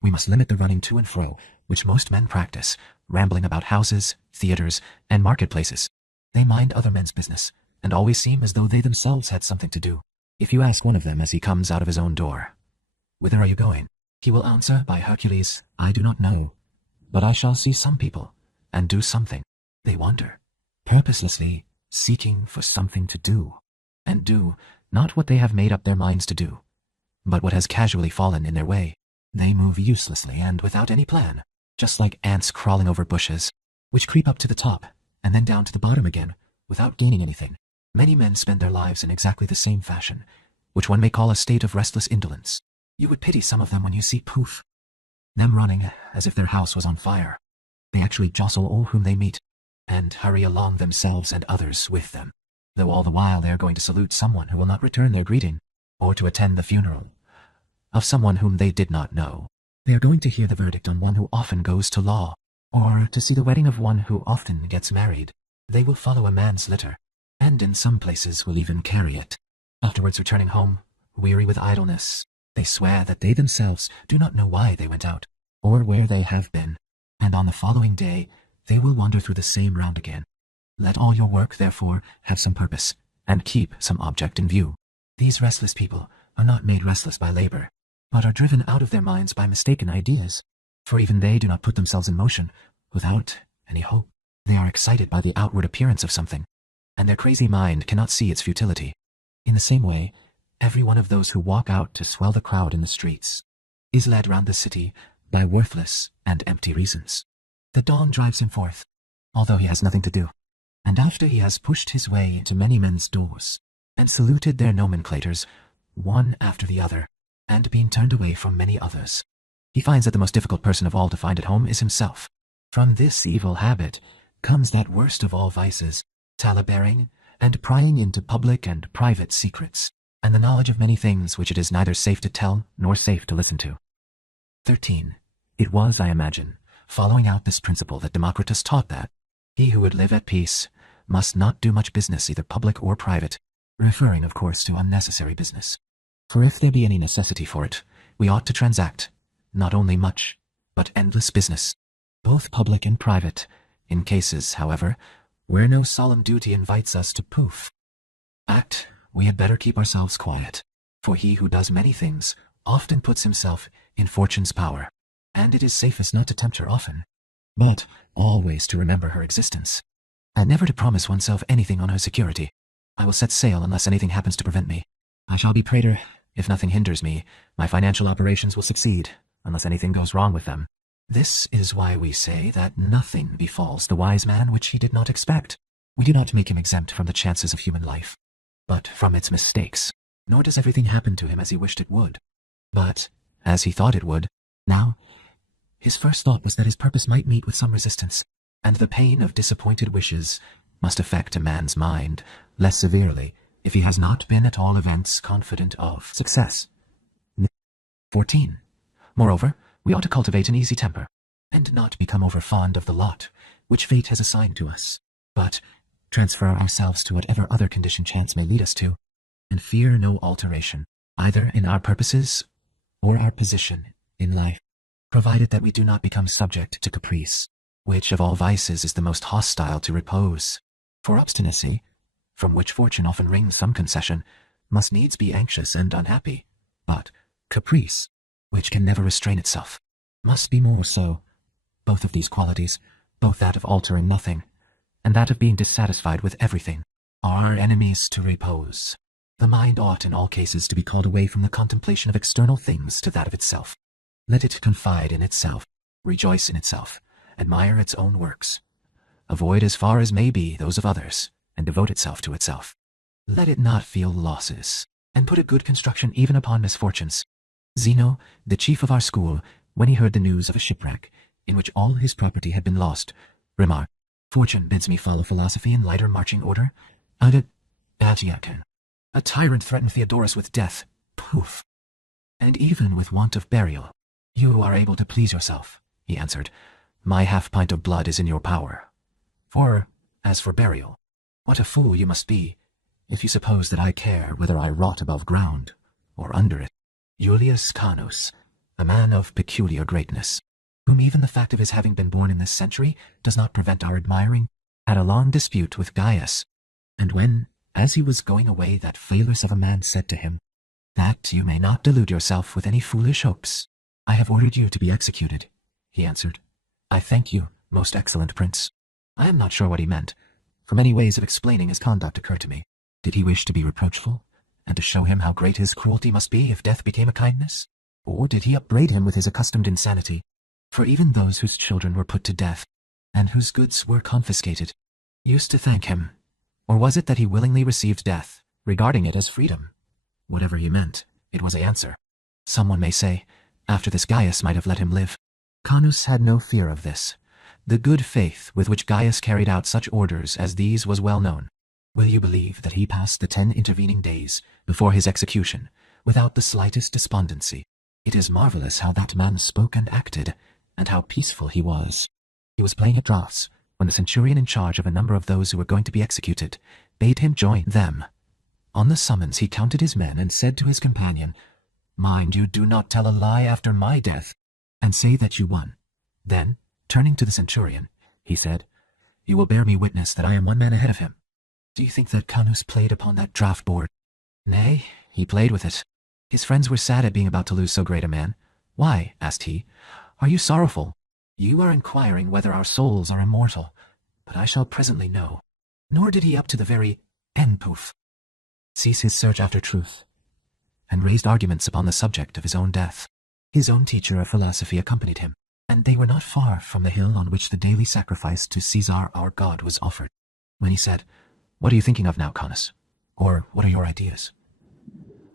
We must limit the running to and fro, which most men practice, rambling about houses, theaters, and marketplaces. They mind other men's business, and always seem as though they themselves had something to do. If you ask one of them as he comes out of his own door, "Whither are you going?" he will answer, "By Hercules, I do not know, but I shall see some people, and do something." They wander, purposelessly seeking for something to do, and do not what they have made up their minds to do, but what has casually fallen in their way. They move uselessly and without any plan, just like ants crawling over bushes, which creep up to the top and then down to the bottom again without gaining anything. Many men spend their lives in exactly the same fashion, which one may call a state of restless indolence. You would pity some of them when you see poof, them running as if their house was on fire. They actually jostle all whom they meet, and hurry along themselves and others with them, though all the while they are going to salute someone who will not return their greeting, or to attend the funeral of someone whom they did not know. They are going to hear the verdict on one who often goes to law, or to see the wedding of one who often gets married. They will follow a man's litter, and in some places will even carry it. Afterwards, returning home, weary with idleness, they swear that they themselves do not know why they went out, or where they have been, and on the following day they will wander through the same round again. Let all your work, therefore, have some purpose, and keep some object in view. These restless people are not made restless by labor, but are driven out of their minds by mistaken ideas, for even they do not put themselves in motion without any hope. They are excited by the outward appearance of something, and their crazy mind cannot see its futility. In the same way, every one of those who walk out to swell the crowd in the streets is led round the city by worthless and empty reasons. The dawn drives him forth, although he has nothing to do, and after he has pushed his way into many men's doors, and saluted their nomenclators one after the other, and been turned away from many others, he finds that the most difficult person of all to find at home is himself. From this evil habit comes that worst of all vices, tale-bearing, and prying into public and private secrets, and the knowledge of many things which it is neither safe to tell nor safe to listen to. 13. It was, I imagine, following out this principle that Democritus taught that he who would live at peace must not do much business, either public or private, referring, of course, to unnecessary business. For if there be any necessity for it, we ought to transact not only much, but endless business, both public and private, in cases, however, where no solemn duty invites us to poof act, we had better keep ourselves quiet, for he who does many things often puts himself in fortune's power, and it is safest not to tempt her often, but always to remember her existence, and never to promise oneself anything on her security. I will set sail unless anything happens to prevent me. I shall be praetor if nothing hinders me. My financial operations will succeed unless anything goes wrong with them. This is why we say that nothing befalls the wise man which he did not expect. We do not make him exempt from the chances of human life, but from its mistakes. Nor does everything happen to him as he wished it would, but as he thought it would. Now, his first thought was that his purpose might meet with some resistance, and the pain of disappointed wishes must affect a man's mind less severely if he has not been at all events confident of success. 14. Moreover, we ought to cultivate an easy temper, and not become over fond of the lot which fate has assigned to us, but transfer ourselves to whatever other condition chance may lead us to, and fear no alteration, either in our purposes or our position in life, provided that we do not become subject to caprice, which of all vices is the most hostile to repose. For obstinacy, from which fortune often wrings some concession, must needs be anxious and unhappy, but caprice, which can never restrain itself, must be more so. Both of these qualities, both that of altering nothing, and that of being dissatisfied with everything, are enemies to repose. The mind ought in all cases to be called away from the contemplation of external things to that of itself. Let it confide in itself, rejoice in itself, admire its own works, avoid as far as may be those of others, and devote itself to itself. Let it not feel losses, and put a good construction even upon misfortunes. Zeno, the chief of our school, when he heard the news of a shipwreck, in which all his property had been lost, remarked, "Fortune bids me follow philosophy in lighter marching order. A tyrant threatened Theodorus with death, poof, and even with want of burial. You are able to please yourself," he answered. "My half-pint of blood is in your power. For, as for burial, what a fool you must be, if you suppose that I care whether I rot above ground or under it." Julius Canus, a man of peculiar greatness. whom even the fact of his having been born in this century does not prevent our admiring, had a long dispute with Gaius, and when, as he was going away, that failures of a man said to him, "That you may not delude yourself with any foolish hopes, I have ordered you to be executed," he answered, "I thank you, most excellent prince." I am not sure what he meant, for many ways of explaining his conduct occur to me. Did he wish to be reproachful, and to show him how great his cruelty must be if death became a kindness? Or did he upbraid him with his accustomed insanity? For even those whose children were put to death, and whose goods were confiscated, used to thank him. Or was it that he willingly received death, regarding it as freedom? Whatever he meant, it was an answer. Someone may say, after this Gaius might have let him live. Canus had no fear of this. The good faith with which Gaius carried out such orders as these was well known. Will you believe that he passed the 10 intervening days before his execution without the slightest despondency? It is marvelous how that man spoke and acted, and how peaceful he was. He was playing at draughts when the centurion in charge of a number of those who were going to be executed bade him join them. On the summons he counted his men and said to his companion, "Mind you do not tell a lie after my death, and say that you won." Then, turning to the centurion, he said, "You will bear me witness that I am one man ahead of him." Do you think that Canus played upon that draught board? Nay, he played with it. His friends were sad at being about to lose so great a man. "Why," asked he, "are you sorrowful? You are inquiring whether our souls are immortal, but I shall presently know." Nor did he up to the very epouf cease his search after truth, and raised arguments upon the subject of his own death. His own teacher of philosophy accompanied him, and they were not far from the hill on which the daily sacrifice to Caesar our God was offered, when he said, "What are you thinking of now, Canus? Or what are your ideas?"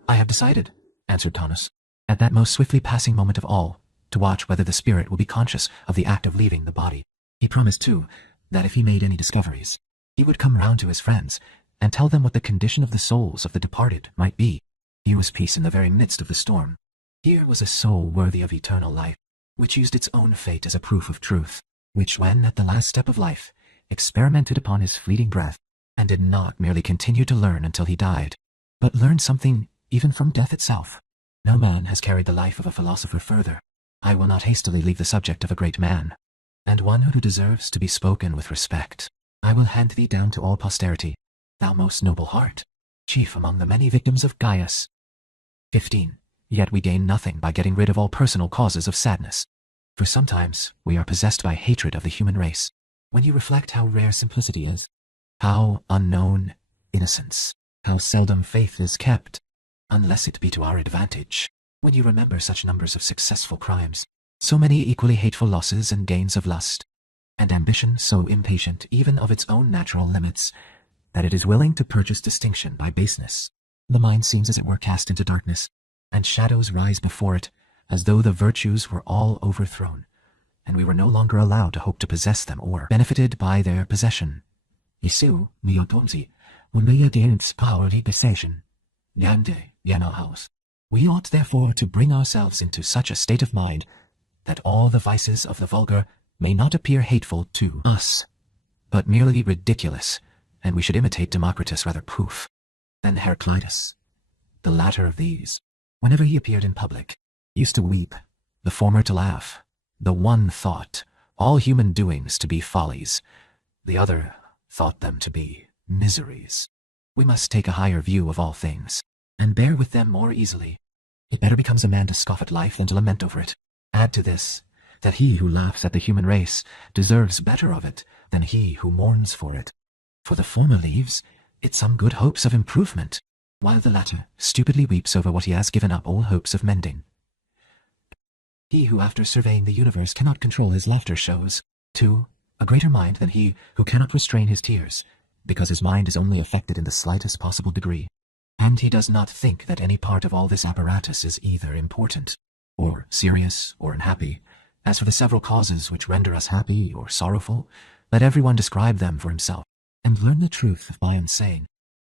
"I have decided," answered Canus, at that most swiftly passing moment of all, to watch whether the spirit will be conscious of the act of leaving the body. He promised, too, that if he made any discoveries, he would come round to his friends and tell them what the condition of the souls of the departed might be. Here was peace in the very midst of the storm. Here was a soul worthy of eternal life, which used its own fate as a proof of truth, which, when at the last step of life, experimented upon his fleeting breath, and did not merely continue to learn until he died, but learned something even from death itself. No man has carried the life of a philosopher further. I will not hastily leave the subject of a great man, and one who deserves to be spoken with respect. I will hand thee down to all posterity, thou most noble heart, chief among the many victims of Gaius. 15. Yet we gain nothing by getting rid of all personal causes of sadness, for sometimes we are possessed by hatred of the human race. When you reflect how rare simplicity is, how unknown innocence, how seldom faith is kept, unless it be to our advantage, when you remember such numbers of successful crimes, so many equally hateful losses and gains of lust, and ambition so impatient even of its own natural limits, that it is willing to purchase distinction by baseness, the mind seems as it were cast into darkness, and shadows rise before it, as though the virtues were all overthrown, and we were no longer allowed to hope to possess them or benefited by their possession. Jesu, miotomsi, unmeyadins powerly possession, yande, yano house. We ought therefore to bring ourselves into such a state of mind that all the vices of the vulgar may not appear hateful to us, but merely ridiculous, and we should imitate Democritus rather poof than Heraclitus. The latter of these, whenever he appeared in public, used to weep, the former to laugh, the one thought all human doings to be follies, the other thought them to be miseries. We must take a higher view of all things, and bear with them more easily. It better becomes a man to scoff at life than to lament over it. Add to this, that he who laughs at the human race deserves better of it than he who mourns for it. For the former leaves it some good hopes of improvement, while the latter stupidly weeps over what he has given up all hopes of mending. He who after surveying the universe cannot control his laughter shows, too, a greater mind than he who cannot restrain his tears, because his mind is only affected in the slightest possible degree, and he does not think that any part of all this apparatus is either important, or serious, or unhappy. As for the several causes which render us happy or sorrowful, let everyone describe them for himself, and learn the truth of Bion's saying,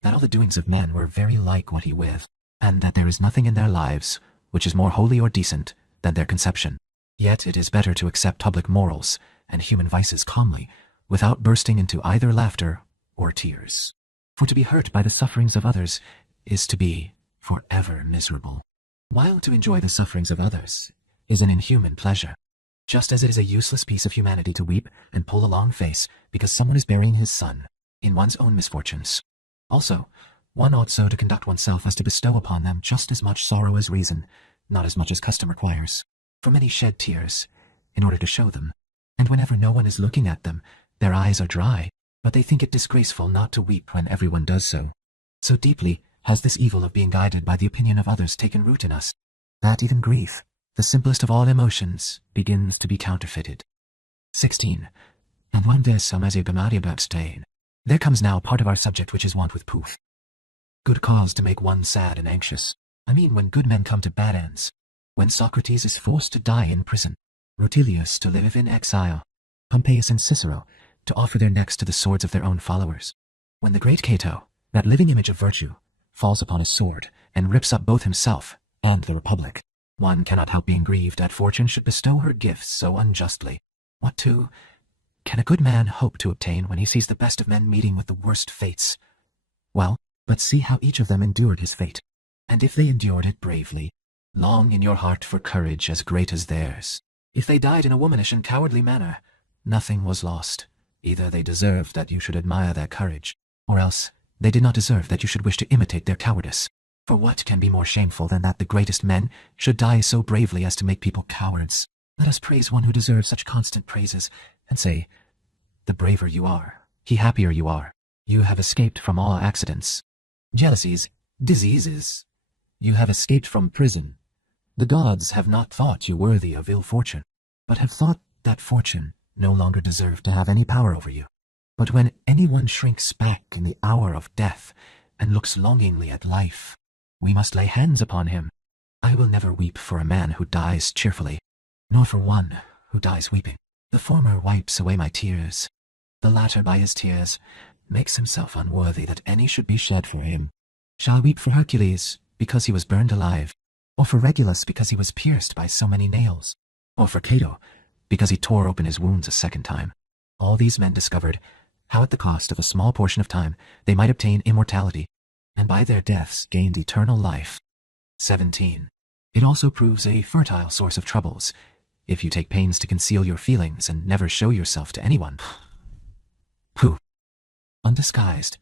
that all the doings of men were very like what he with, and that there is nothing in their lives which is more holy or decent than their conception. Yet it is better to accept public morals and human vices calmly, without bursting into either laughter or tears. For to be hurt by the sufferings of others is to be forever miserable, while to enjoy the sufferings of others is an inhuman pleasure. Just as it is a useless piece of humanity to weep and pull a long face because someone is burying his son in one's own misfortunes. Also, one ought so to conduct oneself as to bestow upon them just as much sorrow as reason, not as much as custom requires. For many shed tears in order to show them, and whenever no one is looking at them, their eyes are dry, but they think it disgraceful not to weep when everyone does so. So deeply has this evil of being guided by the opinion of others taken root in us, that even grief, the simplest of all emotions, begins to be counterfeited. 16. And one day some as a Audiobook stain. There comes now part of our subject which is wont with poof. Good cause to make one sad and anxious. I mean when good men come to bad ends. When Socrates is forced to die in prison, Rutilius to live in exile, Pompeius and Cicero to offer their necks to the swords of their own followers. When the great Cato, that living image of virtue, falls upon his sword and rips up both himself and the Republic, one cannot help being grieved that fortune should bestow her gifts so unjustly. What, too, can a good man hope to obtain when he sees the best of men meeting with the worst fates? Well, but see how each of them endured his fate, and if they endured it bravely, long in your heart for courage as great as theirs. If they died in a womanish and cowardly manner, nothing was lost. Either they deserved that you should admire their courage, or else they did not deserve that you should wish to imitate their cowardice. For what can be more shameful than that the greatest men should die so bravely as to make people cowards? Let us praise one who deserves such constant praises, and say, the braver you are, the happier you are. You have escaped from all accidents, jealousies, diseases. You have escaped from prison. The gods have not thought you worthy of ill fortune, but have thought that fortune no longer deserved to have any power over you. But when anyone shrinks back in the hour of death and looks longingly at life, we must lay hands upon him. I will never weep for a man who dies cheerfully, nor for one who dies weeping. The former wipes away my tears. The latter by his tears makes himself unworthy that any should be shed for him. Shall I weep for Hercules because he was burned alive, or for Regulus because he was pierced by so many nails, or for Cato because he tore open his wounds a second time? All these men discovered how at the cost of a small portion of time they might obtain immortality, and by their deaths gained eternal life. 17. It also proves a fertile source of troubles, if you take pains to conceal your feelings and never show yourself to anyone. Pooh! Undisguised,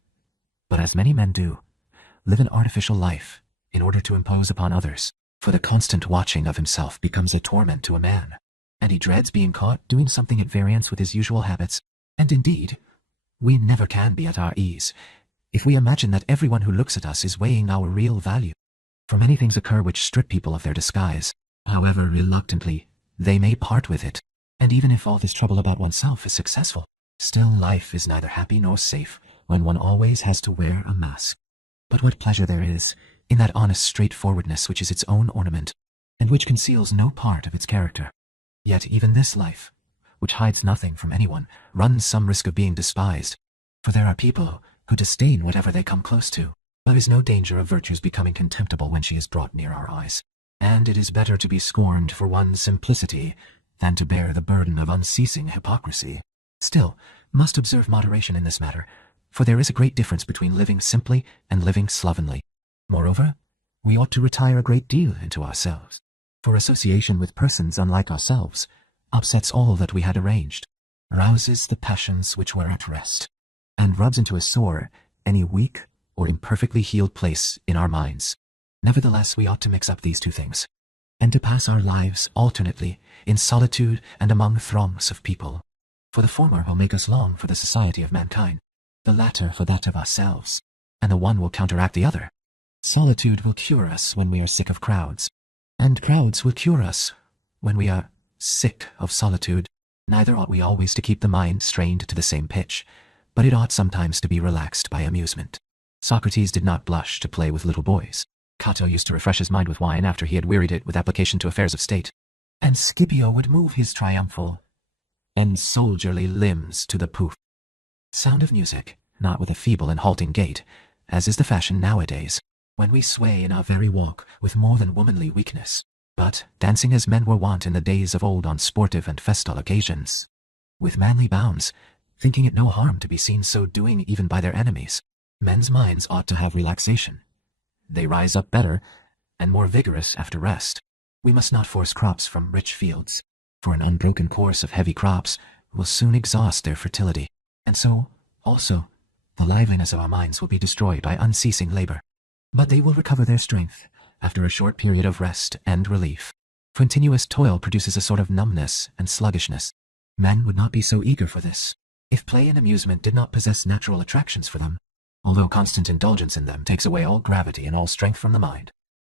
but as many men do, live an artificial life in order to impose upon others, for the constant watching of himself becomes a torment to a man, and he dreads being caught doing something at variance with his usual habits, and indeed, we never can be at our ease if we imagine that everyone who looks at us is weighing our real value. For many things occur which strip people of their disguise, however reluctantly they may part with it, and even if all this trouble about oneself is successful, still life is neither happy nor safe when one always has to wear a mask. But what pleasure there is in that honest straightforwardness which is its own ornament, and which conceals no part of its character. Yet even this life, which hides nothing from anyone, runs some risk of being despised, for there are people who disdain whatever they come close to. There is no danger of virtue's becoming contemptible when she is brought near our eyes, and it is better to be scorned for one's simplicity than to bear the burden of unceasing hypocrisy. Still, must observe moderation in this matter, for there is a great difference between living simply and living slovenly. Moreover, we ought to retire a great deal into ourselves, for association with persons unlike ourselves upsets all that we had arranged, rouses the passions which were at rest, and rubs into a sore any weak or imperfectly healed place in our minds. Nevertheless, we ought to mix up these two things, and to pass our lives alternately in solitude and among throngs of people. For the former will make us long for the society of mankind, the latter for that of ourselves, and the one will counteract the other. Solitude will cure us when we are sick of crowds, and crowds will cure us when we are sick of solitude. Neither ought we always to keep the mind strained to the same pitch, but it ought sometimes to be relaxed by amusement. Socrates did not blush to play with little boys. Cato used to refresh his mind with wine after he had wearied it with application to affairs of state, and Scipio would move his triumphal and soldierly limbs to the poof sound of music, not with a feeble and halting gait, as is the fashion nowadays, when we sway in our very walk with more than womanly weakness, but dancing as men were wont in the days of old on sportive and festal occasions, with manly bounds, thinking it no harm to be seen so doing even by their enemies. Men's minds ought to have relaxation. They rise up better and more vigorous after rest. We must not force crops from rich fields, for an unbroken course of heavy crops will soon exhaust their fertility. And so, also, the liveliness of our minds will be destroyed by unceasing labor. But they will recover their strength after a short period of rest and relief. Continuous toil produces a sort of numbness and sluggishness. Men would not be so eager for this if play and amusement did not possess natural attractions for them, although constant indulgence in them takes away all gravity and all strength from the mind.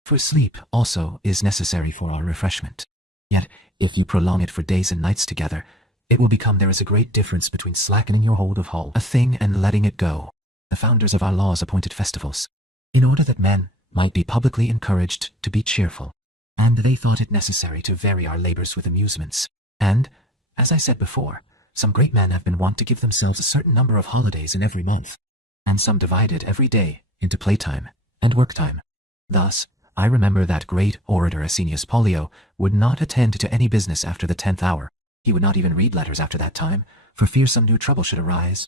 For sleep also is necessary for our refreshment. Yet, if you prolong it for days and nights together, it will become there is a great difference between slackening your hold of a thing and letting it go. The founders of our laws appointed festivals, in order that men might be publicly encouraged to be cheerful, and they thought it necessary to vary our labors with amusements. And, as I said before, some great men have been wont to give themselves a certain number of holidays in every month, and some divided every day into playtime and work time. Thus, I remember that great orator Asinius Pollio would not attend to any business after the 10th hour. He would not even read letters after that time, for fear some new trouble should arise.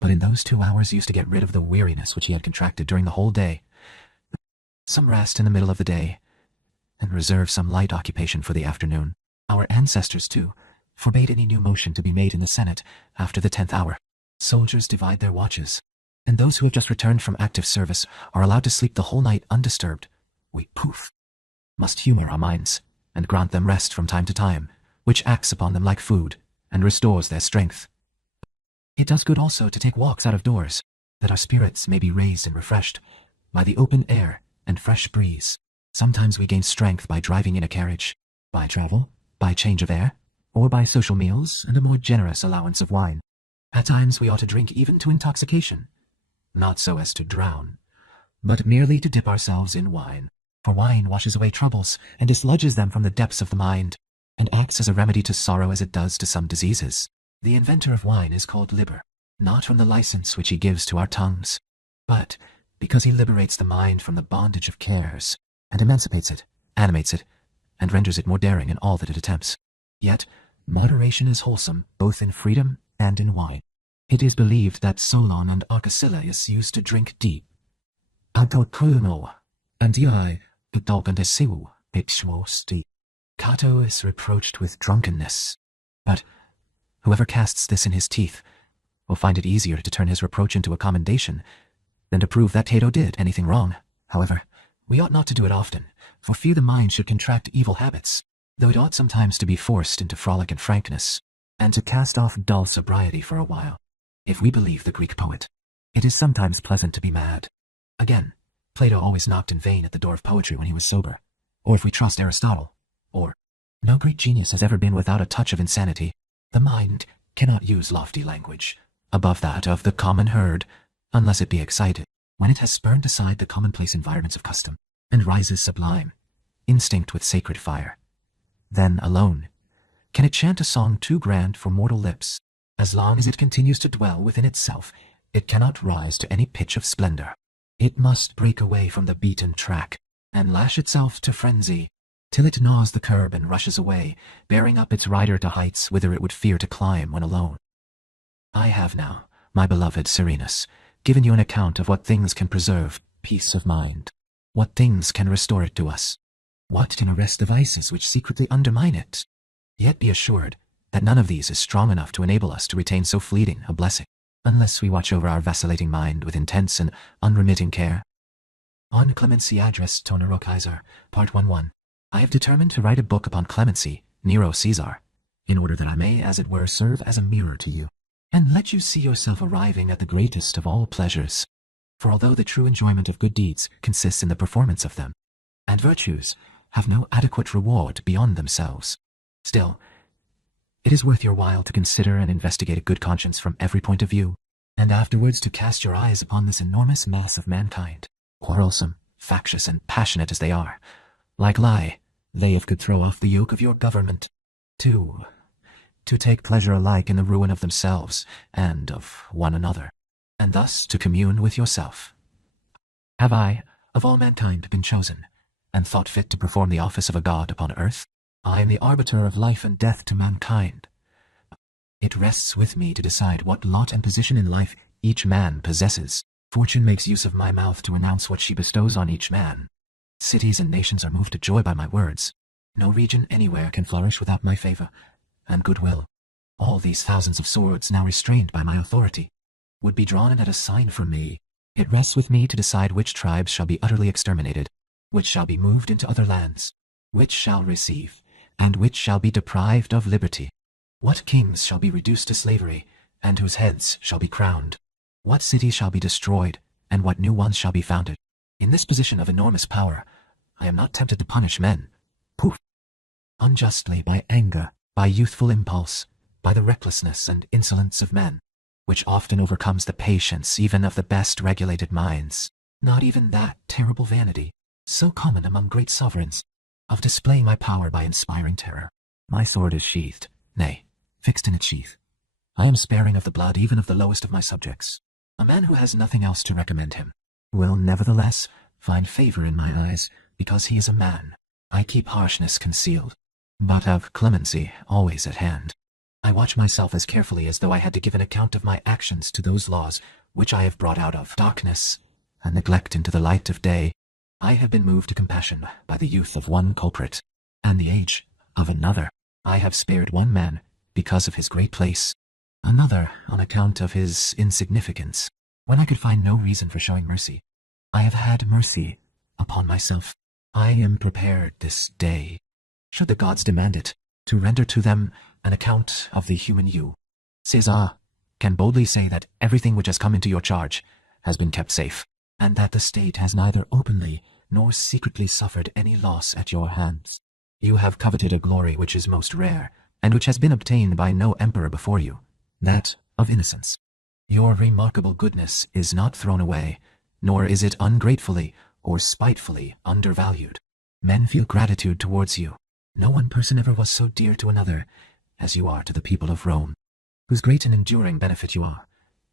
But in those 2 hours he used to get rid of the weariness which he had contracted during the whole day, some rest in the middle of the day, and reserve some light occupation for the afternoon. Our ancestors, too, forbade any new motion to be made in the Senate after the 10th hour. Soldiers divide their watches, and those who have just returned from active service are allowed to sleep the whole night undisturbed. We must humor our minds, and grant them rest from time to time, which acts upon them like food, and restores their strength. It does good also to take walks out of doors, that our spirits may be raised and refreshed by the open air and fresh breeze. Sometimes we gain strength by driving in a carriage, by travel, by change of air, or by social meals and a more generous allowance of wine. At times we ought to drink even to intoxication, not so as to drown, but merely to dip ourselves in wine. For wine washes away troubles and dislodges them from the depths of the mind, and acts as a remedy to sorrow as it does to some diseases. The inventor of wine is called Liber, not from the license which he gives to our tongues, but because he liberates the mind from the bondage of cares, and emancipates it, animates it, and renders it more daring in all that it attempts. Yet, moderation is wholesome both in freedom and in wine. It is believed that Solon and Arcesilaus used to drink deep. Cato is reproached with drunkenness, but whoever casts this in his teeth will find it easier to turn his reproach into a commendation than to prove that Cato did anything wrong. However, we ought not to do it often, for fear the mind should contract evil habits, though it ought sometimes to be forced into frolic and frankness, and to cast off dull sobriety for a while. If we believe the Greek poet, it is sometimes pleasant to be mad. Again, Plato always knocked in vain at the door of poetry when he was sober, or if we trust Aristotle, or no great genius has ever been without a touch of insanity. The mind cannot use lofty language above that of the common herd unless it be excited, when it has spurned aside the commonplace environments of custom, and rises sublime, instinct with sacred fire. Then alone can it chant a song too grand for mortal lips. As long as it continues to dwell within itself, it cannot rise to any pitch of splendor. It must break away from the beaten track, and lash itself to frenzy, till it gnaws the curb and rushes away, bearing up its rider to heights whither it would fear to climb when alone. I have now, my beloved Serenus, given you an account of what things can preserve peace of mind, what things can restore it to us, what can arrest the vices which secretly undermine it. Yet be assured that none of these is strong enough to enable us to retain so fleeting a blessing, unless we watch over our vacillating mind with intense and unremitting care. On Clemency addressed to Nero Kaiser, Part 1:1. I have determined to write a book upon clemency, Nero Caesar, in order that I may, as it were, serve as a mirror to you, and let you see yourself arriving at the greatest of all pleasures. For although the true enjoyment of good deeds consists in the performance of them, and virtues have no adequate reward beyond themselves, still, it is worth your while to consider and investigate a good conscience from every point of view, and afterwards to cast your eyes upon this enormous mass of mankind, quarrelsome, factious, and passionate as they are. Like lie, they if could throw off the yoke of your government, to take pleasure alike in the ruin of themselves and of one another, and thus to commune with yourself. Have I, of all mankind, been chosen, and thought fit to perform the office of a god upon earth? I am the arbiter of life and death to mankind. It rests with me to decide what lot and position in life each man possesses. Fortune makes use of my mouth to announce what she bestows on each man. Cities and nations are moved to joy by my words. No region anywhere can flourish without my favor, and goodwill. All these thousands of swords, now restrained by my authority, would be drawn at a sign from me. It rests with me to decide which tribes shall be utterly exterminated, which shall be moved into other lands, which shall receive, and which shall be deprived of liberty. What kings shall be reduced to slavery, and whose heads shall be crowned? What cities shall be destroyed, and what new ones shall be founded? In this position of enormous power, I am not tempted to punish men, poof, unjustly, by anger, by youthful impulse, by the recklessness and insolence of men, which often overcomes the patience even of the best regulated minds. Not even that terrible vanity, so common among great sovereigns, of displaying my power by inspiring terror. My sword is sheathed, nay, fixed in its sheath. I am sparing of the blood even of the lowest of my subjects. A man who has nothing else to recommend him will nevertheless find favor in my eyes, because he is a man. I keep harshness concealed, but have clemency always at hand. I watch myself as carefully as though I had to give an account of my actions to those laws which I have brought out of darkness and neglect into the light of day. I have been moved to compassion by the youth of one culprit, and the age of another. I have spared one man because of his great place, another on account of his insignificance. When I could find no reason for showing mercy, I have had mercy upon myself. I am prepared this day, should the gods demand it, to render to them an account of the human you. Caesar can boldly say that everything which has come into your charge has been kept safe, and that the state has neither openly nor secretly suffered any loss at your hands. You have coveted a glory which is most rare, and which has been obtained by no emperor before you, that of innocence. Your remarkable goodness is not thrown away, nor is it ungratefully or spitefully undervalued. Men feel gratitude towards you. No one person ever was so dear to another as you are to the people of Rome, whose great and enduring benefit you are.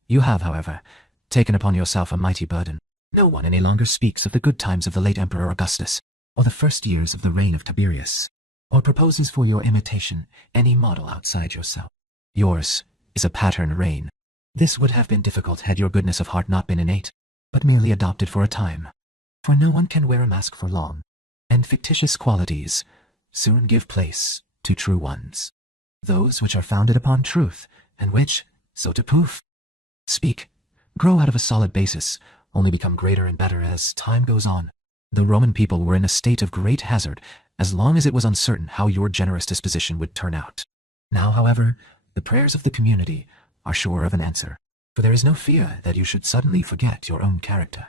You have, however, taken upon yourself a mighty burden. No one any longer speaks of the good times of the late Emperor Augustus, or the first years of the reign of Tiberius, or proposes for your imitation any model outside yourself. Yours is a pattern reign. This would have been difficult had your goodness of heart not been innate, but merely adopted for a time. For no one can wear a mask for long, and fictitious qualities soon give place to true ones, those which are founded upon truth, and which, so to proof, speak, grow out of a solid basis, only become greater and better as time goes on. The Roman people were in a state of great hazard as long as it was uncertain how your generous disposition would turn out. Now, however, the prayers of the community are sure of an answer, for there is no fear that you should suddenly forget your own character.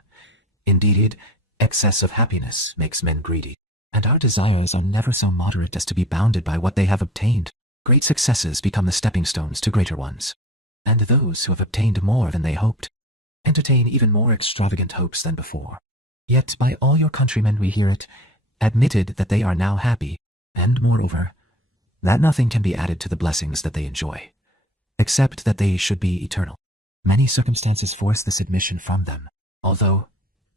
Indeed, excess of happiness makes men greedy, and our desires are never so moderate as to be bounded by what they have obtained. Great successes become the stepping stones to greater ones, and those who have obtained more than they hoped entertain even more extravagant hopes than before. Yet by all your countrymen we hear it admitted that they are now happy, and moreover, that nothing can be added to the blessings that they enjoy, except that they should be eternal. Many circumstances force this admission from them, although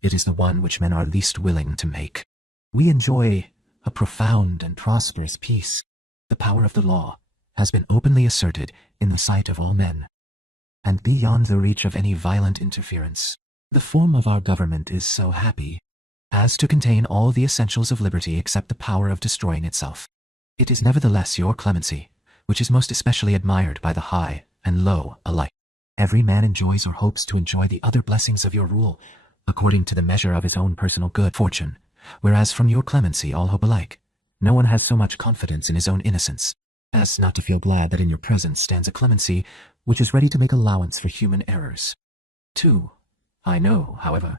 it is the one which men are least willing to make. We enjoy a profound and prosperous peace. The power of the law has been openly asserted in the sight of all men, and beyond the reach of any violent interference. The form of our government is so happy as to contain all the essentials of liberty except the power of destroying itself. It is nevertheless your clemency which is most especially admired by the high and low alike. Every man enjoys or hopes to enjoy the other blessings of your rule, according to the measure of his own personal good fortune, whereas from your clemency all hope alike. No one has so much confidence in his own innocence as not to feel glad that in your presence stands a clemency which is ready to make allowance for human errors. 2. I know, however,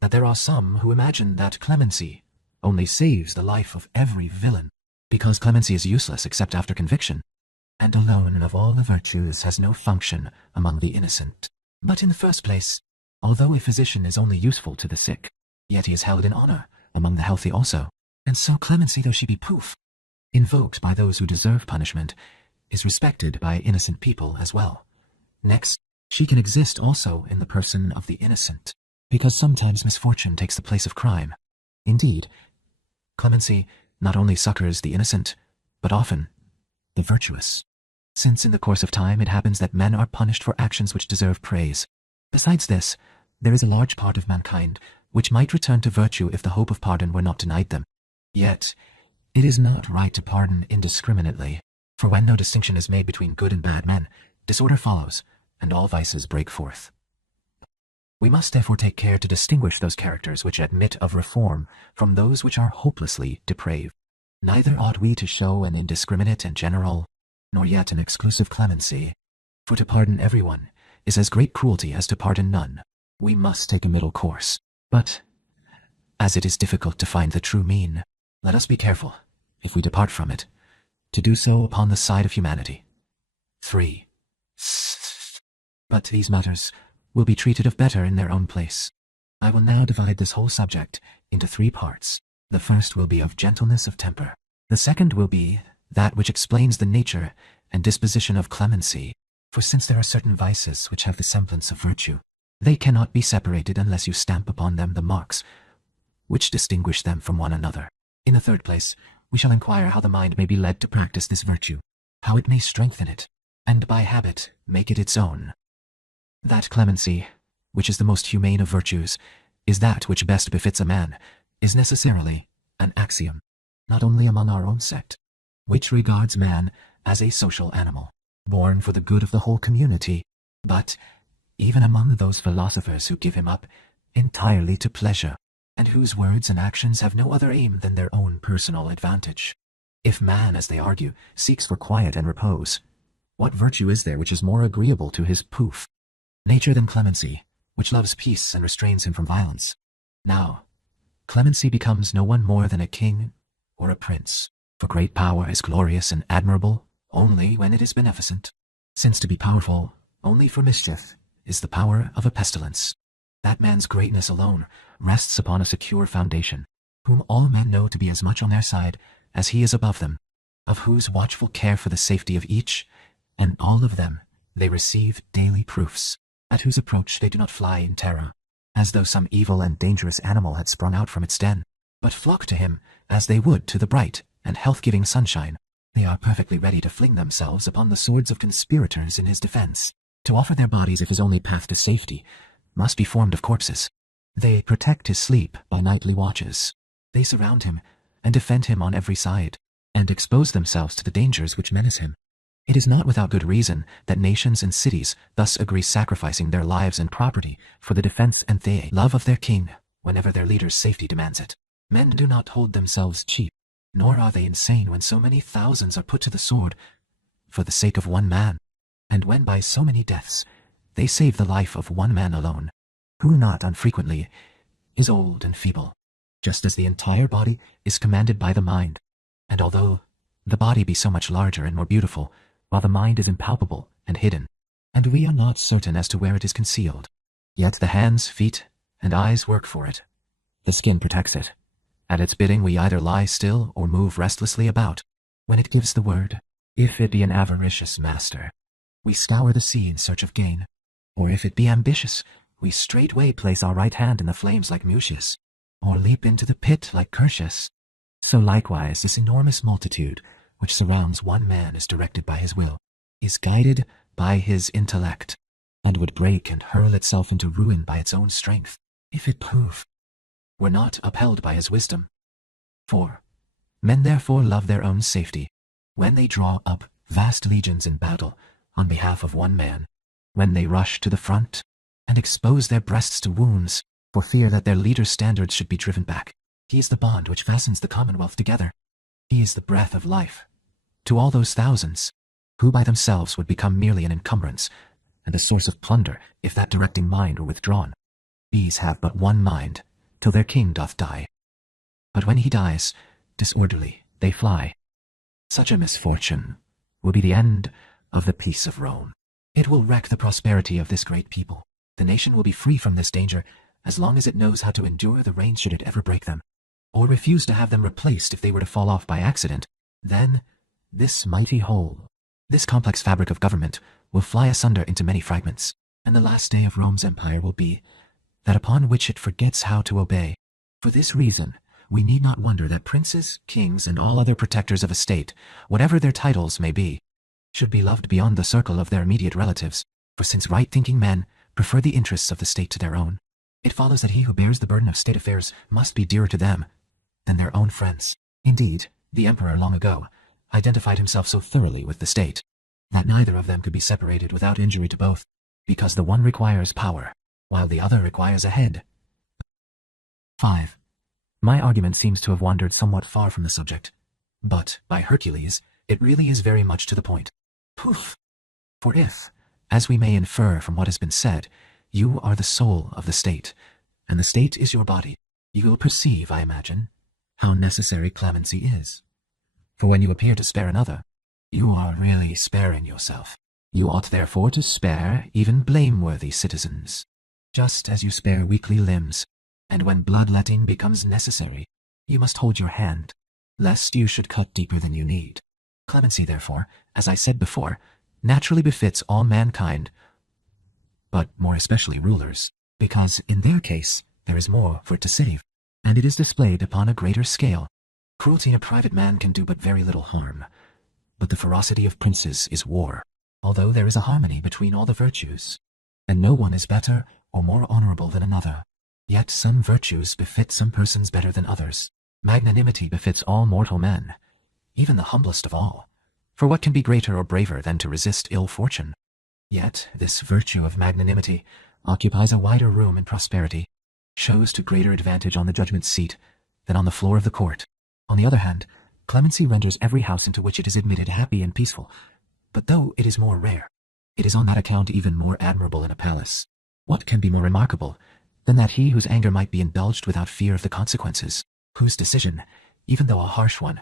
that there are some who imagine that clemency only saves the life of every villain, because clemency is useless except after conviction, and alone of all the virtues has no function among the innocent. But in the first place, although a physician is only useful to the sick, yet he is held in honor among the healthy also, and so clemency, though she be poof, invoked by those who deserve punishment, is respected by innocent people as well. Next, she can exist also in the person of the innocent, because sometimes misfortune takes the place of crime. Indeed, clemency not only succors the innocent, but often the virtuous, since in the course of time it happens that men are punished for actions which deserve praise. Besides this, there is a large part of mankind which might return to virtue if the hope of pardon were not denied them. Yet, it is not right to pardon indiscriminately, For when no distinction is made between good and bad men, disorder follows, and all vices break forth. We must therefore take care to distinguish those characters which admit of reform from those which are hopelessly depraved. Neither ought we to show an indiscriminate and general, nor yet an exclusive clemency. For to pardon everyone is as great cruelty as to pardon none. We must take a middle course. But, as it is difficult to find the true mean, let us be careful, if we depart from it, to do so upon the side of humanity. 3. But these matters will be treated of better in their own place. I will now divide this whole subject into 3 parts. The first will be of gentleness of temper. The second will be that which explains the nature and disposition of clemency. For since there are certain vices which have the semblance of virtue, they cannot be separated unless you stamp upon them the marks which distinguish them from one another. In the third place, we shall inquire how the mind may be led to practice this virtue, how it may strengthen it, and by habit make it its own. That clemency, which is the most humane of virtues, is that which best befits a man, is necessarily an axiom, not only among our own sect, which regards man as a social animal, born for the good of the whole community, but even among those philosophers who give him up entirely to pleasure, and whose words and actions have no other aim than their own personal advantage. If man, as they argue, seeks for quiet and repose, what virtue is there which is more agreeable to his poof nature than clemency, which loves peace and restrains him from violence? Now, clemency becomes no one more than a king or a prince, for great power is glorious and admirable only when it is beneficent, since to be powerful only for mischief is the power of a pestilence. That man's greatness alone rests upon a secure foundation, whom all men know to be as much on their side as he is above them, of whose watchful care for the safety of each and all of them they receive daily proofs, at whose approach they do not fly in terror, as though some evil and dangerous animal had sprung out from its den, but flock to him as they would to the bright and health-giving sunshine. They are perfectly ready to fling themselves upon the swords of conspirators in his defense, to offer their bodies if his only path to safety must be formed of corpses. They protect his sleep by nightly watches. They surround him and defend him on every side, and expose themselves to the dangers which menace him. It is not without good reason that nations and cities thus agree sacrificing their lives and property for the defense and the love of their king whenever their leader's safety demands it. Men do not hold themselves cheap, nor are they insane when so many thousands are put to the sword for the sake of one man, and when by so many deaths they save the life of one man alone, who not unfrequently is old and feeble, just as the entire body is commanded by the mind. And although the body be so much larger and more beautiful, while the mind is impalpable and hidden, and we are not certain as to where it is concealed, yet the hands, feet, and eyes work for it. The skin protects it. At its bidding we either lie still or move restlessly about. When it gives the word, if it be an avaricious master, we scour the sea in search of gain, or if it be ambitious, we straightway place our right hand in the flames like Mucius, or leap into the pit like Curtius. So likewise this enormous multitude, which surrounds one man is directed by his will, is guided by his intellect, and would break and hurl itself into ruin by its own strength, if it were not upheld by his wisdom. 4. Men therefore love their own safety, when they draw up vast legions in battle on behalf of one man, when they rush to the front and expose their breasts to wounds, for fear that their leader's standards should be driven back. He is the bond which fastens the commonwealth together. He is the breath of life to all those thousands, who by themselves would become merely an encumbrance, and a source of plunder if that directing mind were withdrawn. These have but one mind, till their king doth die. But when he dies, disorderly they fly. Such a misfortune will be the end of the peace of Rome. It will wreck the prosperity of this great people. The nation will be free from this danger as long as it knows how to endure the rains should it ever break them, or refuse to have them replaced if they were to fall off by accident. Then this mighty whole, this complex fabric of government, will fly asunder into many fragments, and the last day of Rome's empire will be that upon which it forgets how to obey. For this reason, we need not wonder that princes, kings, and all other protectors of a state, whatever their titles may be, should be loved beyond the circle of their immediate relatives. For since right-thinking men prefer the interests of the state to their own, it follows that he who bears the burden of state affairs must be dearer to them than their own friends. Indeed, the emperor long ago, identified himself so thoroughly with the state that neither of them could be separated without injury to both, because the one requires power, while the other requires a head. 5. My argument seems to have wandered somewhat far from the subject, but, by Hercules, it really is very much to the point. Poof! For if, as we may infer from what has been said, you are the soul of the state, and the state is your body, you will perceive, I imagine, how necessary clemency is. For when you appear to spare another, you are really sparing yourself. You ought therefore to spare even blameworthy citizens, just as you spare weakly limbs, and when bloodletting becomes necessary, you must hold your hand, lest you should cut deeper than you need. Clemency, therefore, as I said before, naturally befits all mankind, but more especially rulers, because in their case there is more for it to save, and it is displayed upon a greater scale. Cruelty in a private man can do but very little harm, but the ferocity of princes is war, although there is a harmony between all the virtues, and no one is better or more honorable than another. Yet some virtues befit some persons better than others. Magnanimity befits all mortal men, even the humblest of all. For what can be greater or braver than to resist ill fortune? Yet this virtue of magnanimity occupies a wider room in prosperity, shows to greater advantage on the judgment seat than on the floor of the court. On the other hand, clemency renders every house into which it is admitted happy and peaceful, but though it is more rare, it is on that account even more admirable in a palace. What can be more remarkable than that he whose anger might be indulged without fear of the consequences, whose decision, even though a harsh one,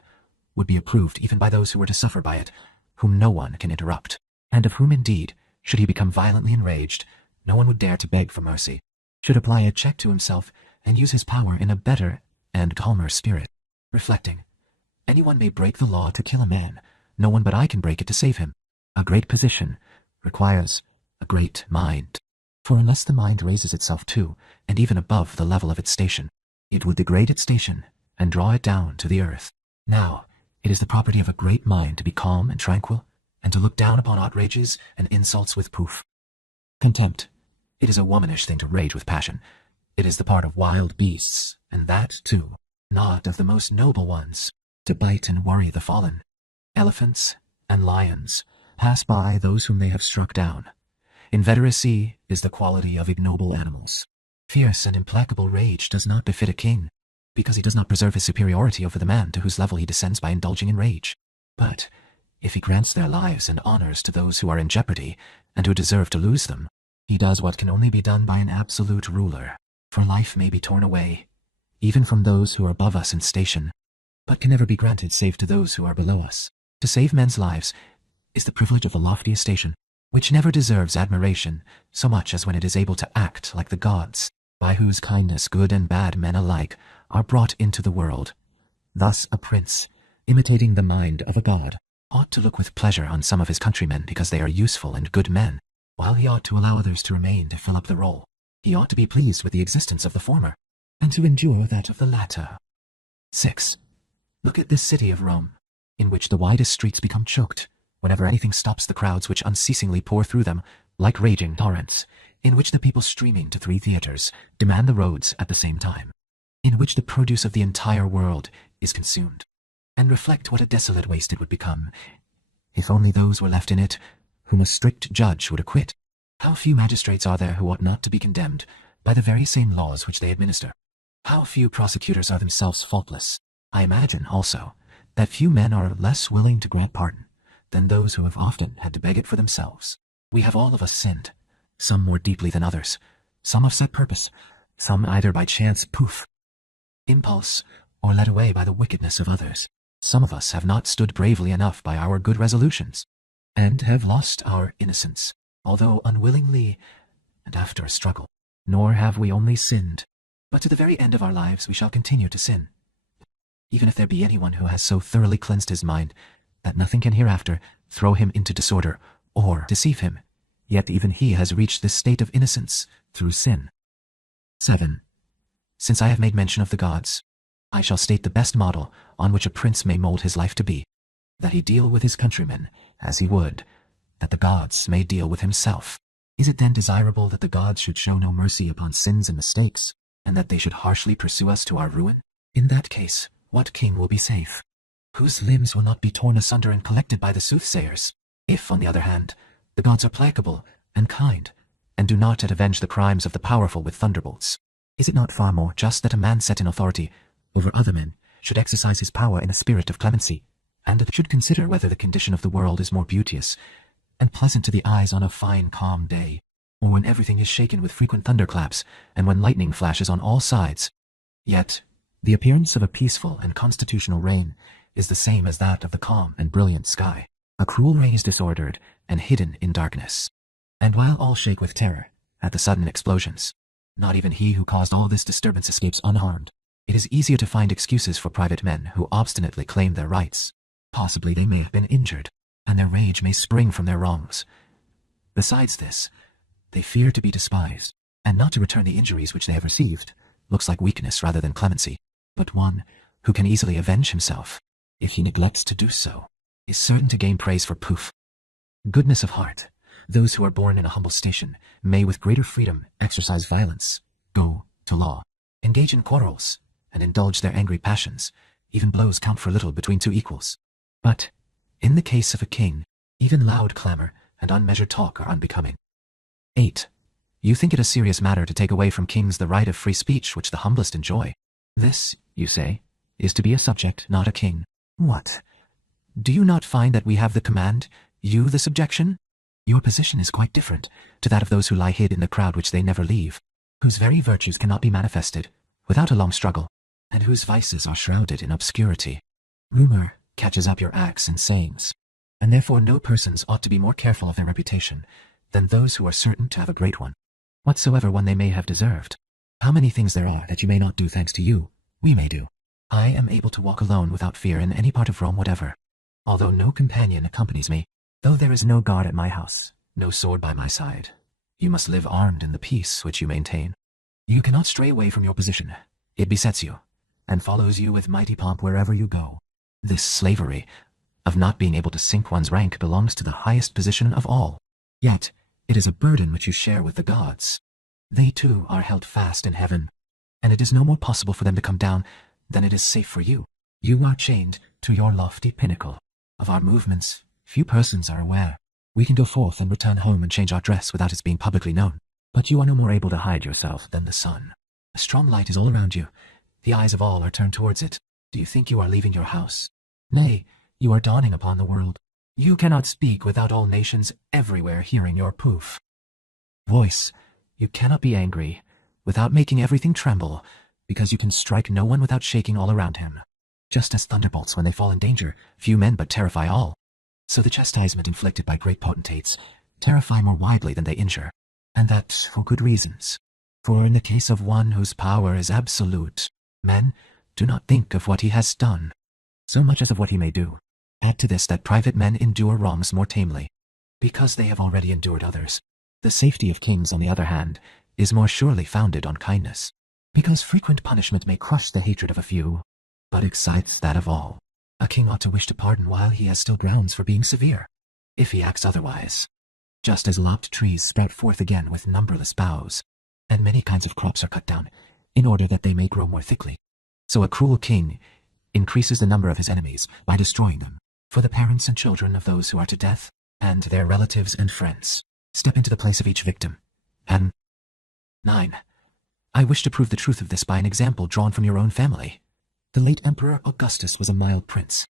would be approved even by those who were to suffer by it, whom no one can interrupt, and of whom indeed, should he become violently enraged, no one would dare to beg for mercy, should apply a check to himself and use his power in a better and calmer spirit, reflecting, anyone may break the law to kill a man, no one but I can break it to save him. A great position requires a great mind. For unless the mind raises itself to, and even above the level of its station, it would degrade its station and draw it down to the earth. Now, it is the property of a great mind to be calm and tranquil, and to look down upon outrages and insults with proof. Contempt. It is a womanish thing to rage with passion. It is the part of wild beasts, and that, too, not of the most noble ones, to bite and worry the fallen. Elephants and lions pass by those whom they have struck down. Inveteracy is the quality of ignoble animals. Fierce and implacable rage does not befit a king, because he does not preserve his superiority over the man to whose level he descends by indulging in rage. But if he grants their lives and honors to those who are in jeopardy and who deserve to lose them, he does what can only be done by an absolute ruler. For life may be torn away, even from those who are above us in station, but can never be granted save to those who are below us. To save men's lives is the privilege of the loftiest station, which never deserves admiration so much as when it is able to act like the gods, by whose kindness good and bad men alike are brought into the world. Thus a prince, imitating the mind of a god, ought to look with pleasure on some of his countrymen because they are useful and good men, while he ought to allow others to remain to fill up the role. He ought to be pleased with the existence of the former, and to endure that of the latter. 6. Look at this city of Rome, in which the widest streets become choked whenever anything stops the crowds which unceasingly pour through them like raging torrents, in which the people streaming to 3 theaters demand the roads at the same time, in which the produce of the entire world is consumed, and reflect what a desolate waste it would become if only those were left in it whom a strict judge would acquit. How few magistrates are there who ought not to be condemned by the very same laws which they administer? How few prosecutors are themselves faultless? I imagine, also, that few men are less willing to grant pardon than those who have often had to beg it for themselves. We have all of us sinned, some more deeply than others, some of set purpose, some either by chance impulse, or led away by the wickedness of others. Some of us have not stood bravely enough by our good resolutions, and have lost our innocence, although unwillingly and after a struggle. Nor have we only sinned, but to the very end of our lives we shall continue to sin. Even if there be anyone who has so thoroughly cleansed his mind that nothing can hereafter throw him into disorder or deceive him, yet even he has reached this state of innocence through sin. 7. Since I have made mention of the gods, I shall state the best model on which a prince may mold his life to be, that he deal with his countrymen as he would, that the gods may deal with himself. Is it then desirable that the gods should show no mercy upon sins and mistakes, and that they should harshly pursue us to our ruin? In that case, what king will be safe? whose limbs will not be torn asunder and collected by the soothsayers. If, on the other hand, the gods are placable and kind, and do not yet avenge the crimes of the powerful with thunderbolts, is it not far more just that a man set in authority over other men should exercise his power in a spirit of clemency, and should consider whether the condition of the world is more beauteous and pleasant to the eyes on a fine calm day, or when everything is shaken with frequent thunderclaps, and when lightning flashes on all sides? Yet, the appearance of a peaceful and constitutional reign is the same as that of the calm and brilliant sky. A cruel reign is disordered and hidden in darkness. And while all shake with terror at the sudden explosions, not even he who caused all this disturbance escapes unharmed. It is easier to find excuses for private men who obstinately claim their rights. Possibly they may have been injured, and their rage may spring from their wrongs. Besides this, they fear to be despised, and not to return the injuries which they have received looks like weakness rather than clemency. But one who can easily avenge himself, if he neglects to do so, is certain to gain praise for poof. Goodness of heart. Those who are born in a humble station may with greater freedom exercise violence, go to law, engage in quarrels, and indulge their angry passions. Even blows count for little between two equals. But, in the case of a king, even loud clamor and unmeasured talk are unbecoming. 8. You think it a serious matter to take away from kings the right of free speech which the humblest enjoy. This, you say, is to be a subject, not a king. What? Do you not find that we have the command, you the subjection? Your position is quite different to that of those who lie hid in the crowd which they never leave, whose very virtues cannot be manifested without a long struggle, and whose vices are shrouded in obscurity. Rumor catches up your acts and sayings, and therefore no persons ought to be more careful of their reputation than those who are certain to have a great one, whatsoever one they may have deserved. How many things there are that you may not do thanks to you, we may do. I am able to walk alone without fear in any part of Rome whatever, although no companion accompanies me. Though there is no guard at my house, no sword by my side, you must live armed in the peace which you maintain. You cannot stray away from your position. It besets you, and follows you with mighty pomp wherever you go. This slavery of not being able to sink one's rank belongs to the highest position of all. Yet, it is a burden which you share with the gods. They too are held fast in heaven, and it is no more possible for them to come down than it is safe for you. You are chained to your lofty pinnacle. Of our movements, few persons are aware. We can go forth and return home and change our dress without its being publicly known. But you are no more able to hide yourself than the sun. A strong light is all around you. The eyes of all are turned towards it. Do you think you are leaving your house? Nay, you are dawning upon the world. You cannot speak without all nations everywhere hearing your poof. Voice, you cannot be angry without making everything tremble, because you can strike no one without shaking all around him. Just as thunderbolts, when they fall in danger, few men but terrify all, so the chastisement inflicted by great potentates terrify more widely than they injure, and that for good reasons. For in the case of one whose power is absolute, men do not think of what he has done, so much as of what he may do. Add to this that private men endure wrongs more tamely, because they have already endured others. The safety of kings, on the other hand, is more surely founded on kindness, because frequent punishment may crush the hatred of a few, but excites that of all. A king ought to wish to pardon while he has still grounds for being severe, if he acts otherwise. Just as lopped trees sprout forth again with numberless boughs, and many kinds of crops are cut down, in order that they may grow more thickly, so a cruel king increases the number of his enemies by destroying them. For the parents and children of those who are to death, and their relatives and friends, step into the place of each victim. And 9. I wish to prove the truth of this by an example drawn from your own family. The late Emperor Augustus was a mild prince.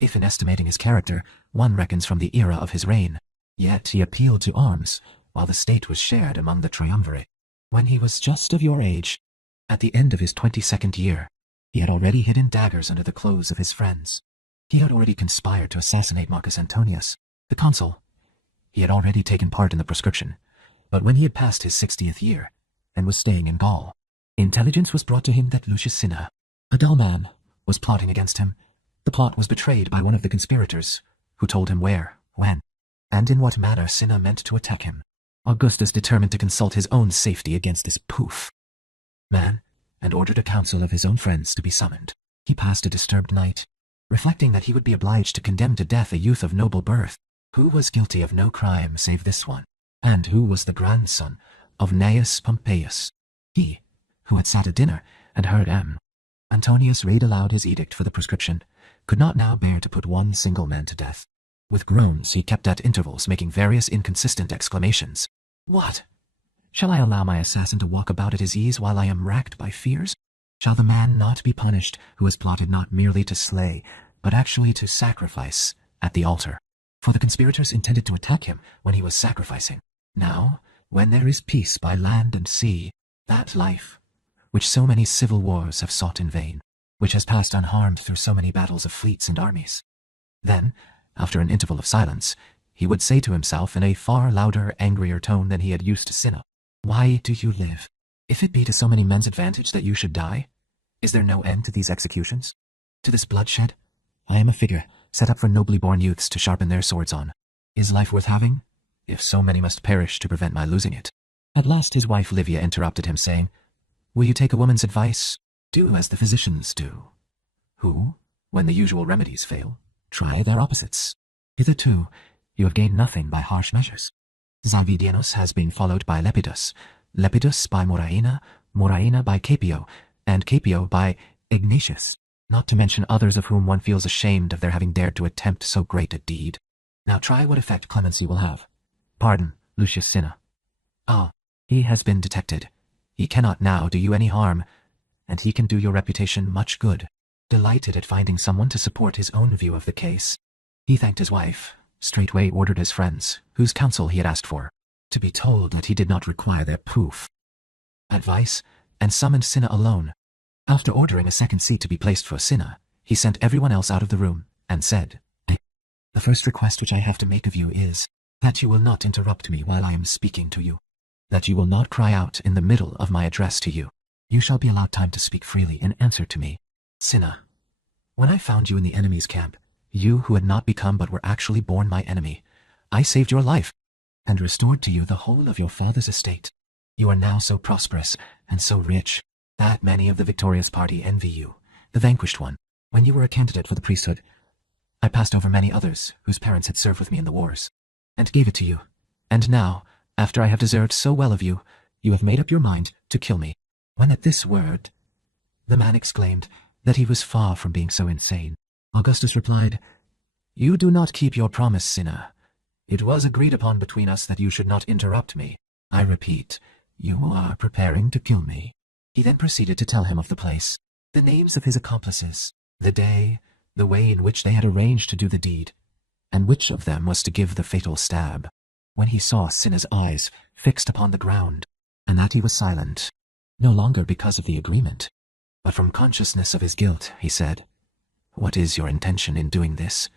If in estimating his character, one reckons from the era of his reign, yet he appealed to arms, while the state was shared among the triumvirate. When he was just of your age, at the end of his 22nd year, he had already hidden daggers under the clothes of his friends. He had already conspired to assassinate Marcus Antonius, the consul. He had already taken part in the proscription. But when he had passed his 60th year, and was staying in Gaul, intelligence was brought to him that Lucius Cinna, a dull man, was plotting against him. The plot was betrayed by one of the conspirators, who told him where, when, and in what manner Cinna meant to attack him. Augustus determined to consult his own safety against this poof man, and ordered a council of his own friends to be summoned. He passed a disturbed night, reflecting that he would be obliged to condemn to death a youth of noble birth, who was guilty of no crime save this one, and who was the grandson of Gnaeus Pompeius. He, who had sat at dinner and heard M. Antonius read aloud his edict for the proscription, could not now bear to put one single man to death. With groans he kept at intervals making various inconsistent exclamations. What? Shall I allow my assassin to walk about at his ease while I am racked by fears? Shall the man not be punished who has plotted not merely to slay, but actually to sacrifice at the altar? For the conspirators intended to attack him when he was sacrificing. Now, when there is peace by land and sea, that life, which so many civil wars have sought in vain, which has passed unharmed through so many battles of fleets and armies. Then, after an interval of silence, he would say to himself in a far louder, angrier tone than he had used to Cinna, "Why do you live? If it be to so many men's advantage that you should die, is there no end to these executions? To this bloodshed? I am a figure set up for nobly born youths to sharpen their swords on. Is life worth having, if so many must perish to prevent my losing it?" At last his wife Livia interrupted him, saying, "Will you take a woman's advice? Do as the physicians do, who, when the usual remedies fail, try their opposites. Hitherto, you have gained nothing by harsh measures. Xalvidianus has been followed by Lepidus, Lepidus by Moraina, Moraina by Capio, and Capio by Ignatius, not to mention others of whom one feels ashamed of their having dared to attempt so great a deed. Now try what effect clemency will have. Pardon, Lucius Cinna. Ah, he has been detected. He cannot now do you any harm, and he can do your reputation much good." Delighted at finding someone to support his own view of the case, he thanked his wife, straightway ordered his friends, whose counsel he had asked for, to be told that he did not require their proof, advice, and summoned Cinna alone. After ordering a second seat to be placed for Cinna, he sent everyone else out of the room, and said, "The first request which I have to make of you is, that you will not interrupt me while I am speaking to you, that you will not cry out in the middle of my address to you. You shall be allowed time to speak freely in answer to me. Cinna, when I found you in the enemy's camp, you who had not become but were actually born my enemy, I saved your life, and restored to you the whole of your father's estate. You are now so prosperous and so rich that many of the victorious party envy you, the vanquished one. When you were a candidate for the priesthood, I passed over many others whose parents had served with me in the wars, and gave it to you. And now, after I have deserved so well of you, you have made up your mind to kill me." When at this word, the man exclaimed that he was far from being so insane. Augustus replied, "You do not keep your promise, Cinna. It was agreed upon between us that you should not interrupt me. I repeat, you are preparing to kill me." He then proceeded to tell him of the place, the names of his accomplices, the day, the way in which they had arranged to do the deed, and which of them was to give the fatal stab. When he saw Cinna's eyes fixed upon the ground, and that he was silent, no longer because of the agreement, but from consciousness of his guilt, he said, "What is your intention in doing this?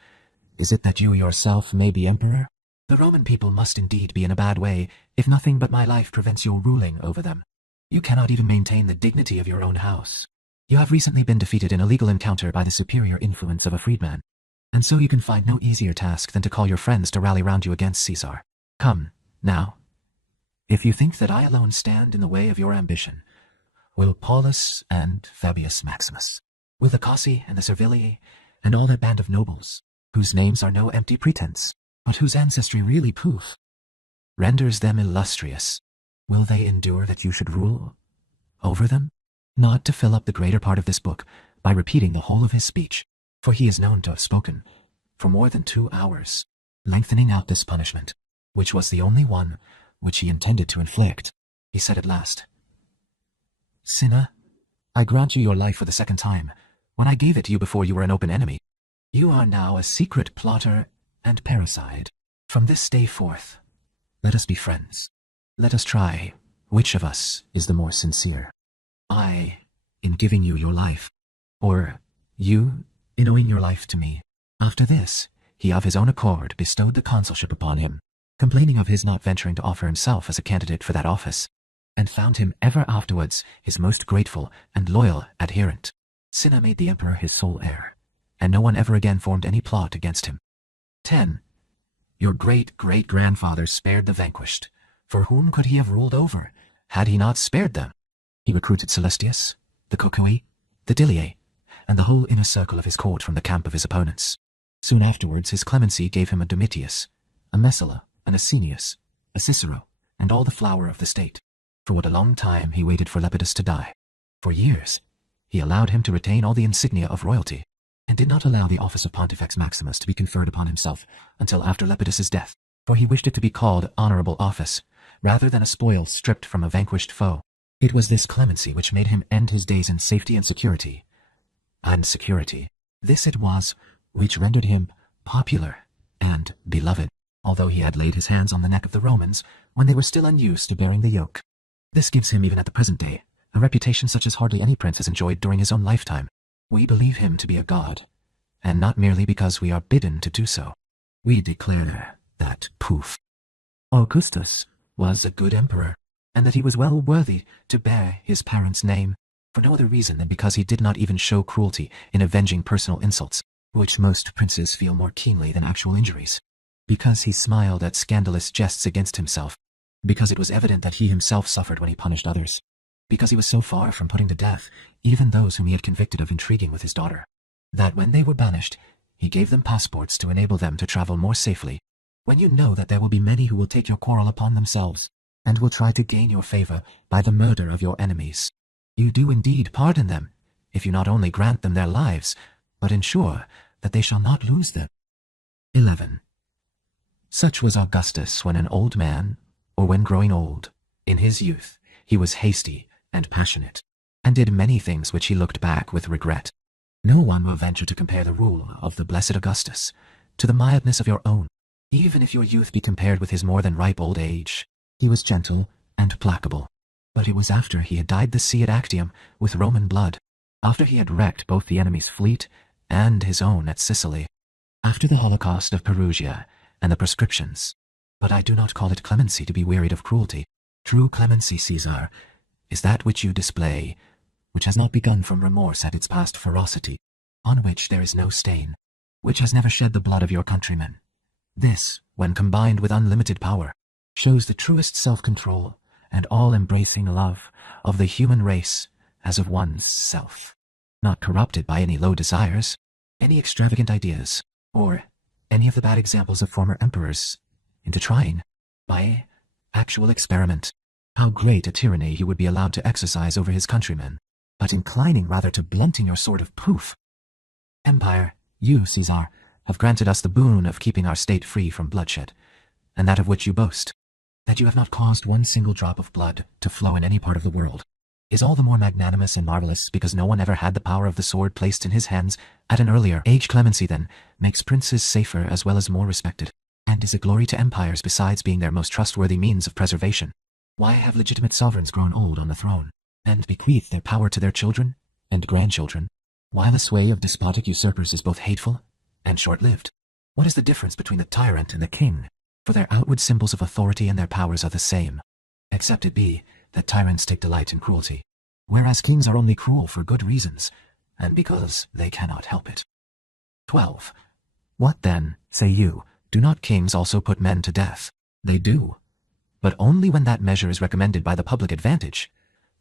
Is it that you yourself may be emperor? The Roman people must indeed be in a bad way, if nothing but my life prevents your ruling over them. You cannot even maintain the dignity of your own house. You have recently been defeated in a legal encounter by the superior influence of a freedman, and so you can find no easier task than to call your friends to rally round you against Caesar. Come, now, if you think that I alone stand in the way of your ambition, will Paulus and Fabius Maximus, will the Cossi and the Servilii, and all that band of nobles, whose names are no empty pretense, but whose ancestry really proof renders them illustrious, will they endure that you should rule over them? Not to fill up the greater part of this book by repeating the whole of his speech, for he is known to have spoken for more than 2 hours, lengthening out this punishment, which was the only one which he intended to inflict. He said at last, "Cinna, I grant you your life for the second time, when I gave it to you before you were an open enemy. You are now a secret plotter and parricide. From this day forth, let us be friends. Let us try which of us is the more sincere. I, in giving you your life, or you, in owing your life to me." After this, he of his own accord bestowed the consulship upon him, complaining of his not venturing to offer himself as a candidate for that office, and found him ever afterwards his most grateful and loyal adherent. Cinna made the emperor his sole heir, and no one ever again formed any plot against him. 10. Your great-great-grandfather spared the vanquished. For whom could he have ruled over, had he not spared them? He recruited Celestius, the Cocoi, the Diliae, and the whole inner circle of his court from the camp of his opponents. Soon afterwards his clemency gave him a Domitius, a Messala, an Asinius, a Cicero, and all the flower of the state. For what a long time he waited for Lepidus to die. For years He allowed him to retain all the insignia of royalty, and did not allow the office of Pontifex Maximus to be conferred upon himself until after Lepidus's death, for he wished it to be called honorable office, rather than a spoil stripped from a vanquished foe. It was this clemency which made him end his days in safety and security. This it was which rendered him popular and beloved, although he had laid his hands on the neck of the Romans when they were still unused to bearing the yoke. This gives him, even at the present day, a reputation such as hardly any prince has enjoyed during his own lifetime. We believe him to be a god, and not merely because we are bidden to do so. We declare that Augustus was a good emperor, and that he was well worthy to bear his parents' name, for no other reason than because he did not even show cruelty in avenging personal insults, which most princes feel more keenly than actual injuries, because he smiled at scandalous jests against himself, because it was evident that he himself suffered when he punished others, because he was so far from putting to death even those whom he had convicted of intriguing with his daughter, that when they were banished, he gave them passports to enable them to travel more safely. When you know that there will be many who will take your quarrel upon themselves, and will try to gain your favor by the murder of your enemies, you do indeed pardon them, if you not only grant them their lives, but ensure that they shall not lose them. 11. Such was Augustus when an old man, or when growing old. In his youth he was hasty and passionate, and did many things which he looked back with regret. No one will venture to compare the rule of the blessed Augustus to the mildness of your own, even if your youth be compared with his more than ripe old age. He was gentle and placable, but it was after he had dyed the sea at Actium with Roman blood, after he had wrecked both the enemy's fleet and his own at Sicily, after the Holocaust of Perugia and the proscriptions. But I do not call it clemency to be wearied of cruelty. True clemency, Caesar, is that which you display, which has not begun from remorse at its past ferocity, on which there is no stain, which has never shed the blood of your countrymen. This, when combined with unlimited power, shows the truest self-control and all-embracing love of the human race as of one's self, not corrupted by any low desires, any extravagant ideas, or any of the bad examples of former emperors, into trying, by actual experiment, how great a tyranny he would be allowed to exercise over his countrymen, but inclining rather to blunting your sword of proof. Empire, you, Caesar, have granted us the boon of keeping our state free from bloodshed, and that of which you boast, that you have not caused one single drop of blood to flow in any part of the world, is all the more magnanimous and marvelous because no one ever had the power of the sword placed in his hands at an earlier age. Clemency, then, makes princes safer as well as more respected, and is a glory to empires besides being their most trustworthy means of preservation. Why have legitimate sovereigns grown old on the throne, and bequeathed their power to their children and grandchildren, while the sway of despotic usurpers is both hateful and short-lived? What is the difference between the tyrant and the king? For their outward symbols of authority and their powers are the same, except it be that tyrants take delight in cruelty, whereas kings are only cruel for good reasons, and because they cannot help it. 12. What then, say you, do not kings also put men to death? They do, but only when that measure is recommended by the public advantage.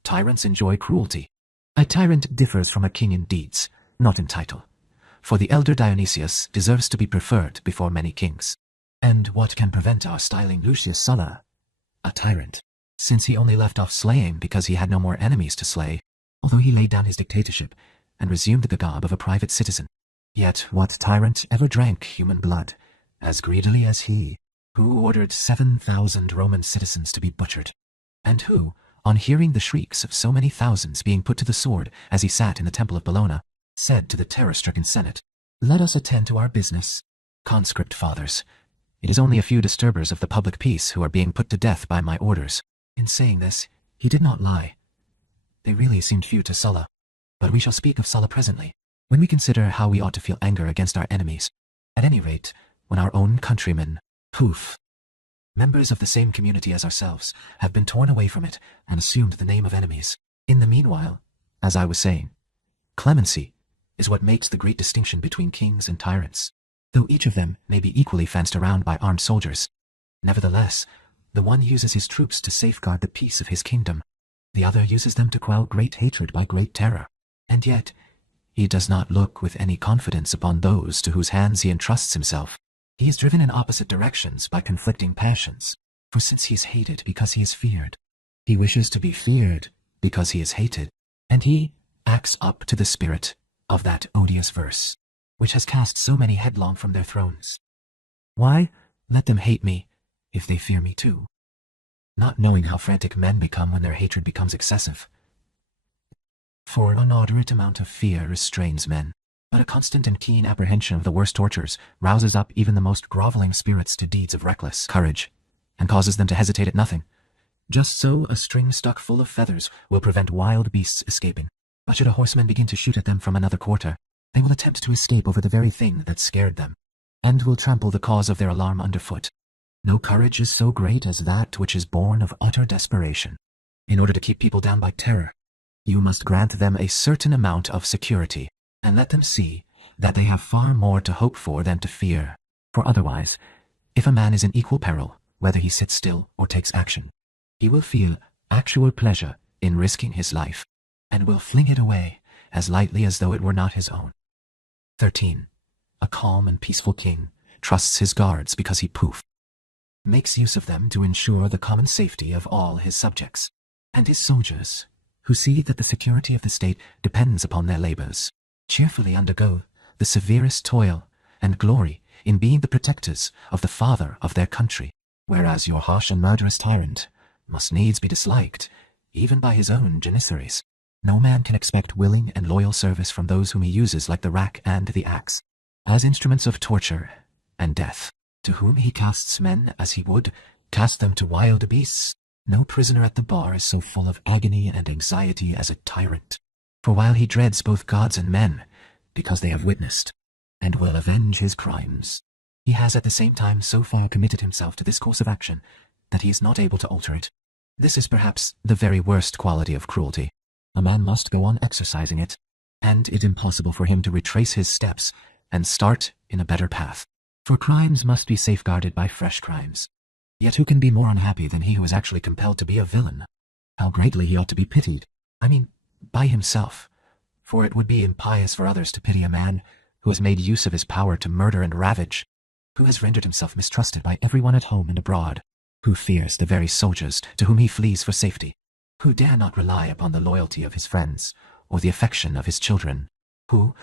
Tyrants enjoy cruelty. A tyrant differs from a king in deeds, not in title, for the elder Dionysius deserves to be preferred before many kings. And what can prevent our styling Lucius Sulla a tyrant, since he only left off slaying because he had no more enemies to slay, although he laid down his dictatorship and resumed the garb of a private citizen? Yet what tyrant ever drank human blood as greedily as he, who ordered 7,000 Roman citizens to be butchered, and who, on hearing the shrieks of so many thousands being put to the sword as he sat in the temple of Bellona, said to the terror-stricken Senate, "Let us attend to our business. Conscript fathers, it is only a few disturbers of the public peace who are being put to death by my orders." In saying this, he did not lie. They really seemed few to Sulla, but we shall speak of Sulla presently, when we consider how we ought to feel anger against our enemies. At any rate, when our own countrymen, members of the same community as ourselves, have been torn away from it and assumed the name of enemies. In the meanwhile, as I was saying, clemency is what makes the great distinction between kings and tyrants. Though each of them may be equally fenced around by armed soldiers, nevertheless, the one uses his troops to safeguard the peace of his kingdom, the other uses them to quell great hatred by great terror, and yet he does not look with any confidence upon those to whose hands he entrusts himself. He is driven in opposite directions by conflicting passions, for since he is hated because he is feared, he wishes to be feared because he is hated, and he, acts up to the spirit of that odious verse, which has cast so many headlong from their thrones. Why? Let them hate me, if they fear me too. Not knowing how frantic men become when their hatred becomes excessive. For an inordinate amount of fear restrains men, but a constant and keen apprehension of the worst tortures rouses up even the most groveling spirits to deeds of reckless courage, and causes them to hesitate at nothing. Just so a string stuck full of feathers will prevent wild beasts escaping, but should a horseman begin to shoot at them from another quarter, they will attempt to escape over the very thing that scared them, and will trample the cause of their alarm underfoot. No courage is so great as that which is born of utter desperation. In order to keep people down by terror, you must grant them a certain amount of security, and let them see that they have far more to hope for than to fear. For otherwise, if a man is in equal peril, whether he sits still or takes action, he will feel actual pleasure in risking his life, and will fling it away as lightly as though it were not his own. 13. A calm and peaceful king trusts his guards because he makes use of them to ensure the common safety of all his subjects, and his soldiers, who see that the security of the state depends upon their labors, cheerfully undergo the severest toil and glory in being the protectors of the father of their country, whereas your harsh and murderous tyrant must needs be disliked, even by his own janissaries. No man can expect willing and loyal service from those whom he uses like the rack and the axe, as instruments of torture and death, to whom he casts men as he would cast them to wild beasts. No prisoner at the bar is so full of agony and anxiety as a tyrant, for while he dreads both gods and men, because they have witnessed, and will avenge his crimes, he has at the same time so far committed himself to this course of action, that he is not able to alter it. This is perhaps the very worst quality of cruelty. A man must go on exercising it, and it impossible for him to retrace his steps and start in a better path. For crimes must be safeguarded by fresh crimes. Yet who can be more unhappy than he who is actually compelled to be a villain? How greatly he ought to be pitied. I mean, by himself. For it would be impious for others to pity a man who has made use of his power to murder and ravage, who has rendered himself mistrusted by everyone at home and abroad, who fears the very soldiers to whom he flees for safety, who dare not rely upon the loyalty of his friends or the affection of his children, who,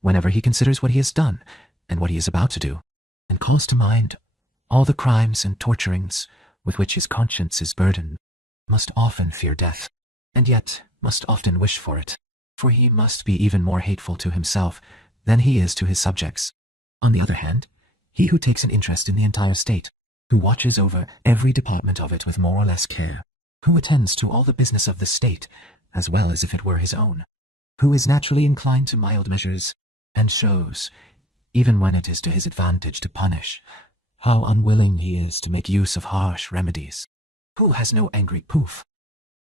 whenever he considers what he has done and what he is about to do, and calls to mind all the crimes and torturings with which his conscience is burdened, must often fear death, and yet must often wish for it, for he must be even more hateful to himself than he is to his subjects. On the other hand, he who takes an interest in the entire state, who watches over every department of it with more or less care, who attends to all the business of the state as well as if it were his own, who is naturally inclined to mild measures, and shows, even when it is to his advantage to punish, how unwilling he is to make use of harsh remedies, who has no angry poof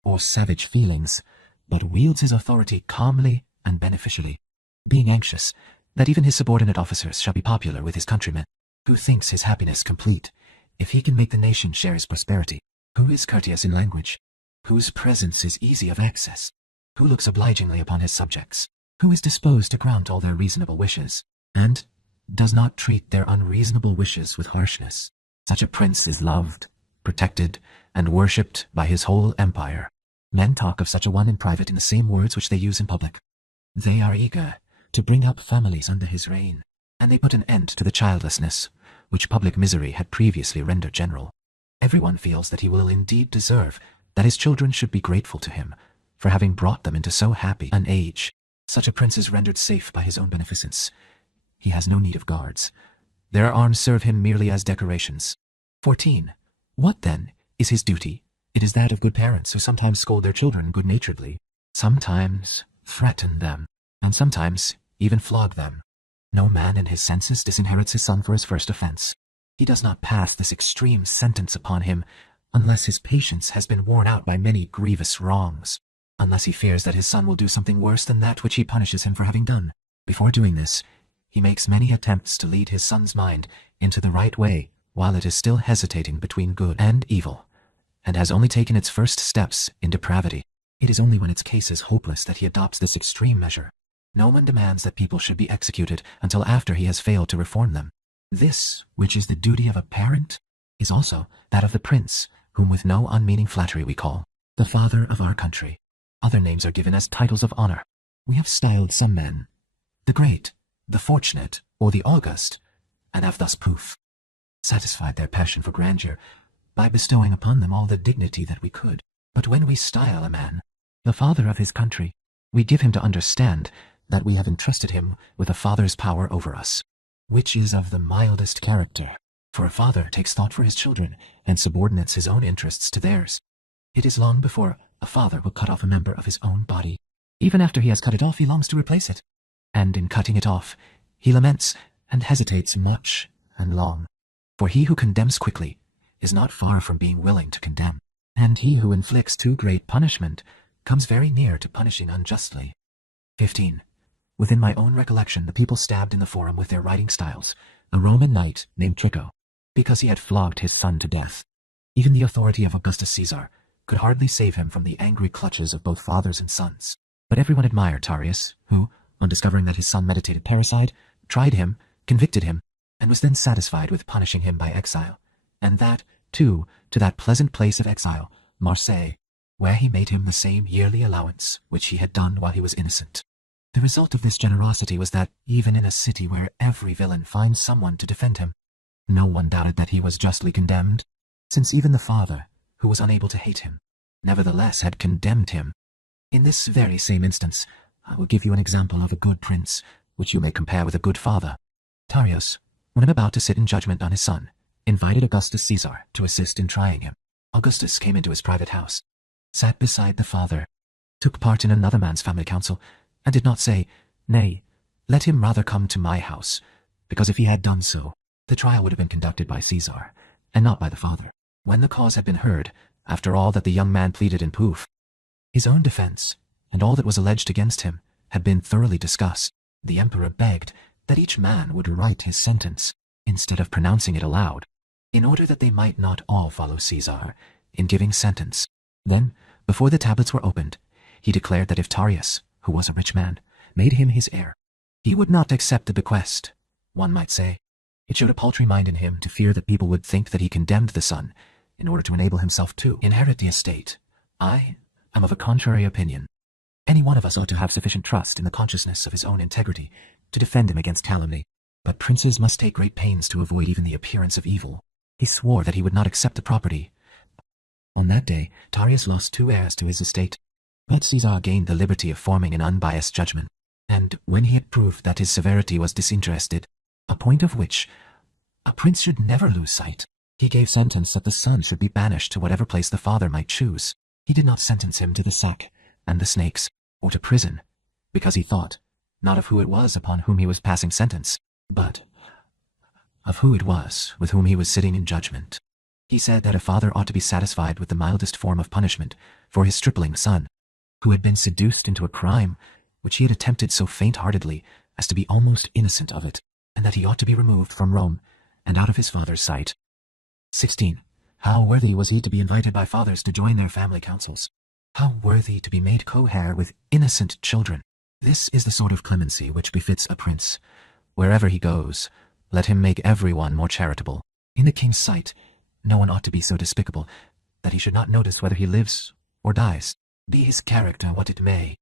or savage feelings, but wields his authority calmly and beneficially, being anxious that even his subordinate officers shall be popular with his countrymen, who thinks his happiness complete if he can make the nation share his prosperity, who is courteous in language, whose presence is easy of access, who looks obligingly upon his subjects, who is disposed to grant all their reasonable wishes, and does not treat their unreasonable wishes with harshness. Such a prince is loved, protected, and worshipped by his whole empire. Men talk of such a one in private in the same words which they use in public. They are eager to bring up families under his reign, and they put an end to the childlessness which public misery had previously rendered general. Everyone feels that he will indeed deserve that his children should be grateful to him for having brought them into so happy an age. Such a prince is rendered safe by his own beneficence. He has no need of guards. Their arms serve him merely as decorations. 14. What, then, is his duty? It is that of good parents who sometimes scold their children good-naturedly, sometimes threaten them, and sometimes even flog them. No man in his senses disinherits his son for his first offense. He does not pass this extreme sentence upon him unless his patience has been worn out by many grievous wrongs, unless he fears that his son will do something worse than that which he punishes him for having done. Before doing this, he makes many attempts to lead his son's mind into the right way while it is still hesitating between good and evil, and has only taken its first steps in depravity. It is only when its case is hopeless that he adopts this extreme measure. No one demands that people should be executed until after he has failed to reform them. This, which is the duty of a parent, is also that of the prince, whom with no unmeaning flattery we call the father of our country. Other names are given as titles of honor. We have styled some men the great, the fortunate, or the august, and have thus satisfied their passion for grandeur by bestowing upon them all the dignity that we could. But when we style a man the father of his country, we give him to understand that we have entrusted him with a father's power over us, which is of the mildest character. For a father takes thought for his children and subordinates his own interests to theirs. It is long before a father will cut off a member of his own body. Even after he has cut it off, he longs to replace it. And in cutting it off, he laments and hesitates much and long. For he who condemns quickly is not far from being willing to condemn, and he who inflicts too great punishment comes very near to punishing unjustly. 15. Within my own recollection, the people stabbed in the forum with their writing styles a Roman knight named Trico, because he had flogged his son to death. Even the authority of Augustus Caesar could hardly save him from the angry clutches of both fathers and sons. But everyone admired Tarius, who, on discovering that his son meditated parricide, tried him, convicted him, and was then satisfied with punishing him by exile, and that, too, to that pleasant place of exile, Marseilles, where he made him the same yearly allowance which he had done while he was innocent. The result of this generosity was that, even in a city where every villain finds someone to defend him, no one doubted that he was justly condemned, since even the father, who was unable to hate him, nevertheless had condemned him. In this very same instance, I will give you an example of a good prince, which you may compare with a good father. Tarius, when about to sit in judgment on his son, invited Augustus Caesar to assist in trying him. Augustus came into his private house, sat beside the father, took part in another man's family council, and did not say, "Nay, let him rather come to my house," because if he had done so, the trial would have been conducted by Caesar, and not by the father. When the cause had been heard, after all that the young man pleaded in proof, his own defense, and all that was alleged against him, had been thoroughly discussed, the emperor begged that each man would write his sentence, instead of pronouncing it aloud, in order that they might not all follow Caesar in giving sentence. Then, before the tablets were opened, he declared that if Tarius, who was a rich man, made him his heir, he would not accept the bequest. One might say, it showed a paltry mind in him to fear that people would think that he condemned the son in order to enable himself to inherit the estate. I am of a contrary opinion. Any one of us ought to have sufficient trust in the consciousness of his own integrity to defend him against calumny, but princes must take great pains to avoid even the appearance of evil. He swore that he would not accept the property. On that day, Tarius lost 2 heirs to his estate, but Caesar gained the liberty of forming an unbiased judgment, and when he had proved that his severity was disinterested, a point of which a prince should never lose sight, he gave sentence that the son should be banished to whatever place the father might choose. He did not sentence him to the sack and the snakes, or to prison, because he thought, not of who it was upon whom he was passing sentence, but of who it was with whom he was sitting in judgment. He said that a father ought to be satisfied with the mildest form of punishment for his stripling son, who had been seduced into a crime which he had attempted so faint-heartedly as to be almost innocent of it, and that he ought to be removed from Rome and out of his father's sight. 16. How worthy was he to be invited by fathers to join their family councils! How worthy to be made co-heir with innocent children! This is the sort of clemency which befits a prince. Wherever he goes, let him make everyone more charitable. In the king's sight, no one ought to be so despicable that he should not notice whether he lives or dies, be his character what it may.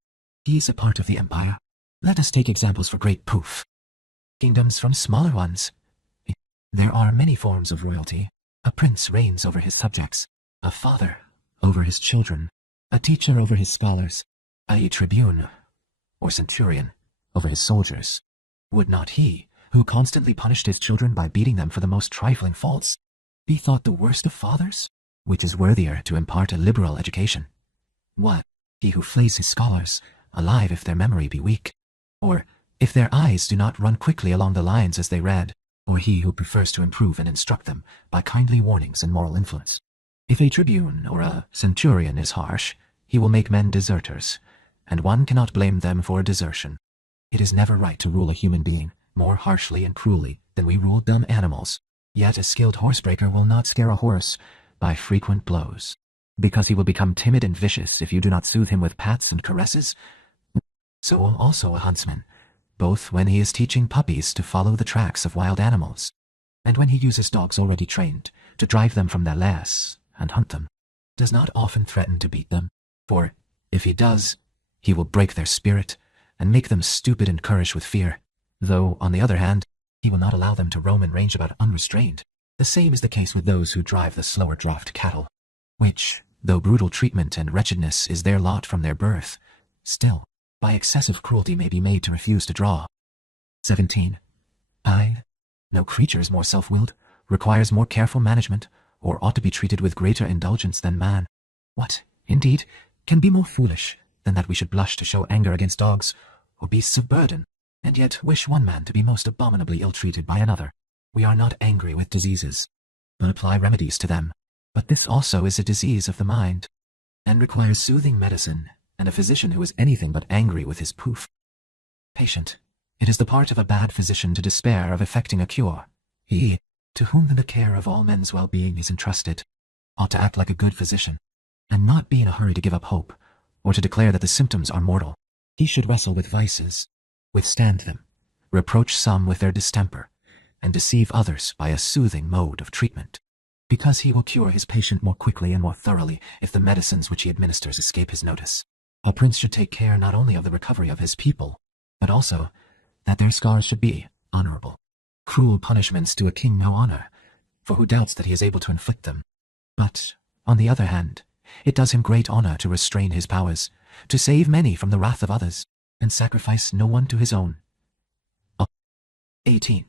He is a part of the empire. Let us take examples for great proof. Kingdoms from smaller ones. There are many forms of royalty. A prince reigns over his subjects, a father over his children, a teacher over his scholars, a tribune or centurion over his soldiers. Would not he, who constantly punished his children by beating them for the most trifling faults, be thought the worst of fathers? Which is worthier to impart a liberal education? What, he who flays his scholars alive if their memory be weak, or if their eyes do not run quickly along the lines as they read, or he who prefers to improve and instruct them by kindly warnings and moral influence? If a tribune or a centurion is harsh, he will make men deserters, and one cannot blame them for desertion. It is never right to rule a human being more harshly and cruelly than we rule dumb animals. Yet a skilled horsebreaker will not scare a horse by frequent blows, because he will become timid and vicious if you do not soothe him with pats and caresses. So will also a huntsman, both when he is teaching puppies to follow the tracks of wild animals, and when he uses dogs already trained to drive them from their lairs and hunt them, does not often threaten to beat them, for if he does, he will break their spirit and make them stupid and currish with fear, though, on the other hand, he will not allow them to roam and range about unrestrained. The same is the case with those who drive the slower draught cattle, which, though brutal treatment and wretchedness is their lot from their birth, still, by excessive cruelty may be made to refuse to draw. 17. No creature is more self-willed, requires more careful management, or ought to be treated with greater indulgence than man. What, indeed, can be more foolish than that we should blush to show anger against dogs or beasts of burden, and yet wish one man to be most abominably ill-treated by another? We are not angry with diseases, but apply remedies to them. But this also is a disease of the mind, and requires soothing medicine, and a physician who is anything but angry with his poof. Patient. It is the part of a bad physician to despair of effecting a cure. He, to whom the care of all men's well-being is entrusted, ought to act like a good physician, and not be in a hurry to give up hope, or to declare that the symptoms are mortal. He should wrestle with vices, withstand them, reproach some with their distemper, and deceive others by a soothing mode of treatment, because he will cure his patient more quickly and more thoroughly if the medicines which he administers escape his notice. A prince should take care not only of the recovery of his people, but also that their scars should be honorable. Cruel punishments do a king no honor, for who doubts that he is able to inflict them? But, on the other hand, it does him great honor to restrain his powers, to save many from the wrath of others, and sacrifice no one to his own. 18.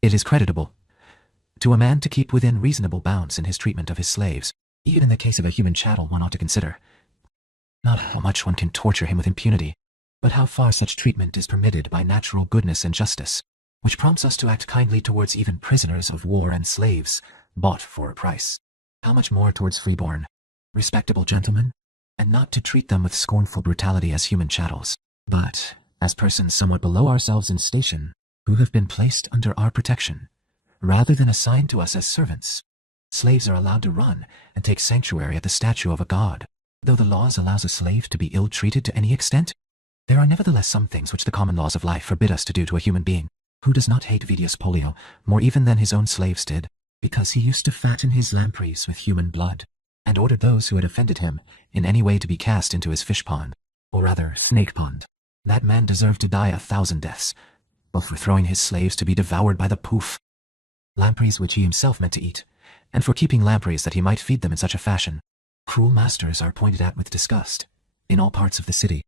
It is creditable to a man to keep within reasonable bounds in his treatment of his slaves. Even in the case of a human chattel, one ought to consider not how much one can torture him with impunity, but how far such treatment is permitted by natural goodness and justice, which prompts us to act kindly towards even prisoners of war and slaves bought for a price. How much more towards freeborn, respectable gentlemen, and not to treat them with scornful brutality as human chattels, but as persons somewhat below ourselves in station, who have been placed under our protection, rather than assigned to us as servants. Slaves are allowed to run and take sanctuary at the statue of a god. Though the laws allows a slave to be ill-treated to any extent, there are nevertheless some things which the common laws of life forbid us to do to a human being. Who does not hate Vedius Pollio more even than his own slaves did, because he used to fatten his lampreys with human blood, and ordered those who had offended him in any way to be cast into his fish pond, or rather snake pond? That man deserved to die 1,000 deaths, both for throwing his slaves to be devoured by the poof, lampreys which he himself meant to eat, and for keeping lampreys that he might feed them in such a fashion. Cruel masters are pointed at with disgust in all parts of the city,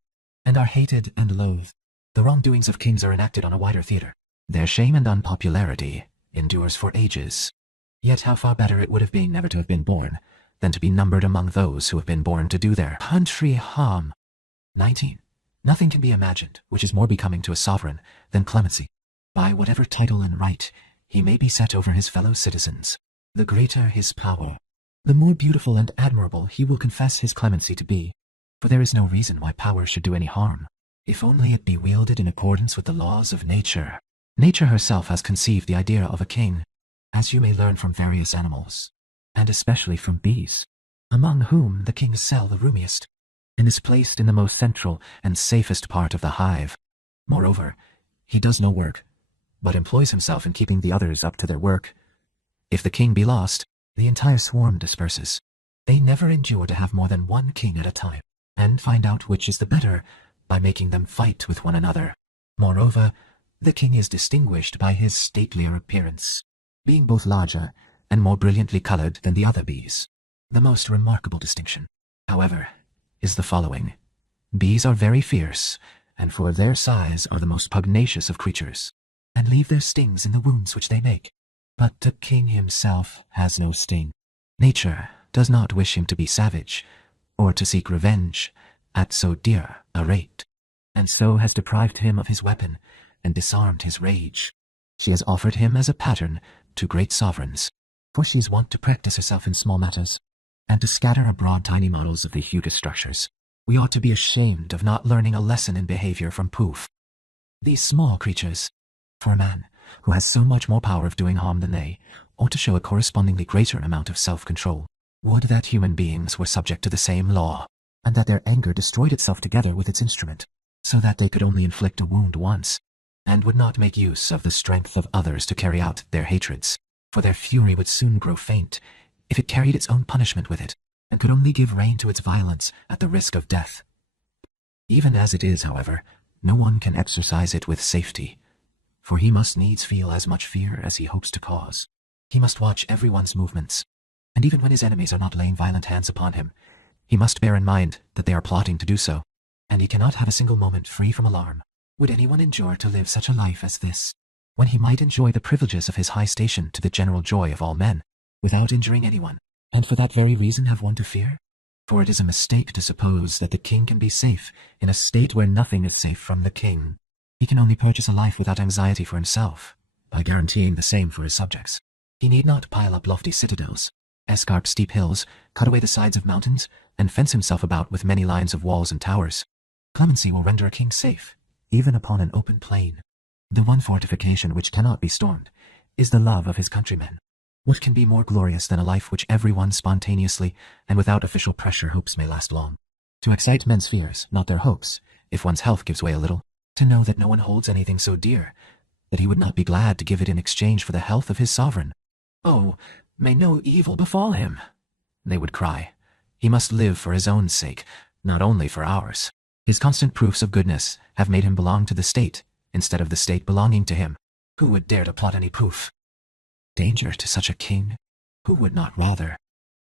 and are hated and loathed. The wrongdoings of kings are enacted on a wider theater. Their shame and unpopularity endures for ages. Yet how far better it would have been never to have been born, than to be numbered among those who have been born to do their country harm. 19. Nothing can be imagined which is more becoming to a sovereign than clemency. By whatever title and right he may be set over his fellow citizens, the greater his power, the more beautiful and admirable he will confess his clemency to be. For there is no reason why power should do any harm, if only it be wielded in accordance with the laws of nature. Nature herself has conceived the idea of a king, as you may learn from various animals, and especially from bees, among whom the kings sell the roomiest, and is placed in the most central and safest part of the hive. Moreover, he does no work, but employs himself in keeping the others up to their work. If the king be lost, the entire swarm disperses. They never endure to have more than one king at a time, and find out which is the better by making them fight with one another. Moreover, the king is distinguished by his statelier appearance, being both larger and more brilliantly colored than the other bees. The most remarkable distinction, however, is the following. Bees are very fierce, and for their size are the most pugnacious of creatures, and leave their stings in the wounds which they make. But the king himself has no sting. Nature does not wish him to be savage, or to seek revenge at so dear a rate, and so has deprived him of his weapon and disarmed his rage. She has offered him as a pattern to great sovereigns, for she is wont to practice herself in small matters, and to scatter abroad tiny models of the hugest structures. We ought to be ashamed of not learning a lesson in behavior from Poof. These small creatures, for a man who has so much more power of doing harm than they, ought to show a correspondingly greater amount of self-control. Would that human beings were subject to the same law, and that their anger destroyed itself together with its instrument, so that they could only inflict a wound once, and would not make use of the strength of others to carry out their hatreds, for their fury would soon grow faint, if it carried its own punishment with it, and could only give rein to its violence at the risk of death. Even as it is, however, no one can exercise it with safety, for he must needs feel as much fear as he hopes to cause. He must watch everyone's movements, and even when his enemies are not laying violent hands upon him, he must bear in mind that they are plotting to do so, and he cannot have a single moment free from alarm. Would anyone endure to live such a life as this, when he might enjoy the privileges of his high station to the general joy of all men, without injuring anyone, and for that very reason have one to fear? For it is a mistake to suppose that the king can be safe in a state where nothing is safe from the king. He can only purchase a life without anxiety for himself, by guaranteeing the same for his subjects. He need not pile up lofty citadels, escarp steep hills, cut away the sides of mountains, and fence himself about with many lines of walls and towers. Clemency will render a king safe, even upon an open plain. The one fortification which cannot be stormed is the love of his countrymen. What can be more glorious than a life which everyone spontaneously and without official pressure hopes may last long? To excite men's fears, not their hopes, if one's health gives way a little. To know that no one holds anything so dear, that he would not be glad to give it in exchange for the health of his sovereign. Oh, may no evil befall him, they would cry. He must live for his own sake, not only for ours. His constant proofs of goodness have made him belong to the state, instead of the state belonging to him. Who would dare to plot any proof? Danger to such a king? Who would not rather,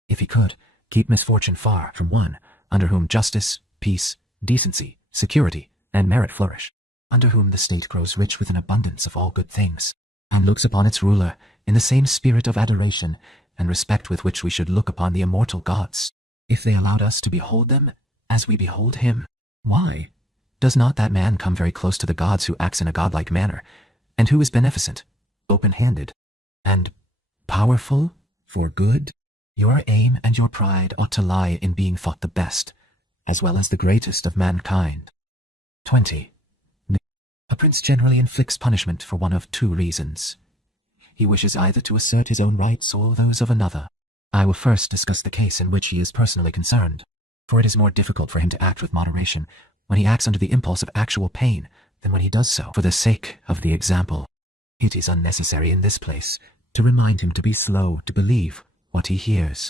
if he could, keep misfortune far from one under whom justice, peace, decency, security, and merit flourish, under whom the state grows rich with an abundance of all good things, and looks upon its ruler in the same spirit of adoration and respect with which we should look upon the immortal gods, if they allowed us to behold them as we behold him? Why? Does not that man come very close to the gods who acts in a godlike manner, and who is beneficent, open-handed, and powerful for good? Your aim and your pride ought to lie in being thought the best, as well as the greatest of mankind. 20. A prince generally inflicts punishment for one of two reasons. He wishes either to assert his own rights or those of another. I will first discuss the case in which he is personally concerned, for it is more difficult for him to act with moderation when he acts under the impulse of actual pain than when he does so for the sake of the example. It is unnecessary in this place to remind him to be slow to believe what he hears,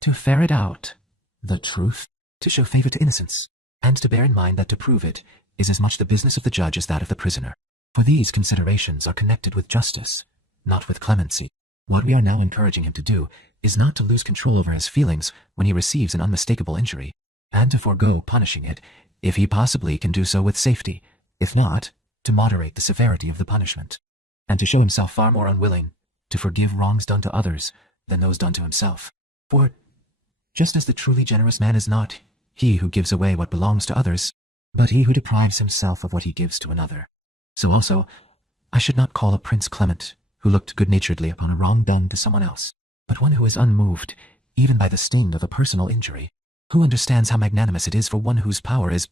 to ferret out the truth, to show favor to innocence, and to bear in mind that to prove it is as much the business of the judge as that of the prisoner. For these considerations are connected with justice, not with clemency. What we are now encouraging him to do is not to lose control over his feelings when he receives an unmistakable injury, and to forego punishing it, if he possibly can do so with safety, if not, to moderate the severity of the punishment, and to show himself far more unwilling to forgive wrongs done to others than those done to himself. For, just as the truly generous man is not he who gives away what belongs to others, but he who deprives himself of what he gives to another, so also I should not call a prince clement who looked good-naturedly upon a wrong done to someone else, but one who is unmoved even by the sting of a personal injury, who understands how magnanimous it is for one whose power is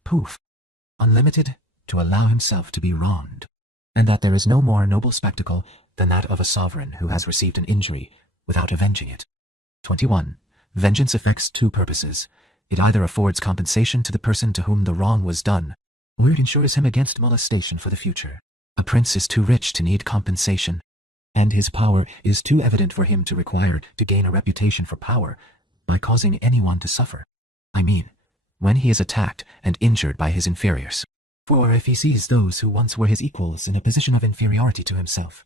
unlimited, to allow himself to be wronged, and that there is no more noble spectacle than that of a sovereign who has received an injury without avenging it. 21. Vengeance effects two purposes. It either affords compensation to the person to whom the wrong was done, or it ensures him against molestation for the future. A prince is too rich to need compensation, and his power is too evident for him to require to gain a reputation for power by causing anyone to suffer. I mean, when he is attacked and injured by his inferiors. For if he sees those who once were his equals in a position of inferiority to himself,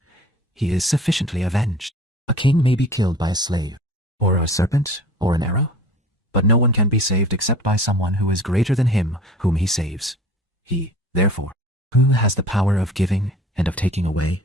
he is sufficiently avenged. A king may be killed by a slave, or a serpent, or an arrow, but no one can be saved except by someone who is greater than him whom he saves. He, therefore, who has the power of giving and of taking away,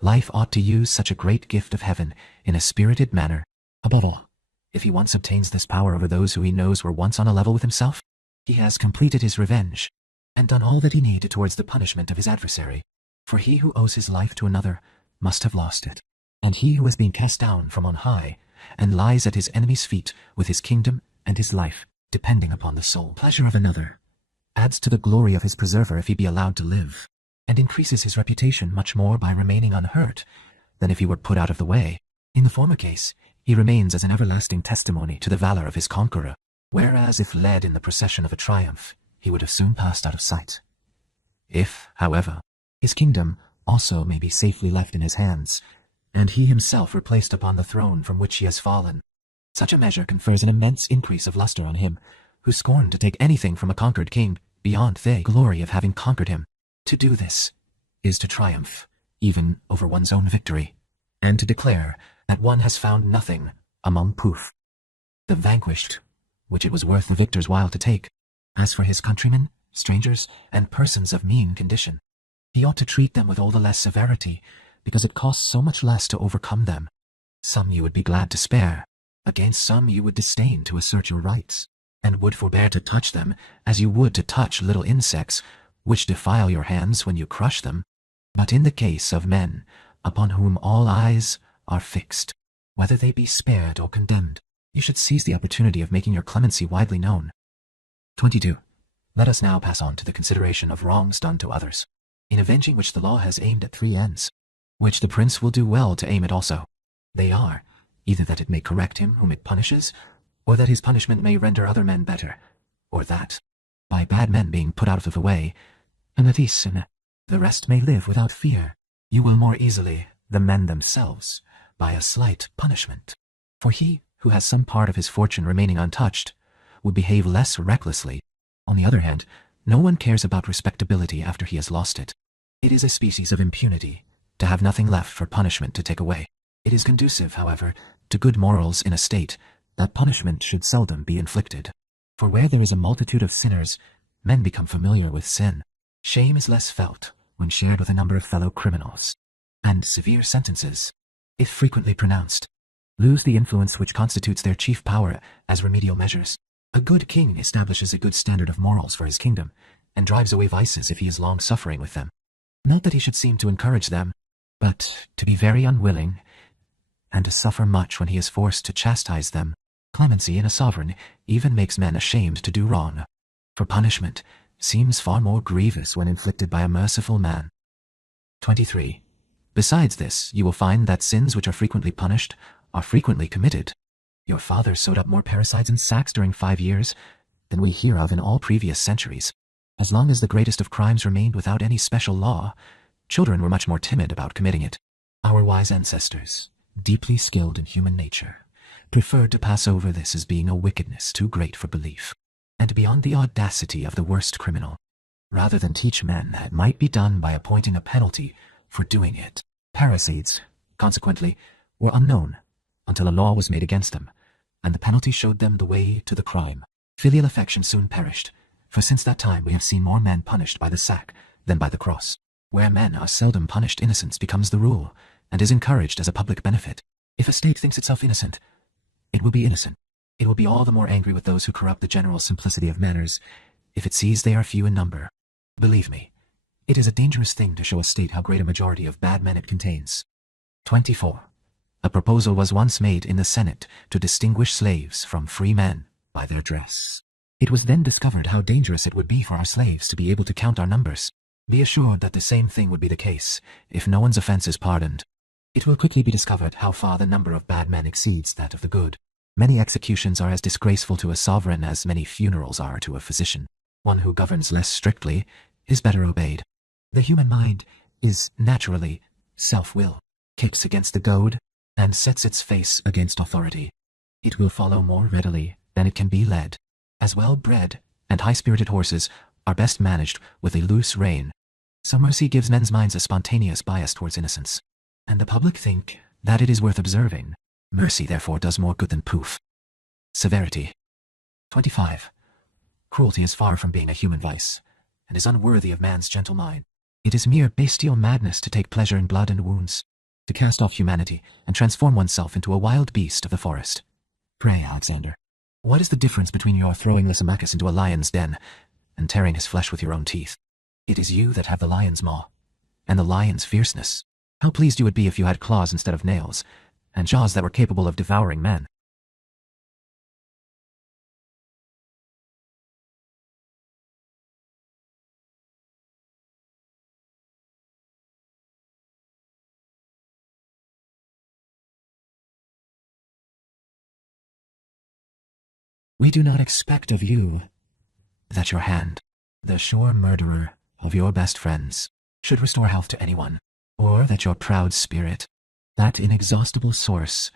life ought to use such a great gift of heaven in a spirited manner. Above all, if he once obtains this power over those who he knows were once on a level with himself, he has completed his revenge, and done all that he need towards the punishment of his adversary. For he who owes his life to another must have lost it, and he who has been cast down from on high, and lies at his enemy's feet with his kingdom and his life depending upon the sole pleasure of another, adds to the glory of his preserver if he be allowed to live, and increases his reputation much more by remaining unhurt than if he were put out of the way. In the former case, he remains as an everlasting testimony to the valor of his conqueror, whereas if led in the procession of a triumph, he would have soon passed out of sight. If, however, his kingdom also may be safely left in his hands, and he himself replaced upon the throne from which he has fallen, such a measure confers an immense increase of luster on him who scorned to take anything from a conquered king beyond the glory of having conquered him. To do this is to triumph, even over one's own victory, and to declare that one has found nothing among proof, the vanquished, which it was worth the victor's while to take. As for his countrymen, strangers, and persons of mean condition, he ought to treat them with all the less severity, because it costs so much less to overcome them. Some you would be glad to spare, against some you would disdain to assert your rights, and would forbear to touch them as you would to touch little insects, which defile your hands when you crush them. But in the case of men, upon whom all eyes are fixed, whether they be spared or condemned, you should seize the opportunity of making your clemency widely known. 22. Let us now pass on to the consideration of wrongs done to others, in avenging which the law has aimed at 3 ends, which the prince will do well to aim at also. They are, either that it may correct him whom it punishes, or that his punishment may render other men better, or that, by bad men being put out of the way, and that the rest may live without fear, you will more easily the men themselves, by a slight punishment. For he who has some part of his fortune remaining untouched would behave less recklessly. On the other hand, no one cares about respectability after he has lost it. It is a species of impunity to have nothing left for punishment to take away. It is conducive, however, to good morals in a state that punishment should seldom be inflicted. For where there is a multitude of sinners, men become familiar with sin. Shame is less felt when shared with a number of fellow criminals, and severe sentences, if frequently pronounced, lose the influence which constitutes their chief power as remedial measures. A good king establishes a good standard of morals for his kingdom, and drives away vices if he is long suffering with them. Not that he should seem to encourage them, but to be very unwilling, and to suffer much when he is forced to chastise them. Clemency in a sovereign even makes men ashamed to do wrong, for punishment seems far more grievous when inflicted by a merciful man. 23. Besides this, you will find that sins which are frequently punished are frequently committed. Your father sewed up more parricides and sacks during 5 years than we hear of in all previous centuries. As long as the greatest of crimes remained without any special law, children were much more timid about committing it. Our wise ancestors, deeply skilled in human nature, preferred to pass over this as being a wickedness too great for belief, and beyond the audacity of the worst criminal, rather than teach men that it might be done by appointing a penalty for doing it. Parricides, consequently, were unknown until a law was made against them, and the penalty showed them the way to the crime. Filial affection soon perished, for since that time we have seen more men punished by the sack than by the cross. Where men are seldom punished, innocence becomes the rule, and is encouraged as a public benefit. If a state thinks itself innocent, it will be innocent. It will be all the more angry with those who corrupt the general simplicity of manners, if it sees they are few in number. Believe me, it is a dangerous thing to show a state how great a majority of bad men it contains. 24. A proposal was once made in the Senate to distinguish slaves from free men by their dress. It was then discovered how dangerous it would be for our slaves to be able to count our numbers. Be assured that the same thing would be the case if no one's offense is pardoned. It will quickly be discovered how far the number of bad men exceeds that of the good. Many executions are as disgraceful to a sovereign as many funerals are to a physician. One who governs less strictly is better obeyed. The human mind is naturally self-will, kicks against the goad, and sets its face against authority. It will follow more readily than it can be led, as well-bred and high-spirited horses are best managed with a loose rein. So mercy gives men's minds a spontaneous bias towards innocence, and the public think that it is worth observing. Mercy, therefore, does more good than proof. Severity. 25. Cruelty is far from being a human vice, and is unworthy of man's gentle mind. It is mere bestial madness to take pleasure in blood and wounds, to cast off humanity and transform oneself into a wild beast of the forest. Pray, Alexander, what is the difference between your throwing Lysimachus into a lion's den and tearing his flesh with your own teeth? It is you that have the lion's maw, and the lion's fierceness. How pleased you would be if you had claws instead of nails, and jaws that were capable of devouring men. We do not expect of you that your hand, the sure murderer of your best friends, should restore health to anyone, or that your proud spirit, that inexhaustible source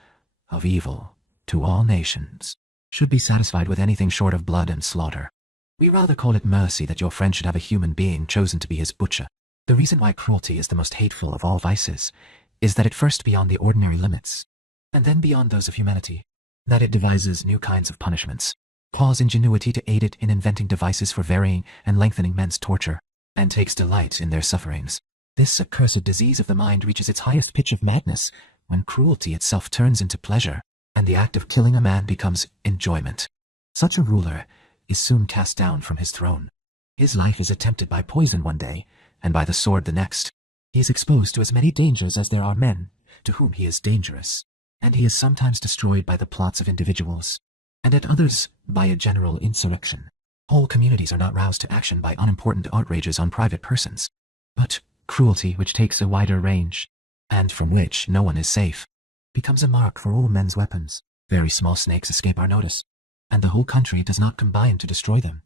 of evil to all nations, should be satisfied with anything short of blood and slaughter. We rather call it mercy that your friend should have a human being chosen to be his butcher. The reason why cruelty is the most hateful of all vices is that it first beyond the ordinary limits, and then beyond those of humanity, that it devises new kinds of punishments, calls ingenuity to aid it in inventing devices for varying and lengthening men's torture, and takes delight in their sufferings. This accursed disease of the mind reaches its highest pitch of madness when cruelty itself turns into pleasure, and the act of killing a man becomes enjoyment. Such a ruler is soon cast down from his throne. His life is attempted by poison one day, and by the sword the next. He is exposed to as many dangers as there are men to whom he is dangerous, and he is sometimes destroyed by the plots of individuals, and at others by a general insurrection. Whole communities are not roused to action by unimportant outrages on private persons, but cruelty which takes a wider range, and from which no one is safe, becomes a mark for all men's weapons. Very small snakes escape our notice, and the whole country does not combine to destroy them.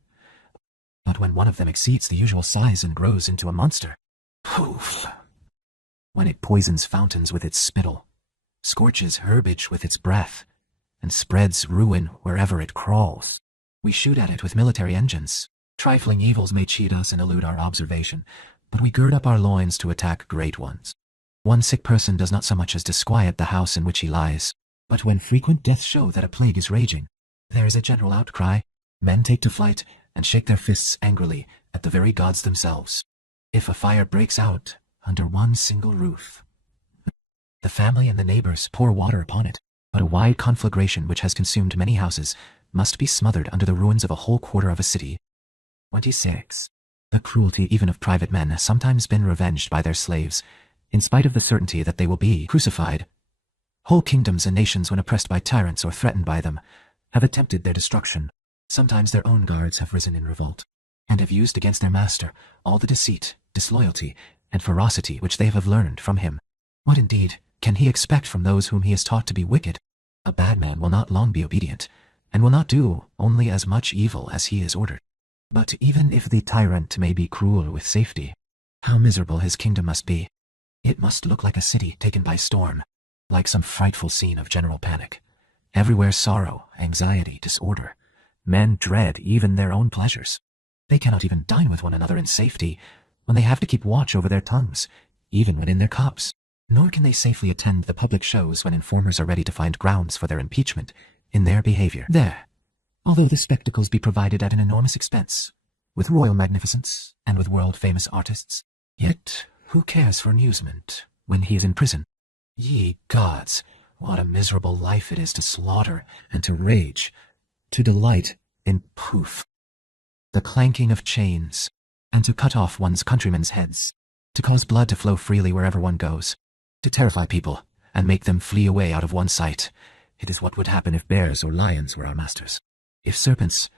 But when one of them exceeds the usual size and grows into a monster, poof! When it poisons fountains with its spittle, scorches herbage with its breath, and spreads ruin wherever it crawls, we shoot at it with military engines. Trifling evils may cheat us and elude our observation, but we gird up our loins to attack great ones. One sick person does not so much as disquiet the house in which he lies, but when frequent deaths show that a plague is raging, there is a general outcry. Men take to flight and shake their fists angrily at the very gods themselves. If a fire breaks out under one single roof, the family and the neighbors pour water upon it, but a wide conflagration which has consumed many houses must be smothered under the ruins of a whole quarter of a city. 26. The cruelty even of private men has sometimes been revenged by their slaves, in spite of the certainty that they will be crucified. Whole kingdoms and nations, when oppressed by tyrants or threatened by them, have attempted their destruction. Sometimes their own guards have risen in revolt, and have used against their master all the deceit, disloyalty, and ferocity which they have learned from him. What indeed can he expect from those whom he is taught to be wicked? A bad man will not long be obedient, and will not do only as much evil as he is ordered. But even if the tyrant may be cruel with safety, how miserable his kingdom must be! It must look like a city taken by storm, like some frightful scene of general panic. Everywhere sorrow, anxiety, disorder. Men dread even their own pleasures. They cannot even dine with one another in safety, when they have to keep watch over their tongues, even when in their cups. Nor can they safely attend the public shows when informers are ready to find grounds for their impeachment in their behavior. There, although the spectacles be provided at an enormous expense, with royal magnificence, and with world-famous artists, yet who cares for amusement when he is in prison? Ye gods, what a miserable life it is to slaughter and to rage, to delight in poof, the clanking of chains, and to cut off one's countrymen's heads, to cause blood to flow freely wherever one goes, to terrify people and make them flee away out of one's sight. It is what would happen if bears or lions were our masters, if serpents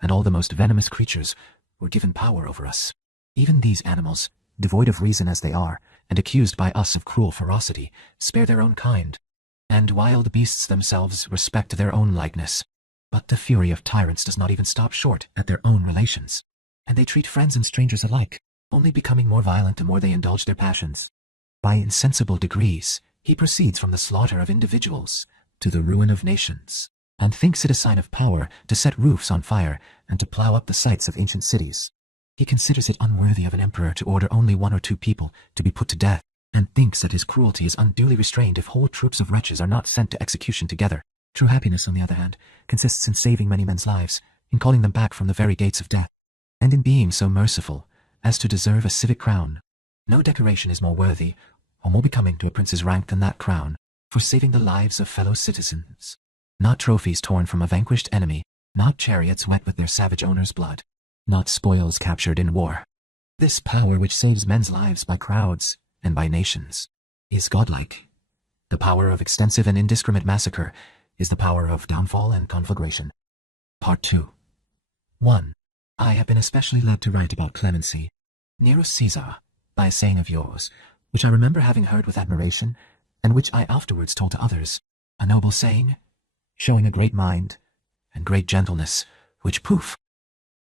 and all the most venomous creatures were given power over us. Even these animals, devoid of reason as they are, and accused by us of cruel ferocity, spare their own kind, and wild beasts themselves respect their own likeness. But the fury of tyrants does not even stop short at their own relations, and they treat friends and strangers alike, only becoming more violent the more they indulge their passions. By insensible degrees, he proceeds from the slaughter of individuals to the ruin of nations, and thinks it a sign of power to set roofs on fire and to plow up the sites of ancient cities. He considers it unworthy of an emperor to order only 1 or 2 people to be put to death, and thinks that his cruelty is unduly restrained if whole troops of wretches are not sent to execution together. True happiness, on the other hand, consists in saving many men's lives, in calling them back from the very gates of death, and in being so merciful as to deserve a civic crown. No decoration is more worthy or more becoming to a prince's rank than that crown, for saving the lives of fellow citizens. Not trophies torn from a vanquished enemy, not chariots wet with their savage owner's blood, not spoils captured in war. This power which saves men's lives by crowds and by nations is godlike. The power of extensive and indiscriminate massacre is the power of downfall and conflagration. Part 2. 1. I have been especially led to write about clemency. Nero Caesar, by a saying of yours, which I remember having heard with admiration, and which I afterwards told to others, a noble saying, showing a great mind and great gentleness, which, poof,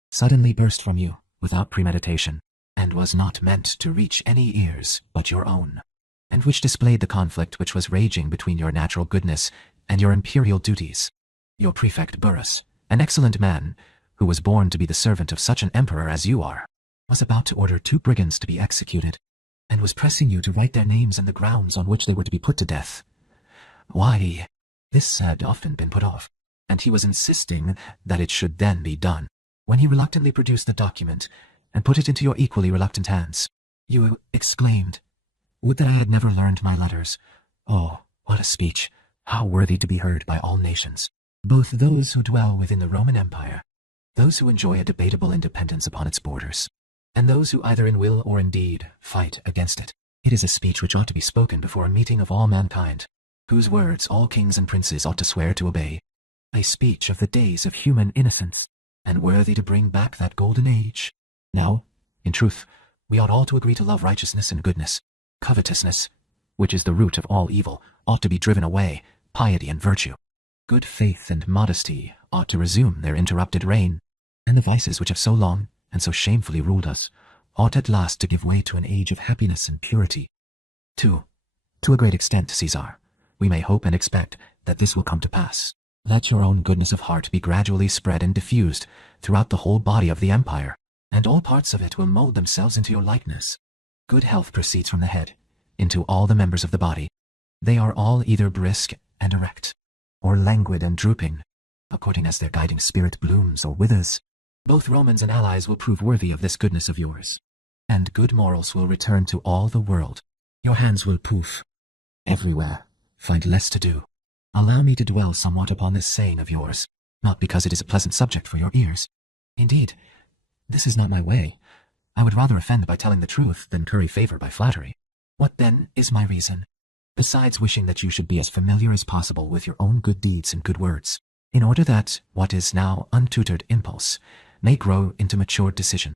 suddenly burst from you without premeditation, and was not meant to reach any ears but your own, and which displayed the conflict which was raging between your natural goodness and your imperial duties. Your prefect Burrus, an excellent man, who was born to be the servant of such an emperor as you are, was about to order 2 brigands to be executed, and was pressing you to write their names and the grounds on which they were to be put to death. Why, this had often been put off, and he was insisting that it should then be done, when he reluctantly produced the document and put it into your equally reluctant hands. You exclaimed, "Would that I had never learned my letters." Oh, what a speech! How worthy to be heard by all nations, both those who dwell within the Roman Empire, those who enjoy a debatable independence upon its borders, and those who either in will or in deed fight against it. It is a speech which ought to be spoken before a meeting of all mankind, whose words all kings and princes ought to swear to obey. A speech of the days of human innocence, and worthy to bring back that golden age. Now, in truth, we ought all to agree to love righteousness and goodness. Covetousness, which is the root of all evil, ought to be driven away, piety and virtue. Good faith and modesty ought to resume their interrupted reign, and the vices which have so long and so shamefully ruled us ought at last to give way to an age of happiness and purity. 2. To a great extent, Caesar, we may hope and expect that this will come to pass. Let your own goodness of heart be gradually spread and diffused throughout the whole body of the empire, and all parts of it will mold themselves into your likeness. Good health proceeds from the head into all the members of the body. They are all either brisk and erect, or languid and drooping, according as their guiding spirit blooms or withers. Both Romans and allies will prove worthy of this goodness of yours, and good morals will return to all the world. Your hands will poof everywhere, find less to do. Allow me to dwell somewhat upon this saying of yours, not because it is a pleasant subject for your ears. Indeed, this is not my way. I would rather offend by telling the truth than curry favor by flattery. What then is my reason? Besides wishing that you should be as familiar as possible with your own good deeds and good words, in order that what is now untutored impulse may grow into matured decision.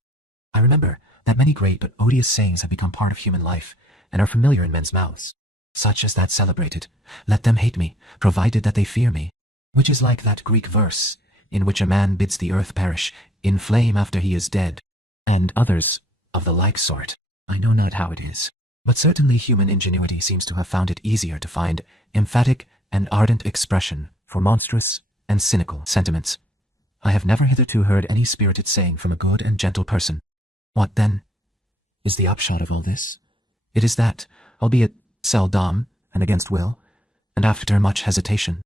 I remember that many great but odious sayings have become part of human life, and are familiar in men's mouths, such as that celebrated, "Let them hate me, provided that they fear me," which is like that Greek verse, in which a man bids the earth perish, in flame after he is dead, and others of the like sort. I know not how it is, but certainly human ingenuity seems to have found it easier to find emphatic and ardent expression for monstrous and cynical sentiments. I have never hitherto heard any spirited saying from a good and gentle person. What, then, is the upshot of all this? It is that, albeit seldom and against will, and after much hesitation,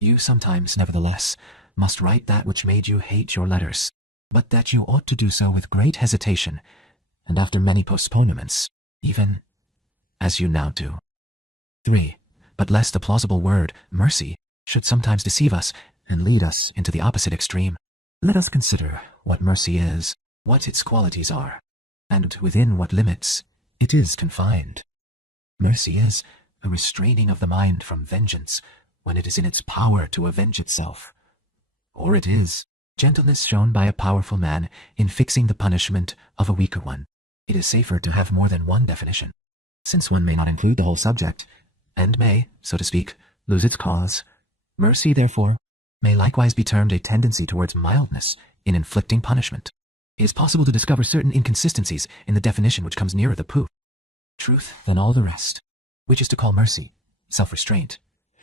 you sometimes, nevertheless, must write that which made you hate your letters, but that you ought to do so with great hesitation, and after many postponements, even as you now do. 3. But lest the plausible word, mercy, should sometimes deceive us and lead us into the opposite extreme, let us consider what mercy is, what its qualities are, and within what limits it is confined. Mercy is a restraining of the mind from vengeance when it is in its power to avenge itself. Or it is gentleness shown by a powerful man in fixing the punishment of a weaker one. It is safer to have more than one definition, since one may not include the whole subject, and may, so to speak, lose its cause. Mercy, therefore, may likewise be termed a tendency towards mildness in inflicting punishment. It is possible to discover certain inconsistencies in the definition which comes nearer the proof. Truth than all the rest, which is to call mercy self-restraint,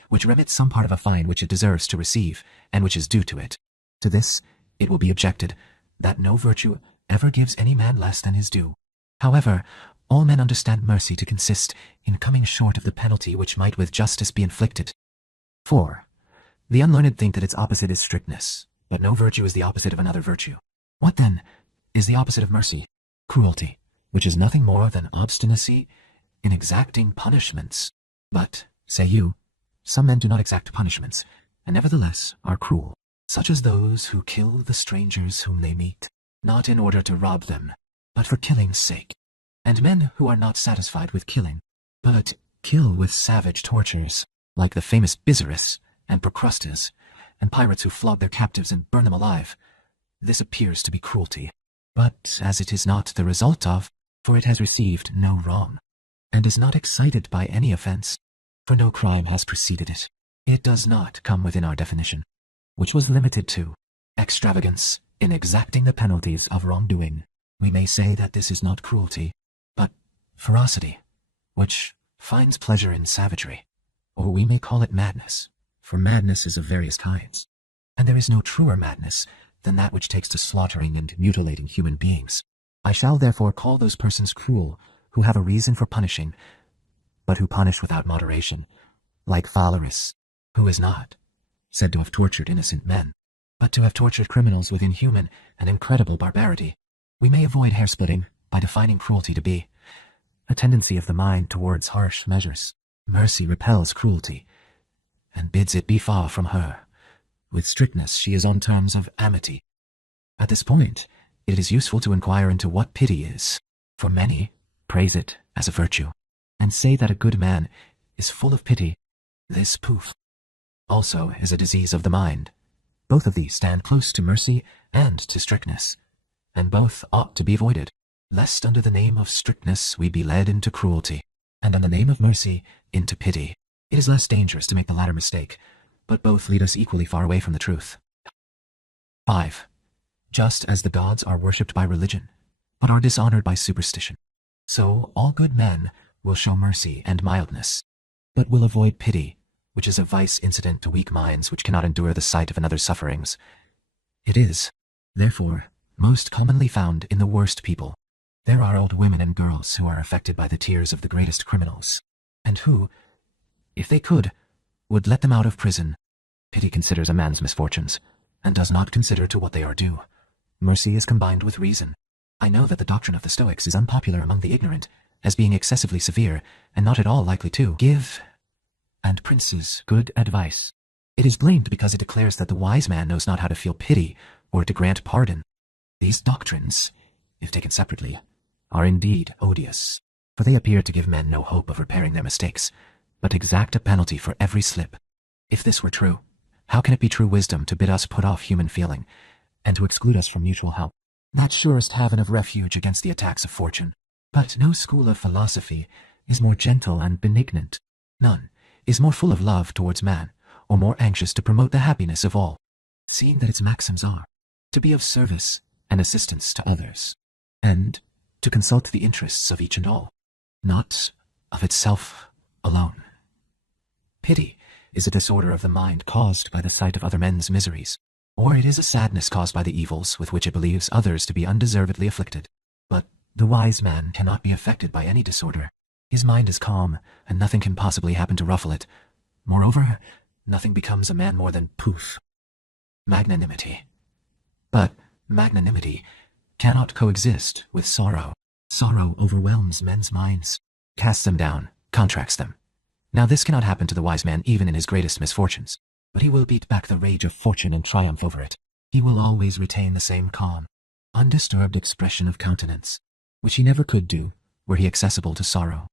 which remits some part of a fine which it deserves to receive, and which is due to it. To this it will be objected that no virtue ever gives any man less than his due. However, all men understand mercy to consist in coming short of the penalty which might with justice be inflicted. 4. The unlearned think that its opposite is strictness, but no virtue is the opposite of another virtue. What then is the opposite of mercy? Cruelty, which is nothing more than obstinacy in exacting punishments. But, say you, some men do not exact punishments, and nevertheless are cruel, such as those who kill the strangers whom they meet, not in order to rob them, but for killing's sake, and men who are not satisfied with killing, but kill with savage tortures, like the famous Bizarus and Procrustes, and pirates who flog their captives and burn them alive. This appears to be cruelty, but as it is not the result of, for it has received no wrong, and is not excited by any offense, for no crime has preceded it, it does not come within our definition, which was limited to extravagance in exacting the penalties of wrongdoing. We may say that this is not cruelty, but ferocity, which finds pleasure in savagery, or we may call it madness, for madness is of various kinds, and there is no truer madness than that which takes to slaughtering and mutilating human beings. I shall therefore call those persons cruel who have a reason for punishing, but who punish without moderation, like Phalaris, who is not said to have tortured innocent men, but to have tortured criminals with inhuman and incredible barbarity. We may avoid hair-splitting by defining cruelty to be a tendency of the mind towards harsh measures. Mercy repels cruelty, and bids it be far from her. With strictness she is on terms of amity. At this point, it is useful to inquire into what pity is, for many praise it as a virtue, and say that a good man is full of pity. This poof also is a disease of the mind. Both of these stand close to mercy and to strictness, and both ought to be avoided, lest under the name of strictness we be led into cruelty, and under the name of mercy into pity. It is less dangerous to make the latter mistake, but both lead us equally far away from the truth. 5. Just as the gods are worshipped by religion, but are dishonored by superstition, so all good men will show mercy and mildness, but will avoid pity, which is a vice incident to weak minds which cannot endure the sight of another's sufferings. It is, therefore, most commonly found in the worst people. There are old women and girls who are affected by the tears of the greatest criminals, and who, if they could, would let them out of prison. Pity considers a man's misfortunes, and does not consider to what they are due. Mercy is combined with reason. I know that the doctrine of the Stoics is unpopular among the ignorant, as being excessively severe, and not at all likely to give and princes good advice. It is blamed because it declares that the wise man knows not how to feel pity or to grant pardon. These doctrines, if taken separately, are indeed odious, for they appear to give men no hope of repairing their mistakes, but exact a penalty for every slip. If this were true, how can it be true wisdom to bid us put off human feeling, and to exclude us from mutual help, that surest haven of refuge against the attacks of fortune? But no school of philosophy is more gentle and benignant. None is more full of love towards man, or more anxious to promote the happiness of all, seeing that its maxims are to be of service and assistance to others, and to consult the interests of each and all, not of itself alone. Pity is a disorder of the mind caused by the sight of other men's miseries, or it is a sadness caused by the evils with which it believes others to be undeservedly afflicted. But the wise man cannot be affected by any disorder. His mind is calm, and nothing can possibly happen to ruffle it. Moreover, nothing becomes a man more than poof. Magnanimity. But magnanimity cannot coexist with sorrow. Sorrow overwhelms men's minds, casts them down, contracts them. Now this cannot happen to the wise man even in his greatest misfortunes, but he will beat back the rage of fortune and triumph over it. He will always retain the same calm, undisturbed expression of countenance, which he never could do were he accessible to sorrow.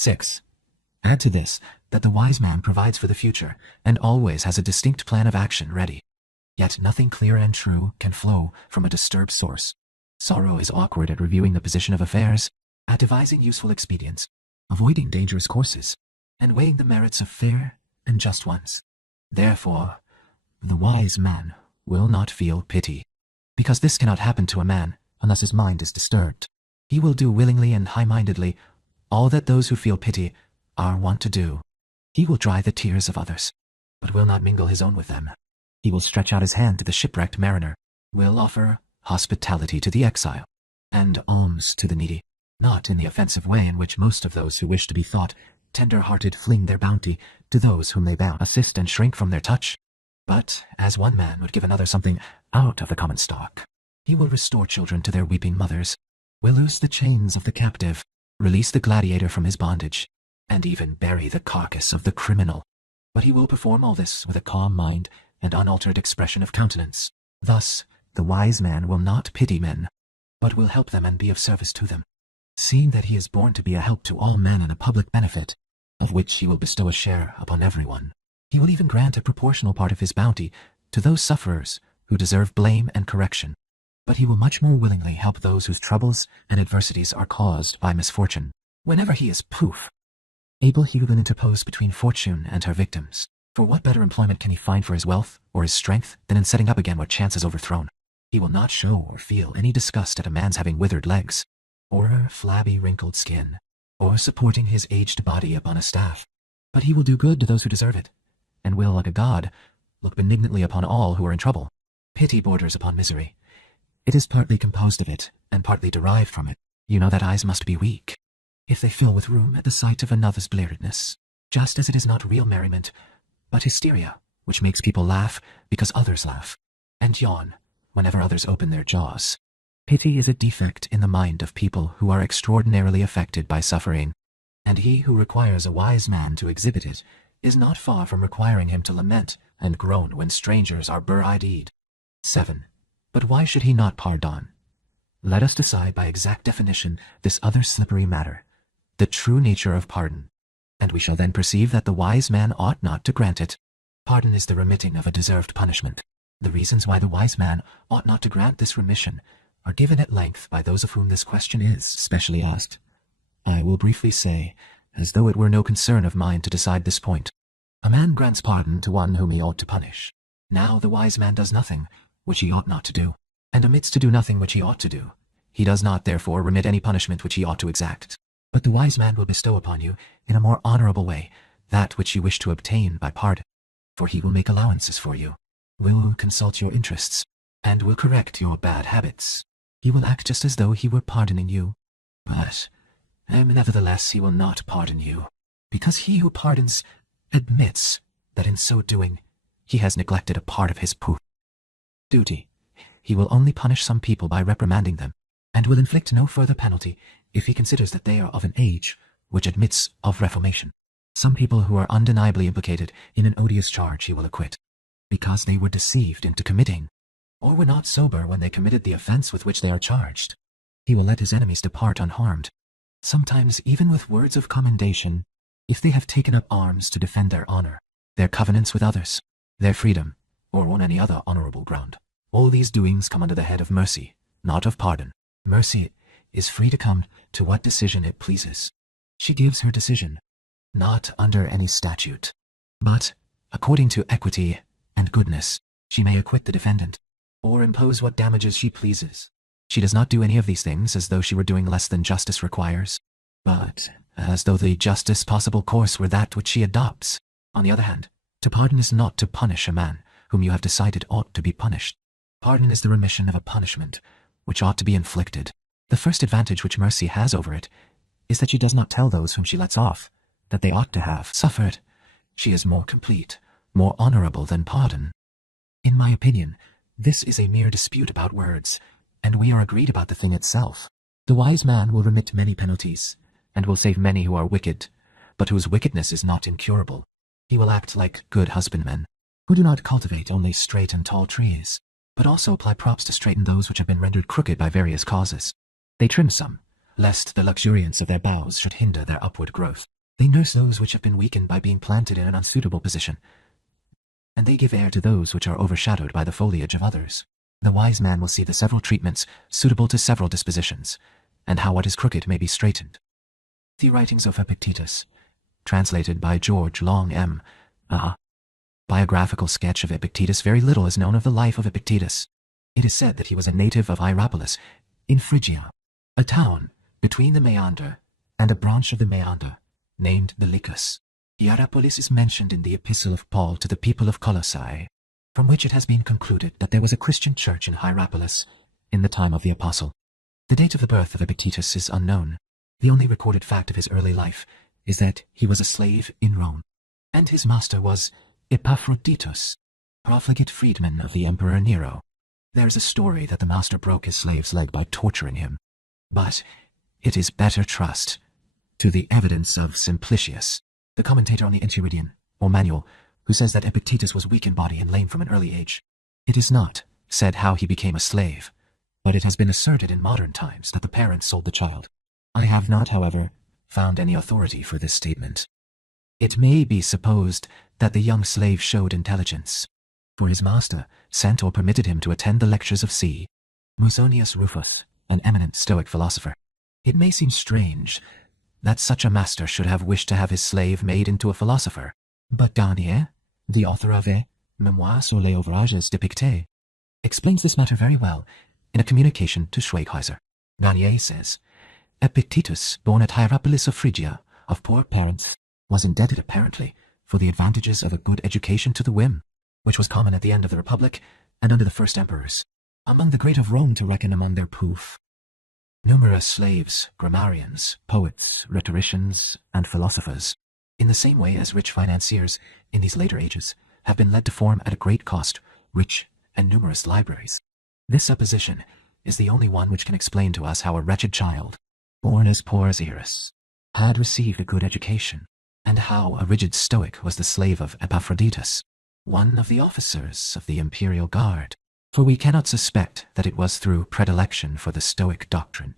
6. Add to this that the wise man provides for the future and always has a distinct plan of action ready. Yet nothing clear and true can flow from a disturbed source. Sorrow is awkward at reviewing the position of affairs, at devising useful expedients, avoiding dangerous courses, and weighing the merits of fair and just ones. Therefore, the wise man will not feel pity, because this cannot happen to a man unless his mind is disturbed. He will do willingly and high-mindedly all that those who feel pity are wont to do. He will dry the tears of others, but will not mingle his own with them. He will stretch out his hand to the shipwrecked mariner, will offer hospitality to the exile, and alms to the needy, not in the offensive way in which most of those who wish to be thought tender-hearted fling their bounty to those whom they assist and shrink from their touch, but as one man would give another something out of the common stock. He will restore children to their weeping mothers, will loose the chains of the captive, release the gladiator from his bondage, and even bury the carcass of the criminal. But he will perform all this with a calm mind and unaltered expression of countenance. Thus, the wise man will not pity men, but will help them and be of service to them, seeing that he is born to be a help to all men and a public benefit, of which he will bestow a share upon everyone. He will even grant a proportional part of his bounty to those sufferers who deserve blame and correction, but he will much more willingly help those whose troubles and adversities are caused by misfortune. Whenever he is able, he will interpose between fortune and her victims. For what better employment can he find for his wealth or his strength than in setting up again what chance has overthrown? He will not show or feel any disgust at a man's having withered legs, or flabby wrinkled skin, or supporting his aged body upon a staff, but he will do good to those who deserve it, and will, like a god, look benignantly upon all who are in trouble. Pity borders upon misery. It is partly composed of it, and partly derived from it. You know that eyes must be weak, if they fill with rheum at the sight of another's blearedness, just as it is not real merriment, but hysteria, which makes people laugh because others laugh, and yawn whenever others open their jaws. Pity is a defect in the mind of people who are extraordinarily affected by suffering, and he who requires a wise man to exhibit it is not far from requiring him to lament and groan when strangers are bur-ideed. 7. But why should he not pardon? Let us decide by exact definition this other slippery matter, the true nature of pardon, and we shall then perceive that the wise man ought not to grant it. Pardon is the remitting of a deserved punishment. The reasons why the wise man ought not to grant this remission are given at length by those of whom this question is specially asked. I will briefly say, as though it were no concern of mine to decide this point. A man grants pardon to one whom he ought to punish. Now the wise man does nothing which he ought not to do, and omits to do nothing which he ought to do. He does not, therefore, remit any punishment which he ought to exact. But the wise man will bestow upon you, in a more honorable way, that which you wish to obtain by pardon, for he will make allowances for you, will consult your interests, and will correct your bad habits. He will act just as though he were pardoning you, but nevertheless he will not pardon you, because he who pardons admits that in so doing he has neglected a part of his duty. He will only punish some people by reprimanding them, and will inflict no further penalty if he considers that they are of an age which admits of reformation. Some people who are undeniably implicated in an odious charge he will acquit, because they were deceived into committing, or were not sober when they committed the offense with which they are charged. He will let his enemies depart unharmed, sometimes even with words of commendation, if they have taken up arms to defend their honor, their covenants with others, their freedom, or on any other honorable ground. All these doings come under the head of mercy, not of pardon. Mercy is free to come to what decision it pleases. She gives her decision, not under any statute, but according to equity and goodness. She may acquit the defendant, or impose what damages she pleases. She does not do any of these things as though she were doing less than justice requires, but as though the justest possible course were that which she adopts. On the other hand, to pardon is not to punish a man whom you have decided ought to be punished. Pardon is the remission of a punishment which ought to be inflicted. The first advantage which mercy has over it is that she does not tell those whom she lets off that they ought to have suffered. She is more complete, more honorable than pardon. In my opinion, this is a mere dispute about words, and we are agreed about the thing itself. The wise man will remit many penalties, and will save many who are wicked, but whose wickedness is not incurable. He will act like good husbandmen, who do not cultivate only straight and tall trees, but also apply props to straighten those which have been rendered crooked by various causes. They trim some, lest the luxuriance of their boughs should hinder their upward growth. They nurse those which have been weakened by being planted in an unsuitable position, and they give air to those which are overshadowed by the foliage of others. The wise man will see the several treatments suitable to several dispositions, and how what is crooked may be straightened. The writings of Epictetus, translated by George Long M. Biographical sketch of Epictetus. Very little is known of the life of Epictetus. It is said that he was a native of Hierapolis, in Phrygia, a town between the Meander and a branch of the Meander, named the Lycus. Hierapolis is mentioned in the epistle of Paul to the people of Colossae, from which it has been concluded that there was a Christian church in Hierapolis in the time of the apostle. The date of the birth of Epictetus is unknown. The only recorded fact of his early life is that he was a slave in Rome, and his master was Epaphroditus, profligate freedman of the Emperor Nero. There is a story that the master broke his slave's leg by torturing him, but it is better trust to the evidence of Simplicius, the commentator on the Enchiridion, or manual, who says that Epictetus was weak in body and lame from an early age. It is not said how he became a slave, but it has been asserted in modern times that the parents sold the child. I have not, however, found any authority for this statement. It may be supposed that the young slave showed intelligence, for his master sent or permitted him to attend the lectures of C. Musonius Rufus, an eminent Stoic philosopher. It may seem strange that such a master should have wished to have his slave made into a philosopher, but Garnier, the author of a Memoire sur les ouvrages d'Épictète, explains this matter very well in a communication to Schweighäuser. Garnier says, Epictetus, born at Hierapolis of Phrygia, of poor parents, was indebted apparently for the advantages of a good education to the whim, which was common at the end of the Republic, and under the first emperors, among the great of Rome to reckon among their poof. Numerous slaves, grammarians, poets, rhetoricians, and philosophers, in the same way as rich financiers in these later ages, have been led to form at a great cost rich and numerous libraries. This supposition is the only one which can explain to us how a wretched child, born as poor as Eris, had received a good education, and how a rigid Stoic was the slave of Epictetus, one of the officers of the imperial guard. For we cannot suspect that it was through predilection for the Stoic doctrine,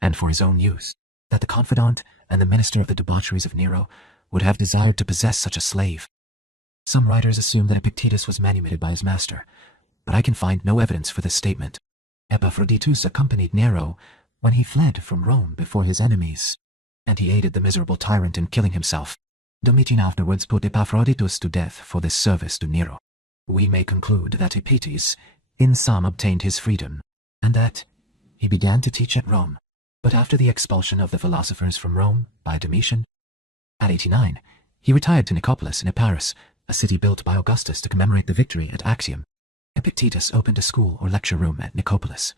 and for his own use, that the confidant and the minister of the debaucheries of Nero would have desired to possess such a slave. Some writers assume that Epictetus was manumitted by his master, but I can find no evidence for this statement. Epictetus accompanied Nero when he fled from Rome before his enemies, and he aided the miserable tyrant in killing himself. Domitian afterwards put Epictetus to death for this service to Nero. We may conclude that Epictetus in sum obtained his freedom, and that he began to teach at Rome. But after the expulsion of the philosophers from Rome by Domitian, at 89, he retired to Nicopolis in Epirus, a city built by Augustus to commemorate the victory at Actium. Epictetus opened a school or lecture room at Nicopolis,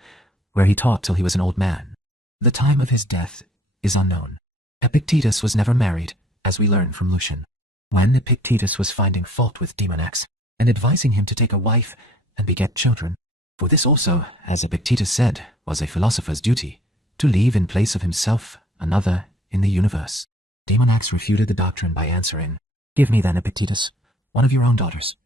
where he taught till he was an old man. The time of his death is unknown. Epictetus was never married, as we learn from Lucian. When Epictetus was finding fault with Demonax, and advising him to take a wife and beget children, for this also, as Epictetus said, was a philosopher's duty, to leave in place of himself another in the universe. Demonax refuted the doctrine by answering, "Give me then, Epictetus, one of your own daughters."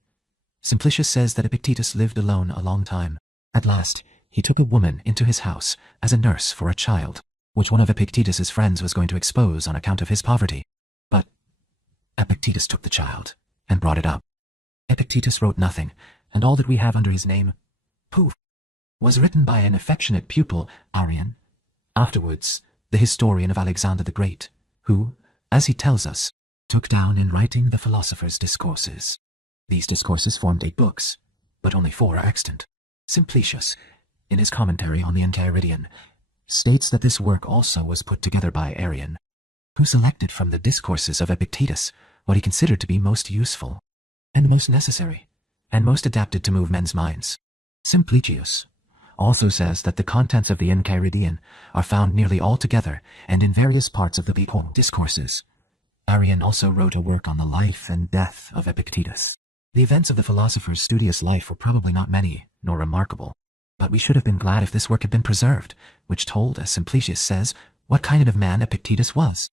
Simplicius says that Epictetus lived alone a long time. At last, he took a woman into his house as a nurse for a child, which one of Epictetus's friends was going to expose on account of his poverty. But Epictetus took the child and brought it up. Epictetus wrote nothing, and all that we have under his name, poof, was written by an affectionate pupil, Arrian, afterwards the historian of Alexander the Great, who, as he tells us, took down in writing the philosopher's discourses. These discourses formed 8 books, but only 4 are extant. Simplicius, in his commentary on the Enchiridion, states that this work also was put together by Arrian, who selected from the discourses of Epictetus what he considered to be most useful, and most necessary, and most adapted to move men's minds. Simplicius also says that the contents of the Enchiridion are found nearly all together and in various parts of the discourses. Arrian also wrote a work on the life and death of Epictetus. The events of the philosopher's studious life were probably not many, nor remarkable, but we should have been glad if this work had been preserved, which told, as Simplicius says, what kind of man Epictetus was.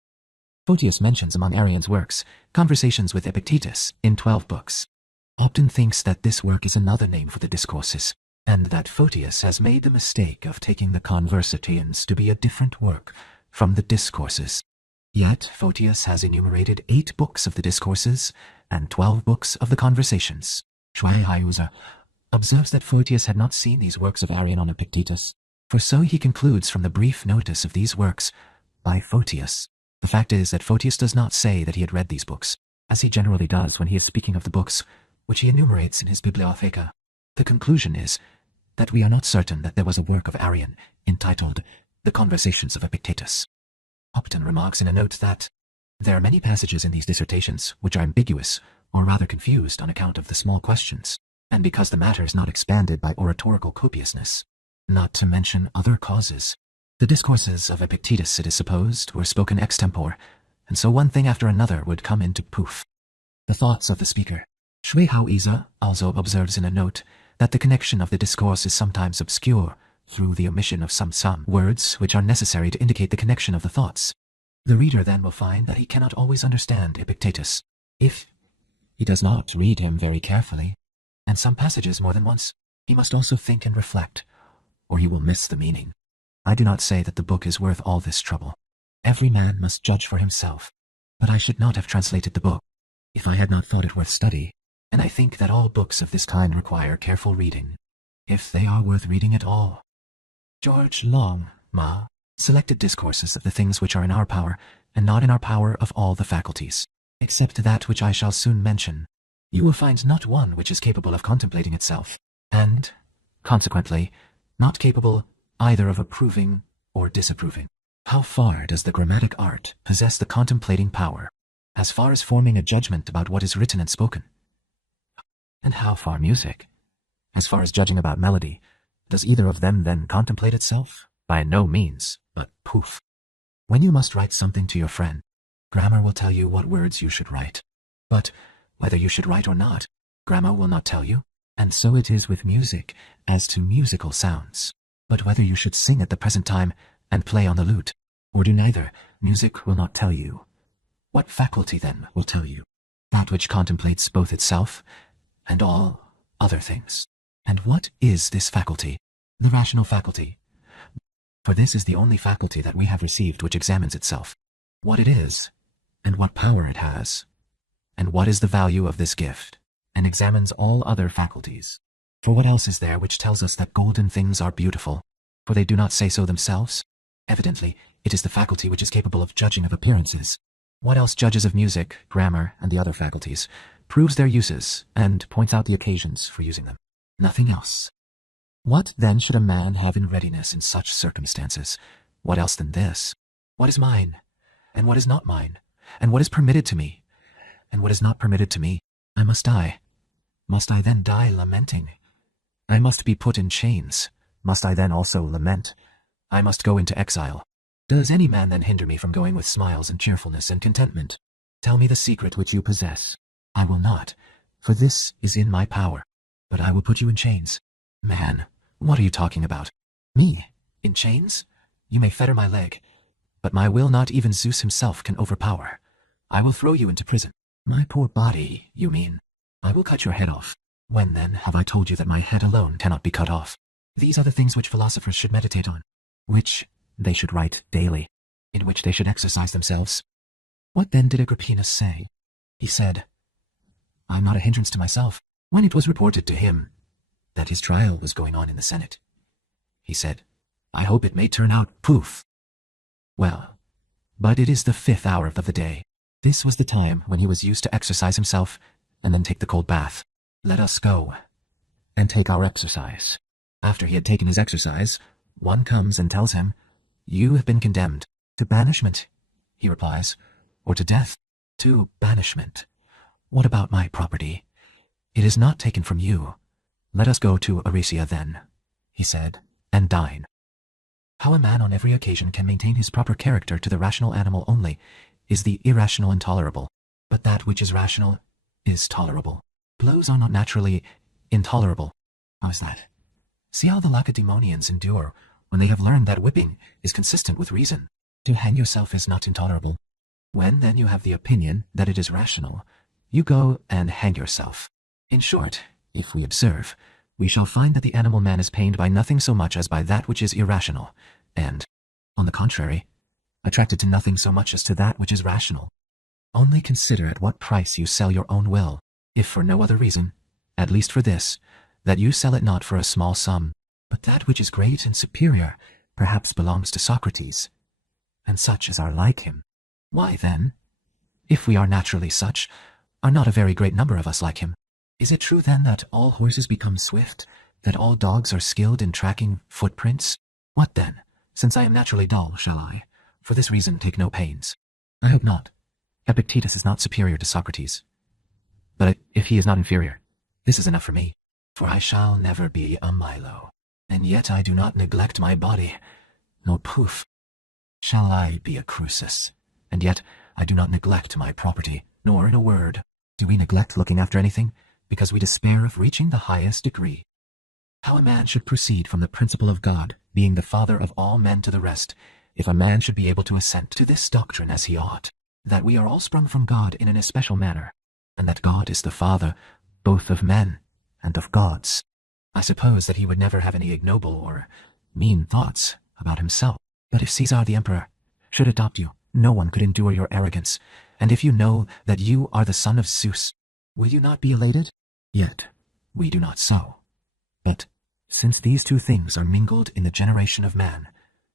Photius mentions among Arrian's works Conversations with Epictetus in 12 books. Upton thinks that this work is another name for the discourses, and that Photius has made the mistake of taking the Conversations to be a different work from the discourses. Yet Photius has enumerated 8 books of the discourses and 12 books of the Conversations. Schweighauser observes that Photius had not seen these works of Arrian on Epictetus, for so he concludes from the brief notice of these works by Photius. The fact is that Photius does not say that he had read these books, as he generally does when he is speaking of the books which he enumerates in his Bibliotheca. The conclusion is that we are not certain that there was a work of Arrian entitled The Conversations of Epictetus. Upton remarks in a note that there are many passages in these dissertations which are ambiguous, or rather confused on account of the small questions, and because the matter is not expanded by oratorical copiousness, not to mention other causes. The discourses of Epictetus, it is supposed, were spoken extempore, and so one thing after another would come into poof. The thoughts of the speaker. Schweighauser also observes in a note that the connection of the discourse is sometimes obscure through the omission of some words which are necessary to indicate the connection of the thoughts. The reader then will find that he cannot always understand Epictetus, if he does not read him very carefully, and some passages more than once. He must also think and reflect, or he will miss the meaning. I do not say that the book is worth all this trouble. Every man must judge for himself, but I should not have translated the book if I had not thought it worth study, and I think that all books of this kind require careful reading, if they are worth reading at all. George Long, selected discourses of the things which are in our power, and not in our power of all the faculties, except that which I shall soon mention. You will find not one which is capable of contemplating itself, and, consequently, not capable either of approving or disapproving. How far does the grammatic art possess the contemplating power, as far as forming a judgment about what is written and spoken? And how far music, As far as judging about melody, does either of them then contemplate itself? By no means, but poof. When you must write something to your friend, grammar will tell you what words you should write. But whether you should write or not, grammar will not tell you. And so it is with music, as to musical sounds. But whether you should sing at the present time and play on the lute, or do neither, music will not tell you. What faculty then will tell you? That which contemplates both itself and all other things. And what is this faculty? The rational faculty. For this is the only faculty that we have received which examines itself, what it is, and what power it has, and what is the value of this gift, and examines all other faculties. For what else is there which tells us that golden things are beautiful? For they do not say so themselves. Evidently, it is the faculty which is capable of judging of appearances. What else judges of music, grammar, and the other faculties, proves their uses, and points out the occasions for using them? Nothing else. What then should a man have in readiness in such circumstances? What else than this? What is mine, and what is not mine, and what is permitted to me, and what is not permitted to me? I must die. Must I then die lamenting? I must be put in chains. Must I then also lament? I must go into exile. Does any man then hinder me from going with smiles and cheerfulness and contentment? Tell me the secret which you possess. I will not, for this is in my power. But I will put you in chains. Man, what are you talking about? Me? In chains? You may fetter my leg, but my will not even Zeus himself can overpower. I will throw you into prison. My poor body, you mean? I will cut your head off. When then have I told you that my head alone cannot be cut off? These are the things which philosophers should meditate on, which they should write daily, in which they should exercise themselves. What then did Agrippinus say? He said, I am not a hindrance to myself. When it was reported to him that his trial was going on in the Senate, he said, I hope it may turn out poof. Well, but it is the 5th hour of the day. This was the time when he was used to exercise himself and then take the cold bath. Let us go and take our exercise. After he had taken his exercise, one comes and tells him, You have been condemned to banishment, he replies, or to death. To banishment. What about my property? It is not taken from you. Let us go to Aricia then, he said, and dine. How a man on every occasion can maintain his proper character to the rational animal only is the irrational intolerable, but that which is rational is tolerable. Blows are not naturally intolerable. How is that? See how the Lacedaemonians endure when they have learned that whipping is consistent with reason. To hang yourself is not intolerable. When then you have the opinion that it is rational, you go and hang yourself. In short, if we observe, we shall find that the animal man is pained by nothing so much as by that which is irrational, and, on the contrary, attracted to nothing so much as to that which is rational. Only consider at what price you sell your own will, if for no other reason, at least for this, that you sell it not for a small sum, but that which is great and superior perhaps belongs to Socrates, and such as are like him. Why then, if we are naturally such, are not a very great number of us like him? Is it true then that all horses become swift, that all dogs are skilled in tracking footprints? What then, since I am naturally dull, shall I, for this reason, take no pains? I hope not. Epictetus is not superior to Socrates. But if he is not inferior, this is enough for me. For I shall never be a Milo, and yet I do not neglect my body, nor poof. Shall I be a Crusus, and yet I do not neglect my property, nor, in a word, do we neglect looking after anything, because we despair of reaching the highest degree. How a man should proceed from the principle of God, being the father of all men to the rest, if a man should be able to assent to this doctrine as he ought, that we are all sprung from God in an especial manner, and that God is the father both of men and of gods. I suppose that he would never have any ignoble or mean thoughts about himself. But if Caesar the emperor should adopt you, no one could endure your arrogance, and if you know that you are the son of Zeus, will you not be elated? Yet we do not so. But since these two things are mingled in the generation of man,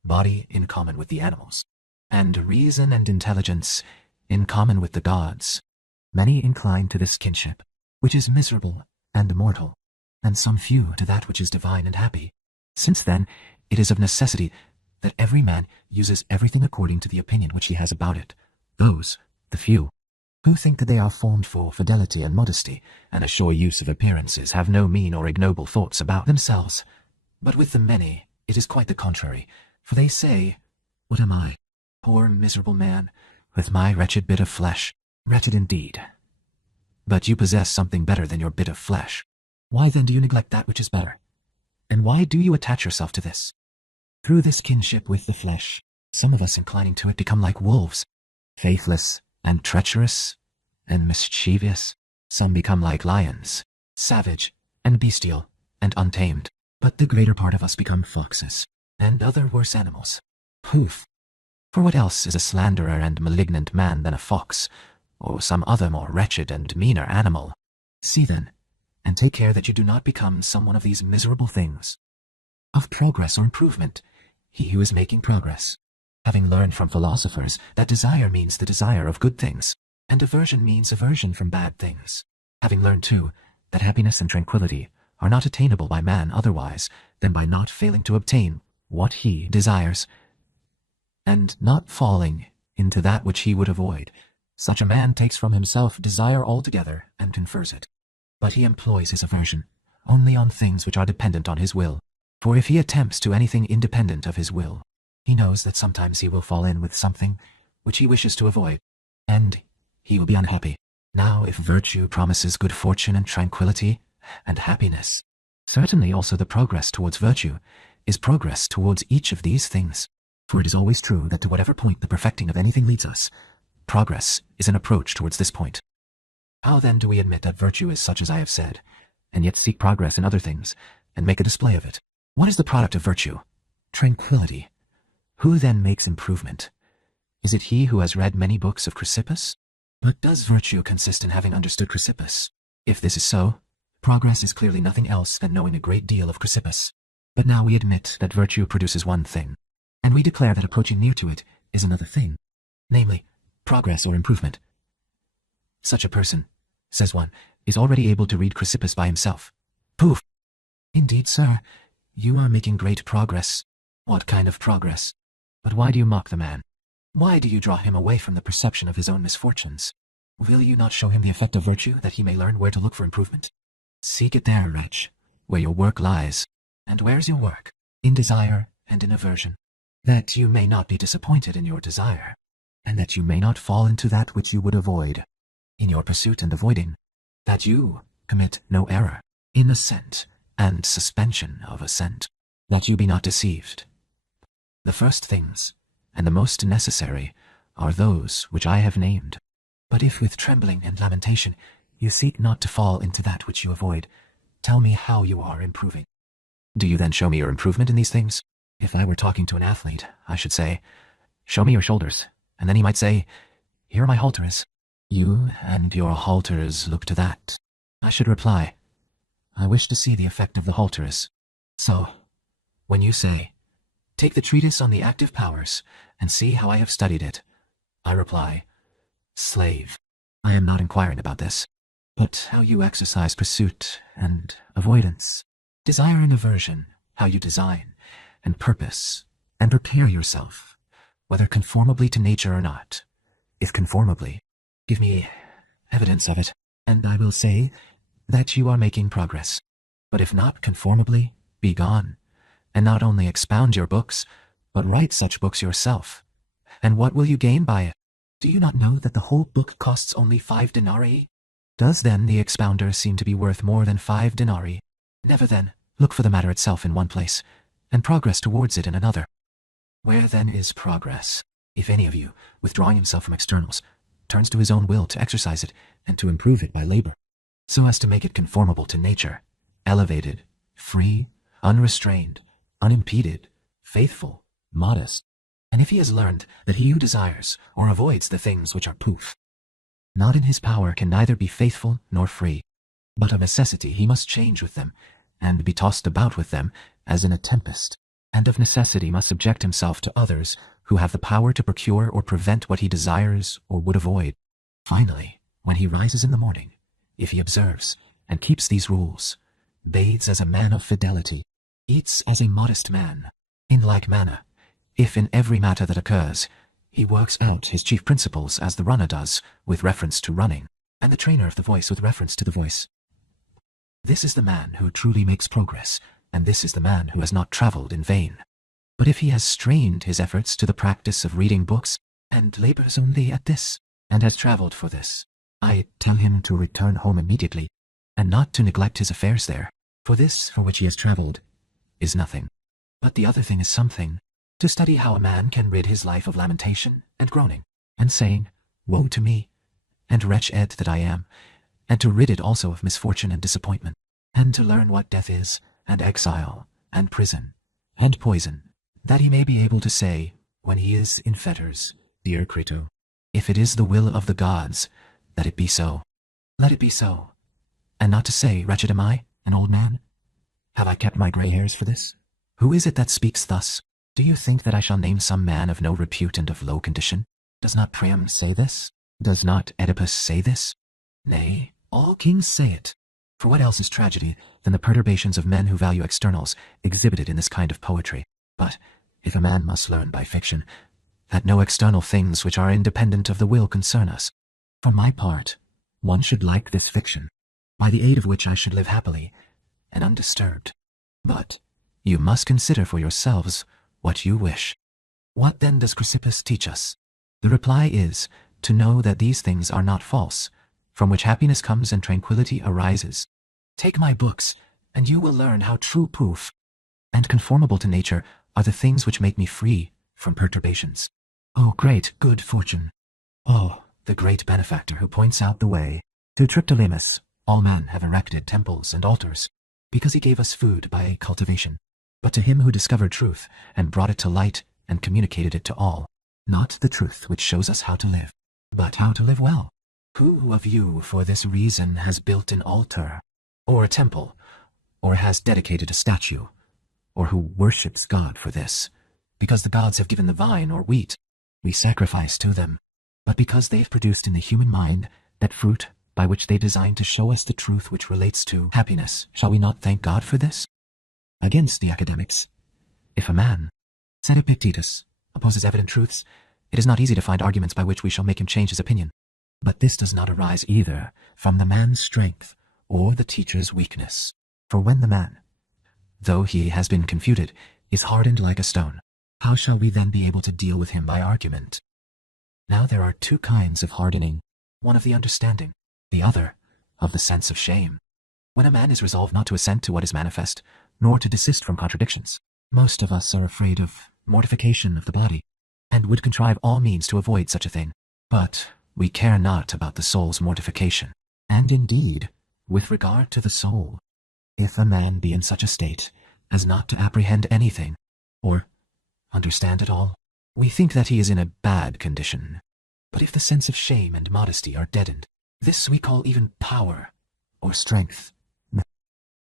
body in common with the animals, and reason and intelligence in common with the gods, many incline to this kinship, which is miserable and mortal, and some few to that which is divine and happy. Since then, it is of necessity that every man uses everything according to the opinion which he has about it, those, the few, who think that they are formed for fidelity and modesty, and a sure use of appearances, have no mean or ignoble thoughts about themselves. But with the many it is quite the contrary, for they say, "What am I, poor miserable man, with my wretched bit of flesh?" Wretched indeed. But you possess something better than your bit of flesh. Why then do you neglect that which is better? And why do you attach yourself to this? Through this kinship with the flesh, some of us inclining to it become like wolves, faithless and treacherous and mischievous. Some become like lions, savage and bestial and untamed. But the greater part of us become foxes and other worse animals. Poof! For what else is a slanderer and malignant man than a fox, or some other more wretched and meaner animal? See then, and take care that you do not become some one of these miserable things. Of progress or improvement, he who is making progress, having learned from philosophers that desire means the desire of good things, and aversion means aversion from bad things, having learned too that happiness and tranquility are not attainable by man otherwise than by not failing to obtain what he desires, and not falling into that which he would avoid, such a man takes from himself desire altogether and confers it. But he employs his aversion only on things which are dependent on his will. For if he attempts to anything independent of his will, he knows that sometimes he will fall in with something which he wishes to avoid, and he will be unhappy. Now, if virtue promises good fortune and tranquility and happiness, certainly also the progress towards virtue is progress towards each of these things. For it is always true that to whatever point the perfecting of anything leads us, progress is an approach towards this point. How then do we admit that virtue is such as I have said, and yet seek progress in other things, and make a display of it? What is the product of virtue? Tranquility. Who then makes improvement? Is it he who has read many books of Chrysippus? But does virtue consist in having understood Chrysippus? If this is so, progress is clearly nothing else than knowing a great deal of Chrysippus. But now we admit that virtue produces one thing, and we declare that approaching near to it is another thing, namely, progress or improvement. Such a person, says one, is already able to read Chrysippus by himself. Poof! Indeed, sir, you are making great progress. What kind of progress? But why do you mock the man? Why do you draw him away from the perception of his own misfortunes? Will you not show him the effect of virtue, that he may learn where to look for improvement? Seek it there, wretch, where your work lies. And where's your work? In desire and in aversion. That you may not be disappointed in your desire, and that you may not fall into that which you would avoid. In your pursuit and avoiding, that you commit no error in assent and suspension of assent, that you be not deceived. The first things, and the most necessary, are those which I have named. But if with trembling and lamentation you seek not to fall into that which you avoid, tell me how you are improving. Do you then show me your improvement in these things? If I were talking to an athlete, I should say, "Show me your shoulders," and then he might say, "Here are my halters. You and your halters look to that." I should reply, "I wish to see the effect of the halters." So, when you say, "Take the treatise on the active powers, and see how I have studied it," I reply, "Slave, I am not inquiring about this, but how you exercise pursuit and avoidance, desire and aversion, how you design and purpose and prepare yourself, whether conformably to nature or not. If conformably, give me evidence of it, and I will say that you are making progress. But if not conformably, be gone, and not only expound your books, but write such books yourself. And what will you gain by it? Do you not know that the whole book costs only 5 denarii? Does then the expounder seem to be worth more than 5 denarii? Never then look for the matter itself in one place, and progress towards it in another. Where then is progress, if any of you, withdrawing himself from externals, turns to his own will to exercise it and to improve it by labor, so as to make it conformable to nature, elevated, free, unrestrained, unimpeded, faithful, modest, and if he has learned that he who desires or avoids the things which are poof, not in his power, can neither be faithful nor free, but of necessity he must change with them, and be tossed about with them as in a tempest, and of necessity must subject himself to others who have the power to procure or prevent what he desires or would avoid. Finally, when he rises in the morning, if he observes and keeps these rules, bathes as a man of fidelity, eats as a modest man, in like manner, if in every matter that occurs He works out his chief principles as the runner does with reference to running, and the trainer of the voice with reference to the voice. This is the man who truly makes progress, and this is the man who has not traveled in vain. But if he has strained his efforts to the practice of reading books, and labors only at this, and has traveled for this, I tell him to return home immediately, and not to neglect his affairs there, for this for which he has traveled is nothing. But the other thing is something, to study how a man can rid his life of lamentation and groaning, and saying, Woe to me, and wretched that I am, and to rid it also of misfortune and disappointment, and to learn what death is, and exile, and prison, and poison, that he may be able to say, when he is in fetters, Dear Crito, if it is the will of the gods, that it be so. Let it be so. And not to say, Wretched am I, an old man? Have I kept my grey hairs for this? Who is it that speaks thus? Do you think that I shall name some man of no repute and of low condition? Does not Priam say this? Does not Oedipus say this? Nay, all kings say it. For what else is tragedy than the perturbations of men who value externals exhibited in this kind of poetry? But if a man must learn by fiction that no external things which are independent of the will concern us, for my part, one should like this fiction, by the aid of which I should live happily and undisturbed. But you must consider for yourselves what you wish. What then does Chrysippus teach us? The reply is, to know that these things are not false, from which happiness comes and tranquility arises. Take my books, and you will learn how true proof and conformable to nature are the things which make me free from perturbations. Oh, great good fortune! Oh, the great benefactor who points out the way. To Triptolemus all men have erected temples and altars, because he gave us food by cultivation. But to him who discovered truth and brought it to light and communicated it to all, not the truth which shows us how to live, but how to live well. Who of you for this reason has built an altar, or a temple, or has dedicated a statue, or who worships God for this? Because the gods have given the vine or wheat, we sacrifice to them, but because they have produced in the human mind that fruit by which they design to show us the truth which relates to happiness, shall we not thank God for this? Against the academics, if a man, said Epictetus, opposes evident truths, it is not easy to find arguments by which we shall make him change his opinion. But this does not arise either from the man's strength or the teacher's weakness. For when the man, though he has been confuted, is hardened like a stone, how shall we then be able to deal with him by argument? Now there are two kinds of hardening, one of the understanding, the other of the sense of shame. When a man is resolved not to assent to what is manifest, nor to desist from contradictions, most of us are afraid of mortification of the body, and would contrive all means to avoid such a thing. But we care not about the soul's mortification. And indeed, with regard to the soul, if a man be in such a state as not to apprehend anything, or understand it all, we think that he is in a bad condition. But if the sense of shame and modesty are deadened, this we call even power, or strength,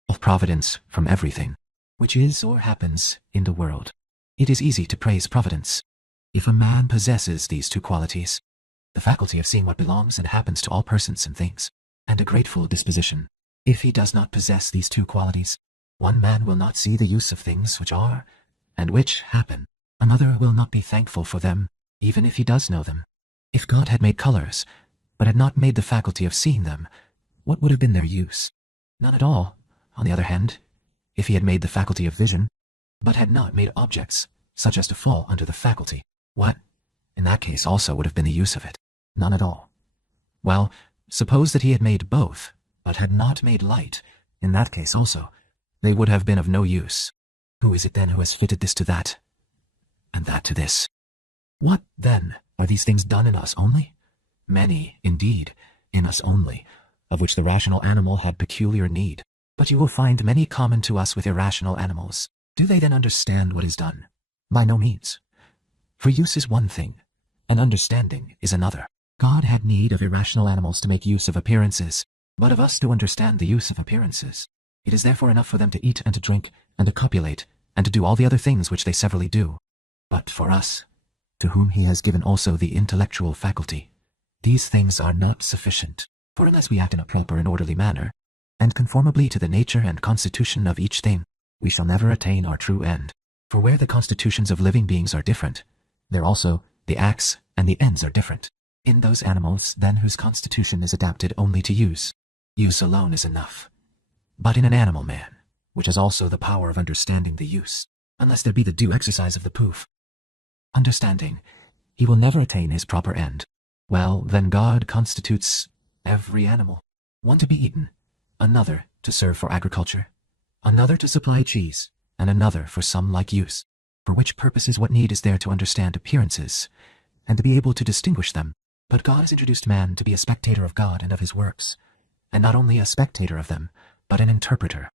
of providence from everything, which is or happens in the world. It is easy to praise providence. If a man possesses these two qualities, the faculty of seeing what belongs and happens to all persons and things, and a grateful disposition. If he does not possess these two qualities, one man will not see the use of things which are, and which happen. Another will not be thankful for them, even if he does know them. If God had made colors, but had not made the faculty of seeing them, what would have been their use? None at all. On the other hand, if he had made the faculty of vision, but had not made objects, such as to fall under the faculty, what, in that case also would have been the use of it? None at all. Well, suppose that he had made both, but had not made light, in that case also, they would have been of no use. Who is it then who has fitted this to that, and that to this? What, then, are these things done in us only? Many, indeed, in us only, of which the rational animal had peculiar need. But you will find many common to us with irrational animals. Do they then understand what is done? By no means. For use is one thing, and understanding is another. God had need of irrational animals to make use of appearances, but of us to understand the use of appearances. It is therefore enough for them to eat and to drink, and to copulate, and to do all the other things which they severally do. But for us, to whom he has given also the intellectual faculty, these things are not sufficient. For unless we act in a proper and orderly manner, and conformably to the nature and constitution of each thing, we shall never attain our true end. For where the constitutions of living beings are different, there also The acts and the ends are different. In those animals, then, whose constitution is adapted only to use, use alone is enough. But in an animal man, which has also the power of understanding the use, unless there be the due exercise of the proof, understanding, he will never attain his proper end. Well, then God constitutes every animal, one to be eaten, another to serve for agriculture, another to supply cheese, and another for some like use, for which purposes what need is there to understand appearances, and to be able to distinguish them. But God has introduced man to be a spectator of God and of his works, and not only a spectator of them, but an interpreter.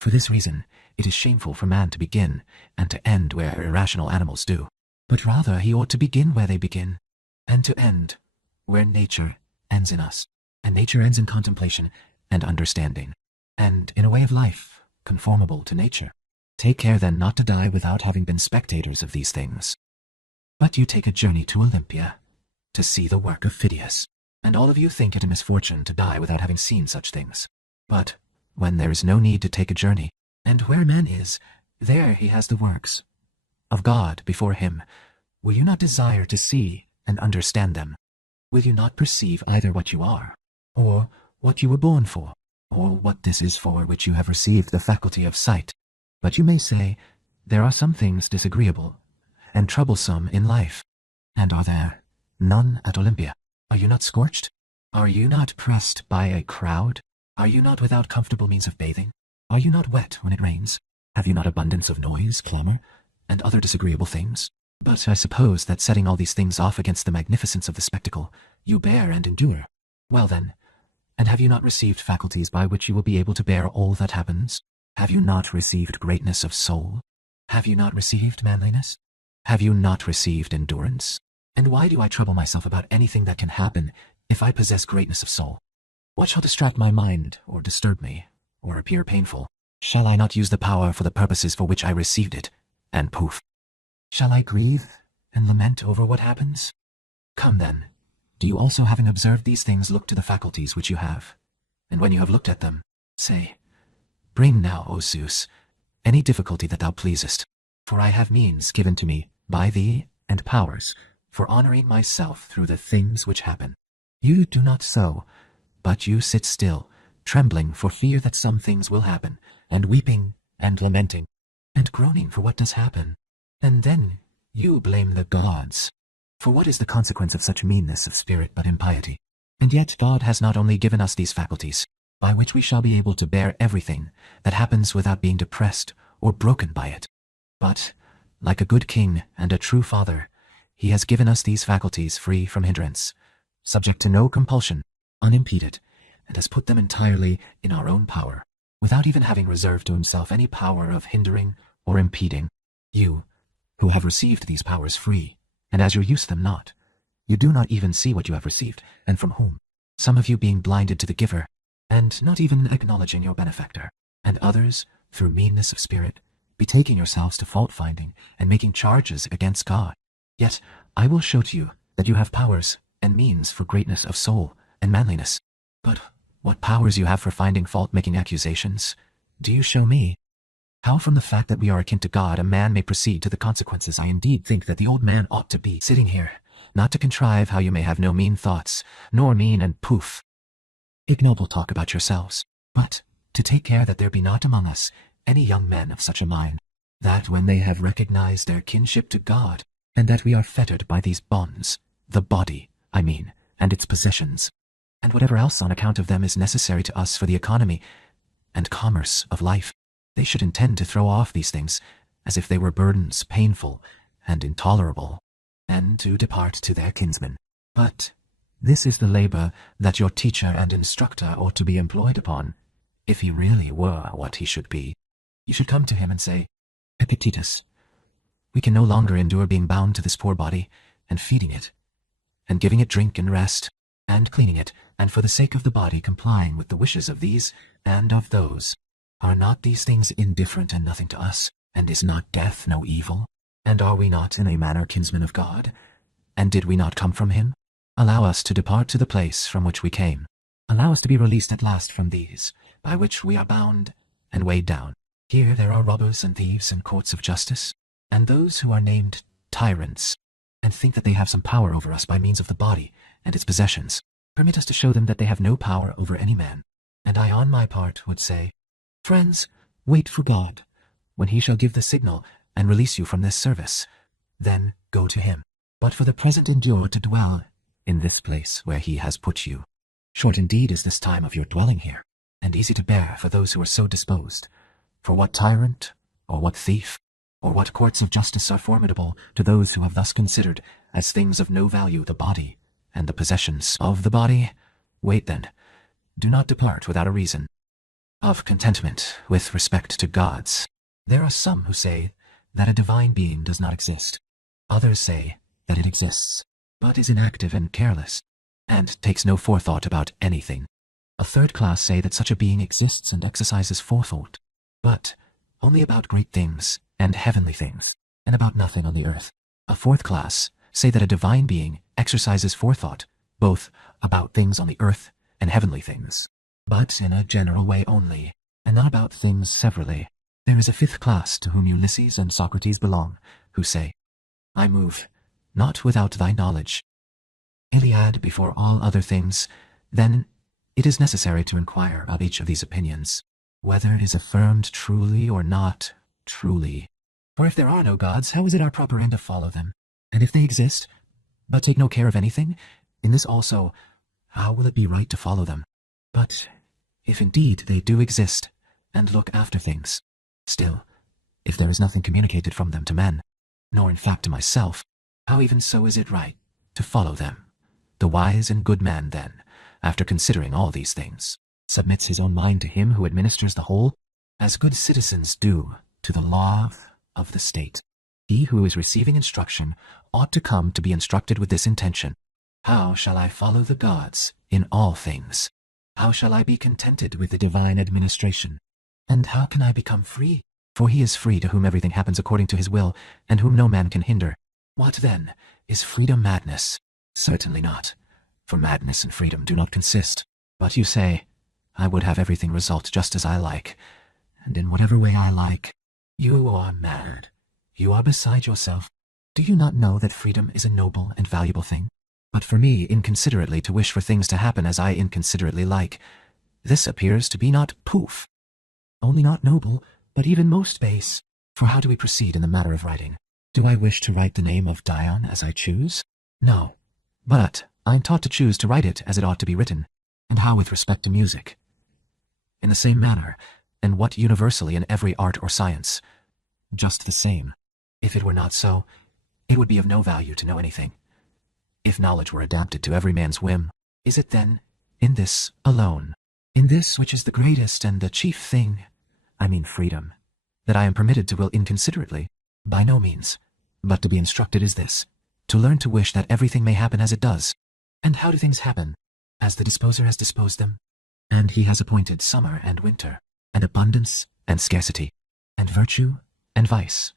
For this reason, it is shameful for man to begin and to end where irrational animals do, but rather he ought to begin where they begin, and to end where nature ends in us, and nature ends in contemplation and understanding, and in a way of life conformable to nature. Take care then not to die without having been spectators of these things. But you take a journey to Olympia to see the work of Phidias, and all of you think it a misfortune to die without having seen such things. But when there is no need to take a journey, and where man is, there he has the works of God before him, will you not desire to see and understand them? Will you not perceive either what you are, or what you were born for, or what this is for which you have received the faculty of sight? But you may say, there are some things disagreeable and troublesome in life, and are there none at Olympia? Are you not scorched? Are you not pressed by a crowd? Are you not without comfortable means of bathing? Are you not wet when it rains? Have you not abundance of noise, clamor, and other disagreeable things? But I suppose that setting all these things off against the magnificence of the spectacle, you bear and endure. Well then, and have you not received faculties by which you will be able to bear all that happens? Have you not received greatness of soul? Have you not received manliness? Have you not received endurance? And why do I trouble myself about anything that can happen if I possess greatness of soul? What shall distract my mind, or disturb me, or appear painful? Shall I not use the power for the purposes for which I received it? And poof! Shall I grieve and lament over what happens? Come then, do you also, having observed these things, look to the faculties which you have, and when you have looked at them, say, bring now, O Zeus, any difficulty that thou pleasest, for I have means given to me by thee, and powers, for honoring myself through the things which happen. You do not so, but you sit still, trembling for fear that some things will happen, and weeping and lamenting, and groaning for what does happen. And then you blame the gods. For what is the consequence of such meanness of spirit but impiety? And yet God has not only given us these faculties, by which we shall be able to bear everything that happens without being depressed or broken by it, but, like a good king and a true father, he has given us these faculties free from hindrance, subject to no compulsion, unimpeded, and has put them entirely in our own power, without even having reserved to himself any power of hindering or impeding. You, who have received these powers free, and as you use them not, you do not even see what you have received, and from whom, some of you being blinded to the giver, and not even acknowledging your benefactor, and others, through meanness of spirit, betaking yourselves to fault-finding, and making charges against God. Yet I will show to you that you have powers and means for greatness of soul and manliness. But what powers you have for finding fault, making accusations, do you show me? How from the fact that we are akin to God a man may proceed to the consequences? I indeed think that the old man ought to be sitting here, not to contrive how you may have no mean thoughts, nor mean and poof, ignoble talk about yourselves, but to take care that there be not among us any young men of such a mind, that when they have recognized their kinship to God, and that we are fettered by these bonds, the body, I mean, and its possessions, and whatever else on account of them is necessary to us for the economy and commerce of life, they should intend to throw off these things, as if they were burdens painful and intolerable, and to depart to their kinsmen. But this is the labor that your teacher and instructor ought to be employed upon, if he really were what he should be. You should come to him and say, Epictetus, we can no longer endure being bound to this poor body, and feeding it, and giving it drink and rest, and cleaning it, and for the sake of the body complying with the wishes of these and of those. Are not these things indifferent and nothing to us? And is not death no evil? And are we not in a manner kinsmen of God? And did we not come from him? Allow us to depart to the place from which we came. Allow us to be released at last from these, by which we are bound and weighed down. Here there are robbers and thieves in courts of justice, and those who are named tyrants, and think that they have some power over us by means of the body and its possessions. Permit us to show them that they have no power over any man. And I on my part would say, friends, wait for God, when he shall give the signal and release you from this service. Then go to him. But for the present endure to dwell in this place where he has put you. Short indeed is this time of your dwelling here, and easy to bear for those who are so disposed. For what tyrant, or what thief, or what courts of justice are formidable to those who have thus considered as things of no value the body and the possessions of the body? Wait then, do not depart without a reason. Of contentment with respect to gods, there are some who say that a divine being does not exist. Others say that it exists, but is inactive and careless, and takes no forethought about anything. A third class say that such a being exists and exercises forethought, but only about great things and heavenly things, and about nothing on the earth. A fourth class say that a divine being exercises forethought, both about things on the earth and heavenly things, but in a general way only, and not about things severally. There is a fifth class to whom Ulysses and Socrates belong, who say, I move, not without thy knowledge. Iliad before all other things, then it is necessary to inquire of each of these opinions, whether it is affirmed truly or not truly. For if there are no gods, how is it our proper end to follow them? And if they exist, but take no care of anything, in this also, how will it be right to follow them? But if indeed they do exist, and look after things, still, if there is nothing communicated from them to men, nor in fact to myself, how even so is it right to follow them? The wise and good man then, after considering all these things, submits his own mind to him who administers the whole, as good citizens do to the law of the state. He who is receiving instruction ought to come to be instructed with this intention: how shall I follow the gods in all things? How shall I be contented with the divine administration? And how can I become free? For he is free to whom everything happens according to his will, and whom no man can hinder. What then? Is freedom madness? Certainly not, for madness and freedom do not consist. But you say, I would have everything result just as I like, and in whatever way I like. You are mad. You are beside yourself. Do you not know that freedom is a noble and valuable thing? But for me, inconsiderately to wish for things to happen as I inconsiderately like, this appears to be not poof, only not noble, but even most base. For how do we proceed in the matter of writing? Do I wish to write the name of Dion as I choose? No, but I am taught to choose to write it as it ought to be written. And how with respect to music? In the same manner, and what universally in every art or science? Just the same. If it were not so, it would be of no value to know anything. If knowledge were adapted to every man's whim, is it then in this alone, in this which is the greatest and the chief thing, I mean freedom, that I am permitted to will inconsiderately? By no means, but to be instructed is this, to learn to wish that everything may happen as it does. And how do things happen? As the disposer has disposed them, and he has appointed summer and winter, and abundance and scarcity, and virtue and vice,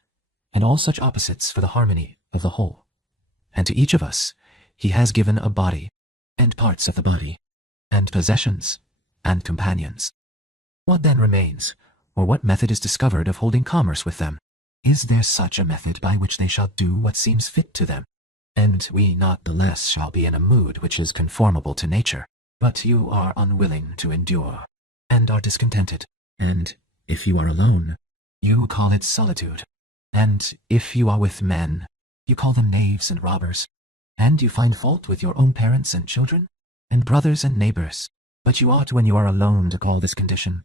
and all such opposites for the harmony of the whole. And to each of us he has given a body, and parts of the body, and possessions, and companions. What then remains, or what method is discovered of holding commerce with them? Is there such a method by which they shall do what seems fit to them? And we not the less shall be in a mood which is conformable to nature. But you are unwilling to endure, and are discontented. And if you are alone, you call it solitude. And if you are with men, you call them knaves and robbers. And you find fault with your own parents and children, and brothers and neighbors. But you ought when you are alone to call this condition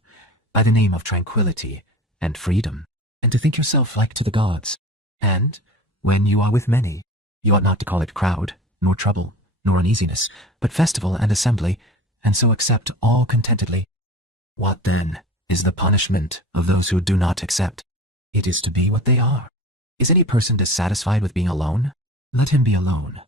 by the name of tranquility and freedom, and to think yourself like to the gods. And when you are with many, you ought not to call it crowd, nor trouble, nor uneasiness, but festival and assembly, and so accept all contentedly. What then is the punishment of those who do not accept? It is to be what they are. Is any person dissatisfied with being alone? Let him be alone.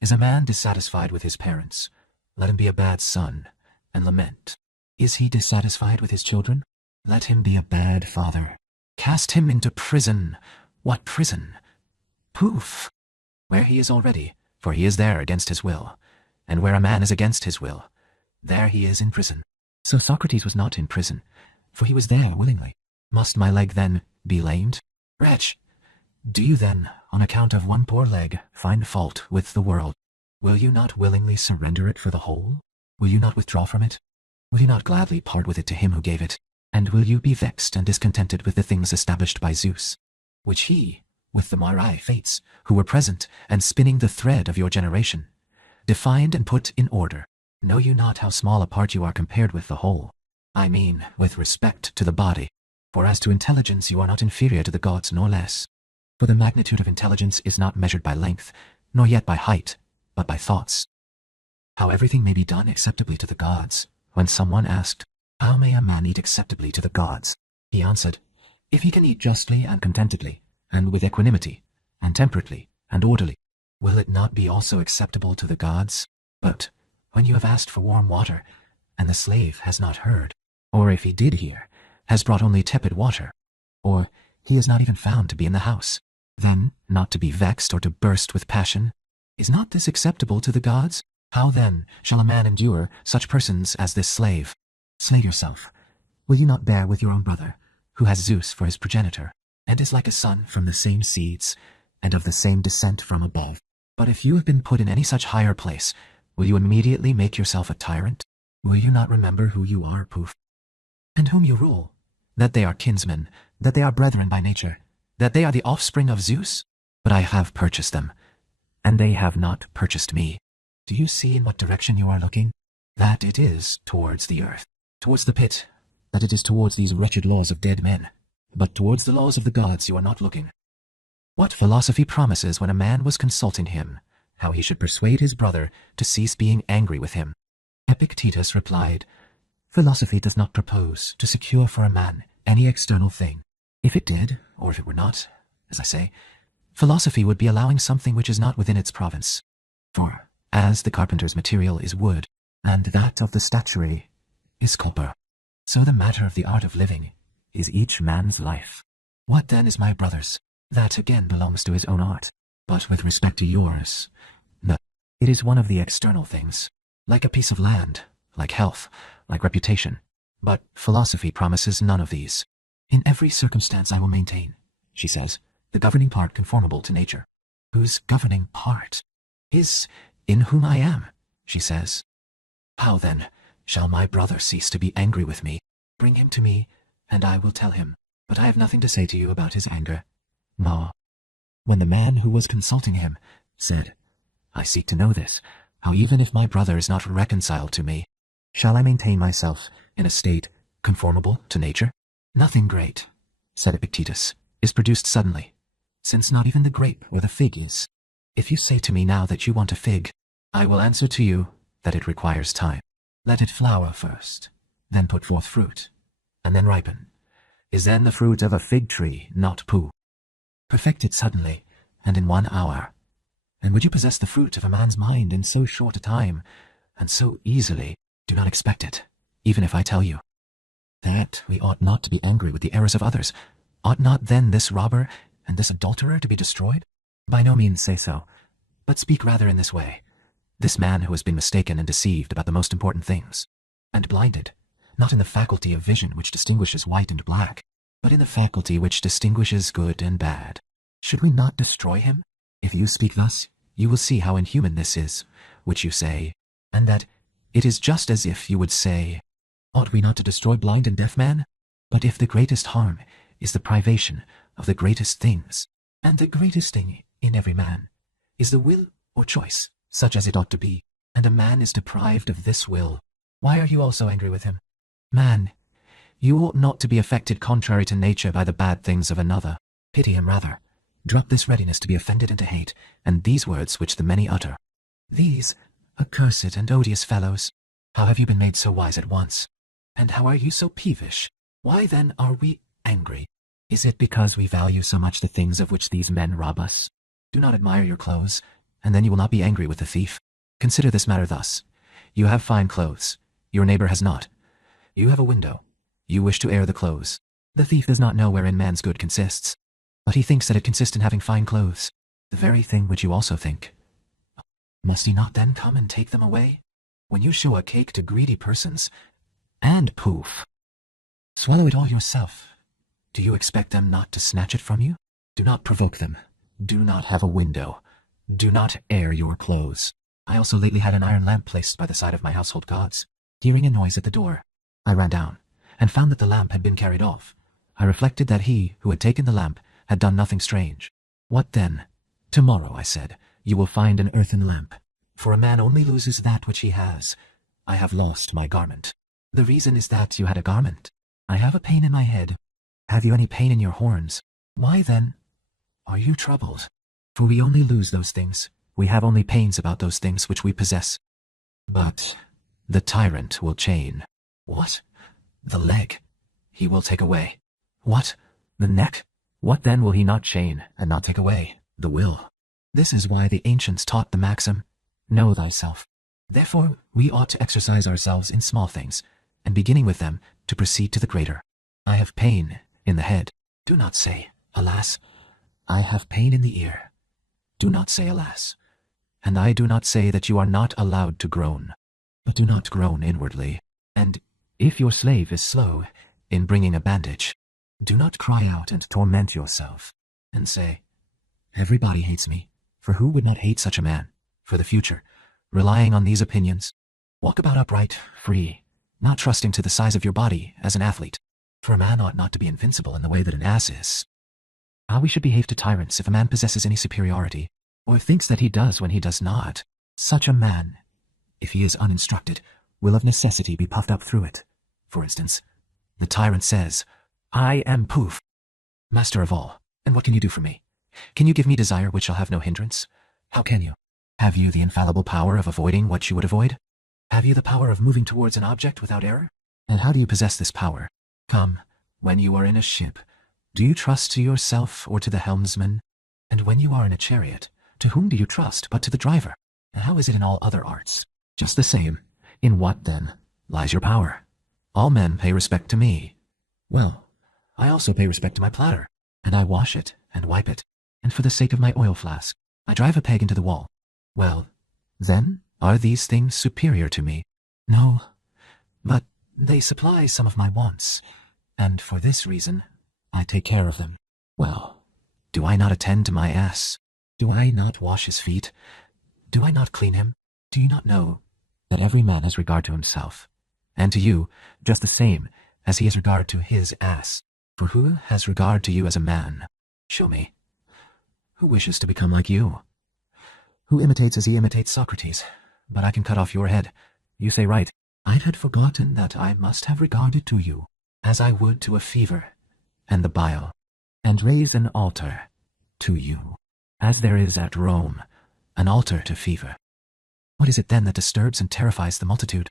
Is a man dissatisfied with his parents? Let him be a bad son, and lament. Is he dissatisfied with his children? Let him be a bad father. Cast him into prison. What prison? Poof! Where he is already, for he is there against his will. And where a man is against his will, there he is in prison. So Socrates was not in prison, for he was there willingly. Must my leg then be lamed? Wretch, do you then, on account of one poor leg, find fault with the world, will you not willingly surrender it for the whole? Will you not withdraw from it? Will you not gladly part with it to him who gave it? And will you be vexed and discontented with the things established by Zeus, which he, with the Moirai fates, who were present and spinning the thread of your generation, defined and put in order? Know you not how small a part you are compared with the whole? I mean, with respect to the body. For as to intelligence you are not inferior to the gods nor less. For the magnitude of intelligence is not measured by length, nor yet by height, but by thoughts. How everything may be done acceptably to the gods. When someone asked, how may a man eat acceptably to the gods? He answered, if he can eat justly and contentedly, and with equanimity, and temperately, and orderly, will it not be also acceptable to the gods? But when you have asked for warm water, and the slave has not heard, or if he did hear, has brought only tepid water, or he is not even found to be in the house, then not to be vexed or to burst with passion, is not this acceptable to the gods? How then shall a man endure such persons as this slave? Slay yourself. Will you not bear with your own brother, who has Zeus for his progenitor, and is like a son from the same seeds, and of the same descent from above? But if you have been put in any such higher place, will you immediately make yourself a tyrant? Will you not remember who you are, Poof, and whom you rule? That they are kinsmen, that they are brethren by nature, that they are the offspring of Zeus? But I have purchased them, and they have not purchased me. Do you see in what direction you are looking? That it is towards the earth, towards the pit, that it is towards these wretched laws of dead men. But towards the laws of the gods you are not looking. What philosophy promises when a man was consulting him, how he should persuade his brother to cease being angry with him? Epictetus replied, philosophy does not propose to secure for a man any external thing. If it did, or if it were not, as I say, philosophy would be allowing something which is not within its province. For as the carpenter's material is wood, and that of the statuary is copper, so the matter of the art of living is each man's life. What then is my brother's? That again belongs to his own art. But with respect to yours, no, it is one of the external things, like a piece of land, like health, like reputation. But philosophy promises none of these. In every circumstance I will maintain, she says, the governing part conformable to nature. Whose governing part? His in whom I am, she says. How then shall my brother cease to be angry with me? Bring him to me, and I will tell him. But I have nothing to say to you about his anger. Ma. When the man who was consulting him said, I seek to know this, how even if my brother is not reconciled to me, shall I maintain myself in a state conformable to nature? Nothing great, said Epictetus, is produced suddenly, since not even the grape or the fig is. If you say to me now that you want a fig, I will answer to you that it requires time. Let it flower first, then put forth fruit, and then ripen. Is then the fruit of a fig tree not poo? Perfect it suddenly, and in 1 hour. And would you possess the fruit of a man's mind in so short a time, and so easily? Do not expect it, even if I tell you that we ought not to be angry with the errors of others. Ought not then this robber and this adulterer to be destroyed? By no means say so, but speak rather in this way. This man who has been mistaken and deceived about the most important things, and blinded, not in the faculty of vision which distinguishes white and black, but in the faculty which distinguishes good and bad. Should we not destroy him? If you speak thus, you will see how inhuman this is, which you say, and that it is just as if you would say, ought we not to destroy blind and deaf man? But if the greatest harm is the privation of the greatest things, and the greatest thing in every man is the will or choice, such as it ought to be, and a man is deprived of this will, why are you also angry with him? Man, you ought not to be affected contrary to nature by the bad things of another. Pity him rather. Drop this readiness to be offended and to hate, and these words which the many utter. These accursed and odious fellows. How have you been made so wise at once? And how are you so peevish? Why then are we angry? Is it because we value so much the things of which these men rob us? Do not admire your clothes, and then you will not be angry with the thief. Consider this matter thus. You have fine clothes. Your neighbor has not. You have a window. You wish to air the clothes. The thief does not know wherein man's good consists, but he thinks that it consists in having fine clothes, the very thing which you also think. Must he not then come and take them away? When you show a cake to greedy persons, and poof, swallow it all yourself, do you expect them not to snatch it from you? Do not provoke them. Do not have a window. Do not air your clothes. I also lately had an iron lamp placed by the side of my household gods. Hearing a noise at the door, I ran down, and found that the lamp had been carried off. I reflected that he who had taken the lamp had done nothing strange. What then? Tomorrow, I said, you will find an earthen lamp. For a man only loses that which he has. I have lost my garment. The reason is that you had a garment. I have a pain in my head. Have you any pain in your horns? Why then are you troubled? For we only lose those things. We have only pains about those things which we possess. But the tyrant will chain. What? The leg he will take away. What? The neck? What then will he not chain and not take away? The will. This is why the ancients taught the maxim, know thyself. Therefore we ought to exercise ourselves in small things, and beginning with them, to proceed to the greater. I have pain in the head. Do not say, alas. I have pain in the ear. Do not say, alas. And I do not say that you are not allowed to groan, but do not groan inwardly. And if your slave is slow in bringing a bandage, do not cry out and torment yourself, and say, everybody hates me, for who would not hate such a man? For the future, relying on these opinions, walk about upright, free, not trusting to the size of your body as an athlete. For a man ought not to be invincible in the way that an ass is. How we should behave to tyrants if a man possesses any superiority, or thinks that he does when he does not. Such a man, if he is uninstructed, will of necessity be puffed up through it. For instance, the tyrant says, I am Poof, master of all, and what can you do for me? Can you give me desire which shall have no hindrance? How can you? Have you the infallible power of avoiding what you would avoid? Have you the power of moving towards an object without error? And how do you possess this power? Come, when you are in a ship, do you trust to yourself or to the helmsman? And when you are in a chariot, to whom do you trust but to the driver? And how is it in all other arts? Just the same. In what, then, lies your power? All men pay respect to me. Well, I also pay respect to my platter, and I wash it and wipe it, and for the sake of my oil flask, I drive a peg into the wall. Well, then, are these things superior to me? No, but they supply some of my wants, and for this reason, I take care of them. Well, do I not attend to my ass? Do I not wash his feet? Do I not clean him? Do you not know that every man has regard to himself, and to you just the same as he has regard to his ass? For who has regard to you as a man? Show me. Who wishes to become like you? Who imitates as he imitates Socrates? But I can cut off your head. You say right. I had forgotten that I must have regarded to you, as I would to a fever and the bile, and raise an altar to you, as there is at Rome an altar to fever. What is it then that disturbs and terrifies the multitude?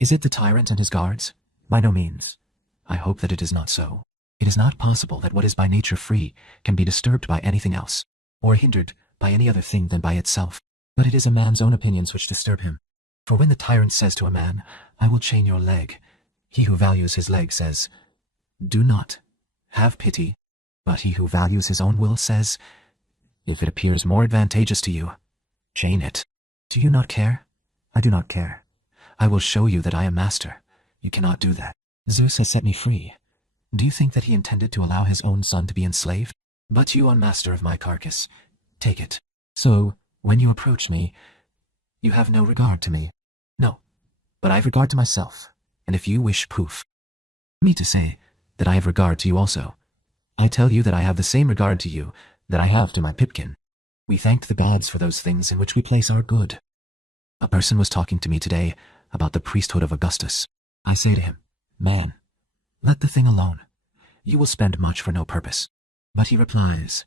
Is it the tyrant and his guards? By no means. I hope that it is not so. It is not possible that what is by nature free can be disturbed by anything else, or hindered by any other thing than by itself. But it is a man's own opinions which disturb him. For when the tyrant says to a man, I will chain your leg, he who values his leg says, do not have pity. But he who values his own will says, if it appears more advantageous to you, chain it. Do you not care? I do not care. I will show you that I am master. You cannot do that. Zeus has set me free. Do you think that he intended to allow his own son to be enslaved? But you are master of my carcass. Take it. So, when you approach me, you have no regard to me. No, but I have regard to myself, and if you wish proof, me to say that I have regard to you also, I tell you that I have the same regard to you that I have to my pipkin. We thanked the gods for those things in which we place our good. A person was talking to me today about the priesthood of Augustus. I say to him, man, let the thing alone. You will spend much for no purpose. But he replies,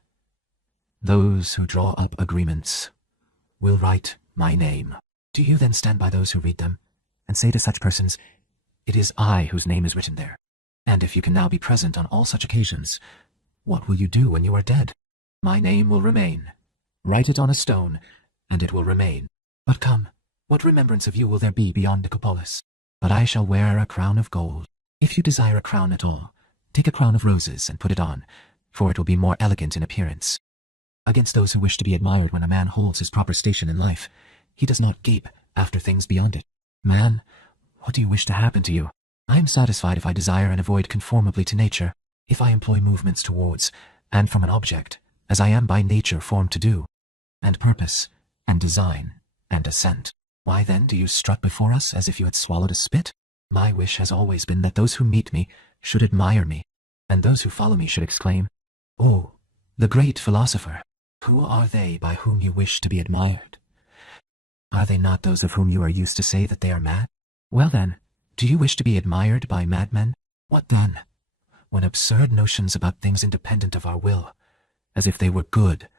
those who draw up agreements will write my name. Do you then stand by those who read them, and say to such persons, it is I whose name is written there? And if you can now be present on all such occasions, what will you do when you are dead? My name will remain. Write it on a stone, and it will remain. But come, what remembrance of you will there be beyond Nicopolis? But I shall wear a crown of gold. If you desire a crown at all, take a crown of roses and put it on, for it will be more elegant in appearance. Against those who wish to be admired when a man holds his proper station in life, he does not gape after things beyond it. Man, what do you wish to happen to you? I am satisfied if I desire and avoid conformably to nature, if I employ movements towards, and from an object, as I am by nature formed to do, and purpose, and design, and assent. Why then do you strut before us as if you had swallowed a spit? My wish has always been that those who meet me should admire me, and those who follow me should exclaim, "Oh, the great philosopher!" Who are they by whom you wish to be admired? Are they not those of whom you are used to say that they are mad? Well then, do you wish to be admired by madmen? What then? When absurd notions about things independent of our will, as if they were good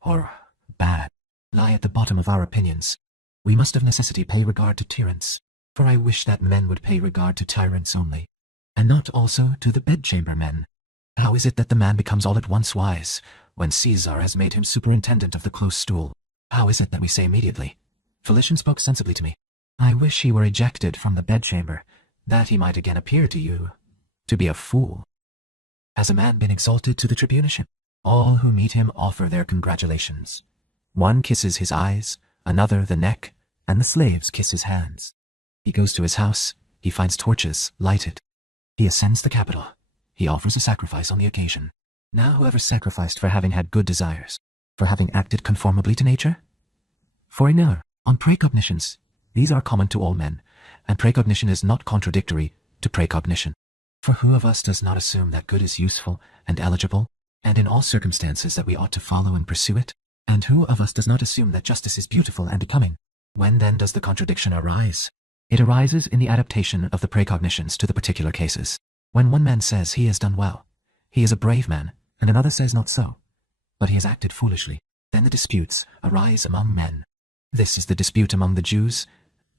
or bad, lie at the bottom of our opinions, we must of necessity pay regard to tyrants. For I wish that men would pay regard to tyrants only, and not also to the bedchamber men. How is it that the man becomes all at once wise, when Caesar has made him superintendent of the close stool? How is it that we say immediately, "Felician spoke sensibly to me. I wish he were ejected from the bedchamber, that he might again appear to you to be a fool"? Has a man been exalted to the tribuneship? All who meet him offer their congratulations. One kisses his eyes, another the neck, and the slaves kiss his hands. He goes to his house, he finds torches lighted. He ascends the Capitol, he offers a sacrifice on the occasion. Now whoever sacrificed for having had good desires, for having acted conformably to nature? For another, on precognitions, these are common to all men, and precognition is not contradictory to precognition. For who of us does not assume that good is useful and eligible, and in all circumstances that we ought to follow and pursue it? And who of us does not assume that justice is beautiful and becoming? When then does the contradiction arise? It arises in the adaptation of the precognitions to the particular cases. When one man says he has done well, he is a brave man, and another says not so, but he has acted foolishly, then the disputes arise among men. This is the dispute among the Jews,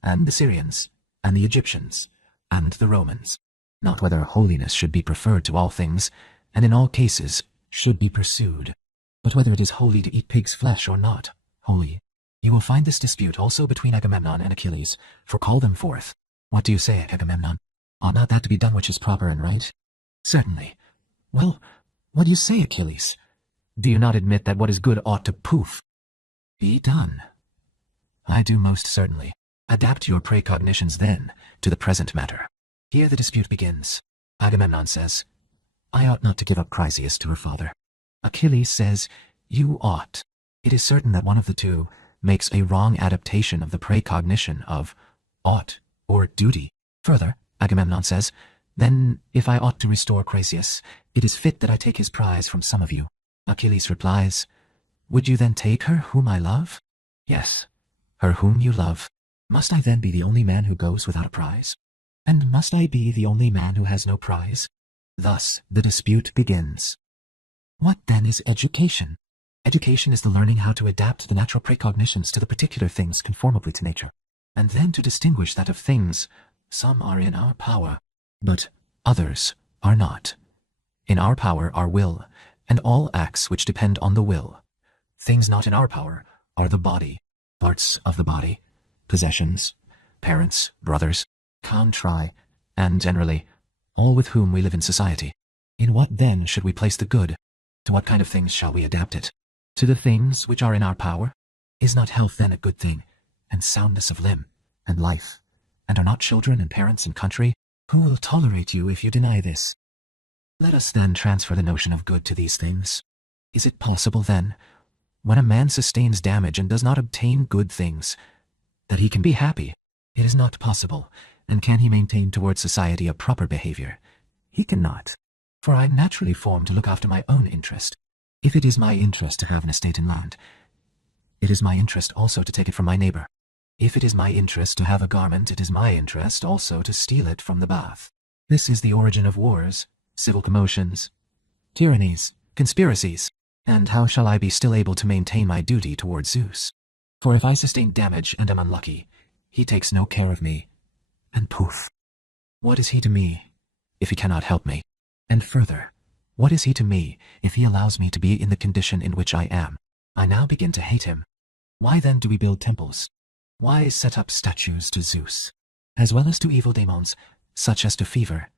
and the Syrians, and the Egyptians, and the Romans. Not whether holiness should be preferred to all things, and in all cases should be pursued, but whether it is holy to eat pig's flesh or not holy. You will find this dispute also between Agamemnon and Achilles, for call them forth. What do you say, Agamemnon? Ought not that to be done which is proper and right? Certainly. Well, what do you say, Achilles? Do you not admit that what is good ought to be done? I do most certainly. Adapt your precognitions then to the present matter. Here the dispute begins. Agamemnon says, "I ought not to give up Chryseis to her father." Achilles says, "You ought." It is certain that one of the two makes a wrong adaptation of the precognition of ought or duty. Further, Agamemnon says, "Then, if I ought to restore Chryseis, it is fit that I take his prize from some of you." Achilles replies, "Would you then take her whom I love?" "Yes, her whom you love." "Must I then be the only man who goes without a prize? And must I be the only man who has no prize?" Thus the dispute begins. What then is education? Education is the learning how to adapt the natural precognitions to the particular things conformably to nature, and then to distinguish that of things some are in our power, but others are not. In our power are will, and all acts which depend on the will. Things not in our power are the body, parts of the body, possessions, parents, brothers, contrai, and generally, all with whom we live in society. In what then should we place the good? To what kind of things shall we adapt it? To the things which are in our power? Is not health then a good thing, and soundness of limb, and life? And are not children and parents and country? Who will tolerate you if you deny this? Let us then transfer the notion of good to these things. Is it possible then, when a man sustains damage and does not obtain good things, that he can be happy? It is not possible. And can he maintain towards society a proper behavior? He cannot. For I am naturally formed to look after my own interest. If it is my interest to have an estate in land, it is my interest also to take it from my neighbor. If it is my interest to have a garment, it is my interest also to steal it from the bath. This is the origin of wars, civil commotions, tyrannies, conspiracies. And how shall I be still able to maintain my duty towards Zeus? For if I sustain damage and am unlucky, he takes no care of me, and poof. What is he to me if he cannot help me? And further, what is he to me if he allows me to be in the condition in which I am? I now begin to hate him. Why then do we build temples? Why set up statues to Zeus, as well as to evil demons, such as to fever?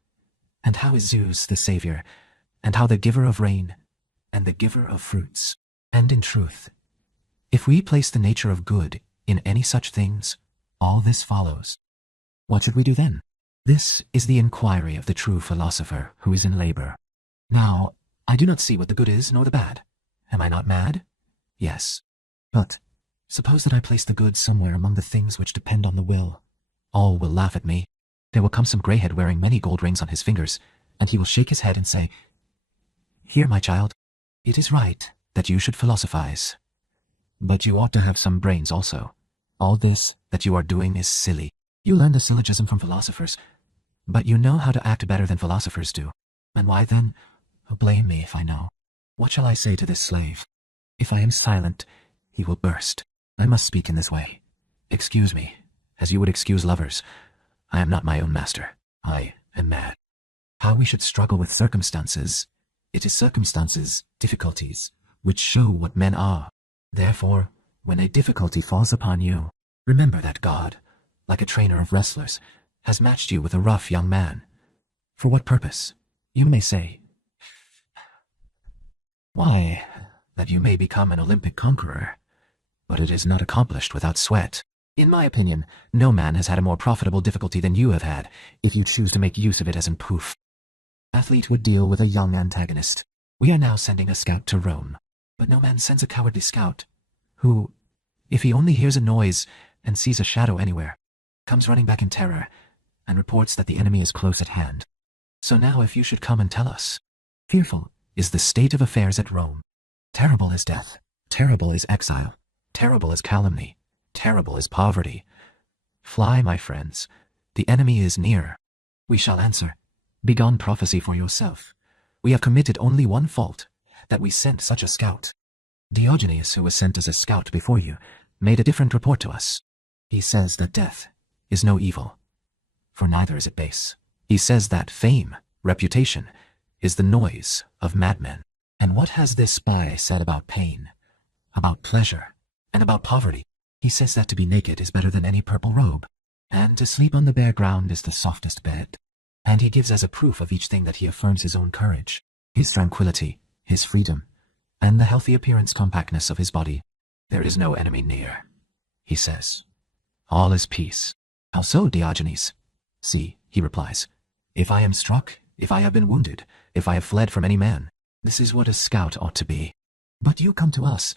And how is Zeus the savior, and how the giver of rain, and the giver of fruits? And in truth, if we place the nature of good in any such things, all this follows. What should we do then? This is the inquiry of the true philosopher who is in labor. Now, I do not see what the good is nor the bad. Am I not mad? Yes. But suppose that I place the good somewhere among the things which depend on the will. All will laugh at me. There will come some greyhead wearing many gold rings on his fingers, and he will shake his head and say, "Here, my child, it is right that you should philosophize. But you ought to have some brains also. All this that you are doing is silly. You learn the syllogism from philosophers, but you know how to act better than philosophers do. And why then? Oh, blame me if I know. What shall I say to this slave? If I am silent, he will burst. I must speak in this way. Excuse me, as you would excuse lovers. I am not my own master. I am mad. How we should struggle with circumstances. It is circumstances, difficulties, which show what men are. Therefore, when a difficulty falls upon you, remember that God, like a trainer of wrestlers, has matched you with a rough young man. For what purpose? You may say, why, that you may become an Olympic conqueror. But it is not accomplished without sweat. In my opinion, no man has had a more profitable difficulty than you have had, if you choose to make use of it as in poof. Athlete would deal with a young antagonist. We are now sending a scout to Rome. But no man sends a cowardly scout, who, if he only hears a noise and sees a shadow anywhere, comes running back in terror, and reports that the enemy is close at hand. So now if you should come and tell us, fearful is the state of affairs at Rome. Terrible is death, terrible is exile, terrible is calumny, terrible is poverty. Fly, my friends, the enemy is near. We shall answer, begone prophecy for yourself. We have committed only one fault, that we sent such a scout. Diogenes, who was sent as a scout before you, made a different report to us. He says that death is no evil, for neither is it base. He says that fame, reputation, is the noise of madmen. And what has this spy said about pain, about pleasure, and about poverty? He says that to be naked is better than any purple robe, and to sleep on the bare ground is the softest bed. And he gives as a proof of each thing that he affirms his own courage, his tranquility, his freedom, and the healthy appearance compactness of his body. There is no enemy near, he says. All is peace. How so, Diogenes? See, he replies, if I am struck, if I have been wounded, if I have fled from any man, this is what a scout ought to be. But you come to us,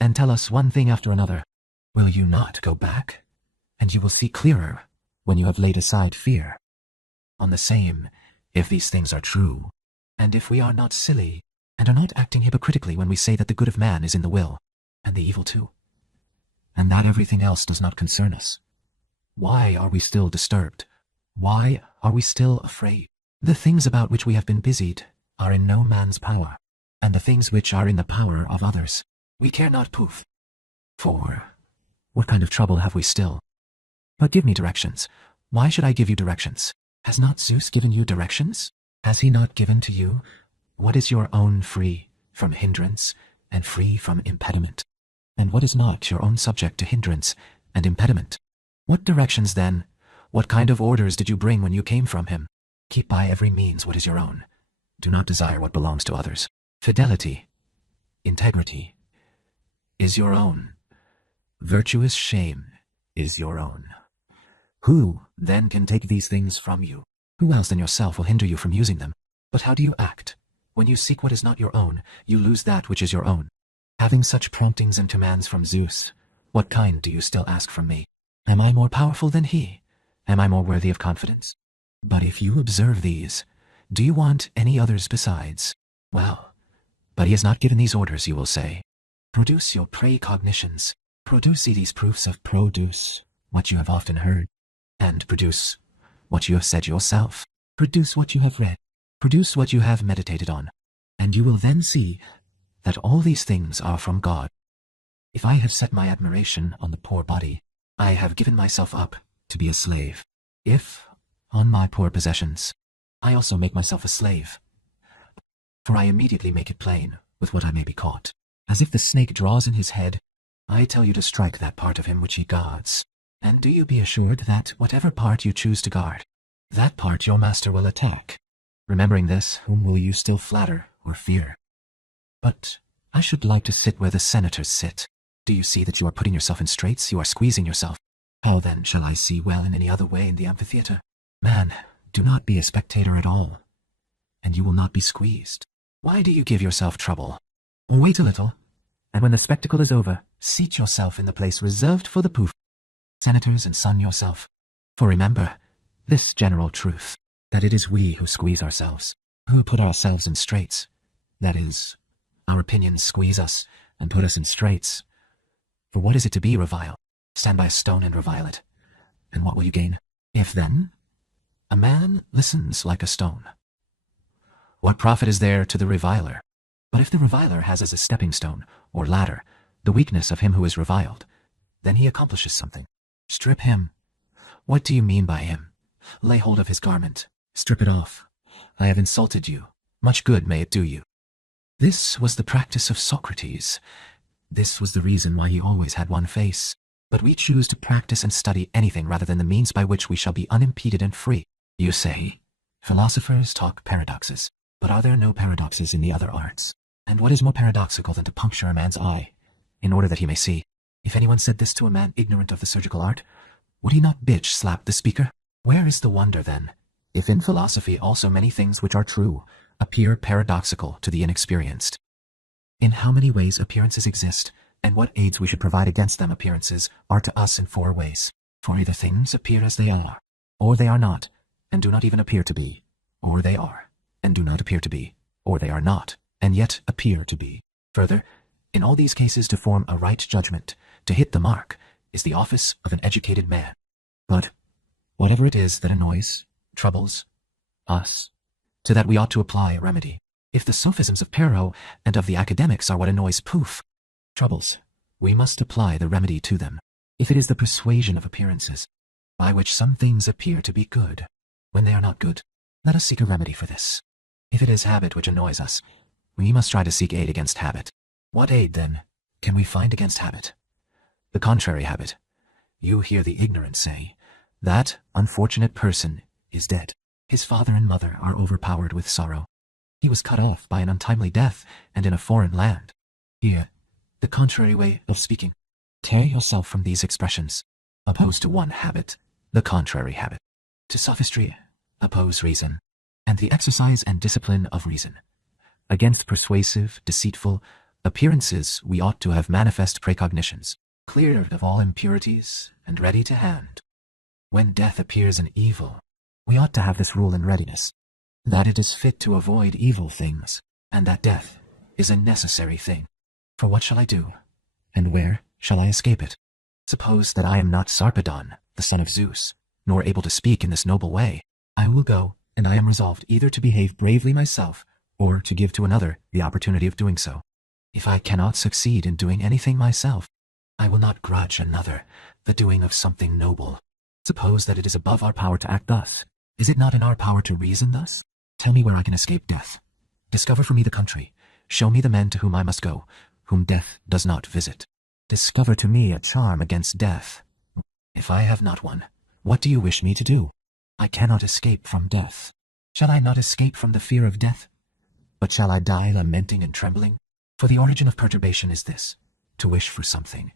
and tell us one thing after another. Will you not go back? And you will see clearer when you have laid aside fear. On the same, if these things are true, and if we are not silly, and are not acting hypocritically when we say that the good of man is in the will, and the evil too, and that everything else does not concern us, why are we still disturbed? Why are we still afraid? The things about which we have been busied are in no man's power, and the things which are in the power of others we care not poof. For what kind of trouble have we still? But give me directions. Why should I give you directions? Has not Zeus given you directions? Has he not given to you what is your own, free from hindrance and free from impediment? And what is not your own subject to hindrance and impediment? What directions then? What kind of orders did you bring when you came from him? Keep by every means what is your own. Do not desire what belongs to others. Fidelity, integrity, is your own. Virtuous shame is your own. Who then can take these things from you? Who else than yourself will hinder you from using them? But how do you act? When you seek what is not your own, you lose that which is your own. Having such promptings and commands from Zeus, what kind do you still ask from me? Am I more powerful than he? Am I more worthy of confidence? But if you observe these, do you want any others besides? Well, but he has not given these orders, you will say. Produce your precognitions. Produce these proofs of produce, what you have often heard, and produce what you have said yourself. Produce what you have read. Produce what you have meditated on, and you will then see that all these things are from God. If I have set my admiration on the poor body, I have given myself up to be a slave. If, on my poor possessions, I also make myself a slave, for I immediately make it plain with what I may be caught. As if the snake draws in his head, I tell you to strike that part of him which he guards. And do you be assured that whatever part you choose to guard, that part your master will attack. Remembering this, whom will you still flatter or fear? But I should like to sit where the senators sit. Do you see that you are putting yourself in straits? You are squeezing yourself. How then shall I see well in any other way in the amphitheater? Man, do not be a spectator at all, and you will not be squeezed. Why do you give yourself trouble? Wait a little, and when the spectacle is over, seat yourself in the place reserved for the poof, senators, and sun yourself. For remember this general truth, that it is we who squeeze ourselves, who put ourselves in straits. That is, our opinions squeeze us and put us in straits. For what is it to be reviled? Stand by a stone and revile it. And what will you gain? If then a man listens like a stone, what profit is there to the reviler? But if the reviler has as a stepping stone, or ladder, the weakness of him who is reviled, then he accomplishes something. Strip him. What do you mean by him? Lay hold of his garment. Strip it off. I have insulted you. Much good may it do you. This was the practice of Socrates. This was the reason why he always had one face. But we choose to practice and study anything rather than the means by which we shall be unimpeded and free. You say, philosophers talk paradoxes. But are there no paradoxes in the other arts? And what is more paradoxical than to puncture a man's eye, in order that he may see? If anyone said this to a man ignorant of the surgical art, would he not bitch slap the speaker? Where is the wonder, then, if in philosophy also many things which are true appear paradoxical to the inexperienced? In how many ways appearances exist, and what aids we should provide against them appearances are to us in 4 ways. For either things appear as they are, or they are not, and do not even appear to be, or they are, and do not appear to be, or they are not, and yet appear to be. Further, in all these cases to form a right judgment, to hit the mark, is the office of an educated man. But whatever it is that annoys, troubles us, to that we ought to apply a remedy. If the sophisms of Pero and of the academics are what annoys troubles, we must apply the remedy to them. If it is the persuasion of appearances, by which some things appear to be good, when they are not good, let us seek a remedy for this. If it is habit which annoys us, we must try to seek aid against habit. What aid, then, can we find against habit? The contrary habit. You hear the ignorant say, that unfortunate person is dead. His father and mother are overpowered with sorrow. He was cut off by an untimely death and in a foreign land. Here, the contrary way of speaking. Tear yourself from these expressions. Oppose to one habit the contrary habit. To sophistry, oppose reason, and the exercise and discipline of reason. Against persuasive, deceitful appearances we ought to have manifest precognitions, cleared of all impurities and ready to hand. When death appears an evil, we ought to have this rule in readiness, that it is fit to avoid evil things, and that death is a necessary thing. For what shall I do, and where shall I escape it? Suppose that I am not Sarpedon, the son of Zeus, nor able to speak in this noble way. I will go, and I am resolved either to behave bravely myself, or to give to another the opportunity of doing so. If I cannot succeed in doing anything myself, I will not grudge another the doing of something noble. Suppose that it is above our power to act thus. Is it not in our power to reason thus? Tell me where I can escape death. Discover for me the country. Show me the men to whom I must go, whom death does not visit. Discover to me a charm against death. If I have not one, what do you wish me to do? I cannot escape from death. Shall I not escape from the fear of death? But shall I die lamenting and trembling? For the origin of perturbation is this, to wish for something,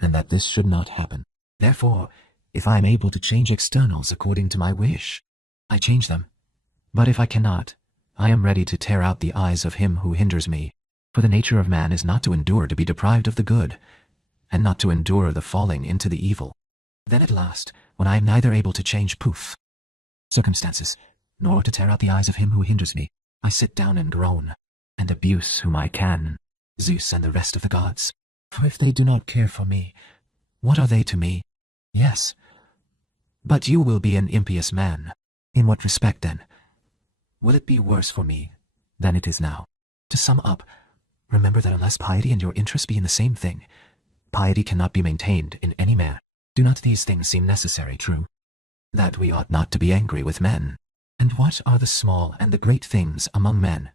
and that this should not happen. Therefore, if I am able to change externals according to my wish, I change them. But if I cannot, I am ready to tear out the eyes of him who hinders me. For the nature of man is not to endure to be deprived of the good, and not to endure the falling into the evil. Then at last, when I am neither able to change circumstances, nor to tear out the eyes of him who hinders me, I sit down and groan, and abuse whom I can, Zeus and the rest of the gods. For if they do not care for me, what are they to me? Yes, but you will be an impious man. In what respect, then, will it be worse for me than it is now? To sum up, remember that unless piety and your interest be in the same thing, piety cannot be maintained in any man. Do not these things seem necessary, true? That we ought not to be angry with men. And what are the small and the great things among men?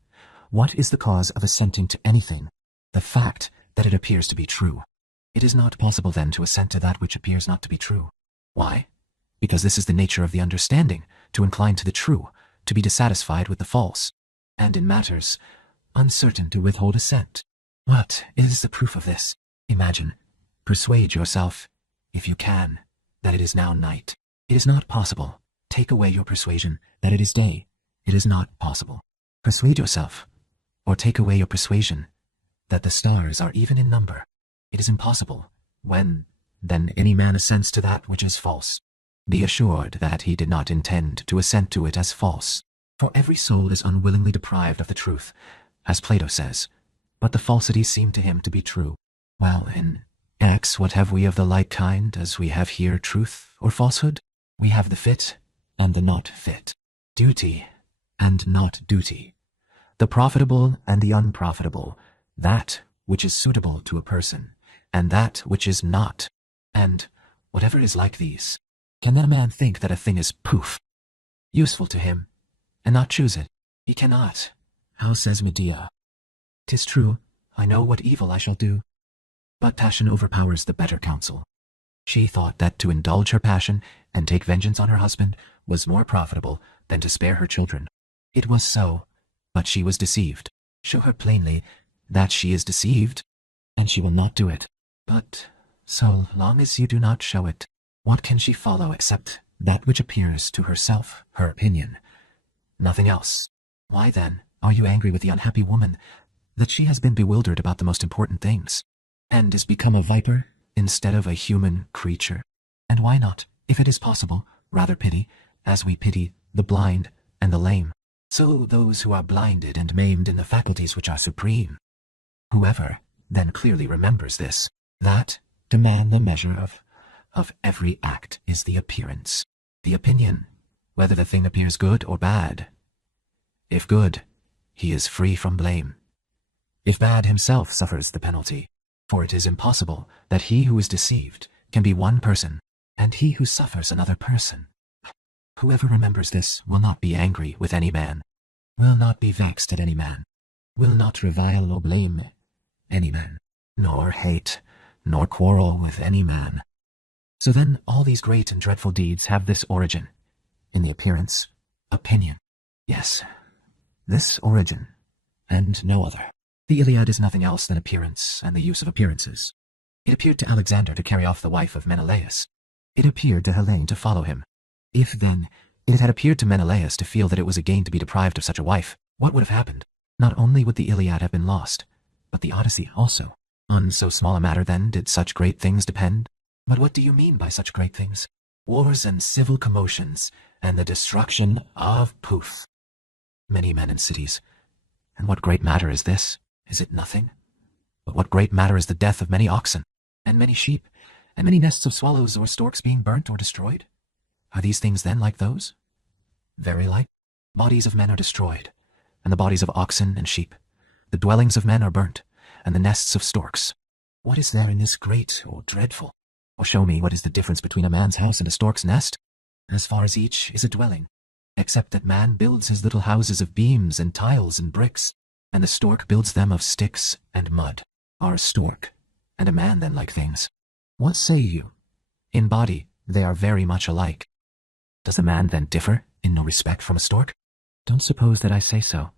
What is the cause of assenting to anything? The fact that it appears to be true. It is not possible then to assent to that which appears not to be true. Why? Because this is the nature of the understanding, to incline to the true, to be dissatisfied with the false, and in matters uncertain to withhold assent. What is the proof of this? Imagine, persuade yourself, if you can, that it is now night. It is not possible. Take away your persuasion that it is day. It is not possible. Persuade yourself or take away your persuasion that the stars are even in number. It is impossible, when, then, any man assents to that which is false. Be assured that he did not intend to assent to it as false. For every soul is unwillingly deprived of the truth, as Plato says, but the falsities seem to him to be true. Well, in X, what have we of the like kind, as we have here truth or falsehood? We have the fit and the not fit, duty and not duty, the profitable and the unprofitable, that which is suitable to a person, and that which is not. And whatever is like these, can then a man think that a thing is poof, useful to him, and not choose it? He cannot. How says Medea? "'Tis true, I know what evil I shall do." But passion overpowers the better counsel. She thought that to indulge her passion and take vengeance on her husband was more profitable than to spare her children. It was so, but she was deceived. Show her plainly that she is deceived, and she will not do it. But so long as you do not show it, what can she follow except that which appears to herself, her opinion? Nothing else. Why then are you angry with the unhappy woman that she has been bewildered about the most important things, and is become a viper instead of a human creature? And why not, if it is possible, rather pity, as we pity the blind and the lame, so those who are blinded and maimed in the faculties which are supreme? Whoever then clearly remembers this, that demand the measure of every act is the appearance, the opinion, whether the thing appears good or bad. If good, he is free from blame. If bad, himself suffers the penalty. For it is impossible that he who is deceived can be one person, and he who suffers another person. Whoever remembers this will not be angry with any man, will not be vexed at any man, will not revile or blame any man, nor hate, nor quarrel with any man. So then all these great and dreadful deeds have this origin, in the appearance, opinion. Yes, this origin, and no other. The Iliad is nothing else than appearance and the use of appearances. It appeared to Alexander to carry off the wife of Menelaus. It appeared to Helene to follow him. If, then, it had appeared to Menelaus to feel that it was a gain to be deprived of such a wife, what would have happened? Not only would the Iliad have been lost, but the Odyssey also. On so small a matter, then, did such great things depend? But what do you mean by such great things? Wars and civil commotions, and the destruction of poof. Many men and cities. And what great matter is this? Is it nothing? But what great matter is the death of many oxen, and many sheep, and many nests of swallows or storks being burnt or destroyed? Are these things then like those? Very like. Bodies of men are destroyed, and the bodies of oxen and sheep. The dwellings of men are burnt, and the nests of storks. What is there in this great or dreadful? Or show me what is the difference between a man's house and a stork's nest, as far as each is a dwelling, except that man builds his little houses of beams and tiles and bricks, and the stork builds them of sticks and mud. Are a stork and a man then like things? What say you? In body they are very much alike. Does the man then differ in no respect from a stork? Don't suppose that I say so.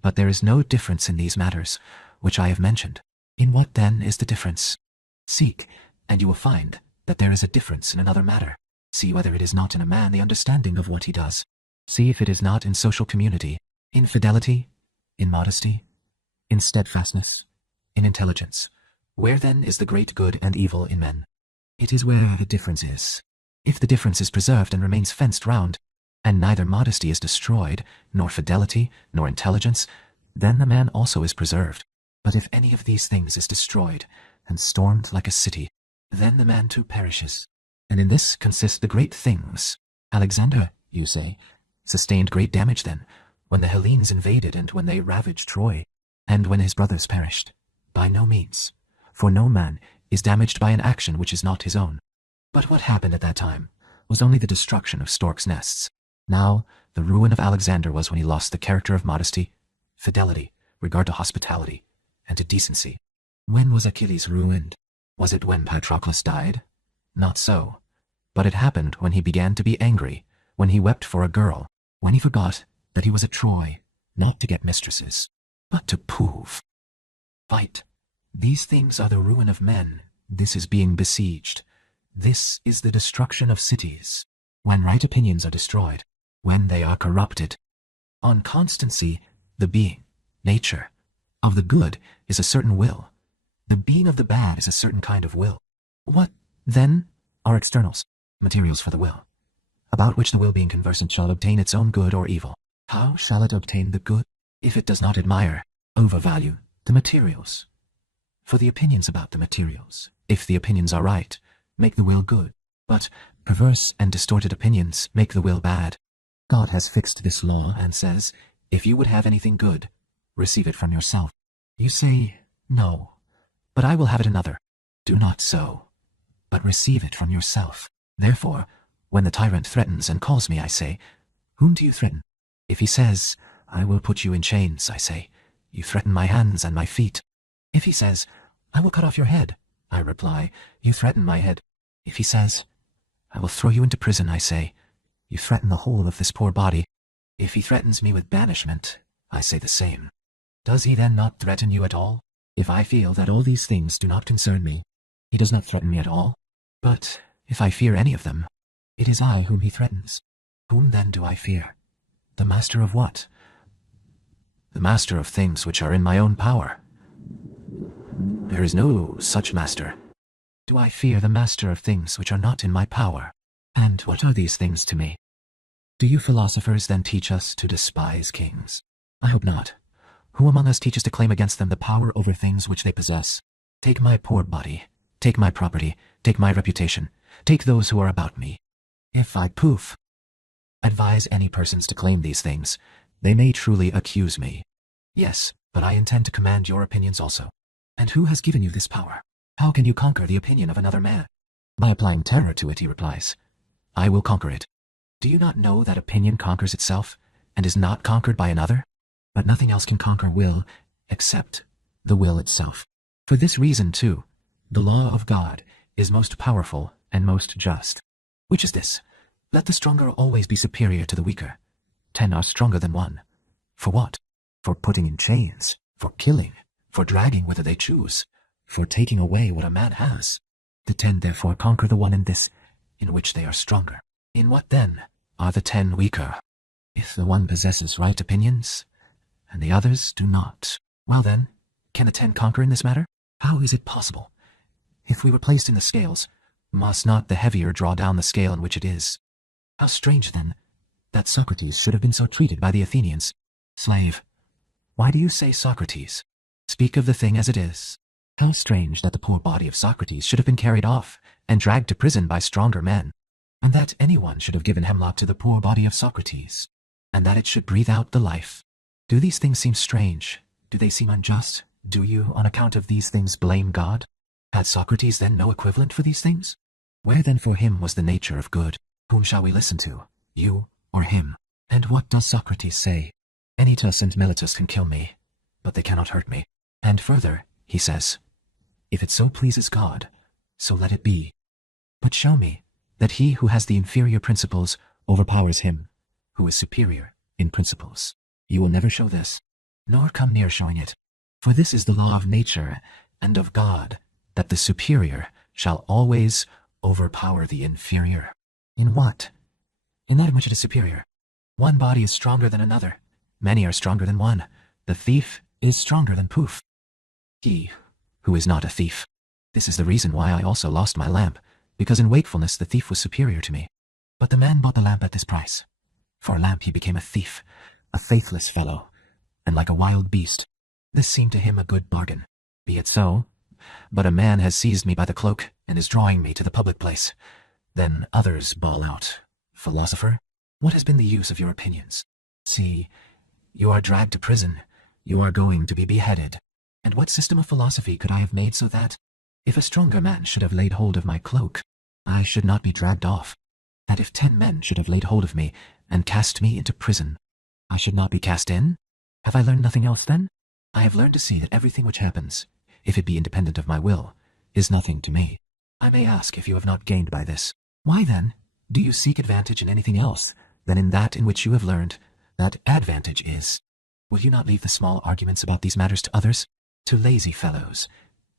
But there is no difference in these matters, which I have mentioned. In what then is the difference? Seek, and you will find that there is a difference in another matter. See whether it is not in a man the understanding of what he does. See if it is not in social community, in fidelity, in modesty, in steadfastness, in intelligence. Where then is the great good and evil in men? It is where the difference is. If the difference is preserved and remains fenced round, and neither modesty is destroyed, nor fidelity, nor intelligence, then the man also is preserved. But if any of these things is destroyed, and stormed like a city, then the man too perishes. And in this consist the great things. Alexander, you say, sustained great damage then, when the Hellenes invaded and when they ravaged Troy, and when his brothers perished. By no means, for no man is damaged by an action which is not his own. But what happened at that time was only the destruction of storks' nests. Now, the ruin of Alexander was when he lost the character of modesty, fidelity, regard to hospitality, and to decency. When was Achilles ruined? Was it when Patroclus died? Not so. But it happened when he began to be angry, when he wept for a girl, when he forgot that he was at Troy, not to get mistresses, but to prove. Fight. These things are the ruin of men. This is being besieged. This is the destruction of cities. When right opinions are destroyed, when they are corrupted. On constancy, the being, nature, of the good is a certain will. The being of the bad is a certain kind of will. What, then, are externals, materials for the will, about which the will being conversant shall obtain its own good or evil? How shall it obtain the good if it does not admire, overvalue, the materials? For the opinions about the materials, if the opinions are right, make the will good, but perverse and distorted opinions make the will bad. God has fixed this law and says, if you would have anything good, receive it from yourself. You say, no, but I will have it another. Do not so, but receive it from yourself. Therefore, when the tyrant threatens and calls me, I say, whom do you threaten? If he says, I will put you in chains, I say, you threaten my hands and my feet. If he says, I will cut off your head, I reply, you threaten my head. If he says, I will throw you into prison, I say, you threaten the whole of this poor body. If he threatens me with banishment, I say the same. Does he then not threaten you at all? If I feel that all these things do not concern me, he does not threaten me at all. But if I fear any of them, it is I whom he threatens. Whom then do I fear? The master of what? The master of things which are in my own power. There is no such master. Do I fear the master of things which are not in my power? And what are these things to me? Do you philosophers then teach us to despise kings? I hope not. Who among us teaches to claim against them the power over things which they possess? Take my poor body, take my property, take my reputation, take those who are about me. If I advise any persons to claim these things, they may truly accuse me. Yes, but I intend to command your opinions also. And who has given you this power? How can you conquer the opinion of another man? By applying terror to it, he replies. I will conquer it. Do you not know that opinion conquers itself, and is not conquered by another? But nothing else can conquer will, except the will itself. For this reason, too, the law of God is most powerful and most just. Which is this: let the stronger always be superior to the weaker. 10 are stronger than 1. For what? For putting in chains, for killing, for dragging whither they choose, for taking away what a man has. The 10 therefore conquer the 1 in this, in which they are stronger. In what then are the 10 weaker? If the 1 possesses right opinions, and the others do not. Well then, can the 10 conquer in this matter? How is it possible? If we were placed in the scales, must not the heavier draw down the scale in which it is? How strange then, that Socrates should have been so treated by the Athenians. Slave, why do you say Socrates? Speak of the thing as it is. How strange that the poor body of Socrates should have been carried off and dragged to prison by stronger men, and that anyone should have given hemlock to the poor body of Socrates, and that it should breathe out the life. Do these things seem strange? Do they seem unjust? Do you, on account of these things, blame God? Had Socrates then no equivalent for these things? Where then for him was the nature of good? Whom shall we listen to, you or him? And what does Socrates say? Anytus and Miletus can kill me, but they cannot hurt me. And further, he says, if it so pleases God, so let it be. But show me that he who has the inferior principles overpowers him who is superior in principles. You will never show this, nor come near showing it. For this is the law of nature and of God, that the superior shall always overpower the inferior. In what? In that in which it is superior. One body is stronger than another. Many are stronger than one. The thief is stronger than Poof. He who is not a thief. This is the reason why I also lost my lamp, because in wakefulness the thief was superior to me. But the man bought the lamp at this price. For a lamp he became a thief, a faithless fellow, and like a wild beast. This seemed to him a good bargain. Be it so. But a man has seized me by the cloak and is drawing me to the public place. Then others bawl out, Philosopher, what has been the use of your opinions? See, you are dragged to prison. You are going to be beheaded. And what system of philosophy could I have made so that, if a stronger man should have laid hold of my cloak, I should not be dragged off? That if 10 men should have laid hold of me and cast me into prison, I should not be cast in? Have I learned nothing else then? I have learned to see that everything which happens, if it be independent of my will, is nothing to me. I may ask if you have not gained by this. Why then do you seek advantage in anything else than in that in which you have learned that advantage is? Will you not leave the small arguments about these matters to others, to lazy fellows,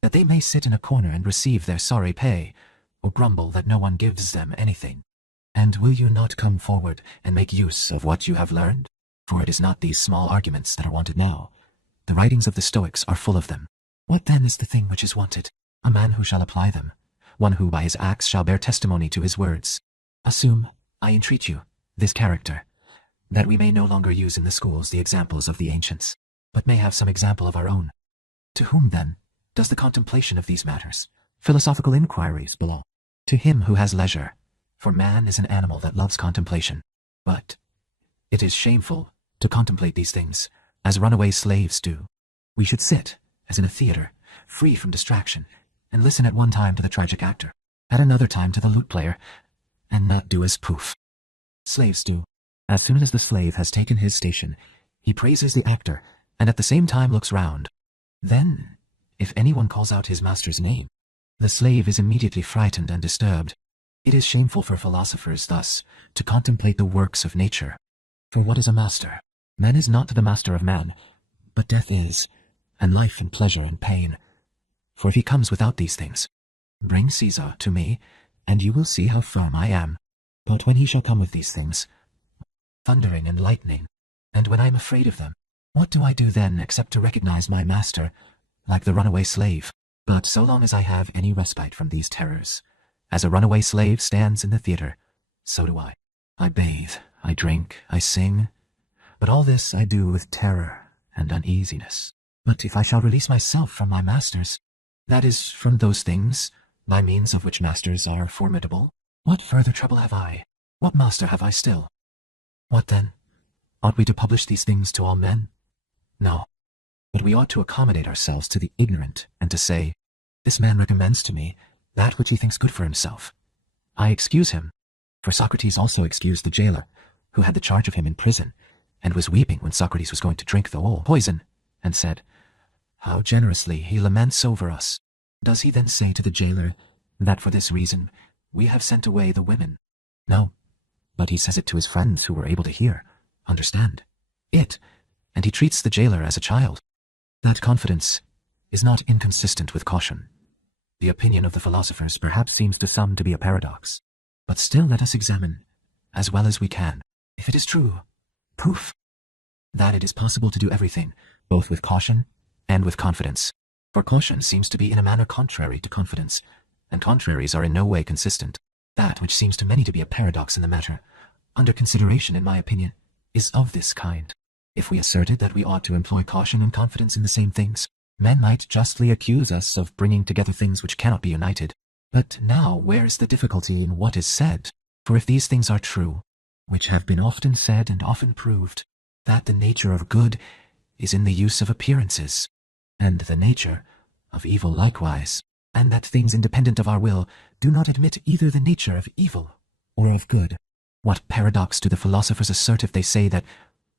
that they may sit in a corner and receive their sorry pay, or grumble that no one gives them anything? And will you not come forward and make use of what you have learned? For it is not these small arguments that are wanted now, The writings of the Stoics are full of them. What then is the thing which is wanted? A man who shall apply them, one who by his acts shall bear testimony to his words. Assume, I entreat you, this character, that we may no longer use in the schools the examples of the ancients, but may have some example of our own. To whom, then, does the contemplation of these matters, philosophical inquiries, belong? To him who has leisure, for man is an animal that loves contemplation. But it is shameful to contemplate these things, as runaway slaves do. We should sit, as in a theatre, free from distraction, and listen at one time to the tragic actor, at another time to the lute player, and not do as poof. Slaves do. As soon as the slave has taken his station, he praises the actor, and at the same time looks round. Then, if anyone calls out his master's name, the slave is immediately frightened and disturbed. It is shameful for philosophers thus to contemplate the works of nature. For what is a master? Man is not the master of man, but death is, and life and pleasure and pain. For if he comes without these things, bring Caesar to me, and you will see how firm I am. But when he shall come with these things, thundering and lightning, and when I am afraid of them, what do I do then except to recognize my master, like the runaway slave? But so long as I have any respite from these terrors, as a runaway slave stands in the theatre, so do I. I bathe, I drink, I sing, but all this I do with terror and uneasiness. But if I shall release myself from my masters, that is, from those things, by means of which masters are formidable, what further trouble have I? What master have I still? What then? Ought we to publish these things to all men? No. But we ought to accommodate ourselves to the ignorant, and to say, this man recommends to me that which he thinks good for himself. I excuse him, for Socrates also excused the jailer, who had the charge of him in prison, and was weeping when Socrates was going to drink the whole poison, and said, how generously he laments over us. Does he then say to the jailer that for this reason we have sent away the women? No, but he says it to his friends who were able to hear, understand it, and he treats the jailer as a child. That confidence is not inconsistent with caution. The opinion of the philosophers perhaps seems to some to be a paradox, but still let us examine, as well as we can, if it is true, poof, that it is possible to do everything, both with caution and with confidence. For caution seems to be in a manner contrary to confidence, and contraries are in no way consistent. That which seems to many to be a paradox in the matter, under consideration in my opinion, is of this kind. If we asserted that we ought to employ caution and confidence in the same things, men might justly accuse us of bringing together things which cannot be united. But now where is the difficulty in what is said? For if these things are true, which have been often said and often proved, that the nature of good is in the use of appearances, and the nature of evil likewise, and that things independent of our will do not admit either the nature of evil or of good, what paradox do the philosophers assert if they say that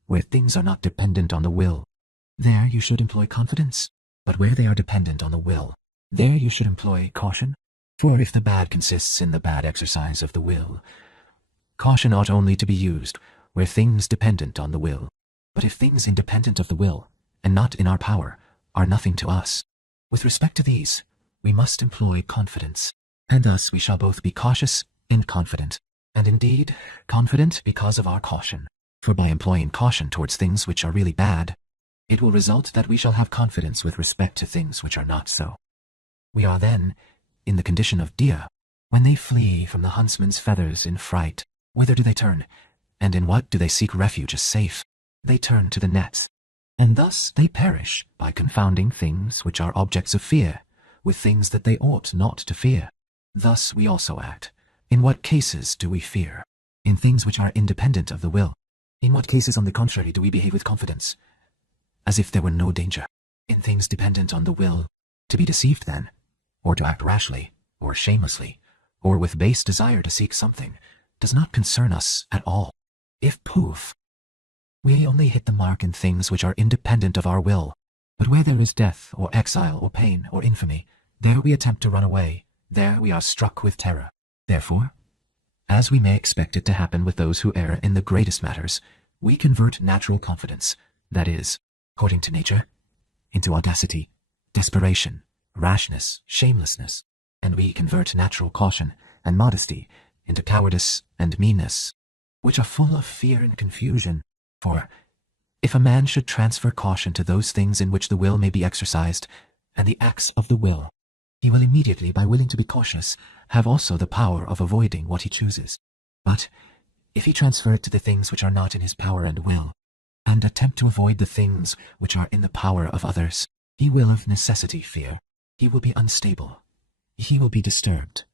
where things are not dependent on the will, there you should employ confidence, but where they are dependent on the will, there you should employ caution? For if the bad consists in the bad exercise of the will, caution ought only to be used where things dependent on the will. But if things independent of the will, and not in our power, are nothing to us, with respect to these, we must employ confidence, and thus we shall both be cautious and confident, and indeed confident because of our caution. For by employing caution towards things which are really bad, it will result that we shall have confidence with respect to things which are not so. We are then in the condition of deer, when they flee from the huntsman's feathers in fright. Whither do they turn, and in what do they seek refuge as safe? They turn to the nets, and thus they perish by confounding things which are objects of fear with things that they ought not to fear. Thus we also act. In what cases do we fear? In things which are independent of the will. In what cases, on the contrary, do we behave with confidence, as if there were no danger? In things dependent on the will. To be deceived, then, or to act rashly, or shamelessly, or with base desire to seek something, does not concern us at all. If poof, we only hit the mark in things which are independent of our will. But where there is death, or exile, or pain, or infamy, there we attempt to run away, there we are struck with terror. Therefore, as we may expect it to happen with those who err in the greatest matters, we convert natural confidence, that is, according to nature, into audacity, desperation, rashness, shamelessness, and we convert natural caution and modesty into cowardice and meanness, which are full of fear and confusion. For If a man should transfer caution to those things in which the will may be exercised, and the acts of the will, he will immediately, by willing to be cautious, have also the power of avoiding what he chooses. But if he transfer it to the things which are not in his power and will, and attempt to avoid the things which are in the power of others, he will of necessity fear. He will be unstable. He will be disturbed.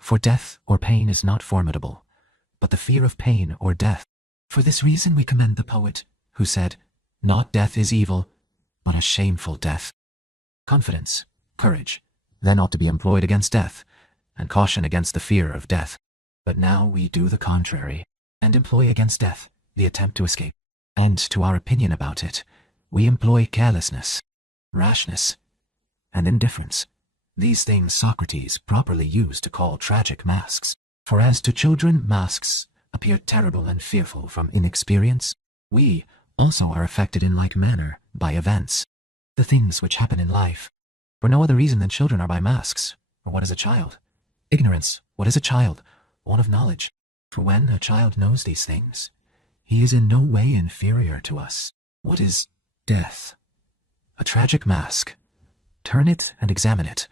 For death or pain is not formidable, but the fear of pain or death. For this reason we commend the poet, who said, "Not death is evil, but a shameful death." Confidence, courage, then ought to be employed against death, and caution against the fear of death. But now we do the contrary, and employ against death the attempt to escape. And to our opinion about it, we employ carelessness, rashness, and indifference. These things Socrates properly used to call tragic masks. For as to children, masks appear terrible and fearful from inexperience, we also are affected in like manner by events, the things which happen in life. For no other reason than children are by masks. For what is a child? Ignorance. What is a child? Want of knowledge. For when a child knows these things, he is in no way inferior to us. What is death? A tragic mask. Turn it and examine it.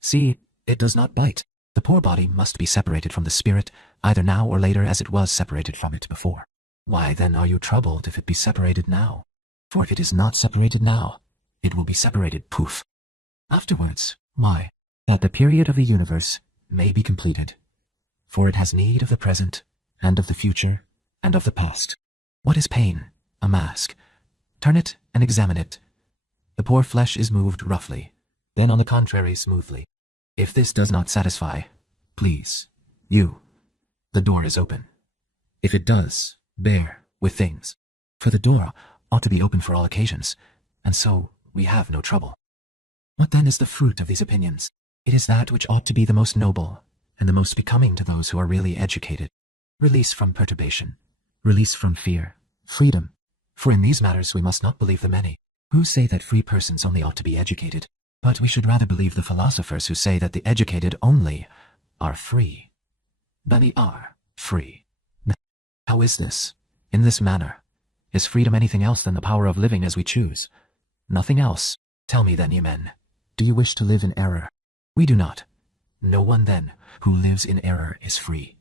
See, it does not bite. The poor body must be separated from the spirit, either now or later as it was separated from it before. Why then are you troubled if it be separated now? For if it is not separated now, it will be separated, poof. Afterwards, why? That the period of the universe may be completed. For it has need of the present, and of the future, and of the past. What is pain? A mask. Turn it and examine it. The poor flesh is moved roughly, then on the contrary smoothly. If this does not satisfy, please, the door is open. If it does, bear with things. For the door ought to be open for all occasions, and so we have no trouble. What then is the fruit of these opinions? It is that which ought to be the most noble, and the most becoming to those who are really educated. Release from perturbation, release from fear, freedom. For in these matters we must not believe the many, who say that free persons only ought to be educated, but we should rather believe the philosophers who say that the educated only are free. Many are free. How is this? In this manner, is freedom anything else than the power of living as we choose? Nothing else. Tell me then, ye men, do you wish to live in error? We do not. No one then who lives in error is free.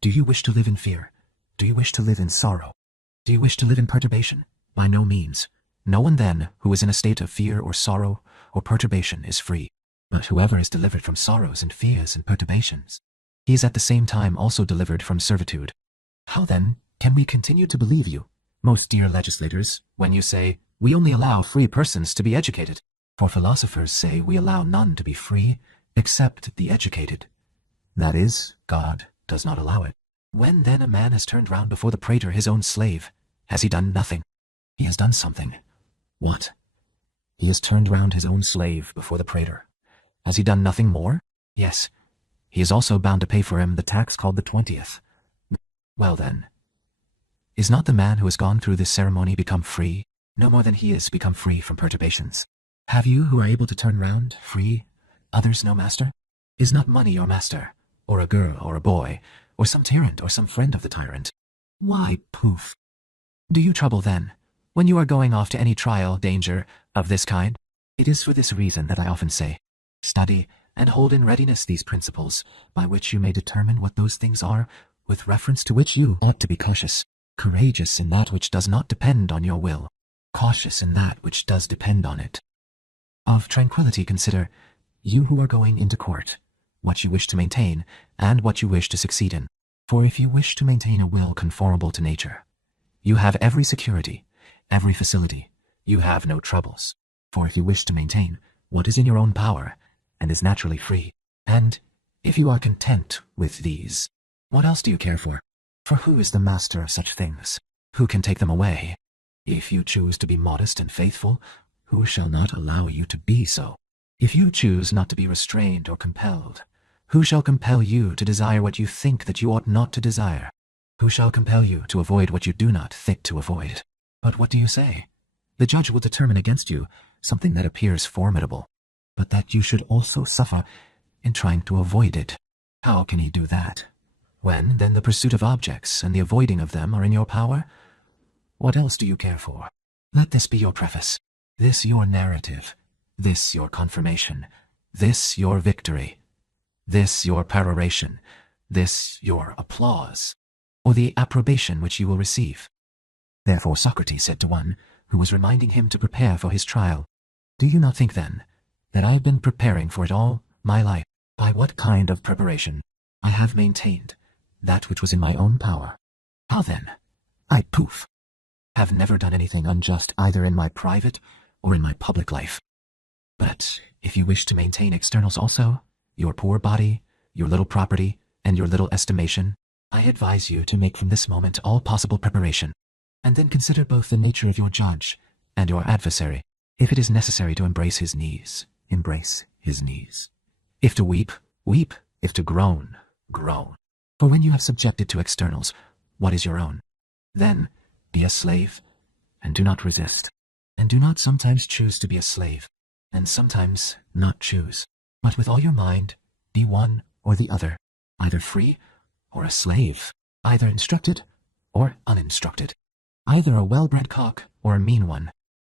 Do you wish to live in fear? Do you wish to live in sorrow? Do you wish to live in perturbation? By no means. No one then who is in a state of fear or sorrow or perturbation is free. But whoever is delivered from sorrows and fears and perturbations, he is at the same time also delivered from servitude. How then can we continue to believe you, most dear legislators, when you say, we only allow free persons to be educated? For philosophers say we allow none to be free except the educated. That is, God does not allow it. When then a man has turned round before the praetor his own slave, has he done nothing? He has done something. What? He has turned round his own slave before the praetor. Has he done nothing more? Yes. He is also bound to pay for him the tax called the 20th. Well then, is not the man who has gone through this ceremony become free, no more than he is become free from perturbations? Have you who are able to turn round, free, others no master? Is not money your master, or a girl, or a boy, or some tyrant, or some friend of the tyrant? Why, poof. Do you trouble then, when you are going off to any trial, danger, of this kind? It is for this reason that I often say, study and hold in readiness these principles, by which you may determine what those things are, with reference to which you ought to be cautious, courageous in that which does not depend on your will, cautious in that which does depend on it. Of tranquility consider, you who are going into court, what you wish to maintain, and what you wish to succeed in. For if you wish to maintain a will conformable to nature, you have every security, every facility, you have no troubles. For if you wish to maintain what is in your own power, and is naturally free, and if you are content with these, what else do you care for? For who is the master of such things? Who can take them away? If you choose to be modest and faithful, who shall not allow you to be so? If you choose not to be restrained or compelled, who shall compel you to desire what you think that you ought not to desire? Who shall compel you to avoid what you do not think to avoid? But what do you say? The judge will determine against you something that appears formidable, but that you should also suffer in trying to avoid it. How can he do that? When, then, the pursuit of objects and the avoiding of them are in your power? What else do you care for? Let this be your preface, this your narrative, this your confirmation, this your victory, this your peroration, this your applause, or the approbation which you will receive. Therefore Socrates said to one who was reminding him to prepare for his trial, "Do you not think then that I have been preparing for it all my life? By what kind of preparation? I have maintained that which was in my own power. How then? I have never done anything unjust either in my private or in my public life. But if you wish to maintain externals also, your poor body, your little property, and your little estimation, I advise you to make from this moment all possible preparation, and then consider both the nature of your judge and your adversary. If it is necessary to embrace his knees, embrace his knees. If to weep, weep. If to groan, groan. For when you have subjected to externals what is your own, then be a slave, and do not resist. And do not sometimes choose to be a slave, and sometimes not choose, but with all your mind be one or the other, either free or a slave, either instructed or uninstructed, either a well-bred cock or a mean one,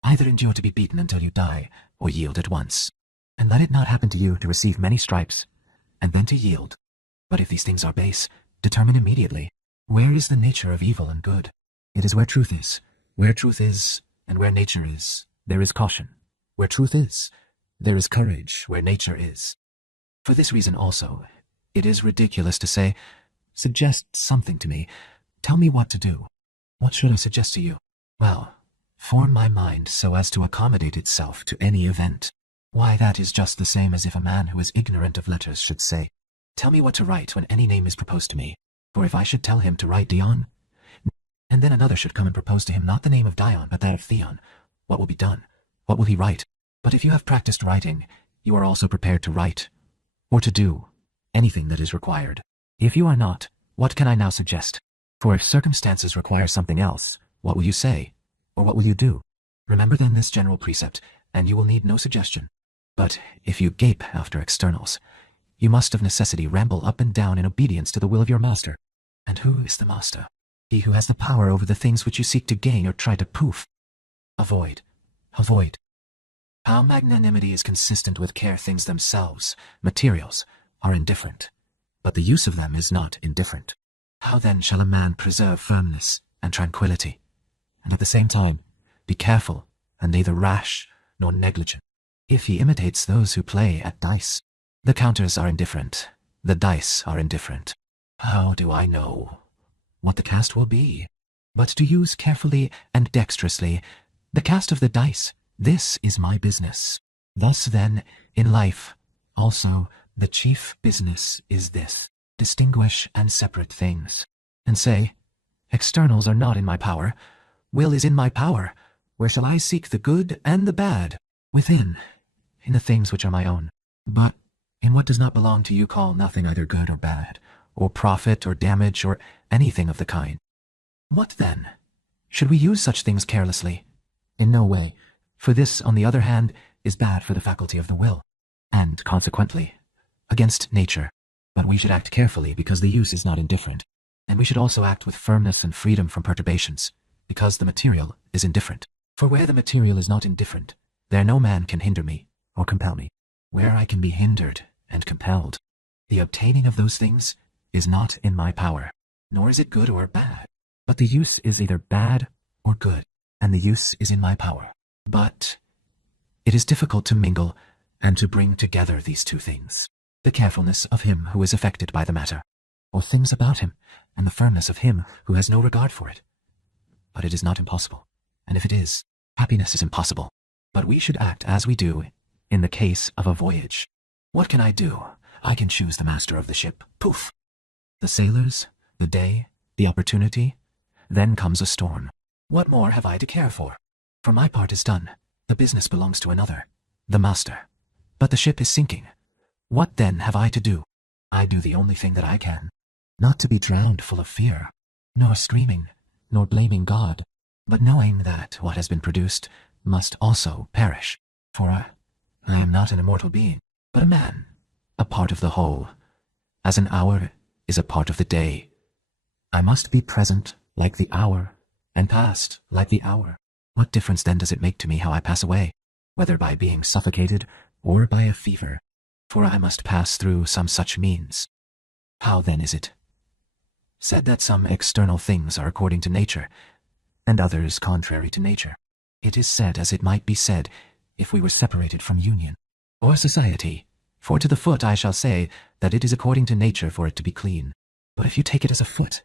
either endure to be beaten until you die, or yield at once. And let it not happen to you to receive many stripes, and then to yield. But if these things are base, determine immediately, where is the nature of evil and good? It is where truth is. Where truth is, and where nature is, there is caution. Where truth is, there is courage. Where nature is. For this reason also, it is ridiculous to say, suggest something to me, tell me what to do. What should I suggest to you? Well, form my mind so as to accommodate itself to any event. Why, that is just the same as if a man who is ignorant of letters should say, tell me what to write when any name is proposed to me. For if I should tell him to write Dion, and then another should come and propose to him not the name of Dion, but that of Theon, what will be done? What will he write? But if you have practiced writing, you are also prepared to write, or to do, anything that is required. If you are not, what can I now suggest? For if circumstances require something else, what will you say? Or what will you do? Remember then this general precept, and you will need no suggestion. But if you gape after externals, you must of necessity ramble up and down in obedience to the will of your master. And who is the master? He who has the power over the things which you seek to gain or try to poof. Avoid. Avoid. How magnanimity is consistent with care, things themselves, materials, are indifferent, but the use of them is not indifferent. How then shall a man preserve firmness and tranquility, and at the same time be careful and neither rash nor negligent? If he imitates those who play at dice, the counters are indifferent, the dice are indifferent. How do I know what the cast will be? But to use carefully and dexterously the cast of the dice, this is my business. Thus then, in life, also, the chief business is this: distinguish and separate things, and say, externals are not in my power, will is in my power. Where shall I seek the good and the bad? Within, in the things which are my own. But in what does not belong to you, call nothing either good or bad, or profit or damage, or anything of the kind. What then? Should we use such things carelessly? In no way, for this, on the other hand, is bad for the faculty of the will, and, consequently, against nature. But we should act carefully, because the use is not indifferent, and we should also act with firmness and freedom from perturbations, because the material is indifferent. For where the material is not indifferent, there no man can hinder me, or compel me. Where I can be hindered and compelled, the obtaining of those things is not in my power, nor is it good or bad, but the use is either bad or good, and the use is in my power. But it is difficult to mingle and to bring together these two things: the carefulness of him who is affected by the matter, or things about him, and the firmness of him who has no regard for it. But it is not impossible, and if it is, happiness is impossible. But we should act as we do in the case of a voyage. What can I do? I can choose the master of the ship. Poof! The sailors, the day, the opportunity. Then comes a storm. What more have I to care for? For my part is done. The business belongs to another, the master. But the ship is sinking. What then have I to do? I do the only thing that I can. Not to be drowned full of fear, nor screaming, nor blaming God, but knowing that what has been produced must also perish. For I am not an immortal being, but a man, a part of the whole, as an hour is a part of the day. I must be present like the hour, and past like the hour. What difference then does it make to me how I pass away, whether by being suffocated or by a fever? For I must pass through some such means. How then is it said that some external things are according to nature, and others contrary to nature? It is said as it might be said if we were separated from union or society. For to the foot I shall say that it is according to nature for it to be clean. But if you take it as a foot,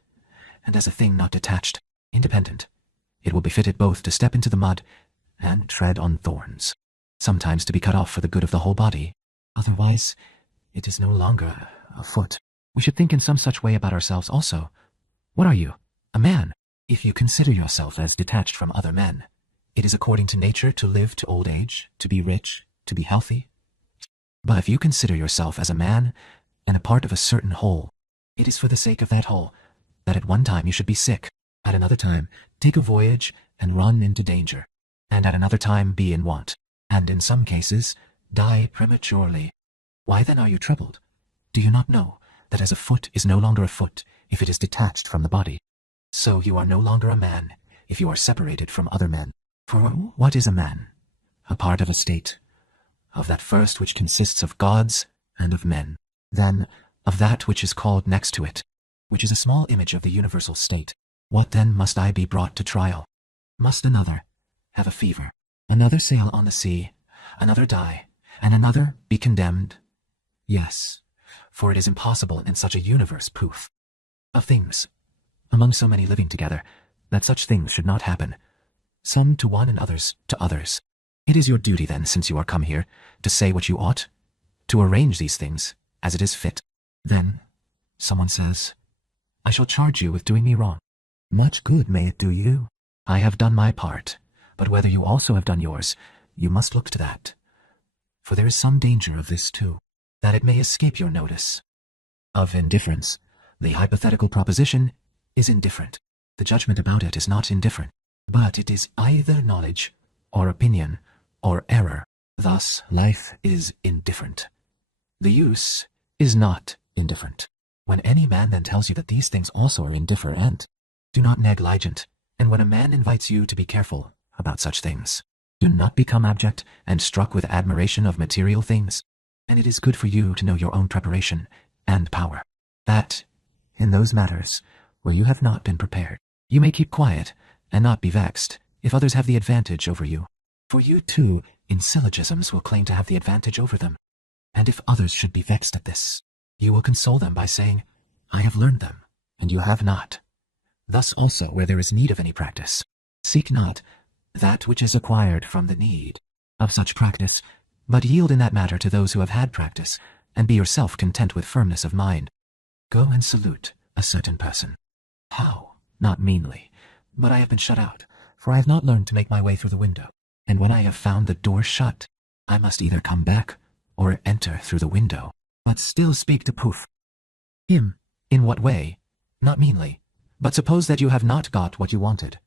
and as a thing not detached, independent, it will befit it both to step into the mud and tread on thorns, sometimes to be cut off for the good of the whole body. Otherwise, it is no longer a foot. We should think in some such way about ourselves also. What are you? A man. If you consider yourself as detached from other men, it is according to nature to live to old age, to be rich, to be healthy. But if you consider yourself as a man and a part of a certain whole, it is for the sake of that whole that at one time you should be sick, at another time take a voyage and run into danger, and at another time be in want, and in some cases die prematurely. Why then are you troubled? Do you not know that as a foot is no longer a foot if it is detached from the body, so you are no longer a man if you are separated from other men? For what is a man? A part of a state, of that first which consists of gods and of men, then of that which is called next to it, which is a small image of the universal state. What then must I be brought to trial? Must another have a fever, another sail on the sea, another die, and another be condemned? Yes, for it is impossible in such a universe proof of things, among so many living together, that such things should not happen, some to one and others to others. It is your duty then, since you are come here, to say what you ought, to arrange these things as it is fit. Then someone says, I shall charge you with doing me wrong. Much good may it do you. I have done my part, but whether you also have done yours, you must look to that. For there is some danger of this too, that it may escape your notice. Of indifference, the hypothetical proposition is indifferent. The judgment about it is not indifferent, but it is either knowledge, or opinion, or error. Thus, life is indifferent. The use is not indifferent. When any man then tells you that these things also are indifferent, do not negligent, and when a man invites you to be careful about such things, do not become abject and struck with admiration of material things. And it is good for you to know your own preparation and power, that, in those matters where you have not been prepared, you may keep quiet and not be vexed if others have the advantage over you. For you too, in syllogisms, will claim to have the advantage over them. And if others should be vexed at this, you will console them by saying, I have learned them, and you have not. Thus also, where there is need of any practice, seek not that which is acquired from the need of such practice, but yield in that matter to those who have had practice, and be yourself content with firmness of mind. Go and salute a certain person. How? Not meanly, but I have been shut out, for I have not learned to make my way through the window. And when I have found the door shut, I must either come back or enter through the window, but still speak to Poof. Him. In what way? Not meanly. But suppose that you have not got what you wanted.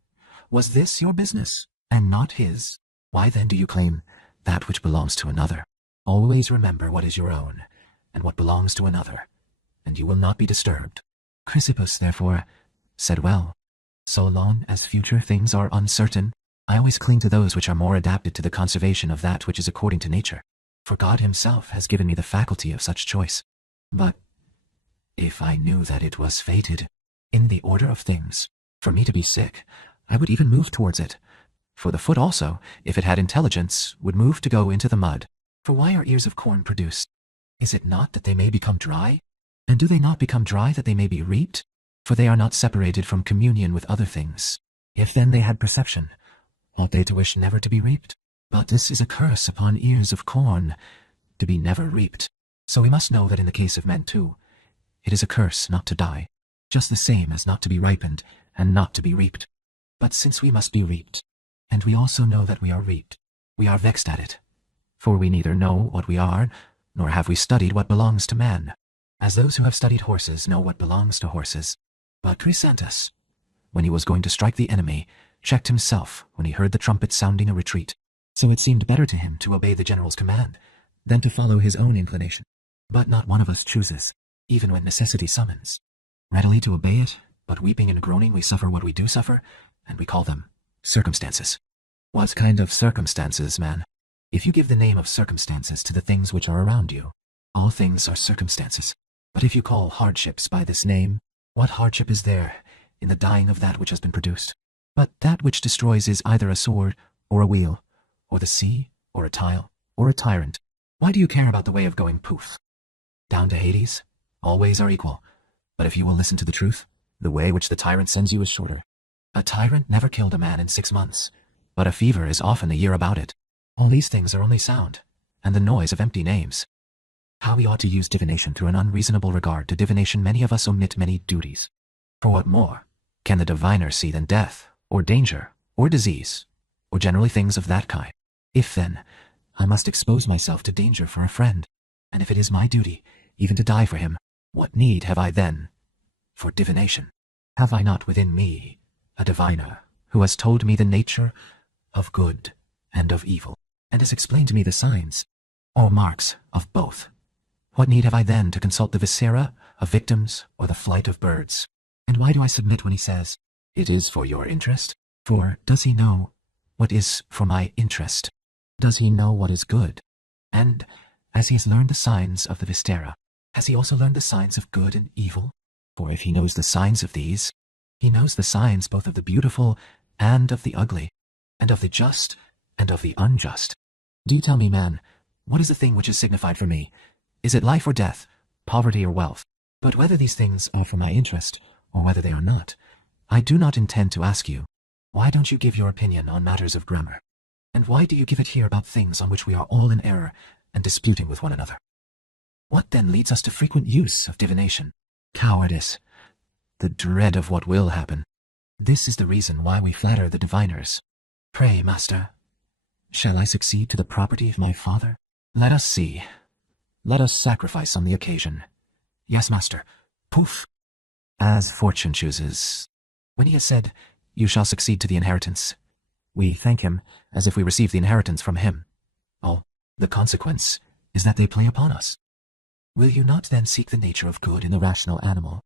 Was this your business, and not his? Why then do you claim that which belongs to another? Always remember what is your own, and what belongs to another, and you will not be disturbed. Chrysippus, therefore, said well, so long as future things are uncertain, I always cling to those which are more adapted to the conservation of that which is according to nature, for God himself has given me the faculty of such choice. But if I knew that it was fated, in the order of things, for me to be sick, I would even move towards it. For the foot also, if it had intelligence, would move to go into the mud. For why are ears of corn produced? Is it not that they may become dry? And do they not become dry that they may be reaped? For they are not separated from communion with other things. If then they had perception, ought they to wish never to be reaped? But this is a curse upon ears of corn, to be never reaped. So we must know that in the case of men too, it is a curse not to die, just the same as not to be ripened and not to be reaped. But since we must be reaped, and we also know that we are reaped, we are vexed at it. For we neither know what we are, nor have we studied what belongs to man, as those who have studied horses know what belongs to horses. But Chrysantas, when he was going to strike the enemy, checked himself when he heard the trumpet sounding a retreat. So it seemed better to him to obey the general's command than to follow his own inclination. But not one of us chooses, even when necessity summons, readily to obey it, but weeping and groaning we suffer what we do suffer, and we call them circumstances. What kind of circumstances, man? If you give the name of circumstances to the things which are around you, all things are circumstances. But if you call hardships by this name, what hardship is there in the dying of that which has been produced? But that which destroys is either a sword, or a wheel, or the sea, or a tile, or a tyrant. Why do you care about the way of going poof? Down to Hades? All ways are equal. But if you will listen to the truth, the way which the tyrant sends you is shorter. A tyrant never killed a man in 6 months, but a fever is often a year about it. All these things are only sound, and the noise of empty names. How we ought to use divination through an unreasonable regard to divination, many of us omit many duties. For what more can the diviner see than death, or danger, or disease, or generally things of that kind? If, then, I must expose myself to danger for a friend, and if it is my duty even to die for him, what need have I then for divination? Have I not within me a diviner who has told me the nature of good and of evil, and has explained to me the signs, or marks, of both? What need have I then to consult the viscera of victims or the flight of birds? And why do I submit when he says, "It is for your interest"? For does he know what is for my interest? Does he know what is good? And as he has learned the signs of the viscera, has he also learned the signs of good and evil? For if he knows the signs of these, he knows the signs both of the beautiful and of the ugly, and of the just and of the unjust. Do you tell me, man, what is the thing which is signified for me? Is it life or death, poverty or wealth? But whether these things are for my interest, or whether they are not, I do not intend to ask you. Why don't you give your opinion on matters of grammar? And why do you give it here about things on which we are all in error and disputing with one another? What then leads us to frequent use of divination? Cowardice, the dread of what will happen. This is the reason why we flatter the diviners. Pray, master, shall I succeed to the property of my father? Let us see. Let us sacrifice on the occasion. Yes, master. Poof. As fortune chooses. When he has said, "You shall succeed to the inheritance," we thank him as if we received the inheritance from him. Oh, the consequence is that they play upon us. Will you not then seek the nature of good in the rational animal?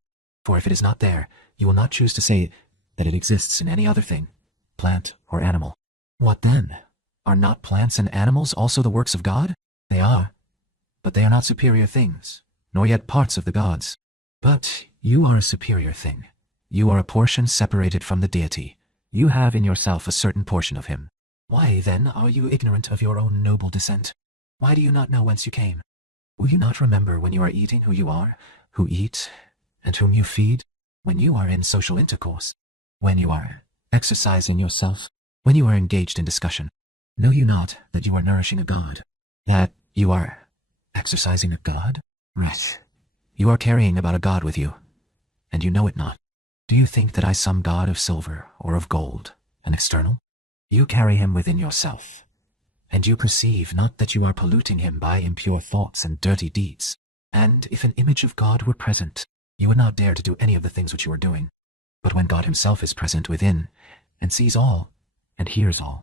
For if it is not there, you will not choose to say that it exists in any other thing, plant or animal. What then? Are not plants and animals also the works of God? They are. But they are not superior things, nor yet parts of the gods. But you are a superior thing. You are a portion separated from the deity. You have in yourself a certain portion of him. Why, then, are you ignorant of your own noble descent? Why do you not know whence you came? Will you not remember when you are eating who you are, who eat, and whom you feed? When you are in social intercourse, when you are exercising yourself, when you are engaged in discussion, know you not that you are nourishing a god? That you are exercising a god? Wretch, you are carrying about a god with you, and you know it not. Do you think that I some god of silver or of gold, an external? You carry him within yourself, and you perceive not that you are polluting him by impure thoughts and dirty deeds. And if an image of God were present, you would not dare to do any of the things which you are doing. But when God himself is present within, and sees all, and hears all,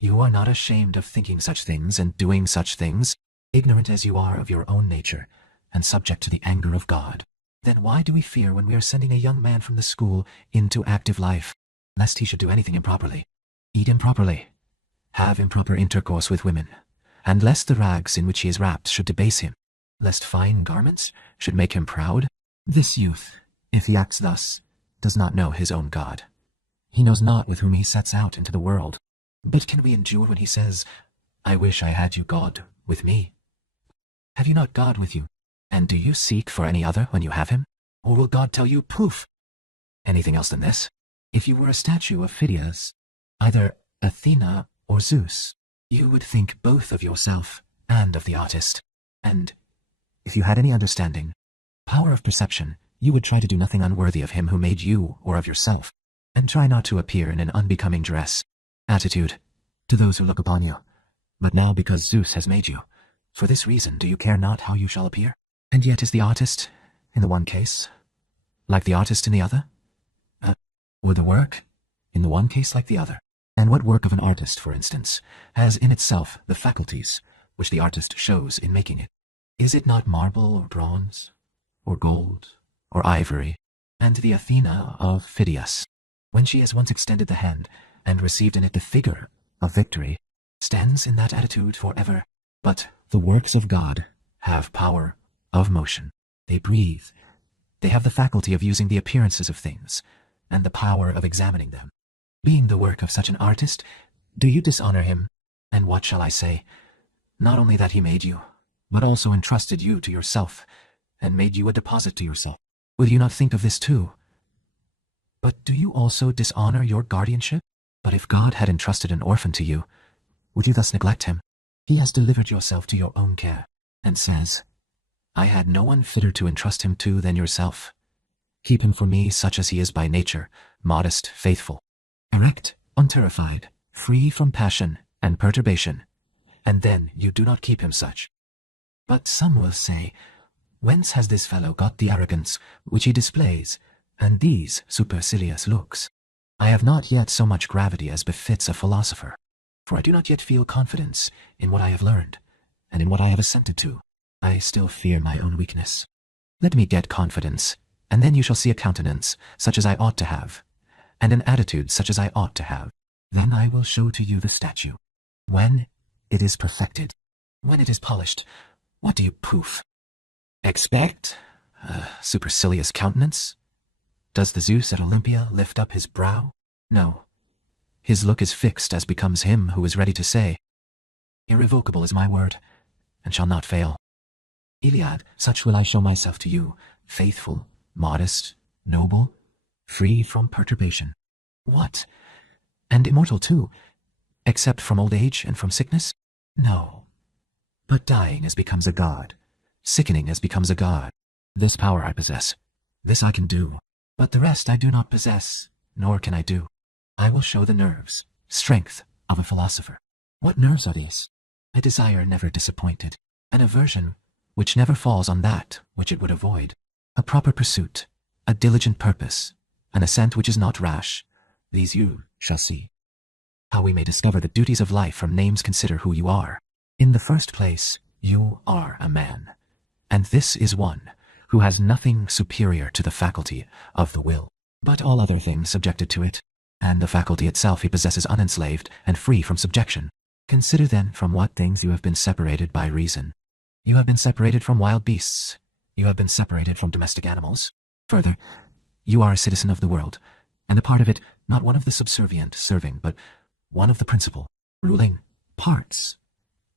you are not ashamed of thinking such things and doing such things, ignorant as you are of your own nature, and subject to the anger of God. Then why do we fear when we are sending a young man from the school into active life, lest he should do anything improperly, eat improperly, have improper intercourse with women, and lest the rags in which he is wrapped should debase him, lest fine garments should make him proud? This youth, if he acts thus, does not know his own God. He knows not with whom he sets out into the world. But can we endure when he says, "I wish I had you, God, with me"? Have you not God with you? And do you seek for any other when you have him? Or will God tell you, "Poof"? Anything else than this? If you were a statue of Phidias, either Athena or Zeus, you would think both of yourself and of the artist. And if you had any understanding, power of perception, you would try to do nothing unworthy of him who made you or of yourself, and try not to appear in an unbecoming dress, attitude, to those who look upon you. But now because Zeus has made you, for this reason do you care not how you shall appear? And yet is the artist, in the one case, like the artist in the other? Or the work, in the one case like the other? And what work of an artist, for instance, has in itself the faculties which the artist shows in making it? Is it not marble or bronze, or gold, or ivory? And the Athena of Phidias, when she has once extended the hand, and received in it the figure of victory, stands in that attitude forever. But the works of God have power of motion. They breathe. They have the faculty of using the appearances of things, and the power of examining them. Being the work of such an artist, do you dishonor him? And what shall I say? Not only that he made you, but also entrusted you to yourself, and made you a deposit to yourself. Will you not think of this too? But do you also dishonor your guardianship? But if God had entrusted an orphan to you, would you thus neglect him? He has delivered yourself to your own care, and says, I had no one fitter to entrust him to than yourself. Keep him for me such as he is by nature, modest, faithful, erect, unterrified, free from passion and perturbation, and then you do not keep him such. But some will say, whence has this fellow got the arrogance which he displays, and these supercilious looks? I have not yet so much gravity as befits a philosopher, for I do not yet feel confidence in what I have learned, and in what I have assented to. I still fear my own weakness. Let me get confidence, and then you shall see a countenance such as I ought to have, and an attitude such as I ought to have. Then I will show to you the statue, when it is perfected. When it is polished, what do you poof? Expect a supercilious countenance? Does the Zeus at Olympia lift up his brow? No. His look is fixed as becomes him who is ready to say, irrevocable is my word, and shall not fail. Iliad, such will I show myself to you, faithful, modest, noble, free from perturbation. What? And immortal too, except from old age and from sickness? No. But dying as becomes a god, sickening as becomes a god. This power I possess, this I can do, but the rest I do not possess, nor can I do. I will show the nerves, strength of a philosopher. What nerves are these? A desire never disappointed, an aversion which never falls on that which it would avoid, a proper pursuit, a diligent purpose, an assent which is not rash. These you shall see. How we may discover the duties of life from names consider who you are. In the first place, you are a man, and this is one who has nothing superior to the faculty of the will, but all other things subjected to it, and the faculty itself he possesses unenslaved and free from subjection. Consider then from what things you have been separated by reason. You have been separated from wild beasts. You have been separated from domestic animals. Further, you are a citizen of the world, and a part of it, not one of the subservient serving, but one of the principal, ruling parts.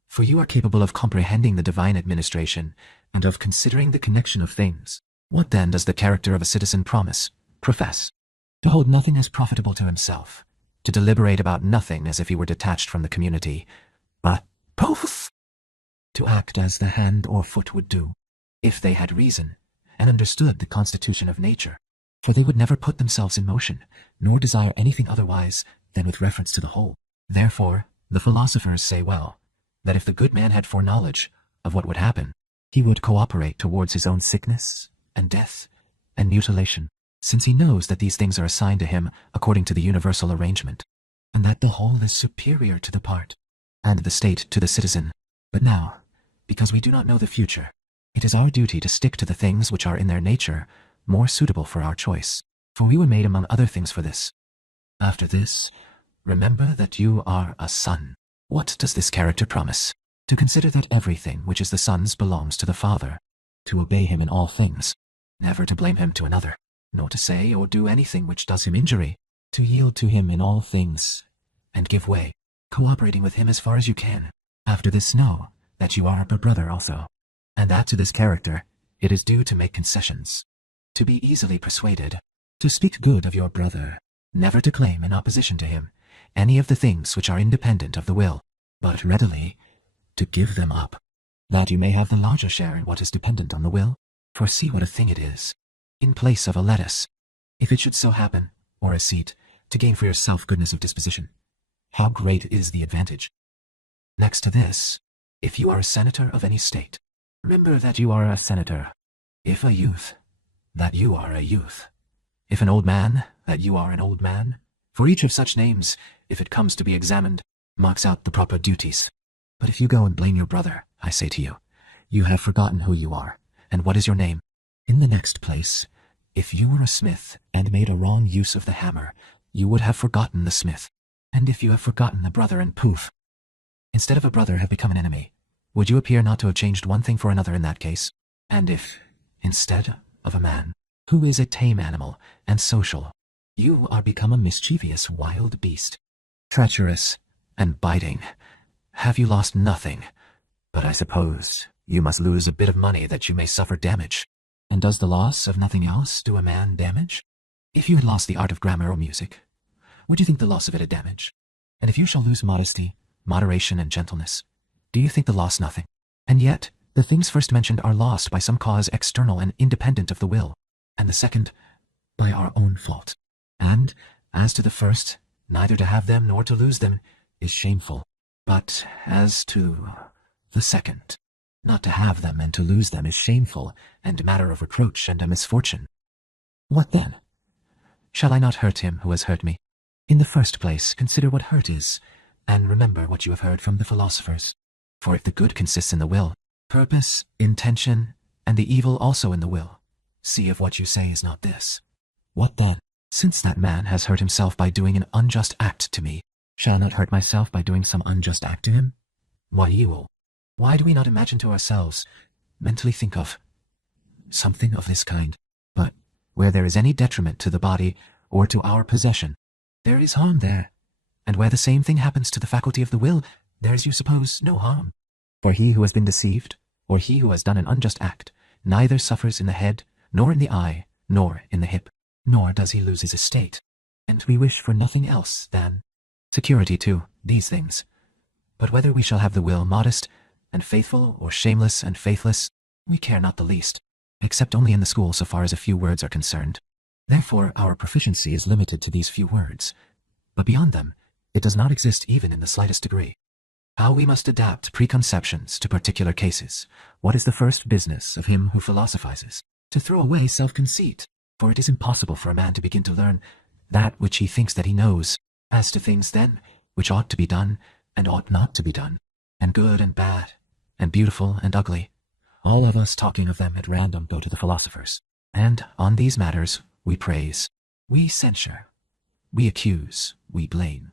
For you are capable of comprehending the divine administration, and of considering the connection of things. What then does the character of a citizen profess? To hold nothing as profitable to himself, to deliberate about nothing as if he were detached from the community, but both to act as the hand or foot would do, if they had reason, and understood the constitution of nature. For they would never put themselves in motion, nor desire anything otherwise than with reference to the whole. Therefore, the philosophers say well, that if the good man had foreknowledge of what would happen, he would cooperate towards his own sickness, and death, and mutilation, since he knows that these things are assigned to him according to the universal arrangement, and that the whole is superior to the part, and the state to the citizen. But now, because we do not know the future, it is our duty to stick to the things which are in their nature more suitable for our choice, for we were made among other things for this. After this, remember that you are a son. What does this character promise? To consider that everything which is the son's belongs to the father, to obey him in all things, never to blame him to another, nor to say or do anything which does him injury, to yield to him in all things, and give way, cooperating with him as far as you can. After this, know that you are a brother also, and that to this character it is due to make concessions, to be easily persuaded, to speak good of your brother, never to claim in opposition to him any of the things which are independent of the will, but readily to give them up, that you may have the larger share in what is dependent on the will. For see what a thing it is, in place of a lettuce, if it should so happen, or a seat, to gain for yourself goodness of disposition, how great is the advantage. Next to this, if you are a senator of any state, remember that you are a senator. If a youth, that you are a youth. If an old man, that you are an old man. For each of such names, if it comes to be examined, marks out the proper duties. But if you go and blame your brother, I say to you, you have forgotten who you are, and what is your name. In the next place, if you were a smith and made a wrong use of the hammer, you would have forgotten the smith. And if you have forgotten a brother and poof, instead of a brother have become an enemy, would you appear not to have changed one thing for another in that case? And if, instead of a man, who is a tame animal and social, you are become a mischievous wild beast, treacherous and biting, have you lost nothing? But I suppose you must lose a bit of money that you may suffer damage. And does the loss of nothing else do a man damage? If you had lost the art of grammar or music, would you think the loss of it a damage? And if you shall lose modesty, moderation, and gentleness, do you think the loss nothing? And yet, the things first mentioned are lost by some cause external and independent of the will, and the second, by our own fault. And, as to the first, neither to have them nor to lose them is shameful. But as to the second, not to have them and to lose them is shameful, and matter of reproach and a misfortune. What then? Shall I not hurt him who has hurt me? In the first place, consider what hurt is, and remember what you have heard from the philosophers. For if the good consists in the will, purpose, intention, and the evil also in the will, see if what you say is not this. What then? Since that man has hurt himself by doing an unjust act to me, shall I not hurt myself by doing some unjust act to him? Why, you, why do we not imagine to ourselves, mentally think of, something of this kind? But where there is any detriment to the body or to our possession, there is harm there. And where the same thing happens to the faculty of the will, there is, you suppose, no harm. For he who has been deceived, or he who has done an unjust act, neither suffers in the head, nor in the eye, nor in the hip, nor does he lose his estate. And we wish for nothing else than security to these things. But whether we shall have the will modest and faithful, or shameless and faithless, we care not the least, except only in the school so far as a few words are concerned. Therefore our proficiency is limited to these few words, but beyond them it does not exist even in the slightest degree. How we must adapt preconceptions to particular cases. What is the first business of him who philosophizes? To throw away self-conceit, for it is impossible for a man to begin to learn that which he thinks that he knows, as to things then which ought to be done and ought not to be done, and good and bad, and beautiful and ugly. All of us talking of them at random go to the philosophers, and on these matters we praise, we censure, we accuse, we blame.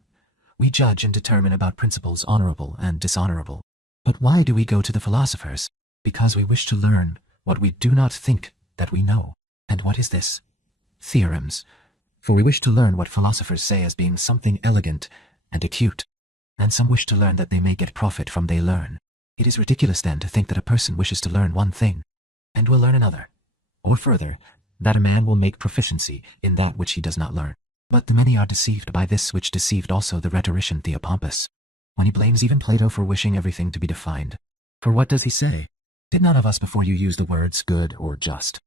We judge and determine about principles honorable and dishonorable. But why do we go to the philosophers? Because we wish to learn what we do not think that we know. And what is this? Theorems. For we wish to learn what philosophers say as being something elegant and acute, and some wish to learn that they may get profit from they learn. It is ridiculous then to think that a person wishes to learn one thing, and will learn another, or further, that a man will make proficiency in that which he does not learn. But the many are deceived by this which deceived also the rhetorician Theopompus, when he blames even Plato for wishing everything to be defined. For what does he say? Did none of us before you use the words good or just?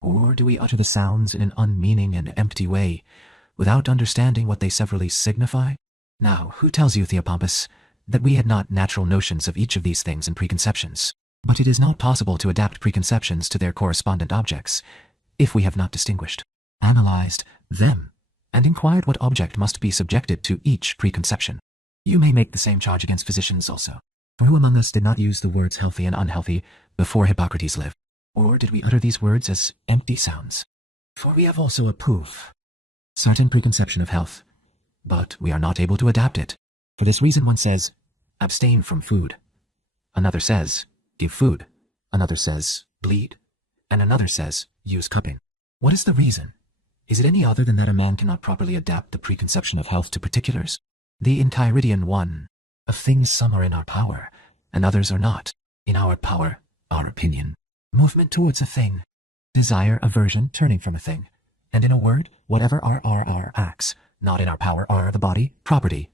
Or do we utter the sounds in an unmeaning and empty way, without understanding what they severally signify? Now, who tells you, Theopompus, that we had not natural notions of each of these things and preconceptions? But it is not possible to adapt preconceptions to their correspondent objects, if we have not distinguished, analyzed them, and inquired what object must be subjected to each preconception. You may make the same charge against physicians also. For who among us did not use the words healthy and unhealthy before Hippocrates lived? Or did we utter these words as empty sounds? For we have also a proof, certain preconception of health, but we are not able to adapt it. For this reason one says, abstain from food. Another says, give food. Another says, bleed. And another says, use cupping. What is the reason? Is it any other than that a man cannot properly adapt the preconception of health to particulars? The Enchiridion 1, of things some are in our power, and others are not. In our power, our opinion, movement towards a thing, desire, aversion, turning from a thing. And in a word, whatever are our acts, not in our power are the body, property,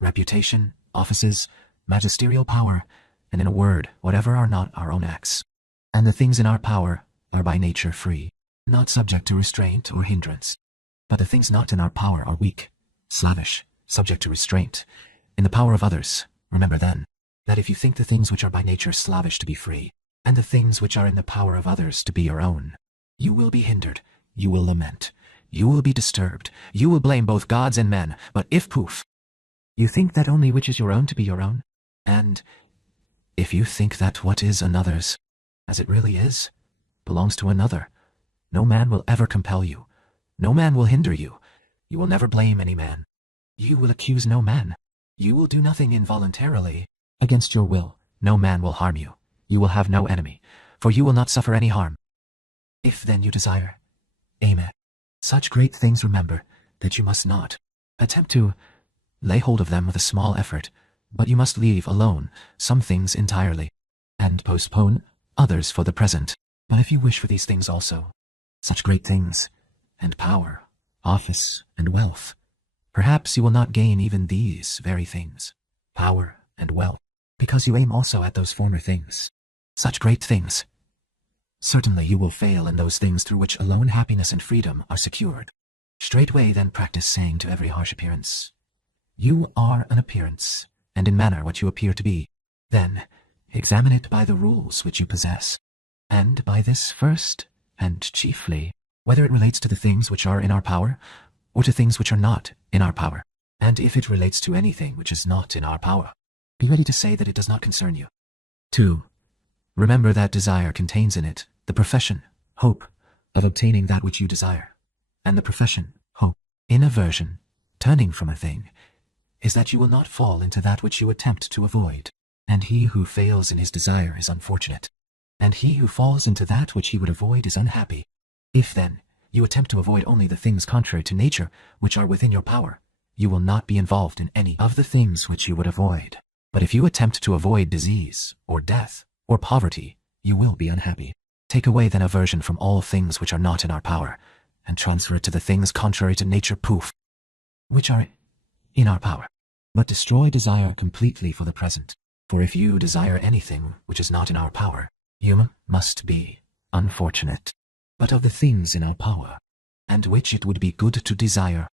reputation, offices, magisterial power, and in a word, whatever are not our own acts. And the things in our power are by nature free, not subject to restraint or hindrance. But the things not in our power are weak, slavish, subject to restraint, in the power of others. Remember then, that if you think the things which are by nature slavish to be free, and the things which are in the power of others to be your own, you will be hindered, you will lament, you will be disturbed, you will blame both gods and men. But if poof, you think that only which is your own to be your own, and if you think that what is another's, as it really is, belongs to another, no man will ever compel you, no man will hinder you, you will never blame any man. You will accuse no man. You will do nothing involuntarily. Against your will, no man will harm you. You will have no enemy, for you will not suffer any harm. If then you desire, aim at such great things, remember that you must not attempt to lay hold of them with a small effort, but you must leave alone some things entirely, and postpone others for the present. But if you wish for these things also, such great things, and power, office, and wealth, perhaps you will not gain even these very things, power and wealth, because you aim also at those former things, such great things. Certainly you will fail in those things through which alone happiness and freedom are secured. Straightway then practice saying to every harsh appearance, you are an appearance, and in manner what you appear to be. Then examine it by the rules which you possess, and by this first and chiefly, whether it relates to the things which are in our power, or to things which are not in our power. And if it relates to anything which is not in our power, be ready to say that it does not concern you. 2. Remember that desire contains in it the profession, hope, of obtaining that which you desire, and the profession, hope, in aversion, turning from a thing, is that you will not fall into that which you attempt to avoid. And he who fails in his desire is unfortunate, and he who falls into that which he would avoid is unhappy. If then you attempt to avoid only the things contrary to nature which are within your power, you will not be involved in any of the things which you would avoid. But if you attempt to avoid disease, or death, or poverty, you will be unhappy. Take away then aversion from all things which are not in our power, and transfer it to the things contrary to nature, poof, which are in our power. But destroy desire completely for the present. For if you desire anything which is not in our power, you must be unfortunate. But of the things in our power, and which it would be good to desire,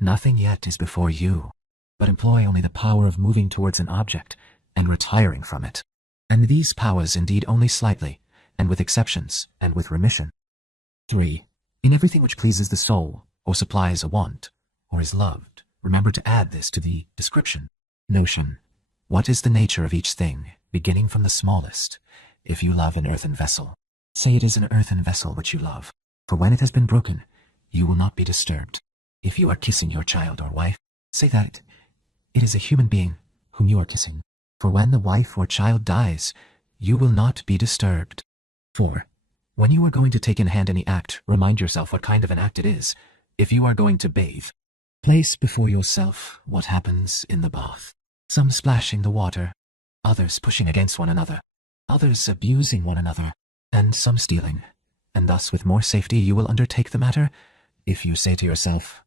nothing yet is before you, but employ only the power of moving towards an object and retiring from it. And these powers indeed only slightly, and with exceptions, and with remission. 3. In everything which pleases the soul, or supplies a want, or is loved, remember to add this to the description. Notion. What is the nature of each thing, beginning from the smallest? If you love an earthen vessel, say it is an earthen vessel which you love, for when it has been broken, you will not be disturbed. If you are kissing your child or wife, say that it is a human being whom you are kissing, for when the wife or child dies, you will not be disturbed. 4. When you are going to take in hand any act, remind yourself what kind of an act it is. If you are going to bathe, place before yourself what happens in the bath. Some splashing the water, others pushing against one another, others abusing one another, and some stealing. And thus with more safety you will undertake the matter, if you say to yourself,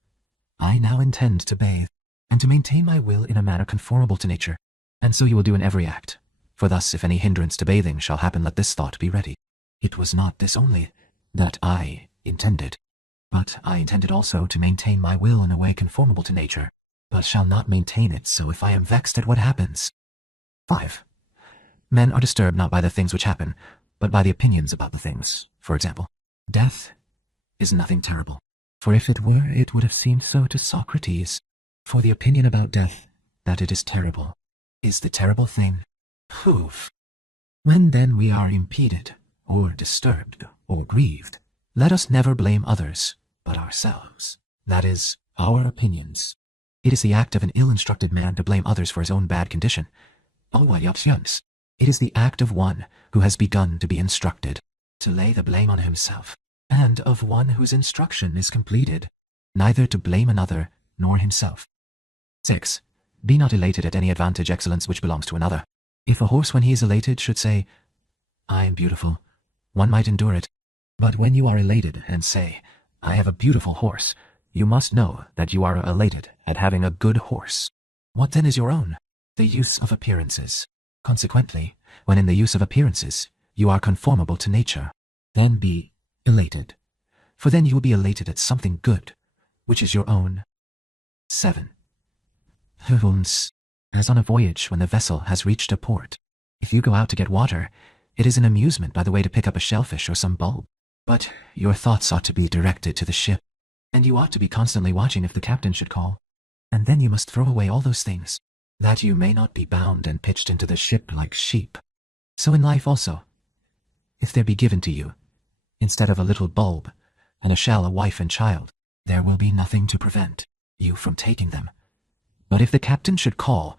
I now intend to bathe, and to maintain my will in a manner conformable to nature. And so you will do in every act. For thus if any hindrance to bathing shall happen, let this thought be ready. It was not this only that I intended, but I intended also to maintain my will in a way conformable to nature, but shall not maintain it so if I am vexed at what happens. 5. Men are disturbed not by the things which happen, but by the opinions about the things. For example, death is nothing terrible, for if it were, it would have seemed so to Socrates. For the opinion about death, that it is terrible, is the terrible thing. Poof. When then we are impeded, or disturbed, or grieved, let us never blame others, but ourselves. That is, our opinions. It is the act of an ill-instructed man to blame others for his own bad condition. It is the act of one who has begun to be instructed, to lay the blame on himself, and of one whose instruction is completed, neither to blame another nor himself. 6. Be not elated at any advantage, excellence which belongs to another. If a horse when he is elated should say, I am beautiful, one might endure it. But when you are elated and say, I have a beautiful horse, you must know that you are elated at having a good horse. What then is your own? The use of appearances. Consequently, when in the use of appearances, you are conformable to nature, then be elated. For then you will be elated at something good, which is your own. 7. As on a voyage when the vessel has reached a port. If you go out to get water, it is an amusement by the way to pick up a shellfish or some bulb. But your thoughts ought to be directed to the ship, and you ought to be constantly watching if the captain should call. And then you must throw away all those things, that you may not be bound and pitched into the ship like sheep. So in life also, if there be given to you, instead of a little bulb, and a shell, a wife and child, there will be nothing to prevent you from taking them, But if the captain should call,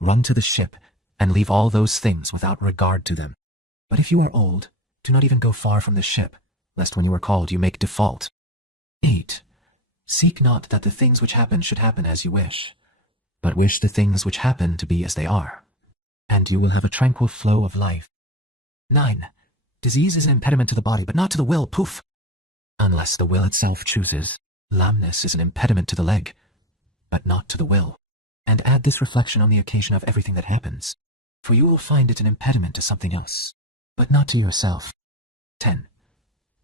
run to the ship, and leave all those things without regard to them. But if you are old, do not even go far from the ship, lest when you are called you make default. 8. Seek not that the things which happen should happen as you wish, but wish the things which happen to be as they are, and you will have a tranquil flow of life. 9. Disease is an impediment to the body, but not to the will. Poof! Unless the will itself chooses. Lameness is an impediment to the leg, but not to the will. And add this reflection on the occasion of everything that happens, for you will find it an impediment to something else, but not to yourself. 10.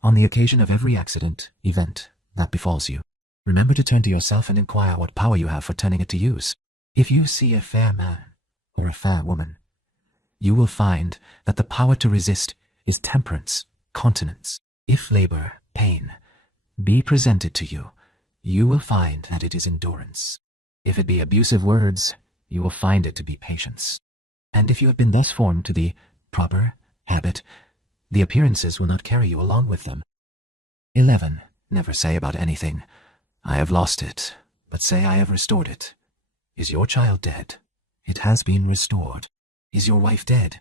On the occasion of every accident, event, that befalls you, remember to turn to yourself and inquire what power you have for turning it to use. If you see a fair man or a fair woman, you will find that the power to resist is temperance, continence. If labor, pain, be presented to you, you will find that it is endurance. If it be abusive words, you will find it to be patience. And if you have been thus formed to the proper habit, the appearances will not carry you along with them. 11. Never say about anything, I have lost it, but say I have restored it. Is your child dead? It has been restored. Is your wife dead?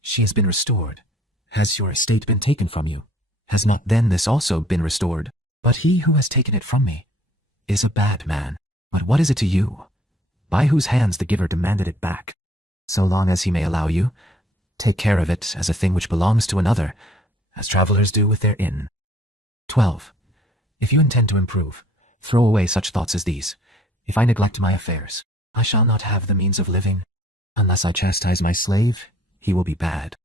She has been restored. Has your estate been taken from you? Has not then this also been restored? But he who has taken it from me is a bad man. But what is it to you? By whose hands the giver demanded it back? So long as he may allow you, take care of it as a thing which belongs to another, as travelers do with their inn. 12. If you intend to improve, throw away such thoughts as these. If I neglect my affairs, I shall not have the means of living. Unless I chastise my slave, he will be bad.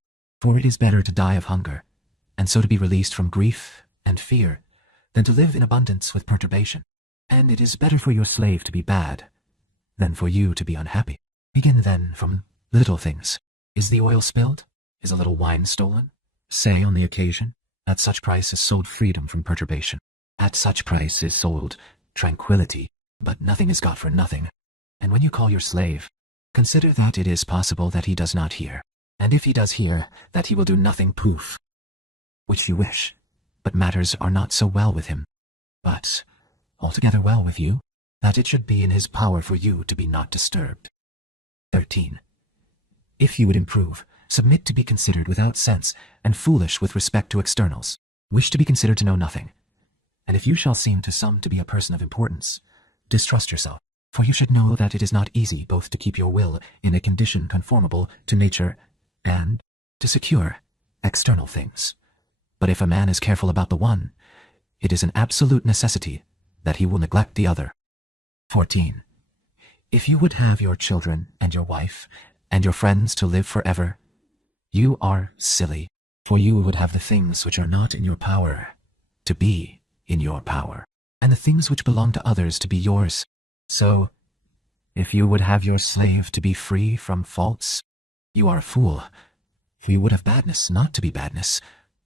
For it is better to die of hunger, and so to be released from grief and fear, than to live in abundance with perturbation. And it is better for your slave to be bad than for you to be unhappy. Begin then from little things. Is the oil spilled? Is a little wine stolen? Say on the occasion, at such price is sold freedom from perturbation. At such price is sold tranquility, but nothing is got for nothing. And when you call your slave, consider that it is possible that he does not hear. And if he does hear, that he will do nothing. Poof. Which you wish, but matters are not so well with him. But altogether well with you, that it should be in his power for you to be not disturbed. 13. If you would improve, submit to be considered without sense, and foolish with respect to externals. Wish to be considered to know nothing. And if you shall seem to some to be a person of importance, distrust yourself, for you should know that it is not easy both to keep your will in a condition conformable to nature and to secure external things. But if a man is careful about the one, it is an absolute necessity that he will neglect the other. 14. If you would have your children and your wife and your friends to live forever, you are silly, for you would have the things which are not in your power to be in your power, and the things which belong to others to be yours. So, if you would have your slave to be free from faults, you are a fool, for you would have badness not to be badness,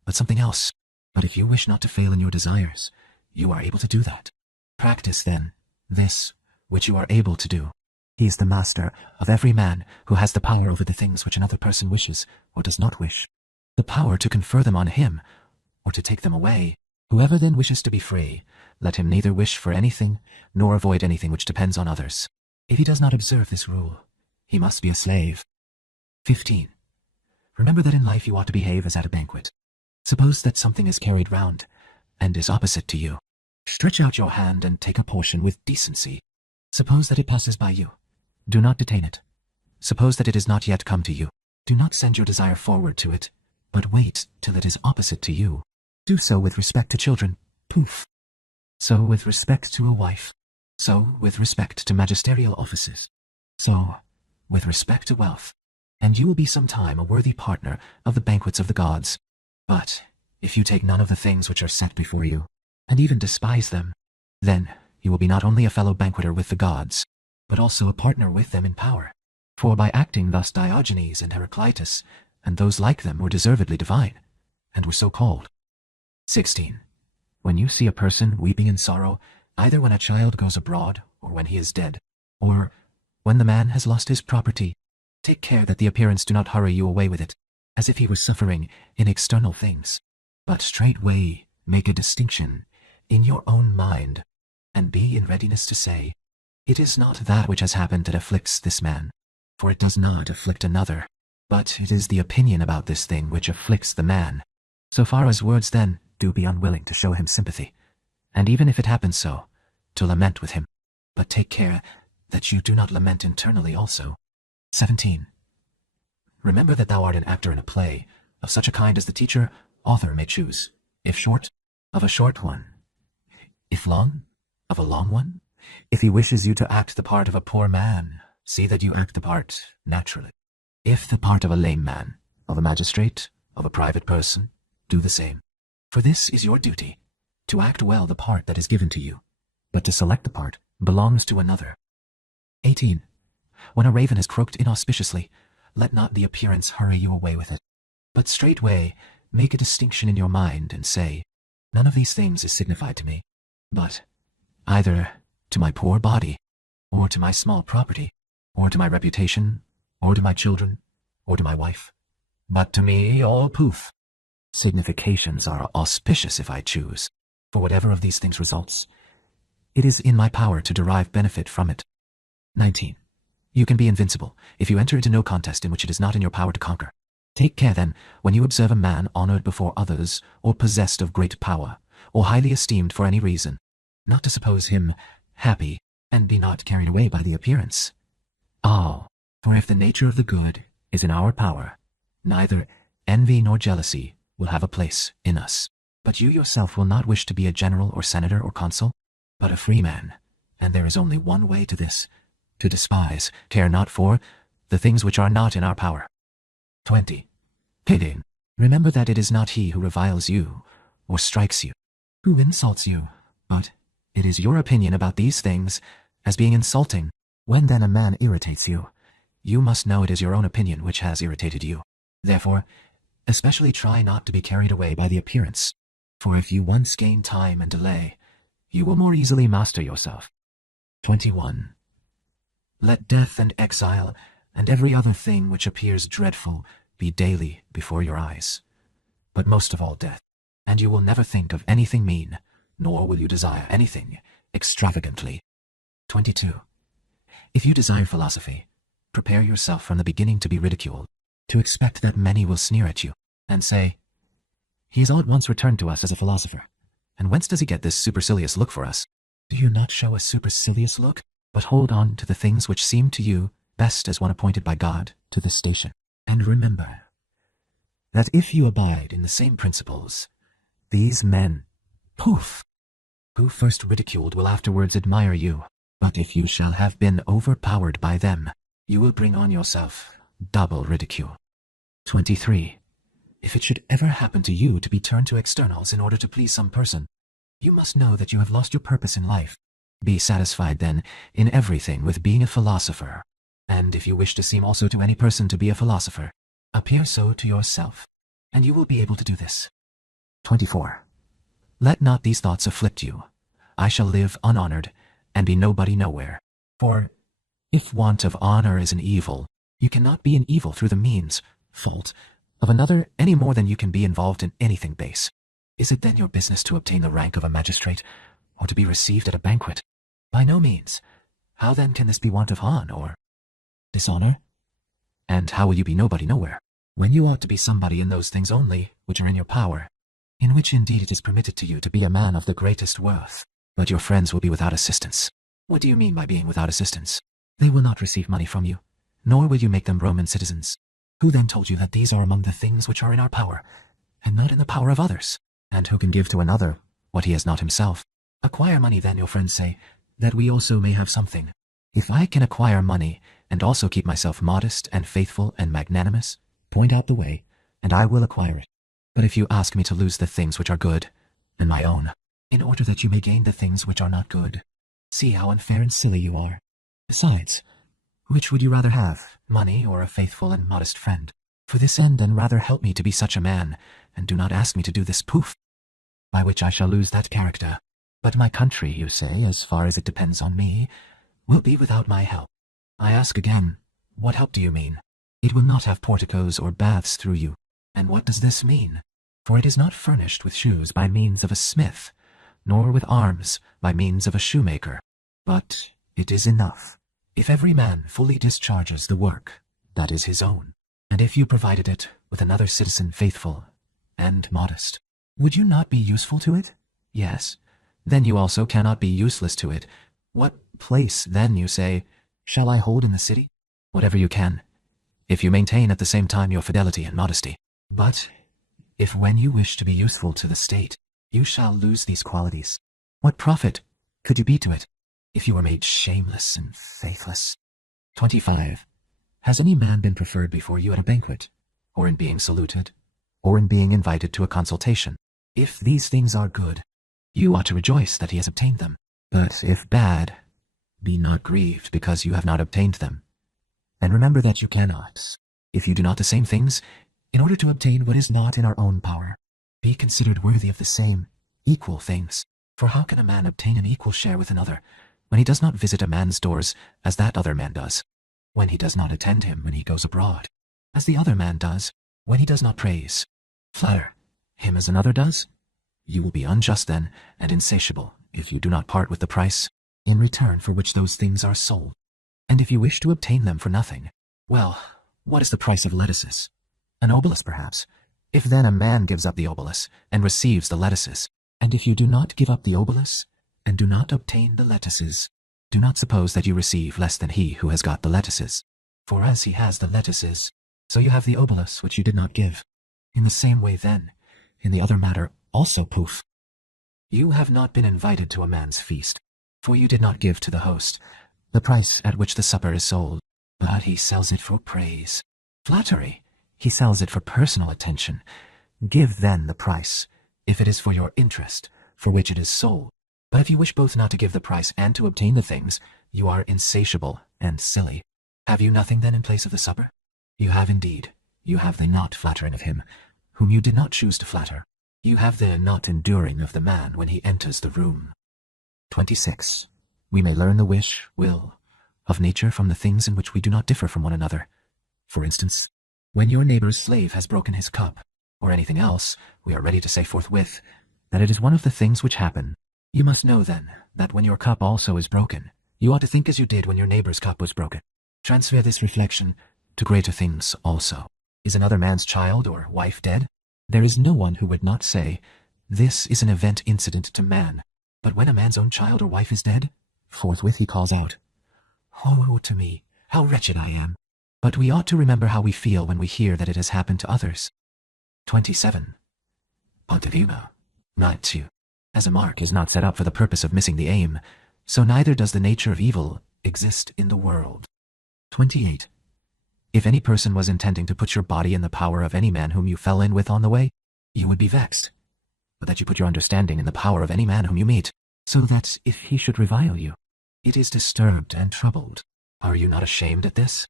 but something else. But if you wish not to fail in your desires, you are able to do that. Practice, then, this which you are able to do. He is the master of every man who has the power over the things which another person wishes or does not wish, the power to confer them on him or to take them away. Whoever then wishes to be free, let him neither wish for anything nor avoid anything which depends on others. If he does not observe this rule, he must be a slave. 15. Remember that in life you ought to behave as at a banquet. Suppose that something is carried round and is opposite to you. Stretch out your hand and take a portion with decency. Suppose that it passes by you. Do not detain it. Suppose that it is not yet come to you. Do not send your desire forward to it, but wait till it is opposite to you. Do so with respect to children. Poof. So with respect to a wife. So with respect to magisterial offices. So with respect to wealth. And you will be sometime a worthy partner of the banquets of the gods. But if you take none of the things which are set before you, and even despise them, then you will be not only a fellow banqueter with the gods, but also a partner with them in power. For by acting thus Diogenes and Heraclitus, and those like them, were deservedly divine, and were so called. 16. When you see a person weeping in sorrow, either when a child goes abroad, or when he is dead, or when the man has lost his property, take care that the appearance do not hurry you away with it, as if he were suffering in external things, but straightway make a distinction in your own mind, and be in readiness to say, It is not that which has happened that afflicts this man, for it does not afflict another, but it is the opinion about this thing which afflicts the man. So far as words then do be unwilling to show him sympathy, and even if it happens so, to lament with him. But take care that you do not lament internally also. 17. Remember that thou art an actor in a play, of such a kind as the teacher, author may choose. If short, of a short one. If long, of a long one. If he wishes you to act the part of a poor man, see that you act the part naturally. If the part of a lame man, of a magistrate, of a private person, do the same. For this is your duty, to act well the part that is given to you, but to select the part belongs to another. 18. When a raven has croaked inauspiciously, let not the appearance hurry you away with it, but straightway make a distinction in your mind and say, none of these things is signified to me, but either to my poor body, or to my small property, or to my reputation, or to my children, or to my wife, but to me all poof. Significations are auspicious if I choose, for whatever of these things results, it is in my power to derive benefit from it. 19. You can be invincible if you enter into no contest in which it is not in your power to conquer. Take care then, when you observe a man honored before others, or possessed of great power, or highly esteemed for any reason, not to suppose him happy, and be not carried away by the appearance. Oh, for if the nature of the good is in our power, neither envy nor jealousy will have a place in us. But you yourself will not wish to be a general or senator or consul, but a free man, and there is only one way to this, to despise, care not for, the things which are not in our power. 20. Pidin, remember that it is not he who reviles you, or strikes you, who insults you, but it is your opinion about these things as being insulting. When then a man irritates you, you must know it is your own opinion which has irritated you. Therefore, especially try not to be carried away by the appearance, for if you once gain time and delay, you will more easily master yourself. 21. Let death and exile, and every other thing which appears dreadful, be daily before your eyes. But most of all death, and you will never think of anything mean, nor will you desire anything extravagantly. 22. If you desire philosophy, prepare yourself from the beginning to be ridiculed, to expect that many will sneer at you, and say, he is all at once returned to us as a philosopher, and whence does he get this supercilious look for us? Do you not show a supercilious look, but hold on to the things which seem to you best as one appointed by God to this station? And remember that if you abide in the same principles, these men, poof, who first ridiculed will afterwards admire you. But if you shall have been overpowered by them, you will bring on yourself double ridicule. 23. If it should ever happen to you to be turned to externals in order to please some person, you must know that you have lost your purpose in life. Be satisfied, then, in everything with being a philosopher, and if you wish to seem also to any person to be a philosopher, appear so to yourself, and you will be able to do this. 24. Let not these thoughts afflict you. I shall live unhonored, and be nobody nowhere. For if want of honor is an evil, you cannot be an evil through the means, fault, of another any more than you can be involved in anything base. Is it then your business to obtain the rank of a magistrate, or to be received at a banquet? By no means. How then can this be want of honor, or dishonor? And how will you be nobody nowhere, when you ought to be somebody in those things only which are in your power, in which indeed it is permitted to you to be a man of the greatest worth, but your friends will be without assistance. What do you mean by being without assistance? They will not receive money from you, nor will you make them Roman citizens. Who then told you that these are among the things which are in our power, and not in the power of others? And who can give to another what he has not himself? Acquire money then, your friends say, that we also may have something. If I can acquire money, and also keep myself modest and faithful and magnanimous, point out the way, and I will acquire it. But if you ask me to lose the things which are good, and my own, in order that you may gain the things which are not good, see how unfair and silly you are. Besides, which would you rather have, money or a faithful and modest friend? For this end then rather help me to be such a man, and do not ask me to do this poof, by which I shall lose that character. But my country, you say, as far as it depends on me, will be without my help. I ask again, what help do you mean? It will not have porticos or baths through you. And what does this mean? For it is not furnished with shoes by means of a smith, nor with arms by means of a shoemaker, but It is enough if every man fully discharges the work that is his own, and if you provided it with another citizen faithful and modest. Would you not be useful to it? Yes. Then you also cannot be useless to it. What place, then, you say, shall I hold in the city? Whatever you can, if you maintain at the same time your fidelity and modesty. But if when you wish to be useful to the state, you shall lose these qualities, what profit could you be to it, if you were made shameless and faithless? 25. Has any man been preferred before you at a banquet, or in being saluted, or in being invited to a consultation? If these things are good, you ought to rejoice that he has obtained them. But if bad, be not grieved because you have not obtained them. And remember that you cannot, if you do not the same things, in order to obtain what is not in our own power, be considered worthy of the same, equal things. For how can a man obtain an equal share with another, when he does not visit a man's doors as that other man does, when he does not attend him when he goes abroad, as the other man does, when he does not praise, flatter him as another does? You will be unjust then, and insatiable, if you do not part with the price, in return for which those things are sold. And if you wish to obtain them for nothing, well, what is the price of lettuces? An obolus, perhaps. If then a man gives up the obolus, and receives the lettuces, and if you do not give up the obolus, and do not obtain the lettuces, do not suppose that you receive less than he who has got the lettuces. For as he has the lettuces, so you have the obolus which you did not give. In the same way then, in the other matter also poof. You have not been invited to a man's feast, for you did not give to the host the price at which the supper is sold, but he sells it for praise. Flattery, he sells it for personal attention. Give then the price, if it is for your interest, for which it is sold. But if you wish both not to give the price and to obtain the things, you are insatiable and silly. Have you nothing then in place of the supper? You have indeed. You have the not flattering of him, whom you did not choose to flatter. You have the not enduring of the man when he enters the room. 26. We may learn the wish, will, of nature from the things in which we do not differ from one another. For instance, when your neighbor's slave has broken his cup, or anything else, we are ready to say forthwith that it is one of the things which happen. You must know then that when your cup also is broken, you ought to think as you did when your neighbor's cup was broken. Transfer this reflection to greater things also. Is another man's child or wife dead? There is no one who would not say, this is an event incident to man. But when a man's own child or wife is dead, forthwith he calls out, woe to me, how wretched I am. But we ought to remember how we feel when we hear that it has happened to others. 27. Pontivima, not you. As a mark is not set up for the purpose of missing the aim, so neither does the nature of evil exist in the world. 28. If any person was intending to put your body in the power of any man whom you fell in with on the way, you would be vexed. But that you put your understanding in the power of any man whom you meet, so that if he should revile you, it is disturbed and troubled. Are you not ashamed at this?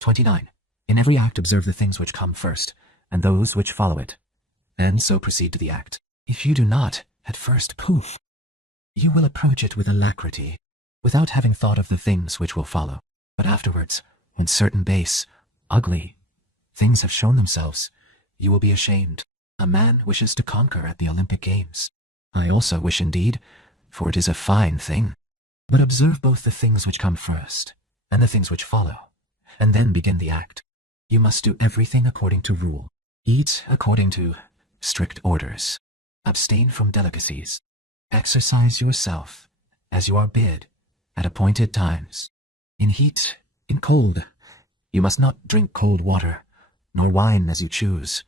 29. In every act observe the things which come first, and those which follow it, and so proceed to the act. If you do not, at first, poof, you will approach it with alacrity, without having thought of the things which will follow. But afterwards, when certain base, ugly things have shown themselves, you will be ashamed. A man wishes to conquer at the Olympic Games. I also wish indeed, for it is a fine thing. But observe both the things which come first, and the things which follow, and then begin the act. You must do everything according to rule. Eat according to strict orders. Abstain from delicacies. Exercise yourself, as you are bid, at appointed times. In heat, in cold. You must not drink cold water, nor wine as you choose.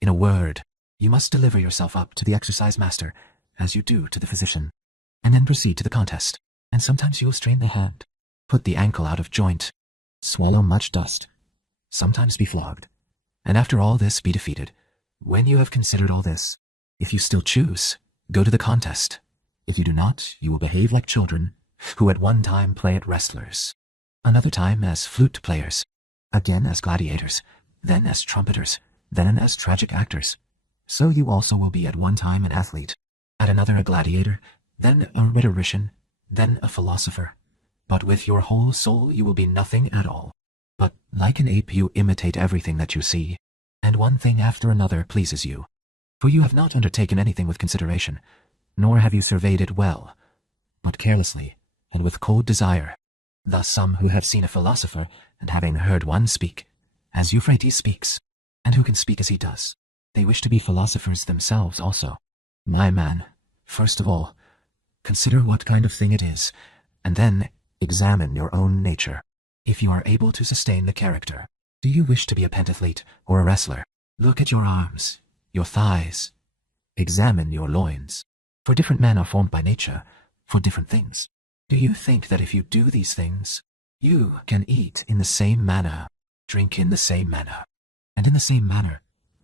In a word, you must deliver yourself up to the exercise master, as you do to the physician, and then proceed to the contest. And sometimes you will strain the hand, put the ankle out of joint, swallow much dust, sometimes be flogged, and after all this be defeated. When you have considered all this, if you still choose, go to the contest. If you do not, you will behave like children, who at one time play at wrestlers, another time as flute players, again as gladiators, then as trumpeters, then as tragic actors. So you also will be at one time an athlete, at another a gladiator, then a rhetorician, then a philosopher. But with your whole soul you will be nothing at all. But like an ape you imitate everything that you see, and one thing after another pleases you. For you have not undertaken anything with consideration, nor have you surveyed it well, but carelessly, and with cold desire. Thus some who have seen a philosopher, and having heard one speak, as Euphrates speaks, and who can speak as he does, they wish to be philosophers themselves also. My man, first of all, consider what kind of thing it is, and then examine your own nature. If you are able to sustain the character, do you wish to be a pentathlete or a wrestler? Look at your arms, your thighs. Examine your loins. For different men are formed by nature for different things. Do you think that if you do these things, you can eat in the same manner, drink in the same manner, and in the same manner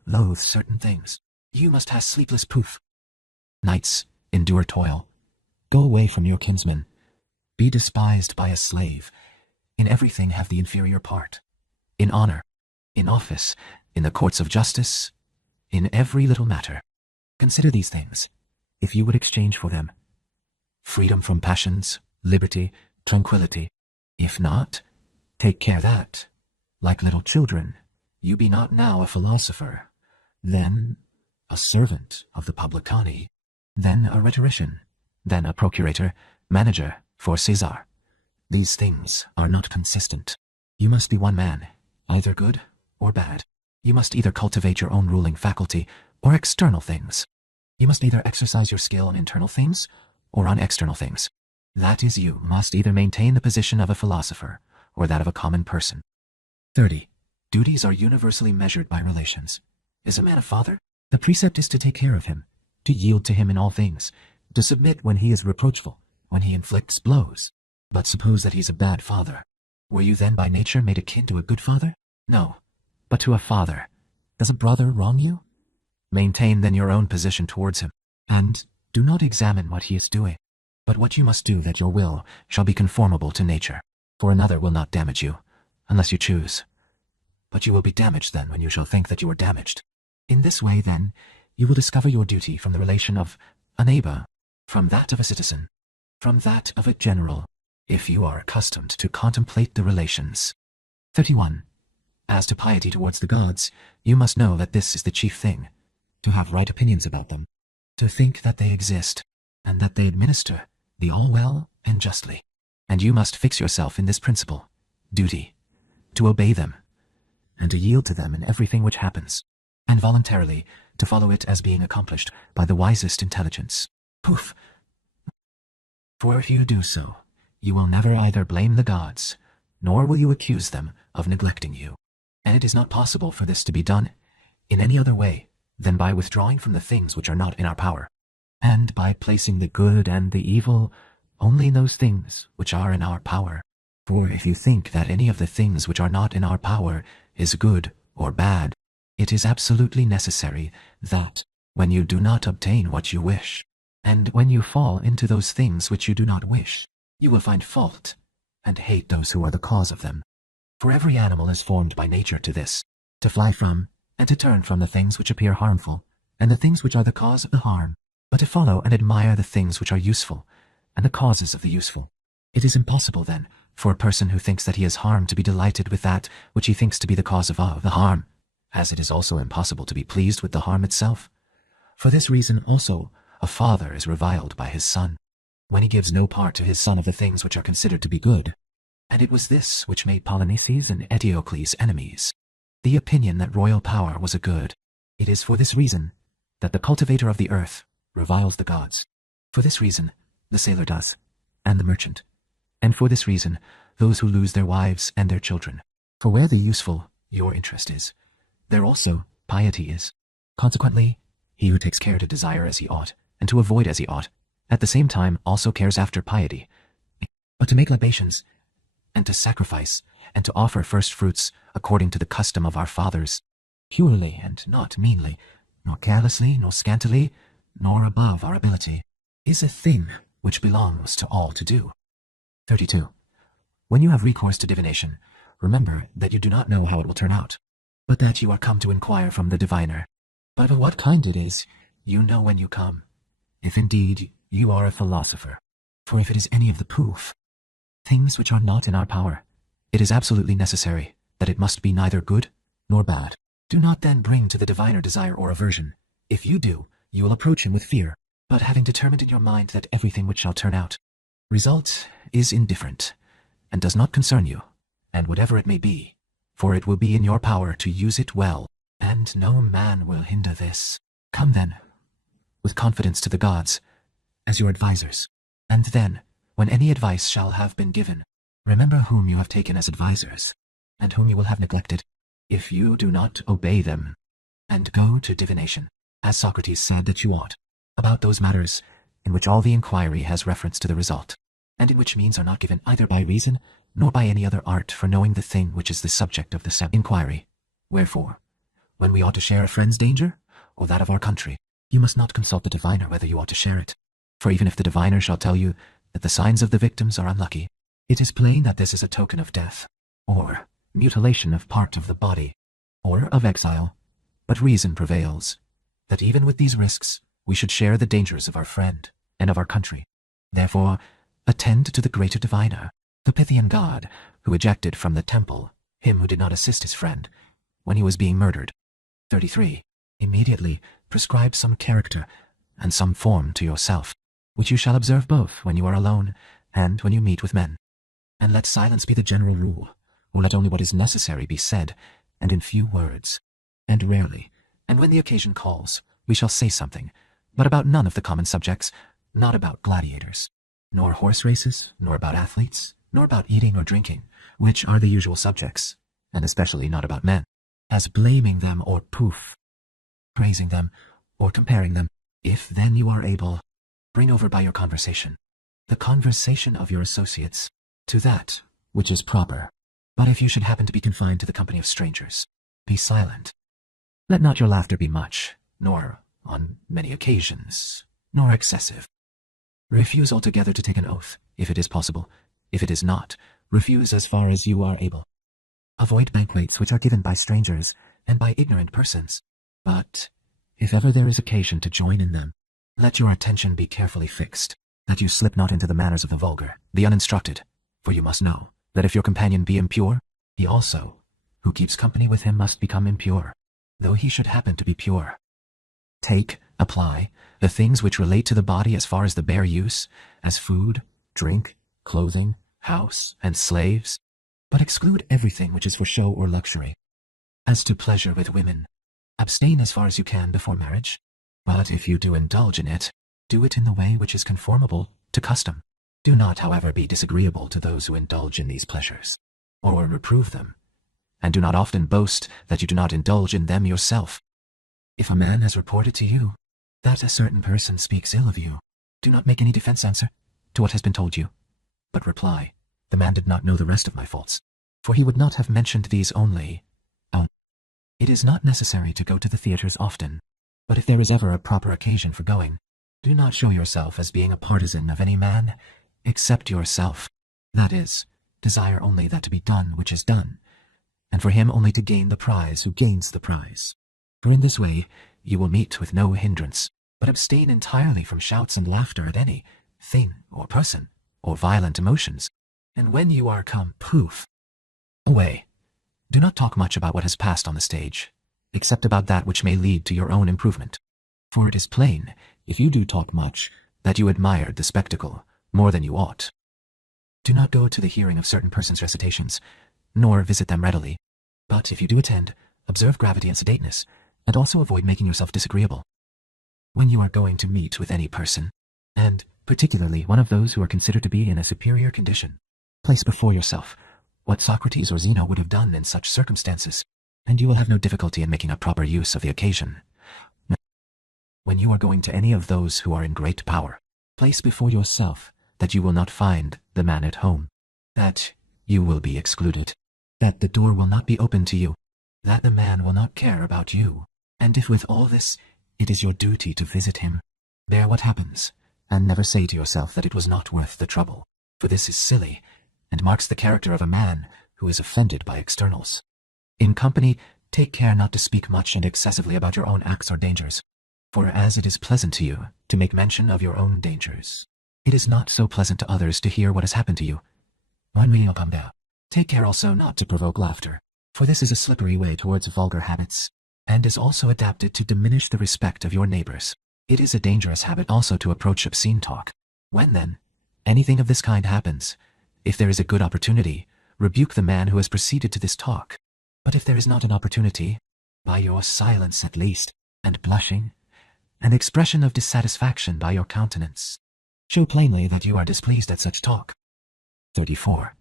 loathe certain things? You must have sleepless poof. Nights endure toil. Go away from your kinsmen. Be despised by a slave. In everything have the inferior part. In honor, in office, in the courts of justice, in every little matter. Consider these things, if you would exchange for them freedom from passions, liberty, tranquility. If not, take care that, like little children, you be not now a philosopher, then a servant of the publicani, then a rhetorician, then a procurator, manager for Caesar. These things are not consistent. You must be one man, either good or bad. You must either cultivate your own ruling faculty or external things. You must either exercise your skill on internal things or on external things. That is, you must either maintain the position of a philosopher or that of a common person. 30. Duties are universally measured by relations. Is a man a father? The precept is to take care of him, to yield to him in all things, to submit when he is reproachful, when he inflicts blows. But suppose that he's a bad father. Were you then by nature made akin to a good father? No, but to a father. Does a brother wrong you? Maintain then your own position towards him, and do not examine what he is doing, but what you must do, that your will shall be conformable to nature. For another will not damage you, unless you choose. But you will be damaged then when you shall think that you are damaged. In this way, then, you will discover your duty from the relation of a neighbor, from that of a citizen, from that of a general, if you are accustomed to contemplate the relations. 31. As to piety towards the gods, you must know that this is the chief thing, to have right opinions about them, to think that they exist, and that they administer the all well and justly. And you must fix yourself in this principle, duty, to obey them, and to yield to them in everything which happens, and voluntarily to follow it as being accomplished by the wisest intelligence. Poof! For if you do so, you will never either blame the gods, nor will you accuse them of neglecting you. And it is not possible for this to be done in any other way than by withdrawing from the things which are not in our power, and by placing the good and the evil only in those things which are in our power. For if you think that any of the things which are not in our power is good or bad, it is absolutely necessary that, when you do not obtain what you wish, and when you fall into those things which you do not wish, you will find fault and hate those who are the cause of them. For every animal is formed by nature to this, to fly from and to turn from the things which appear harmful, and the things which are the cause of the harm, but to follow and admire the things which are useful, and the causes of the useful. It is impossible, then, for a person who thinks that he is harmed to be delighted with that which he thinks to be the cause of the harm, as it is also impossible to be pleased with the harm itself. For this reason also a father is reviled by his son, when he gives no part to his son of the things which are considered to be good. And it was this which made Polynices and Eteocles enemies, the opinion that royal power was a good. It is for this reason that the cultivator of the earth reviles the gods. For this reason the sailor does, and the merchant. And for this reason those who lose their wives and their children. For where the useful your interest is, there also piety is. Consequently, he who takes care to desire as he ought, and to avoid as he ought, at the same time also cares after piety. But to make libations, and to sacrifice, and to offer first fruits according to the custom of our fathers, purely and not meanly, nor carelessly, nor scantily, nor above our ability, is a thing which belongs to all to do. 32. When you have recourse to divination, remember that you do not know how it will turn out, but that you are come to inquire from the diviner. But of what kind it is, you know when you come, if indeed you are a philosopher. For if it is any of the poof, things which are not in our power, it is absolutely necessary that it must be neither good nor bad. Do not then bring to the diviner desire or aversion. If you do, you will approach him with fear, but having determined in your mind that everything which shall turn out Result is indifferent, and does not concern you, and whatever it may be, for it will be in your power to use it well, and no man will hinder this. Come then, with confidence to the gods, as your advisers, and then, when any advice shall have been given, remember whom you have taken as advisers, and whom you will have neglected, if you do not obey them, and go to divination, as Socrates said that you ought, about those matters in which all the inquiry has reference to the result, and in which means are not given either by reason nor by any other art for knowing the thing which is the subject of the inquiry. Wherefore, when we ought to share a friend's danger, or that of our country, you must not consult the diviner whether you ought to share it. For even if the diviner shall tell you that the signs of the victims are unlucky, it is plain that this is a token of death, or mutilation of part of the body, or of exile. But reason prevails, that even with these risks, we should share the dangers of our friend and of our country. Therefore, attend to the greater diviner, the Pythian god, who ejected from the temple him who did not assist his friend when he was being murdered. 33. Immediately prescribe some character and some form to yourself, which you shall observe both when you are alone and when you meet with men. And let silence be the general rule, or let only what is necessary be said, and in few words, and rarely, and when the occasion calls, we shall say something, but about none of the common subjects, not about gladiators, nor horse races, nor about athletes, nor about eating or drinking, which are the usual subjects, and especially not about men, as blaming them or praising them, or comparing them. If then you are able, bring over by your conversation the conversation of your associates to that which is proper. But if you should happen to be confined to the company of strangers, be silent. Let not your laughter be much, nor on many occasions, nor excessive. Refuse altogether to take an oath, if it is possible. If it is not, refuse as far as you are able. Avoid banquets which are given by strangers and by ignorant persons. But if ever there is occasion to join in them, let your attention be carefully fixed, that you slip not into the manners of the vulgar, the uninstructed. For you must know that if your companion be impure, he also, who keeps company with him, must become impure, though he should happen to be pure. Apply the things which relate to the body as far as the bare use, as food, drink, clothing, house, and slaves, but exclude everything which is for show or luxury. As to pleasure with women, abstain as far as you can before marriage, but if you do indulge in it, do it in the way which is conformable to custom. Do not, however, be disagreeable to those who indulge in these pleasures, or reprove them, and do not often boast that you do not indulge in them yourself. If a man has reported to you that a certain person speaks ill of you, do not make any defense answer to what has been told you, but reply, the man did not know the rest of my faults, for he would not have mentioned these only. It is not necessary to go to the theatres often, but if there is ever a proper occasion for going, do not show yourself as being a partisan of any man, except yourself. That is, desire only that to be done which is done, and for him only to gain the prize who gains the prize. For in this way you will meet with no hindrance, but abstain entirely from shouts and laughter at any thing or person, or violent emotions, and when you are come away, do not talk much about what has passed on the stage, except about that which may lead to your own improvement. For it is plain, if you do talk much, that you admired the spectacle more than you ought. Do not go to the hearing of certain persons' recitations, nor visit them readily, but if you do attend, observe gravity and sedateness, and also avoid making yourself disagreeable. When you are going to meet with any person, and particularly one of those who are considered to be in a superior condition, place before yourself what Socrates or Zeno would have done in such circumstances, and you will have no difficulty in making a proper use of the occasion. When you are going to any of those who are in great power, place before yourself that you will not find the man at home, that you will be excluded, that the door will not be opened to you, that the man will not care about you, and if with all this it is your duty to visit him, bear what happens, and never say to yourself that it was not worth the trouble, for this is silly, and marks the character of a man who is offended by externals. In company, take care not to speak much and excessively about your own acts or dangers, for as it is pleasant to you to make mention of your own dangers, it is not so pleasant to others to hear what has happened to you. Take care also not to provoke laughter, for this is a slippery way towards vulgar habits, and is also adapted to diminish the respect of your neighbors. It is a dangerous habit also to approach obscene talk. When then anything of this kind happens, if there is a good opportunity, rebuke the man who has proceeded to this talk. But if there is not an opportunity, by your silence at least, and blushing, an expression of dissatisfaction by your countenance, show plainly that you are displeased at such talk. 34.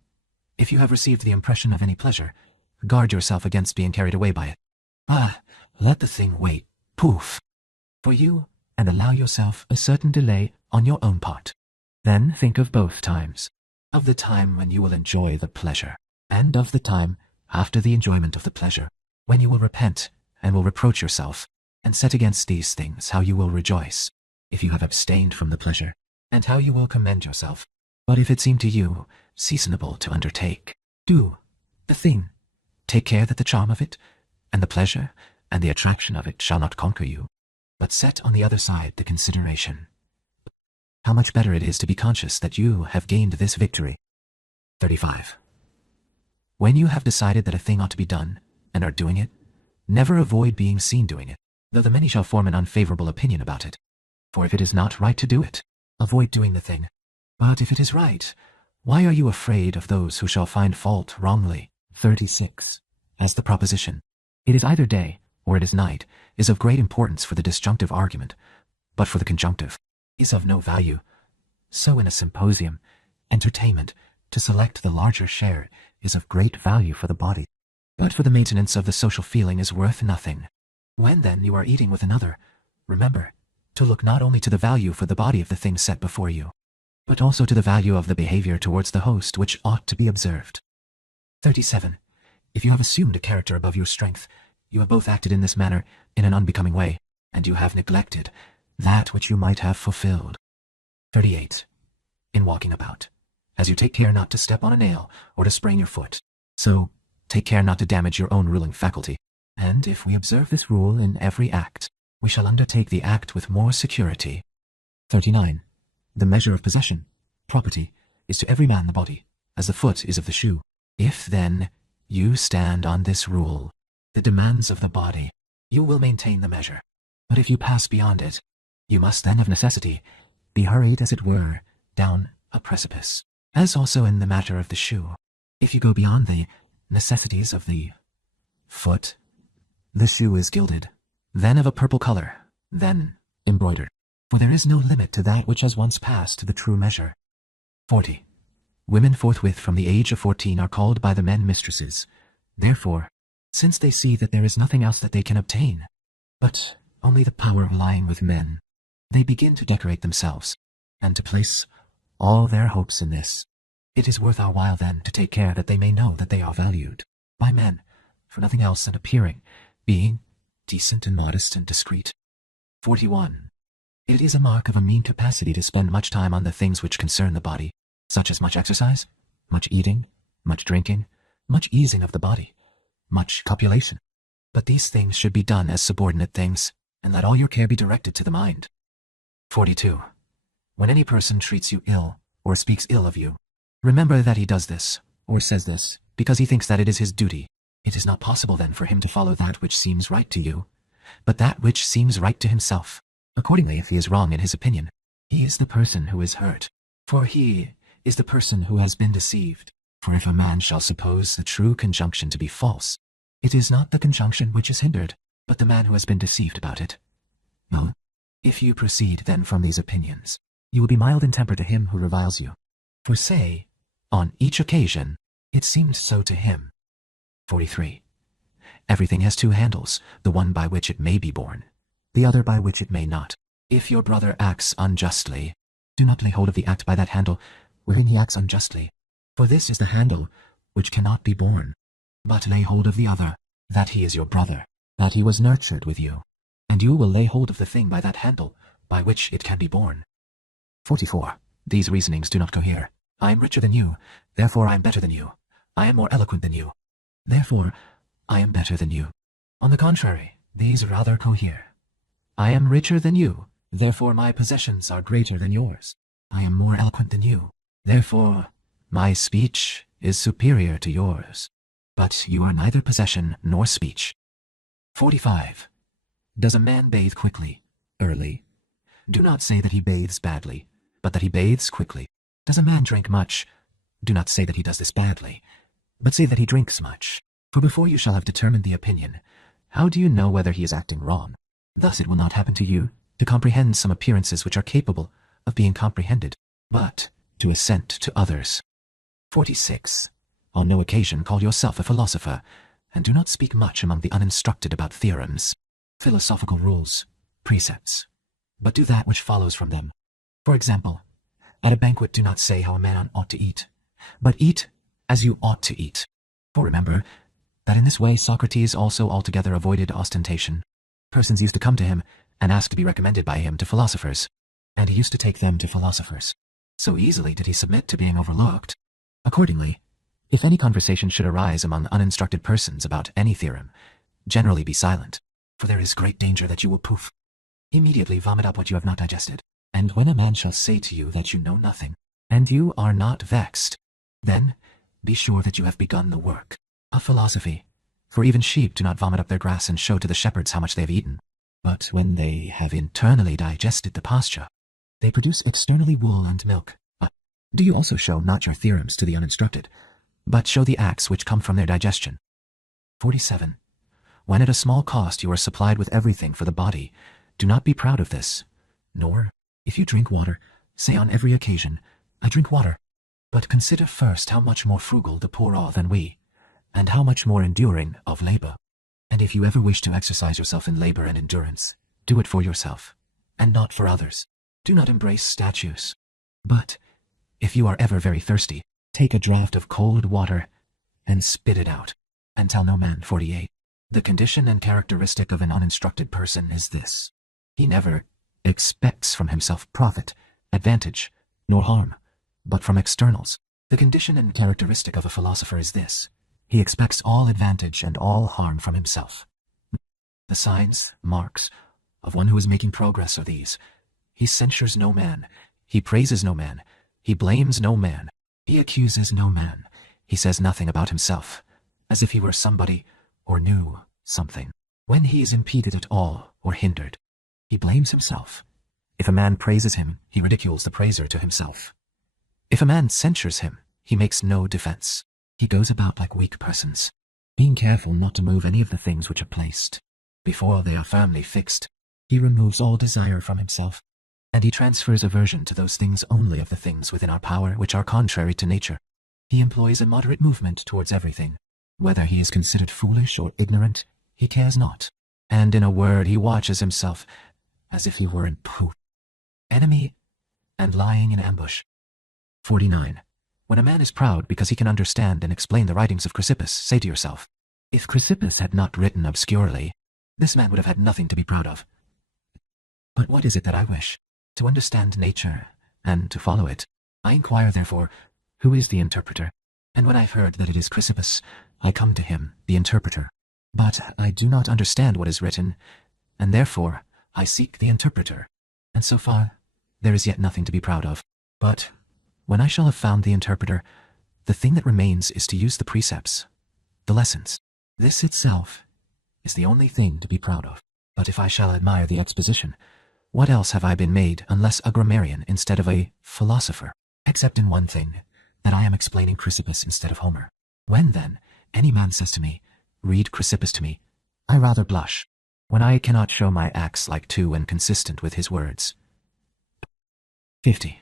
If you have received the impression of any pleasure, guard yourself against being carried away by it. Let the thing wait, poof, for you, and allow yourself a certain delay on your own part. Then think of both times, of the time when you will enjoy the pleasure, and of the time after the enjoyment of the pleasure, when you will repent and will reproach yourself, and set against these things how you will rejoice, if you have abstained from the pleasure, and how you will commend yourself. But if it seem to you seasonable to undertake, do the thing. Take care that the charm of it, and the pleasure, and the attraction of it shall not conquer you, but set on the other side the consideration. How much better it is to be conscious that you have gained this victory. 35. When you have decided that a thing ought to be done, and are doing it, never avoid being seen doing it, though the many shall form an unfavorable opinion about it. For if it is not right to do it, avoid doing the thing. But if it is right, why are you afraid of those who shall find fault wrongly? 36. As the proposition, it is either day, or it is night, is of great importance for the disjunctive argument, but for the conjunctive, is of no value. So in a symposium, entertainment, to select the larger share, is of great value for the body, but for the maintenance of the social feeling is worth nothing. When then you are eating with another, remember to look not only to the value for the body of the thing set before you, but also to the value of the behavior towards the host which ought to be observed. 37. If you have assumed a character above your strength, you have both acted in this manner in an unbecoming way, and you have neglected that which you might have fulfilled. 38. In walking about, as you take care not to step on a nail or to sprain your foot, so take care not to damage your own ruling faculty. And if we observe this rule in every act, we shall undertake the act with more security. 39. The measure of possession, property, is to every man the body, as the foot is of the shoe. If, then, you stand on this rule, the demands of the body, you will maintain the measure. But if you pass beyond it, you must then of necessity be hurried, as it were, down a precipice, as also in the matter of the shoe. If you go beyond the necessities of the foot, the shoe is gilded, then of a purple color, then embroidered, for there is no limit to that which has once passed the true measure. 40. Women forthwith from the age of 14 are called by the men mistresses. Therefore, since they see that there is nothing else that they can obtain, but only the power of lying with men, they begin to decorate themselves, and to place all their hopes in this. It is worth our while then to take care that they may know that they are valued by men for nothing else than appearing, being decent and modest and discreet. 41. It is a mark of a mean capacity to spend much time on the things which concern the body, such as much exercise, much eating, much drinking, much easing of the body, much copulation. But these things should be done as subordinate things, and let all your care be directed to the mind. 42. When any person treats you ill, or speaks ill of you, remember that he does this, or says this, because he thinks that it is his duty. It is not possible then for him to follow that which seems right to you, but that which seems right to himself. Accordingly, if he is wrong in his opinion, he is the person who is hurt, for he is the person who has been deceived. For if a man shall suppose the true conjunction to be false, it is not the conjunction which is hindered, but the man who has been deceived about it. Well, if you proceed then from these opinions, you will be mild in temper to him who reviles you. For say, on each occasion, it seemed so to him. 43. Everything has two handles, the one by which it may be borne, the other by which it may not. If your brother acts unjustly, do not lay hold of the act by that handle wherein he acts unjustly, for this is the handle which cannot be borne. But lay hold of the other, that he is your brother, that he was nurtured with you, and you will lay hold of the thing by that handle by which it can be borne. 44. These reasonings do not cohere. I am richer than you, therefore I am better than you. I am more eloquent than you, therefore I am better than you. On the contrary, these rather cohere. I am richer than you, therefore my possessions are greater than yours. I am more eloquent than you, therefore my speech is superior to yours. But you are neither possession nor speech. 45. Does a man bathe quickly, early? Do not say that he bathes badly, but that he bathes quickly. Does a man drink much? Do not say that he does this badly, but say that he drinks much. For before you shall have determined the opinion, how do you know whether he is acting wrong? Thus it will not happen to you to comprehend some appearances which are capable of being comprehended, but to assent to others. 46. On no occasion call yourself a philosopher, and do not speak much among the uninstructed about theorems, philosophical rules, precepts, but do that which follows from them. For example, at a banquet do not say how a man ought to eat, but eat as you ought to eat. For remember that in this way Socrates also altogether avoided ostentation. Persons used to come to him and ask to be recommended by him to philosophers, and he used to take them to philosophers. So easily did he submit to being overlooked. Accordingly, if any conversation should arise among uninstructed persons about any theorem, generally be silent, for there is great danger that you will poof. Immediately vomit up what you have not digested. And when a man shall say to you that you know nothing, and you are not vexed, then be sure that you have begun the work of philosophy. For even sheep do not vomit up their grass and show to the shepherds how much they have eaten. But when they have internally digested the pasture, they produce externally wool and milk. Do you also show not your theorems to the uninstructed, but show the acts which come from their digestion. 47. When at a small cost you are supplied with everything for the body, do not be proud of this, nor, if you drink water, say on every occasion, I drink water. But consider first how much more frugal the poor are than we, and how much more enduring of labor. And if you ever wish to exercise yourself in labor and endurance, do it for yourself, and not for others. Do not embrace statues. But, if you are ever very thirsty, take a draught of cold water, and spit it out, and tell no man. 48. The condition and characteristic of an uninstructed person is this: he never expects from himself profit, advantage, nor harm, but from externals. The condition and characteristic of a philosopher is this: he expects all advantage and all harm from himself. The signs, marks, of one who is making progress are these: he censures no man, he praises no man, he blames no man, he accuses no man, he says nothing about himself, as if he were somebody or knew something. When he is impeded at all or hindered, he blames himself. If a man praises him, he ridicules the praiser to himself. If a man censures him, he makes no defense. He goes about like weak persons, being careful not to move any of the things which are placed. Before they are firmly fixed, he removes all desire from himself, and he transfers aversion to those things only of the things within our power which are contrary to nature. He employs a moderate movement towards everything. Whether he is considered foolish or ignorant, he cares not. And in a word, he watches himself as if he were in poop, enemy, and lying in ambush. 49. When a man is proud because he can understand and explain the writings of Chrysippus, say to yourself, if Chrysippus had not written obscurely, this man would have had nothing to be proud of. But what is it that I wish? To understand nature, and to follow it. I inquire, therefore, who is the interpreter? And when I've heard that it is Chrysippus, I come to him, the interpreter. But I do not understand what is written, and therefore I seek the interpreter. And so far, there is yet nothing to be proud of. But when I shall have found the interpreter, the thing that remains is to use the precepts, the lessons. This itself is the only thing to be proud of. But if I shall admire the exposition, what else have I been made unless a grammarian instead of a philosopher? Except in one thing, that I am explaining Chrysippus instead of Homer. When, then, any man says to me, read Chrysippus to me, I rather blush, when I cannot show my acts like to and consistent with his words. 50.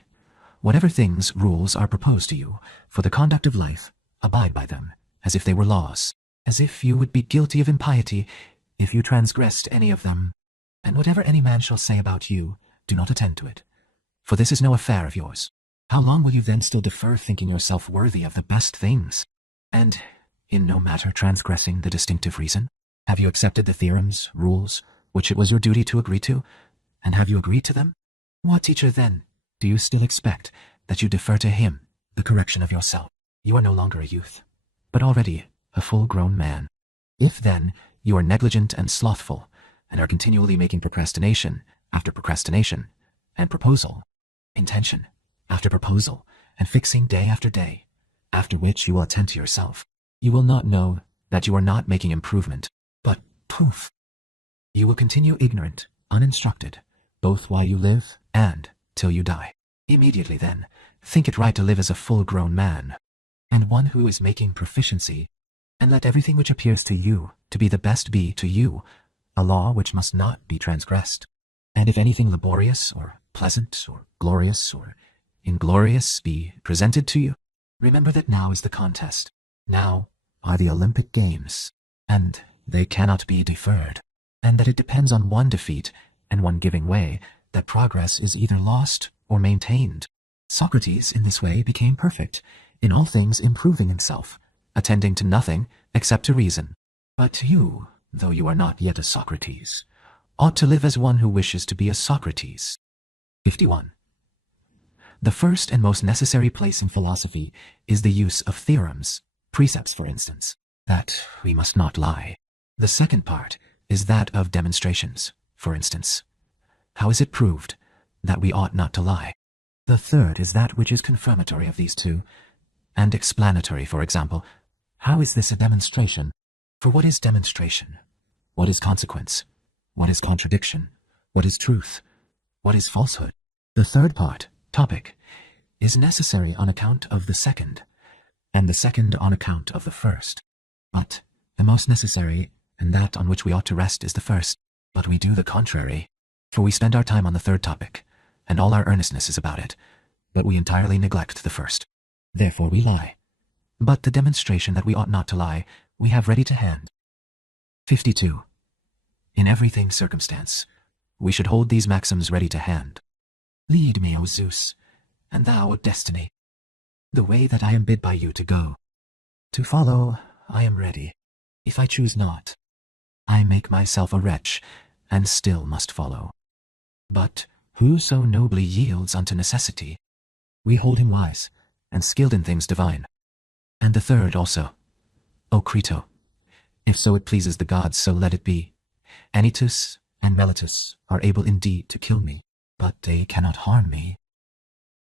Whatever things, rules are proposed to you for the conduct of life, abide by them, as if they were laws, as if you would be guilty of impiety if you transgressed any of them. And whatever any man shall say about you, do not attend to it, for this is no affair of yours. How long will you then still defer thinking yourself worthy of the best things, and in no matter transgressing the distinctive reason? Have you accepted the theorems, rules, which it was your duty to agree to, and have you agreed to them? What teacher, then, do you still expect that you defer to him the correction of yourself? You are no longer a youth, but already a full-grown man. If, then, you are negligent and slothful, and are continually making procrastination after procrastination, and proposal, intention after proposal, and fixing day after day, after which you will attend to yourself, you will not know that you are not making improvement, but poof! You will continue ignorant, uninstructed, both while you live and till you die. Immediately then, think it right to live as a full-grown man, and one who is making proficiency, and let everything which appears to you to be the best be to you a law which must not be transgressed. And if anything laborious or pleasant or glorious or inglorious be presented to you, remember that now is the contest. Now are the Olympic Games, and they cannot be deferred, and that it depends on one defeat and one giving way that progress is either lost or maintained. Socrates in this way became perfect, in all things improving himself, attending to nothing except to reason. But you, though you are not yet a Socrates, ought to live as one who wishes to be a Socrates. 51. The first and most necessary place in philosophy is the use of theorems, precepts for instance, that we must not lie. The second part is that of demonstrations, for instance. How is it proved that we ought not to lie? The third is that which is confirmatory of these two, and explanatory, for example. How is this a demonstration? For what is demonstration? What is consequence? What is contradiction? What is truth? What is falsehood? The third part, topic, is necessary on account of the second, and the second on account of the first. But the most necessary, and that on which we ought to rest, is the first. But we do the contrary, for we spend our time on the third topic, and all our earnestness is about it, but we entirely neglect the first. Therefore we lie. But the demonstration that we ought not to lie, we have ready to hand. 52. In everything circumstance, we should hold these maxims ready to hand. Lead me, O Zeus, and thou, O Destiny, the way that I am bid by you to go. To follow, I am ready. If I choose not, I make myself a wretch, and still must follow. But whoso nobly yields unto necessity, we hold him wise, and skilled in things divine. And the third also, O Crito, if so it pleases the gods, so let it be. Anytus and Melitus are able indeed to kill me, but they cannot harm me.